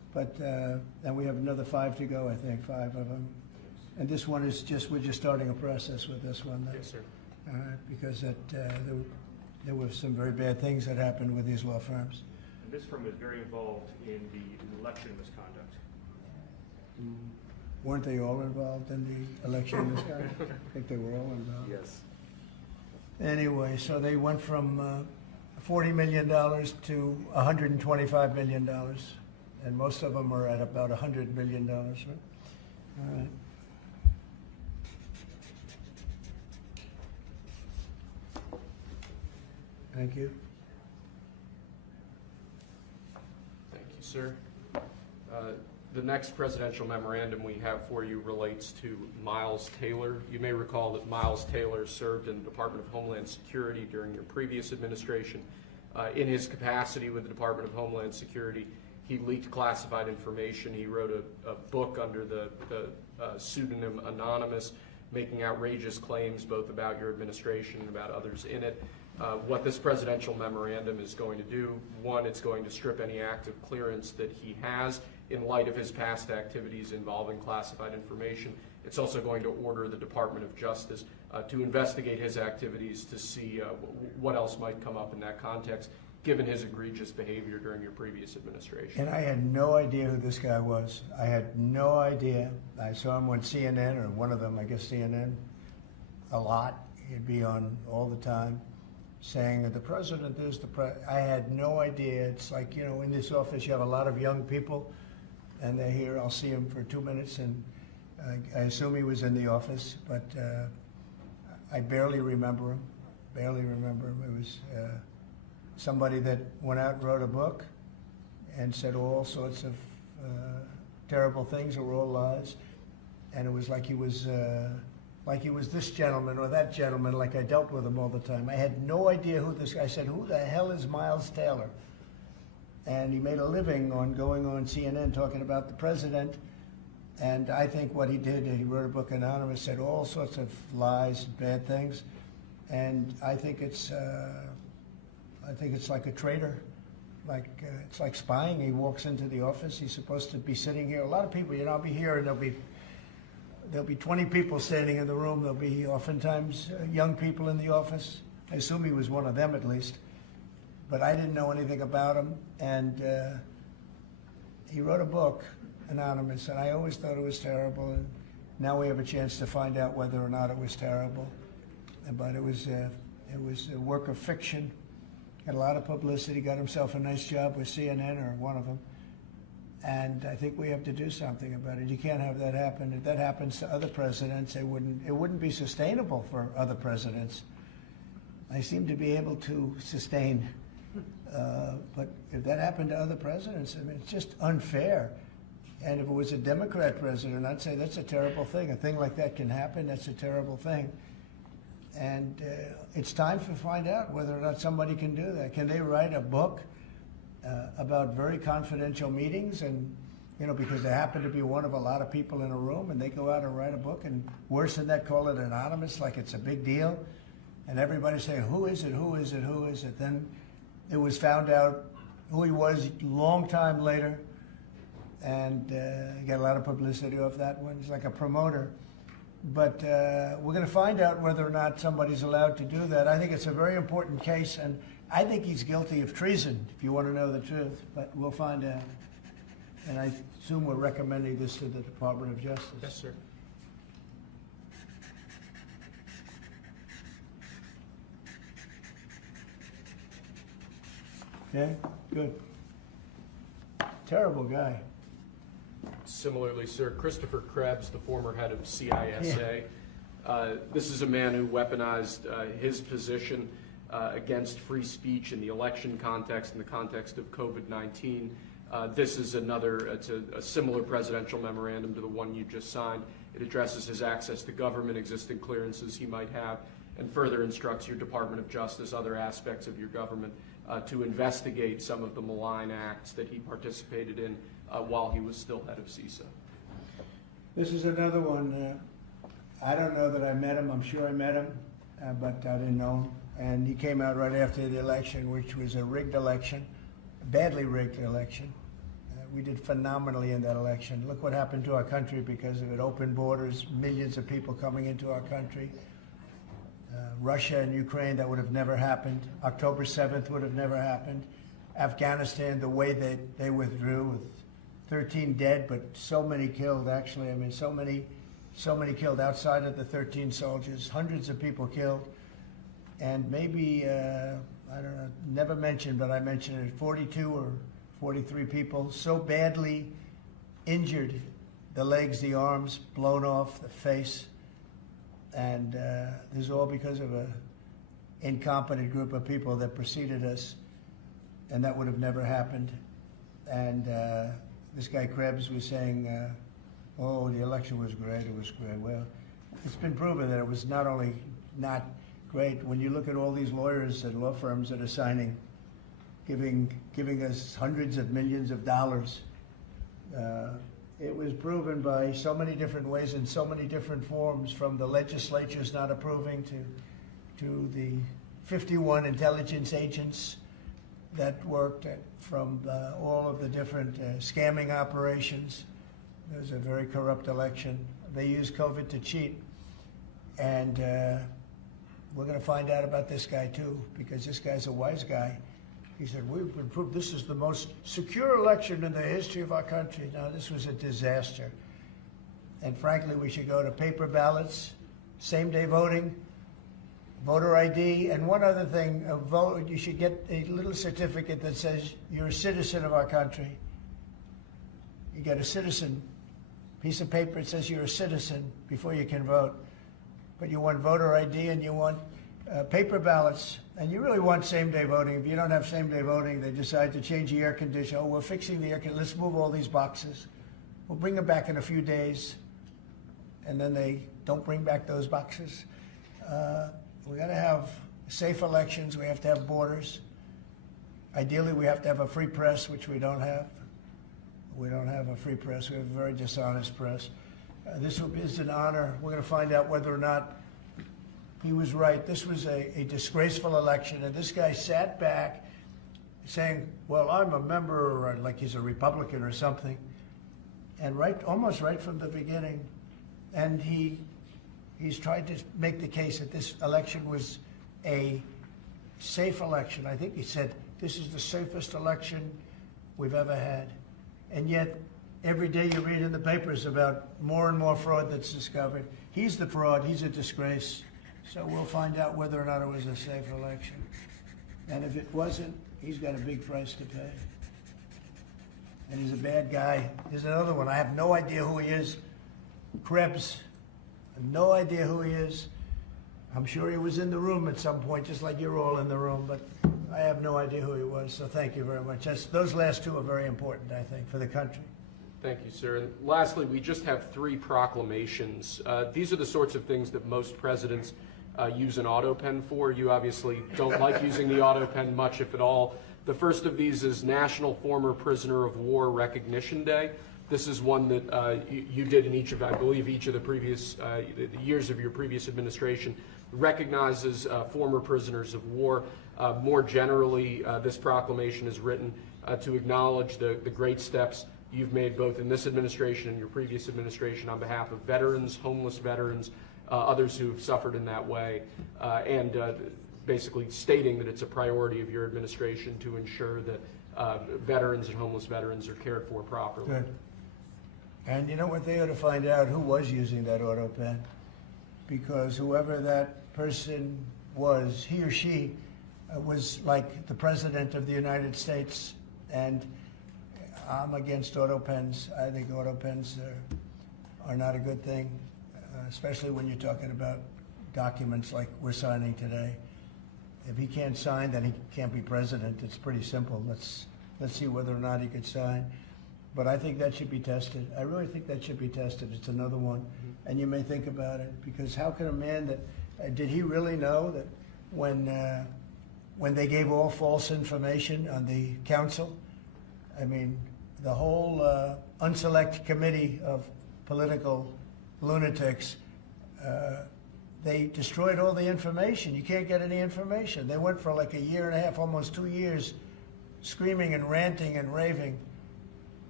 But, and we have another 5 to go, I think, 5 of them. And this one is just, we're just starting a process with this one. Yes, sir. Because there were some very bad things that happened with these law firms. And this firm is very involved in the election misconduct. Weren't they all involved in the election misconduct? I think they were all involved. Yes. Anyway, so they went from $40 million to $125 million. And most of them are at about $100 million, right? All right. Thank you. Thank you, sir. The next presidential memorandum we have for you relates to Miles Taylor. You may recall that Miles Taylor served in the Department of Homeland Security during your previous administration. In his capacity with the Department of Homeland Security, he leaked classified information. He wrote a book under the pseudonym Anonymous, making outrageous claims both about your administration and about others in it. What this presidential memorandum is going to do, one, it's going to strip any active clearance that he has in light of his past activities involving classified information. It's also going to order the Department of Justice to investigate his activities to see what else might come up in that context, given his egregious behavior during your previous administration. And I had no idea who this guy was. I had no idea. I saw him on CNN, or one of them, I guess CNN, a lot. He'd be on all the time, saying that the president is the president. I had no idea. It's like, you know, in this office you have a lot of young people, and they're here. I'll see him for 2 minutes, and I assume he was in the office, but I barely remember him. Barely remember him. It was somebody that went out and wrote a book and said all sorts of terrible things that were all lies, and it was like he was this gentleman or that gentleman, like I dealt with him all the time. I had no idea who this guy. I said, who the hell is Miles Taylor? And he made a living on going on CNN talking about the president. And I think what he did, he wrote a book, Anonymous, said all sorts of lies, bad things. And I think it's like a traitor. It's like spying. He walks into the office. He's supposed to be sitting here. A lot of people, you know, I'll be here and there'll be 20 people standing in the room. There'll be oftentimes young people in the office. I assume he was one of them at least. But I didn't know anything about him. And he wrote a book, Anonymous, and I always thought it was terrible. And now we have a chance to find out whether or not it was terrible. But it was a work of fiction. Had a lot of publicity, got himself a nice job with CNN or one of them. And I think we have to do something about it. You can't have that happen. If that happens to other presidents, it wouldn't be sustainable for other presidents. They seem to be able to sustain. But if that happened to other presidents, I mean, it's just unfair. And if it was a Democrat president, I'd say that's a terrible thing. A thing like that can happen. That's a terrible thing. And it's time to find out whether or not somebody can do that. Can they write a book about very confidential meetings, and you know, because they happen to be one of a lot of people in a room, and they go out and write a book, and worse than that, call it anonymous, like it's a big deal, and everybody saying, who is it, who is it, who is it? Then it was found out who he was a long time later, and he got a lot of publicity off that one. He's like a promoter. But we're going to find out whether or not somebody's allowed to do that. I think it's a very important case, and I think he's guilty of treason, if you want to know the truth. But we'll find out. And I assume we're recommending this to the Department of Justice. Yes, sir. Okay, good. Terrible guy. Similarly, sir, Christopher Krebs, the former head of CISA. This is a man who weaponized his position against free speech in the election context, in the context of COVID-19. This is it's a similar presidential memorandum to the one you just signed. It addresses his access to government, existing clearances he might have, and further instructs your Department of Justice, other aspects of your government, to investigate some of the malign acts that he participated in while he was still head of CISA. This is another one. I don't know that I met him. I'm sure I met him, but I didn't know him. And he came out right after the election, which was a rigged election, a badly rigged election, we did phenomenally in that election. Look what happened to our country because of it. Open borders, millions of people coming into our country. Russia and Ukraine, that would have never happened. October 7th would have never happened. Afghanistan, the way they withdrew with 13 dead, but so many killed, actually. I mean, so many killed outside of the 13 soldiers, hundreds of people killed. And maybe, I don't know, never mentioned, but I mentioned it, 42 or 43 people so badly injured, the legs, the arms, blown off, the face. And this is all because of an incompetent group of people that preceded us, and that would have never happened. And this guy Krebs was saying, oh, the election was great, it was great. Well, it's been proven that it was not only not great. When you look at all these lawyers and law firms that are signing, giving us hundreds of millions of dollars, it was proven by so many different ways in so many different forms, from the legislatures not approving to the 51 intelligence agents that worked from all of the different scamming operations. It was a very corrupt election. They used COVID to cheat. And we're going to find out about this guy too, because this guy's a wise guy. He said, we've been proved this is the most secure election in the history of our country. Now, this was a disaster. And frankly, we should go to paper ballots, same-day voting, voter ID, and one other thing, you should get a little certificate that says you're a citizen of our country. You get a citizen piece of paper, it says you're a citizen before you can vote. But you want voter ID and you want paper ballots, and you really want same-day voting. If you don't have same-day voting, they decide to change the air conditioner. Oh, we're fixing the air conditioner. Let's move all these boxes. We'll bring them back in a few days, and then they don't bring back those boxes. We got to have safe elections. We have to have borders. Ideally, we have to have a free press, which we don't have. We don't have a free press. We have a very dishonest press. This is an honor. We're going to find out whether or not he was right. This was a disgraceful election, and this guy sat back saying, well, I'm a member, or like he's a Republican or something, and almost right from the beginning. And he's tried to make the case that this election was a safe election. I think he said, this is the safest election we've ever had. And yet, every day you read in the papers about more and more fraud that's discovered. He's the fraud. He's a disgrace. So we'll find out whether or not it was a safe election. And if it wasn't, he's got a big price to pay. And he's a bad guy. Here's another one. I have no idea who he is. Krebs. I have no idea who he is. I'm sure he was in the room at some point, just like you're all in the room, but I have no idea who he was. So thank you very much. Those last two are very important, I think, for the country. Thank you, sir. And lastly, we just have 3 proclamations. These are the sorts of things that most presidents use an auto pen for. You obviously don't like using the auto pen much, if at all. The first of these is National Former Prisoner of War Recognition Day. This is one that you did in each of, I believe, each of the previous years of your previous administration, recognizes former prisoners of war. More generally, this proclamation is written to acknowledge the great steps you've made both in this administration and your previous administration on behalf of veterans, homeless veterans, others who've suffered in that way, and basically stating that it's a priority of your administration to ensure that veterans and homeless veterans are cared for properly. Good. And you know what? They ought to find out who was using that auto pen, because whoever that person was, he or she was like the President of the United States, and I'm against auto pens. I think auto pens are not a good thing, especially when you're talking about documents like we're signing today. If he can't sign, then he can't be president. It's pretty simple. Let's see whether or not he could sign. But I think that should be tested. I really think that should be tested. It's another one. And you may think about it, because how can a man that, did he really know that when they gave all false information on the council, I mean, the whole unselect committee of political lunatics, they destroyed all the information. You can't get any information. They went for like a year and a half, almost 2 years, screaming and ranting and raving.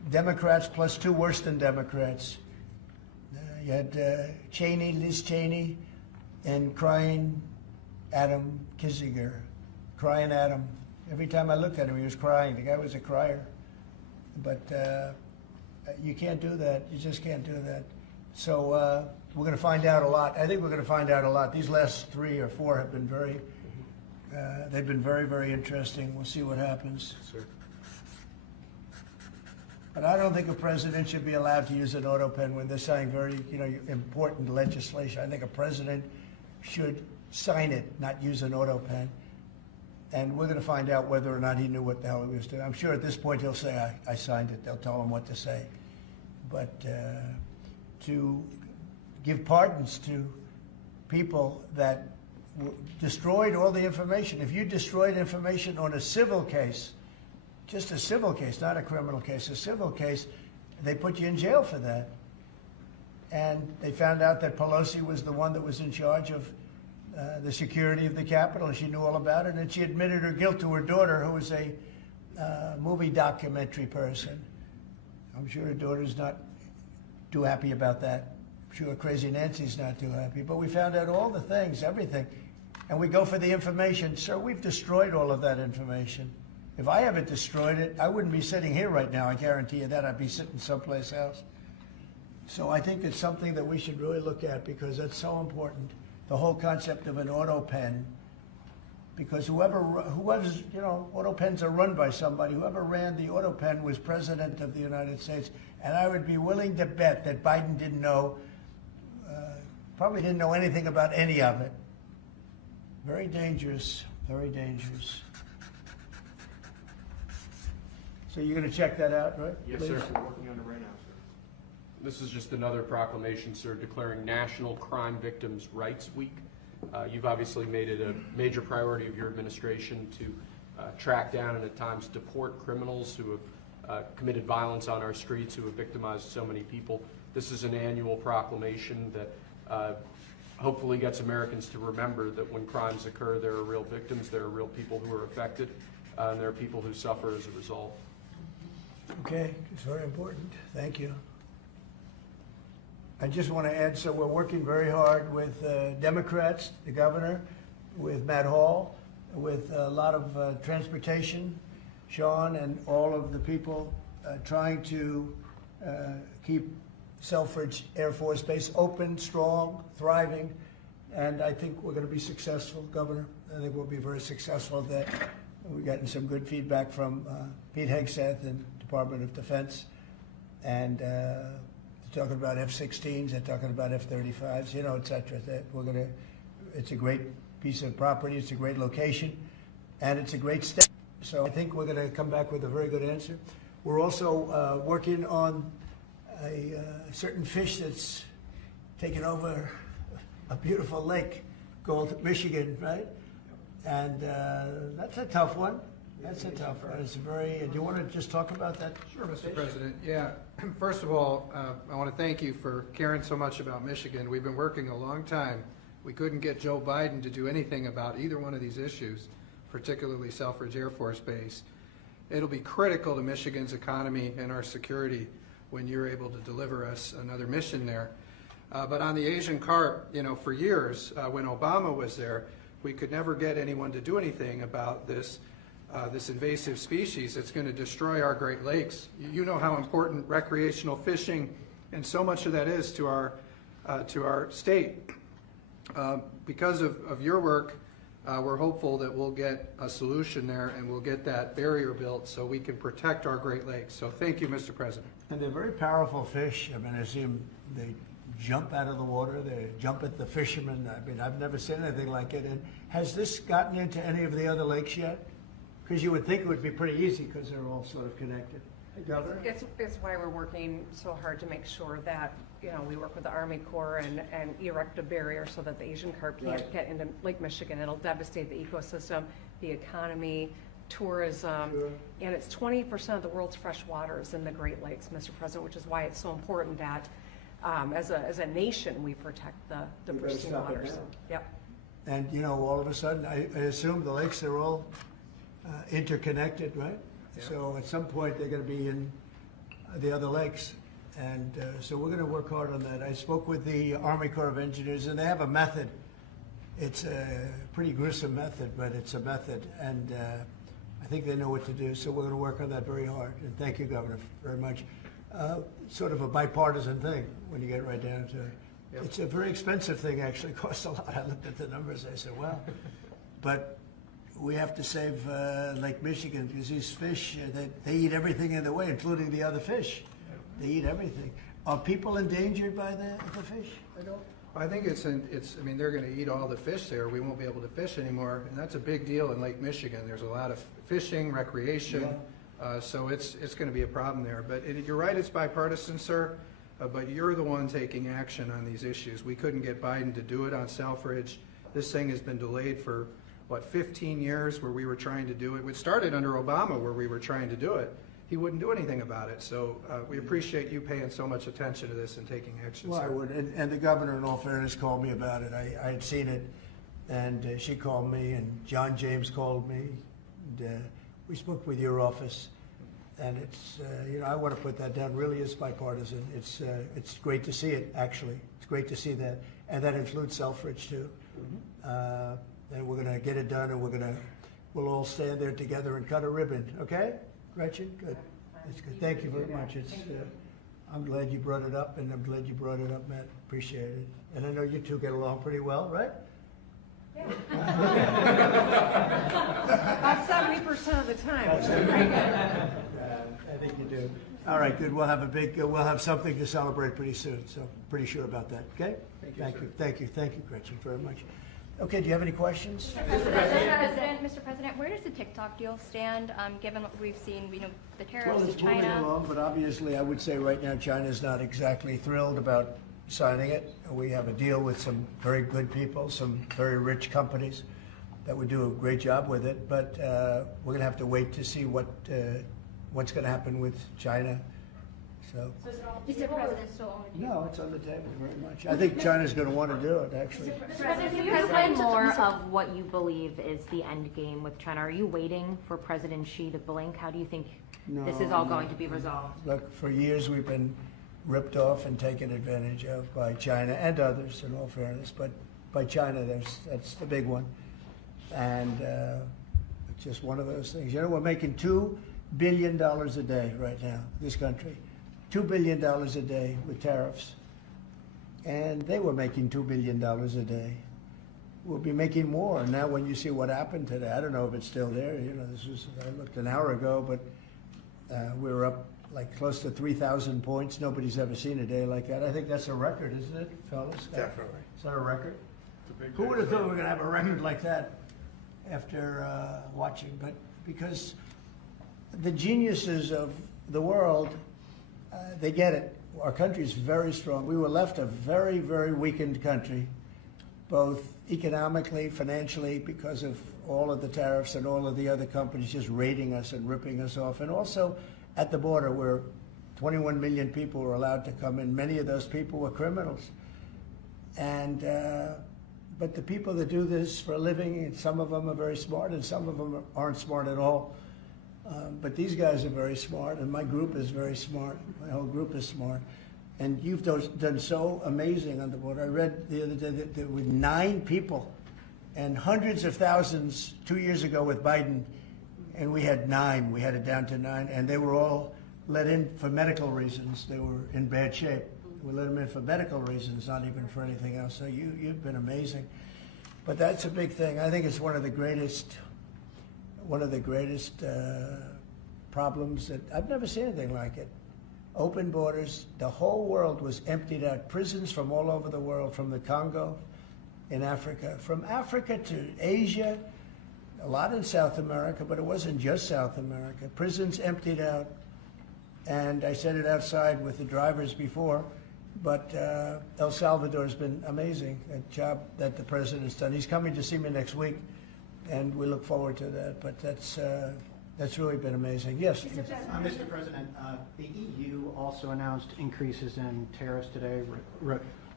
Democrats plus two worse than Democrats. You had Cheney, Liz Cheney, and crying Adam Kinzinger, crying Adam. Every time I looked at him, he was crying. The guy was a crier. But you can't do that. You just can't do that. So we're going to find out a lot. I think we're going to find out a lot. These last 3 or 4 have been they've been very, very interesting. We'll see what happens. Sir. But I don't think a president should be allowed to use an auto pen when they're signing very, important legislation. I think a president should sign it, not use an auto pen. And we're going to find out whether or not he knew what the hell he was doing. I'm sure at this point he'll say, I signed it. They'll tell him what to say. But to give pardons to people that destroyed all the information. If you destroyed information on a civil case, just a civil case, not a criminal case, a civil case, they put you in jail for that. And they found out that Pelosi was the one that was in charge of the security of the Capitol, and she knew all about it, and she admitted her guilt to her daughter, who was a movie documentary person. I'm sure her daughter's not too happy about that. I'm sure Crazy Nancy's not too happy. But we found out all the things, everything. And we go for the information. Sir, we've destroyed all of that information. If I haven't destroyed it, I wouldn't be sitting here right now, I guarantee you that. I'd be sitting someplace else. So I think it's something that we should really look at, because that's so important. The whole concept of an auto pen, because whoever's, auto pens are run by somebody. Whoever ran the auto pen was president of the United States. And I would be willing to bet that Biden didn't know, probably didn't know anything about any of it. Very dangerous, very dangerous. So you're going to check that out, right? Yes, please? sir. We're working on it right now, sir. This is just another proclamation, sir, declaring National Crime Victims' Rights Week. You've obviously made it a major priority of your administration to track down and at times deport criminals who have committed violence on our streets, who have victimized so many people. This is an annual proclamation that hopefully gets Americans to remember that when crimes occur, there are real victims, there are real people who are affected, and there are people who suffer as a result. Okay, it's very important. Thank you. I just want to add, so we're working very hard with Democrats, the governor, with Matt Hall, with a lot of transportation, Sean, and all of the people trying to keep Selfridge Air Force Base open, strong, thriving, and I think we're going to be successful, Governor. I think we'll be very successful at that. We've gotten some good feedback from Pete Hegseth and Department of Defense, and they're talking about F-16s, they're talking about F-35s, et cetera. That it's a great piece of property, it's a great location, and it's a great state. So I think we're going to come back with a very good answer. We're also working on a certain fish that's taken over a beautiful lake called Michigan, right? And that's a tough one. That's a tough one. It's very. Do you want to just talk about that? Sure, Mr. President. Yeah. First of all, I want to thank you for caring so much about Michigan. We've been working a long time. We couldn't get Joe Biden to do anything about either one of these issues, particularly Selfridge Air Force Base. It'll be critical to Michigan's economy and our security when you're able to deliver us another mission there. But on the Asian carp, for years, when Obama was there, we could never get anyone to do anything about this invasive species that's going to destroy our Great Lakes. You know how important recreational fishing and so much of that is to our state. Because of your work, we're hopeful that we'll get a solution there and we'll get that barrier built so we can protect our Great Lakes. So thank you, Mr. President. And they're very powerful fish. I mean, I see them, they jump out of the water, they jump at the fishermen. I mean, I've never seen anything like it. And has this gotten into any of the other lakes yet? Because you would think it would be pretty easy because they're all sort of connected. Hey, Governor? It's why we're working so hard to make sure that, we work with the Army Corps and erect a barrier so that the Asian carp can't get into Lake Michigan. It'll devastate the ecosystem, the economy, tourism, and it's 20% of the world's fresh water is in the Great Lakes, Mr. President, which is why it's so important that as a nation we protect the pristine waters. Yep. And all of a sudden, I assume the lakes are all interconnected, right? Yeah. So at some point they're going to be in the other lakes. And so we're going to work hard on that. I spoke with the Army Corps of Engineers, and they have a method. It's a pretty gruesome method, but it's a method, and I think they know what to do. So we're going to work on that very hard. And thank you, Governor, very much. Sort of a bipartisan thing when you get right down to it. Yep. It's a very expensive thing, actually. It costs a lot. I looked at the numbers. I said, well, but we have to save Lake Michigan because these fish, they eat everything in the way, including the other fish. They eat everything. Are people endangered by the fish? I don't. I think I mean, they're gonna eat all the fish there. We won't be able to fish anymore, and that's a big deal in Lake Michigan. There's a lot of fishing, recreation, so it's gonna be a problem there. But you're right, it's bipartisan, sir, but you're the one taking action on these issues. We couldn't get Biden to do it on Selfridge. This thing has been delayed for, 15 years where we were trying to do it. It started under Obama where we were trying to do it. He wouldn't do anything about it. So we appreciate you paying so much attention to this and taking action, Well, sir. I would, and the governor, in all fairness, called me about it. I had seen it, and she called me, and John James called me. And, we spoke with your office, and it's, I want to put that down. Really is bipartisan. It's great to see it, actually. It's great to see that, and that includes Selfridge too. And we're going to get it done, and we'll all stand there together and cut a ribbon. Okay? Gretchen, good. That's good. Thank you very much. It's, I'm glad you brought it up, and I'm glad you brought it up, Matt. Appreciate it. And I know you two get along pretty well, right? About 70% of the time, which is pretty good. I think you do. All right, good. We'll have something to celebrate pretty soon. So pretty sure about that. Okay? Thank you, Gretchen, very much. Okay, do you have any questions? Mr. President, where does the TikTok deal stand, given what we've seen, the tariffs Well, to it's moving China? along, but obviously I would say right now China's not exactly thrilled about signing it. We have a deal with some very good people, some very rich companies that would do a great job with it, but we're going to have to wait to see what's going to happen with China. So, Mr. President, still on the table? no, it's on the table very much. I think China's going to want to do it, actually. President, can you explain more of what you believe is the end game with China? Are you waiting for President Xi to blink? How do you think this is all going to be resolved? Look, for years we've been ripped off and taken advantage of by China and others, in all fairness, but by China, that's the big one. And it's just one of those things. We're making $2 billion a day right now, this country. $2 billion a day with tariffs. And they were making $2 billion a day. We'll be making more. Now when you see what happened today, I don't know if it's still there. I looked an hour ago, but we were up like close to 3,000 points. Nobody's ever seen a day like that. I think that's a record, isn't it, fellas? Definitely. Is that a record? Who would have thought we were going to have a record like that after watching? But because the geniuses of the world, they get it. Our country is very strong. We were left a very, very weakened country, both economically, financially, because of all of the tariffs and all of the other companies just raiding us and ripping us off, and also at the border where 21 million people were allowed to come in. Many of those people were criminals. And but the people that do this for a living, some of them are very smart and some of them aren't smart at all. But these guys are very smart, and my group is very smart. My whole group is smart. And you've done so amazing on the border. I read the other day that there were 9 people and hundreds of thousands 2 years ago with Biden, and we had 9. We had it down to 9, and they were all let in for medical reasons. They were in bad shape. We let them in for medical reasons, not even for anything else. So you've been amazing. But that's a big thing. I think it's one of the greatest problems that I've never seen anything like it. Open borders. The whole world was emptied out. Prisons from all over the world, from the Congo in Africa, from Africa to Asia, a lot in South America, but it wasn't just South America. Prisons emptied out. And I said it outside with the drivers before, but El Salvador has been amazing, a job that the president's done. He's coming to see me next week, and we look forward to that. But that's really been amazing. Yes? Mr. President, the EU also announced increases in tariffs today,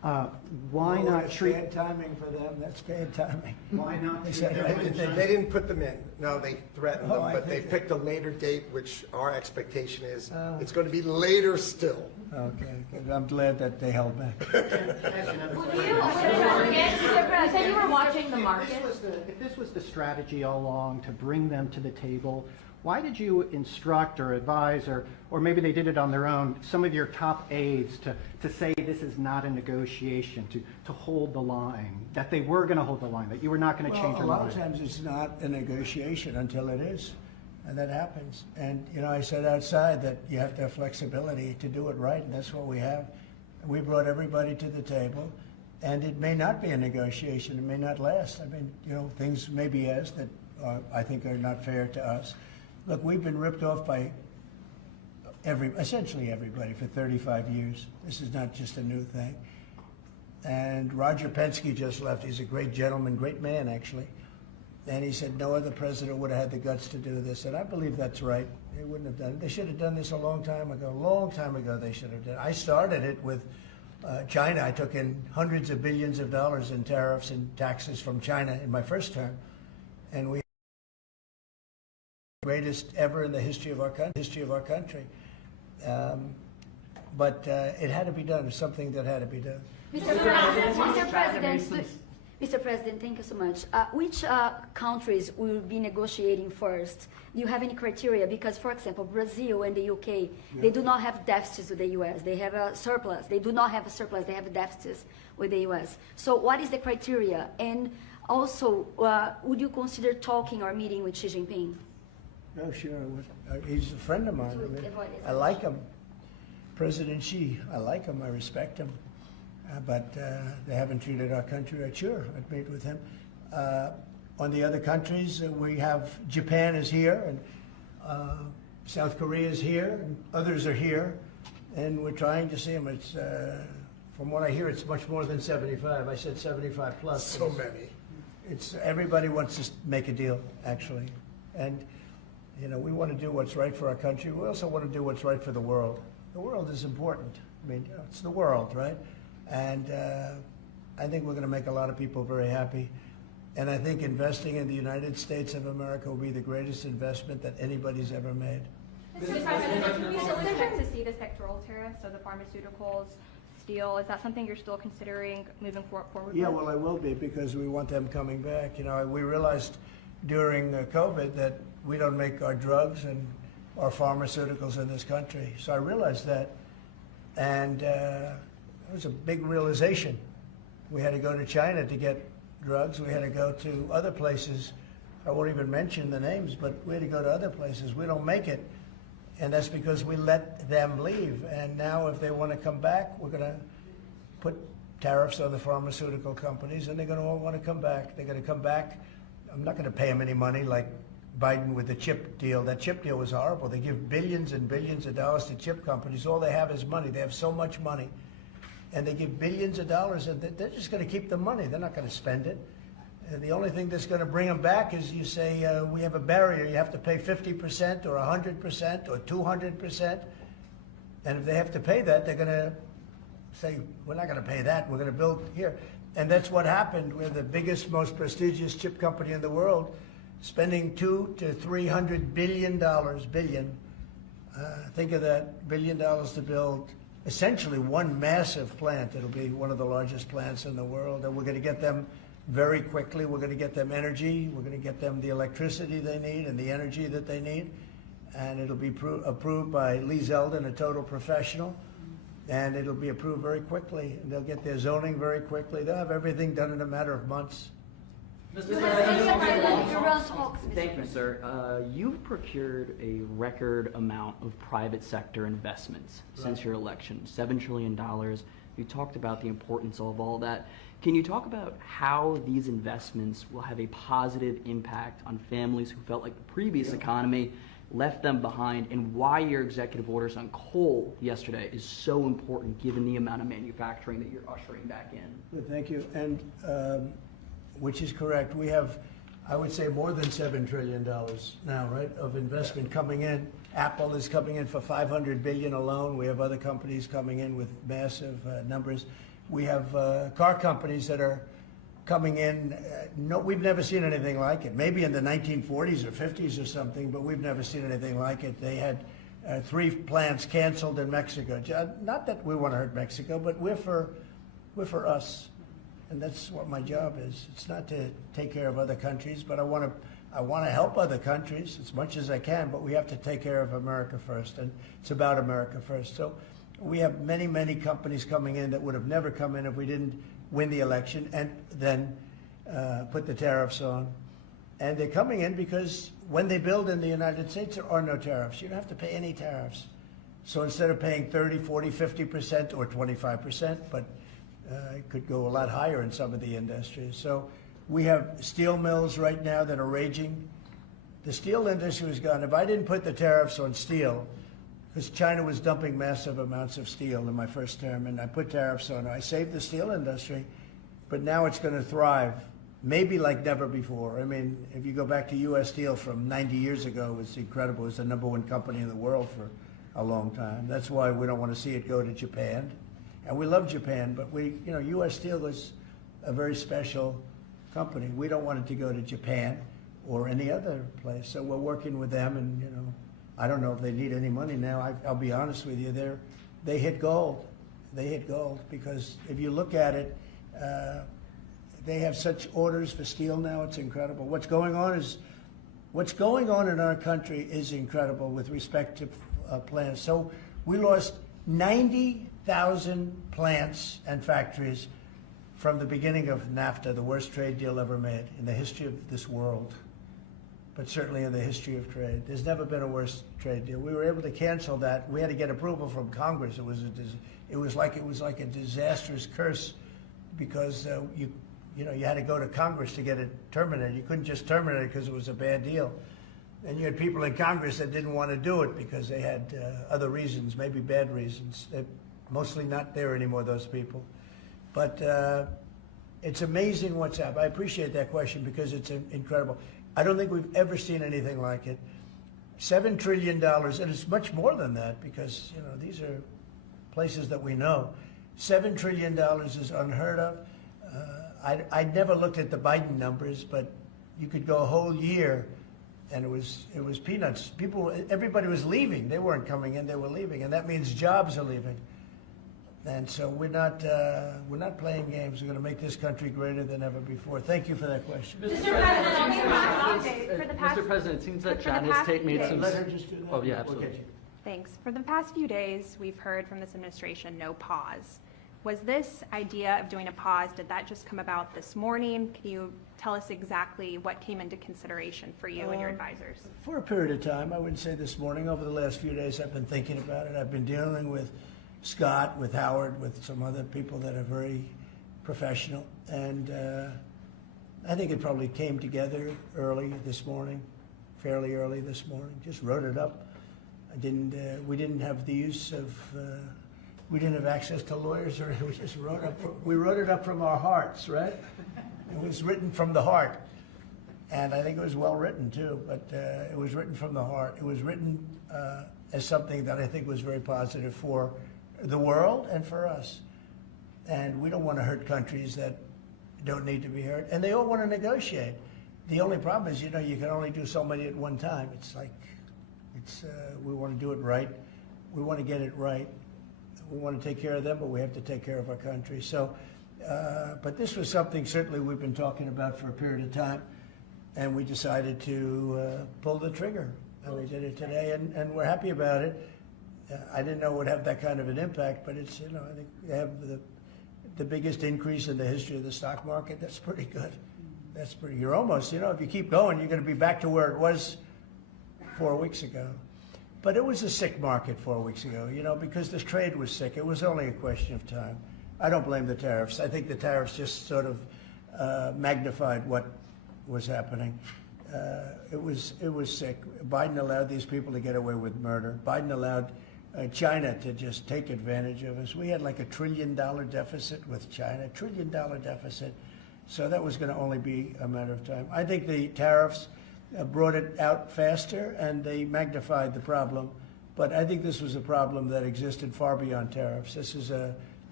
Why Oh, not that's treat? bad timing for them, that's bad timing. Why not? They treat said, them- They didn't put them in. No, they threatened Oh, them, I but they think- picked a later date, which our expectation is Oh. it's going to be later still. Okay, good. I'm glad that they held back. Would you, you said you were watching the market. If this was the strategy all along to bring them to the table, why did you instruct or advise, or maybe they did it on their own, some of your top aides to say this is not a negotiation, to hold the line, that they were going to hold the line, that you were not going to change Well, your a lot mind? of times it's not a negotiation until it is, and that happens. And, you know, I said outside that you have to have flexibility to do it right, and that's what we have. We brought everybody to the table, and it may not be a negotiation, it may not last. I mean, you know, things may be asked that I think are not fair to us. Look, we've been ripped off by essentially everybody for 35 years. This is not just a new thing. And Roger Penske just left. He's a great gentleman, great man, actually. And he said no other president would have had the guts to do this. And I believe that's right. They wouldn't have done it. They should have done this a long time ago. A long time ago they should have done it. I started it with China. I took in hundreds of billions of dollars in tariffs and taxes from China in my first term. And we greatest ever in the history of our country. But it had to be done. It's something that had to be done. Mr. President, thank you so much. Which countries will be negotiating first? Do you have any criteria? Because, for example, Brazil and the UK, they do not have deficits with the US. They have a surplus. They do not have a surplus. They have deficits with the US. So what is the criteria? And also, would you consider talking or meeting with Xi Jinping? Oh, sure. He's a friend of mine. I mean, I like him. President Xi, I like him. I respect him. But they haven't treated our country right. Sure, I'd meet with him. On the other countries, we have Japan is here, and South Korea is here, and others are here, and we're trying to see them. It's, from what I hear, it's much more than 75. I said 75 plus. So many. It's everybody wants to make a deal, actually, and you know we want to do what's right for our country. We also want to do what's right for the world. The world is important. I mean, you know, it's the world, right? And I think we're going to make a lot of people very happy. And I think investing in the United States of America will be the greatest investment that anybody's ever made. Mr. President, can we still expect to see the sectoral tariffs, so the pharmaceuticals, steel? Is that something you're still considering moving forward Yeah, with? well, I will be because we want them coming back. You know, we realized during COVID that we don't make our drugs and our pharmaceuticals in this country. So I realized that, and it was a big realization. We had to go to China to get drugs. We had to go to other places. I won't even mention the names, but we had to go to other places. We don't make it, and that's because we let them leave. And now if they want to come back, we're going to put tariffs on the pharmaceutical companies, and they're going to all want to come back. They're going to come back. I'm not going to pay them any money like Biden with the chip deal. That chip deal was horrible. They give billions and billions of dollars to chip companies. All they have is money. They have so much money. And they give billions of dollars, and they're just going to keep the money. They're not going to spend it. And the only thing that's going to bring them back is you say, we have a barrier. You have to pay 50% or 100% or 200%. And if they have to pay that, they're going to say, we're not going to pay that. We're going to build here. And that's what happened. We're the biggest, most prestigious chip company in the world, spending $200 to $300 billion. Think of that, $1 billion to build essentially one massive plant. It'll be one of the largest plants in the world, and we're going to get them very quickly. We're going to get them energy. We're going to get them the electricity they need and the energy that they need, and it'll be approved by Lee Zeldin, a total professional, and it'll be approved very quickly. And they'll get their zoning very quickly. They'll have everything done in a matter of months. Thank you, sir. You've procured a record amount of private sector investments since your election, $7 trillion. You talked about the importance of all that. Can you talk about how these investments will have a positive impact on families who felt like the previous economy left them behind, and why your executive orders on coal yesterday is so important given the amount of manufacturing that you're ushering back in? Good, thank you. And which is correct. We have, I would say, more than $7 trillion now, right, of investment coming in. Apple is coming in for $500 billion alone. We have other companies coming in with massive numbers. We have car companies that are coming in. No, we've never seen anything like it. Maybe in the 1940s or 50s or something, but we've never seen anything like it. They had 3 plants canceled in Mexico. Not that we want to hurt Mexico, but we're for us, and that's what my job is. It's not to take care of other countries, but I want to help other countries as much as I can. But we have to take care of America first, and it's about America first. So we have many, many companies coming in that would have never come in if we didn't win the election and then put the tariffs on. And they're coming in because when they build in the United States, there are no tariffs. You don't have to pay any tariffs. So instead of paying 30, 40, 50% or 25%, but it could go a lot higher in some of the industries. So we have steel mills right now that are raging. The steel industry was gone. If I didn't put the tariffs on steel, because China was dumping massive amounts of steel in my first term, and I put tariffs on it. I saved the steel industry, but now it's going to thrive, maybe like never before. I mean, if you go back to U.S. Steel from 90 years ago, it was incredible. It was the #1 company in the world for a long time. That's why we don't want to see it go to Japan. And we love Japan, but U.S. Steel was a very special company. We don't want it to go to Japan or any other place. So we're working with them, and I don't know if they need any money now. I'll be honest with you, they hit gold. They hit gold because if you look at it, they have such orders for steel now. It's incredible. What's going on in our country is incredible with respect to plants. So we lost 90,000 plants and factories from the beginning of NAFTA, the worst trade deal ever made in the history of this world, but certainly in the history of trade. There's never been a worse trade deal. We were able to cancel that. We had to get approval from Congress. It was like a disastrous curse because you had to go to Congress to get it terminated. You couldn't just terminate it because it was a bad deal. And you had people in Congress that didn't want to do it because they had other reasons, maybe bad reasons. They're mostly not there anymore, those people. But it's amazing what's happened. I appreciate that question because it's incredible. I don't think we've ever seen anything like it. $7 trillion, and it's much more than that because these are places that we know. $7 trillion is unheard of. I never looked at the Biden numbers, but you could go a whole year, and it was peanuts. Everybody was leaving. They weren't coming in; they were leaving, and that means jobs are leaving. And so we're not playing games. We're going to make this country greater than ever before. Thank you for that question. Mr. President, it seems that China's made some. Let her just do that. Oh yeah, absolutely. Thanks. For the past few days, we've heard from this administration no pause. Was this idea of doing a pause, did that just come about this morning? Can you tell us exactly what came into consideration for you and your advisors? For a period of time, I wouldn't say this morning. Over the last few days, I've been thinking about it. I've been dealing with Scott, with Howard, with some other people that are very professional. And I think it probably came together early this morning, fairly early this morning. Just wrote it up. We didn't have the use of, we didn't have access to lawyers, or we just we wrote it up from our hearts, right? It was written from the heart. And I think it was well written too, but it was written from the heart. It was written as something that I think was very positive for the world and for us. And we don't want to hurt countries that don't need to be hurt. And they all want to negotiate. The only problem is, you can only do so many at one time. It's like, we want to do it right. We want to get it right. We want to take care of them, but we have to take care of our country. So, but this was something certainly we've been talking about for a period of time, and we decided to pull the trigger. And we did it today, and we're happy about it. I didn't know it would have that kind of an impact, but it's, I think they have the biggest increase in the history of the stock market. That's pretty good. That's pretty, you're almost, if you keep going, you're going to be back to where it was 4 weeks ago. But it was a sick market 4 weeks ago, because this trade was sick. It was only a question of time. I don't blame the tariffs. I think the tariffs just sort of magnified what was happening. It was sick. Biden allowed these people to get away with murder. Biden allowed China to just take advantage of us. We had like $1 trillion deficit with China, $1 trillion deficit. So that was going to only be a matter of time. I think the tariffs brought it out faster, and they magnified the problem. But I think this was a problem that existed far beyond tariffs. This is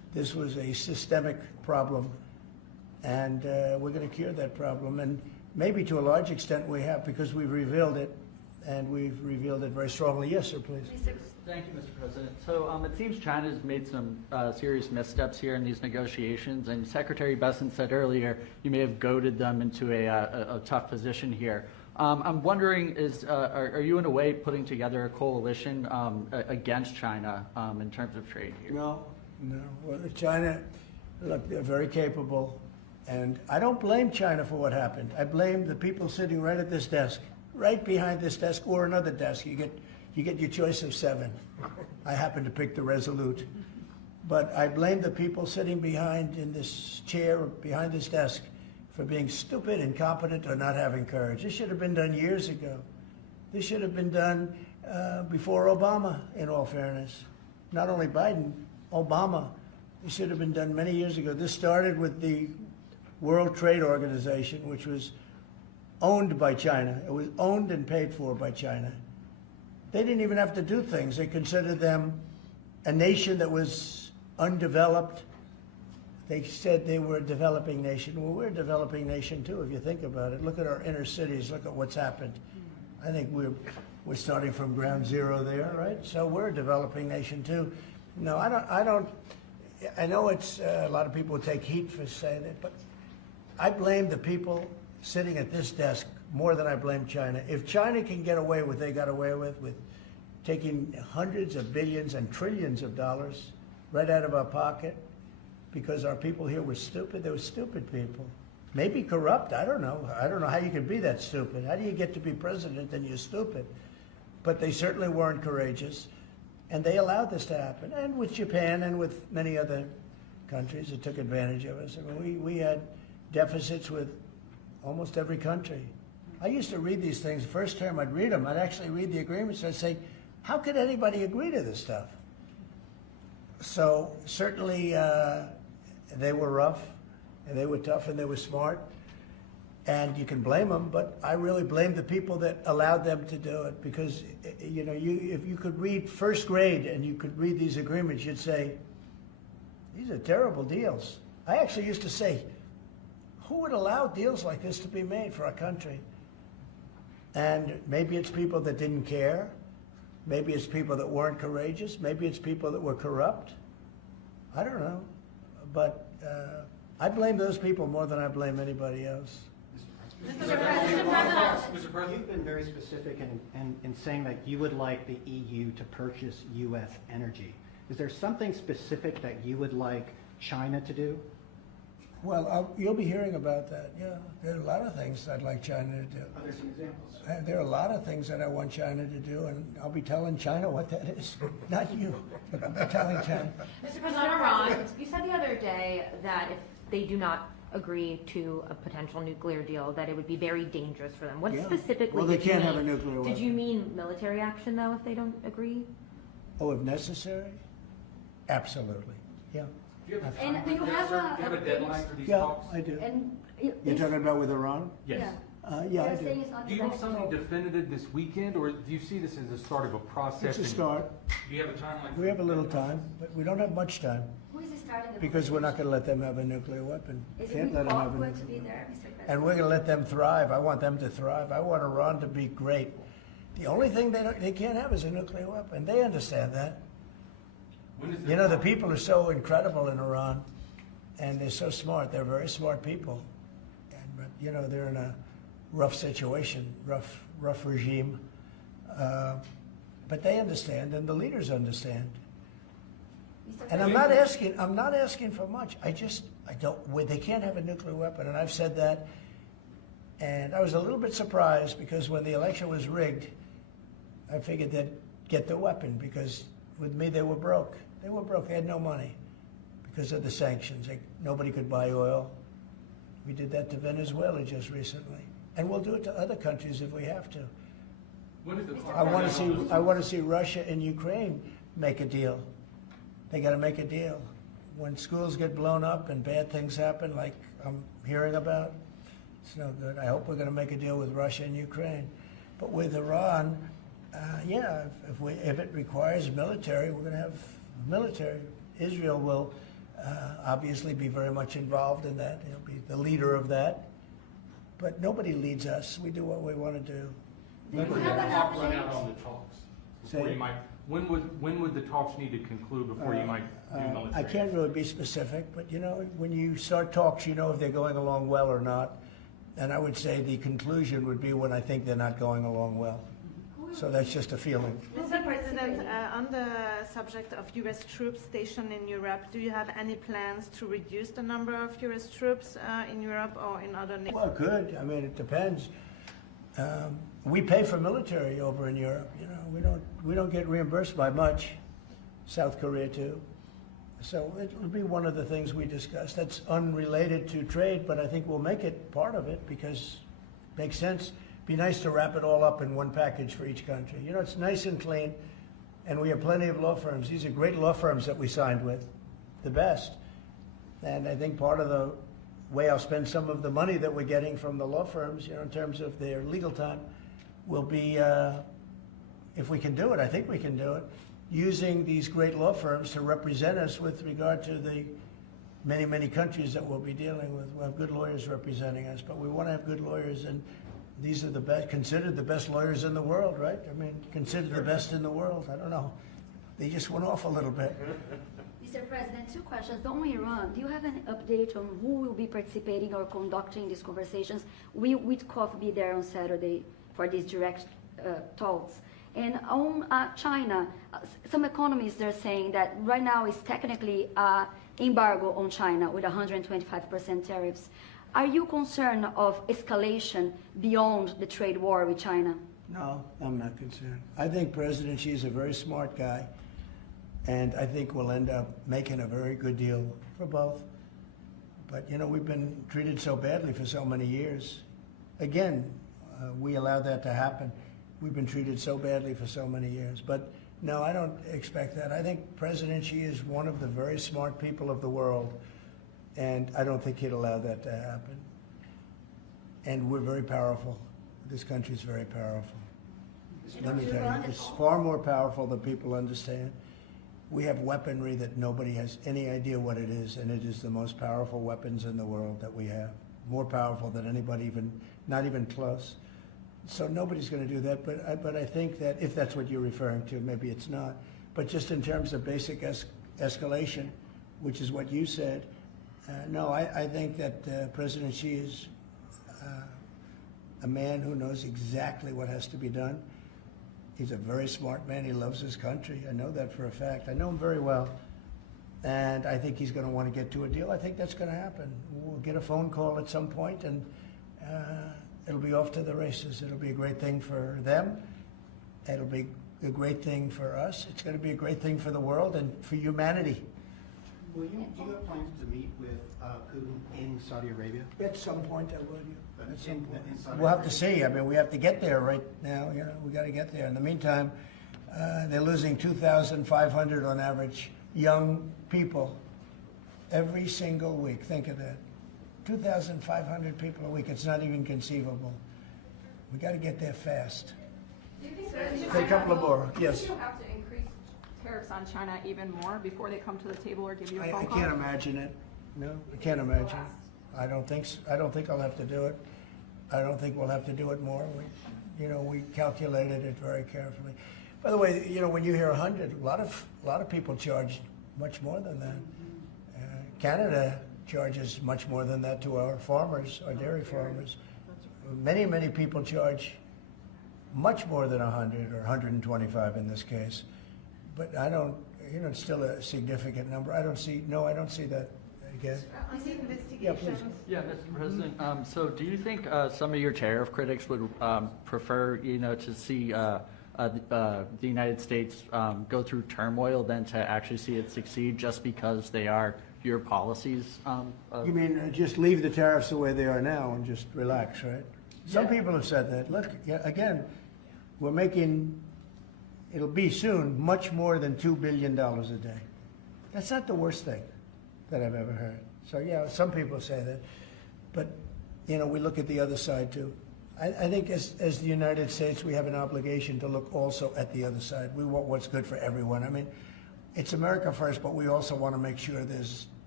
this was a systemic problem, and we're going to cure that problem. And maybe to a large extent we have, because we've revealed it, and we've revealed it very strongly. Yes, sir, please. Thank you, Mr. President. So it seems China's made some serious missteps here in these negotiations, and Secretary Besson said earlier you may have goaded them into a tough position here. I'm wondering, are you in a way putting together a coalition against China in terms of trade here? No. Well, China, look, they're very capable, and I don't blame China for what happened. I blame the people sitting right at this desk, right behind this desk, or another desk. You get your choice of 7. I happen to pick the Resolute. But I blame the people sitting behind in this chair, behind this desk, for being stupid, incompetent, or not having courage. This should have been done years ago. This should have been done before Obama, in all fairness. Not only Biden, Obama. It should have been done many years ago. This started with the World Trade Organization, which was owned by China. It was owned and paid for by China. They didn't even have to do things. They considered them a nation that was undeveloped. They said they were a developing nation. Well, we're a developing nation too, if you think about it. Look at our inner cities. Look at what's happened. I think we're starting from ground zero there, right? So we're a developing nation too. No, I don't. I know it's a lot of people take heat for saying it, but I blame the people sitting at this desk more than I blame China. If China can get away with what they got away with taking hundreds of billions and trillions of dollars right out of our pocket because our people here were stupid, they were stupid people. Maybe corrupt, I don't know. I don't know how you can be that stupid. How do you get to be president and you're stupid? But they certainly weren't courageous, and they allowed this to happen. And with Japan and with many other countries that took advantage of us. I mean, we had deficits with almost every country. I used to read these things. First term, I'd read them. I'd actually read the agreements. I'd say, how could anybody agree to this stuff? So certainly they were rough, and they were tough, and they were smart. And you can blame them, but I really blame the people that allowed them to do it, because you know, if you could read first grade and you could read these agreements, you'd say, these are terrible deals. I actually used to say, who would allow deals like this to be made for our country? And maybe it's people that didn't care. Maybe it's people that weren't courageous. Maybe it's people that were corrupt. I don't know. But I blame those people more than I blame anybody else. Mr. President, you've been very specific in saying that you would like the EU to purchase U.S. energy. Is there something specific that you would like China to do? Well, you'll be hearing about that, yeah. There are a lot of things I'd like China to do. Are there some examples? There are a lot of things that I want China to do, and I'll be telling China what that is. Not you, but I'll be telling China. Mr. President, on Iran, you said the other day that if they do not agree to a potential nuclear deal, that it would be very dangerous for them. What specifically well, they did you can't mean? have a nuclear weapon. Did you mean military action, though, if they don't agree? Oh, if necessary? Absolutely, yeah. And do you have a deadline for these Yeah, talks? I do. And You're talking about with Iran? Yes. Yeah, I do. Do you want something definitive this weekend, or do you see this as the start of a process? It's a start. Do you have a timeline? We have a little time, but we don't have much time, Who is starting the because we're not going to let them have a nuclear weapon. Is Can't it let them have a going to be nuclear there, weapon. Mr. President? And we're going to let them thrive. I want them to thrive. I want Iran to be great. The only thing they can't have is a nuclear weapon. They understand that. You know, the people are so incredible in Iran, and they're so smart. They're very smart people. But, you know, they're in a rough situation, rough regime. But they understand, and the leaders understand. And I'm not asking for much. I don't, they can't have a nuclear weapon, and I've said that. And I was a little bit surprised, because when the election was rigged, I figured they'd get the weapon, because with me they were broke. They were broke, they had no money because of the sanctions. Nobody could buy oil. We did that to Venezuela just recently. And we'll do it to other countries if we have to. I want to see Russia and Ukraine make a deal. They got to make a deal. When schools get blown up and bad things happen, like I'm hearing about, it's no good. I hope we're going to make a deal with Russia and Ukraine. But with Iran, if it requires military, we're going to have military. Israel will obviously be very much involved in that. He'll be the leader of that. But nobody leads us. We do what we want to do. When would the clock run out on the talks? Before Say- you might, when would the talks need to conclude before you might do military? I can't really be specific, but when you start talks, you know if they're going along well or not. And I would say the conclusion would be when I think they're not going along well. So that's just a feeling. Mr. President, on the subject of U.S. troops stationed in Europe, do you have any plans to reduce the number of U.S. troops in Europe or in other nations? Well, good. I mean, it depends. We pay for military over in Europe. We don't get reimbursed by much. South Korea too. So it'll be one of the things we discuss. That's unrelated to trade, but I think we'll make it part of it because it makes sense. Be nice to wrap it all up in one package for each country. It's nice and clean, and we have plenty of law firms. These are great law firms that we signed with, the best. And I think part of the way I'll spend some of the money that we're getting from the law firms, in terms of their legal time, will be, if we can do it, I think we can do it, using these great law firms to represent us with regard to the many, many countries that we'll be dealing with. We'll have good lawyers representing us, but we want to have good lawyers, and these are the best, considered the best lawyers in the world, right? I mean, considered the best in the world. I don't know. They just went off a little bit. Mr. President, 2 questions. On Iran, do you have an update on who will be participating or conducting these conversations? Will Witkoff be there on Saturday for these direct talks? And on China, some economists are saying that right now is technically embargo on China with 125% tariffs. Are you concerned of escalation beyond the trade war with China? No, I'm not concerned. I think President Xi is a very smart guy, and I think we'll end up making a very good deal for both. But, we've been treated so badly for so many years. Again, we allowed that to happen. We've been treated so badly for so many years. But no, I don't expect that. I think President Xi is one of the very smart people of the world, and I don't think he'd allow that to happen. And we're very powerful. This country's very powerful. Let me tell you, it's far more powerful than people understand. We have weaponry that nobody has any idea what it is, and it is the most powerful weapons in the world that we have. More powerful than anybody, not even close. So nobody's going to do that, but I think that if that's what you're referring to, maybe it's not. But just in terms of basic escalation, which is what you said, no, I think that President Xi is a man who knows exactly what has to be done. He's a very smart man. He loves his country. I know that for a fact. I know him very well. And I think he's going to want to get to a deal. I think that's going to happen. We'll get a phone call at some point, and it'll be off to the races. It'll be a great thing for them. It'll be a great thing for us. It's going to be a great thing for the world and for humanity. Do you have plans to meet with Putin in Saudi Arabia? At some point, I would. At some point. In Saudi We'll have to Arabia? see. I mean, we have to get there right now. We got to get there. In the meantime, they're losing 2,500 on average young people every single week. Think of that. 2,500 people a week. It's not even conceivable. We got to get there fast. Do you think Say a couple of more. Yes. Do you have to increase tariffs on China even more before they come to the table or give you a phone I call? can't imagine it. No, I can't imagine. I don't think so. I don't think I'll have to do it. I don't think we'll have to do it more. We calculated it very carefully. By the way, when you hear 100, a lot of people charge much more than that. Canada charges much more than that to our farmers, our dairy farmers. Many, many people charge much more than 100 or 125 in this case. But I don't, it's still a significant number. I don't see that again. On the Yeah, please. investigations, Yeah, Mr. President, so do you think some of your tariff critics would prefer, to see the United States go through turmoil than to actually see it succeed just because they are your policies? You mean just leave the tariffs the way they are now and just relax, right? Some Yeah. people have said that. Look, again, we're making, it'll be soon, much more than $2 billion a day. That's not the worst thing that I've ever heard. So, yeah, some people say that. But, we look at the other side, too. I think as the United States, we have an obligation to look also at the other side. We want what's good for everyone. I mean, it's America first, but we also want to make sure there's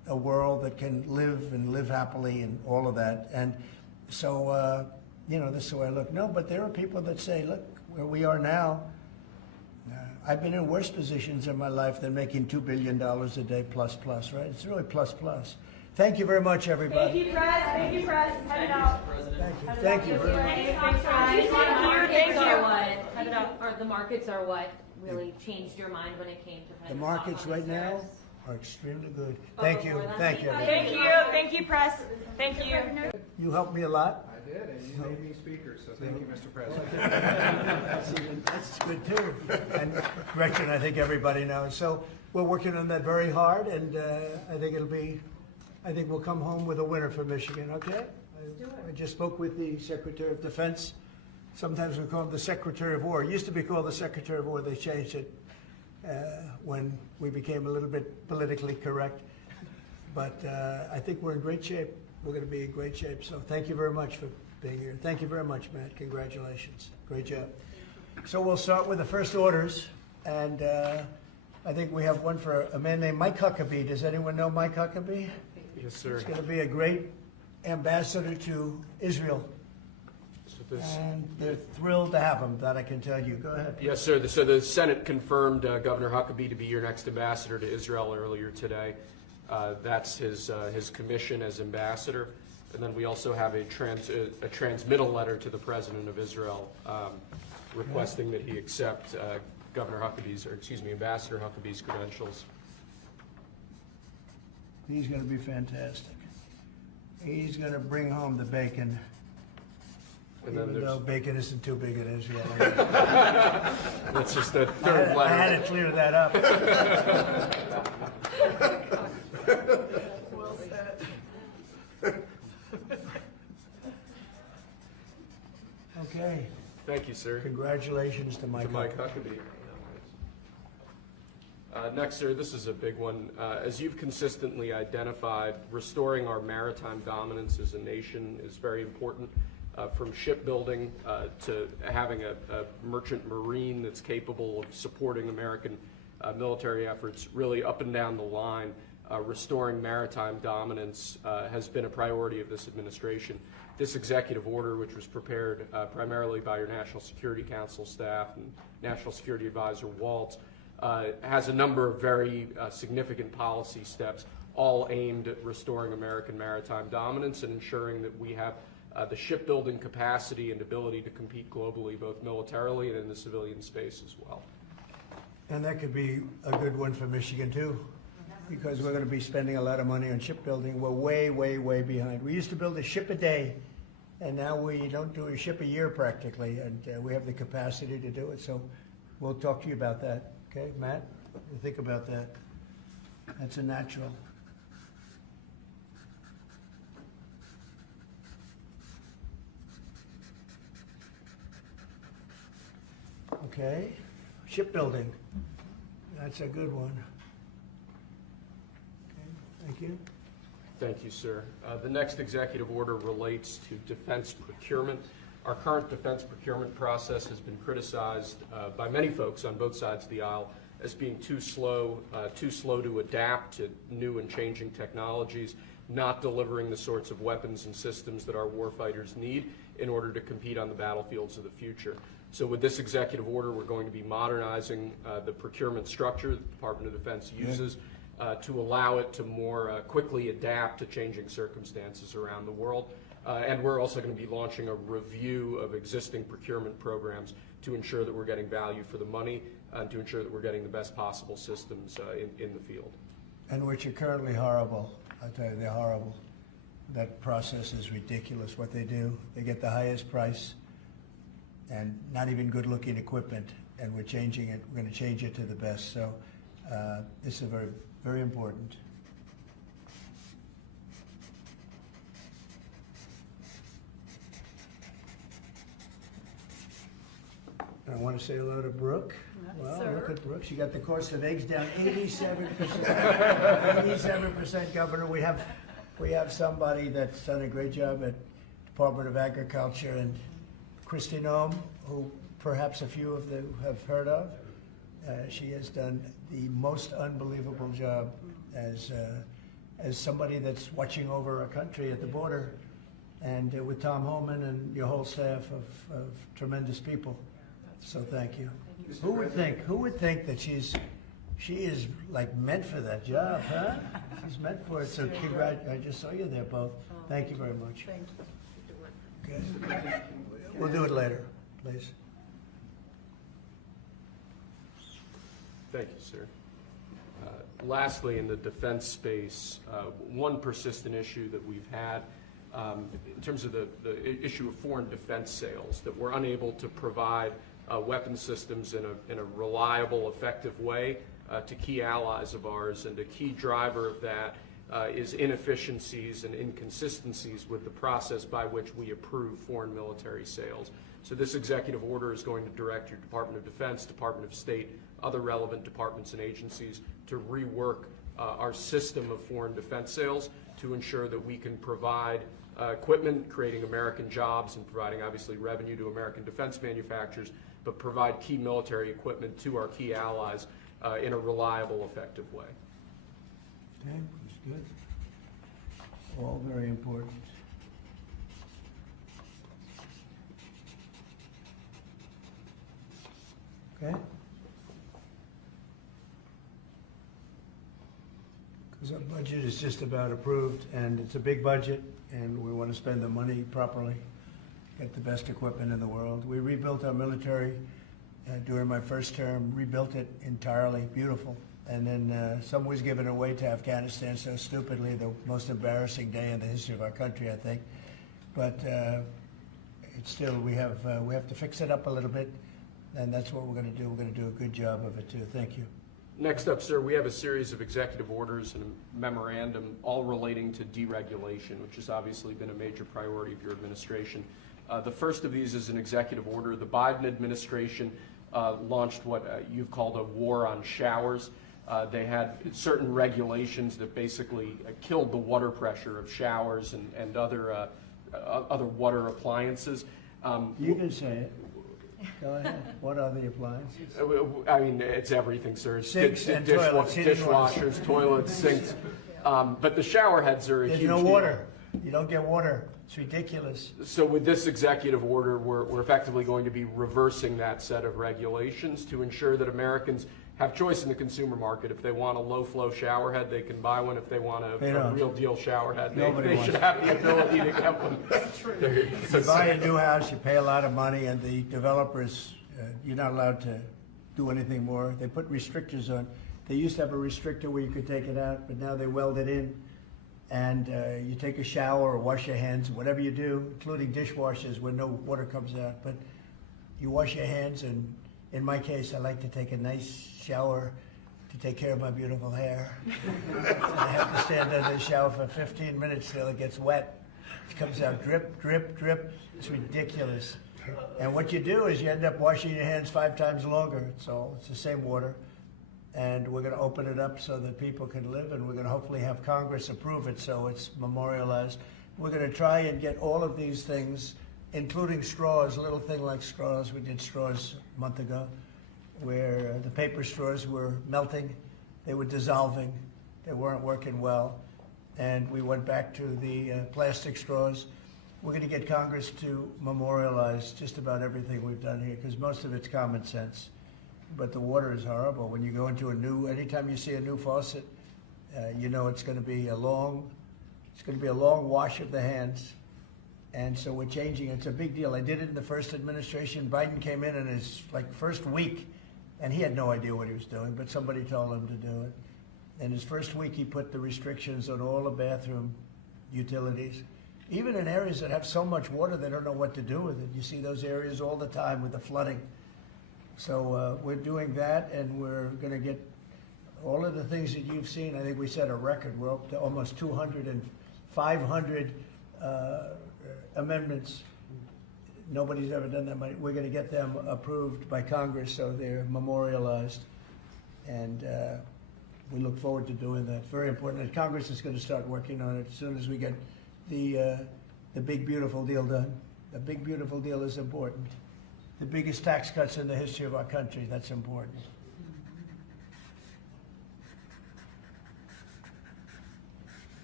a world that can live and live happily and all of that. And so, this is the way I look. No, but there are people that say, look, where we are now, I've been in worse positions in my life than making $2 billion a day plus, right? It's really plus. Thank you very much, everybody. Thank you, Press. Thank you, Press. Head it out. Thank you. Thanks, guys. Thank The markets are what really changed your mind when it came to kind The of markets right now are extremely good. Thank you. Thank you. Thank you, Press. Thank you. You helped me a lot. I did, and you made me speaker, so thank you, Mr. President. That's good too. And Gretchen, I think everybody knows. So we're working on that very hard, and I think we'll come home with a winner for Michigan, okay? I just spoke with the Secretary of Defense. Sometimes we call him the Secretary of War. It used to be called the Secretary of War. They changed it when we became a little bit politically correct. But I think we're in great shape. We're going to be in great shape. So thank you very much for being here. Thank you very much, Matt. Congratulations. Great job. So we'll start with the first orders. And I think we have one for a man named Mike Huckabee. Does anyone know Mike Huckabee? Yes, sir. He's going to be a great ambassador to Israel. And they're thrilled to have him, that I can tell you. Go ahead. Yes, sir. So the Senate confirmed Governor Huckabee to be your next ambassador to Israel earlier today. That's his commission as ambassador. And then we also have a transmittal letter to the President of Israel requesting that he accept Ambassador Huckabee's credentials. He's going to be fantastic. He's going to bring home the bacon. And then Even though bacon isn't too big in Israel. That's just the third letter. I had to clear that up. Well said. Okay. Thank you, sir. Congratulations to Mike Huckabee. Next, sir, this is a big one. As you've consistently identified, restoring our maritime dominance as a nation is very important. From shipbuilding to having a merchant marine that's capable of supporting American military efforts, really up and down the line, restoring maritime dominance has been a priority of this administration. This executive order, which was prepared primarily by your National Security Council staff and National Security Advisor Waltz, has a number of very significant policy steps, all aimed at restoring American maritime dominance and ensuring that we have the shipbuilding capacity and ability to compete globally, both militarily and in the civilian space as well. And that could be a good one for Michigan too, because we're going to be spending a lot of money on shipbuilding. We're way behind. We used to build a ship a day, and now we don't do a ship a year practically, and we have the capacity to do it. So we'll talk to you about that. Okay, Matt? Think about that. That's a natural. Okay, shipbuilding. That's a good one. Okay, thank you. Thank you, sir. The next executive order relates to defense procurement. Our current defense procurement process has been criticized by many folks on both sides of the aisle as being too slow to adapt to new and changing technologies, not delivering the sorts of weapons and systems that our warfighters need in order to compete on the battlefields of the future. So with this executive order, we're going to be modernizing the procurement structure the Department of Defense uses to allow it to more quickly adapt to changing circumstances around the world. And we're also going to be launching a review of existing procurement programs to ensure that we're getting value for the money and to ensure that we're getting the best possible systems in the field. And which are currently horrible. I tell you, they're horrible. That process is ridiculous, what they do. They get the highest price and not even good-looking equipment, and we're changing it. We're going to change it to the best. So this is very, very important. I want to say hello to Brooke. Well, look at Brooke. She got the cost of eggs down 87%. 87%, Governor. We have somebody that's done a great job at Department of Agriculture, and Kristi Noem, who perhaps a few of you have heard of. She has done the most unbelievable job as as somebody that's watching over our country at the border, and with Tom Homan and your whole staff of tremendous people. So thank you. Who would think that she is like meant for that job, huh? She's meant for it. So I just saw you there both. Thank you very much. Thank you. Okay. We'll do it later, please. Thank you, sir. Lastly, in the defense space, one persistent issue that we've had in terms of the issue of foreign defense sales, that we're unable to provide weapon systems in a reliable, effective way to key allies of ours, and a key driver of that is inefficiencies and inconsistencies with the process by which we approve foreign military sales. So this executive order is going to direct your Department of Defense, Department of State, other relevant departments and agencies to rework our system of foreign defense sales to ensure that we can provide equipment, creating American jobs and providing obviously revenue to American defense manufacturers, but provide key military equipment to our key allies in a reliable, effective way. Okay, that's good. All very important. Okay? Because our budget is just about approved, and it's a big budget, and we want to spend the money properly, get the best equipment in the world. We rebuilt our military during my first term, rebuilt it entirely, beautiful. And then some was given away to Afghanistan so stupidly, the most embarrassing day in the history of our country, I think. But it's still, we have to fix it up a little bit, and that's what we're going to do. We're going to do a good job of it too. Thank you. Next up, sir, we have a series of executive orders and a memorandum all relating to deregulation, which has obviously been a major priority of your administration. The first of these is an executive order. The Biden administration launched what you've called a war on showers. They had certain regulations that basically killed the water pressure of showers and other water appliances. You can say it. Go ahead. What are the appliances? I mean, it's everything, sir. Sinks and toilets, dishwashers, toilets, sinks. But the shower heads are a huge There's no deal. water. You don't get water. It's ridiculous. So with this executive order, we're effectively going to be reversing that set of regulations to ensure that Americans have choice in the consumer market. If they want a low-flow shower head, they can buy one. If they want a real deal shower head, they should have the ability to get one. That's true. You buy a new house, you pay a lot of money, and the developers, you're not allowed to do anything more. They put restrictors on. They used to have a restrictor where you could take it out, but now they weld it in. And you take a shower or wash your hands, whatever you do, including dishwashers where no water comes out. But you wash your hands, and in my case, I like to take a nice shower to take care of my beautiful hair. I have to stand under the shower for 15 minutes till it gets wet. It comes out drip, drip, drip. It's ridiculous. And what you do is you end up washing your hands 5 times longer. So it's the same water. And we're going to open it up so that people can live, and we're going to hopefully have Congress approve it so it's memorialized. We're going to try and get all of these things, including straws, a little thing like straws. We did straws a month ago, where the paper straws were melting, they were dissolving, they weren't working well, and we went back to the plastic straws. We're going to get Congress to memorialize just about everything we've done here, because most of it's common sense. But the water is horrible. When you go into anytime you see a new faucet, you know it's going to be a long wash of the hands. And so we're changing. It's a big deal. I did it in the first administration. Biden came in his first week, and he had no idea what he was doing, but somebody told him to do it. In his first week, he put the restrictions on all the bathroom utilities. Even in areas that have so much water, they don't know what to do with it. You see those areas all the time with the flooding. So we're doing that, and we're going to get all of the things that you've seen. I think we set a record. We're up to almost 200 and 500 amendments. Nobody's ever done that many. We're going to get them approved by Congress so they're memorialized, and we look forward to doing that. Very important. And Congress is going to start working on it as soon as we get the big beautiful deal done. The big beautiful deal is important. The biggest tax cuts in the history of our country, that's important.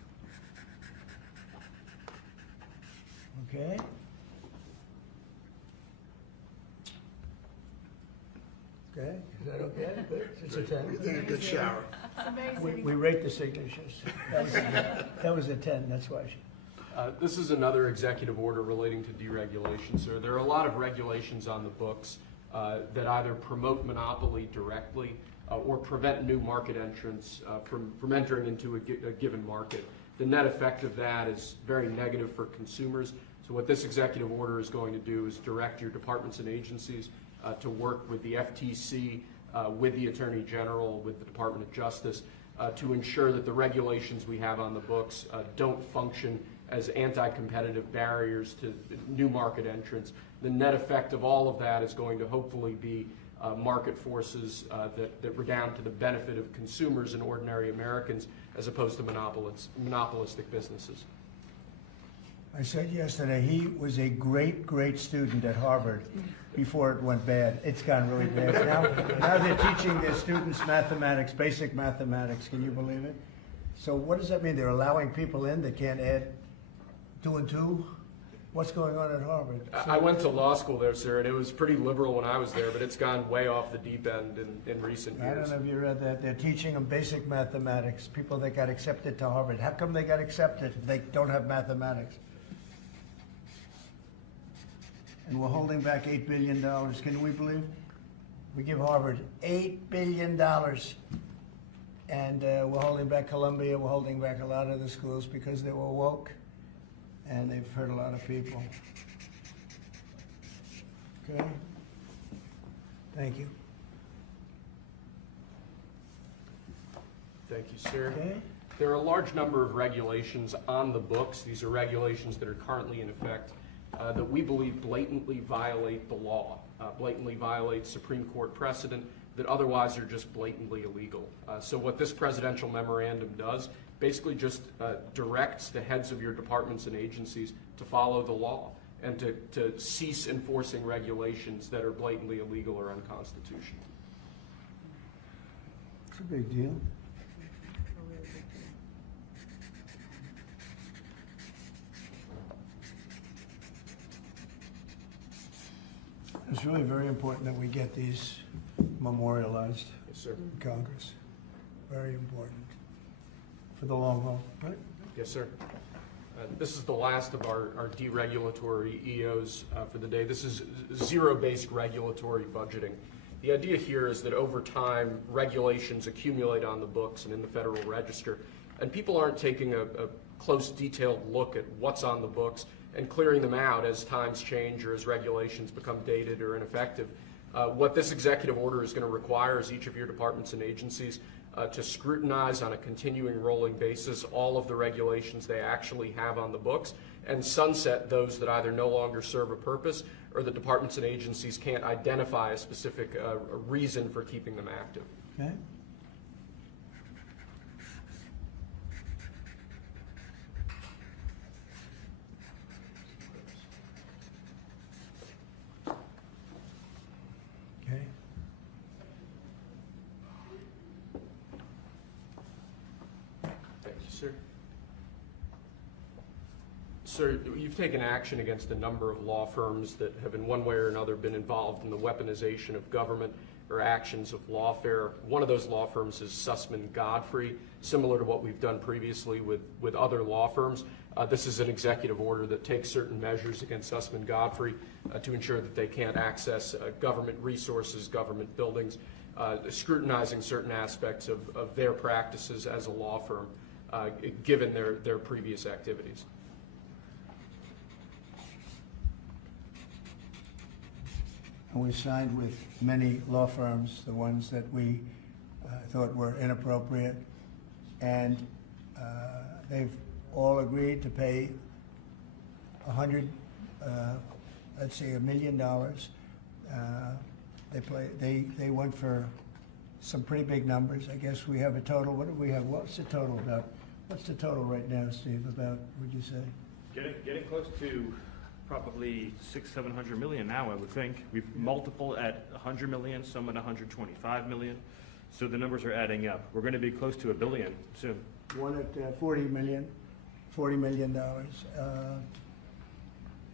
Okay. Okay, is that okay? Good? It's a 10. You did a good shower. We rate the signatures. That was a 10, that's why. This is another executive order relating to deregulation, sir. There are a lot of regulations on the books that either promote monopoly directly or prevent new market entrants from entering into a given market. The net effect of that is very negative for consumers. So what this executive order is going to do is direct your departments and agencies to work with the FTC, with the Attorney General, with the Department of Justice, to ensure that the regulations we have on the books don't function as anti-competitive barriers to new market entrants. The net effect of all of that is going to hopefully be market forces that redound to the benefit of consumers and ordinary Americans as opposed to monopolistic businesses. I said yesterday, he was a great, great student at Harvard before it went bad. It's gone really bad. Now they're teaching their students mathematics, basic mathematics. Can you believe it? So what does that mean? They're allowing people in that can't add 2 and 2? What's going on at Harvard? I went to law school there, sir, and it was pretty liberal when I was there, but it's gone way off the deep end in recent years. I don't know if you read that. They're teaching them basic mathematics, people that got accepted to Harvard. How come they got accepted if they don't have mathematics? And we're holding back $8 billion. Can we believe? We give Harvard $8 billion. And we're holding back Columbia. We're holding back a lot of the schools because they were woke. And they've hurt a lot of people. Okay? Thank you. Thank you, sir. Okay. There are a large number of regulations on the books. These are regulations that are currently in effect that we believe blatantly violate the law, blatantly violate Supreme Court precedent that otherwise are just blatantly illegal. So what this presidential memorandum does basically just directs the heads of your departments and agencies to follow the law and to cease enforcing regulations that are blatantly illegal or unconstitutional. It's a big deal. It's really very important that we get these memorialized Yes, sir. in Congress. Very important for the long haul, right? Yes, sir. This is the last of our deregulatory EOs for the day. This is zero-based regulatory budgeting. The idea here is that over time, regulations accumulate on the books and in the Federal Register, and people aren't taking a close, detailed look at what's on the books and clearing them out as times change or as regulations become dated or ineffective. What this executive order is going to require is each of your departments and agencies to scrutinize on a continuing rolling basis all of the regulations they actually have on the books and sunset those that either no longer serve a purpose or the departments and agencies can't identify a specific reason for keeping them active. Okay. Okay. Thank you, sir. Sir, you've taken action against a number of law firms that have in one way or another been involved in the weaponization of government or actions of lawfare. One of those law firms is Sussman Godfrey, similar to what we've done previously with other law firms. This is an executive order that takes certain measures against Sussman Godfrey to ensure that they can't access government resources, government buildings, scrutinizing certain aspects of their practices as a law firm, given their previous activities. And we signed with many law firms, the ones that we thought were inappropriate, and they've all agreed to pay $1 million. They went for some pretty big numbers. I guess we have a total. What do we have? What's the total about? What's the total right now, Steve? About, would you say? Getting close to probably $600-700 million now, I would think. We've multiple at 100 million, some at 125 million. So the numbers are adding up. We're going to be close to $1 billion soon. One at $40 million.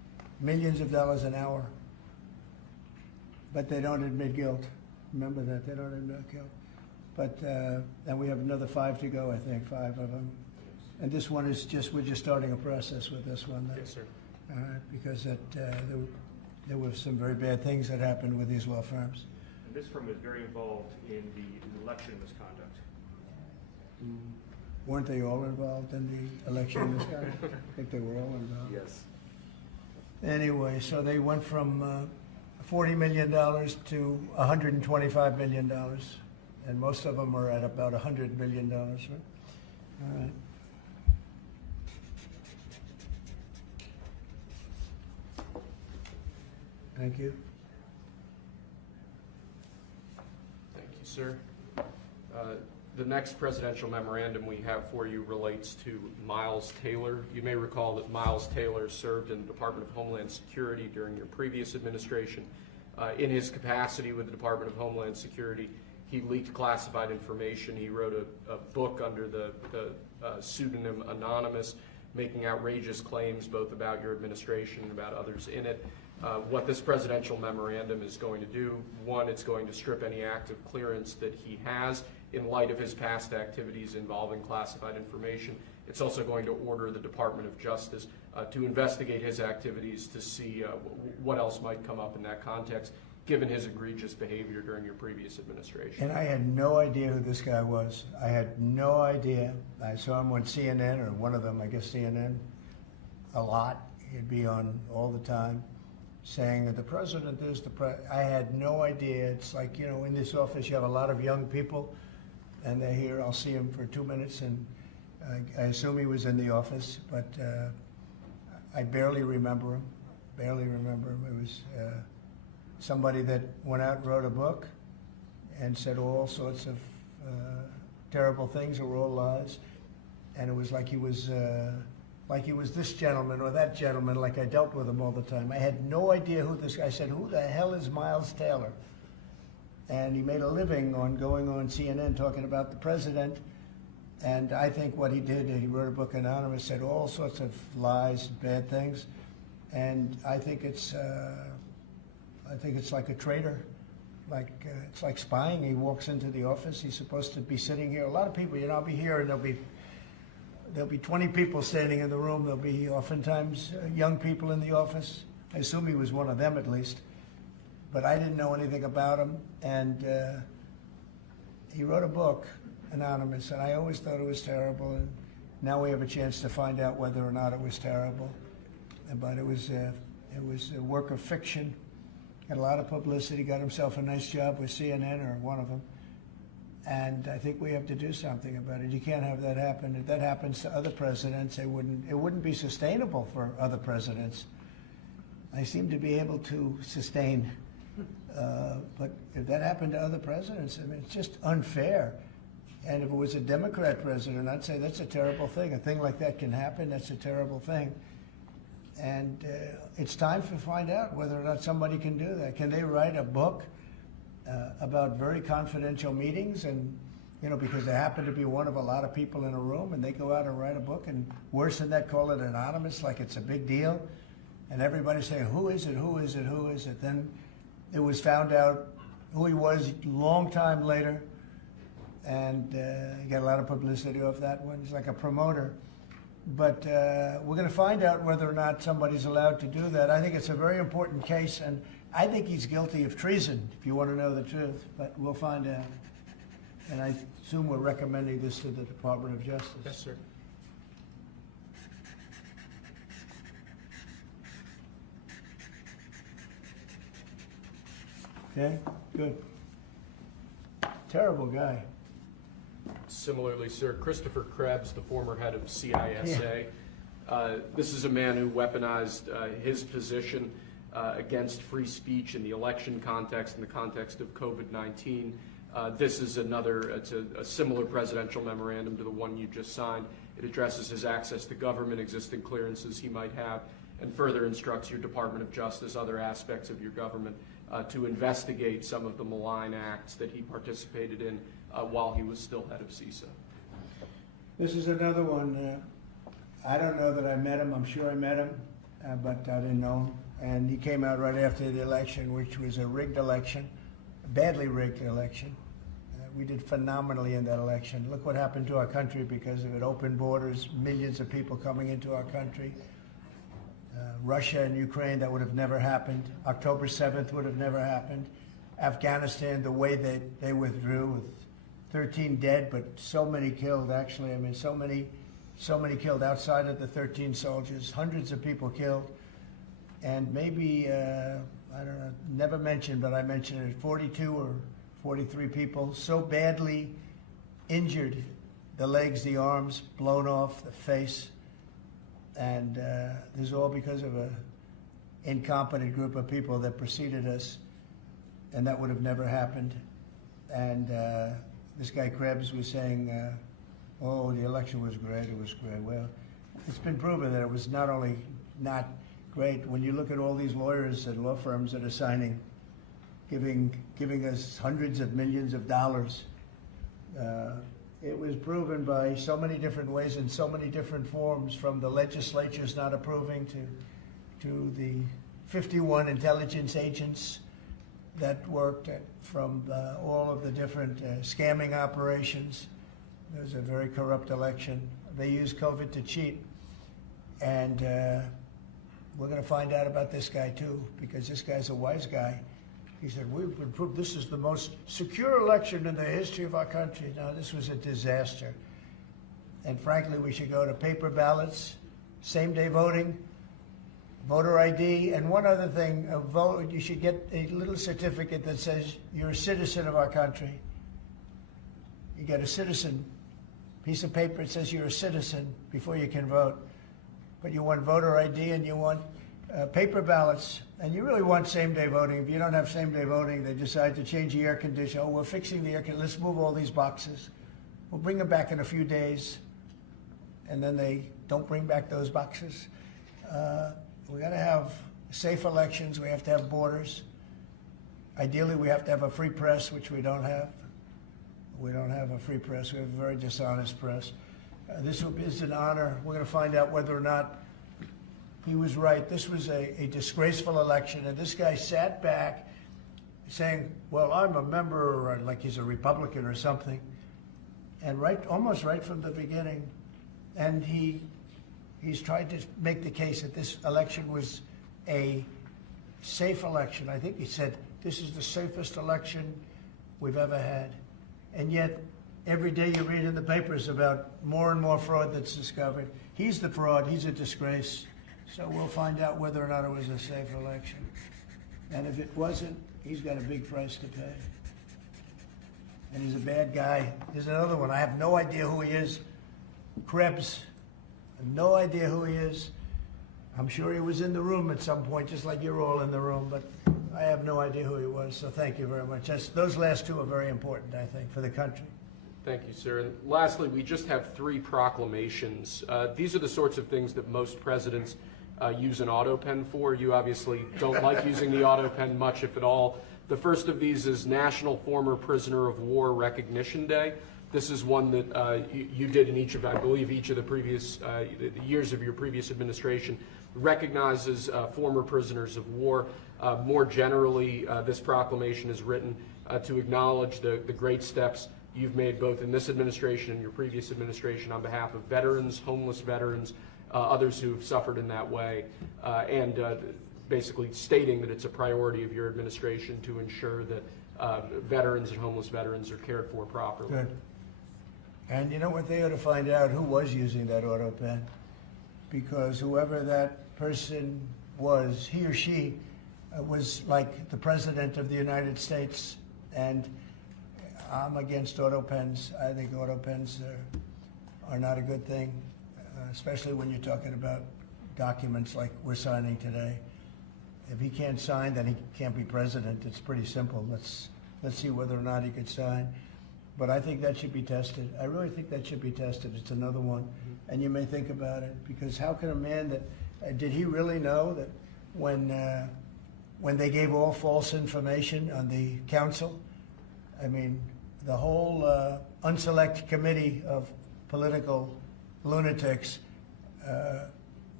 millions of dollars an hour, but they don't admit guilt. Remember that, they don't admit guilt. But, and we have another 5 to go, I think, 5 of them. And this one is just, we're just starting a process with this one. Yes, sir. Because there were some very bad things that happened with these law firms. And this firm is very involved in the election misconduct. Weren't they all involved in the election misconduct? I think they were all involved. Yes. Anyway, so they went from $40 million to $125 million. And most of them are at about $100 million, right? All right. Thank you. Thank you, sir. The next presidential memorandum we have for you relates to Miles Taylor. You may recall that Miles Taylor served in the Department of Homeland Security during your previous administration. In his capacity with the Department of Homeland Security, he leaked classified information. He wrote a book under the pseudonym Anonymous, making outrageous claims both about your administration and about others in it. What this presidential memorandum is going to do, one, it's going to strip any active clearance that he has in light of his past activities involving classified information. It's also going to order the Department of Justice to investigate his activities to see what else might come up in that context, given his egregious behavior during your previous administration. And I had no idea who this guy was. I had no idea. I saw him on CNN, or one of them, I guess CNN, a lot. He'd be on all the time saying that the president is the president. I had no idea. It's like, you know, in this office you have a lot of young people, and they're here. I'll see him for 2 minutes, and I assume he was in the office, but I barely remember him. Barely remember him. It was somebody that went out and wrote a book and said all sorts of terrible things that were all lies, and it was like he was this gentleman or that gentleman, like I dealt with him all the time. I had no idea who this guy. I said, who the hell is Miles Taylor? And he made a living on going on CNN talking about the president. And I think what he did, he wrote a book, Anonymous, said all sorts of lies, bad things. And I think it's like a traitor. It's like spying. He walks into the office. He's supposed to be sitting here. A lot of people, you know, I'll be here and there'll be 20 people standing in the room. There'll be oftentimes young people in the office. I assume he was one of them at least. But I didn't know anything about him. And he wrote a book, Anonymous, and I always thought it was terrible. And now we have a chance to find out whether or not it was terrible. But it was a work of fiction. Got a lot of publicity, got himself a nice job with CNN or one of them. And I think we have to do something about it. You can't have that happen. If that happens to other presidents, it wouldn't be sustainable for other presidents. They seem to be able to sustain. But if that happened to other presidents, I mean, it's just unfair. And if it was a Democrat president, I'd say that's a terrible thing. A thing like that can happen. That's a terrible thing. And it's time to find out whether or not somebody can do that. Can they write a book about very confidential meetings, and you know, because they happen to be one of a lot of people in a room, and they go out and write a book, and worse than that, call it anonymous, like it's a big deal, and everybody's saying, who is it, who is it, who is it? Then it was found out who he was a long time later, and he got a lot of publicity off that one. He's like a promoter. But we're going to find out whether or not somebody's allowed to do that. I think it's a very important case, and I think he's guilty of treason, if you want to know the truth. But we'll find out. And I assume we're recommending this to the Department of Justice. Yes, sir. Okay, good. Terrible guy. Similarly, sir, Christopher Krebs, the former head of CISA. This is a man who weaponized his position against free speech in the election context, in the context of COVID-19. This is it's a similar presidential memorandum to the one you just signed. It addresses his access to government, existing clearances he might have, and further instructs your Department of Justice, other aspects of your government, to investigate some of the malign acts that he participated in while he was still head of CISA. This is another one. I don't know that I met him. I'm sure I met him, but I didn't know him. And he came out right after the election, which was a rigged election, a badly rigged election. We did phenomenally in that election. Look what happened to our country because of it. Open borders, millions of people coming into our country. Russia and Ukraine, that would have never happened. October 7th would have never happened. Afghanistan, the way they withdrew with 13 dead, but so many killed, actually. I mean, so many killed outside of the 13 soldiers, hundreds of people killed. And maybe, I don't know, never mentioned, but I mentioned it, 42 or 43 people so badly injured, the legs, the arms, blown off, the face. And this is all because of an incompetent group of people that preceded us, and that would have never happened. And this guy Krebs was saying, oh, the election was great, it was great. Well, it's been proven that it was not only not great. When you look at all these lawyers and law firms that are signing, giving us hundreds of millions of dollars, it was proven by so many different ways in so many different forms, from the legislatures not approving to the 51 intelligence agents that worked from all of the different scamming operations. It was a very corrupt election. They used COVID to cheat. And we're going to find out about this guy too, because this guy's a wise guy. He said, we've been proved this is the most secure election in the history of our country. No, this was a disaster. And frankly, we should go to paper ballots, same-day voting, voter ID, and one other thing, you should get a little certificate that says you're a citizen of our country. You get a citizen piece of paper that says you're a citizen before you can vote. But you want voter ID and you want paper ballots, and you really want same-day voting. If you don't have same-day voting, they decide to change the air conditioner. Oh, we're fixing the air conditioner. Let's move all these boxes. We'll bring them back in a few days, and then they don't bring back those boxes. We got to have safe elections. We have to have borders. Ideally, we have to have a free press, which we don't have. We don't have a free press. We have a very dishonest press. This is an honor. We're going to find out whether or not he was right. This was a disgraceful election, and this guy sat back saying, well, I'm a member, or like he's a Republican or something, and almost right from the beginning. And he's tried to make the case that this election was a safe election. I think he said, this is the safest election we've ever had. And yet, every day you read in the papers about more and more fraud that's discovered. He's the fraud. He's a disgrace. So we'll find out whether or not it was a safe election. And if it wasn't, he's got a big price to pay. And he's a bad guy. Here's another one. I have no idea who he is. Krebs. I have no idea who he is. I'm sure he was in the room at some point, just like you're all in the room, but I have no idea who he was. So thank you very much. Those last two are very important, I think, for the country. Thank you, sir. And lastly, we just have 3 proclamations. These are the sorts of things that most presidents use an auto pen for. You obviously don't like using the auto pen much, if at all. The first of these is National Former Prisoner of War Recognition Day. This is one that you did in each of, I believe, each of the previous years of your previous administration, recognizes former prisoners of war. More generally, this proclamation is written to acknowledge the great steps you've made both in this administration and your previous administration on behalf of veterans, homeless veterans, others who have suffered in that way, and basically stating that it's a priority of your administration to ensure that veterans and homeless veterans are cared for properly. Good. And you know what? They ought to find out who was using that auto pen, because whoever that person was, he or she, was like the President of the United States, and I'm against auto pens. I think auto pens are not a good thing, especially when you're talking about documents like we're signing today. If he can't sign, then he can't be president. It's pretty simple. Let's see whether or not he could sign. But I think that should be tested. I really think that should be tested. It's another one. And you may think about it, because how can a man that, did he really know that when they gave all false information on the council, I mean, the whole unselect committee of political lunatics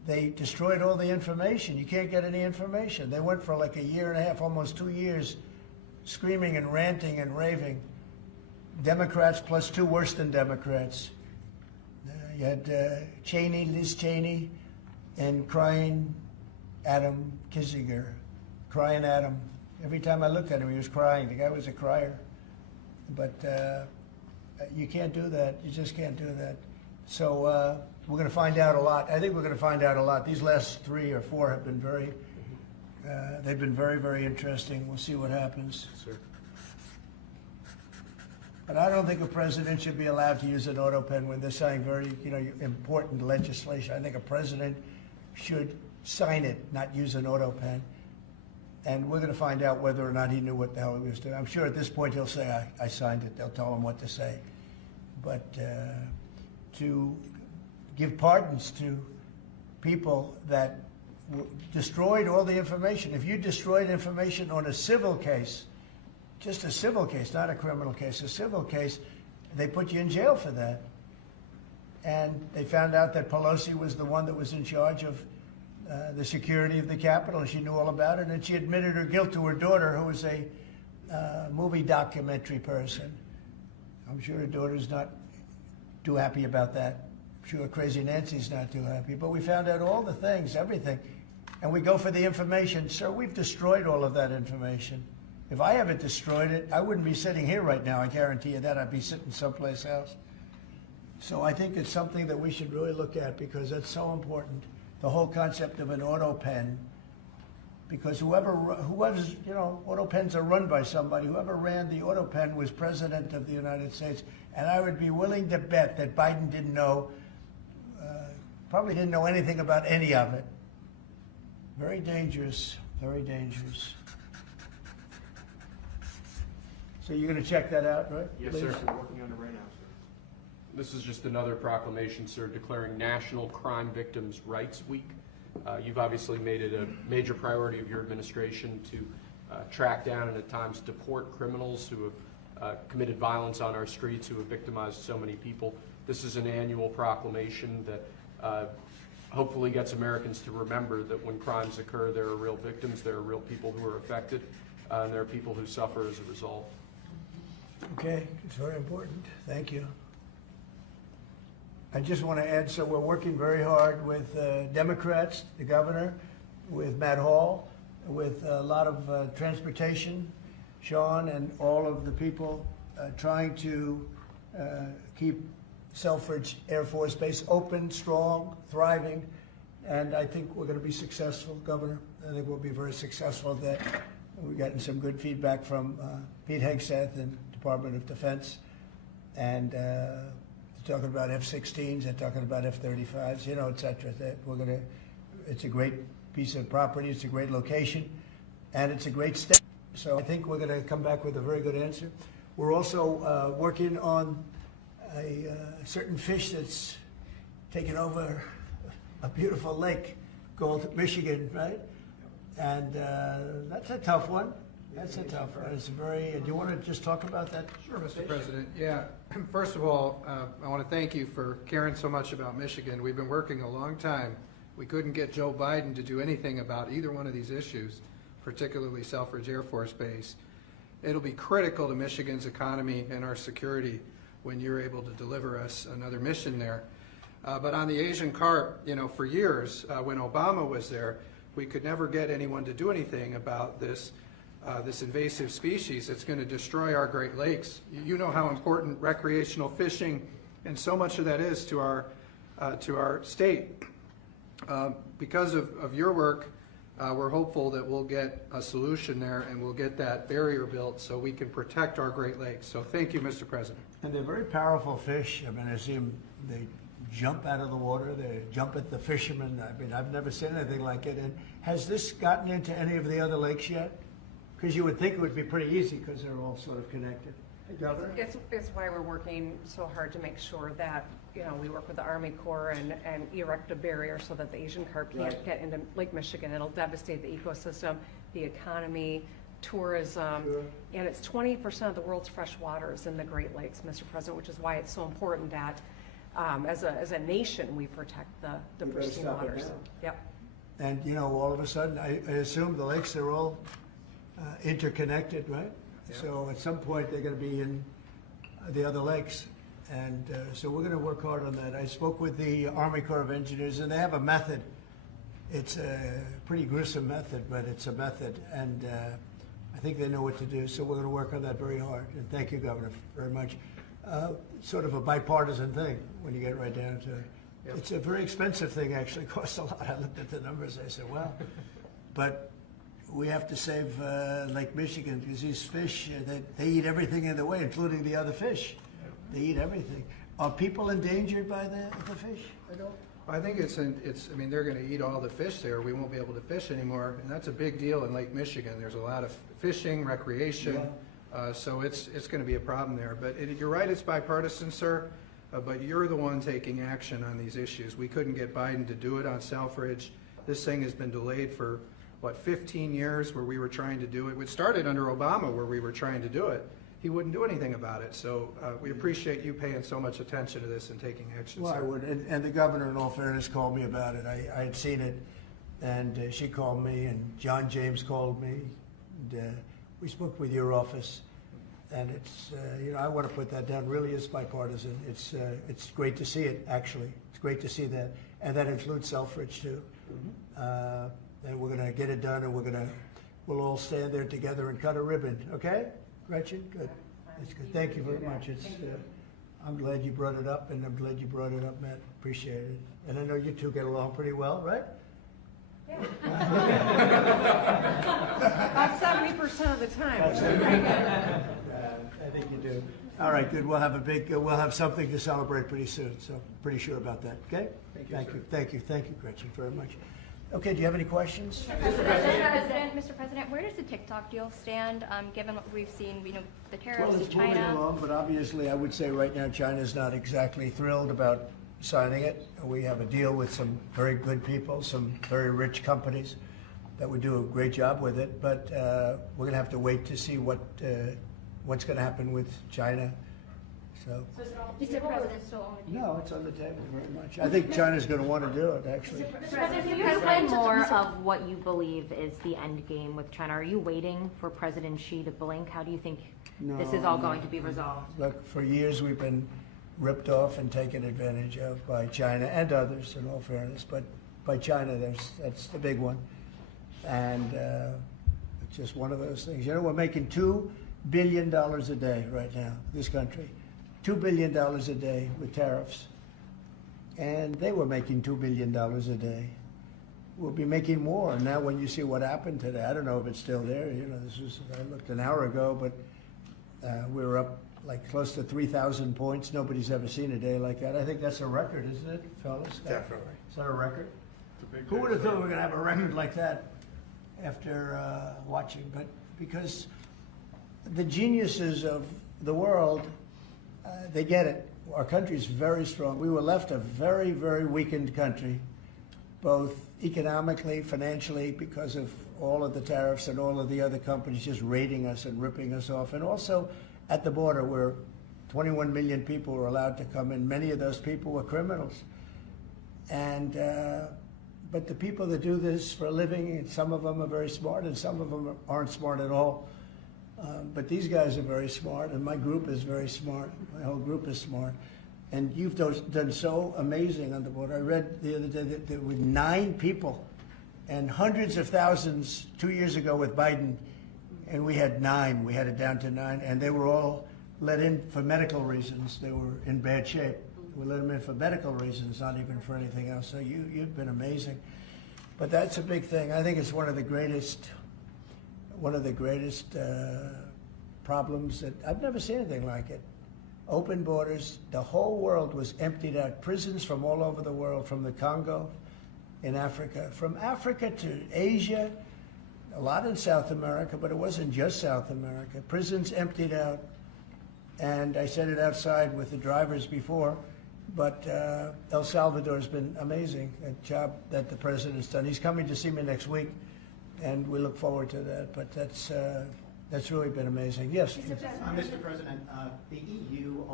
they destroyed all the information. You can't get any information. They went for like a year and a half, almost 2 years, screaming and ranting and raving. Democrats plus two worse than Democrats. You had Liz Cheney, and crying Adam Kinzinger, crying Adam. Every time I looked at him, he was crying. The guy was a crier. But you can't do that. You just can't do that. So we're going to find out a lot. I think we're going to find out a lot. These last 3 or 4 have been they've been very, very interesting. We'll see what happens. Sir. But I don't think a president should be allowed to use an auto pen when they're signing very, important legislation. I think a president should sign it, not use an auto pen. And we're going to find out whether or not he knew what the hell he was doing. I'm sure at this point he'll say, I signed it. They'll tell him what to say. But to give pardons to people that destroyed all the information. If you destroyed information on a civil case, just a civil case, not a criminal case, a civil case, they put you in jail for that. And they found out that Pelosi was the one that was in charge of the security of the Capitol, and she knew all about it, and she admitted her guilt to her daughter, who was a movie documentary person. I'm sure her daughter's not too happy about that. I'm sure Crazy Nancy's not too happy. But we found out all the things, everything. And we go for the information. Sir, we've destroyed all of that information. If I haven't destroyed it, I wouldn't be sitting here right now, I guarantee you that. I'd be sitting someplace else. So I think it's something that we should really look at, because that's so important. The whole concept of an auto pen, because whoever's, auto pens are run by somebody. Whoever ran the auto pen was president of the United States. And I would be willing to bet that Biden didn't know, probably didn't know anything about any of it. Very dangerous, very dangerous. So you're going to check that out, right? Yes, please? sir. We're working on it right now, sir. This is just another proclamation, sir, declaring National Crime Victims' Rights Week. You've obviously made it a major priority of your administration to track down and at times deport criminals who have committed violence on our streets, who have victimized so many people. This is an annual proclamation that hopefully gets Americans to remember that when crimes occur, there are real victims, there are real people who are affected, and there are people who suffer as a result. Okay, it's very important. Thank you. I just want to add, so we're working very hard with Democrats, the governor, with Matt Hall, with a lot of transportation, Sean, and all of the people trying to keep Selfridge Air Force Base open, strong, thriving, and I think we're going to be successful, Governor. I think we'll be very successful at that. We've gotten some good feedback from Pete Hegseth and Department of Defense, and talking about F-16s, they're talking about F-35s, et cetera. That it's a great piece of property, it's a great location, and it's a great step. So I think we're going to come back with a very good answer. We're also working on a certain fish that's taken over a beautiful lake called Michigan, right? And that's a tough one. That's a tough one. It's very. Do you want to just talk about that? Sure, Mr. President. Yeah. First of all, I want to thank you for caring so much about Michigan. We've been working a long time. We couldn't get Joe Biden to do anything about either one of these issues, particularly Selfridge Air Force Base. It'll be critical to Michigan's economy and our security when you're able to deliver us another mission there. But on the Asian carp, for years, when Obama was there, we could never get anyone to do anything about this invasive species that's going to destroy our Great Lakes. You know how important recreational fishing and so much of that is to our state. Because of your work, we're hopeful that we'll get a solution there and we'll get that barrier built so we can protect our Great Lakes. So thank you, Mr. President. And they're very powerful fish. I mean, I see them, they jump out of the water, they jump at the fishermen. I mean, I've never seen anything like it. And has this gotten into any of the other lakes yet? Because you would think it would be pretty easy because they're all sort of connected. Hey, Governor? It's why we're working so hard to make sure that, we work with the Army Corps and erect a barrier so that the Asian carp can't get into Lake Michigan. It'll devastate the ecosystem, the economy, tourism, and it's 20% of the world's fresh water is in the Great Lakes, Mr. President, which is why it's so important that as a nation, we protect the We better pristine stop it waters. now. Yep. And, you know, all of a sudden, I assume the lakes are all interconnected, right? Yeah. So at some point, they're going to be in the other lakes. And so we're going to work hard on that. I spoke with the Army Corps of Engineers, and they have a method. It's a pretty gruesome method, but it's a method. And I think they know what to do. So we're going to work on that very hard. And thank you, Governor, very much. Sort of a bipartisan thing when you get right down to it. Yep. It's a very expensive thing, actually. It costs a lot. I looked at the numbers. I said, well, but we have to save Lake Michigan because these fish, they eat everything in the way, including the other fish. They eat everything. Are people endangered by the fish at all? I think I mean, they're going to eat all the fish there. We won't be able to fish anymore, and that's a big deal in Lake Michigan. There's a lot of fishing, recreation, so it's going to be a problem there. But you're right, it's bipartisan, sir, but you're the one taking action on these issues. We couldn't get Biden to do it on Selfridge. This thing has been delayed for, 15 years where we were trying to do it. It started under Obama where we were trying to do it. He wouldn't do anything about it. So we appreciate you paying so much attention to this and taking action, Well, sir. I would. And the governor, in all fairness, called me about it. I had seen it, and she called me, and John James called me. And, we spoke with your office, and it's, I want to put that down. Really is bipartisan. It's great to see it, actually. It's great to see that. And that includes Selfridge, too. And we're going to get it done, and we'll all stand there together and cut a ribbon. Okay? Gretchen? Good. That's good. Thank you very much. I'm glad you brought it up, and I'm glad you brought it up, Matt. Appreciate it. And I know you two get along pretty well, right? Yeah. About 70% of the time. I think you do. All right, good. We'll have something to celebrate pretty soon, so pretty sure about that, okay? Thank you, Gretchen, very much. Okay, do you have any questions? Mr. President, where does the TikTok deal stand, given what we've seen, the tariffs Well, to it's moving China? along, but obviously, I would say right now, China's not exactly thrilled about signing it. We have a deal with some very good people, some very rich companies that would do a great job with it, but we're going to have to wait to see what's going to happen with China. So, Mr. President, still on the table? no, it's on the table very much. I think China's going to want to do it, actually. Mr. President, can you explain more of what you believe is the end game with China? Are you waiting for President Xi to blink? How do you think this is all going to be resolved? Look, for years we've been ripped off and taken advantage of by China and others, in all fairness, but by China, that's the big one. And it's just one of those things. We're making $2 billion a day right now, this country. $2 billion a day with tariffs. And they were making $2 billion a day. We'll be making more. And now when you see what happened today, I don't know if it's still there. I looked an hour ago, but we were up like close to 3,000 points. Nobody's ever seen a day like that. I think that's a record, isn't it, fellas? Definitely. Is that a record? Who would have thought we were going to have a record like that after watching? But because the geniuses of the world, they get it. Our country's very strong. We were left a very, very weakened country, both economically, financially, because of all of the tariffs and all of the other companies just raiding us and ripping us off, and also at the border where 21 million people were allowed to come in. Many of those people were criminals. And but the people that do this for a living, some of them are very smart and some of them aren't smart at all. But these guys are very smart, and my group is very smart. My whole group is smart. And you've done so amazing on the border. I read the other day that there were 9 people and hundreds of thousands 2 years ago with Biden, and we had 9. We had it down to 9, and they were all let in for medical reasons. They were in bad shape. We let them in for medical reasons, not even for anything else. So you've been amazing. But that's a big thing. I think it's one of the greatest problems that I've never seen anything like it. Open borders. The whole world was emptied out. Prisons from all over the world, from the Congo in Africa, from Africa to Asia, a lot in South America, but it wasn't just South America. Prisons emptied out. And I said it outside with the drivers before, but El Salvador's been amazing, a job that the president's done. He's coming to see me next week, and we look forward to that. But that's really been amazing. Yes? Mr. President, the EU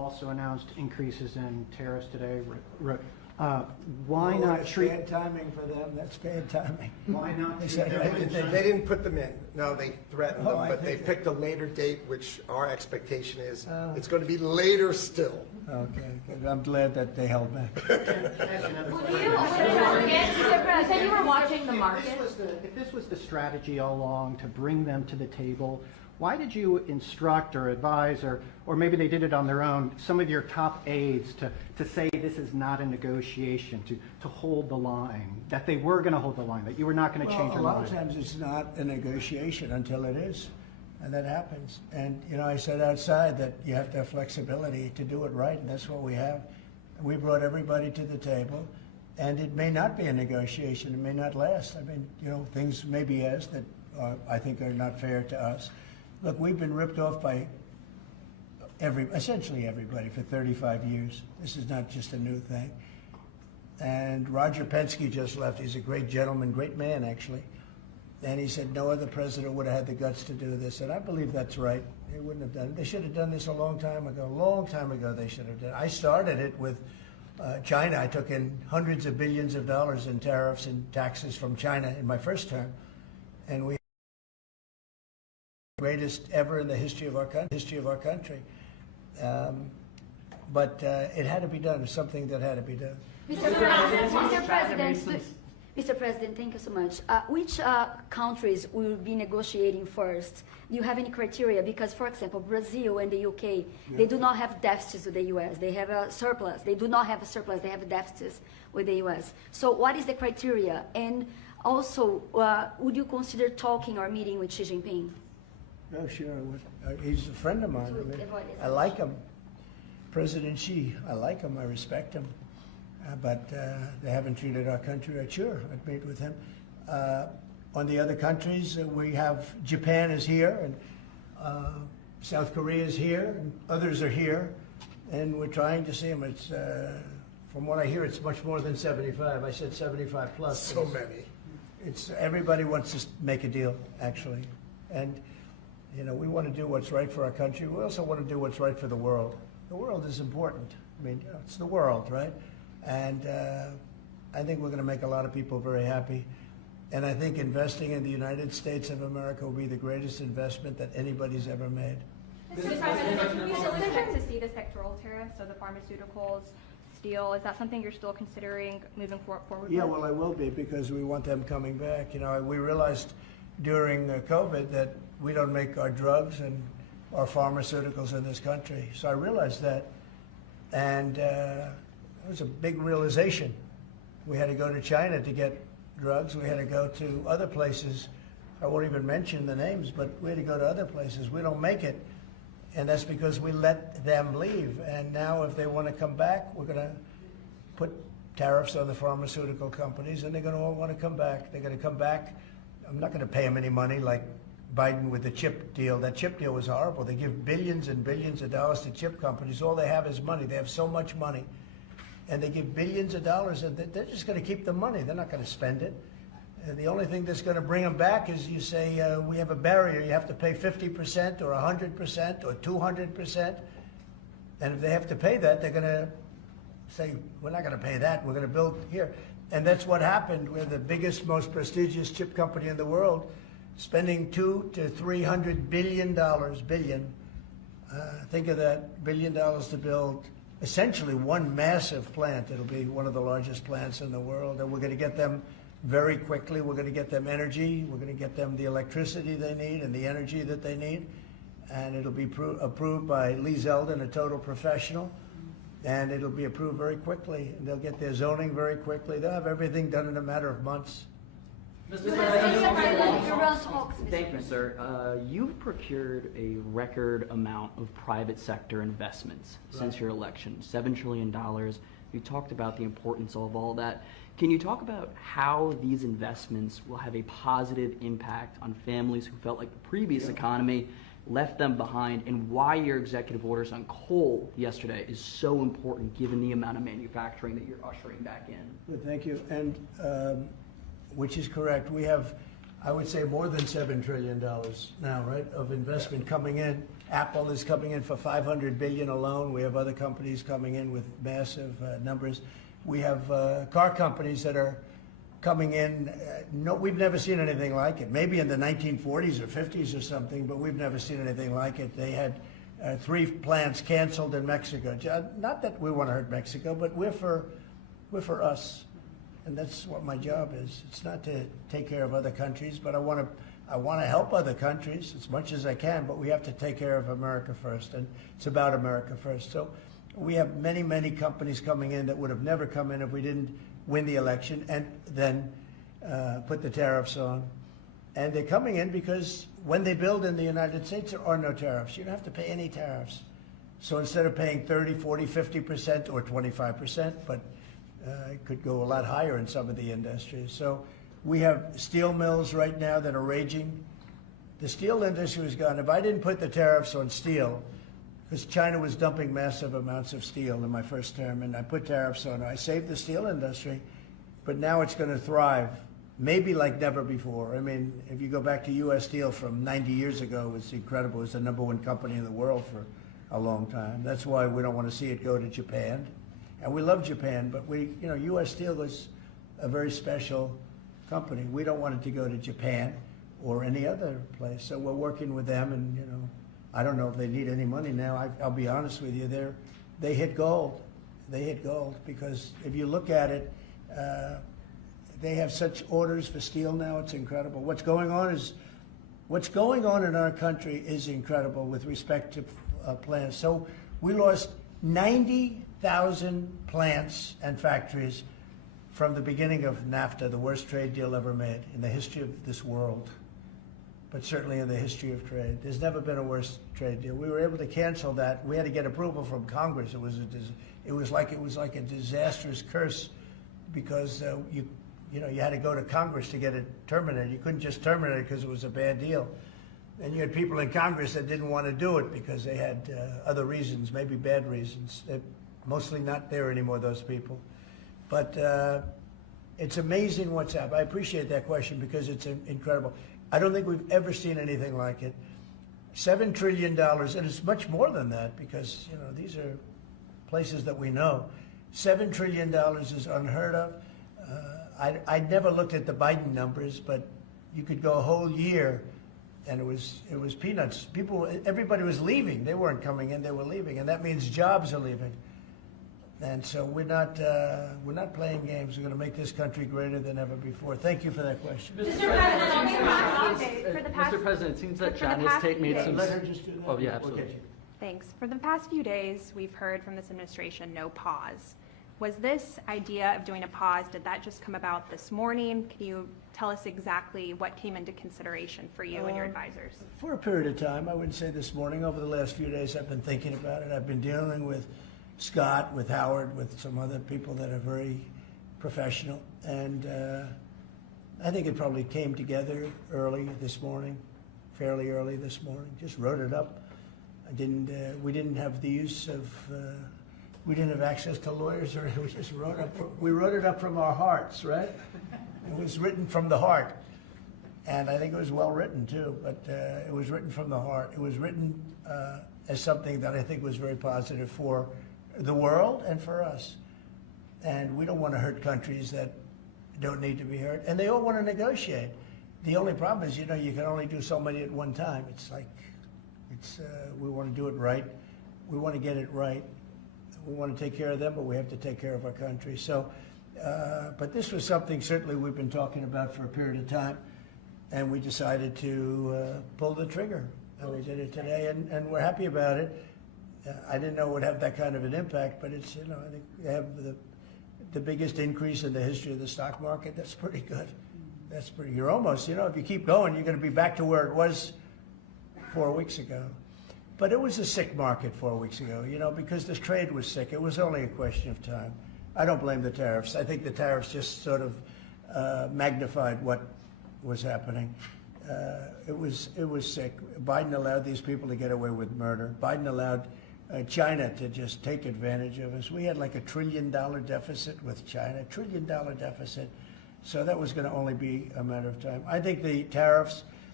also announced increases in tariffs today. Why not That's treat? bad timing for them, that's bad timing. Why not They treat said them- They didn't put them in. No, they threatened Oh, them, I but they think- picked a later date, which our expectation is Oh. it's going to be later still. Okay, good. I'm glad that they held back. You said you were watching the market. If this was the strategy all along to bring them to the table, why did you instruct or advise, or maybe they did it on their own, some of your top aides to say this is not a negotiation, to hold the line, that they were going to hold the line, that you were not going to change Well, your a lot mind? of times it's not a negotiation until it is, and that happens. And, you know, I said outside that you have to have flexibility to do it right, and that's what we have. We brought everybody to the table, and it may not be a negotiation, it may not last. I mean, you know, things may be asked that I think are not fair to us. Look, we've been ripped off by essentially everybody for 35 years. This is not just a new thing. And Roger Penske just left. He's a great gentleman, great man, actually. And he said no other president would have had the guts to do this. And I believe that's right. They wouldn't have done it. They should have done this a long time ago. A long time ago they should have done it. I started it with China. I took in hundreds of billions of dollars in tariffs and taxes from China in my first term. And we greatest ever in the history of our country. But it had to be done. It's something that had to be done. Mr. President, thank you so much. Which countries will be negotiating first? Do you have any criteria? Because, for example, Brazil and the UK, they do not have deficits with the US. They have a surplus. They do not have a surplus. They have deficits with the US. So what is the criteria? And also, would you consider talking or meeting with Xi Jinping? Oh, sure. He's a friend of mine. I like him. President Xi, I like him. I respect him. But they haven't treated our country right. Sure, I'd meet with him. On the other countries, we have Japan is here, and South Korea is here, and others are here, and we're trying to see them. It's from what I hear, it's much more than 75. I said 75 plus. So many. It's everybody wants to make a deal, actually, and you know we want to do what's right for our country. We also want to do what's right for the world. The world is important. I mean, you know, it's the world, right? And I think we're going to make a lot of people very happy. And I think investing in the United States of America will be the greatest investment that anybody's ever made. Mr. President, you still expect to see the sectoral tariffs, so the pharmaceuticals, steel, is that something you're still considering moving forward Yeah, with? well, I will be because we want them coming back. You know, we realized during COVID that we don't make our drugs and our pharmaceuticals in this country. So I realized that, and it was a big realization. We had to go to China to get drugs. We had to go to other places. I won't even mention the names, but we had to go to other places. We don't make it, and that's because we let them leave. And now if they want to come back, we're going to put tariffs on the pharmaceutical companies, and they're going to all want to come back. They're going to come back. I'm not going to pay them any money like Biden with the chip deal. That chip deal was horrible. They give billions and billions of dollars to chip companies. All they have is money. They have so much money. And they give billions of dollars, and they're just going to keep the money. They're not going to spend it. And the only thing that's going to bring them back is you say, we have a barrier. You have to pay 50% or 100% or 200%. And if they have to pay that, they're going to say, we're not going to pay that. We're going to build here. And that's what happened. We're the biggest, most prestigious chip company in the world, spending $200 to $300 billion. Think of that, $1 billion to build essentially one massive plant. It'll be one of the largest plants in the world, and we're going to get them very quickly. We're going to get them energy. We're going to get them the electricity they need and the energy that they need, and it'll be approved by Lee Zeldin, a total professional, and it'll be approved very quickly. And they'll get their zoning very quickly. They'll have everything done in a matter of months. Thank you, sir. You've procured a record amount of private sector investments since your election, $7 trillion. You talked about the importance of all that. Can you talk about how these investments will have a positive impact on families who felt like the previous economy left them behind, and why your executive orders on coal yesterday is so important given the amount of manufacturing that you're ushering back in? Good, thank you. And which is correct. We have, I would say, more than $7 trillion now, right, of investment coming in. Apple is coming in for $500 billion alone. We have other companies coming in with massive numbers. We have car companies that are coming in. No, we've never seen anything like it. Maybe in the 1940s or 50s or something, but we've never seen anything like it. They had 3 plants canceled in Mexico. Not that we want to hurt Mexico, but we're for us, and that's what my job is. It's not to take care of other countries, but I want to help other countries as much as I can. But we have to take care of America first, and it's about America first. So we have many, many companies coming in that would have never come in if we didn't win the election and then put the tariffs on. And they're coming in because when they build in the United States, there are no tariffs. You don't have to pay any tariffs. So instead of paying 30, 40, 50% or 25%, but it could go a lot higher in some of the industries. So we have steel mills right now that are raging. The steel industry was gone. If I didn't put the tariffs on steel, because China was dumping massive amounts of steel in my first term, and I put tariffs on it. I saved the steel industry, but now it's going to thrive, maybe like never before. I mean, if you go back to U.S. Steel from 90 years ago, it was incredible. It was the #1 company in the world for a long time. That's why we don't want to see it go to Japan. And we love Japan, but U.S. Steel was a very special company. We don't want it to go to Japan or any other place. So we're working with them, and I don't know if they need any money now. I'll be honest with you, they hit gold. They hit gold because if you look at it, they have such orders for steel now. It's incredible. What's going on in our country is incredible with respect to plants. So we lost 90,000 plants and factories from the beginning of NAFTA, the worst trade deal ever made in the history of this world, but certainly in the history of trade. There's never been a worse trade deal. We were able to cancel that. We had to get approval from Congress. It was like a disastrous curse because you had to go to Congress to get it terminated. You couldn't just terminate it because it was a bad deal. And you had people in Congress that didn't want to do it because they had other reasons, maybe bad reasons. They're mostly not there anymore, those people. But it's amazing what's happened. I appreciate that question because it's incredible. I don't think we've ever seen anything like it. $7 trillion, and it's much more than that because, these are places that we know. $7 trillion is unheard of. I never looked at the Biden numbers, but you could go a whole year and it was peanuts. Everybody was leaving. They weren't coming in, they were leaving, and that means jobs are leaving. And so we're not playing games. We're going to make this country greater than ever before. Thank you for that question. Mr. President, it seems that John has made some... Let her just do that. Oh, yeah, absolutely. Okay. Thanks. For the past few days, we've heard from this administration no pause. Was this idea of doing a pause, did that just come about this morning? Can you tell us exactly what came into consideration for you and your advisors? For a period of time, I wouldn't say this morning. Over the last few days, I've been thinking about it. I've been dealing with Scott, with Howard, with some other people that are very professional. And I think it probably came together early this morning, fairly early this morning. Just wrote it up. We didn't have the use of, we didn't have access to lawyers, or we just we wrote it up from our hearts, right? It was written from the heart. And I think it was well written too, but it was written from the heart. It was written as something that I think was very positive for the world and for us. And we don't want to hurt countries that don't need to be hurt. And they all want to negotiate. The only problem is, you can only do so many at one time. We want to do it right. We want to get it right. We want to take care of them, but we have to take care of our country. So, but this was something certainly we've been talking about for a period of time, and we decided to pull the trigger. And we did it today, and we're happy about it. I didn't know it would have that kind of an impact, but it's, I think they have the biggest increase in the history of the stock market. That's pretty good. You're almost, if you keep going, you're going to be back to where it was 4 weeks ago. But it was a sick market 4 weeks ago, because this trade was sick. It was only a question of time. I don't blame the tariffs. I think the tariffs just sort of magnified what was happening. It was sick. Biden allowed these people to get away with murder. Biden allowed China to just take advantage of us. We had like $1 trillion deficit with China, $1 trillion deficit. So that was going to only be a matter of time. I think the tariffs,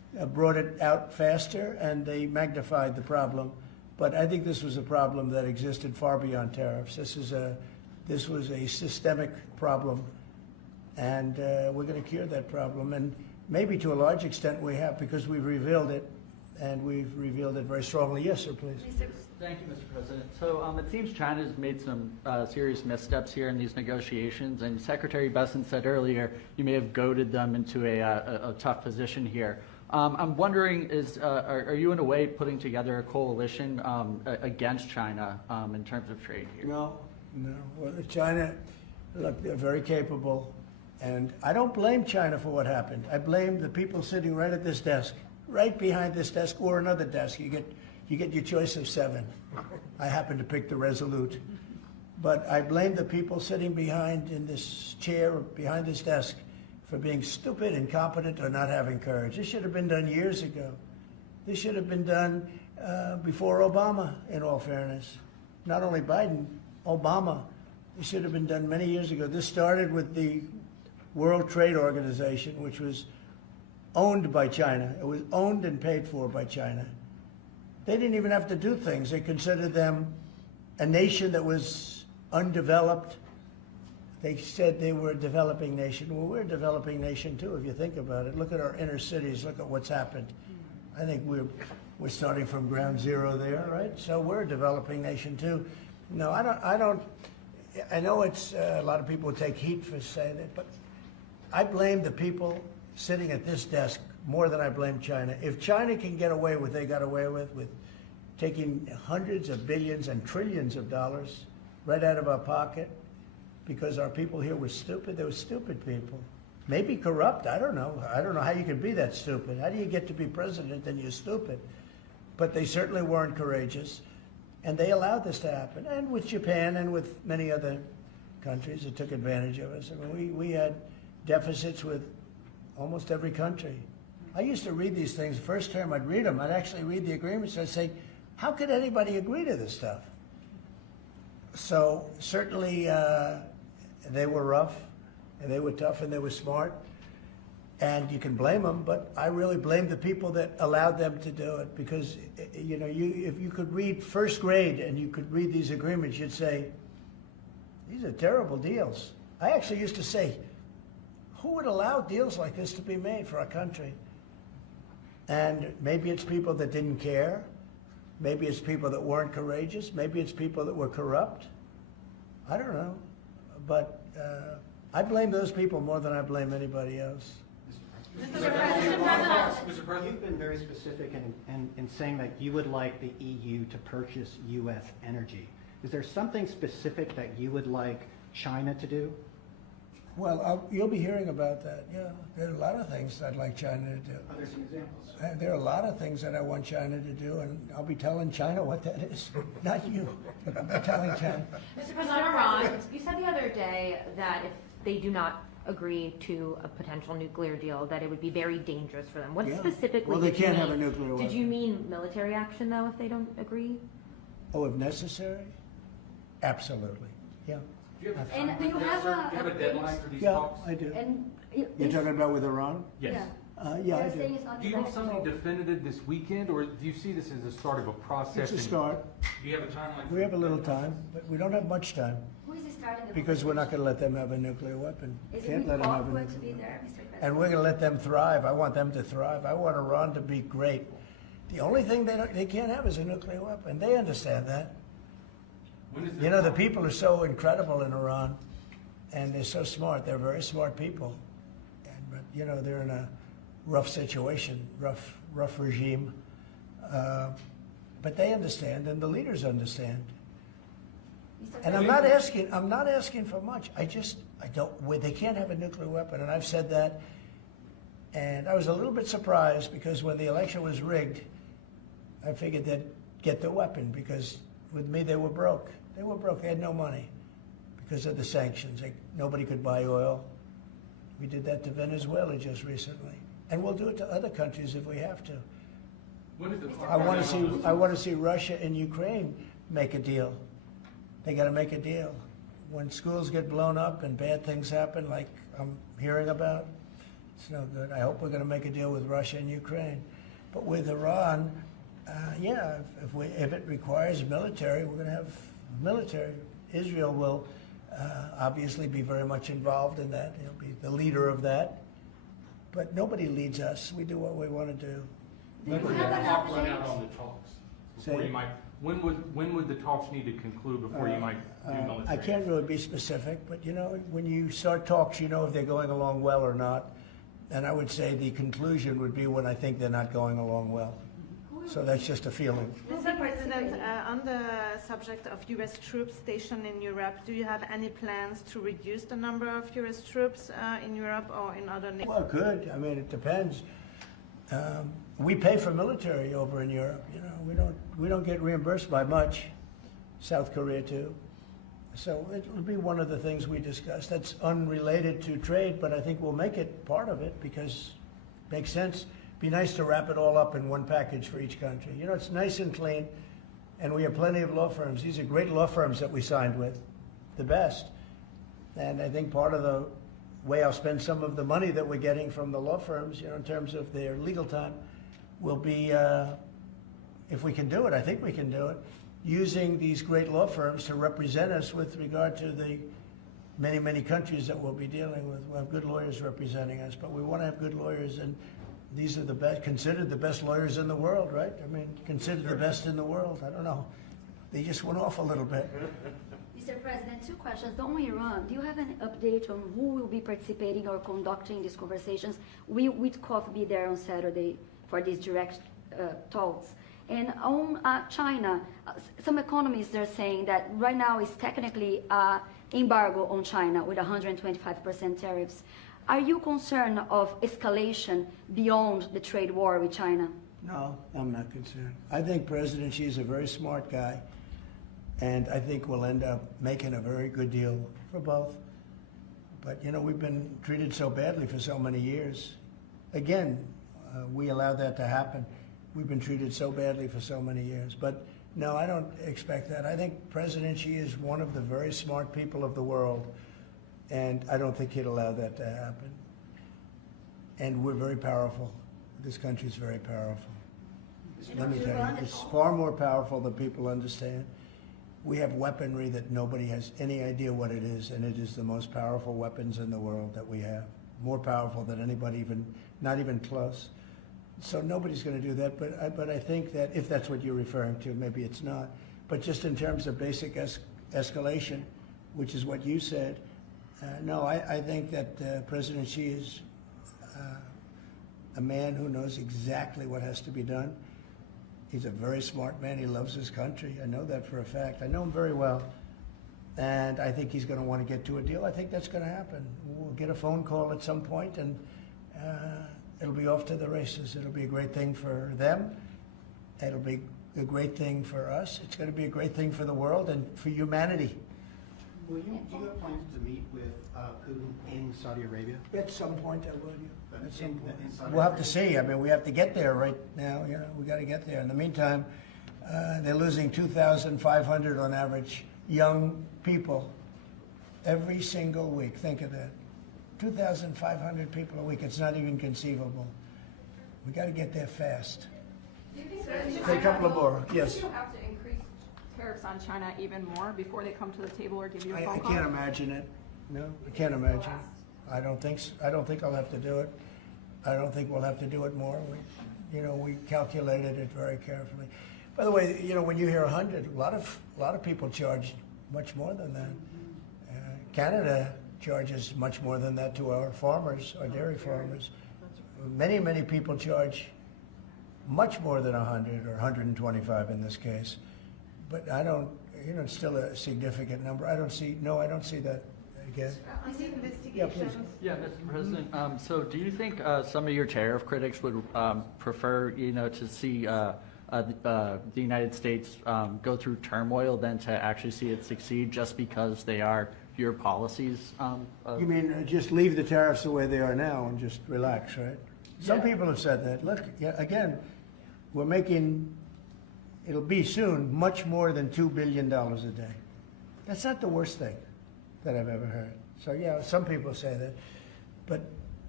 brought it out faster and they magnified the problem. But I think this was a problem that existed far beyond tariffs. This was a systemic problem, and we're going to cure that problem. And maybe to a large extent we have, because we've revealed it, and we've revealed it very strongly. Yes, sir, please. Thank you, Mr. President. So it seems China's made some serious missteps here in these negotiations, and Secretary Besson said earlier you may have goaded them into a tough position here. I'm wondering, are you in a way putting together a coalition against China in terms of trade here? No. Well, China, look, they're very capable, and I don't blame China for what happened. I blame the people sitting right at this desk, right behind this desk, or another desk. You get your choice of 7. I happen to pick the Resolute. But I blame the people sitting behind in this chair, behind this desk, for being stupid, incompetent, or not having courage. This should have been done years ago. This should have been done before Obama, in all fairness. Not only Biden, Obama. This should have been done many years ago. This started with the World Trade Organization, which was owned by China. It was owned and paid for by China. They didn't even have to do things. They considered them a nation that was undeveloped. They said they were a developing nation. Well, we're a developing nation too, if you think about it. Look at our inner cities. Look at what's happened. I think we're starting from ground zero there, right? So we're a developing nation too. No, I don't. I know it's a lot of people take heat for saying it, but I blame the people sitting at this desk more than I blame China. If China can get away with what they got away with taking hundreds of billions and trillions of dollars right out of our pocket because our people here were stupid, they were stupid people. Maybe corrupt, I don't know. I don't know how you could be that stupid. How do you get to be president and you're stupid? But they certainly weren't courageous. And they allowed this to happen. And with Japan and with many other countries that took advantage of us. I mean, we had deficits with almost every country. I used to read these things. The first term I'd read them. I'd actually read the agreements. I'd say, how could anybody agree to this stuff? So certainly they were rough, and they were tough, and they were smart. And you can blame them, but I really blame the people that allowed them to do it, because you know, if you could read first grade and you could read these agreements, you'd say, these are terrible deals. I actually used to say, who would allow deals like this to be made for our country? And maybe it's people that didn't care. Maybe it's people that weren't courageous. Maybe it's people that were corrupt. I don't know. But I blame those people more than I blame anybody else. Mr. President, you've been very specific in saying that you would like the EU to purchase U.S. energy. Is there something specific that you would like China to do? Well, you'll be hearing about that. Yeah, there are a lot of things I'd like China to do. Are there some examples? There are a lot of things that I want China to do, and I'll be telling China what that is. Not you, but I'll be telling China. Mr. President Iran, you said the other day that if they do not agree to a potential nuclear deal, that it would be very dangerous for them. What specifically Well, they did you can't mean? have a nuclear weapon. Did you mean military action, though, if they don't agree? Oh, if necessary? Absolutely, yeah. Do you have a And timeline do you for have this, sir? a- Do you have a deadline for these Yeah, talks? I do. And You're talking about with Iran? Yes. Yeah, I They're saying do. it's not Do you want something negotiable. definitive this weekend, or do you see this as the start of a process? It's a start. Do you have a timeline? We have a little time, but we don't have much time, Who is starting the because we're not going to let them have a nuclear weapon. Is Can't it let them have a awkward to be nuclear weapon. there, Mr. President? And we're going to let them thrive. I want them to thrive. I want Iran to be great. The only thing they can't have is a nuclear weapon. They understand that. You know, the people are so incredible in Iran, and they're so smart. They're very smart people. But, you know, they're in a rough situation, rough regime. But they understand, and the leaders understand. And I'm not asking for much. I don't, they can't have a nuclear weapon, and I've said that. And I was a little bit surprised, because when the election was rigged, I figured they'd get the weapon, because with me, they were broke. They were broke. They had no money because of the sanctions. Nobody could buy oil. We did that to Venezuela just recently. And we'll do it to other countries if we have to. I want to see Russia and Ukraine make a deal. They got to make a deal. When schools get blown up and bad things happen, like I'm hearing about, It's no good. I hope we're going to make a deal with Russia and Ukraine. But with Iran, yeah, if it requires military, we're going to have military. Israel will obviously be very much involved in that. He'll be the leader of that. But nobody leads us. We do what we want to do. When would the clock run out on the talks? Before Say- you might, when would the talks need to conclude before you might do military? I can't really be specific, but you know, when you start talks, you know if they're going along well or not. And I would say the conclusion would be when I think they're not going along well. So that's just a feeling. Mr. President, on the subject of U.S. troops stationed in Europe, do you have any plans to reduce the number of U.S. troops in Europe or in other nations? Well, good. I mean, it depends. We pay for military over in Europe. You know, we don't get reimbursed by much. South Korea too. So it'll be one of the things we discuss. That's unrelated to trade, but I think we'll make it part of it because it makes sense. Be nice to wrap it all up in one package for each country. You know, it's nice and clean, and we have plenty of law firms. These are great law firms that we signed with, the best. And I think part of the way I'll spend some of the money that we're getting from the law firms, you know, in terms of their legal time, will be, if we can do it, I think we can do it, using these great law firms to represent us with regard to the many, many countries that we'll be dealing with. We'll have good lawyers representing us, but we want to have good lawyers, and these are the best, considered the best lawyers in the world, right? I mean, considered the best in the world. I don't know. They just went off a little bit. Mr. President, two questions. On Iran, do you have an update on who will be participating or conducting these conversations? Will Witkoff be there on Saturday for these direct talks? And on China, some economists are saying that right now is technically embargo on China with 125% tariffs. Are you concerned of escalation beyond the trade war with China? No, I'm not concerned. I think President Xi is a very smart guy, and I think we'll end up making a very good deal for both. But, you know, we've been treated so badly for so many years. Again, we allowed that to happen. We've been treated so badly for so many years. But, no, I don't expect that. I think President Xi is one of the very smart people of the world, and I don't think he'd allow that to happen. And we're very powerful. This country is very powerful. Let me tell you, it's far more powerful than people understand. We have weaponry that nobody has any idea what it is, and it is the most powerful weapons in the world that we have. More powerful than anybody, not even close. So nobody's going to do that, but I think that if that's what you're referring to, maybe it's not. But just in terms of basic escalation, which is what you said, no, I think that President Xi is a man who knows exactly what has to be done. He's a very smart man. He loves his country. I know that for a fact. I know him very well. And I think he's going to want to get to a deal. I think that's going to happen. We'll get a phone call at some point, and it'll be off to the races. It'll be a great thing for them. It'll be a great thing for us. It's going to be a great thing for the world and for humanity. Do you have plans to meet with Putin in Saudi Arabia? At some point, I would. At some point. in Saudi We'll have to Arabia? see. I mean, we have to get there right now. You know, we got to get there. In the meantime, they're losing 2,500 on average young people every single week. Think of that. 2,500 people a week. It's not even conceivable. We got to get there fast. Do you think Say a couple of more. Yes. Do you have to increase tariffs on China even more before they come to the table or give you a I phone call? can't imagine it. No, I can't imagine. I don't think I'll have to do it. I don't think we'll have to do it more. We calculated it very carefully. By the way, you know, when you hear 100, a lot of people charge much more than that. Canada charges much more than that to our farmers, our dairy farmers. Many, many people charge much more than 100 or 125 in this case. But I don't, you know, it's still a significant number. I don't see that again. On the investigations. Yeah, please. Yeah, Mr. President. So do you think some of your tariff critics would prefer, you know, to see the United States go through turmoil than to actually see it succeed just because they are your policies? You mean just leave the tariffs the way they are now and just relax, right? Some Yeah. people have said that. Look, again, we're making, it'll be soon, much more than $2 billion a day. That's not the worst thing that I've ever heard. So yeah, some people say that. But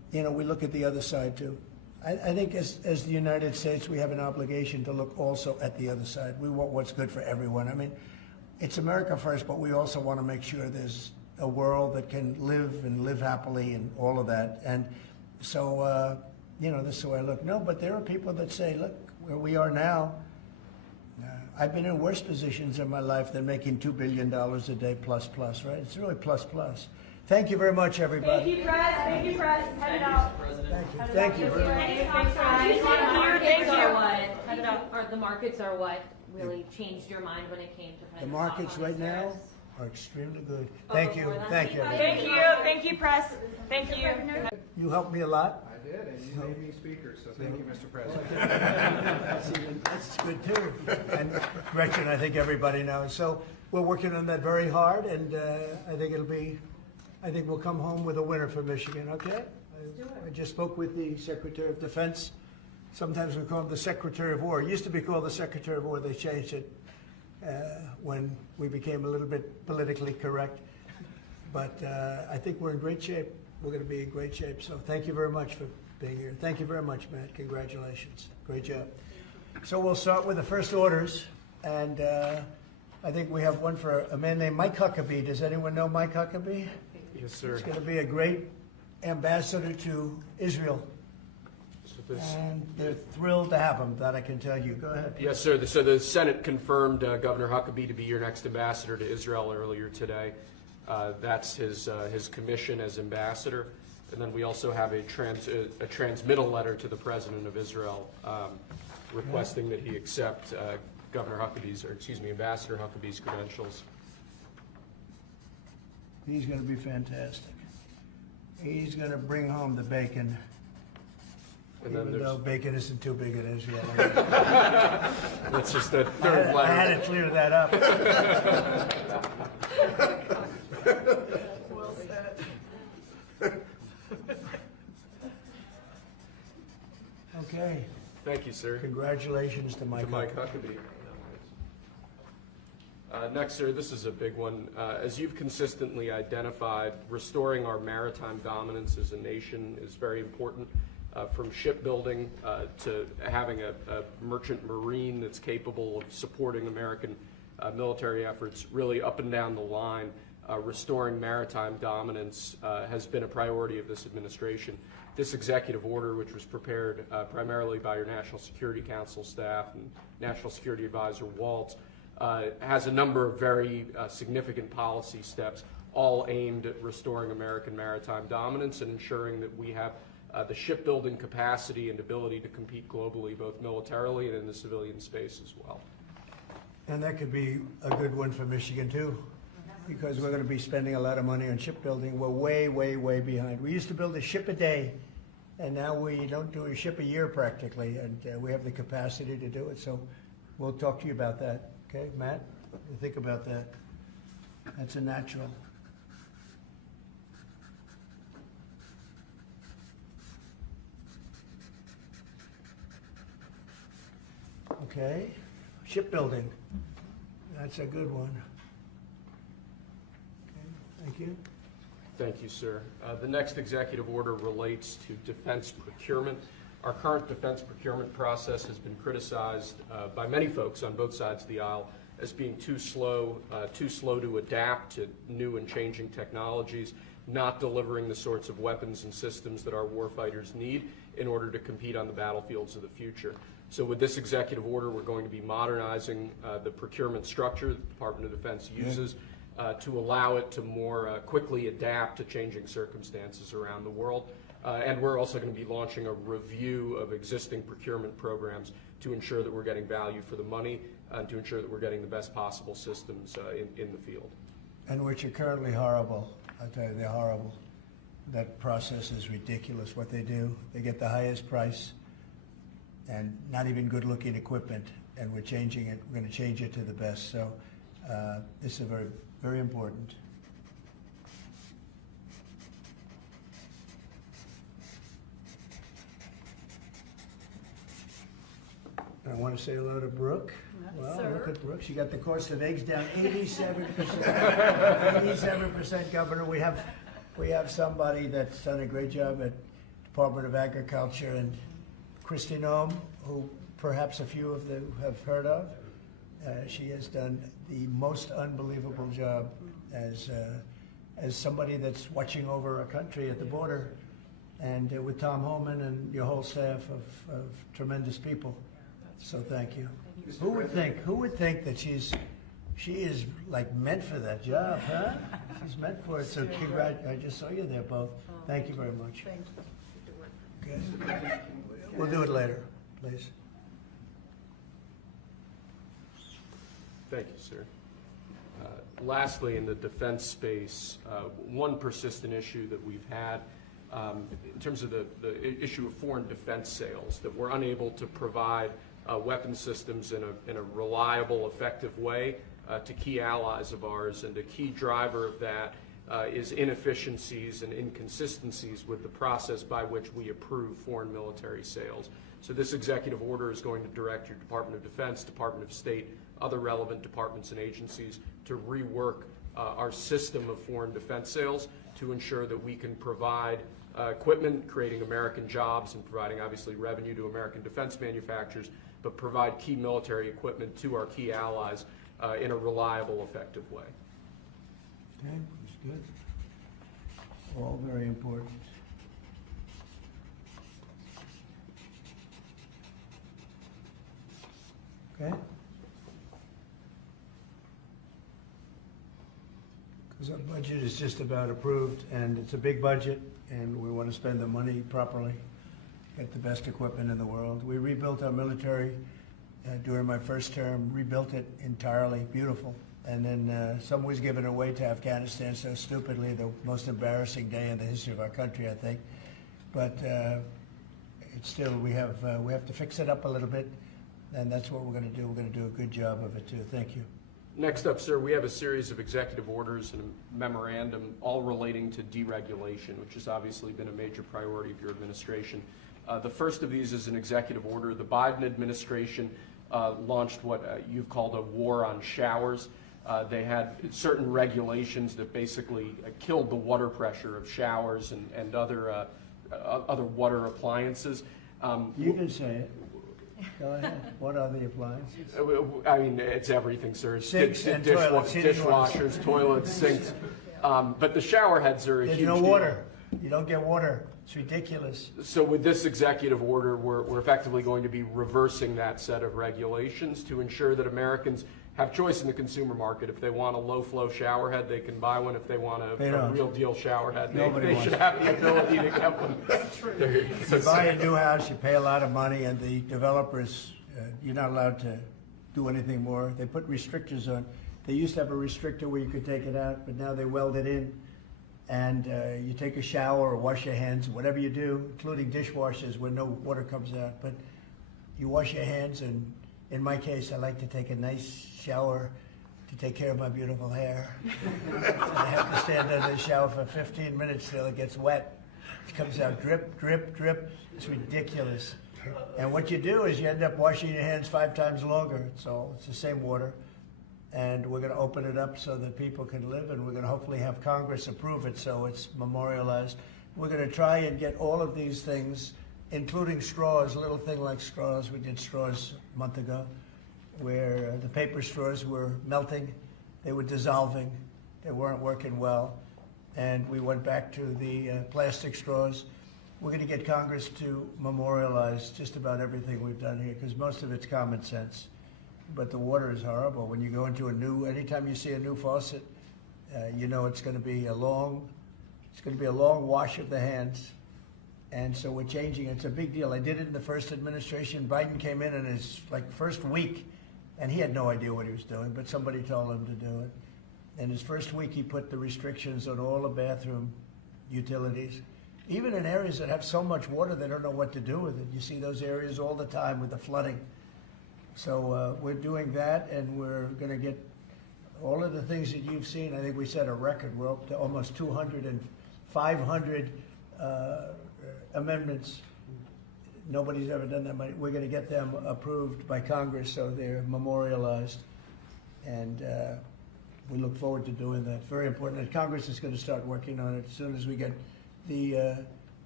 we look at the other side too. I think as the United States, we have an obligation to look also at the other side. We want what's good for everyone. I mean, it's America first, but we also want to make sure there's a world that can live and live happily and all of that. And so, this is the way I look. No, but there are people that say, look, where we are now, I've been in worse positions in my life than making $2 billion a day plus, right? It's really plus. Thank you very much, everybody. Thank you, Press. Thank you, Press. Head it out. Thank you very much. The markets are what really changed your mind when it came to The markets right now are extremely good. Thank you. Thank you. Thank you. Thank you, Press. Thank you. You helped me a lot. I did, and you made me speaker, so thank you, Mr. President. That's good too. And Gretchen, I think everybody knows. So we're working on that very hard, and I think we'll come home with a winner for Michigan, okay? I just spoke with the Secretary of Defense. Sometimes we call him the Secretary of War. It used to be called the Secretary of War. They changed it when we became a little bit politically correct. But I think we're in great shape. We're going to be in great shape. So thank you very much for being here. Thank you very much, Matt. Congratulations. Great job. So we'll start with the first orders. And I think we have one for a man named Mike Huckabee. Does anyone know Mike Huckabee? Yes, sir. He's going to be a great ambassador to Israel. And they're thrilled to have him, that I can tell you. Go ahead. Yes, sir. So the Senate confirmed Governor Huckabee to be your next ambassador to Israel earlier today. That's his commission as ambassador. And then we also have a transmittal letter to the President of Israel requesting that he accept Ambassador Huckabee's credentials. He's going to be fantastic. He's going to bring home the bacon. And then Even though bacon isn't too big in Israel. That's just the third letter. I had to clear that up. Well said. Okay. Thank you, sir. Congratulations to Mike Huckabee. Next, sir, this is a big one. As you've consistently identified, restoring our maritime dominance as a nation is very important. From shipbuilding to having a merchant marine that's capable of supporting American military efforts, really up and down the line, restoring maritime dominance has been a priority of this administration. This executive order, which was prepared primarily by your National Security Council staff and National Security Advisor Waltz, has a number of very significant policy steps, all aimed at restoring American maritime dominance and ensuring that we have the shipbuilding capacity and ability to compete globally, both militarily and in the civilian space as well. And that could be a good one for Michigan too, because we're going to be spending a lot of money on shipbuilding. We're way, way, way behind. We used to build a ship a day, and now we don't do a ship a year practically, and we have the capacity to do it. So we'll talk to you about that. Okay, Matt? What do you think about that? That's a natural. Okay, shipbuilding. That's a good one. Okay, thank you. Thank you, sir. The next executive order relates to defense procurement. Our current defense procurement process has been criticized by many folks on both sides of the aisle as being too slow to adapt to new and changing technologies, not delivering the sorts of weapons and systems that our warfighters need in order to compete on the battlefields of the future. So with this executive order, we're going to be modernizing the procurement structure that the Department of Defense uses to allow it to more quickly adapt to changing circumstances around the world. And we're also going to be launching a review of existing procurement programs to ensure that we're getting value for the money and to ensure that we're getting the best possible systems in the field. And which are currently horrible. I'll tell you, they're horrible. That process is ridiculous, what they do. They get the highest price and not even good-looking equipment, and we're changing it. We're going to change it to the best. So this is very, very important. I want to say hello to Brooke. Well, look at Brooke. She got the cost of eggs down 87%. 87%, Governor. We have somebody that's done a great job at Department of Agriculture, and Christy Noem, who perhaps a few of you have heard of. She has done the most unbelievable job as somebody that's watching over a country at the border, and with Tom Homan and your whole staff of tremendous people. So thank you. Who would think that she is like meant for that job, huh? She's meant for it. So I just saw you there both. Thank you very much. Okay. We'll do it later, please. Thank you, sir. Lastly, in the defense space, one persistent issue that we've had in terms of the issue of foreign defense sales, that we're unable to provide weapon systems in a reliable, effective way to key allies of ours, and a key driver of that is inefficiencies and inconsistencies with the process by which we approve foreign military sales. So this executive order is going to direct your Department of Defense, Department of State, other relevant departments and agencies to rework our system of foreign defense sales to ensure that we can provide equipment, creating American jobs and providing obviously revenue to American defense manufacturers, but provide key military equipment to our key allies in a reliable, effective way. Okay, that's good. All very important. Okay? Because our budget is just about approved, and it's a big budget, and we want to spend the money properly, get the best equipment in the world. We rebuilt our military during my first term, rebuilt it entirely, beautiful. And then some was given away to Afghanistan so stupidly, the most embarrassing day in the history of our country, I think. But it's still, we have to fix it up a little bit, and that's what we're going to do. We're going to do a good job of it too. Thank you. Next up, sir, we have a series of executive orders and a memorandum all relating to deregulation, which has obviously been a major priority of your administration. The first of these is an executive order. The Biden administration launched what you've called a war on showers. They had certain regulations that basically killed the water pressure of showers and other water appliances. You can say it. Go ahead. What are the appliances? I mean, it's everything, sir. It's Sinks and toilets, dishwashers, toilets, sinks. But the shower heads are a huge There's no deal. water. You don't get water. It's ridiculous. So with this executive order, we're effectively going to be reversing that set of regulations to ensure that Americans have choice in the consumer market. If they want a low-flow shower head, they can buy one. If they want a real deal shower head, they should have the ability to get one. You buy a new house, you pay a lot of money, and the developers, you're not allowed to do anything more. They put restrictors on. They used to have a restrictor where you could take it out, but now they weld it in. And you take a shower or wash your hands, whatever you do, including dishwashers where no water comes out. But you wash your hands, and in my case, I like to take a nice shower to take care of my beautiful hair. And I have to stand under the shower for 15 minutes till it gets wet. It comes out drip, drip, drip. It's ridiculous. And what you do is you end up washing your hands 5 times longer. So it's the same water. And we're going to open it up so that people can live, and we're going to hopefully have Congress approve it so it's memorialized. We're going to try and get all of these things, including straws, a little thing like straws. We did straws a month ago, where the paper straws were melting, they were dissolving, they weren't working well, and we went back to the plastic straws. We're going to get Congress to memorialize just about everything we've done here, because most of it's common sense. But the water is horrible. When you go into anytime you see a new faucet, you know it's going to be a long wash of the hands. And so we're changing. It's a big deal. I did it in the first administration. Biden came in his first week, and he had no idea what he was doing, but somebody told him to do it. In his first week, he put the restrictions on all the bathroom utilities, even in areas that have so much water they don't know what to do with it. You see those areas all the time with the flooding. So we're doing that, and we're going to get all of the things that you've seen. I think we set a record. We're up to almost 200 and 500 amendments. Nobody's ever done that many. We're going to get them approved by Congress so they're memorialized. And we look forward to doing that. Very important. And Congress is going to start working on it as soon as we get the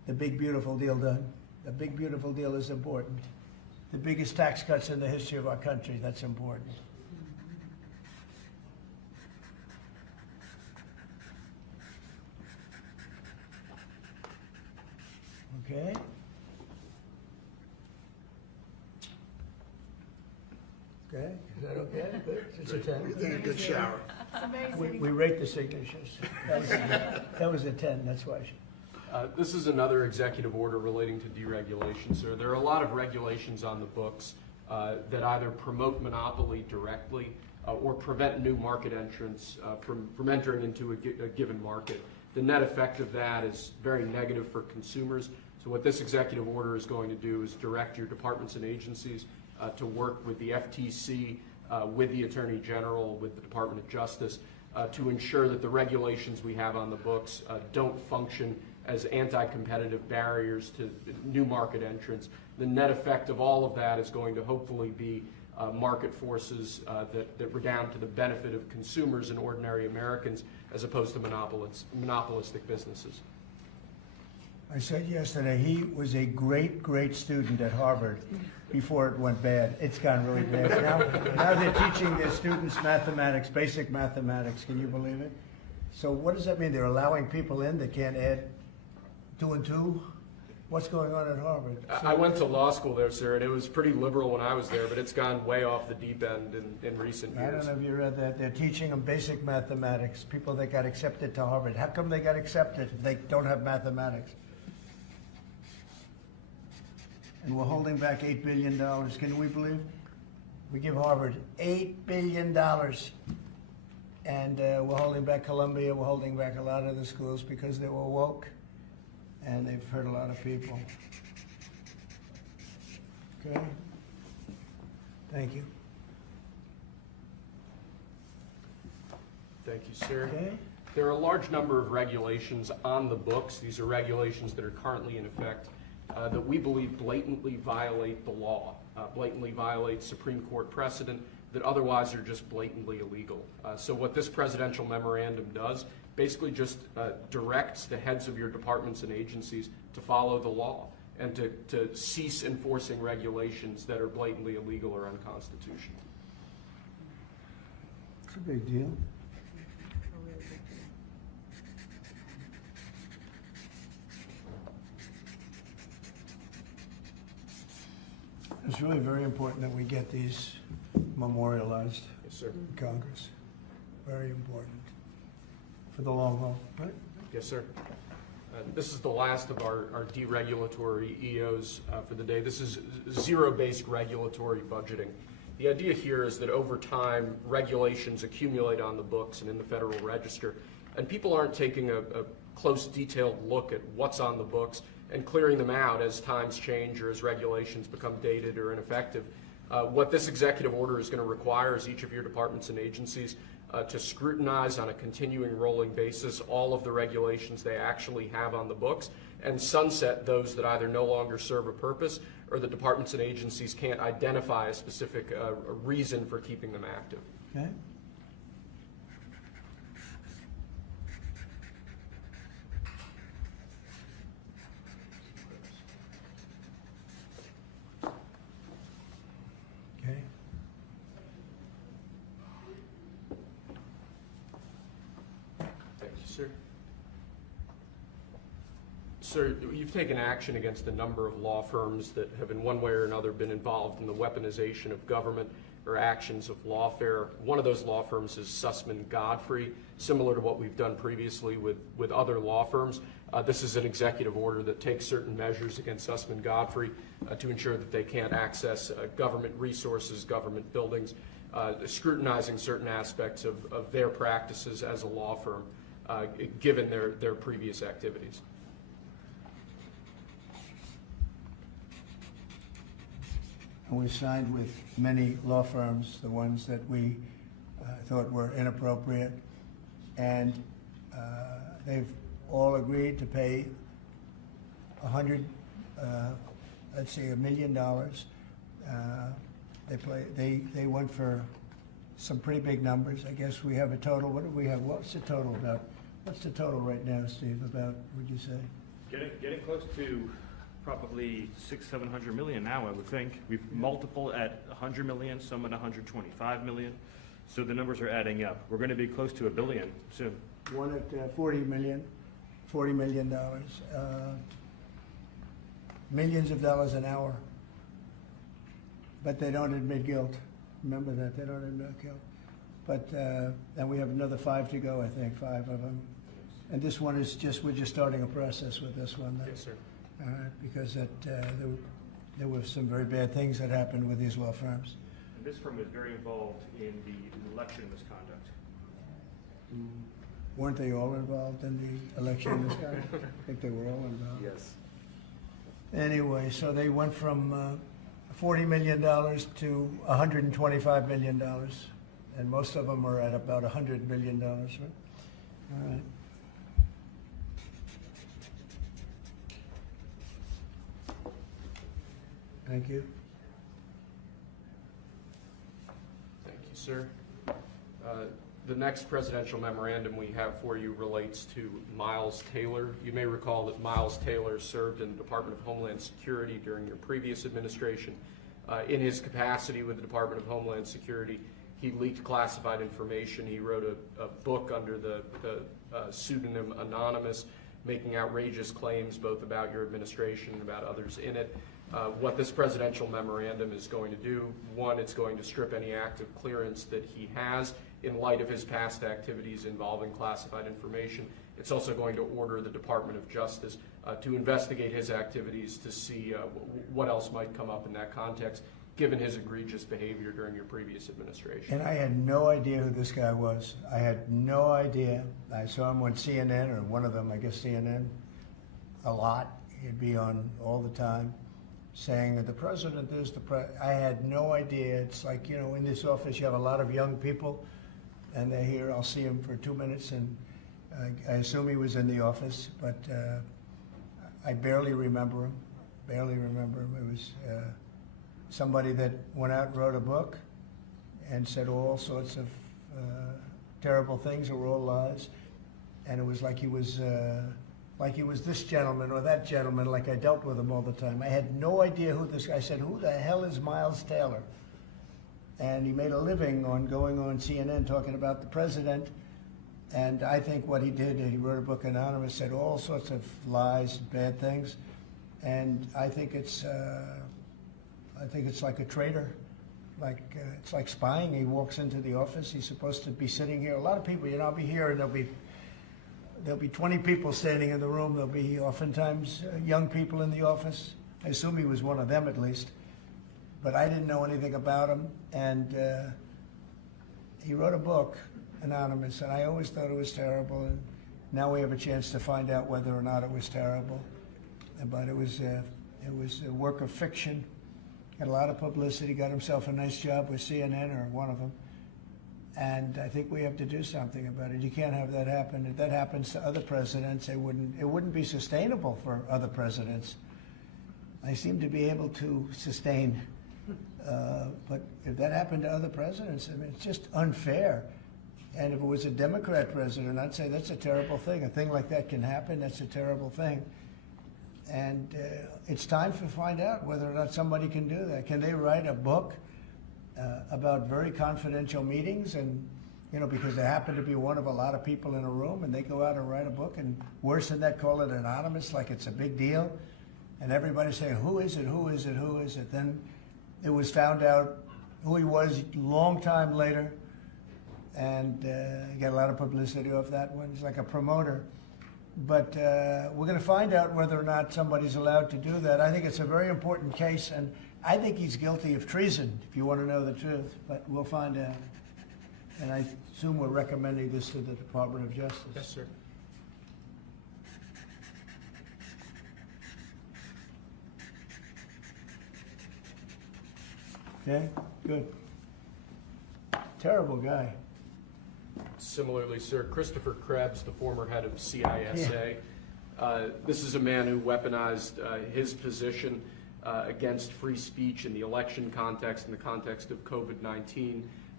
the big beautiful deal done. The big beautiful deal is important. The biggest tax cuts in the history of our country, that's important. Okay? Okay, is that okay? Good. It's a 10. We take a good shower. We rate the signatures. That was a 10, that's why. This is another executive order relating to deregulation, sir. There are a lot of regulations on the books that either promote monopoly directly or prevent new market entrants from entering into a given market. The net effect of that is very negative for consumers. So what this executive order is going to do is direct your departments and agencies to work with the FTC, with the Attorney General, with the Department of Justice, to ensure that the regulations we have on the books don't function as anti-competitive barriers to new market entrants. The net effect of all of that is going to hopefully be market forces that redound to the benefit of consumers and ordinary Americans as opposed to monopolistic businesses. I said yesterday, he was a great, great student at Harvard before it went bad. It's gone really bad. Now they're teaching their students mathematics, basic mathematics. Can you believe it? So what does that mean? They're allowing people in that can't add 2 and 2? What's going on at Harvard? I went to law school there, sir, and it was pretty liberal when I was there, but it's gone way off the deep end in recent years. I don't know if you read that. They're teaching them basic mathematics, people that got accepted to Harvard. How come they got accepted if they don't have mathematics? And we're holding back $8 billion. Can we believe? We give Harvard $8 billion. And we're holding back Columbia. We're holding back a lot of the schools because they were woke. And they've hurt a lot of people. Okay? Thank you. Thank you, sir. Okay. There are a large number of regulations on the books. These are regulations that are currently in effect that we believe blatantly violate the law, blatantly violate Supreme Court precedent that otherwise are just blatantly illegal. So what this presidential memorandum does basically just directs the heads of your departments and agencies to follow the law and to cease enforcing regulations that are blatantly illegal or unconstitutional. It's a big deal. It's really very important that we get these memorialized Yes, sir. in Congress. Very important. For the long haul, right? Yes, sir. This is the last of our deregulatory EOs for the day. This is zero-based regulatory budgeting. The idea here is that over time, regulations accumulate on the books and in the Federal Register, and people aren't taking a close, detailed look at what's on the books and clearing them out as times change or as regulations become dated or ineffective. What this executive order is going to require is each of your departments and agencies to scrutinize on a continuing rolling basis all of the regulations they actually have on the books and sunset those that either no longer serve a purpose or the departments and agencies can't identify a specific reason for keeping them active. Okay. Okay. Thank you, sir. Sir, you've taken action against a number of law firms that have in one way or another been involved in the weaponization of government or actions of lawfare. One of those law firms is Sussman Godfrey, similar to what we've done previously with other law firms. This is an executive order that takes certain measures against Sussman Godfrey to ensure that they can't access government resources, government buildings, scrutinizing certain aspects of their practices as a law firm, given their previous activities. And we signed with many law firms, the ones that we thought were inappropriate, and they've all agreed to pay $1 million. They went for some pretty big numbers. I guess we have a total. What do we have? What's the total about? What's the total right now, Steve? About, would you say? Getting close to probably 600-700 million now, I would think. We've multiple at 100 million, some at 125 million. So the numbers are adding up. We're going to be close to $1 billion soon. One at $40 million. Millions of dollars an hour. But they don't admit guilt. Remember that, they don't admit guilt. But, and we have another 5 to go, I think, 5 of them. And this one is just, we're just starting a process with this one. Yes, sir. All right, because there were some very bad things that happened with these law firms. And this firm was very involved in the election misconduct. Weren't they all involved in the election misconduct? I think they were all involved. Yes. Anyway, so they went from $40 million to $125 million, and most of them are at about $100 million, right? All right. Thank you. Thank you, sir. The next presidential memorandum we have for you relates to Miles Taylor. You may recall that Miles Taylor served in the Department of Homeland Security during your previous administration. In his capacity with the Department of Homeland Security, he leaked classified information. He wrote a book under the pseudonym Anonymous, making outrageous claims both about your administration and about others in it. What this presidential memorandum is going to do, one, it's going to strip any active clearance that he has in light of his past activities involving classified information. It's also going to order the Department of Justice to investigate his activities to see what else might come up in that context, given his egregious behavior during your previous administration. And I had no idea who this guy was. I had no idea. I saw him on CNN, or one of them, I guess CNN, a lot. He'd be on all the time, saying that the president is the president. I had no idea. It's like, you know, in this office you have a lot of young people, and they're here. I'll see him for 2 minutes, and I assume he was in the office, but I barely remember him. Barely remember him. It was somebody that went out and wrote a book and said all sorts of terrible things that were all lies, and it was like he was this gentleman or that gentleman, like I dealt with him all the time. I had no idea who this guy. I said, who the hell is Miles Taylor? And he made a living on going on CNN talking about the president. And I think what he did, he wrote a book, Anonymous, said all sorts of lies and bad things. And I think it's like a traitor. It's like spying. He walks into the office. He's supposed to be sitting here. A lot of people, you know, I'll be here and there'll be 20 people standing in the room. There'll be oftentimes young people in the office. I assume he was one of them at least. But I didn't know anything about him. And he wrote a book, Anonymous, and I always thought it was terrible. And now we have a chance to find out whether or not it was terrible. But it was a work of fiction. Had a lot of publicity, got himself a nice job with CNN, or one of them. And I think we have to do something about it. You can't have that happen. If that happens to other presidents, it wouldn't be sustainable for other presidents. They seem to be able to sustain. But if that happened to other presidents, I mean, it's just unfair. And if it was a Democrat president, I'd say that's a terrible thing. A thing like that can happen. That's a terrible thing. And it's time to find out whether or not somebody can do that. Can they write a book about very confidential meetings, and you know, because they happen to be one of a lot of people in a room, and they go out and write a book, and worse than that, call it anonymous, like it's a big deal, and everybody's saying, who is it, who is it, who is it? Then it was found out who he was a long time later, and he got a lot of publicity off that one. He's like a promoter. But we're going to find out whether or not somebody's allowed to do that. I think it's a very important case, and I think he's guilty of treason, if you want to know the truth. But we'll find out. And I assume we're recommending this to the Department of Justice. Yes, sir. Okay, good. Terrible guy. Similarly, sir, Christopher Krebs, the former head of CISA. This is a man who weaponized his position against free speech in the election context, in the context of COVID-19.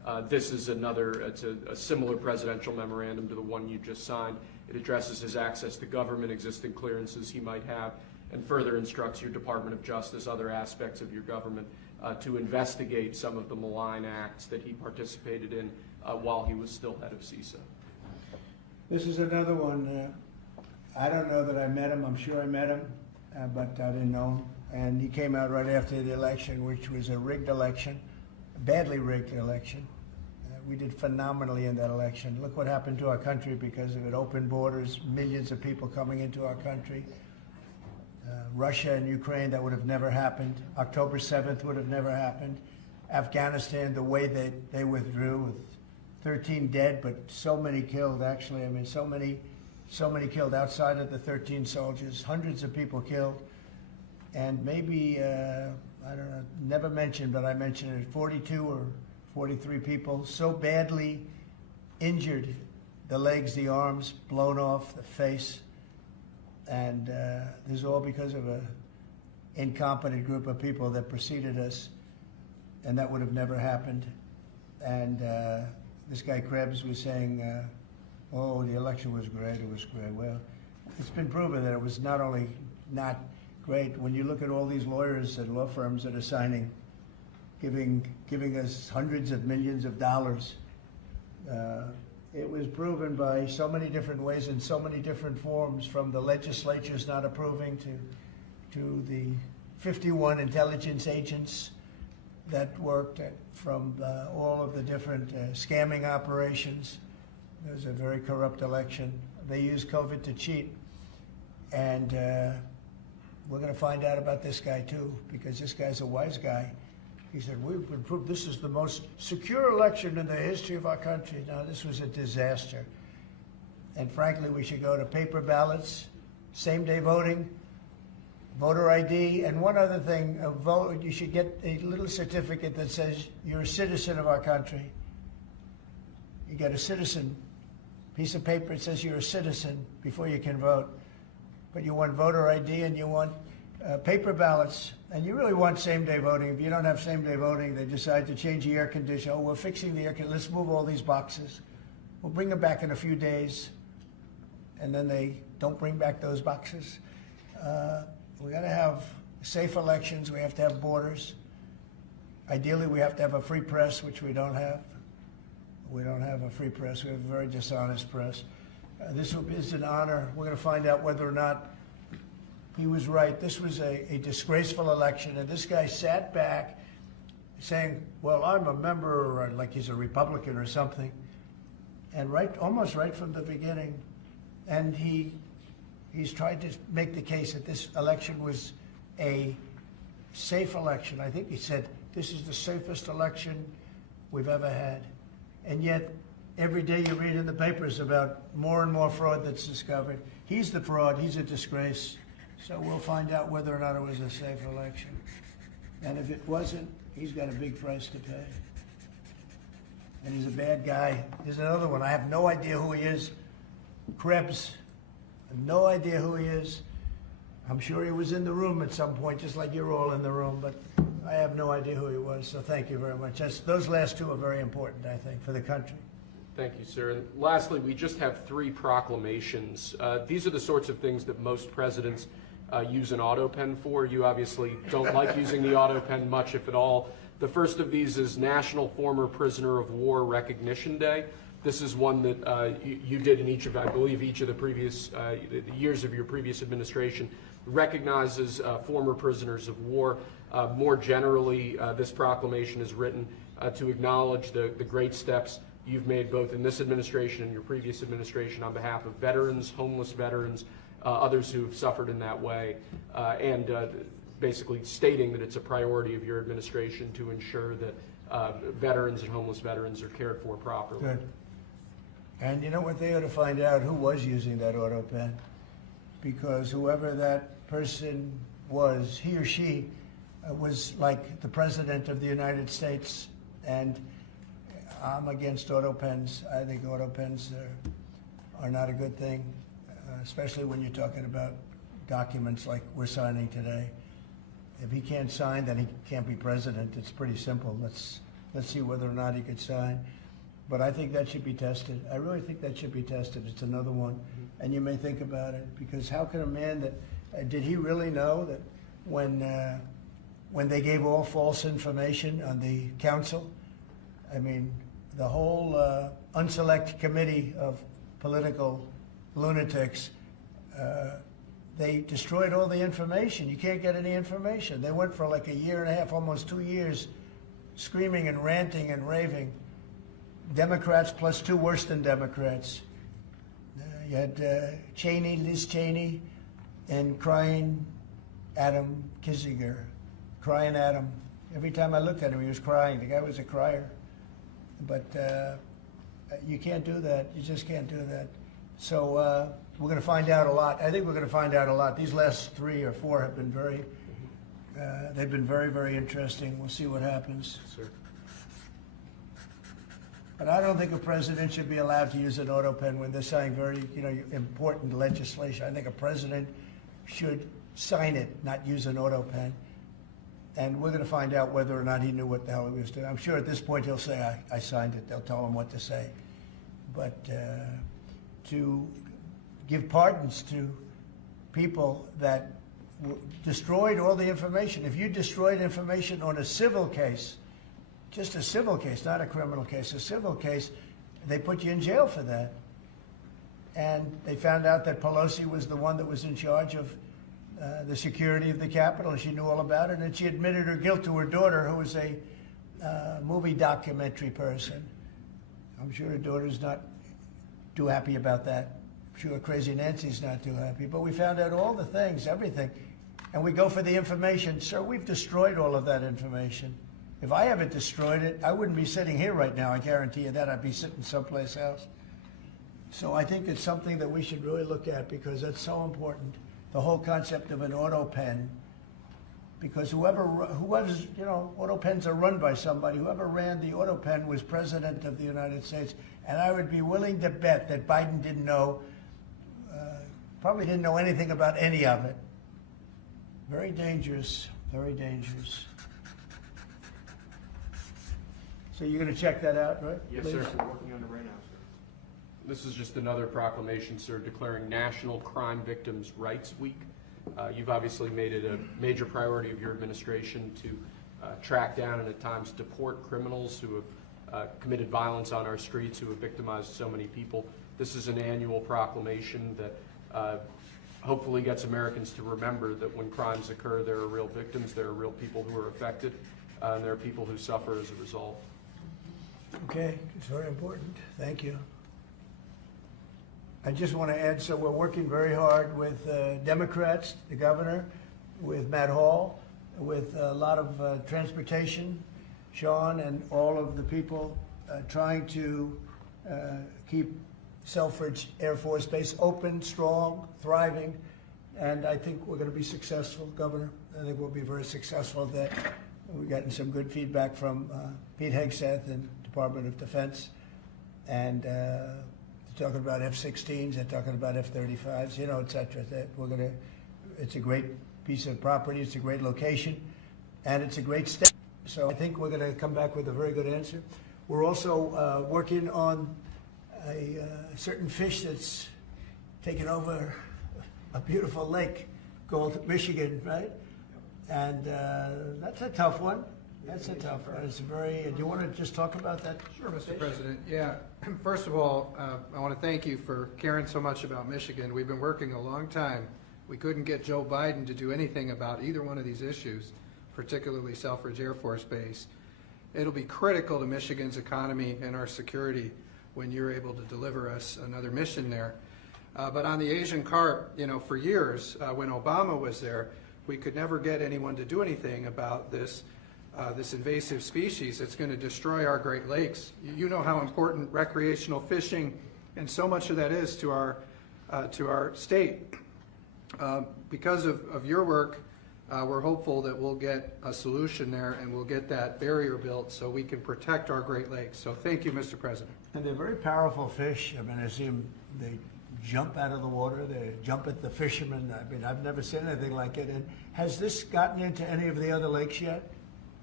This is it's a similar presidential memorandum to the one you just signed. It addresses his access to government, existing clearances he might have, and further instructs your Department of Justice, other aspects of your government, to investigate some of the malign acts that he participated in while he was still head of CISA. This is another one. I don't know that I met him. I'm sure I met him, but I didn't know him. And he came out right after the election, which was a rigged election, a badly rigged election. We did phenomenally in that election. Look what happened to our country because of it. Open borders, millions of people coming into our country. Russia and Ukraine, that would have never happened. October 7th would have never happened. Afghanistan, the way they withdrew with 13 dead, but so many killed, actually. I mean, so many killed outside of the 13 soldiers, hundreds of people killed. And maybe, I don't know, never mentioned, but I mentioned it, 42 or 43 people so badly injured, the legs, the arms, blown off, the face. And this is all because of an incompetent group of people that preceded us, and that would have never happened. And this guy Krebs was saying, oh, the election was great, it was great. Well, it's been proven that it was not only not great. When you look at all these lawyers and law firms that are signing, giving us hundreds of millions of dollars, it was proven by so many different ways in so many different forms, from the legislatures not approving to the 51 intelligence agents that worked from all of the different scamming operations. It was a very corrupt election. They used COVID to cheat. And we're going to find out about this guy too, because this guy's a wise guy. He said, we've been proved this is the most secure election in the history of our country. Now, this was a disaster. And frankly, we should go to paper ballots, same-day voting, voter ID, and one other thing, you should get a little certificate that says you're a citizen of our country. You get a citizen piece of paper, it says you're a citizen before you can vote. But you want voter ID and you want paper ballots, and you really want same-day voting. If you don't have same-day voting, they decide to change the air conditioner. Oh, we're fixing the air conditioner. Let's move all these boxes. We'll bring them back in a few days, and then they don't bring back those boxes. We got to have safe elections. We have to have borders. Ideally, we have to have a free press, which we don't have. We don't have a free press. We have a very dishonest press. This is an honor. We're going to find out whether or not he was right. This was a disgraceful election, and this guy sat back saying, well, I'm a member, or like he's a Republican or something, and almost right from the beginning. And he's tried to make the case that this election was a safe election. I think he said, this is the safest election we've ever had. And yet, every day you read in the papers about more and more fraud that's discovered. He's the fraud. He's a disgrace. So we'll find out whether or not it was a safe election. And if it wasn't, he's got a big price to pay. And he's a bad guy. Here's another one. I have no idea who he is. Krebs. I have no idea who he is. I'm sure he was in the room at some point, just like you're all in the room, but I have no idea who he was. So thank you very much. Those last two are very important, I think, for the country. Thank you, sir. And lastly, we just have 3 proclamations. These are the sorts of things that most presidents use an auto pen for. You obviously don't like using the auto pen much, if at all. The first of these is National Former Prisoner of War Recognition Day. This is one that you did in each of, I believe, each of the previous years of your previous administration. Recognizes former prisoners of war. More generally, this proclamation is written to acknowledge the great steps you've made both in this administration and your previous administration on behalf of veterans, homeless veterans, others who have suffered in that way, and basically stating that it's a priority of your administration to ensure that veterans and homeless veterans are cared for properly. Good. And you know what? They ought to find out who was using that auto pen, because whoever that person was, he or she was like the President of the United States, and I'm against auto pens. I think auto pens are not a good thing, especially when you're talking about documents like we're signing today. If he can't sign, then he can't be president. It's pretty simple. Let's see whether or not he could sign. But I think that should be tested. I really think that should be tested. It's another one. And you may think about it, because how can a man that, did he really know that when they gave all false information on the council, I mean, the whole unselect committee of political lunatics, they destroyed all the information. You can't get any information. They went for like a year and a half, almost 2 years, screaming and ranting and raving. Democrats plus two worse than Democrats. You had Cheney, Liz Cheney, and crying Adam Kinzinger. Crying Adam. Every time I looked at him, he was crying. The guy was a crier. But you can't do that. You just can't do that. So we're going to find out a lot. I think we're going to find out a lot. These last 3 or 4 have been they've been very, very interesting. We'll see what happens. Sir. But I don't think a president should be allowed to use an auto pen when they're signing very, important legislation. I think a president should sign it, not use an auto pen. And we're going to find out whether or not he knew what the hell he was doing. I'm sure at this point he'll say, I signed it. They'll tell him what to say. But to give pardons to people that destroyed all the information. If you destroyed information on a civil case, just a civil case, not a criminal case, a civil case, they put you in jail for that. And they found out that Pelosi was the one that was in charge of the security of the Capitol, and she knew all about it, and she admitted her guilt to her daughter, who was a movie documentary person. I'm sure her daughter's not too happy about that. I'm sure Crazy Nancy's not too happy. But we found out all the things, everything. And we go for the information. Sir, we've destroyed all of that information. If I haven't destroyed it, I wouldn't be sitting here right now, I guarantee you that. I'd be sitting someplace else. So I think it's something that we should really look at, because that's so important. The whole concept of an auto pen, because whoever's, auto pens are run by somebody. Whoever ran the auto pen was president of the United States. And I would be willing to bet that Biden didn't know, probably didn't know anything about any of it. Very dangerous, very dangerous. So you're going to check that out, right? Yes, Liz? sir. We're working on it right now, sir. This is just another proclamation, sir, declaring National Crime Victims' Rights Week. You've obviously made it a major priority of your administration to track down and at times deport criminals who have committed violence on our streets, who have victimized so many people. This is an annual proclamation that hopefully gets Americans to remember that when crimes occur, there are real victims, there are real people who are affected, and there are people who suffer as a result. Okay, it's very important. Thank you. I just want to add, so we're working very hard with Democrats, the governor, with Matt Hall, with a lot of transportation, Sean, and all of the people trying to keep Selfridge Air Force Base open, strong, thriving, and I think we're going to be successful, Governor. I think we'll be very successful at that. We've gotten some good feedback from Pete Hegseth and Department of Defense, and they're talking about F-16s, they're talking about F-35s, et cetera. That it's a great piece of property, it's a great location, and it's a great state. So I think we're going to come back with a very good answer. We're also working on a certain fish that's taken over a beautiful lake called Michigan, right? And that's a tough one. That's a tough one. It's very. Do you want to just talk about that? Sure, Mr. President. Yeah. First of all, I want to thank you for caring so much about Michigan. We've been working a long time. We couldn't get Joe Biden to do anything about either one of these issues, particularly Selfridge Air Force Base. It'll be critical to Michigan's economy and our security when you're able to deliver us another mission there. But on the Asian carp, for years, when Obama was there, we could never get anyone to do anything about this invasive species that's going to destroy our Great Lakes. You know how important recreational fishing and so much of that is to our state. Because of your work, we're hopeful that we'll get a solution there and we'll get that barrier built so we can protect our Great Lakes. So thank you, Mr. President. And they're very powerful fish. I mean, I see them, they jump out of the water, they jump at the fishermen. I mean, I've never seen anything like it. And has this gotten into any of the other lakes yet?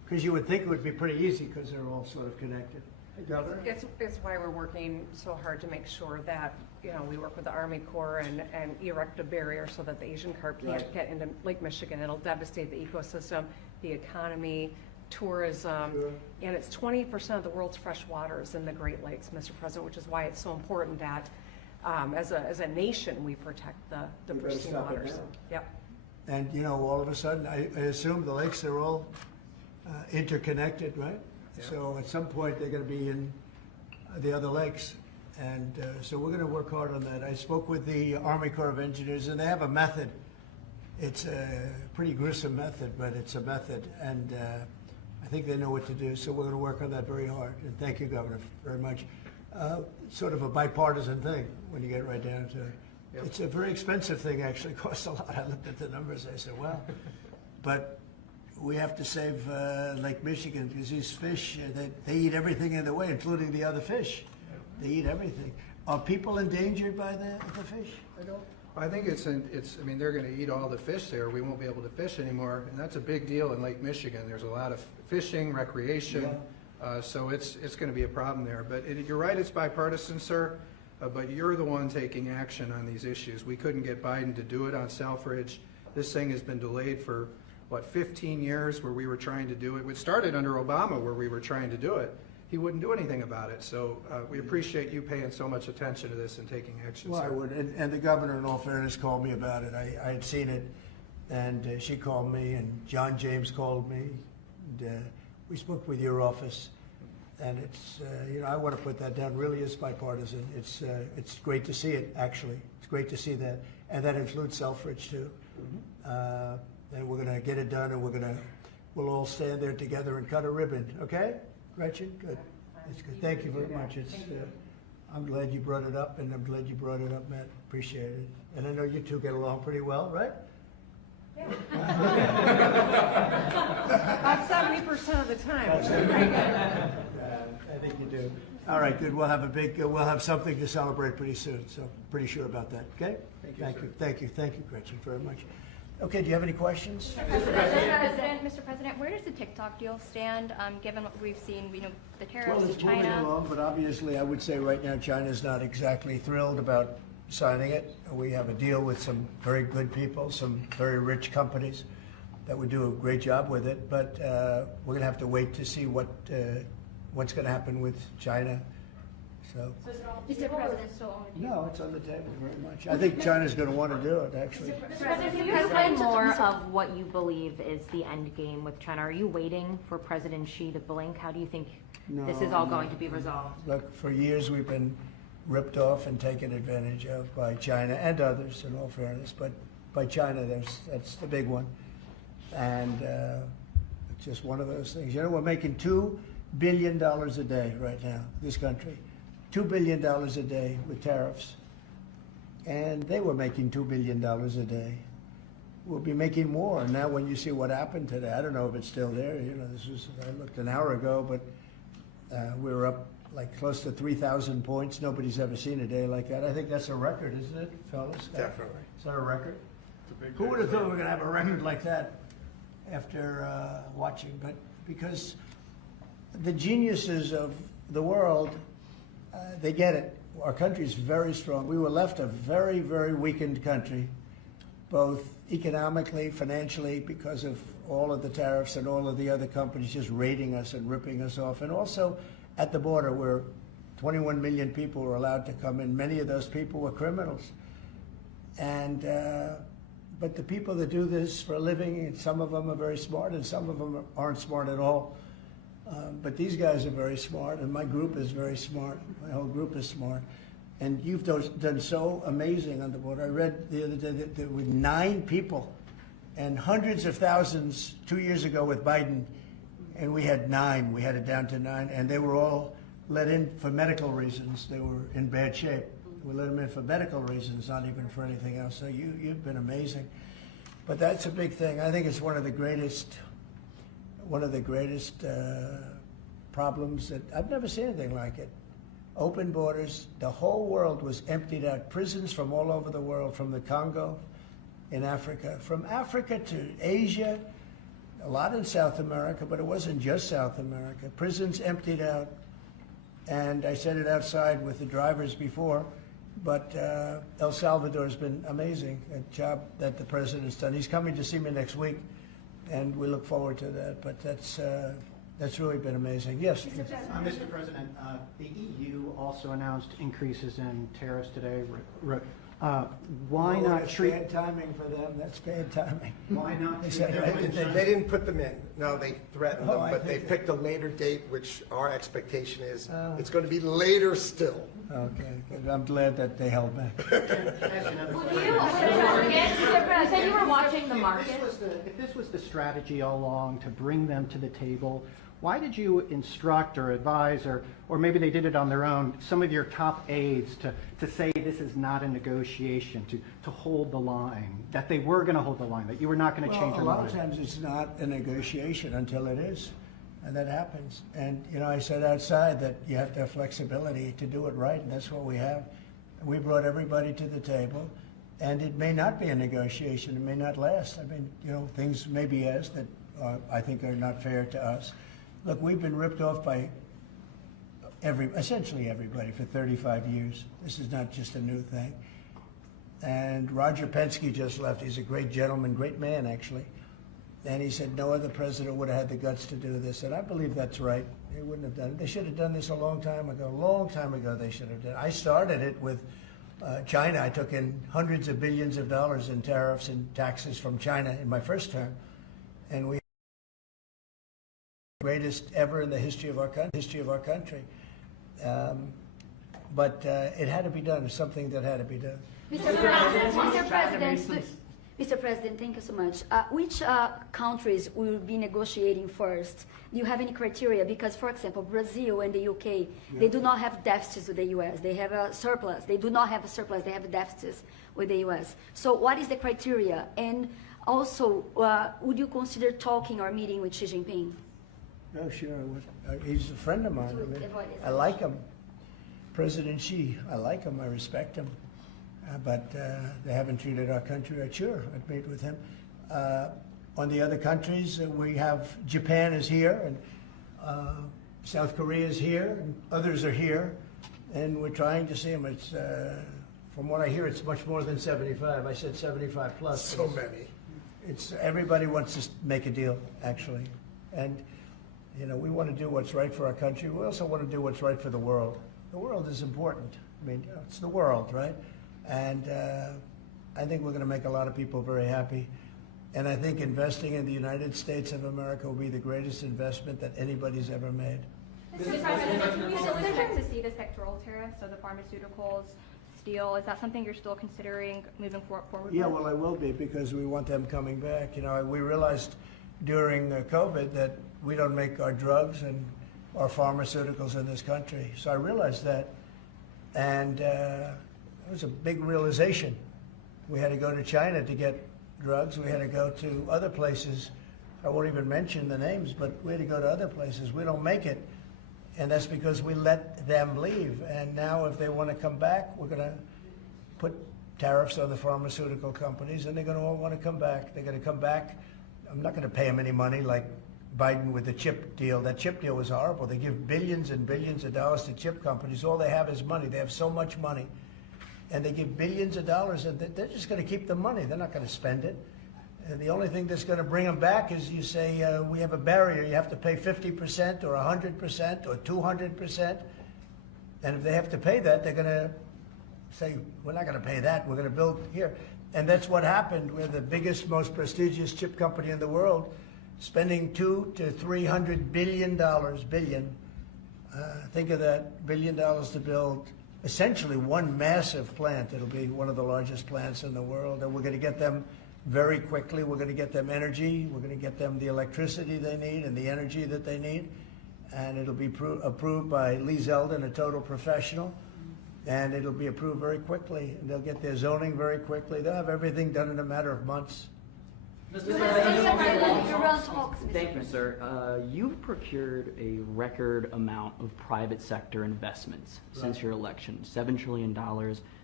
Because you would think it would be pretty easy because they're all sort of connected. Hey, Governor? It's why we're working so hard to make sure that, we work with the Army Corps and erect a barrier so that the Asian carp can't Right. get into Lake Michigan. It'll devastate the ecosystem, the economy, tourism, Sure. and it's 20% of the world's fresh waters in the Great Lakes, Mr. President, which is why it's so important that, as a nation, we protect the We better pristine stop it waters. now. Yep. And, all of a sudden, I assume the lakes are all interconnected, right? So at some point, they're going to be in the other lakes. And so we're going to work hard on that. I spoke with the Army Corps of Engineers, and they have a method. It's a pretty gruesome method, but it's a method. And I think they know what to do. So we're going to work on that very hard. And thank you, Governor, very much. Sort of a bipartisan thing when you get right down to it. Yep. It's a very expensive thing, actually. It costs a lot. I looked at the numbers. I said, well, but we have to save Lake Michigan because these fish, they eat everything in the way, including the other fish. They eat everything. Are people endangered by the fish? I think I mean, they're gonna eat all the fish there, we won't be able to fish anymore, and that's a big deal in Lake Michigan. There's a lot of fishing, recreation, so it's gonna be a problem there. But you're right, it's bipartisan, sir, but you're the one taking action on these issues. We couldn't get Biden to do it on Selfridge. This thing has been delayed for, 15 years where we were trying to do it. It started under Obama where we were trying to do it. He wouldn't do anything about it. So we appreciate you paying so much attention to this and taking action, Well, I sir. would, and the governor, in all fairness, called me about it. I had seen it, and she called me, and John James called me. And, we spoke with your office, and it's, I want to put that down. Really is bipartisan. It's great to see it, actually. It's great to see that, and that includes Selfridge too. And we're going to get it done, and we'll all stand there together and cut a ribbon. Okay, Gretchen? Good. That's good. Thank you very much. I'm glad you brought it up, and I'm glad you brought it up, Matt. Appreciate it. And I know you two get along pretty well, right? About 70% of the time, which is pretty good. I think you do. All right, good. We'll have something to celebrate pretty soon, so pretty sure about that, okay? Thank you, Gretchen, very much. Okay, do you have any questions? Mr. President, where does the TikTok deal stand, given what we've seen, the tariffs Well, to it's moving China? along, but obviously I would say right now China's not exactly thrilled about signing it. We have a deal with some very good people, some very rich companies that would do a great job with it, but we're going to have to wait to see what's going to happen with China. So, Mr. President, still on the table? no, it's on the table very much. I think China's going to want to do it, actually. Mr. President, can you explain more of what you believe is the end game with China? Are you waiting for President Xi to blink? How do you think this is all going to be resolved? Look, for years we've been ripped off and taken advantage of by China and others, in all fairness, but by China, that's the big one. And it's just one of those things. We're making $2 billion a day right now, this country. $2 billion a day with tariffs. And they were making $2 billion a day. We'll be making more. Now when you see what happened today, I don't know if it's still there. I looked an hour ago, but we were up like close to 3,000 points. Nobody's ever seen a day like that. I think that's a record, isn't it, fellas? Definitely. Is that a record? Who would have thought we were going to have a record like that after watching? But because the geniuses of the world, they get it. Our country is very strong. We were left a very, very weakened country, both economically, financially, because of all of the tariffs and all of the other companies just raiding us and ripping us off, and also at the border where 21 million people were allowed to come in. Many of those people were criminals. And but the people that do this for a living, some of them are very smart and some of them aren't smart at all. But these guys are very smart, and my group is very smart. My whole group is smart. And you've done so amazing on the border. I read the other day that there were 9 people and hundreds of thousands 2 years ago with Biden, and we had 9. We had it down to 9, and they were all let in for medical reasons. They were in bad shape. We let them in for medical reasons, not even for anything else. So you've been amazing. But that's a big thing. I think it's one of the greatest problems that I've never seen anything like it. Open borders. The whole world was emptied out. Prisons from all over the world, from the Congo in Africa, from Africa to Asia, a lot in South America, but it wasn't just South America. Prisons emptied out, and I said it outside with the drivers before, but El Salvador has been amazing, a job that the president's done. He's coming to see me next week, and we look forward to that, but that's really been amazing. Yes? Mr. President, the EU also announced increases in tariffs today. Why Oh, not that's treat... bad timing for them. That's bad timing. Why not They treat said- them- They didn't put them in. No, they threatened Oh, them, I but they think- picked a later date, which our expectation is Oh. it's going to be later still. Okay, good. I'm glad that they held back. You said you were watching the market. If this was the strategy all along to bring them to the table, why did you instruct or advise, or maybe they did it on their own, some of your top aides to say this is not a negotiation, to hold the line, that they were going to hold the line, that you were not going to change your A lot of mind? times it's not a negotiation until it is, and that happens. And, you know, I said outside that you have to have flexibility to do it right, and that's what we have. We brought everybody to the table, and it may not be a negotiation, it may not last. I mean, you know, things may be asked that I think are not fair to us. Look, we've been ripped off by essentially everybody for 35 years. This is not just a new thing. And Roger Penske just left. He's a great gentleman, great man, actually. And he said no other president would have had the guts to do this. And I believe that's right. They wouldn't have done it. They should have done this a long time ago. A long time ago they should have done it. I started it with China. I took in hundreds of billions of dollars in tariffs and taxes from China in my first term. And we greatest ever in the history of our country. But it had to be done. It's something that had to be done. Mr. President, thank you so much. Which countries will be negotiating first? Do you have any criteria? Because, for example, Brazil and the UK, they do not have deficits with the US. They have a surplus. They do not have a surplus. They have deficits with the US. So what is the criteria? And also, would you consider talking or meeting with Xi Jinping? Oh, sure. He's a friend of mine. I like him. President Xi, I like him. I respect him. But they haven't treated our country right. Sure, I'd meet with him. On the other countries, we have Japan is here, and South Korea is here, and others are here, and we're trying to see them. It's, from what I hear, it's much more than 75. I said 75 plus. So many. It's everybody wants to make a deal, actually, and you know we want to do what's right for our country. We also want to do what's right for the world. The world is important. I mean, you know, it's the world, right? And I think we're going to make a lot of people very happy. And I think investing in the United States of America will be the greatest investment that anybody's ever made. Mr. President, you still expect to see the sectoral tariffs, so the pharmaceuticals, steel, is that something you're still considering moving forward? Yeah, with? well, I will be because we want them coming back. You know, we realized during COVID that we don't make our drugs and our pharmaceuticals in this country. So I realized that, and it was a big realization. We had to go to China to get drugs. We had to go to other places. I won't even mention the names, but we had to go to other places. We don't make it, and that's because we let them leave. And now if they want to come back, we're going to put tariffs on the pharmaceutical companies, and they're going to all want to come back. They're going to come back. I'm not going to pay them any money like Biden with the chip deal. That chip deal was horrible. They give billions and billions of dollars to chip companies. All they have is money. They have so much money. And they give billions of dollars, and they're just going to keep the money. They're not going to spend it. And the only thing that's going to bring them back is you say, we have a barrier. You have to pay 50% or 100% or 200%. And if they have to pay that, they're going to say, we're not going to pay that. We're going to build here. And that's what happened. We're the biggest, most prestigious chip company in the world, spending $200 to $300 billion. Think of that, $1 billion to build essentially one massive plant. It'll be one of the largest plants in the world, and we're going to get them very quickly. We're going to get them energy. We're going to get them the electricity they need and the energy that they need, and it'll be approved by Lee Zeldin, a total professional, and it'll be approved very quickly. And they'll get their zoning very quickly. They'll have everything done in a matter of months. Thank you, sir. You've procured a record amount of private sector investments since your election, $7 trillion.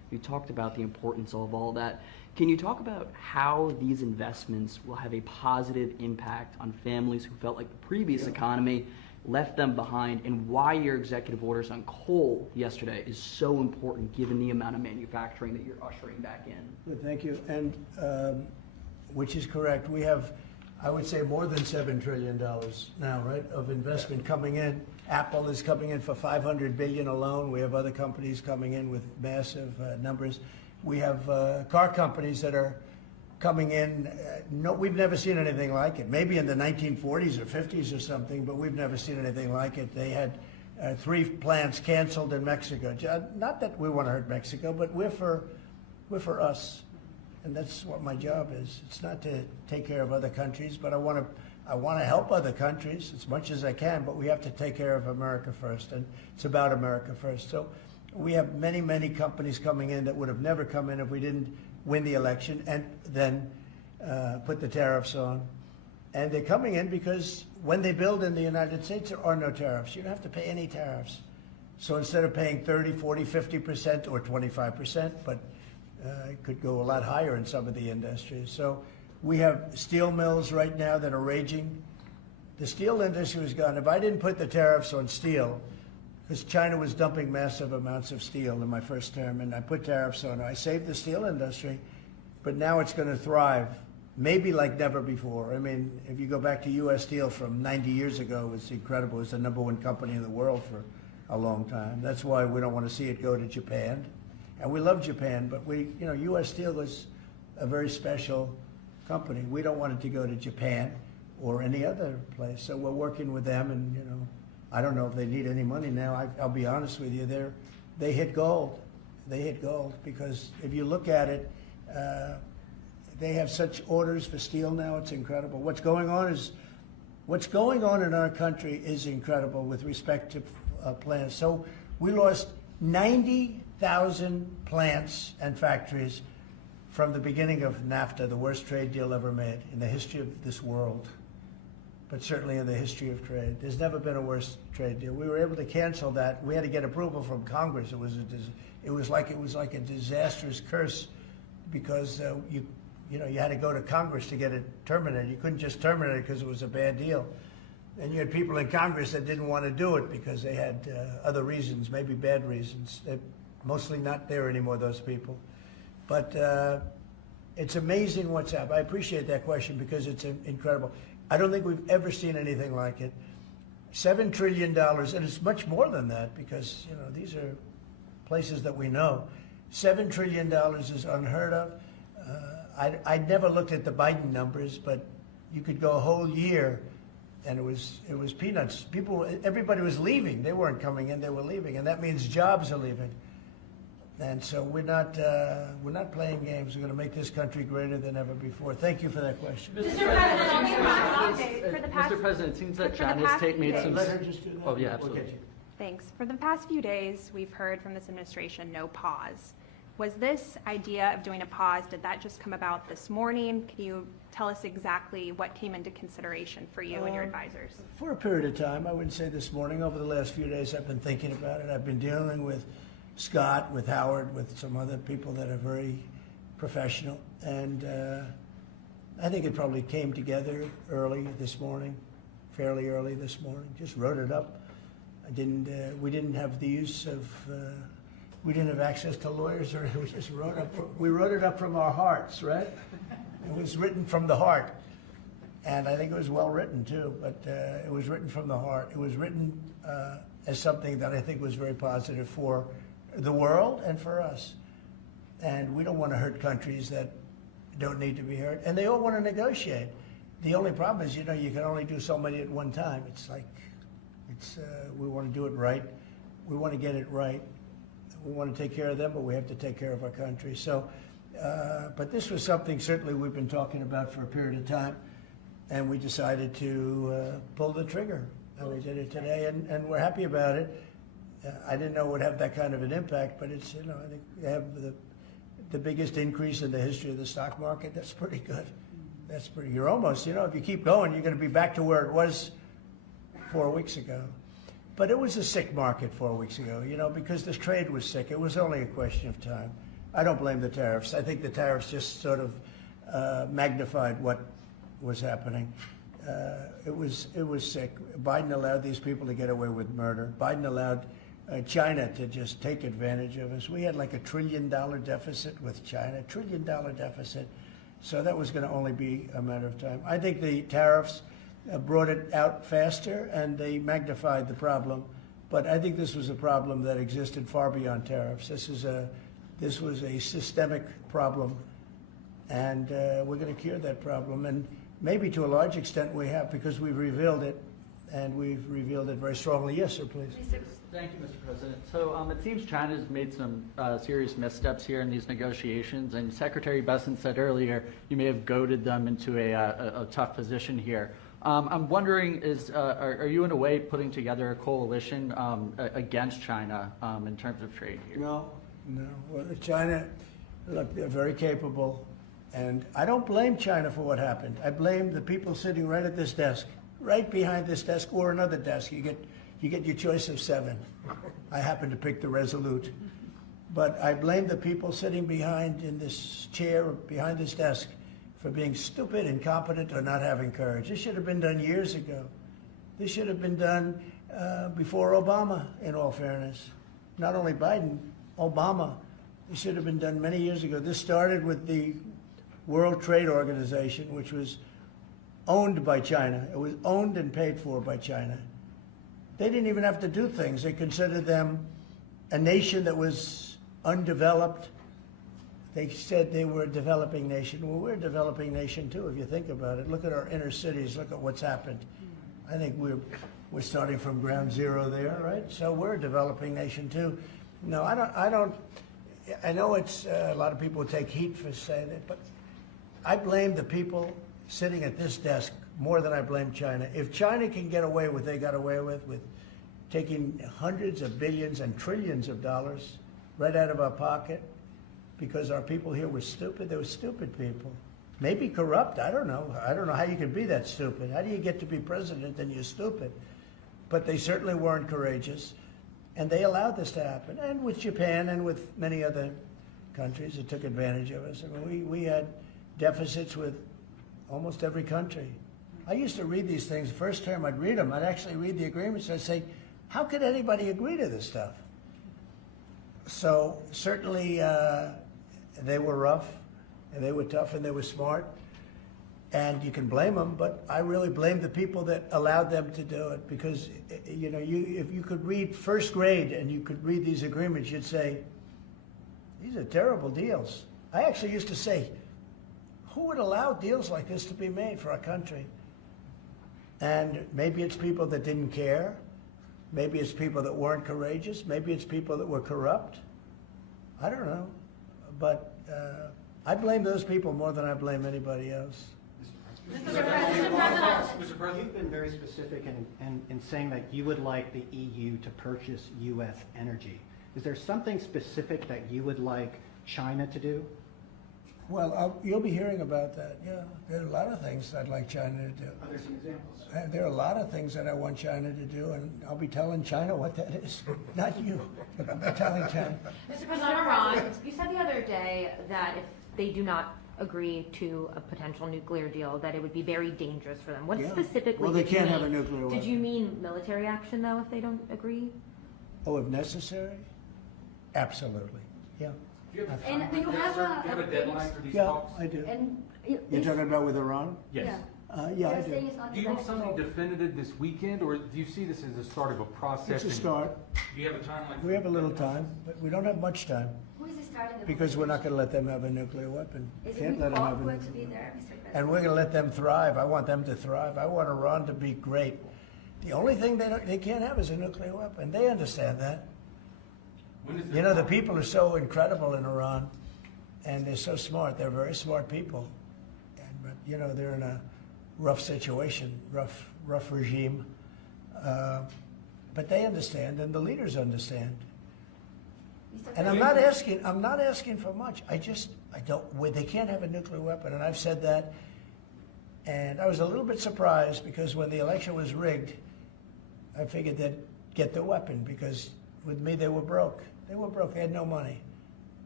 You talked about the importance of all that. Can you talk about how these investments will have a positive impact on families who felt like the previous economy left them behind, and why your executive orders on coal yesterday is so important given the amount of manufacturing that you're ushering back in? Good, thank you. And which is correct. We have, I would say, more than $7 trillion now, right, of investment coming in. Apple is coming in for $500 billion alone. We have other companies coming in with massive numbers. We have car companies that are coming in. No, we've never seen anything like it. Maybe in the 1940s or 50s or something, but we've never seen anything like it. They had 3 plants canceled in Mexico. Not that we want to hurt Mexico, but we're for us, and that's what my job is. It's not to take care of other countries, but I want to help other countries as much as I can. But we have to take care of America first, and it's about America first. So we have many, many companies coming in that would have never come in if we didn't win the election and then put the tariffs on. And they're coming in because when they build in the United States, there are no tariffs. You don't have to pay any tariffs. So instead of paying 30, 40, 50% or 25%, but it could go a lot higher in some of the industries. So we have steel mills right now that are raging. The steel industry was gone. If I didn't put the tariffs on steel, because China was dumping massive amounts of steel in my first term, and I put tariffs on it. I saved the steel industry, but now it's going to thrive, maybe like never before. I mean, if you go back to U.S. Steel from 90 years ago, it's incredible. It's the #1 company in the world for a long time. That's why we don't want to see it go to Japan. And we love Japan, but U.S. Steel was a very special company. We don't want it to go to Japan or any other place. So we're working with them, and I don't know if they need any money now. I'll be honest with you, they hit gold. They hit gold because if you look at it, they have such orders for steel now. It's incredible. What's going on in our country is incredible with respect to plants. So we lost 90,000 plants and factories from the beginning of NAFTA, the worst trade deal ever made in the history of this world, but certainly in the history of trade. There's never been a worse trade deal. We were able to cancel that. We had to get approval from Congress. It was like a disastrous curse because you had to go to Congress to get it terminated. You couldn't just terminate it because it was a bad deal. And you had people in Congress that didn't want to do it because they had other reasons, maybe bad reasons. They're mostly not there anymore, those people. But it's amazing what's happened. I appreciate that question because it's incredible. I don't think we've ever seen anything like it. $7 trillion, and it's much more than that because these are places that we know. $7 trillion is unheard of. I never looked at the Biden numbers, but you could go a whole year, and it was peanuts. Everybody was leaving. They weren't coming in; they were leaving, and that means jobs are leaving. And so we're not playing games. We're going to make this country greater than ever before. Thank you for that question. Mr. President, it seems that China's made some. Let her just do that. Oh yeah, absolutely. Thanks. For the past few days, we've heard from this administration no pause. Was this idea of doing a pause, did that just come about this morning? Can you tell us exactly what came into consideration for you and your advisors? For a period of time, I wouldn't say this morning. Over the last few days, I've been thinking about it. I've been dealing with Scott, with Howard, with some other people that are very professional. And I think it probably came together early this morning, fairly early this morning. Just wrote it up. We didn't have the use of, we didn't have access to lawyers, or we just we wrote it up from our hearts, right? It was written from the heart. And I think it was well written too, but it was written from the heart. It was written as something that I think was very positive for the world and for us. And we don't want to hurt countries that don't need to be hurt. And they all want to negotiate. The only problem is, you can only do so many at one time. It's like, we want to do it right. We want to get it right. We want to take care of them, but we have to take care of our country. So, but this was something certainly we've been talking about for a period of time, and we decided to pull the trigger. And we did it today, and we're happy about it. I didn't know it would have that kind of an impact, but it's, I think they have the biggest increase in the history of the stock market. That's pretty good. That's pretty, you're almost, if you keep going, you're going to be back to where it was 4 weeks ago. But it was a sick market 4 weeks ago, because this trade was sick. It was only a question of time. I don't blame the tariffs. I think the tariffs just sort of magnified what was happening. It was sick. Biden allowed these people to get away with murder. Biden allowed China to just take advantage of us. We had like $1 trillion deficit with China, $1 trillion deficit. So that was going to only be a matter of time. I think the tariffs brought it out faster and they magnified the problem. But I think this was a problem that existed far beyond tariffs. This was a systemic problem, and we're going to cure that problem. And maybe to a large extent we have, because we've revealed it, and we've revealed it very strongly. Yes, sir, please. Thank you, Mr. President. So it seems China's made some serious missteps here in these negotiations, and Secretary Bessent said earlier you may have goaded them into a tough position here. I'm wondering, are you in a way putting together a coalition against China in terms of trade here? No. Well, China, look, they're very capable, and I don't blame China for what happened. I blame the people sitting right at this desk, right behind this desk, or another desk. You get your choice of 7. I happen to pick the Resolute. But I blame the people sitting behind in this chair, behind this desk, for being stupid, incompetent, or not having courage. This should have been done years ago. This should have been done before Obama, in all fairness. Not only Biden, Obama. This should have been done many years ago. This started with the World Trade Organization, which was owned by China. It was owned and paid for by China. They didn't even have to do things. They considered them a nation that was undeveloped. They said they were a developing nation. Well, we're a developing nation too, if you think about it. Look at our inner cities. Look at what's happened. I think we're starting from ground zero there, right? So we're a developing nation too. No, I don't. I know it's a lot of people take heat for saying it, but I blame the people sitting at this desk more than I blame China. If China can get away with what they got away with taking hundreds of billions and trillions of dollars right out of our pocket because our people here were stupid, they were stupid people. Maybe corrupt, I don't know. I don't know how you can be that stupid. How do you get to be president and you're stupid? But they certainly weren't courageous, and they allowed this to happen. And with Japan and with many other countries that took advantage of us. I mean, we had deficits with almost every country. I used to read these things. The first term I'd read them. I'd actually read the agreements. I'd say, how could anybody agree to this stuff? So certainly they were rough, and they were tough, and they were smart. And you can blame them, but I really blame the people that allowed them to do it, because you know, if you could read first grade and you could read these agreements, you'd say, these are terrible deals. I actually used to say, who would allow deals like this to be made for our country? And maybe it's people that didn't care. Maybe it's people that weren't courageous. Maybe it's people that were corrupt. I don't know. But I blame those people more than I blame anybody else. Mr. President, you've been very specific in saying that you would like the EU to purchase U.S. energy. Is there something specific that you would like China to do? Well, you'll be hearing about that, yeah. There are a lot of things I'd like China to do. Are there some examples? There are a lot of things that I want China to do, and I'll be telling China what that is. Not you, but I'll be telling China. Mr. President, on Iran, you said the other day that if they do not agree to a potential nuclear deal, that it would be very dangerous for them. What specifically Well, they did you can't mean? have a nuclear weapon. Did you mean military action, though, if they don't agree? Oh, if necessary? Absolutely, yeah. And you have a deadline for these Yeah, talks? I do. And You're talking about with Iran? Yes. Yeah, I do. Do you want something definitive this weekend, or do you see this as the start of a process? It's a start. Do you have a timeline? We have a little time, but we don't have much time, who is starting the because we're not going to let them have a nuclear weapon. Is Can't it let them have a going to be nuclear there, weapon. Mr. President? And we're going to let them thrive. I want them to thrive. I want Iran to be great. The only thing they can't have is a nuclear weapon. They understand that. You know, the people are so incredible in Iran, and they're so smart. They're very smart people. But, you know, they're in a rough situation, rough regime. But they understand, and the leaders understand. And I'm not asking for much. I don't, they can't have a nuclear weapon, and I've said that. And I was a little bit surprised, because when the election was rigged, I figured they'd get the weapon, because with me they were broke. They were broke. They had no money,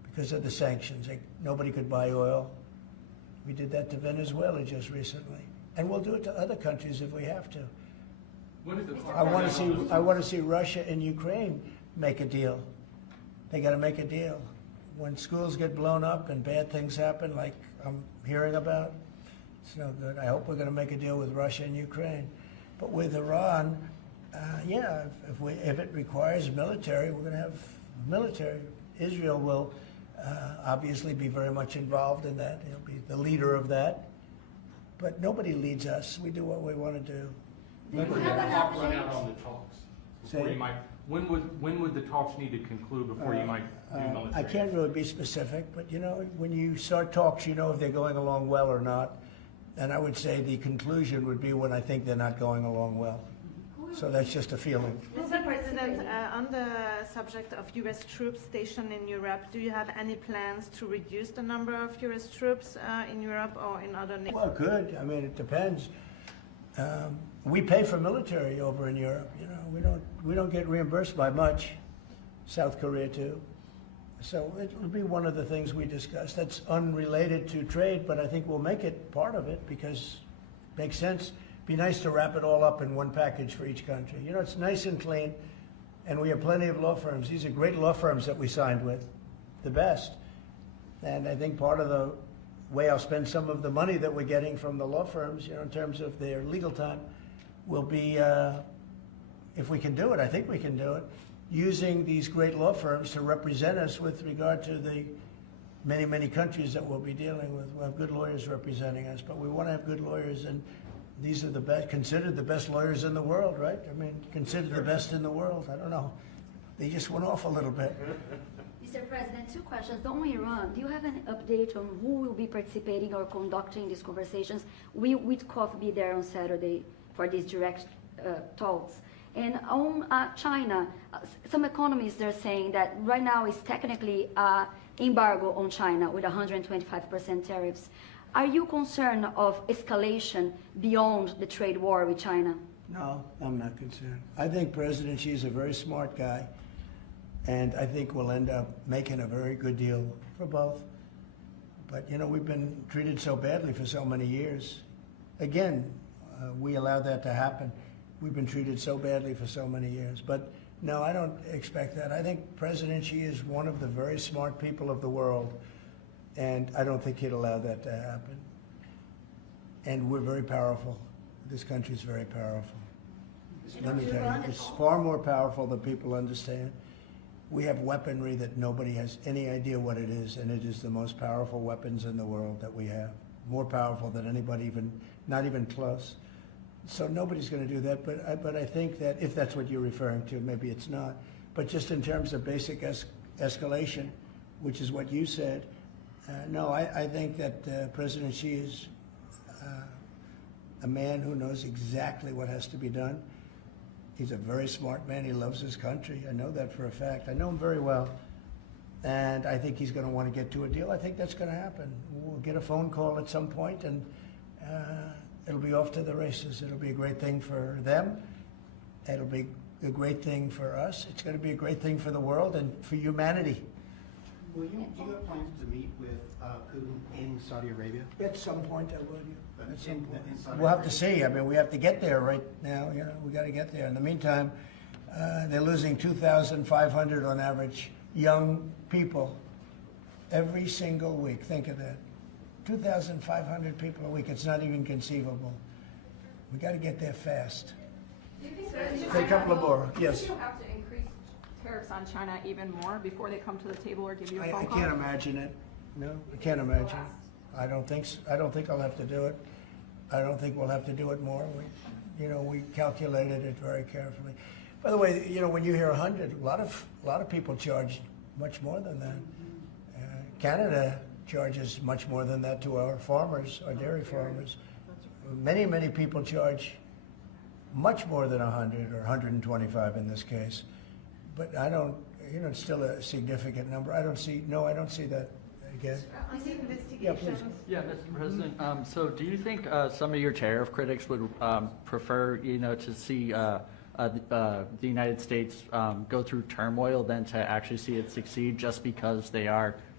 because of the sanctions. Nobody could buy oil. We did that to Venezuela just recently, and we'll do it to other countries if we have to. When is the clock I run want out to on see. this? I want to see Russia and Ukraine make a deal. They got to make a deal. When schools get blown up and bad things happen, like I'm hearing about, it's no good. I hope we're going to make a deal with Russia and Ukraine. But with Iran, yeah, if it requires military, we're going to have military. Israel will obviously be very much involved in that. He'll be the leader of that. But nobody leads us. We do what we want to do. When would the clock run out on the talks? Before Say- you might, when would the talks need to conclude before you might do military? I can't really be specific, but you know, when you start talks, you know if they're going along well or not. And I would say the conclusion would be when I think they're not going along well. So that's just a feeling. Mr. President, on the subject of U.S. troops stationed in Europe, do you have any plans to reduce the number of U.S. troops in Europe or in other nations? Well, good. I mean, it depends. We pay for military over in Europe. You know, we don't get reimbursed by much. South Korea too. So it will be one of the things we discuss. That's unrelated to trade, but I think we'll make it part of it because it makes sense. Be nice to wrap it all up in one package for each country. You know, it's nice and clean, and we have plenty of law firms. These are great law firms that we signed with, the best. And I think part of the way I'll spend some of the money that we're getting from the law firms, you know, in terms of their legal time, will be, if we can do it, I think we can do it, using these great law firms to represent us with regard to the many, many countries that we'll be dealing with. We'll have good lawyers representing us, but we want to have good lawyers, and these are the best, considered the best lawyers in the world, right? I mean, considered the best in the world. I don't know. They just went off a little bit. Mr. President, 2 questions. On Iran, do you have an update on who will be participating or conducting these conversations? Will Witkoff be there on Saturday for these direct talks? And on China, some economists are saying that right now is technically embargo on China with 125% tariffs. Are you concerned of escalation beyond the trade war with China? No, I'm not concerned. I think President Xi is a very smart guy, and I think we'll end up making a very good deal for both. But, you know, we've been treated so badly for so many years. Again, we allowed that to happen. We've been treated so badly for so many years. But no, I don't expect that. I think President Xi is one of the very smart people of the world, and I don't think he'd allow that to happen. And we're very powerful. This country's very powerful. Let me tell you, it's far more powerful than people understand. We have weaponry that nobody has any idea what it is, and it is the most powerful weapons in the world that we have. More powerful than anybody, even not even close. So nobody's going to do that, but I think that if that's what you're referring to, maybe it's not. But just in terms of basic escalation, which is what you said, no, I think that President Xi is a man who knows exactly what has to be done. He's a very smart man. He loves his country. I know that for a fact. I know him very well. And I think he's going to want to get to a deal. I think that's going to happen. We'll get a phone call at some point, and it'll be off to the races. It'll be a great thing for them. It'll be a great thing for us. It's going to be a great thing for the world and for humanity. Do you have plans to meet with Putin in Saudi Arabia? At some point, I will. At some point. In Saudi We'll have to Arabia? see. I mean, we have to get there right now. You know, we got to get there. In the meantime, they're losing 2,500 on average young people every single week. Think of that. 2,500 people a week. It's not even conceivable. We got to get there fast. Say a couple of more. Yes. Do you have to increase tariffs on China even more before they come to the table or give you a I phone call? can't imagine it. No, I can't imagine. I don't think so. I don't think I'll have to do it. I don't think we'll have to do it more. We calculated it very carefully. By the way, you know, when you hear 100, a lot of people charge much more than that. Canada charges much more than that to our farmers, our dairy farmers. Many, many people charge much more than 100 or 125 in this case. But I don't, you know, it's still a significant number. I don't see that again. On the Yeah, please. investigations, Yeah, Mr. President, so do you think some of your tariff critics would prefer, you know, to see the United States go through turmoil than to actually see it succeed just because they are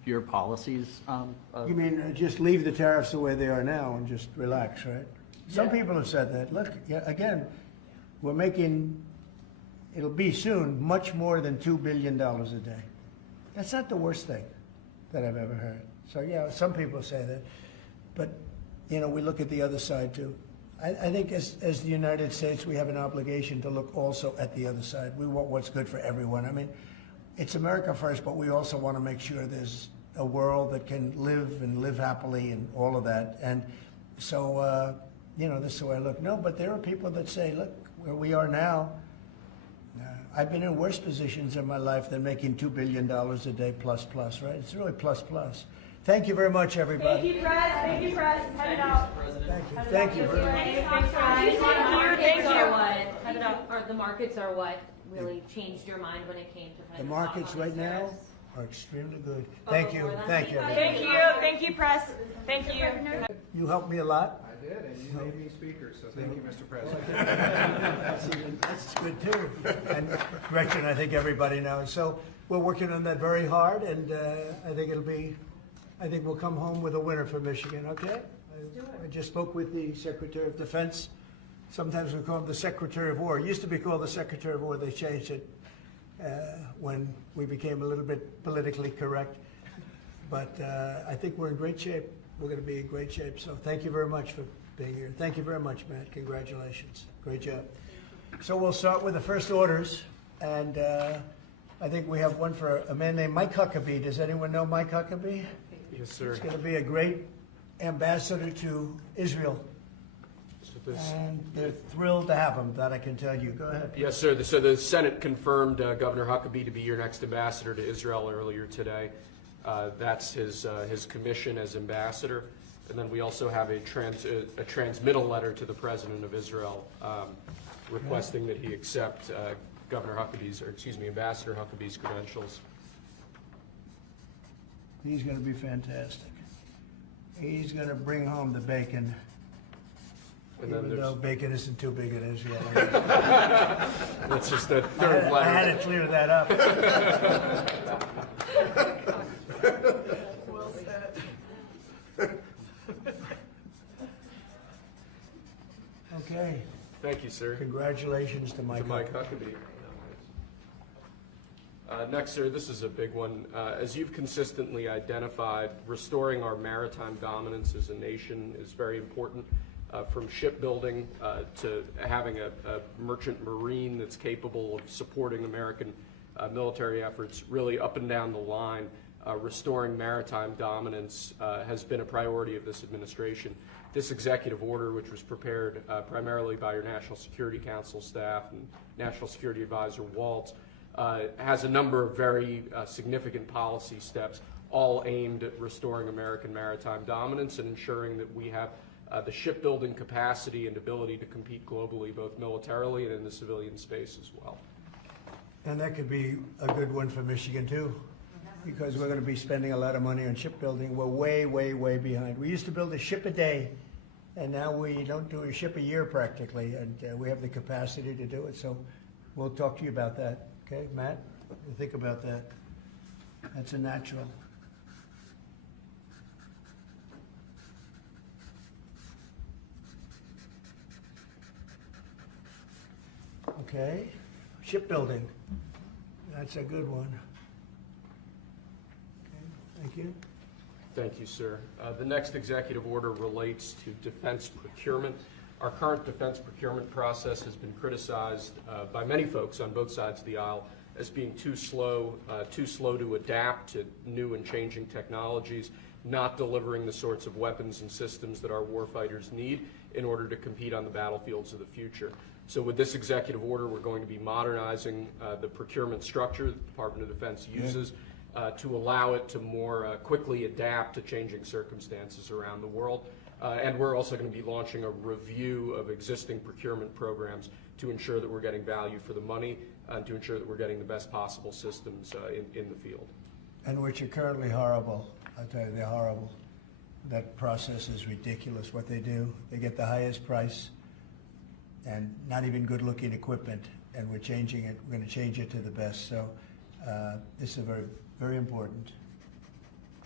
your policies? You mean just leave the tariffs the way they are now and just relax, right? Some Yeah. people have said that. Look, yeah, again, we're making, it'll be soon, much more than $2 billion a day. That's not the worst thing that I've ever heard. So, yeah, some people say that. But, you know, we look at the other side, too. I think as the United States, we have an obligation to look also at the other side. We want what's good for everyone. I mean, it's America first, but we also want to make sure there's a world that can live and live happily and all of that. And so, you know, this is the way I look. No, but there are people that say, look, where we are now, I've been in worse positions in my life than making $2 billion a day plus, right? It's really plus. Thank you very much, everybody. Thank you, Press. Thank you, Press. Head it out. Thank you. Or the markets are what really changed your mind when it came to kind The of markets right now are extremely good. Thank you. Thank you. Thank you. Thank you, Press. Thank you. You helped me a lot. I did, and you made me speaker, so thank you, Mr. President. That's good too. And Gretchen, I think everybody knows. So we're working on that very hard, and I think we'll come home with a winner for Michigan, okay? I just spoke with the Secretary of Defense. Sometimes we call him the Secretary of War. It used to be called the Secretary of War. They changed it when we became a little bit politically correct. But I think we're in great shape. We're going to be in great shape. So thank you very much for being here. Thank you very much, Matt. Congratulations. Great job. So we'll start with the first orders. And I think we have one for a man named Mike Huckabee. Does anyone know Mike Huckabee? Yes, sir. He's going to be a great ambassador to Israel. And they're thrilled to have him, that I can tell you. Go ahead. Yes, sir. So the Senate confirmed Governor Huckabee to be your next ambassador to Israel earlier today. That's his commission as ambassador. And then we also have a transmittal letter to the President of Israel requesting that he accept Ambassador Huckabee's credentials. He's going to be fantastic. He's going to bring home the bacon. And then Even though bacon isn't too big in Israel. That's just the third letter. I had to clear that up. Well said. Okay. Thank you, sir. Congratulations to Mike Huckabee. Next, sir, this is a big one. As you've consistently identified, restoring our maritime dominance as a nation is very important. From shipbuilding to having a merchant marine that's capable of supporting American military efforts, really up and down the line, restoring maritime dominance has been a priority of this administration. This executive order, which was prepared primarily by your National Security Council staff and National Security Advisor Waltz, has a number of very significant policy steps, all aimed at restoring American maritime dominance and ensuring that we have the shipbuilding capacity and ability to compete globally, both militarily and in the civilian space as well. And that could be a good one for Michigan too, because we're going to be spending a lot of money on shipbuilding. We're way, way, way behind. We used to build a ship a day, and now we don't do a ship a year practically, and we have the capacity to do it. So we'll talk to you about that. Okay, Matt? You think about that. That's a natural. Okay, shipbuilding. That's a good one. Okay, thank you. Thank you, sir. The next executive order relates to defense procurement. Our current defense procurement process has been criticized by many folks on both sides of the aisle as being too slow to adapt to new and changing technologies, not delivering the sorts of weapons and systems that our warfighters need in order to compete on the battlefields of the future. So with this executive order, we're going to be modernizing the procurement structure that the Department of Defense uses to allow it to more quickly adapt to changing circumstances around the world. And we're also going to be launching a review of existing procurement programs to ensure that we're getting value for the money and to ensure that we're getting the best possible systems in the field. And which are currently horrible. I tell you, they're horrible. That process is ridiculous, what they do. They get the highest price and not even good-looking equipment, and we're changing it. We're going to change it to the best. So this is very, very important.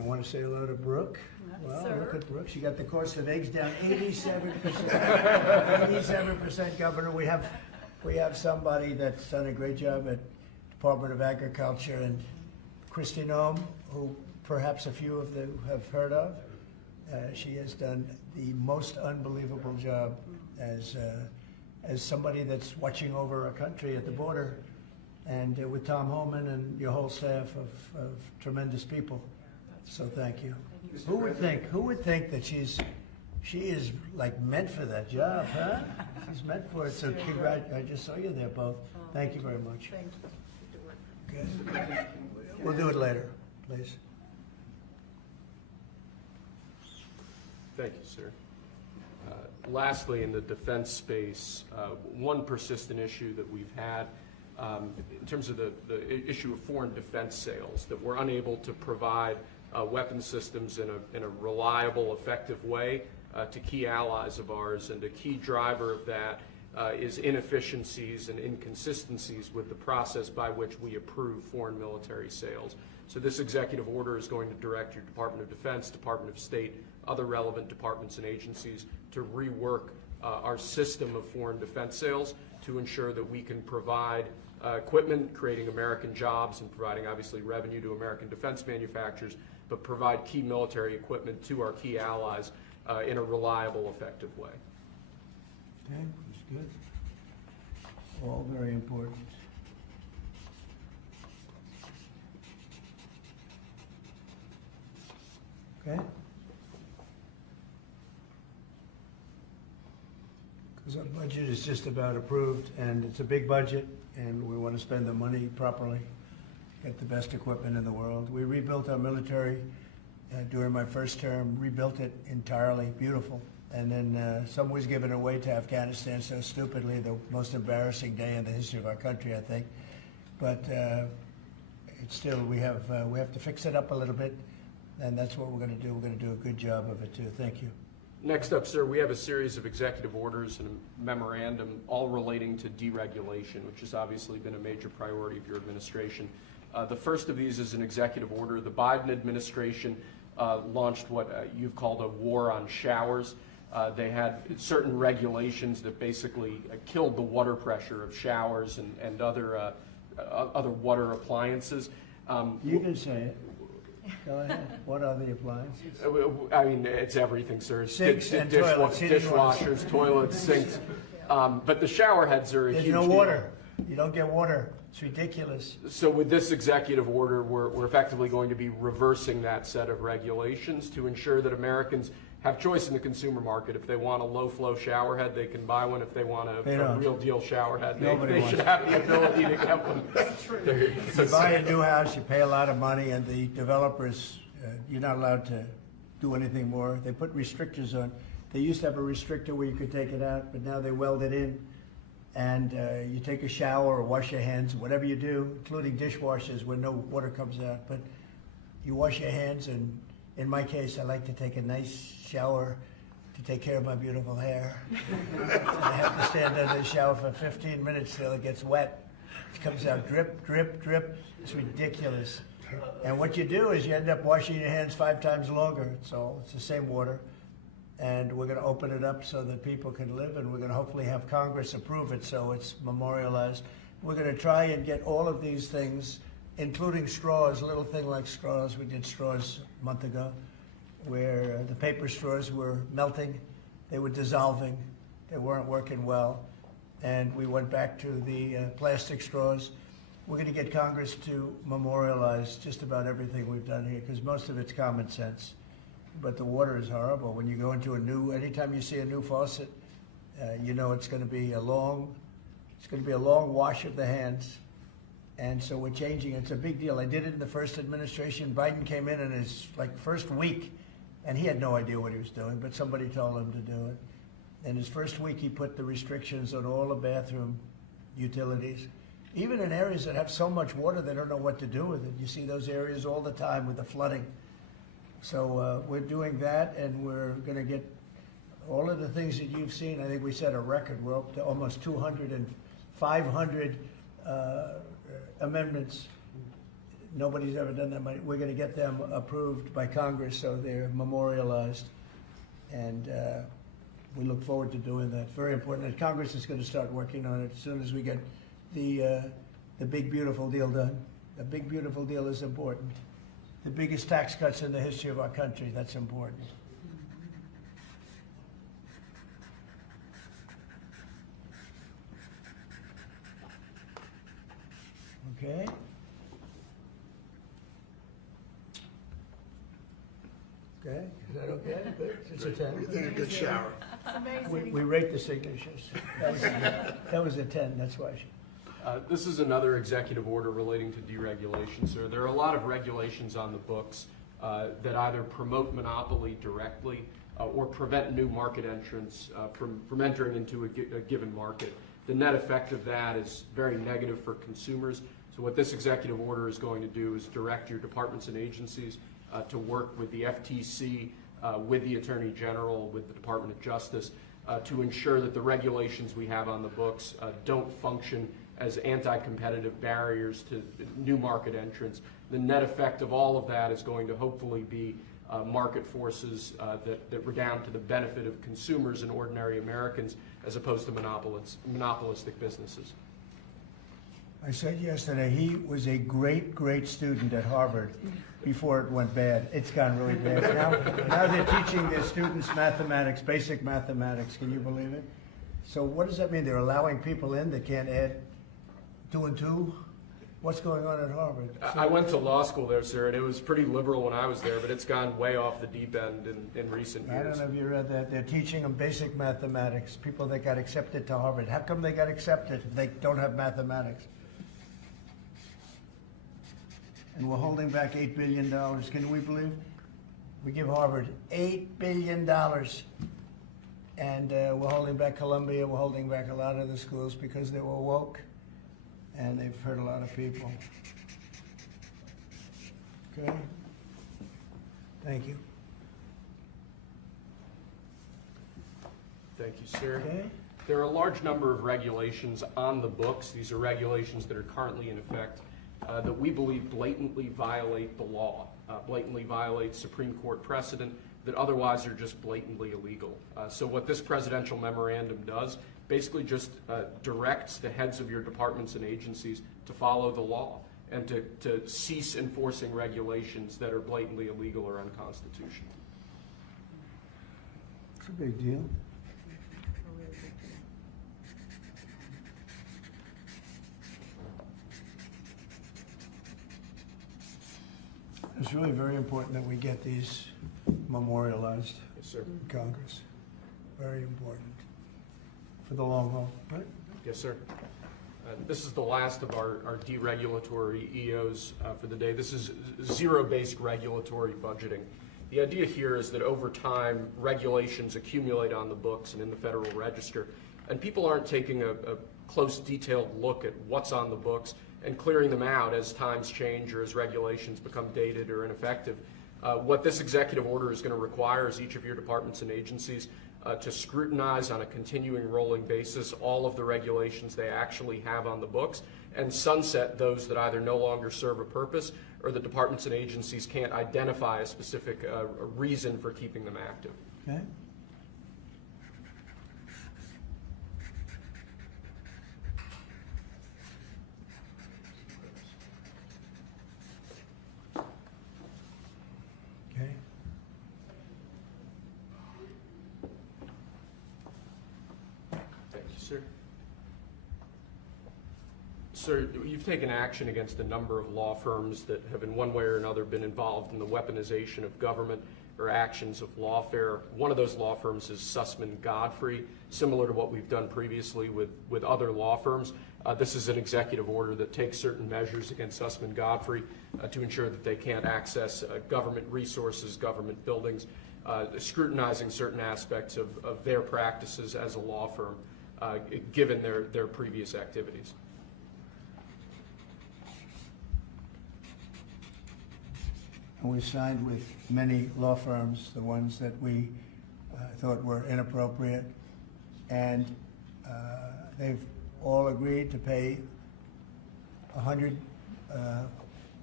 I want to say hello to Brooke. Well, look at Brooke. She got the cost of eggs down 87%. 87%, Governor. We have somebody that's done a great job at Department of Agriculture, and Christy Nome, who perhaps a few of you have heard of. She has done the most unbelievable job as somebody that's watching over a country at the border, and with Tom Holman and your whole staff of tremendous people. So thank you. Who would think that she is like meant for that job, huh? She's meant for it. So I just saw you there both. Thank you very much. Thank you. Good. We'll do it later, please. Thank you, sir. Lastly, in the defense space, one persistent issue that we've had in terms of the issue of foreign defense sales, that we're unable to provide weapon systems in a reliable, effective way to key allies of ours, and a key driver of that is inefficiencies and inconsistencies with the process by which we approve foreign military sales. So this executive order is going to direct your Department of Defense, Department of State, other relevant departments and agencies to rework our system of foreign defense sales to ensure that we can provide equipment, creating American jobs and providing obviously revenue to American defense manufacturers, but provide key military equipment to our key allies in a reliable, effective way. Okay, that's good. All very important. Okay? Because our budget is just about approved, and it's a big budget, and we want to spend the money properly, get the best equipment in the world. We rebuilt our military during my first term, rebuilt it entirely, beautiful. And then some was given away to Afghanistan so stupidly, the most embarrassing day in the history of our country, I think. But it's still, we have to fix it up a little bit, and that's what we're going to do. We're going to do a good job of it, too. Thank you. Next up, sir, we have a series of executive orders and a memorandum all relating to deregulation, which has obviously been a major priority of your administration. The first of these is an executive order. The Biden administration launched what you've called a war on showers. They had certain regulations that basically killed the water pressure of showers and other water appliances. You can say it. Go ahead. What are the appliances? I mean, it's everything, sir. Sinks and toilets, dishwashers, toilets, sinks. But the shower heads are a huge There's no deal. water. You don't get water. It's ridiculous. So with this executive order, we're effectively going to be reversing that set of regulations to ensure that Americans have choice in the consumer market. If they want a low-flow shower head, they can buy one. If they want a real deal shower head, they should have the ability to get one. You buy a new house, you pay a lot of money, and the developers, you're not allowed to do anything more. They put restrictors on. They used to have a restrictor where you could take it out, but now they weld it in. And you take a shower or wash your hands, whatever you do, including dishwashers where no water comes out. But you wash your hands, and in my case, I like to take a nice shower to take care of my beautiful hair. I have to stand under the shower for 15 minutes till it gets wet. It comes out drip, drip, drip. It's ridiculous. And what you do is you end up washing your hands 5 times longer. So it's the same water. And we're going to open it up so that people can live, and we're going to hopefully have Congress approve it so it's memorialized. We're going to try and get all of these things, including straws, a little thing like straws. We did straws a month ago, where the paper straws were melting, they were dissolving, they weren't working well, and we went back to the plastic straws. We're going to get Congress to memorialize just about everything we've done here, because most of it's common sense. But the water is horrible. When you go into anytime you see a new faucet, you know it's going to be a long wash of the hands. And so we're changing. It's a big deal. I did it in the first administration. Biden came in his first week, and he had no idea what he was doing, but somebody told him to do it. In his first week, he put the restrictions on all the bathroom utilities. Even in areas that have so much water, they don't know what to do with it. You see those areas all the time with the flooding. So we're doing that, and we're going to get all of the things that you've seen. I think we set a record. We're up to almost 200 and 500 amendments Nobody's ever done that. We're going to get them approved by Congress, so they're memorialized. And we look forward to doing that. Very important. And Congress is going to start working on it as soon as we get the big, beautiful deal done. The big, beautiful deal is important. The biggest tax cuts in the history of our country, that's important. Okay. Okay, is that okay? Good. It's a 10. We think a good shower. We rate the signatures. That was a 10, that's why. This is another executive order relating to deregulation, sir. There are a lot of regulations on the books that either promote monopoly directly or prevent new market entrants from entering into a given market. The net effect of that is very negative for consumers. So what this executive order is going to do is direct your departments and agencies to work with the FTC, with the Attorney General, with the Department of Justice, to ensure that the regulations we have on the books don't function as anti-competitive barriers to new market entrants. The net effect of all of that is going to hopefully be market forces that redound to the benefit of consumers and ordinary Americans as opposed to monopolistic businesses. I said yesterday, he was a great, great student at Harvard before it went bad. It's gone really bad. Now they're teaching their students mathematics, basic mathematics. Can you believe it? So what does that mean? They're allowing people in that can't add 2 and 2? What's going on at Harvard? I went to law school there, sir, and it was pretty liberal when I was there, but it's gone way off the deep end in recent years. I don't know if you read that. They're teaching them basic mathematics, people that got accepted to Harvard. How come they got accepted if they don't have mathematics? And we're holding back $8 billion. Can we believe? We give Harvard $8 billion. And we're holding back Columbia. We're holding back a lot of the schools because they were woke. And they've hurt a lot of people. Okay? Thank you. Thank you, sir. Okay. There are a large number of regulations on the books. These are regulations that are currently in effect that we believe blatantly violate the law, blatantly violate Supreme Court precedent that otherwise are just blatantly illegal. So what this presidential memorandum does basically just directs the heads of your departments and agencies to follow the law and to cease enforcing regulations that are blatantly illegal or unconstitutional. It's a big deal. It's really very important that we get these memorialized Yes, sir. in Congress. Very important for the long haul, right? Yes, sir. This is the last of our deregulatory EOs for the day. This is zero-based regulatory budgeting. The idea here is that over time, regulations accumulate on the books and in the Federal Register, and people aren't taking a close, detailed look at what's on the books and clearing them out as times change or as regulations become dated or ineffective. What this executive order is going to require is each of your departments and agencies to scrutinize on a continuing rolling basis all of the regulations they actually have on the books and sunset those that either no longer serve a purpose or the departments and agencies can't identify a specific reason for keeping them active. Okay. Okay. Thank you, sir. Sir, you've taken action against a number of law firms that have in one way or another been involved in the weaponization of government or actions of lawfare. One of those law firms is Sussman Godfrey, similar to what we've done previously with other law firms. This is an executive order that takes certain measures against Sussman Godfrey to ensure that they can't access government resources, government buildings, scrutinizing certain aspects of their practices as a law firm, given their previous activities. And we signed with many law firms, the ones that we thought were inappropriate, and they've all agreed to pay $100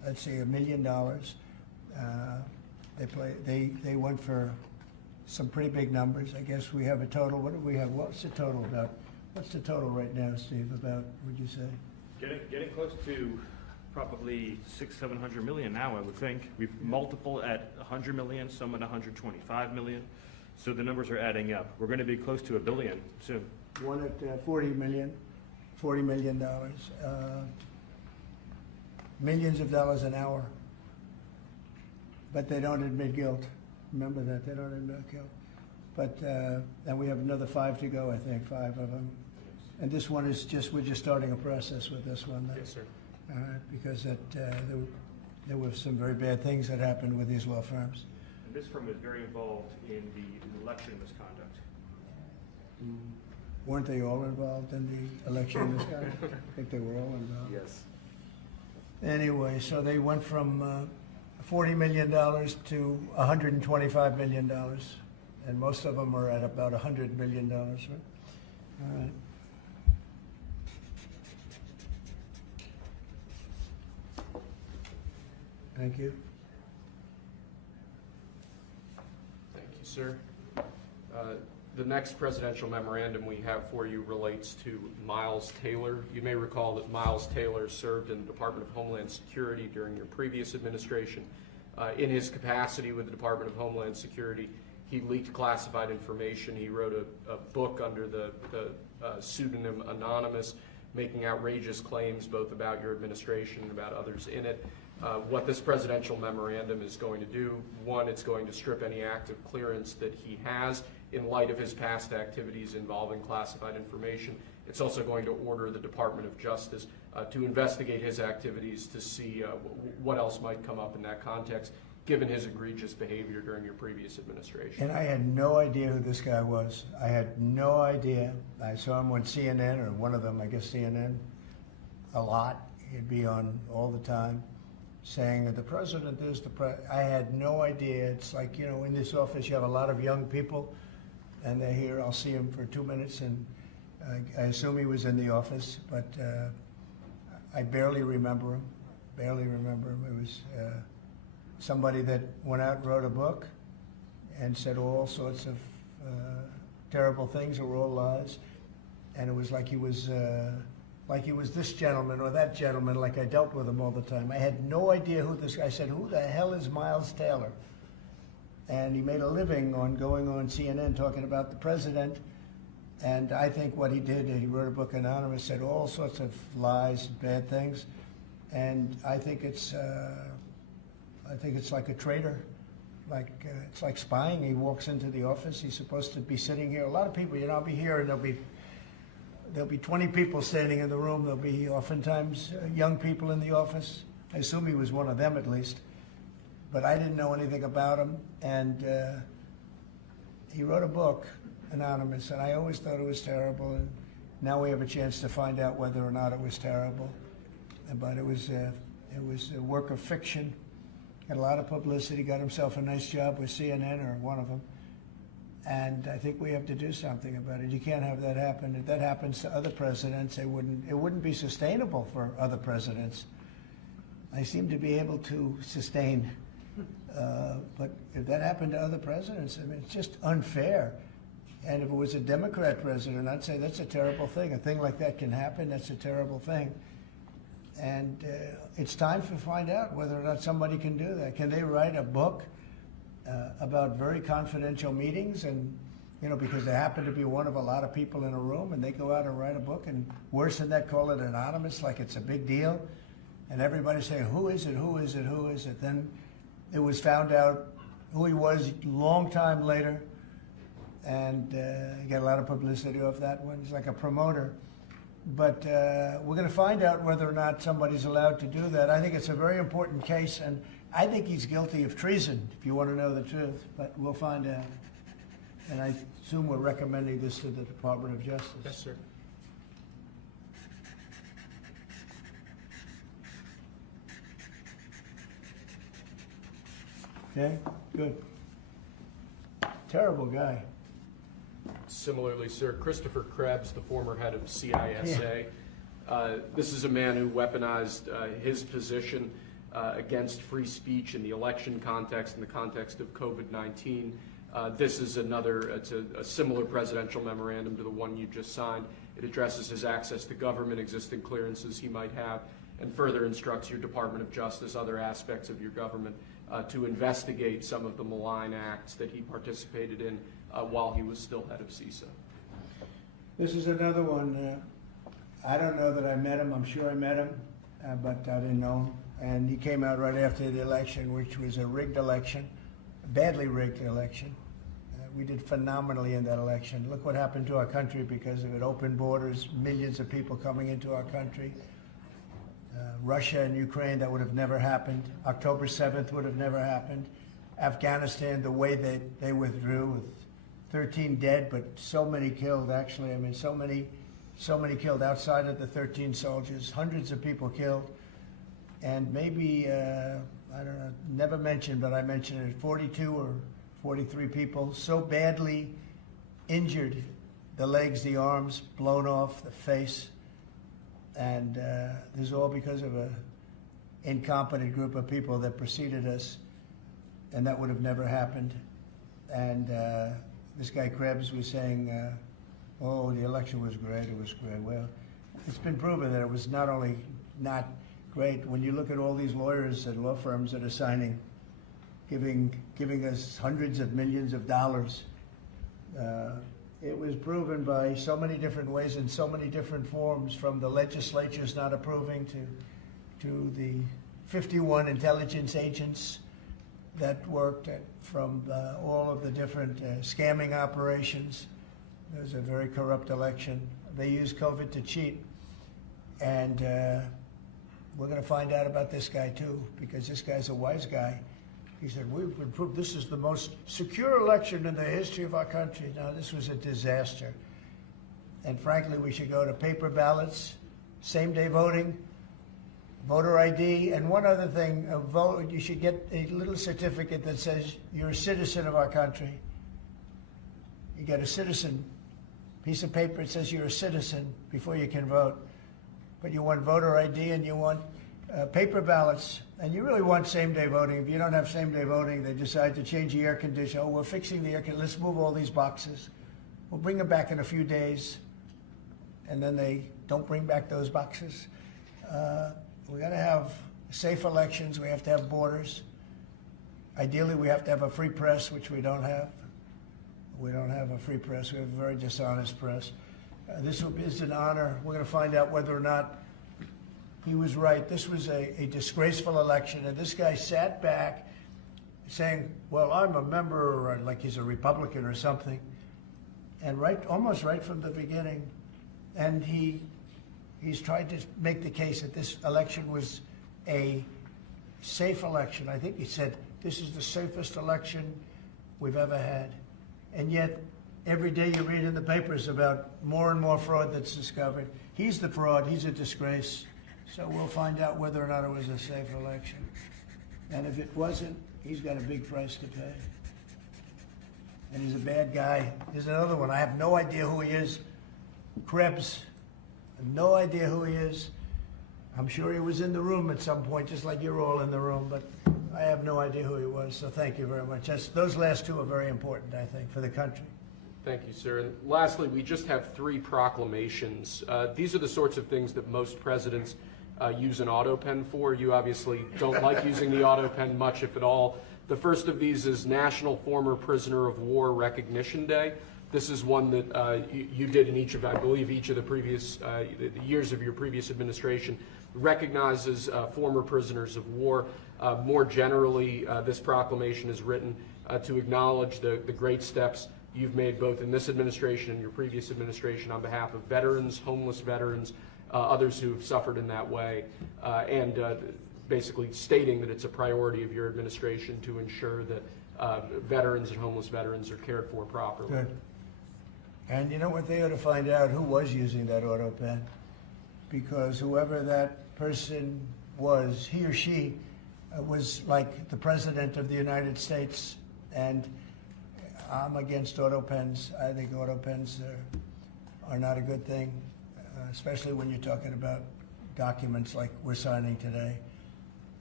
let's say, $1 million. They went for some pretty big numbers. I guess we have a total, what do we have, what's the total about? What's the total right now, Steve, about, would you say? Getting close to probably 600-700 million now, I would think. We've multiple at 100 million, some at 125 million. So the numbers are adding up. We're going to be close to $1 billion soon. One at $40 million. Millions of dollars an hour. But they don't admit guilt. Remember that, they don't admit guilt. But, and we have another 5 to go, I think, 5 of them. And this one is just, we're just starting a process with this one. Yes, sir. All right, because there were some very bad things that happened with these law firms. And this firm was very involved in the election misconduct. Weren't they all involved in the election misconduct? I think they were all involved. Yes. Anyway, so they went from $40 million to $125 million. And most of them are at about $100 million, right? All right. Thank you. Thank you, sir. The next presidential memorandum we have for you relates to Miles Taylor. You may recall that Miles Taylor served in the Department of Homeland Security during your previous administration. In his capacity with the Department of Homeland Security, he leaked classified information. He wrote a book under the pseudonym Anonymous, making outrageous claims both about your administration and about others in it. What this presidential memorandum is going to do, one, it's going to strip any active clearance that he has in light of his past activities involving classified information. It's also going to order the Department of Justice to investigate his activities to see what else might come up in that context, given his egregious behavior during your previous administration. And I had no idea who this guy was. I had no idea. I saw him on CNN, or one of them, I guess CNN, a lot. He'd be on all the time, saying that the president is the president. I had no idea. It's like, you know, in this office you have a lot of young people, and they're here. I'll see him for 2 minutes, and I assume he was in the office, but I barely remember him. It was somebody that went out and wrote a book and said all sorts of terrible things that were all lies, and it was like he was this gentleman or that gentleman, like I dealt with him all the time. I had no idea who this guy. I said, who the hell is Miles Taylor? And he made a living on going on CNN talking about the president. And I think what he did, he wrote a book Anonymous, said all sorts of lies, bad things. And I think it's like a traitor. It's like spying. He walks into the office. He's supposed to be sitting here. A lot of people, you know, I'll be here and there'll be 20 people standing in the room. There'll be oftentimes young people in the office. I assume he was one of them at least. But I didn't know anything about him. And he wrote a book, Anonymous, and I always thought it was terrible. And now we have a chance to find out whether or not it was terrible. But it was a work of fiction. Had a lot of publicity. Got himself a nice job with CNN, or one of them. And I think we have to do something about it. You can't have that happen. If that happens to other presidents, it wouldn't be sustainable for other presidents. I seem to be able to sustain, but if that happened to other presidents, I mean, it's just unfair. And if it was a Democrat president, I'd say that's a terrible thing. A thing like that can happen. That's a terrible thing. And it's time to find out whether or not somebody can do that. Can they write a book about very confidential meetings, and you know, because they happen to be one of a lot of people in a room, and they go out and write a book, and worse than that, call it anonymous, like it's a big deal, and everybody's saying, who is it, who is it, who is it? Then it was found out who he was a long time later, and he got a lot of publicity off that one. He's like a promoter. But we're going to find out whether or not somebody's allowed to do that. I think it's a very important case, and I think he's guilty of treason, if you want to know the truth, but we'll find out. And I assume we're recommending this to the Department of Justice. Yes, sir. Okay, good. Terrible guy. Similarly, sir, Christopher Krebs, the former head of CISA. This is a man who weaponized his position against free speech in the election context, in the context of COVID-19. This is it's a similar presidential memorandum to the one you just signed. It addresses his access to government, existing clearances he might have, and further instructs your Department of Justice, other aspects of your government, to investigate some of the malign acts that he participated in while he was still head of CISA. This is another one. I don't know that I met him. I'm sure I met him, but I didn't know him. And he came out right after the election, which was a rigged election, a badly rigged election. We did phenomenally in that election. Look what happened to our country because of it. Open borders, millions of people coming into our country. Russia and Ukraine, that would have never happened. October 7th would have never happened. Afghanistan, the way they withdrew with 13 dead, but so many killed, actually. I mean, so many killed outside of the 13 soldiers, hundreds of people killed. And maybe, I don't know, never mentioned, but I mentioned it, 42 or 43 people so badly injured, the legs, the arms, blown off, the face. And this is all because of an incompetent group of people that preceded us, and that would have never happened. And this guy Krebs was saying, oh, the election was great, it was great. Well, it's been proven that it was not only not great. When you look at all these lawyers and law firms that are signing, giving us hundreds of millions of dollars, it was proven by so many different ways in so many different forms, from the legislatures not approving to the 51 intelligence agents that worked from all of the different scamming operations. It was a very corrupt election. They used COVID to cheat. And we're going to find out about this guy too, because this guy's a wise guy. He said, we've proved this is the most secure election in the history of our country. Now, this was a disaster. And frankly, we should go to paper ballots, same-day voting, voter ID, and one other thing, you should get a little certificate that says you're a citizen of our country. You get a citizen piece of paper that says you're a citizen before you can vote. But you want voter ID and you want paper ballots, and you really want same-day voting. If you don't have same-day voting, they decide to change the air conditioner. Oh, we're fixing the air conditioner. Let's move all these boxes. We'll bring them back in a few days, and then they don't bring back those boxes. We got to have safe elections. We have to have borders. Ideally, we have to have a free press, which we don't have. We don't have a free press. We have a very dishonest press. This is an honor. We're going to find out whether or not he was right. This was a disgraceful election, and this guy sat back saying, well, I'm a member, or like he's a Republican or something, and almost right from the beginning. And he's tried to make the case that this election was a safe election. I think he said, this is the safest election we've ever had. And yet, every day you read in the papers about more and more fraud that's discovered. He's the fraud. He's a disgrace. So we'll find out whether or not it was a safe election. And if it wasn't, he's got a big price to pay. And he's a bad guy. There's another one. I have no idea who he is. Krebs. I have no idea who he is. I'm sure he was in the room at some point, just like you're all in the room, but I have no idea who he was. So thank you very much. Those last two are very important, I think, for the country. Thank you, sir. And lastly, we just have 3 proclamations. These are the sorts of things that most presidents use an auto pen for. You obviously don't like using the auto pen much, if at all. The first of these is National Former Prisoner of War Recognition Day. This is one that you did in each of, I believe, each of the previous the years of your previous administration, recognizes former prisoners of war. More generally, this proclamation is written to acknowledge the great steps you've made both in this administration and your previous administration on behalf of veterans, homeless veterans, others who have suffered in that way, and basically stating that it's a priority of your administration to ensure that veterans and homeless veterans are cared for properly. Good. And you know what, they ought to find out who was using that auto pen, because whoever that person was, he or she was like the President of the United States, and I'm against auto pens. I think auto pens are not a good thing, especially when you're talking about documents like we're signing today.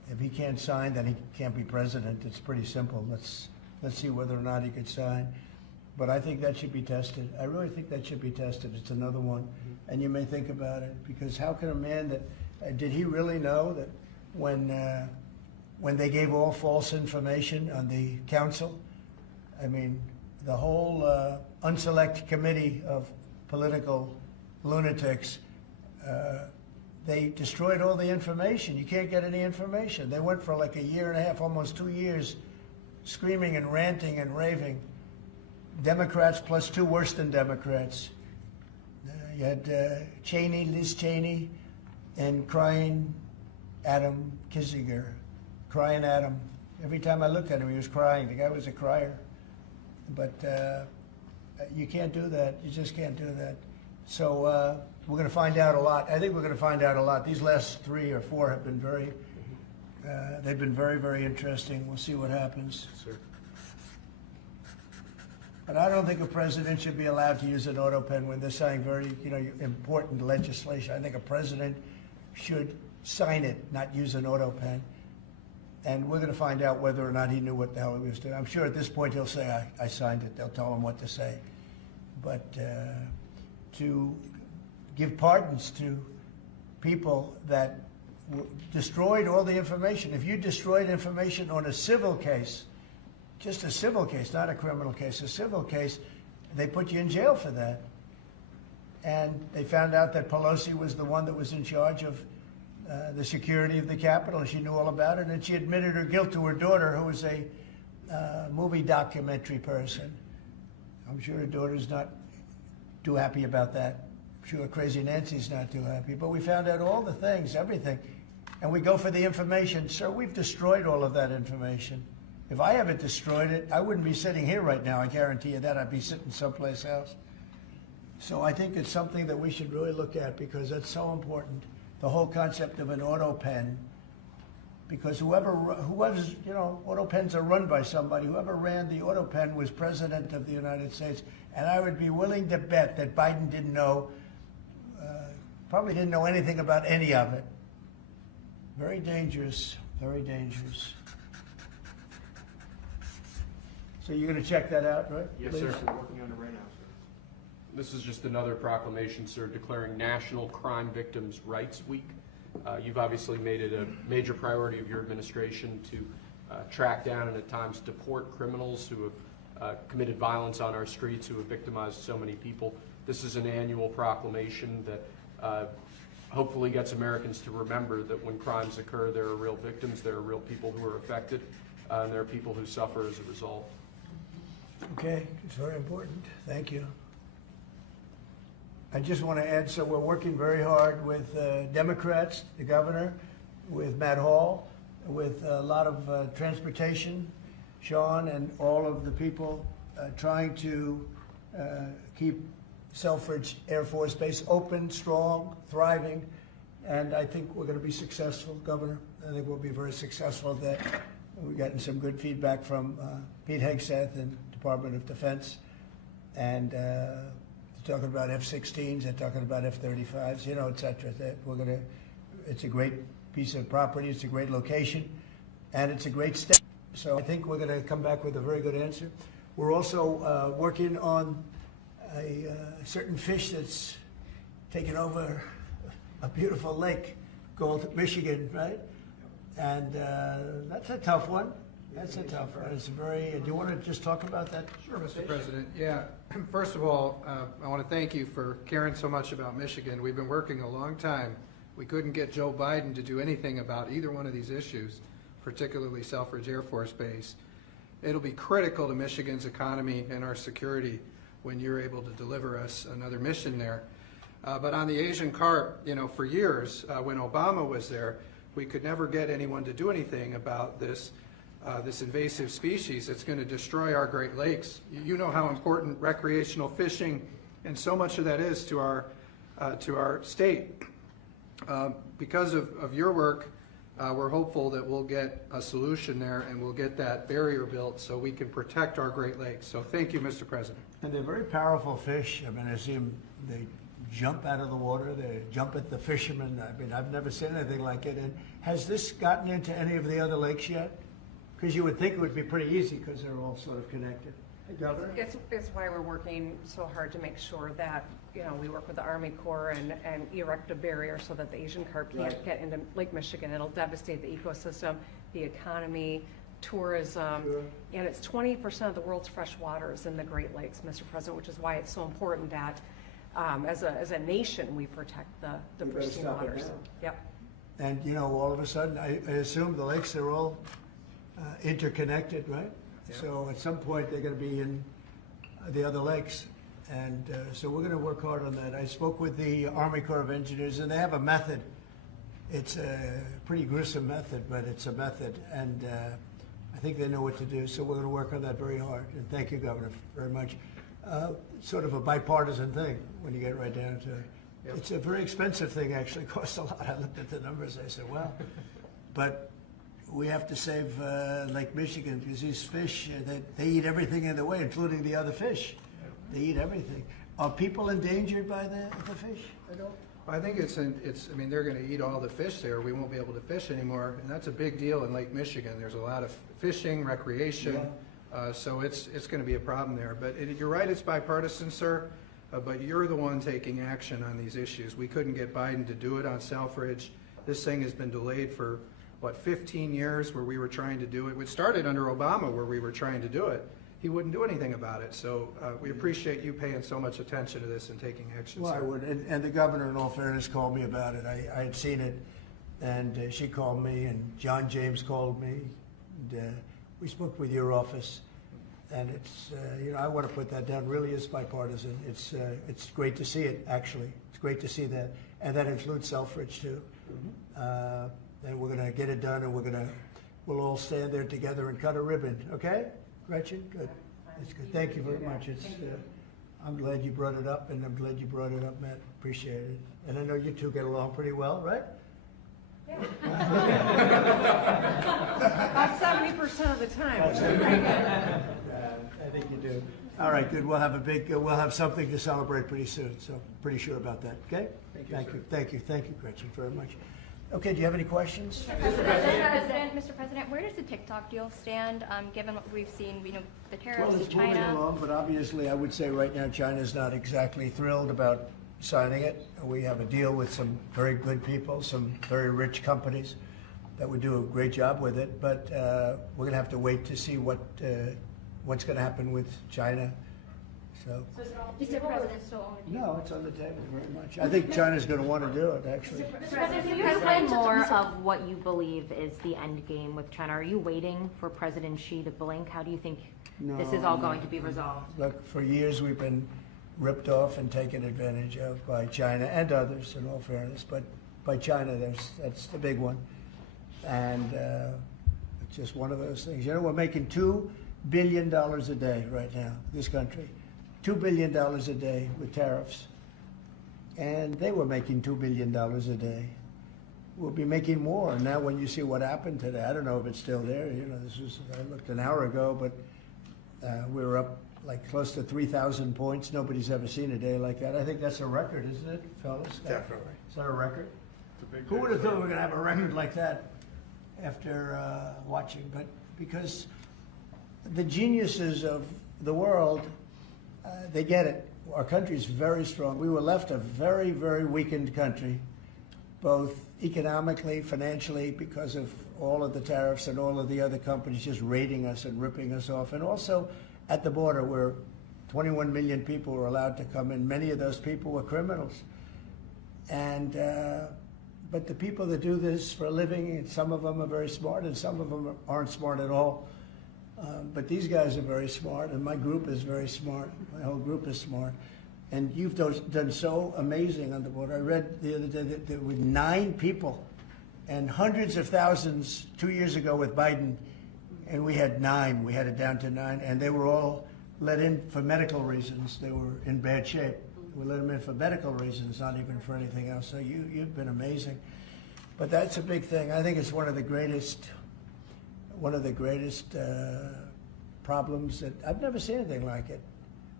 If he can't sign, then he can't be president. It's pretty simple. Let's see whether or not he could sign. But I think that should be tested. I really think that should be tested. It's another one. And you may think about it, because how can a man that, did he really know that when they gave all false information on the council, I mean, the whole unselect committee of political lunatics, they destroyed all the information. You can't get any information. They went for like a year and a half, almost 2 years, screaming and ranting and raving. Democrats plus two worse than Democrats. You had Cheney, Liz Cheney, and crying Adam Kinzinger. Crying Adam. Every time I looked at him, he was crying. The guy was a crier. But you can't do that. You just can't do that. So we're going to find out a lot. I think we're going to find out a lot. These last 3 or 4 have been they've been very, very interesting. We'll see what happens. Sir. But I don't think a president should be allowed to use an auto pen when they're signing very, important legislation. I think a president should sign it, not use an auto pen. And we're going to find out whether or not he knew what the hell he was doing. I'm sure at this point he'll say, I signed it. They'll tell him what to say. But to give pardons to people that destroyed all the information. If you destroyed information on a civil case, just a civil case, not a criminal case, a civil case, they put you in jail for that. And they found out that Pelosi was the one that was in charge of the security of the Capitol, and she knew all about it, and she admitted her guilt to her daughter, who was a movie documentary person. I'm sure her daughter's not too happy about that. I'm sure Crazy Nancy's not too happy. But we found out all the things, everything. And we go for the information. Sir, we've destroyed all of that information. If I haven't destroyed it, I wouldn't be sitting here right now. I guarantee you that. I'd be sitting someplace else. So I think it's something that we should really look at, because that's so important. The whole concept of an auto pen, because whoever's, auto pens are run by somebody. Whoever ran the auto pen was president of the United States. And I would be willing to bet that Biden didn't know, probably didn't know anything about any of it. Very dangerous, very dangerous. So you're going to check that out, right? Yes, please? sir. We're working on it right now, sir. This is just another proclamation, sir, declaring National Crime Victims' Rights Week. You've obviously made it a major priority of your administration to track down and at times deport criminals who have committed violence on our streets, who have victimized so many people. This is an annual proclamation that hopefully gets Americans to remember that when crimes occur, there are real victims, there are real people who are affected, and there are people who suffer as a result. Okay, it's very important. Thank you. I just want to add, so we're working very hard with Democrats, the governor, with Matt Hall, with a lot of transportation, Sean, and all of the people trying to keep Selfridge Air Force Base open, strong, thriving, and I think we're going to be successful, Governor. I think we'll be very successful at that. We've gotten some good feedback from Pete Hegseth and Department of Defense, and they're talking about F-16s, they're talking about F-35s, et cetera. It's a great piece of property, it's a great location, and it's a great step. So I think we're going to come back with a very good answer. We're also working on a certain fish that's taken over a beautiful lake called Michigan, right? And that's a tough one. That's a tough one. It's very. Do you want to just talk about that? Sure, Mr. President. Yeah. First of all, I want to thank you for caring so much about Michigan. We've been working a long time. We couldn't get Joe Biden to do anything about either one of these issues, particularly Selfridge Air Force Base. It'll be critical to Michigan's economy and our security when you're able to deliver us another mission there. But on the Asian carp, for years, when Obama was there, we could never get anyone to do anything about this invasive species that's going to destroy our Great Lakes. You know how important recreational fishing and so much of that is to our state. Because of your work, we're hopeful that we'll get a solution there and we'll get that barrier built so we can protect our Great Lakes. So thank you, Mr. President. And they're very powerful fish. I mean, I see them, they jump out of the water. They jump at the fishermen. I mean, I've never seen anything like it. And has this gotten into any of the other lakes yet? Because you would think it would be pretty easy because they're all sort of connected. Hey, Governor? It's why we're working so hard to make sure that, we work with the Army Corps and erect a barrier so that the Asian carp can't get into Lake Michigan. It'll devastate the ecosystem, the economy, tourism, and it's 20% of the world's fresh water is in the Great Lakes, Mr. President, which is why it's so important that as a nation we protect the pristine waters. Yep. And, all of a sudden, I assume the lakes are all interconnected, right? Yeah. So at some point, they're going to be in the other lakes. And so we're going to work hard on that. I spoke with the Army Corps of Engineers, and they have a method. It's a pretty gruesome method, but it's a method. And I think they know what to do. So we're going to work on that very hard. And thank you, Governor, very much. Sort of a bipartisan thing when you get right down to it. Yep. It's a very expensive thing, actually. It costs a lot. I looked at the numbers. I said, well, but we have to save Lake Michigan because these fish, they eat everything in the way, including the other fish. They eat everything. Are people endangered by the fish at all? I think they're going to eat all the fish there. We won't be able to fish anymore, and that's a big deal in Lake Michigan. There's a lot of fishing, recreation, so it's going to be a problem there. But you're right, it's bipartisan, sir, but you're the one taking action on these issues. We couldn't get Biden to do it on Selfridge. This thing has been delayed for, 15 years where we were trying to do it. It started under Obama where we were trying to do it. He wouldn't do anything about it. So we appreciate you paying so much attention to this and taking action, Well, sir. I would. And the governor, in all fairness, called me about it. I had seen it, and she called me, and John James called me. And, we spoke with your office, and it's, I want to put that down. Really is bipartisan. It's great to see it, actually. It's great to see that. And that includes Selfridge, too. And we're going to get it done, and we'll all stand there together and cut a ribbon, okay? Gretchen, good. That's good. Thank you very much. It's, I'm glad you brought it up, and I'm glad you brought it up, Matt. Appreciate it. And I know you two get along pretty well, right? Yeah. About 70% of the time. I think you do. All right, good. We'll have something to celebrate pretty soon. So pretty sure about that. Okay. Thank you, Gretchen, very much. Okay, do you have any questions? Mr. President, where does the TikTok deal stand, given what we've seen, the tariffs Well, to it's moving China? along, but obviously I would say right now China's not exactly thrilled about signing it. We have a deal with some very good people, some very rich companies that would do a great job with it, but we're going to have to wait to see what's going to happen with China. So, Mr. President, no, it's on the table very much. I think China's going to want to do it, actually. Mr. President, can you explain more of what you believe is the end game with China? Are you waiting for President Xi to blink? How do you think this is all going to be resolved? Look, for years we've been ripped off and taken advantage of by China and others, in all fairness, but by China, that's the big one. And it's just one of those things. We're making $2 billion a day right now, this country. $2 billion a day with tariffs. And they were making $2 billion a day. We'll be making more. Now when you see what happened today, I don't know if it's still there. I looked an hour ago, but we were up like close to 3,000 points. Nobody's ever seen a day like that. I think that's a record, isn't it, fellas? Definitely. Is that a record? Who would have thought we were going to have a record like that after watching? But because the geniuses of the world, they get it. Our country's very strong. We were left a very, very weakened country, both economically, financially, because of all of the tariffs and all of the other companies just raiding us and ripping us off. And also at the border where 21 million people were allowed to come in. Many of those people were criminals. And but the people that do this for a living, some of them are very smart and some of them aren't smart at all. But these guys are very smart, and my group is very smart. My whole group is smart. And you've done so amazing on the border. I read the other day that there were 9 people and hundreds of thousands 2 years ago with Biden, and we had 9. We had it down to 9, and they were all let in for medical reasons. They were in bad shape. We let them in for medical reasons, not even for anything else. So you've been amazing. But that's a big thing. I think it's one of the greatest problems that I've never seen anything like it.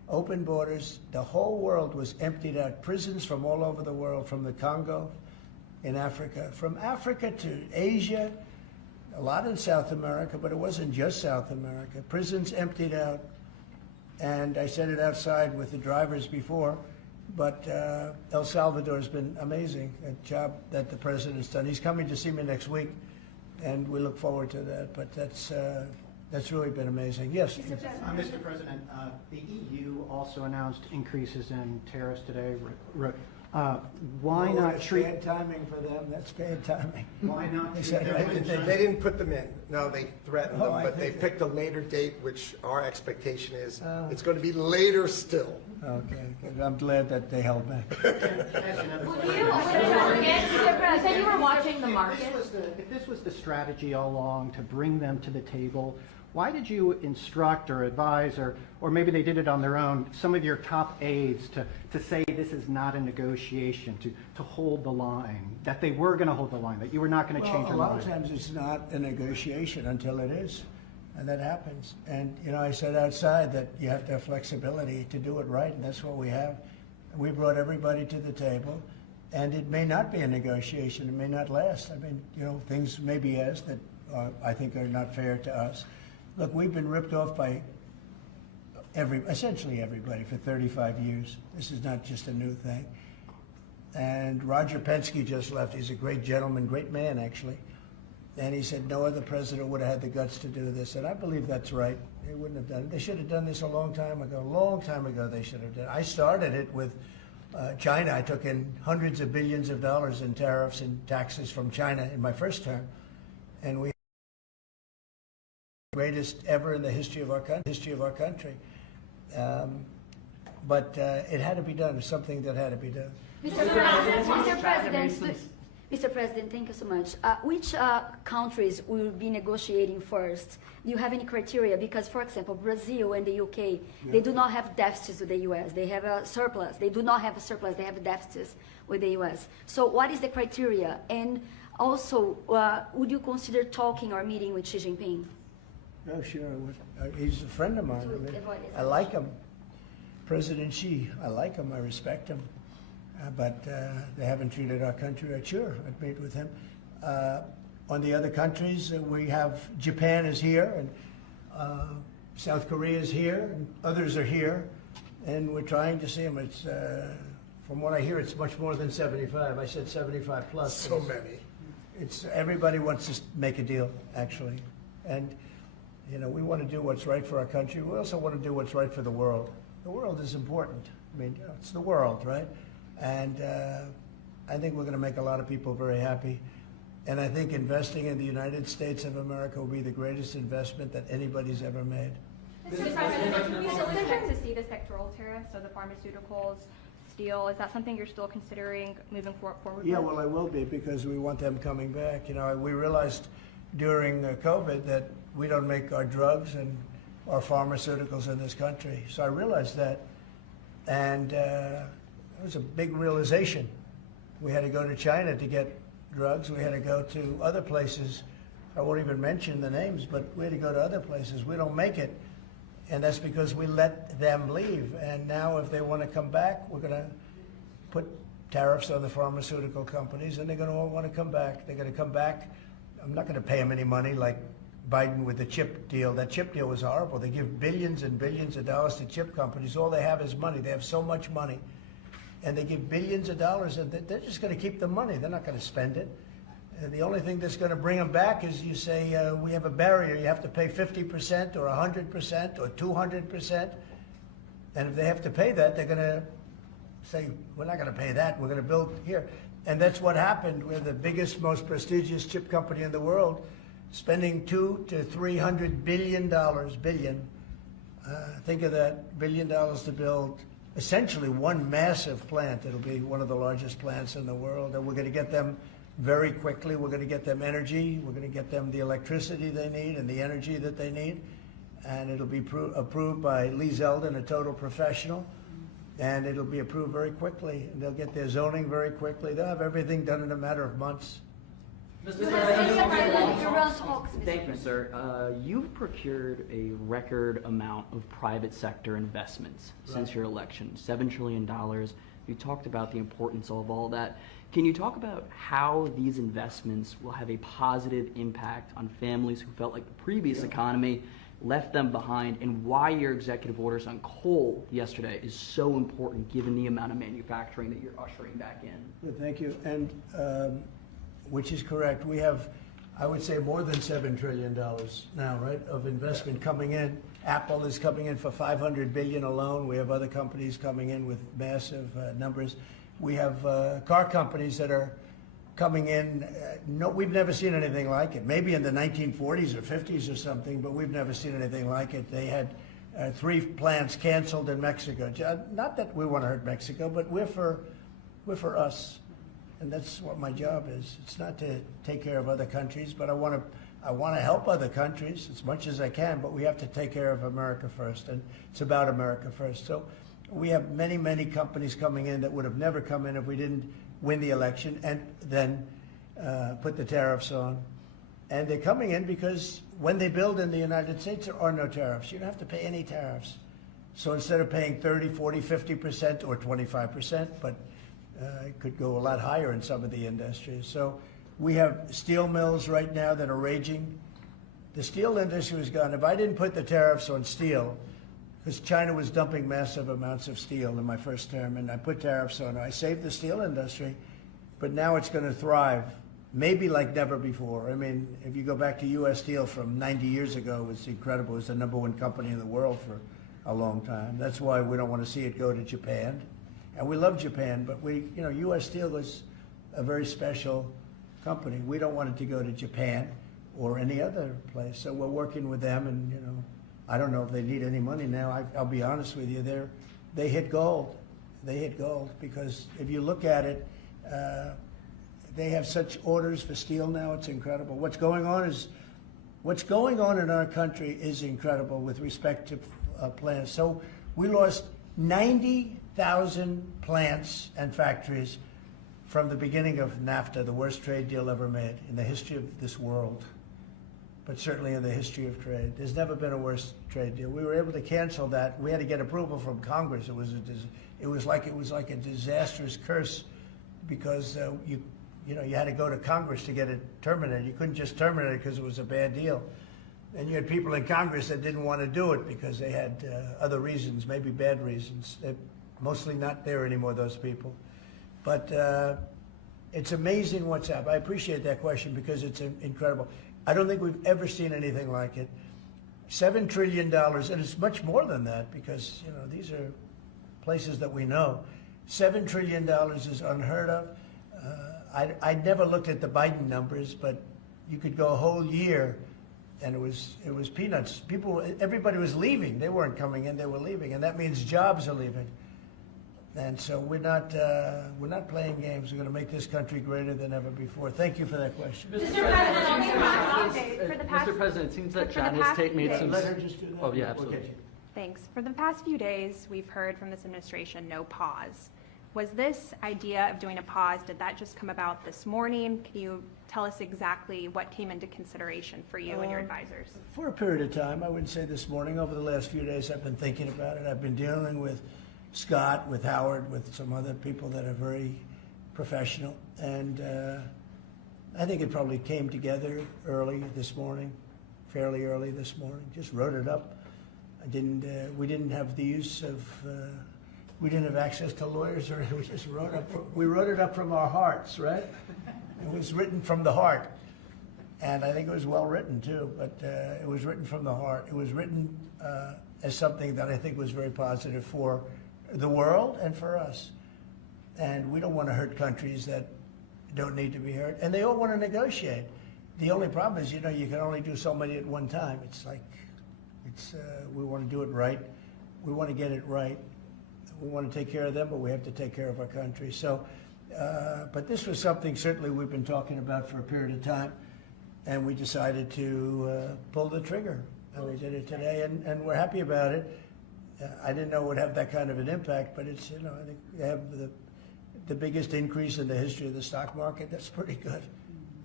open borders. The whole world was emptied out. Prisons from all over the world, from the Congo in Africa, from Africa to Asia, a lot in South America, but it wasn't just South America. Prisons emptied out. And I said it outside with the drivers before, but El Salvador has been amazing, a job that the president's done. He's coming to see me next week, and we look forward to that. But that's really been amazing. Yes? Mr. President, the EU also announced increases in tariffs today. Why not That's treat... bad timing for them. That's bad timing. Why not They treat said everyone they- They didn't put them in. No, they threatened Oh, them, I but they think picked a later date, which our expectation is Oh. it's going to be later still. Okay, good. I'm glad that they held back. You said you were watching the market. If this was the strategy all along to bring them to the table, why did you instruct or advise, or maybe they did it on their own, some of your top aides to say this is not a negotiation, to hold the line, that they were going to hold the line, that you were not going to change Well, your a lot mind? of times it's not a negotiation until it is, and that happens. And, you know, I said outside that you have to have flexibility to do it right, and that's what we have. We brought everybody to the table, and it may not be a negotiation. It may not last. I mean, you know, things may be asked that I think are not fair to us. Look, we've been ripped off by essentially everybody for 35 years. This is not just a new thing. And Roger Penske just left. He's a great gentleman, great man, actually. And he said no other president would have had the guts to do this. And I believe that's right. They wouldn't have done it. They should have done this a long time ago. A long time ago they should have done it. I started it with China. I took in hundreds of billions of dollars in tariffs and taxes from China in my first term. And we greatest ever in the history of our country. But it had to be done. It's something that had to be done. Mr. President, thank you so much. Which countries will be negotiating first? Do you have any criteria? Because, for example, Brazil and the UK, they do not have deficits with the US. They have a surplus. They do not have a surplus. They have deficits with the US. So what is the criteria? And also, would you consider talking or meeting with Xi Jinping? Oh, sure. He's a friend of mine. I mean, I like him. President Xi, I like him. I respect him. But they haven't treated our country right. Sure, I'd meet with him. On the other countries, we have Japan is here, and South Korea is here, and others are here, and we're trying to see them. It's, from what I hear, it's much more than 75. I said 75 plus. So many. It's everybody wants to make a deal, actually, and you know we want to do what's right for our country. We also want to do what's right for the world. The world is important. I mean, you know, it's the world, right? And I think we're going to make a lot of people very happy. And I think investing in the United States of America will be the greatest investment that anybody's ever made. Mr. President, we still expect to see the sectoral tariffs, so the pharmaceuticals, steel. Is that something you're still considering moving forward Yeah, with? well, I will be because we want them coming back. You know, we realized during COVID that we don't make our drugs and our pharmaceuticals in this country. So I realized that, and it was a big realization. We had to go to China to get drugs. We had to go to other places. I won't even mention the names, but we had to go to other places. We don't make it, and that's because we let them leave. And now if they want to come back, we're going to put tariffs on the pharmaceutical companies, and they're going to all want to come back. They're going to come back. I'm not going to pay them any money like Biden with the chip deal. That chip deal was horrible. They give billions and billions of dollars to chip companies. All they have is money. They have so much money. And they give billions of dollars, and they're just going to keep the money. They're not going to spend it. And the only thing that's going to bring them back is you say, we have a barrier. You have to pay 50% or 100% or 200%. And if they have to pay that, they're going to say, we're not going to pay that. We're going to build here. And that's what happened. We're the biggest, most prestigious chip company in the world, spending $200 to $300 billion. Think of that, $1 billion to build essentially one massive plant. It'll be one of the largest plants in the world, and we're going to get them very quickly. We're going to get them energy. We're going to get them the electricity they need and the energy that they need, and it'll be approved by Lee Zeldin, a total professional, and it'll be approved very quickly, and they'll get their zoning very quickly. They'll have everything done in a matter of months. Mr. President, Iran done talks, Mr. Thank you, President. sir. You've procured a record amount of private sector investments since your election, $7 trillion. You talked about the importance of all that. Can you talk about how these investments will have a positive impact on families who felt like the previous economy left them behind, and why your executive orders on coal yesterday is so important given the amount of manufacturing that you're ushering back in? Good, thank you. And which is correct. We have, I would say, more than $7 trillion now, right, of investment coming in. Apple is coming in for $500 billion alone. We have other companies coming in with massive numbers. We have car companies that are coming in. No, we've never seen anything like it. Maybe in the 1940s or 50s or something, but we've never seen anything like it. They had 3 plants canceled in Mexico. Not that we want to hurt Mexico, but we're for us, and that's what my job is. It's not to take care of other countries, but I want to help other countries as much as I can. But we have to take care of America first, and it's about America first. So we have many, many companies coming in that would have never come in if we didn't win the election and then put the tariffs on. And they're coming in because when they build in the United States, there are no tariffs. You don't have to pay any tariffs. So instead of paying 30, 40, 50% or 25%, but it could go a lot higher in some of the industries. So we have steel mills right now that are raging. The steel industry was gone. If I didn't put the tariffs on steel, because China was dumping massive amounts of steel in my first term, and I put tariffs on it. I saved the steel industry, but now it's going to thrive, maybe like never before. I mean, if you go back to U.S. Steel from 90 years ago, it was incredible. It was the #1 company in the world for a long time. That's why we don't want to see it go to Japan. And we love Japan, but U.S. Steel was a very special company. We don't want it to go to Japan or any other place. So we're working with them, and I don't know if they need any money now. I'll be honest with you, they hit gold. They hit gold because if you look at it, they have such orders for steel now. It's incredible. What's going on in our country is incredible with respect to plants. So we lost 90,000 plants and factories from the beginning of NAFTA, the worst trade deal ever made in the history of this world, but certainly in the history of trade. There's never been a worse trade deal. We were able to cancel that. We had to get approval from Congress. It was like a disastrous curse because you had to go to Congress to get it terminated. You couldn't just terminate it because it was a bad deal. And you had people in Congress that didn't want to do it because they had other reasons, maybe bad reasons. They're mostly not there anymore, those people. But it's amazing what's happened. I appreciate that question because it's incredible. I don't think we've ever seen anything like it. $7 trillion, and it's much more than that because, these are places that we know. $7 trillion is unheard of. I never looked at the Biden numbers, but you could go a whole year and it was peanuts. Everybody was leaving. They weren't coming in, they were leaving, and that means jobs are leaving. And so we're not playing games. We're going to make this country greater than ever before. Thank you for that question. Mr. President, it seems that China's made some... Let her just do that. Oh, yeah, absolutely. Okay. Thanks. For the past few days, we've heard from this administration no pause. Was this idea of doing a pause, did that just come about this morning? Can you tell us exactly what came into consideration for you and your advisors? For a period of time, I wouldn't say this morning. Over the last few days, I've been thinking about it. I've been dealing with Scott, with Howard, with some other people that are very professional. And I think it probably came together early this morning, fairly early this morning. Just wrote it up. We didn't have the use of, we didn't have access to lawyers, or we just we wrote it up from our hearts, right? It was written from the heart. And I think it was well written too, but it was written from the heart. It was written as something that I think was very positive for the world and for us. And we don't want to hurt countries that don't need to be hurt. And they all want to negotiate. The only problem is, you can only do so many at one time. We want to do it right. We want to get it right. We want to take care of them, but we have to take care of our country. So, but this was something certainly we've been talking about for a period of time, and we decided to pull the trigger. And we did it today, and we're happy about it. I didn't know it would have that kind of an impact, but it's, I think they have the biggest increase in the history of the stock market. That's pretty good.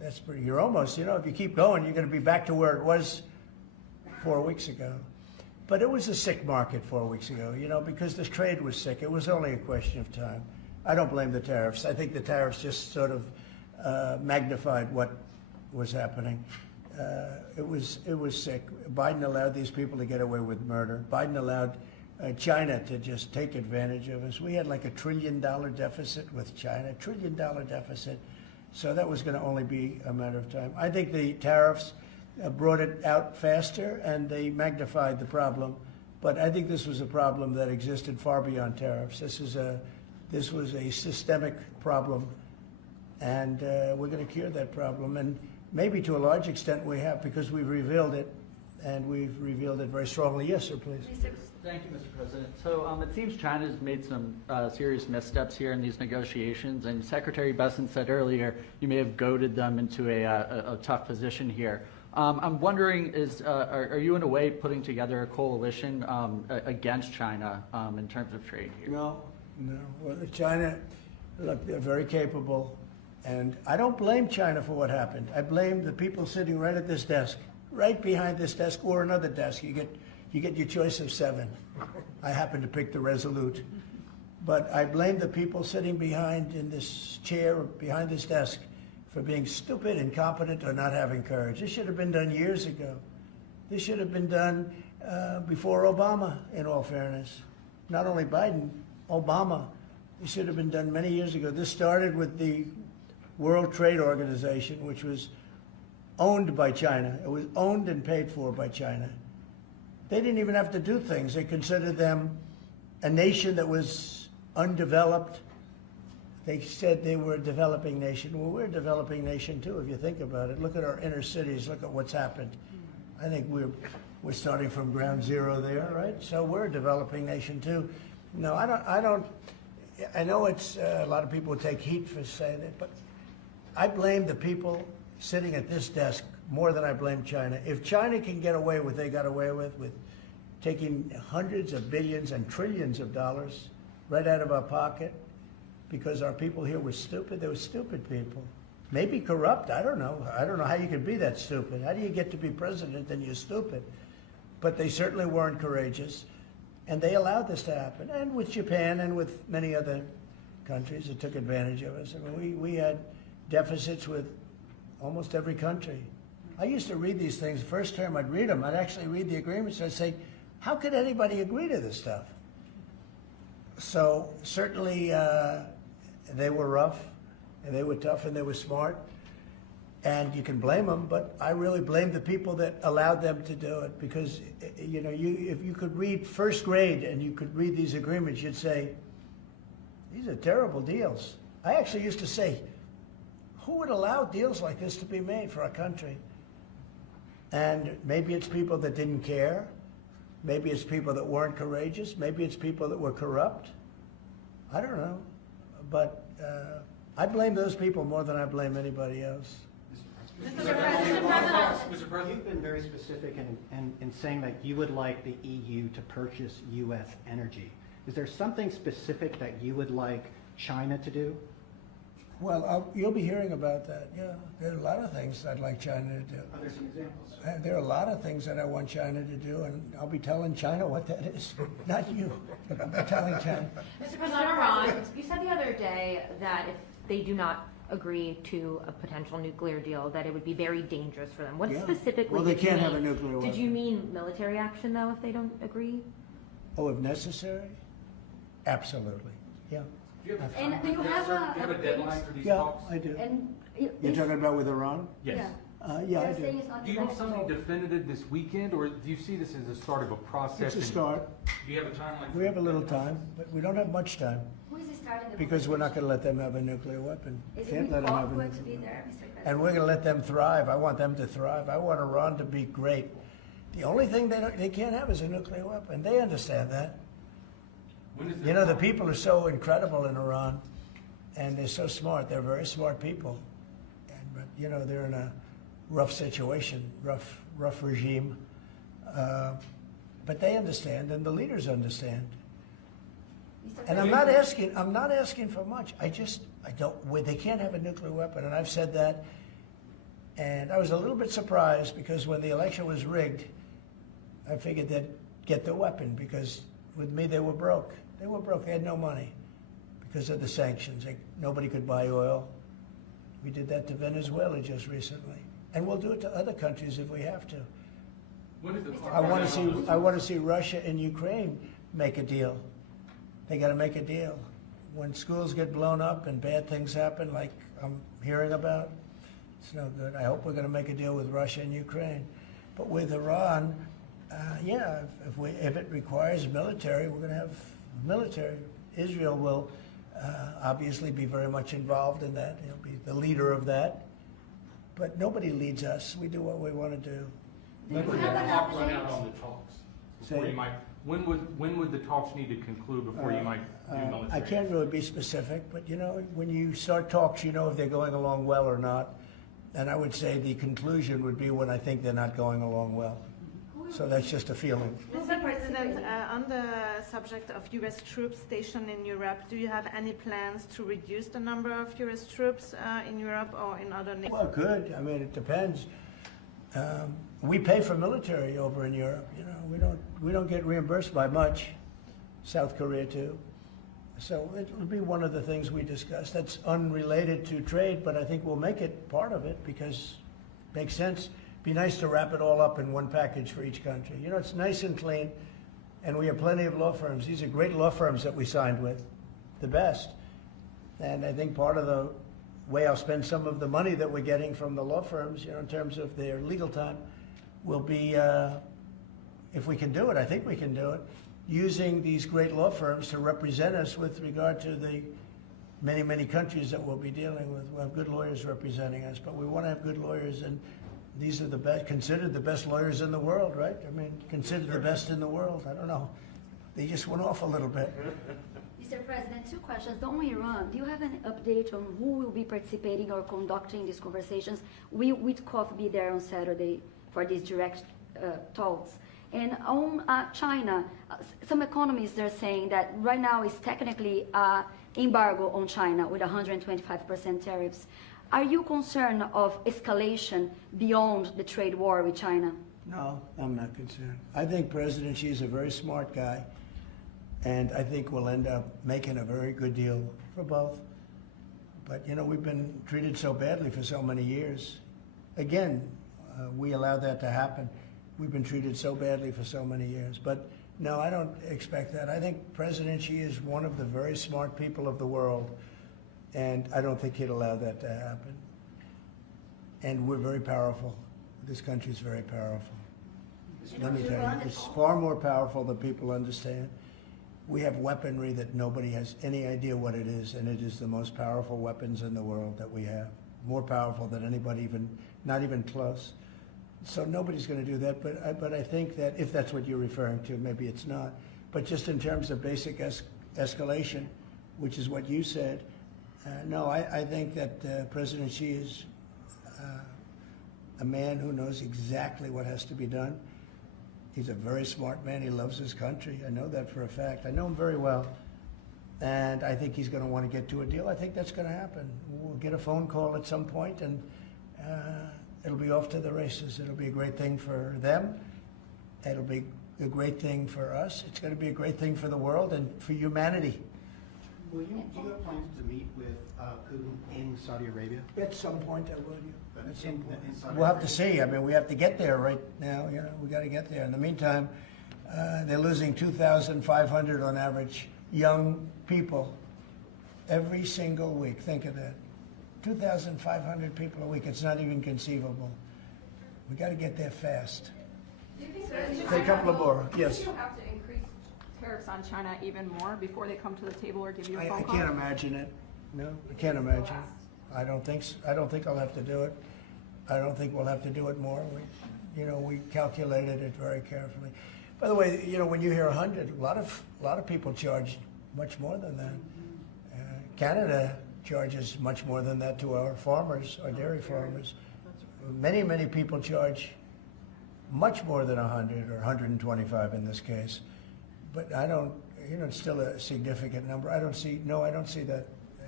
That's pretty, you're almost, if you keep going, you're going to be back to where it was 4 weeks ago. But it was a sick market 4 weeks ago, because the trade was sick. It was only a question of time. I don't blame the tariffs. I think the tariffs just sort of magnified what was happening. It was sick. Biden allowed these people to get away with murder. Biden allowed China to just take advantage of us. We had like $1 trillion deficit with China, $1 trillion deficit. So that was going to only be a matter of time. I think the tariffs brought it out faster and they magnified the problem. But I think this was a problem that existed far beyond tariffs. This was a systemic problem, and we're going to cure that problem. And maybe to a large extent we have, because we've revealed it, and we've revealed it very strongly. Yes, sir, please. Thank you, Mr. President. So it seems China's made some serious missteps here in these negotiations, and Secretary Besson said earlier you may have goaded them into a tough position here. I'm wondering, are you in a way putting together a coalition against China in terms of trade here? No. Well, China, look, they're very capable, and I don't blame China for what happened. I blame the people sitting right at this desk, right behind this desk, or another desk. You get your choice of 7. I happen to pick the Resolute. But I blame the people sitting behind in this chair, behind this desk, for being stupid, incompetent, or not having courage. This should have been done years ago. This should have been done before Obama, in all fairness. Not only Biden, Obama. It should have been done many years ago. This started with the World Trade Organization, which was owned by China. It was owned and paid for by China. They didn't even have to do things. They considered them a nation that was undeveloped. They said they were a developing nation. Well, we're a developing nation too, if you think about it. Look at our inner cities. Look at what's happened. I think we're starting from ground zero there, right? So we're a developing nation too. No, I don't. I know it's a lot of people would take heat for saying it, but I blame the people sitting at this desk more than I blame China. If China can get away with what they got away with taking hundreds of billions and trillions of dollars right out of our pocket because our people here were stupid, they were stupid people. Maybe corrupt, I don't know. I don't know how you can be that stupid. How do you get to be president and you're stupid? But they certainly weren't courageous, and they allowed this to happen. And with Japan and with many other countries that took advantage of us. I mean, we had deficits with almost every country. I used to read these things. The first term I'd read them. I'd actually read the agreements. I'd say, how could anybody agree to this stuff? So certainly they were rough, and they were tough, and they were smart. And you can blame them, but I really blame the people that allowed them to do it, because if you could read first grade and you could read these agreements, you'd say, these are terrible deals. I actually used to say, who would allow deals like this to be made for our country? And maybe it's people that didn't care. Maybe it's people that weren't courageous. Maybe it's people that were corrupt. I don't know. But I blame those people more than I blame anybody else. Mr. President, you've been very specific in saying that you would like the EU to purchase U.S. energy. Is there something specific that you would like China to do? Well, you'll be hearing about that. Yeah, there are a lot of things I'd like China to do. Are there some examples? There are a lot of things that I want China to do, and I'll be telling China what that is. Not you, but I'll be telling China. Mr. President, on Iran, you said the other day that if they do not agree to a potential nuclear deal, that it would be very dangerous for them. What specifically Well, they did you can't have mean? a nuclear weapon. Did you mean military action, though, if they don't agree? Oh, if necessary? Absolutely, yeah. And you have a deadline for these Yeah, talks? I do. And You're talking about with Iran? Yes. Yeah, I they're do. saying it's not Do you want something negotiable. definitive this weekend, or do you see this as the start of a process? It's a start. Do you have a timeline? We have a little time, but we don't have much time, Who is starting the because we're not going to let them have a nuclear weapon. Is Can't it let them have a going to be nuclear there, weapon. Mr. President? And we're going to let them thrive. I want them to thrive. I want Iran to be great. The only thing they can't have is a nuclear weapon. They understand that. The people are so incredible in Iran, and they're so smart. They're very smart people. But they're in a rough situation, rough regime. But they understand, and the leaders understand. And I'm not asking for much. They can't have a nuclear weapon, and I've said that. And I was a little bit surprised because when the election was rigged, I figured they'd get the weapon because with me they were broke. They were broke. They had no money because of the sanctions. Nobody could buy oil. We did that to Venezuela just recently. And we'll do it to other countries if we have to. I want to see Russia and Ukraine make a deal. They got to make a deal. When schools get blown up and bad things happen, like I'm hearing about, it's no good. I hope we're going to make a deal with Russia and Ukraine. But with Iran, yeah, if it requires military, we're going to have military. Israel will obviously be very much involved in that. He'll be the leader of that. But nobody leads us. We do what we want to do. When would the clock run out on the talks? Before Say- you might, when would the talks need to conclude before you might do military? I can't really be specific, but you know, when you start talks, you know if they're going along well or not. And I would say the conclusion would be when I think they're not going along well. So that's just a feeling. Mr. President, on the subject of U.S. troops stationed in Europe, do you have any plans to reduce the number of U.S. troops in Europe or in other nations? Well, good. I mean, it depends. We pay for military over in Europe. You know, we don't get reimbursed by much. South Korea too. So it will be one of the things we discuss. That's unrelated to trade, but I think we'll make it part of it because it makes sense. Be nice to wrap it all up in one package for each country. You know, it's nice and clean, and we have plenty of law firms. These are great law firms that we signed with, the best. And I think part of the way I'll spend some of the money that we're getting from the law firms, you know, in terms of their legal time, will be, if we can do it, I think we can do it, using these great law firms to represent us with regard to the many, many countries that we'll be dealing with. We'll have good lawyers representing us, but we want to have good lawyers, and these are the best, considered the best lawyers in the world, right? I mean, considered the best in the world. I don't know. They just went off a little bit. Mr. President, two questions. On Iran, do you have an update on who will be participating or conducting these conversations? Will Witkoff be there on Saturday for these direct talks? And on China, some economists are saying that right now is technically embargo on China with 125% tariffs. Are you concerned of escalation beyond the trade war with China? No, I'm not concerned. I think President Xi is a very smart guy, and I think we'll end up making a very good deal for both. But, you know, we've been treated so badly for so many years. Again, we allowed that to happen. We've been treated so badly for so many years. But, no, I don't expect that. I think President Xi is one of the very smart people of the world, and I don't think he'd allow that to happen. And we're very powerful. This country is very powerful. Let me tell you, it's far more powerful than people understand. We have weaponry that nobody has any idea what it is, and it is the most powerful weapons in the world that we have. More powerful than anybody even, not even close. So nobody's going to do that, but I think that if that's what you're referring to, maybe it's not. But just in terms of basic escalation, which is what you said, no, I think that President Xi is a man who knows exactly what has to be done. He's a very smart man. He loves his country. I know that for a fact. I know him very well. And I think he's going to want to get to a deal. I think that's going to happen. We'll get a phone call at some point, and it'll be off to the races. It'll be a great thing for them. It'll be a great thing for us. It's going to be a great thing for the world and for humanity. Do you have plans to meet with Putin in Saudi Arabia? At some point, I will. At some point. In Saudi We'll have to Arabia? see. I mean, we have to get there right now. You know, we got to get there. In the meantime, they're losing 2,500 on average young people every single week. Think of that. 2,500 people a week. It's not even conceivable. We got to get there fast. Do you think Say a couple of more. Yes. Do you have to increase tariffs on China even more before they come to the table or give you a I phone call? can't imagine it. No, I can't imagine. I don't think I'll have to do it. I don't think we'll have to do it more. We calculated it very carefully. By the way, you know, when you hear 100, a lot of people charge much more than that. Canada charges much more than that to our farmers, our dairy farmers. Many people charge much more than 100 or 125 in this case. But I don't, you know, it's still a significant number. I don't see that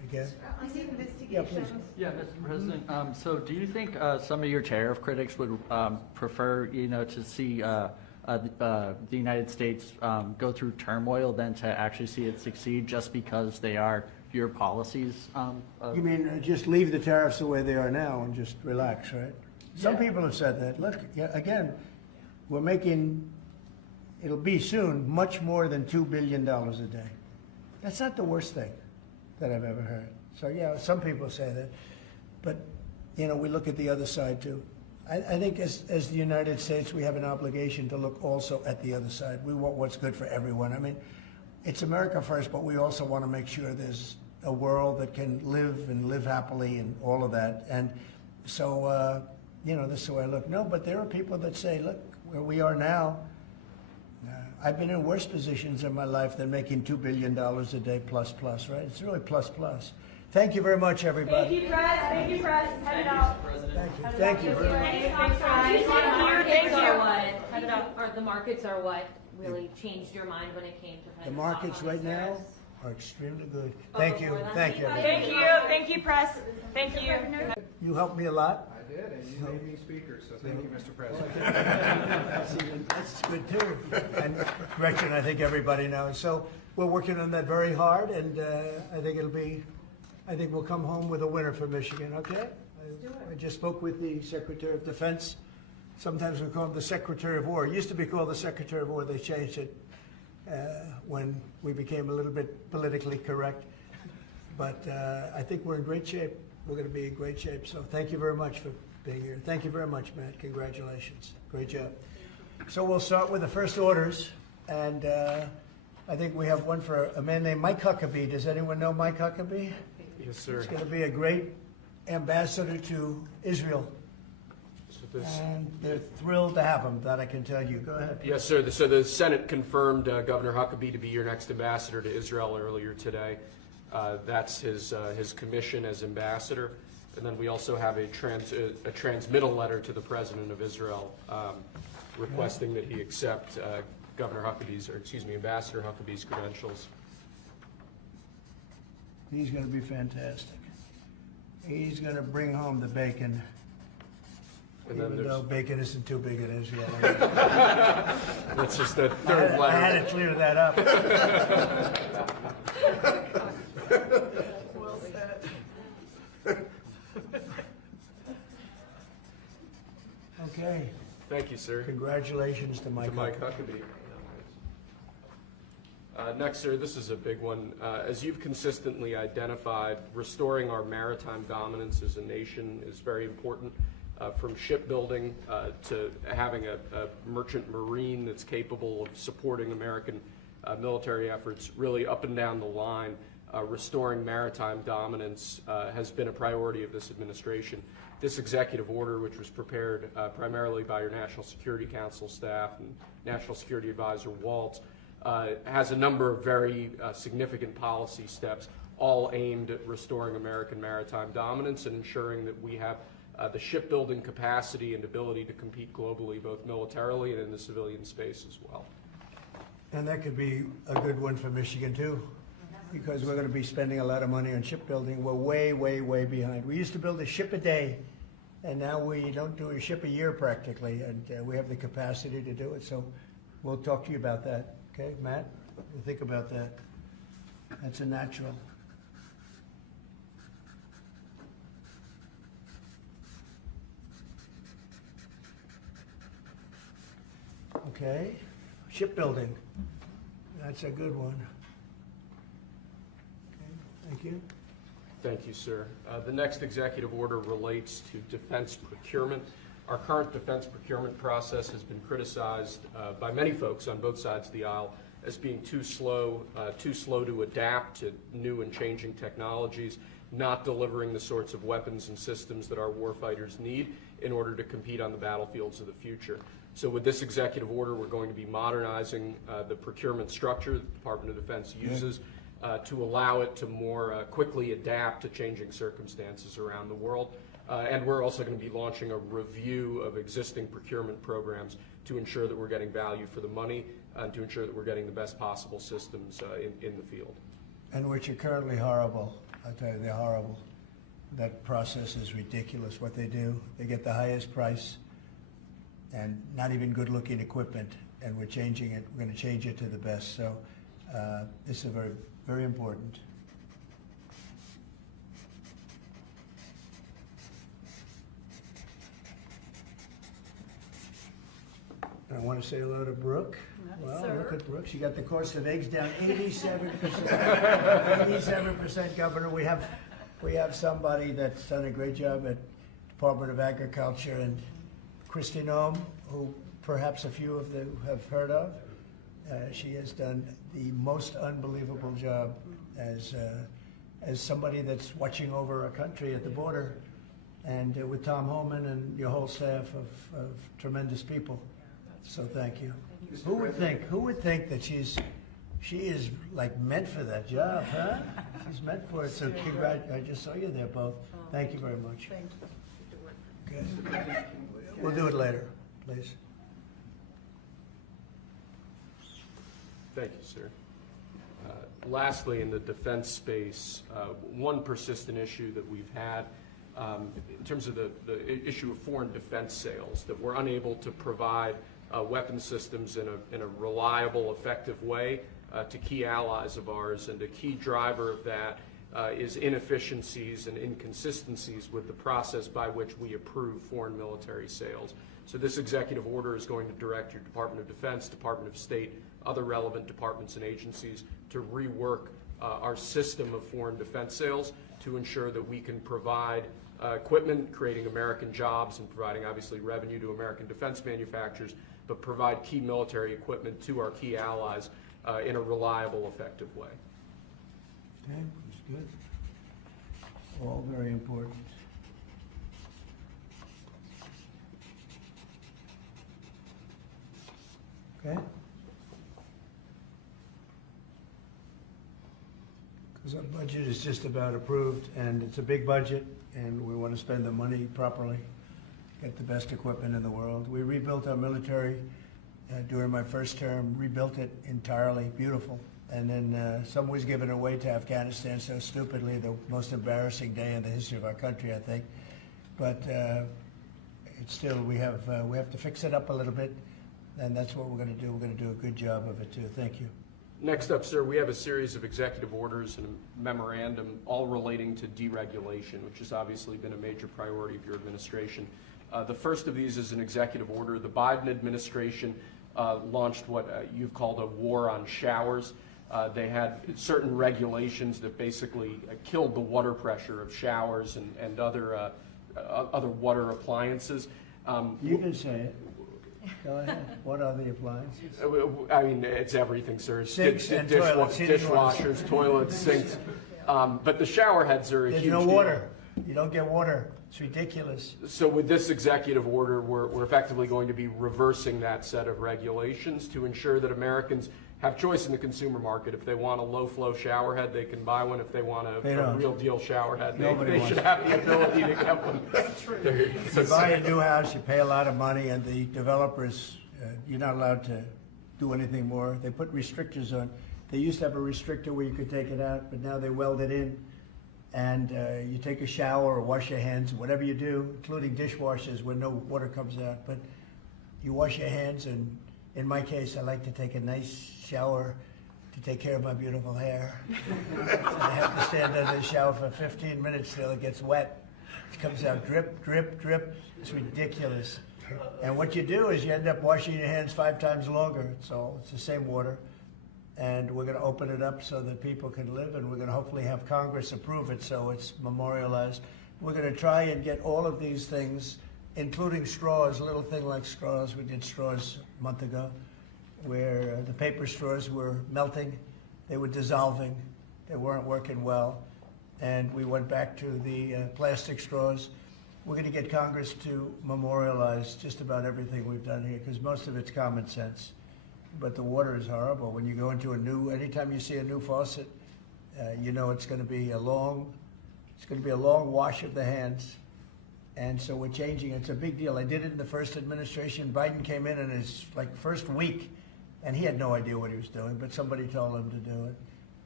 again? On the Yeah, please. investigations. Yeah, Mr. President, so do you think some of your tariff critics would prefer, to see the United States go through turmoil than to actually see it succeed just because they are your policies? You mean just leave the tariffs the way they are now and just relax, right? Some Yeah. people have said that. Look, yeah, again, we're making, it'll be soon, much more than $2 billion a day. That's not the worst thing that I've ever heard. So, yeah, some people say that. But, we look at the other side, too. I think as the United States, we have an obligation to look also at the other side. We want what's good for everyone. I mean, it's America first, but we also want to make sure there's a world that can live and live happily and all of that. And so, this is the way I look. No, but there are people that say, look, where we are now, I've been in worse positions in my life than making $2 billion a day plus, right? It's really plus. Thank you very much, everybody. Thank you, Press. Thank you, Press. Head it out. Thank you. The markets are what really changed your mind when it came to The markets right now are extremely good. Thank you. Thank you. Thank you. Thank you, Press. Thank you. You helped me a lot. I did, and you made me speaker, so thank you, Mr. President. That's good too. And Gretchen, I think everybody knows. So we're working on that very hard, and I think we'll come home with a winner for Michigan, okay? I just spoke with the Secretary of Defense. Sometimes we call him the Secretary of War. It used to be called the Secretary of War. They changed it when we became a little bit politically correct. But I think we're in great shape. We're going to be in great shape. So thank you very much for being here. Thank you very much, Matt. Congratulations. Great job. So we'll start with the first orders. And I think we have one for a man named Mike Huckabee. Does anyone know Mike Huckabee? Yes, sir. He's going to be a great ambassador to Israel. And they're thrilled to have him, that I can tell you. Go ahead. Yes, sir. So the Senate confirmed Governor Huckabee to be your next ambassador to Israel earlier today. That's his commission as ambassador. And then we also have a transmittal letter to the President of Israel requesting that he accept Ambassador Huckabee's credentials. He's going to be fantastic. He's going to bring home the bacon. And then Even though bacon isn't too big in Israel. That's just the third letter. I had to clear that up. Well said. Okay. Thank you, sir. Congratulations to Mike Huckabee. Next, sir, this is a big one. As you've consistently identified, restoring our maritime dominance as a nation is very important. From shipbuilding to having a merchant marine that's capable of supporting American military efforts, really up and down the line, restoring maritime dominance has been a priority of this administration. This executive order, which was prepared primarily by your National Security Council staff and National Security Advisor Waltz, has a number of very significant policy steps, all aimed at restoring American maritime dominance and ensuring that we have the shipbuilding capacity and ability to compete globally, both militarily and in the civilian space as well. And that could be a good one for Michigan, too, because we're going to be spending a lot of money on shipbuilding. We're way, way, way behind. We used to build a ship a day, and now we don't do a ship a year practically, and we have the capacity to do it. So we'll talk to you about that. Okay, Matt? We'll think about that. That's a natural. Okay, shipbuilding. That's a good one. Okay, thank you. Thank you, sir. The next executive order relates to defense procurement. Our current defense procurement process has been criticized by many folks on both sides of the aisle as being too slow to adapt to new and changing technologies, not delivering the sorts of weapons and systems that our warfighters need in order to compete on the battlefields of the future. So with this executive order, we're going to be modernizing the procurement structure the Department of Defense uses to allow it to more quickly adapt to changing circumstances around the world. And we're also going to be launching a review of existing procurement programs to ensure that we're getting value for the money and to ensure that we're getting the best possible systems in the field. And which are currently horrible. I'll tell you, they're horrible. That process is ridiculous, what they do. They get the highest price and not even good-looking equipment, and we're changing it. We're going to change it to the best. So this is very, very important. I want to say hello to Brooke. Well, look at Brooke. She got the cost of eggs down 87%. 87%, Governor. We have somebody that's done a great job at Department of Agriculture, and Kristi Noem, who perhaps a few of you have heard of. She has done the most unbelievable job as somebody that's watching over a country at the border, and with Tom Homan and your whole staff of tremendous people. So thank you. Who would think that she is like meant for that job, huh? She's meant for it. So I just saw you there both. Thank you very much. Thank you. Okay. We'll do it later, please. Thank you, sir. Lastly, in the defense space, one persistent issue that we've had in terms of the issue of foreign defense sales, that we're unable to provide weapon systems in a reliable, effective way to key allies of ours, and a key driver of that is inefficiencies and inconsistencies with the process by which we approve foreign military sales. So this executive order is going to direct your Department of Defense, Department of State, other relevant departments and agencies to rework our system of foreign defense sales to ensure that we can provide equipment, creating American jobs and providing obviously revenue to American defense manufacturers, but provide key military equipment to our key allies in a reliable, effective way. Okay, that's good. All very important. Okay? Because our budget is just about approved, and it's a big budget, and we want to spend the money properly, get the best equipment in the world. We rebuilt our military during my first term, rebuilt it entirely, beautiful. And then some was given away to Afghanistan so stupidly, the most embarrassing day in the history of our country, I think. But it's still, we have to fix it up a little bit, and that's what we're going to do. We're going to do a good job of it too. Thank you. Next up, sir, we have a series of executive orders and a memorandum all relating to deregulation, which has obviously been a major priority of your administration. The first of these is an executive order. The Biden administration launched what you've called a war on showers. They had certain regulations that basically killed the water pressure of showers and other water appliances. You can say it. Go ahead. What are the appliances? I mean, it's everything, sir. Sinks and toilets, dishwashers, toilets, sinks. But the shower heads are a huge deal. There's no water. You don't get water. It's ridiculous. So with this executive order, we're effectively going to be reversing that set of regulations to ensure that Americans have choice in the consumer market. If they want a low-flow shower head, they can buy one. If they want a real deal shower head, they should have the ability to get one. That's true. You buy a new house, you pay a lot of money, and the developers, you're not allowed to do anything more. They put restrictors on. They used to have a restrictor where you could take it out, but now they weld it in. And you take a shower or wash your hands, whatever you do, including dishwashers where no water comes out. But you wash your hands, and in my case, I like to take a nice shower to take care of my beautiful hair. I have to stand under the shower for 15 minutes till it gets wet. It comes out drip, drip, drip. It's ridiculous. And what you do is you end up washing your hands 5 times longer. It's the same water. And we're going to open it up so that people can live, and we're going to hopefully have Congress approve it so it's memorialized. We're going to try and get all of these things, including straws, a little thing like straws. We did straws a month ago, where the paper straws were melting, they were dissolving, they weren't working well, and we went back to the plastic straws. We're going to get Congress to memorialize just about everything we've done here, because most of it's common sense. But the water is horrible. When you go into anytime you see a new faucet, you know it's going to be a long wash of the hands. And so we're changing. It's a big deal. I did it in the first administration. Biden came in his first week, and he had no idea what he was doing, but somebody told him to do it.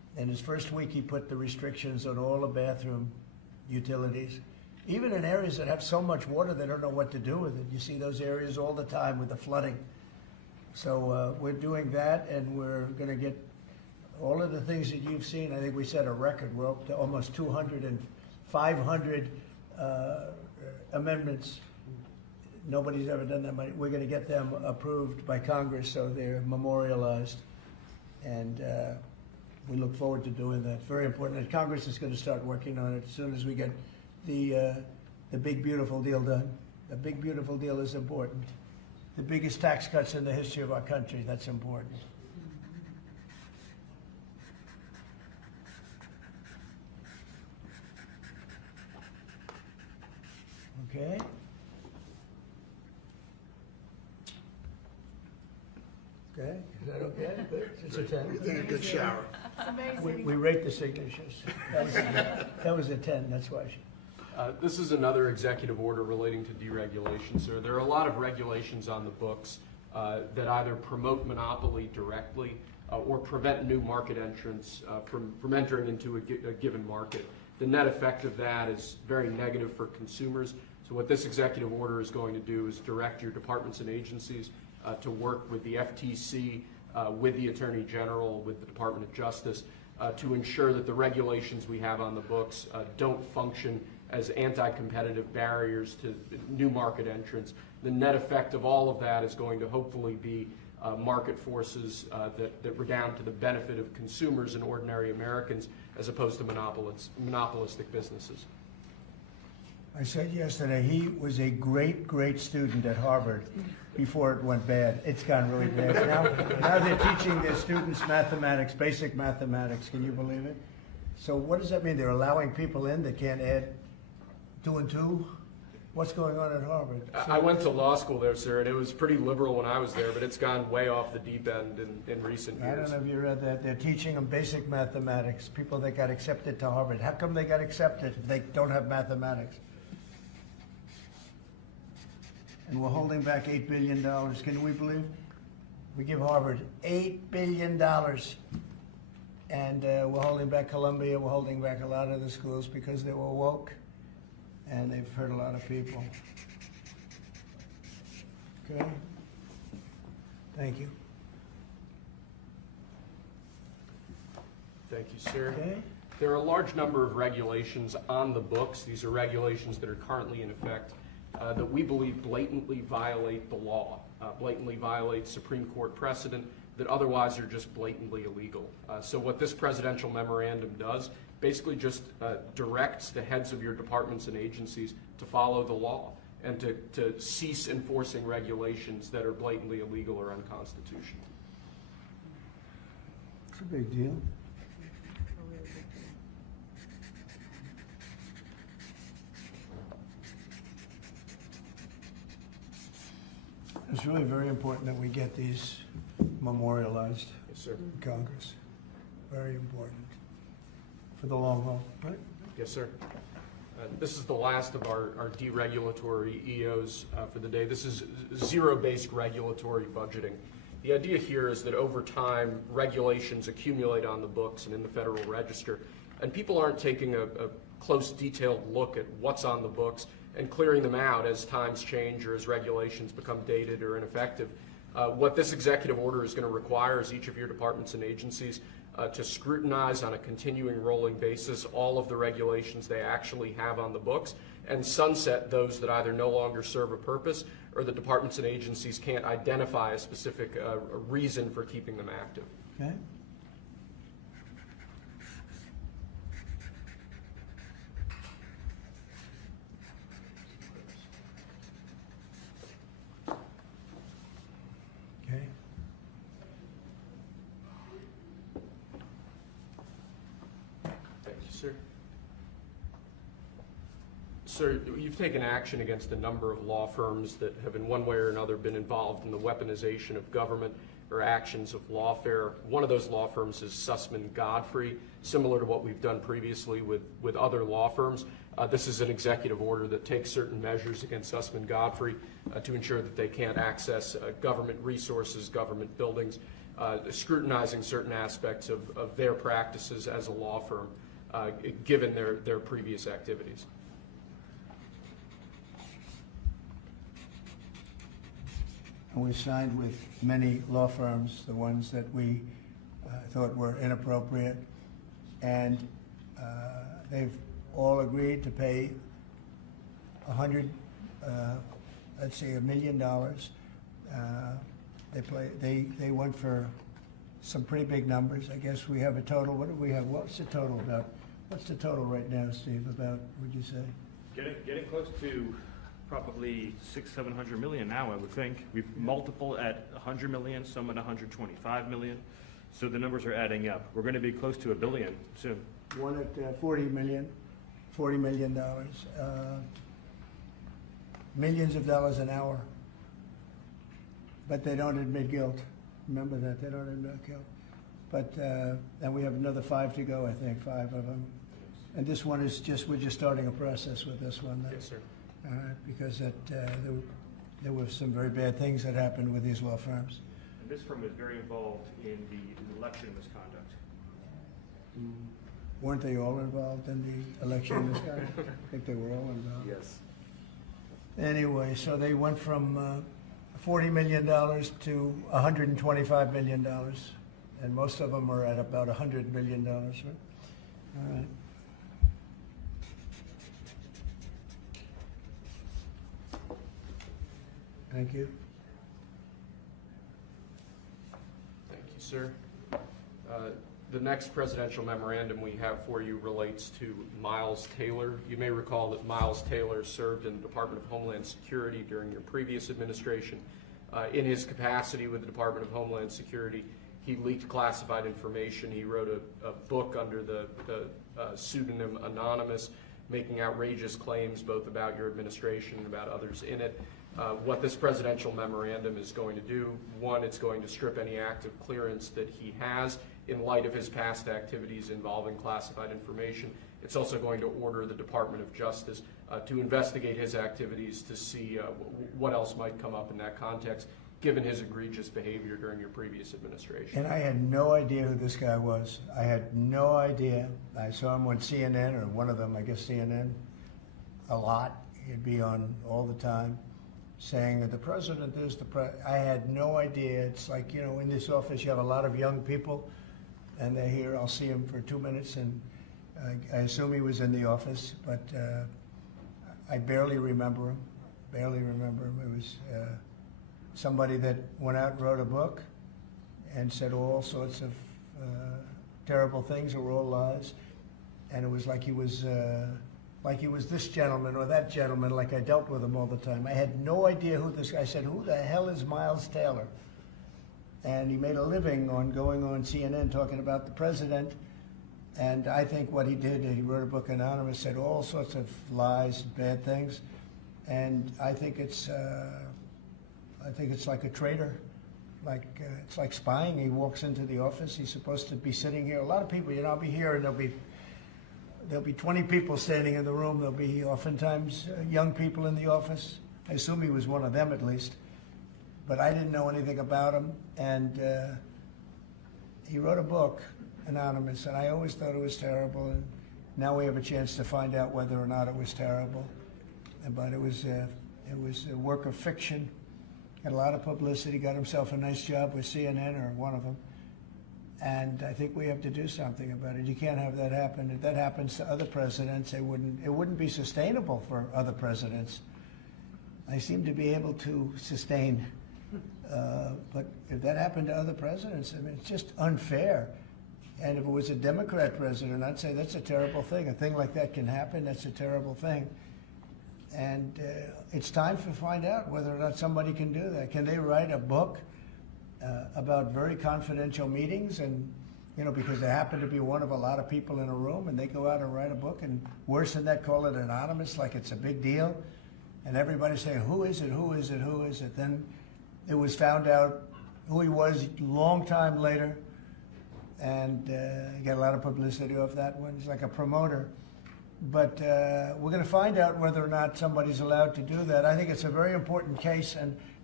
In his first week, he put the restrictions on all the bathroom utilities, even in areas that have so much water they don't know what to do with it. You see those areas all the time with the flooding. So we're doing that, and we're going to get all of the things that you've seen. I think we set a record. We're up to almost 200 and 500 amendments. Nobody's ever done that many. We're going to get them approved by Congress, so they're memorialized. And we look forward to doing that. Very important. And Congress is going to start working on it as soon as we get the big, beautiful deal done. The big, beautiful deal is important. The biggest tax cuts in the history of our country, that's important. Okay. Okay, is that okay? Good? It's a 10. You're taking a good shower. We rate the signatures. That was a 10, that's why. This is another executive order relating to deregulation, sir. There are a lot of regulations on the books that either promote monopoly directly or prevent new market entrants from entering into a given market. The net effect of that is very negative for consumers. So what this executive order is going to do is direct your departments and agencies to work with the FTC, with the Attorney General, with the Department of Justice, to ensure that the regulations we have on the books don't function as anti-competitive barriers to new market entrants. The net effect of all of that is going to hopefully be market forces that redound to the benefit of consumers and ordinary Americans as opposed to monopolistic businesses. I said yesterday, he was a great, great student at Harvard before it went bad. It's gone really bad. Now they're teaching their students mathematics, basic mathematics. Can you believe it? So what does that mean? They're allowing people in that can't add 2 and 2? What's going on at Harvard? I went to law school there, sir, and it was pretty liberal when I was there, but it's gone way off the deep end in recent years. I don't know if you read that. They're teaching them basic mathematics, people that got accepted to Harvard. How come they got accepted if they don't have mathematics? And we're holding back $8 billion. Can we believe? We give Harvard $8 billion. And we're holding back Columbia. We're holding back a lot of the schools because they were woke. And they've hurt a lot of people. Okay? Thank you. Thank you, sir. Okay. There are a large number of regulations on the books. These are regulations that are currently in effect that we believe blatantly violate the law, blatantly violate Supreme Court precedent that otherwise are just blatantly illegal. So what this presidential memorandum does basically just directs the heads of your departments and agencies to follow the law and to cease enforcing regulations that are blatantly illegal or unconstitutional. It's a big deal. It's really very important that we get these memorialized Yes, sir. in Congress. Very important for the long haul, right? Yes, sir. This is the last of our deregulatory EOs for the day. This is zero-based regulatory budgeting. The idea here is that over time, regulations accumulate on the books and in the Federal Register, and people aren't taking a close, detailed look at what's on the books and clearing them out as times change or as regulations become dated or ineffective. What this executive order is going to require is each of your departments and agencies to scrutinize on a continuing rolling basis all of the regulations they actually have on the books and sunset those that either no longer serve a purpose or the departments and agencies can't identify a specific reason for keeping them active. Okay. Okay. Thank you, sir. Sir, you've taken action against a number of law firms that have in one way or another been involved in the weaponization of government or actions of lawfare. One of those law firms is Sussman Godfrey, similar to what we've done previously with other law firms. This is an executive order that takes certain measures against Sussman Godfrey to ensure that they can't access government resources, government buildings. scrutinizing certain aspects of their practices as a law firm, given their previous activities. And we signed with many law firms, the ones that we thought were inappropriate, and they've all agreed to pay $100 million. They went for some pretty big numbers. I guess we have a total. What do we have? What's the total about? What's the total right now, Steve? About, would you say? Getting close to probably 600-700 million now, I would think. We've multiple at 100 million, some at 125 million. So the numbers are adding up. We're going to be close to $1 billion soon. One at $40 million. Millions of dollars an hour. But they don't admit guilt. Remember that, they don't admit guilt. But, and we have another 5 to go, I think, 5 of them. And this one is we're just starting a process with this one. Yes, sir. Because there were some very bad things that happened with these law firms. And this firm is very involved in the election misconduct. Weren't they all involved in the election misconduct? I think they were all involved. Yes. Anyway, so they went from $40 million to $125 million. And most of them are at about $100 million, right? All right. Thank you. Thank you, sir. The next presidential memorandum we have for you relates to Miles Taylor. You may recall that Miles Taylor served in the Department of Homeland Security during your previous administration. In his capacity with the Department of Homeland Security, he leaked classified information. He wrote a book under the pseudonym Anonymous, making outrageous claims both about your administration and about others in it. What this presidential memorandum is going to do, one, it's going to strip any active clearance that he has in light of his past activities involving classified information. It's also going to order the Department of Justice to investigate his activities to see what else might come up in that context, given his egregious behavior during your previous administration. And I had no idea who this guy was. I had no idea. I saw him on CNN, or one of them, I guess CNN, a lot. He'd be on all the time, saying that the president is the president. I had no idea. It's like, you know, in this office you have a lot of young people, and they're here. I'll see him for 2 minutes, and I assume he was in the office, but I barely remember him. It was somebody that went out and wrote a book and said all sorts of terrible things that were all lies, and it was like he was this gentleman or that gentleman, like I dealt with him all the time. I had no idea who this guy. I said, who the hell is Miles Taylor? And he made a living on going on CNN talking about the president. And I think what he did, he wrote a book Anonymous, said all sorts of lies, bad things. And I think it's like a traitor. It's like spying. He walks into the office. He's supposed to be sitting here. A lot of people, you know, I'll be here and there'll be 20 people standing in the room. There'll be oftentimes young people in the office. I assume he was one of them at least. But I didn't know anything about him. And he wrote a book, Anonymous, and I always thought it was terrible. And now we have a chance to find out whether or not it was terrible. But it was a work of fiction. Got a lot of publicity. Got himself a nice job with CNN, or one of them. And I think we have to do something about it. You can't have that happen. If that happens to other presidents, it wouldn't be sustainable for other presidents. They seem to be able to sustain. But if that happened to other presidents, I mean, it's just unfair. And if it was a Democrat president, I'd say that's a terrible thing. A thing like that can happen. That's a terrible thing. And it's time to find out whether or not somebody can do that. Can they write a book about very confidential meetings, and, you know, because they happen to be one of a lot of people in a room, and they go out and write a book, and worse than that, call it anonymous, like it's a big deal, and everybody's saying, who is it, who is it, who is it? Then it was found out who he was a long time later, and he got a lot of publicity off that one. He's like a promoter. But we're going to find out whether or not somebody's allowed to do that. I think it's a very important case, and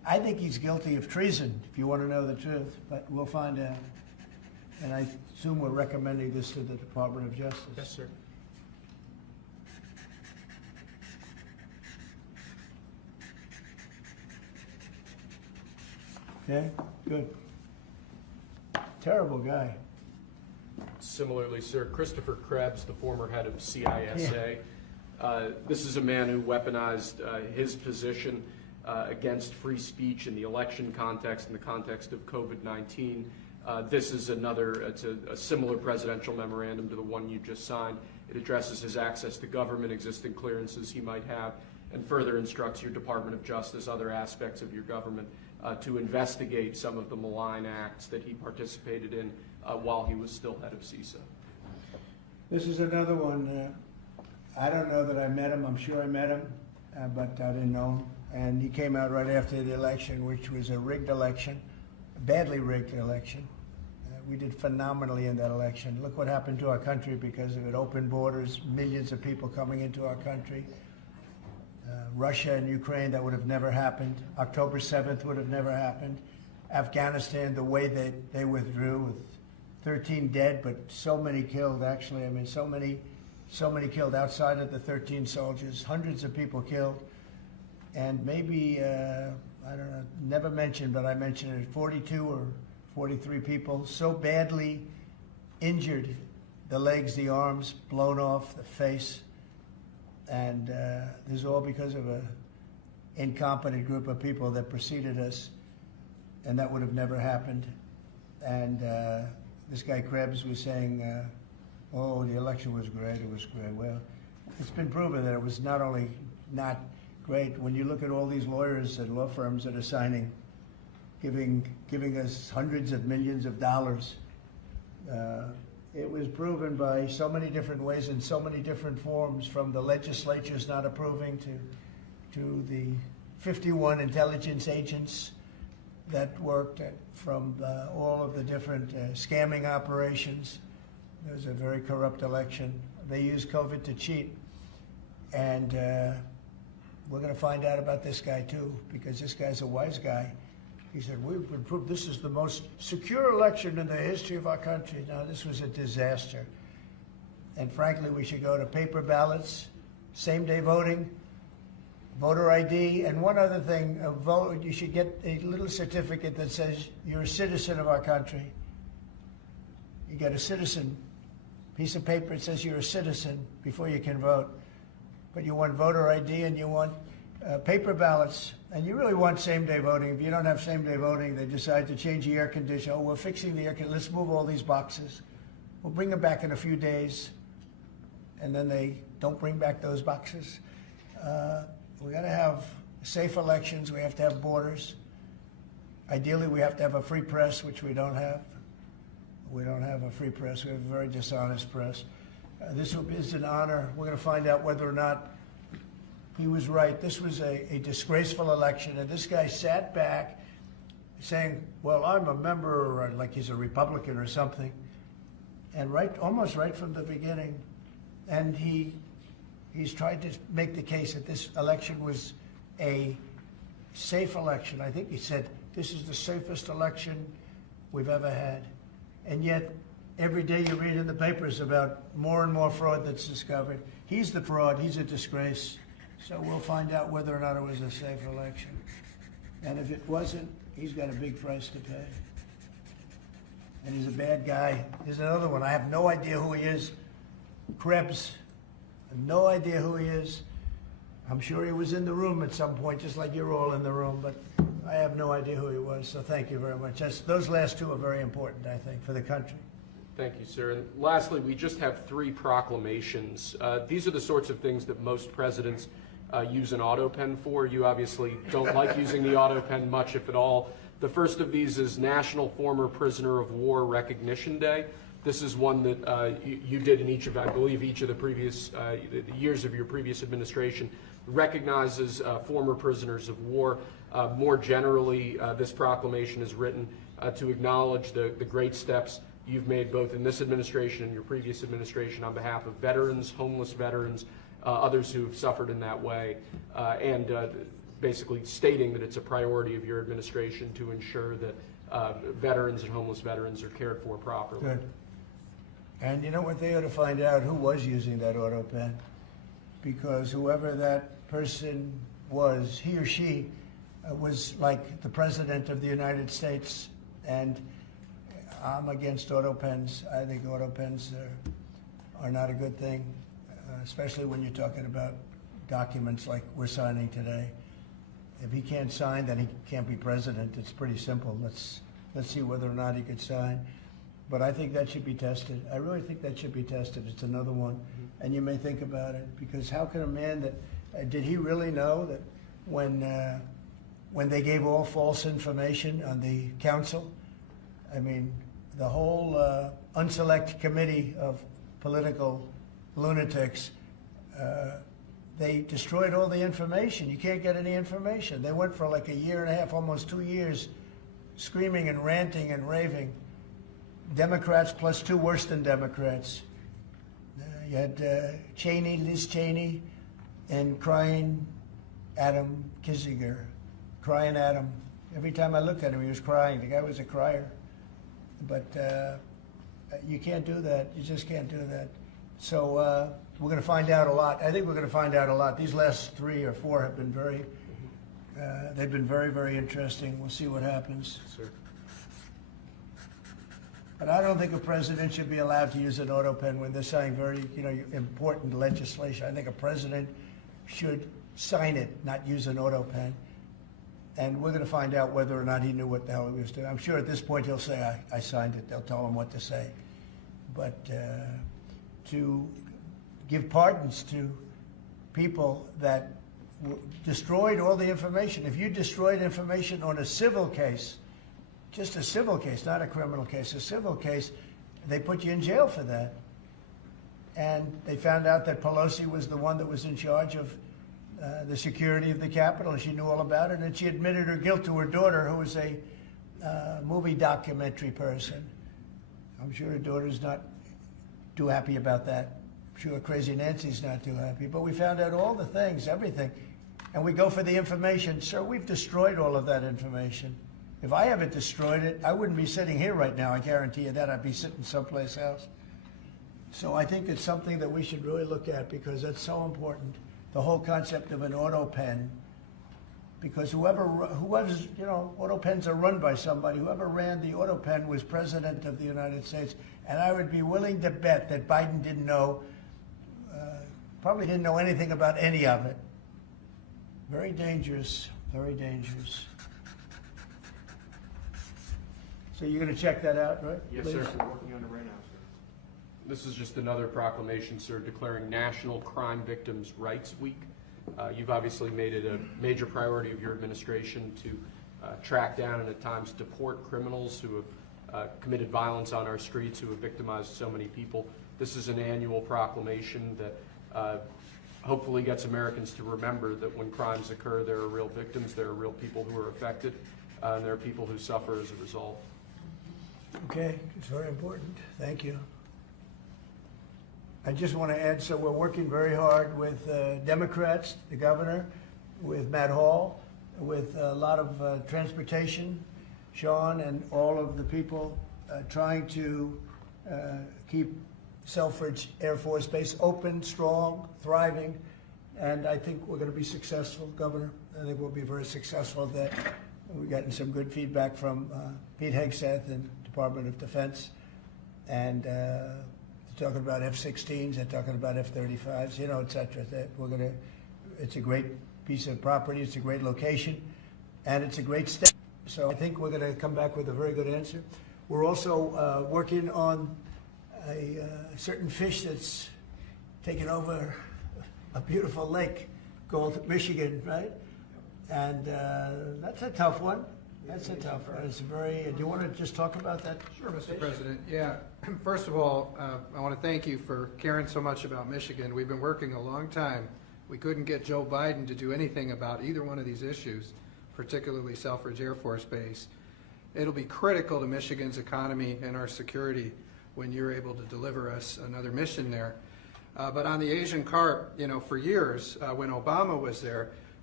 I think he's guilty of treason, if you want to know the truth, but we'll find out. And I assume we're recommending this to the Department of Justice. Yes, sir. Okay, good. Terrible guy. Similarly, sir, Christopher Krebs, the former head of CISA. This is a man who weaponized his position against free speech in the election context, in the context of COVID-19. This is it's a similar presidential memorandum to the one you just signed. It addresses his access to government, existing clearances he might have, and further instructs your Department of Justice, other aspects of your government, to investigate some of the malign acts that he participated in while he was still head of CISA. This is another one. I don't know that I met him. I'm sure I met him, but I didn't know him. And he came out right after the election, which was a rigged election, a badly rigged election. We did phenomenally in that election. Look what happened to our country because of it. Open borders, millions of people coming into our country. Russia and Ukraine, that would have never happened. October 7th would have never happened. Afghanistan, the way they withdrew with 13 dead, but so many killed, actually. I mean, so many killed outside of the 13 soldiers, hundreds of people killed. And maybe, I don't know, never mentioned, but I mentioned it, 42 or 43 people so badly injured, the legs, the arms, blown off, the face. And this is all because of an incompetent group of people that preceded us, and that would have never happened. And this guy Krebs was saying, oh, the election was great, it was great. Well, it's been proven that it was not only not great. When you look at all these lawyers and law firms that are signing, giving us hundreds of millions of dollars, it was proven by so many different ways in so many different forms, from the legislatures not approving to the 51 intelligence agents that worked from all of the different scamming operations. It was a very corrupt election. They used COVID to cheat. And we're going to find out about this guy too, because this guy's a wise guy. He said, we've been proved this is the most secure election in the history of our country. Now, this was a disaster. And frankly, we should go to paper ballots, same-day voting, voter ID, and one other thing, you should get a little certificate that says you're a citizen of our country. You get a citizen piece of paper that says you're a citizen before you can vote. But you want voter ID and you want paper ballots, and you really want same-day voting. If you don't have same-day voting, they decide to change the air conditioner. Oh, we're fixing the air conditioner. Let's move all these boxes. We'll bring them back in a few days, and then they don't bring back those boxes. We got to have safe elections. We have to have borders. Ideally, we have to have a free press, which we don't have. We don't have a free press. We have a very dishonest press. This is an honor. We're going to find out whether or not he was right. This was a disgraceful election, and this guy sat back saying, well, I'm a member, or like he's a Republican or something, and almost right from the beginning. And he's tried to make the case that this election was a safe election. I think he said, this is the safest election we've ever had. And yet, every day you read in the papers about more and more fraud that's discovered. He's the fraud. He's a disgrace. So we'll find out whether or not it was a safe election. And if it wasn't, he's got a big price to pay. And he's a bad guy. Here's another one. I have no idea who he is. Krebs. I have no idea who he is. I'm sure he was in the room at some point, just like you're all in the room, but I have no idea who he was. So thank you very much. Those last two are very important, I think, for the country. Thank you, sir. And lastly, we just have 3 proclamations. These are the sorts of things that most presidents use an auto pen for. You obviously don't like using the auto pen much, if at all. The first of these is National Former Prisoner of War Recognition Day. This is one that you did in each of, I believe, each of the previous years of your previous administration, recognizes former prisoners of war. More generally, this proclamation is written to acknowledge the great steps you've made both in this administration and your previous administration on behalf of veterans, homeless veterans, others who have suffered in that way, and basically stating that it's a priority of your administration to ensure that veterans and homeless veterans are cared for properly. Good. And you know what, they ought to find out who was using that auto pen, because whoever that person was, he or she was like the President of the United States, and I'm against auto pens. I think auto pens are not a good thing, especially when you're talking about documents like we're signing today. If he can't sign, then he can't be president. It's pretty simple. Let's see whether or not he could sign. But I think that should be tested. I really think that should be tested. It's another one. And you may think about it, because how can a man that, did he really know that when they gave all false information on the council, I mean, the whole unselect committee of political lunatics, they destroyed all the information. You can't get any information. They went for like a year and a half, almost 2 years, screaming and ranting and raving. Democrats plus two worse than Democrats. You had Liz Cheney, and crying Adam Kinzinger. Crying Adam. Every time I looked at him, he was crying. The guy was a crier. But you can't do that. You just can't do that. So we're going to find out a lot. I think we're going to find out a lot. These last 3 or 4 have been they've been very, very interesting. We'll see what happens. Sir. But I don't think a president should be allowed to use an auto pen when they're signing very, important legislation. I think a president should sign it, not use an auto pen. And we're going to find out whether or not he knew what the hell he was doing. I'm sure at this point he'll say, I signed it. They'll tell him what to say. But to give pardons to people that destroyed all the information. If you destroyed information on a civil case, just a civil case, not a criminal case, a civil case, they put you in jail for that. And they found out that Pelosi was the one that was in charge of the security of the Capitol, and she knew all about it, and she admitted her guilt to her daughter, who was a movie documentary person. I'm sure her daughter's not too happy about that. I'm sure Crazy Nancy's not too happy. But we found out all the things, everything. And we go for the information. Sir, we've destroyed all of that information. If I haven't destroyed it, I wouldn't be sitting here right now. I guarantee you that. I'd be sitting someplace else. So I think it's something that we should really look at, because that's so important. The whole concept of an auto pen, because whoever's, auto pens are run by somebody. Whoever ran the auto pen was President of the United States. And I would be willing to bet that Biden didn't know, probably didn't know anything about any of it. Very dangerous, very dangerous. So you're going to check that out, right? Yes, please? sir. We're working on it right now, sir. This is just another proclamation, sir, declaring National Crime Victims' Rights Week. You've obviously made it a major priority of your administration to track down and at times deport criminals who have committed violence on our streets, who have victimized so many people. This is an annual proclamation that hopefully gets Americans to remember that when crimes occur, there are real victims, there are real people who are affected, and there are people who suffer as a result. Okay, it's very important. Thank you. I just want to add, so we're working very hard with Democrats, the governor, with Matt Hall, with a lot of transportation, Sean, and all of the people trying to keep Selfridge Air Force Base open, strong, thriving, and I think we're going to be successful, Governor. I think we'll be very successful at that. We've gotten some good feedback from Pete Hegseth and Department of Defense, and talking about F-16s, they're talking about F-35s, et cetera. That it's a great piece of property, it's a great location, and it's a great step. So I think we're going to come back with a very good answer. We're also working on a certain fish that's taken over a beautiful lake called Michigan, right? And that's a tough one. That's a tough one. It's very. Do you want to just talk about that? Sure, Mr. President. Yeah. First of all, I want to thank you for caring so much about Michigan. We've been working a long time. We couldn't get Joe Biden to do anything about either one of these issues, particularly Selfridge Air Force Base. It'll be critical to Michigan's economy and our security when you're able to deliver us another mission there. But on the Asian carp, for years, when Obama was there,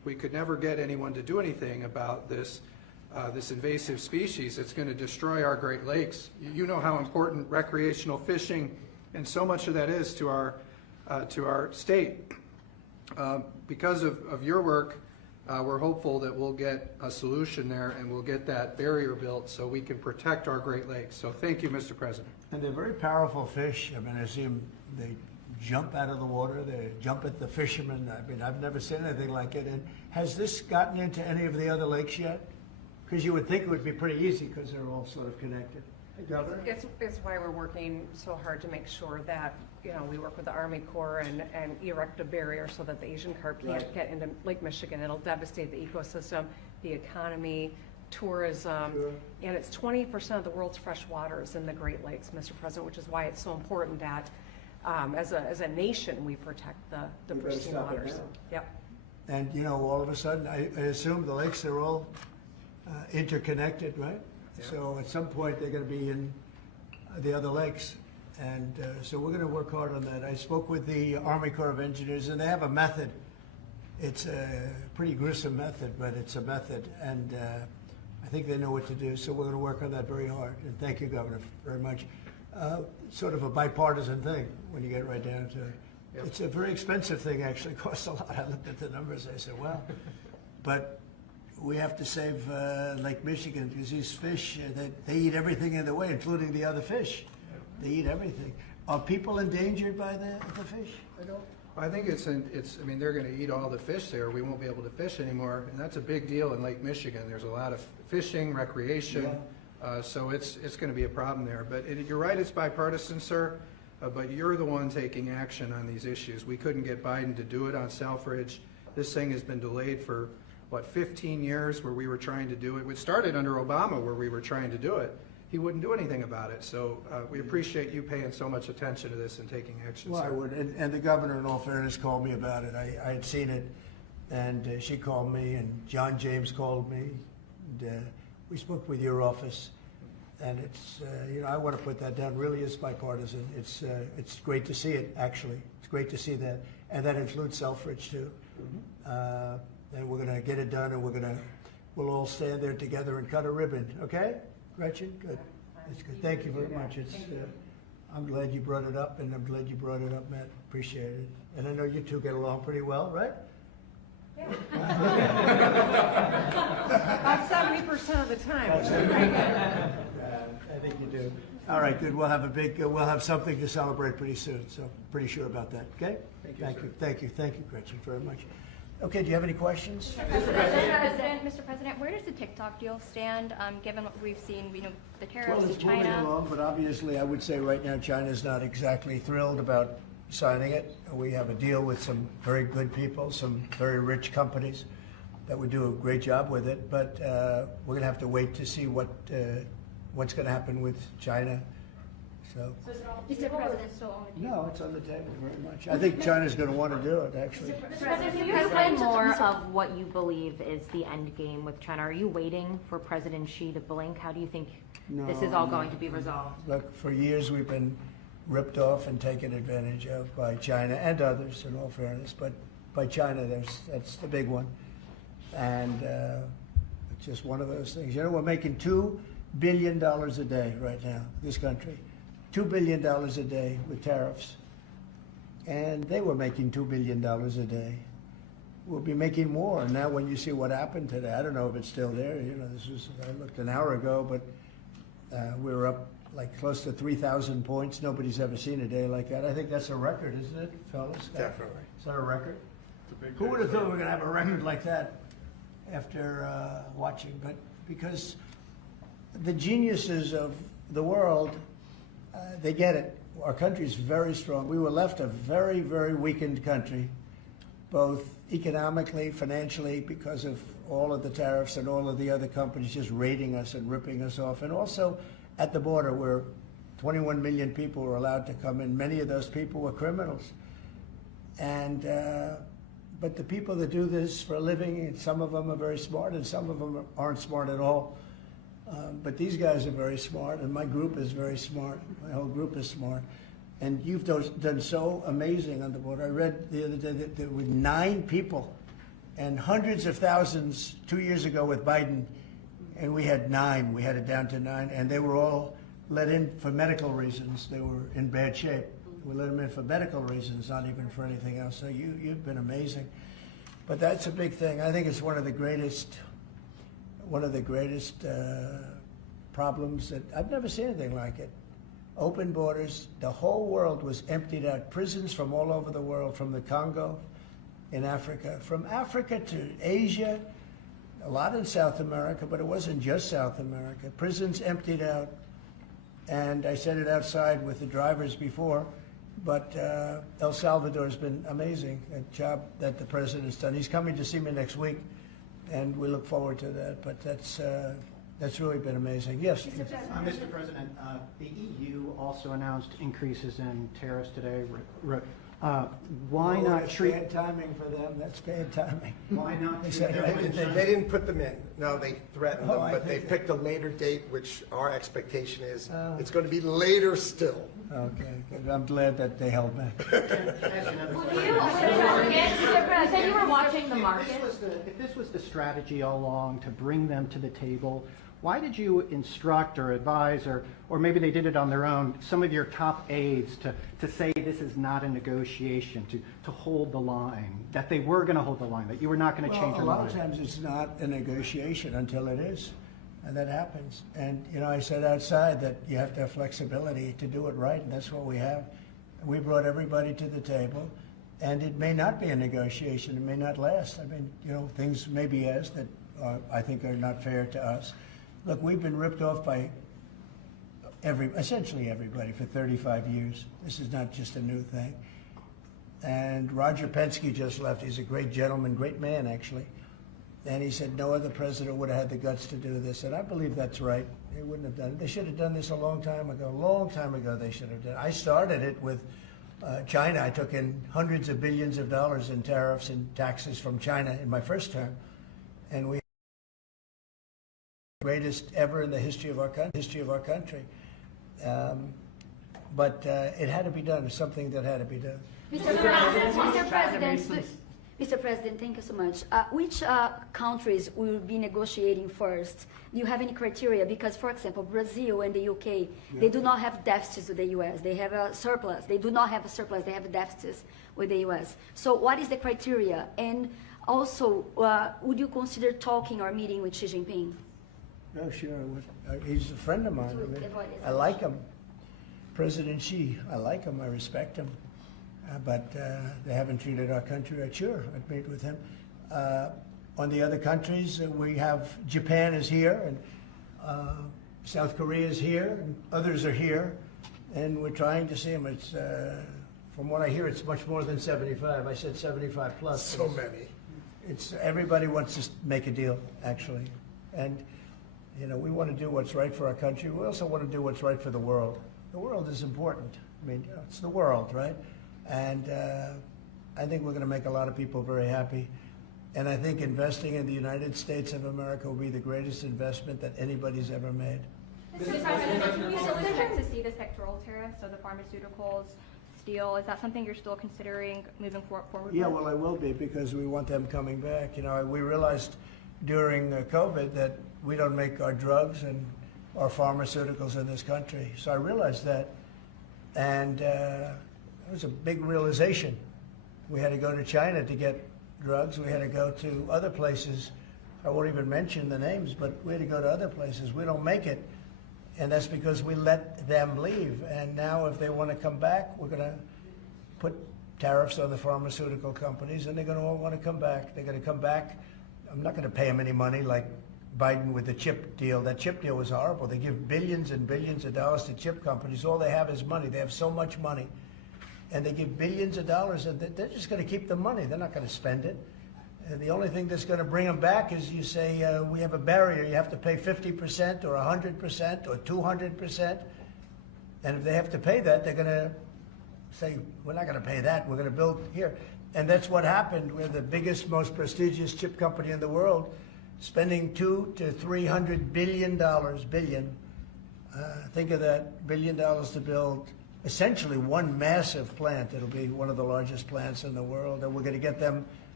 we could never get anyone to do anything about this invasive species that's going to destroy our Great Lakes. You know how important recreational fishing and so much of that is to our state. Because of your work, we're hopeful that we'll get a solution there and we'll get that barrier built so we can protect our Great Lakes. So thank you, Mr. President. And they're very powerful fish. I mean, I see them, they jump out of the water, they jump at the fishermen. I mean, I've never seen anything like it. And has this gotten into any of the other lakes yet? Because you would think it would be pretty easy because they're all sort of connected. Hey, Governor? It's why we're working so hard to make sure that, we work with the Army Corps and erect a barrier so that the Asian carp can't get into Lake Michigan. It'll devastate the ecosystem, the economy, tourism, and it's 20% of the world's fresh water is in the Great Lakes, Mr. President, which is why it's so important that as a nation we protect the pristine waters. Yep. And, all of a sudden, I assume the lakes are all interconnected, right? Yeah. So at some point, they're going to be in the other lakes. And so we're going to work hard on that. I spoke with the Army Corps of Engineers, and they have a method. It's a pretty gruesome method, but it's a method. And I think they know what to do. So we're going to work on that very hard. And thank you, Governor, very much. Sort of a bipartisan thing when you get right down to it. Yep. It's a very expensive thing, actually. It costs a lot. I looked at the numbers. I said, well, but we have to save Lake Michigan because these fish, they eat everything in the way, including the other fish. They eat everything. Are people endangered by the fish? I think I mean, they're going to eat all the fish there. We won't be able to fish anymore, and that's a big deal in Lake Michigan. There's a lot of fishing, recreation, so it's going to be a problem there. But you're right, it's bipartisan, sir, but you're the one taking action on these issues. We couldn't get Biden to do it on Selfridge. This thing has been delayed for, 15 years where we were trying to do it. It started under Obama where we were trying to do it. He wouldn't do anything about it. So we appreciate you paying so much attention to this and taking action. Well, sir. I would. And the governor, in all fairness, called me about it. I had seen it, and she called me, and John James called me. And, we spoke with your office, and it's, I want to put that down. Really is bipartisan. It's great to see it, actually. It's great to see that. And that includes Selfridge, too. And we're going to get it done, and we'll all stand there together and cut a ribbon. Okay? Gretchen? Good. That's good. Thank you very much. I'm glad you brought it up, and I'm glad you brought it up, Matt. Appreciate it. And I know you two get along pretty well, right? Yeah. About 70% of the time. I think you do. All right, good. We'll have something to celebrate pretty soon, so pretty sure about that, okay? Thank you, Gretchen, very much. Okay, do you have any questions? Mr. President, where does the TikTok deal stand, given what we've seen, the tariffs Well, to it's moving China? along, but obviously I would say right now China's not exactly thrilled about signing it. We have a deal with some very good people, some very rich companies that would do a great job with it, but we're going to have to wait to see what's going to happen with China. So, Mr. President, still on the table? no, it's on the table very much. I think China's going to want to do it, actually. Mr. President, can you explain more of what you believe is the end game with China? Are you waiting for President Xi to blink? How do you think this is all going to be resolved? Look, for years we've been ripped off and taken advantage of by China and others, in all fairness, but by China, that's the big one. And it's just one of those things. We're making $2 billion a day right now, this country. $2 billion a day with tariffs. And they were making $2 billion a day. We'll be making more. And now when you see what happened today, I don't know if it's still there. I looked an hour ago, but we were up like close to 3,000 points. Nobody's ever seen a day like that. I think that's a record, isn't it, fellas? Definitely. Is that a record? Who would have thought we were going to have a record like that after watching? But because the geniuses of the world, they get it. Our country's very strong. We were left a very, very weakened country, both economically, financially, because of all of the tariffs and all of the other companies just raiding us and ripping us off, and also at the border where 21 million people were allowed to come in. Many of those people were criminals. And but the people that do this for a living, and some of them are very smart and some of them aren't smart at all. But these guys are very smart, and my group is very smart. My whole group is smart. And you've done so amazing on the border. I read the other day that there were 9 people and hundreds of thousands 2 years ago with Biden, and we had 9. We had it down to 9, and they were all let in for medical reasons. They were in bad shape. We let them in for medical reasons, not even for anything else. So you've been amazing. But that's a big thing. I think it's one of the greatest problems that I've never seen anything like it. Open borders. The whole world was emptied out. Prisons from all over the world, from the Congo in Africa, from Africa to Asia, a lot in South America, but it wasn't just South America. Prisons emptied out. And I said it outside with the drivers before, but El Salvador has been amazing, a job that the president's done. He's coming to see me next week, and we look forward to that. But that's really been amazing. Yes? Mr. President, the EU also announced increases in tariffs today. Why not that's treat... bad timing for them. That's bad timing. Why not They treat said them They didn't put them in. No, they threatened Oh, them, I but they think- picked a later date, which our expectation is it's going to be later still. Okay, good. I'm glad that they held back. You said you were watching the market. If this was the strategy all along to bring them to the table, why did you instruct or advise, or maybe they did it on their own, some of your top aides to say this is not a negotiation, to hold the line, that they were going to hold the line, that you were not going to change your A lot mind? of times it's not a negotiation until it is, and that happens. And, I said outside that you have to have flexibility to do it right, and that's what we have. We brought everybody to the table, and it may not be a negotiation. It may not last. I mean, things may be asked that I think are not fair to us. Look, we've been ripped off by essentially everybody for 35 years. This is not just a new thing. And Roger Penske just left. He's a great gentleman, great man, actually. And he said no other president would have had the guts to do this. And I believe that's right. They wouldn't have done it. They should have done this a long time ago. A long time ago they should have done it. I started it with China. I took in hundreds of billions of dollars in tariffs and taxes from China in my first term. And we greatest ever in the history of our country. But it had to be done. It's something that had to be done. Mr. President, thank you so much. Which countries will be negotiating first? Do you have any criteria? Because, for example, Brazil and the UK, they do not have deficits with the US. They have a surplus. They do not have a surplus. They have deficits with the US. So what is the criteria? And also, would you consider talking or meeting with Xi Jinping? No, sure. He's a friend of mine. I like him. President Xi, I like him. I respect him. But they haven't treated our country right. Sure, I'd meet with him. On the other countries, we have Japan is here, and South Korea is here, and others are here, and we're trying to see them. It's from what I hear, it's much more than 75. I said 75 plus. So many. It's everybody wants to make a deal, actually, and we want to do what's right for our country. We also want to do what's right for the world. The world is important. I mean, it's the world, right? And I think we're going to make a lot of people very happy. And I think investing in the United States of America will be the greatest investment that anybody's ever made. Mr. President, you still expect to see the sectoral tariffs, so the pharmaceuticals, steel, is that something you're still considering moving forward Yeah, with? well, I will be, because we want them coming back. We realized during COVID that we don't make our drugs and our pharmaceuticals in this country. So I realized that, and it was a big realization. We had to go to China to get drugs. We had to go to other places. I won't even mention the names, but we had to go to other places. We don't make it, and that's because we let them leave. And now if they want to come back, we're going to put tariffs on the pharmaceutical companies, and they're going to all want to come back. They're going to come back. I'm not going to pay them any money like Biden with the chip deal. That chip deal was horrible. They give billions and billions of dollars to chip companies. All they have is money. They have so much money. And they give billions of dollars, and they're just going to keep the money. They're not going to spend it. And the only thing that's going to bring them back is you say, we have a barrier. You have to pay 50% or 100% or 200%. And if they have to pay that, they're going to say, we're not going to pay that. We're going to build here. And that's what happened. We're the biggest, most prestigious chip company in the world, spending $200 to $300 billion. Think of that, $1 billion to build essentially one massive plant. It'll be one of the largest plants in the world, and we're going to get them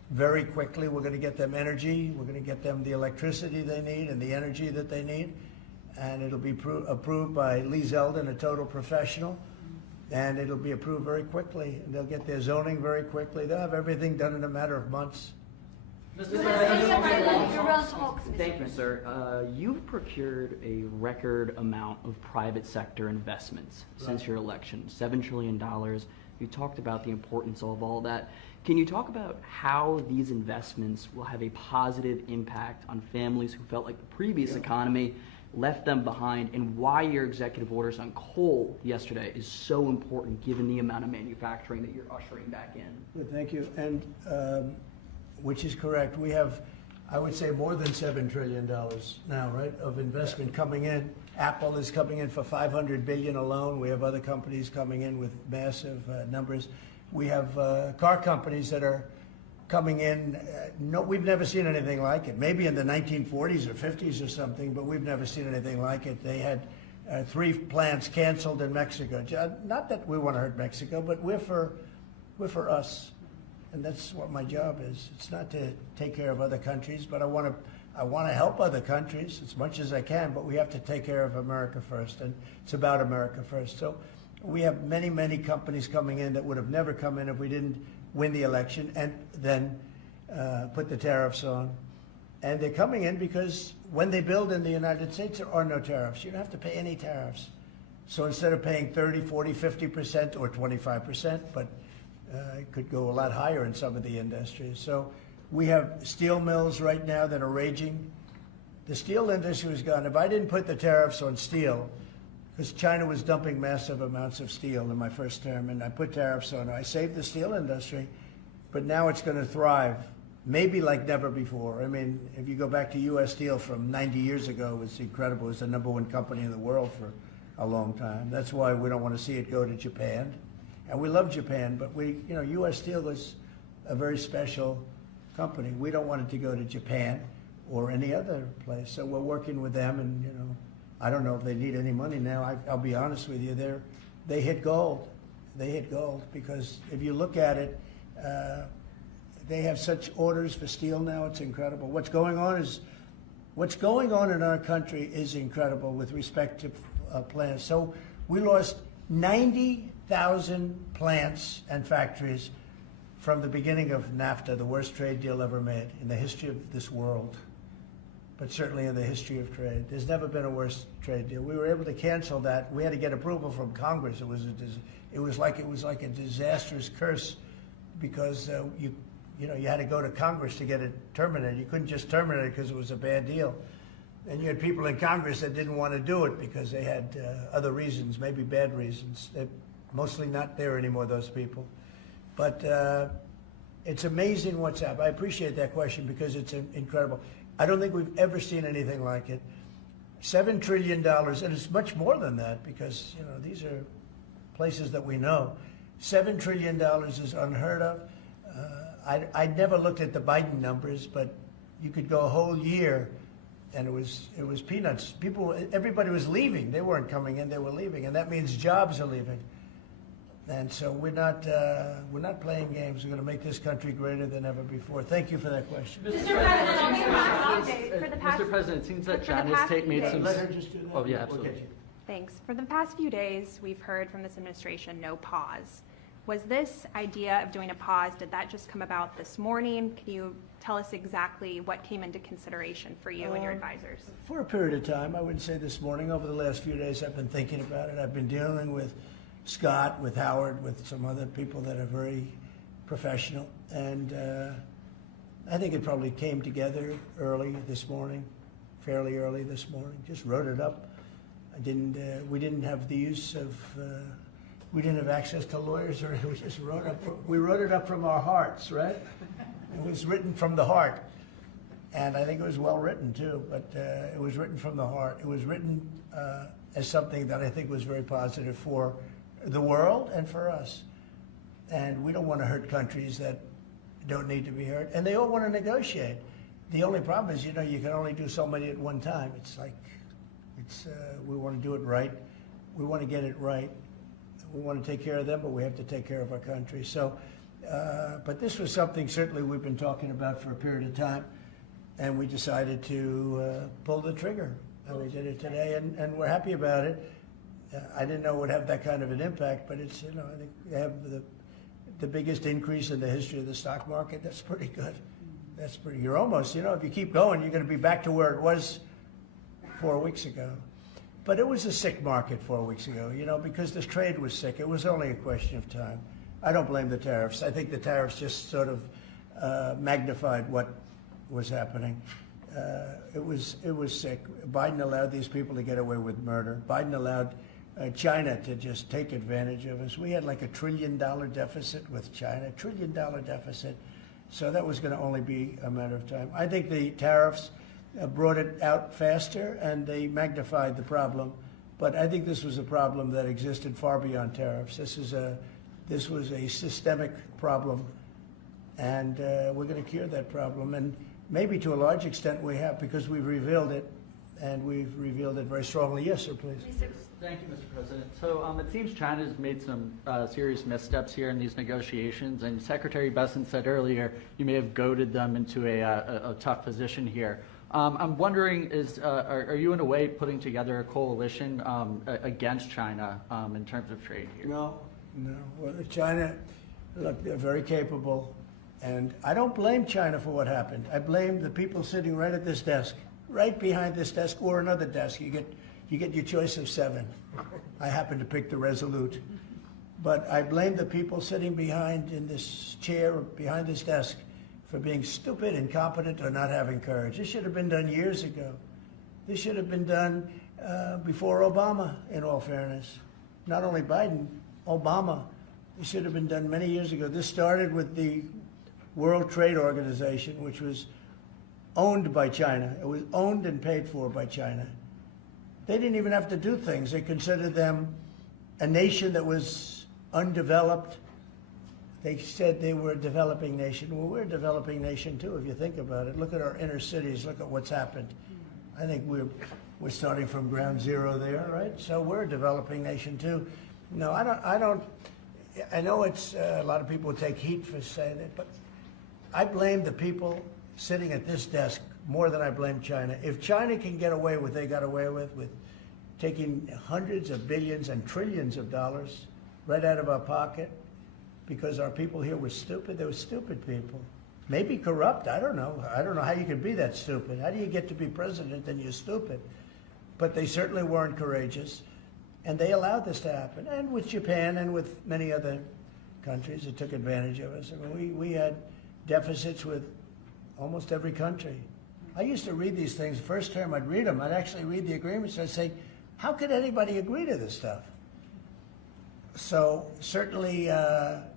very quickly. We're going to get them energy. We're going to get them the electricity they need and the energy that they need. And it'll be approved by Lee Zeldin, a total professional. And it'll be approved very quickly. And they'll get their zoning very quickly. They'll have everything done in a matter of months. Thank you, sir. You've procured a record amount of private sector investments since your election, $7 trillion. You talked about the importance of all that. Can you talk about how these investments will have a positive impact on families who felt like the previous economy left them behind, and why your executive orders on coal yesterday is so important given the amount of manufacturing that you're ushering back in? Good, thank you. And which is correct. We have, I would say, more than $7 trillion now, right, of investment coming in. Apple is coming in for $500 billion alone. We have other companies coming in with massive numbers. We have car companies that are coming in. No, we've never seen anything like it. Maybe in the 1940s or 50s or something, but we've never seen anything like it. They had 3 plants canceled in Mexico. Not that we want to hurt Mexico, but we're for us. And that's what my job is. It's not to take care of other countries, but I want to help other countries as much as I can, but we have to take care of America first, and it's about America first. So we have many, many companies coming in that would have never come in if we didn't win the election and then put the tariffs on. And they're coming in because when they build in the United States, there are no tariffs. You don't have to pay any tariffs. So instead of paying 30, 40, 50% or 25%, but it could go a lot higher in some of the industries. So we have steel mills right now that are raging. The steel industry was gone. If I didn't put the tariffs on steel, because China was dumping massive amounts of steel in my first term, and I put tariffs on it, I saved the steel industry, but now it's going to thrive, maybe like never before. I mean, if you go back to U.S. Steel from 90 years ago, it was incredible. It was the #1 company in the world for a long time. That's why we don't want to see it go to Japan. And we love Japan, but U.S. Steel was a very special company. We don't want it to go to Japan or any other place. So we're working with them, and I don't know if they need any money now. I'll be honest with you, they hit gold. They hit gold because if you look at it, they have such orders for steel now. It's incredible. What's going on in our country is incredible with respect to plants. So we lost 90,000 plants and factories from the beginning of NAFTA, the worst trade deal ever made in the history of this world, but certainly in the history of trade. There's never been a worse trade deal. We were able to cancel that. We had to get approval from Congress. It was like a disastrous curse because you had to go to Congress to get it terminated. You couldn't just terminate it because it was a bad deal. And you had people in Congress that didn't want to do it because they had other reasons, maybe bad reasons. They're mostly not there anymore, those people. But it's amazing what's happened. I appreciate that question because it's incredible. I don't think we've ever seen anything like it. $7 trillion, and it's much more than that because these are places that we know. $7 trillion is unheard of. I never looked at the Biden numbers, but you could go a whole year and it was peanuts. Everybody was leaving. They weren't coming in, they were leaving, and that means jobs are leaving. And so we're not playing games. We're going to make this country greater than ever before. Thank you for that question. Mr. President, it seems that John has made some... Let her just do that. Oh, yeah, absolutely. Okay. Thanks. For the past few days, we've heard from this administration no pause. Was this idea of doing a pause, did that just come about this morning? Can you tell us exactly what came into consideration for you and your advisors? For a period of time, I wouldn't say this morning. Over the last few days, I've been thinking about it. I've been dealing with Scott, with Howard, with some other people that are very professional. And I think it probably came together early this morning, fairly early this morning. Just wrote it up. We didn't have the use of... we didn't have access to lawyers, or we just we wrote it up from our hearts, right? It was written from the heart. And I think it was well written too, but it was written from the heart. It was written as something that I think was very positive for the world and for us. And we don't want to hurt countries that don't need to be hurt. And they all want to negotiate. The only problem is, you can only do so many at one time. We want to do it right. We want to get it right. We want to take care of them, but we have to take care of our country. So But this was something certainly we've been talking about for a period of time, and we decided to pull the trigger. And we did it today, and we're happy about it. I didn't know it would have that kind of an impact, but it's, I think they have the biggest increase in the history of the stock market. That's pretty good. That's pretty, you're almost, if you keep going, you're going to be back to where it was 4 weeks ago. But it was a sick market 4 weeks ago, because this trade was sick. It was only a question of time. I don't blame the tariffs. I think the tariffs just sort of magnified what was happening. It was sick. Biden allowed these people to get away with murder. Biden allowed China to just take advantage of us. We had like $1 trillion deficit with China, $1 trillion deficit. So that was going to only be a matter of time. I think the tariffs brought it out faster and they magnified the problem. But I think this was a problem that existed far beyond tariffs. This was a systemic problem, and we're going to cure that problem. And maybe to a large extent we have, because we've revealed it, and we've revealed it very strongly. Yes, sir, please. Thank you, Mr. President. So it seems China's made some serious missteps here in these negotiations, and Secretary Besson said earlier you may have goaded them into a tough position here. I'm wondering, are you in a way putting together a coalition against China in terms of trade here? No. Well, China, look, they're very capable, and I don't blame China for what happened. I blame the people sitting right at this desk, right behind this desk, or another desk. You get your choice of 7. I happen to pick the Resolute. But I blame the people sitting behind in this chair, behind this desk, for being stupid, incompetent, or not having courage. This should have been done years ago. This should have been done before Obama, in all fairness. Not only Biden, Obama. It should have been done many years ago. This started with the World Trade Organization, which was owned by China. It was owned and paid for by China. They didn't even have to do things. They considered them a nation that was undeveloped. They said they were a developing nation. Well, we're a developing nation too, if you think about it. Look at our inner cities. Look at what's happened. I think we're starting from ground zero there, right? So we're a developing nation too. No, I don't. I know it's a lot of people take heat for saying it, but I blame the people sitting at this desk more than I blame China. If China can get away with what they got away with taking hundreds of billions and trillions of dollars right out of our pocket because our people here were stupid, they were stupid people. Maybe corrupt, I don't know. I don't know how you could be that stupid. How do you get to be president and you're stupid? But they certainly weren't courageous. And they allowed this to happen. And with Japan and with many other countries that took advantage of us. I mean, we had deficits with almost every country. I used to read these things. First term, I'd read them. I'd actually read the agreements. I'd say, how could anybody agree to this stuff? So certainly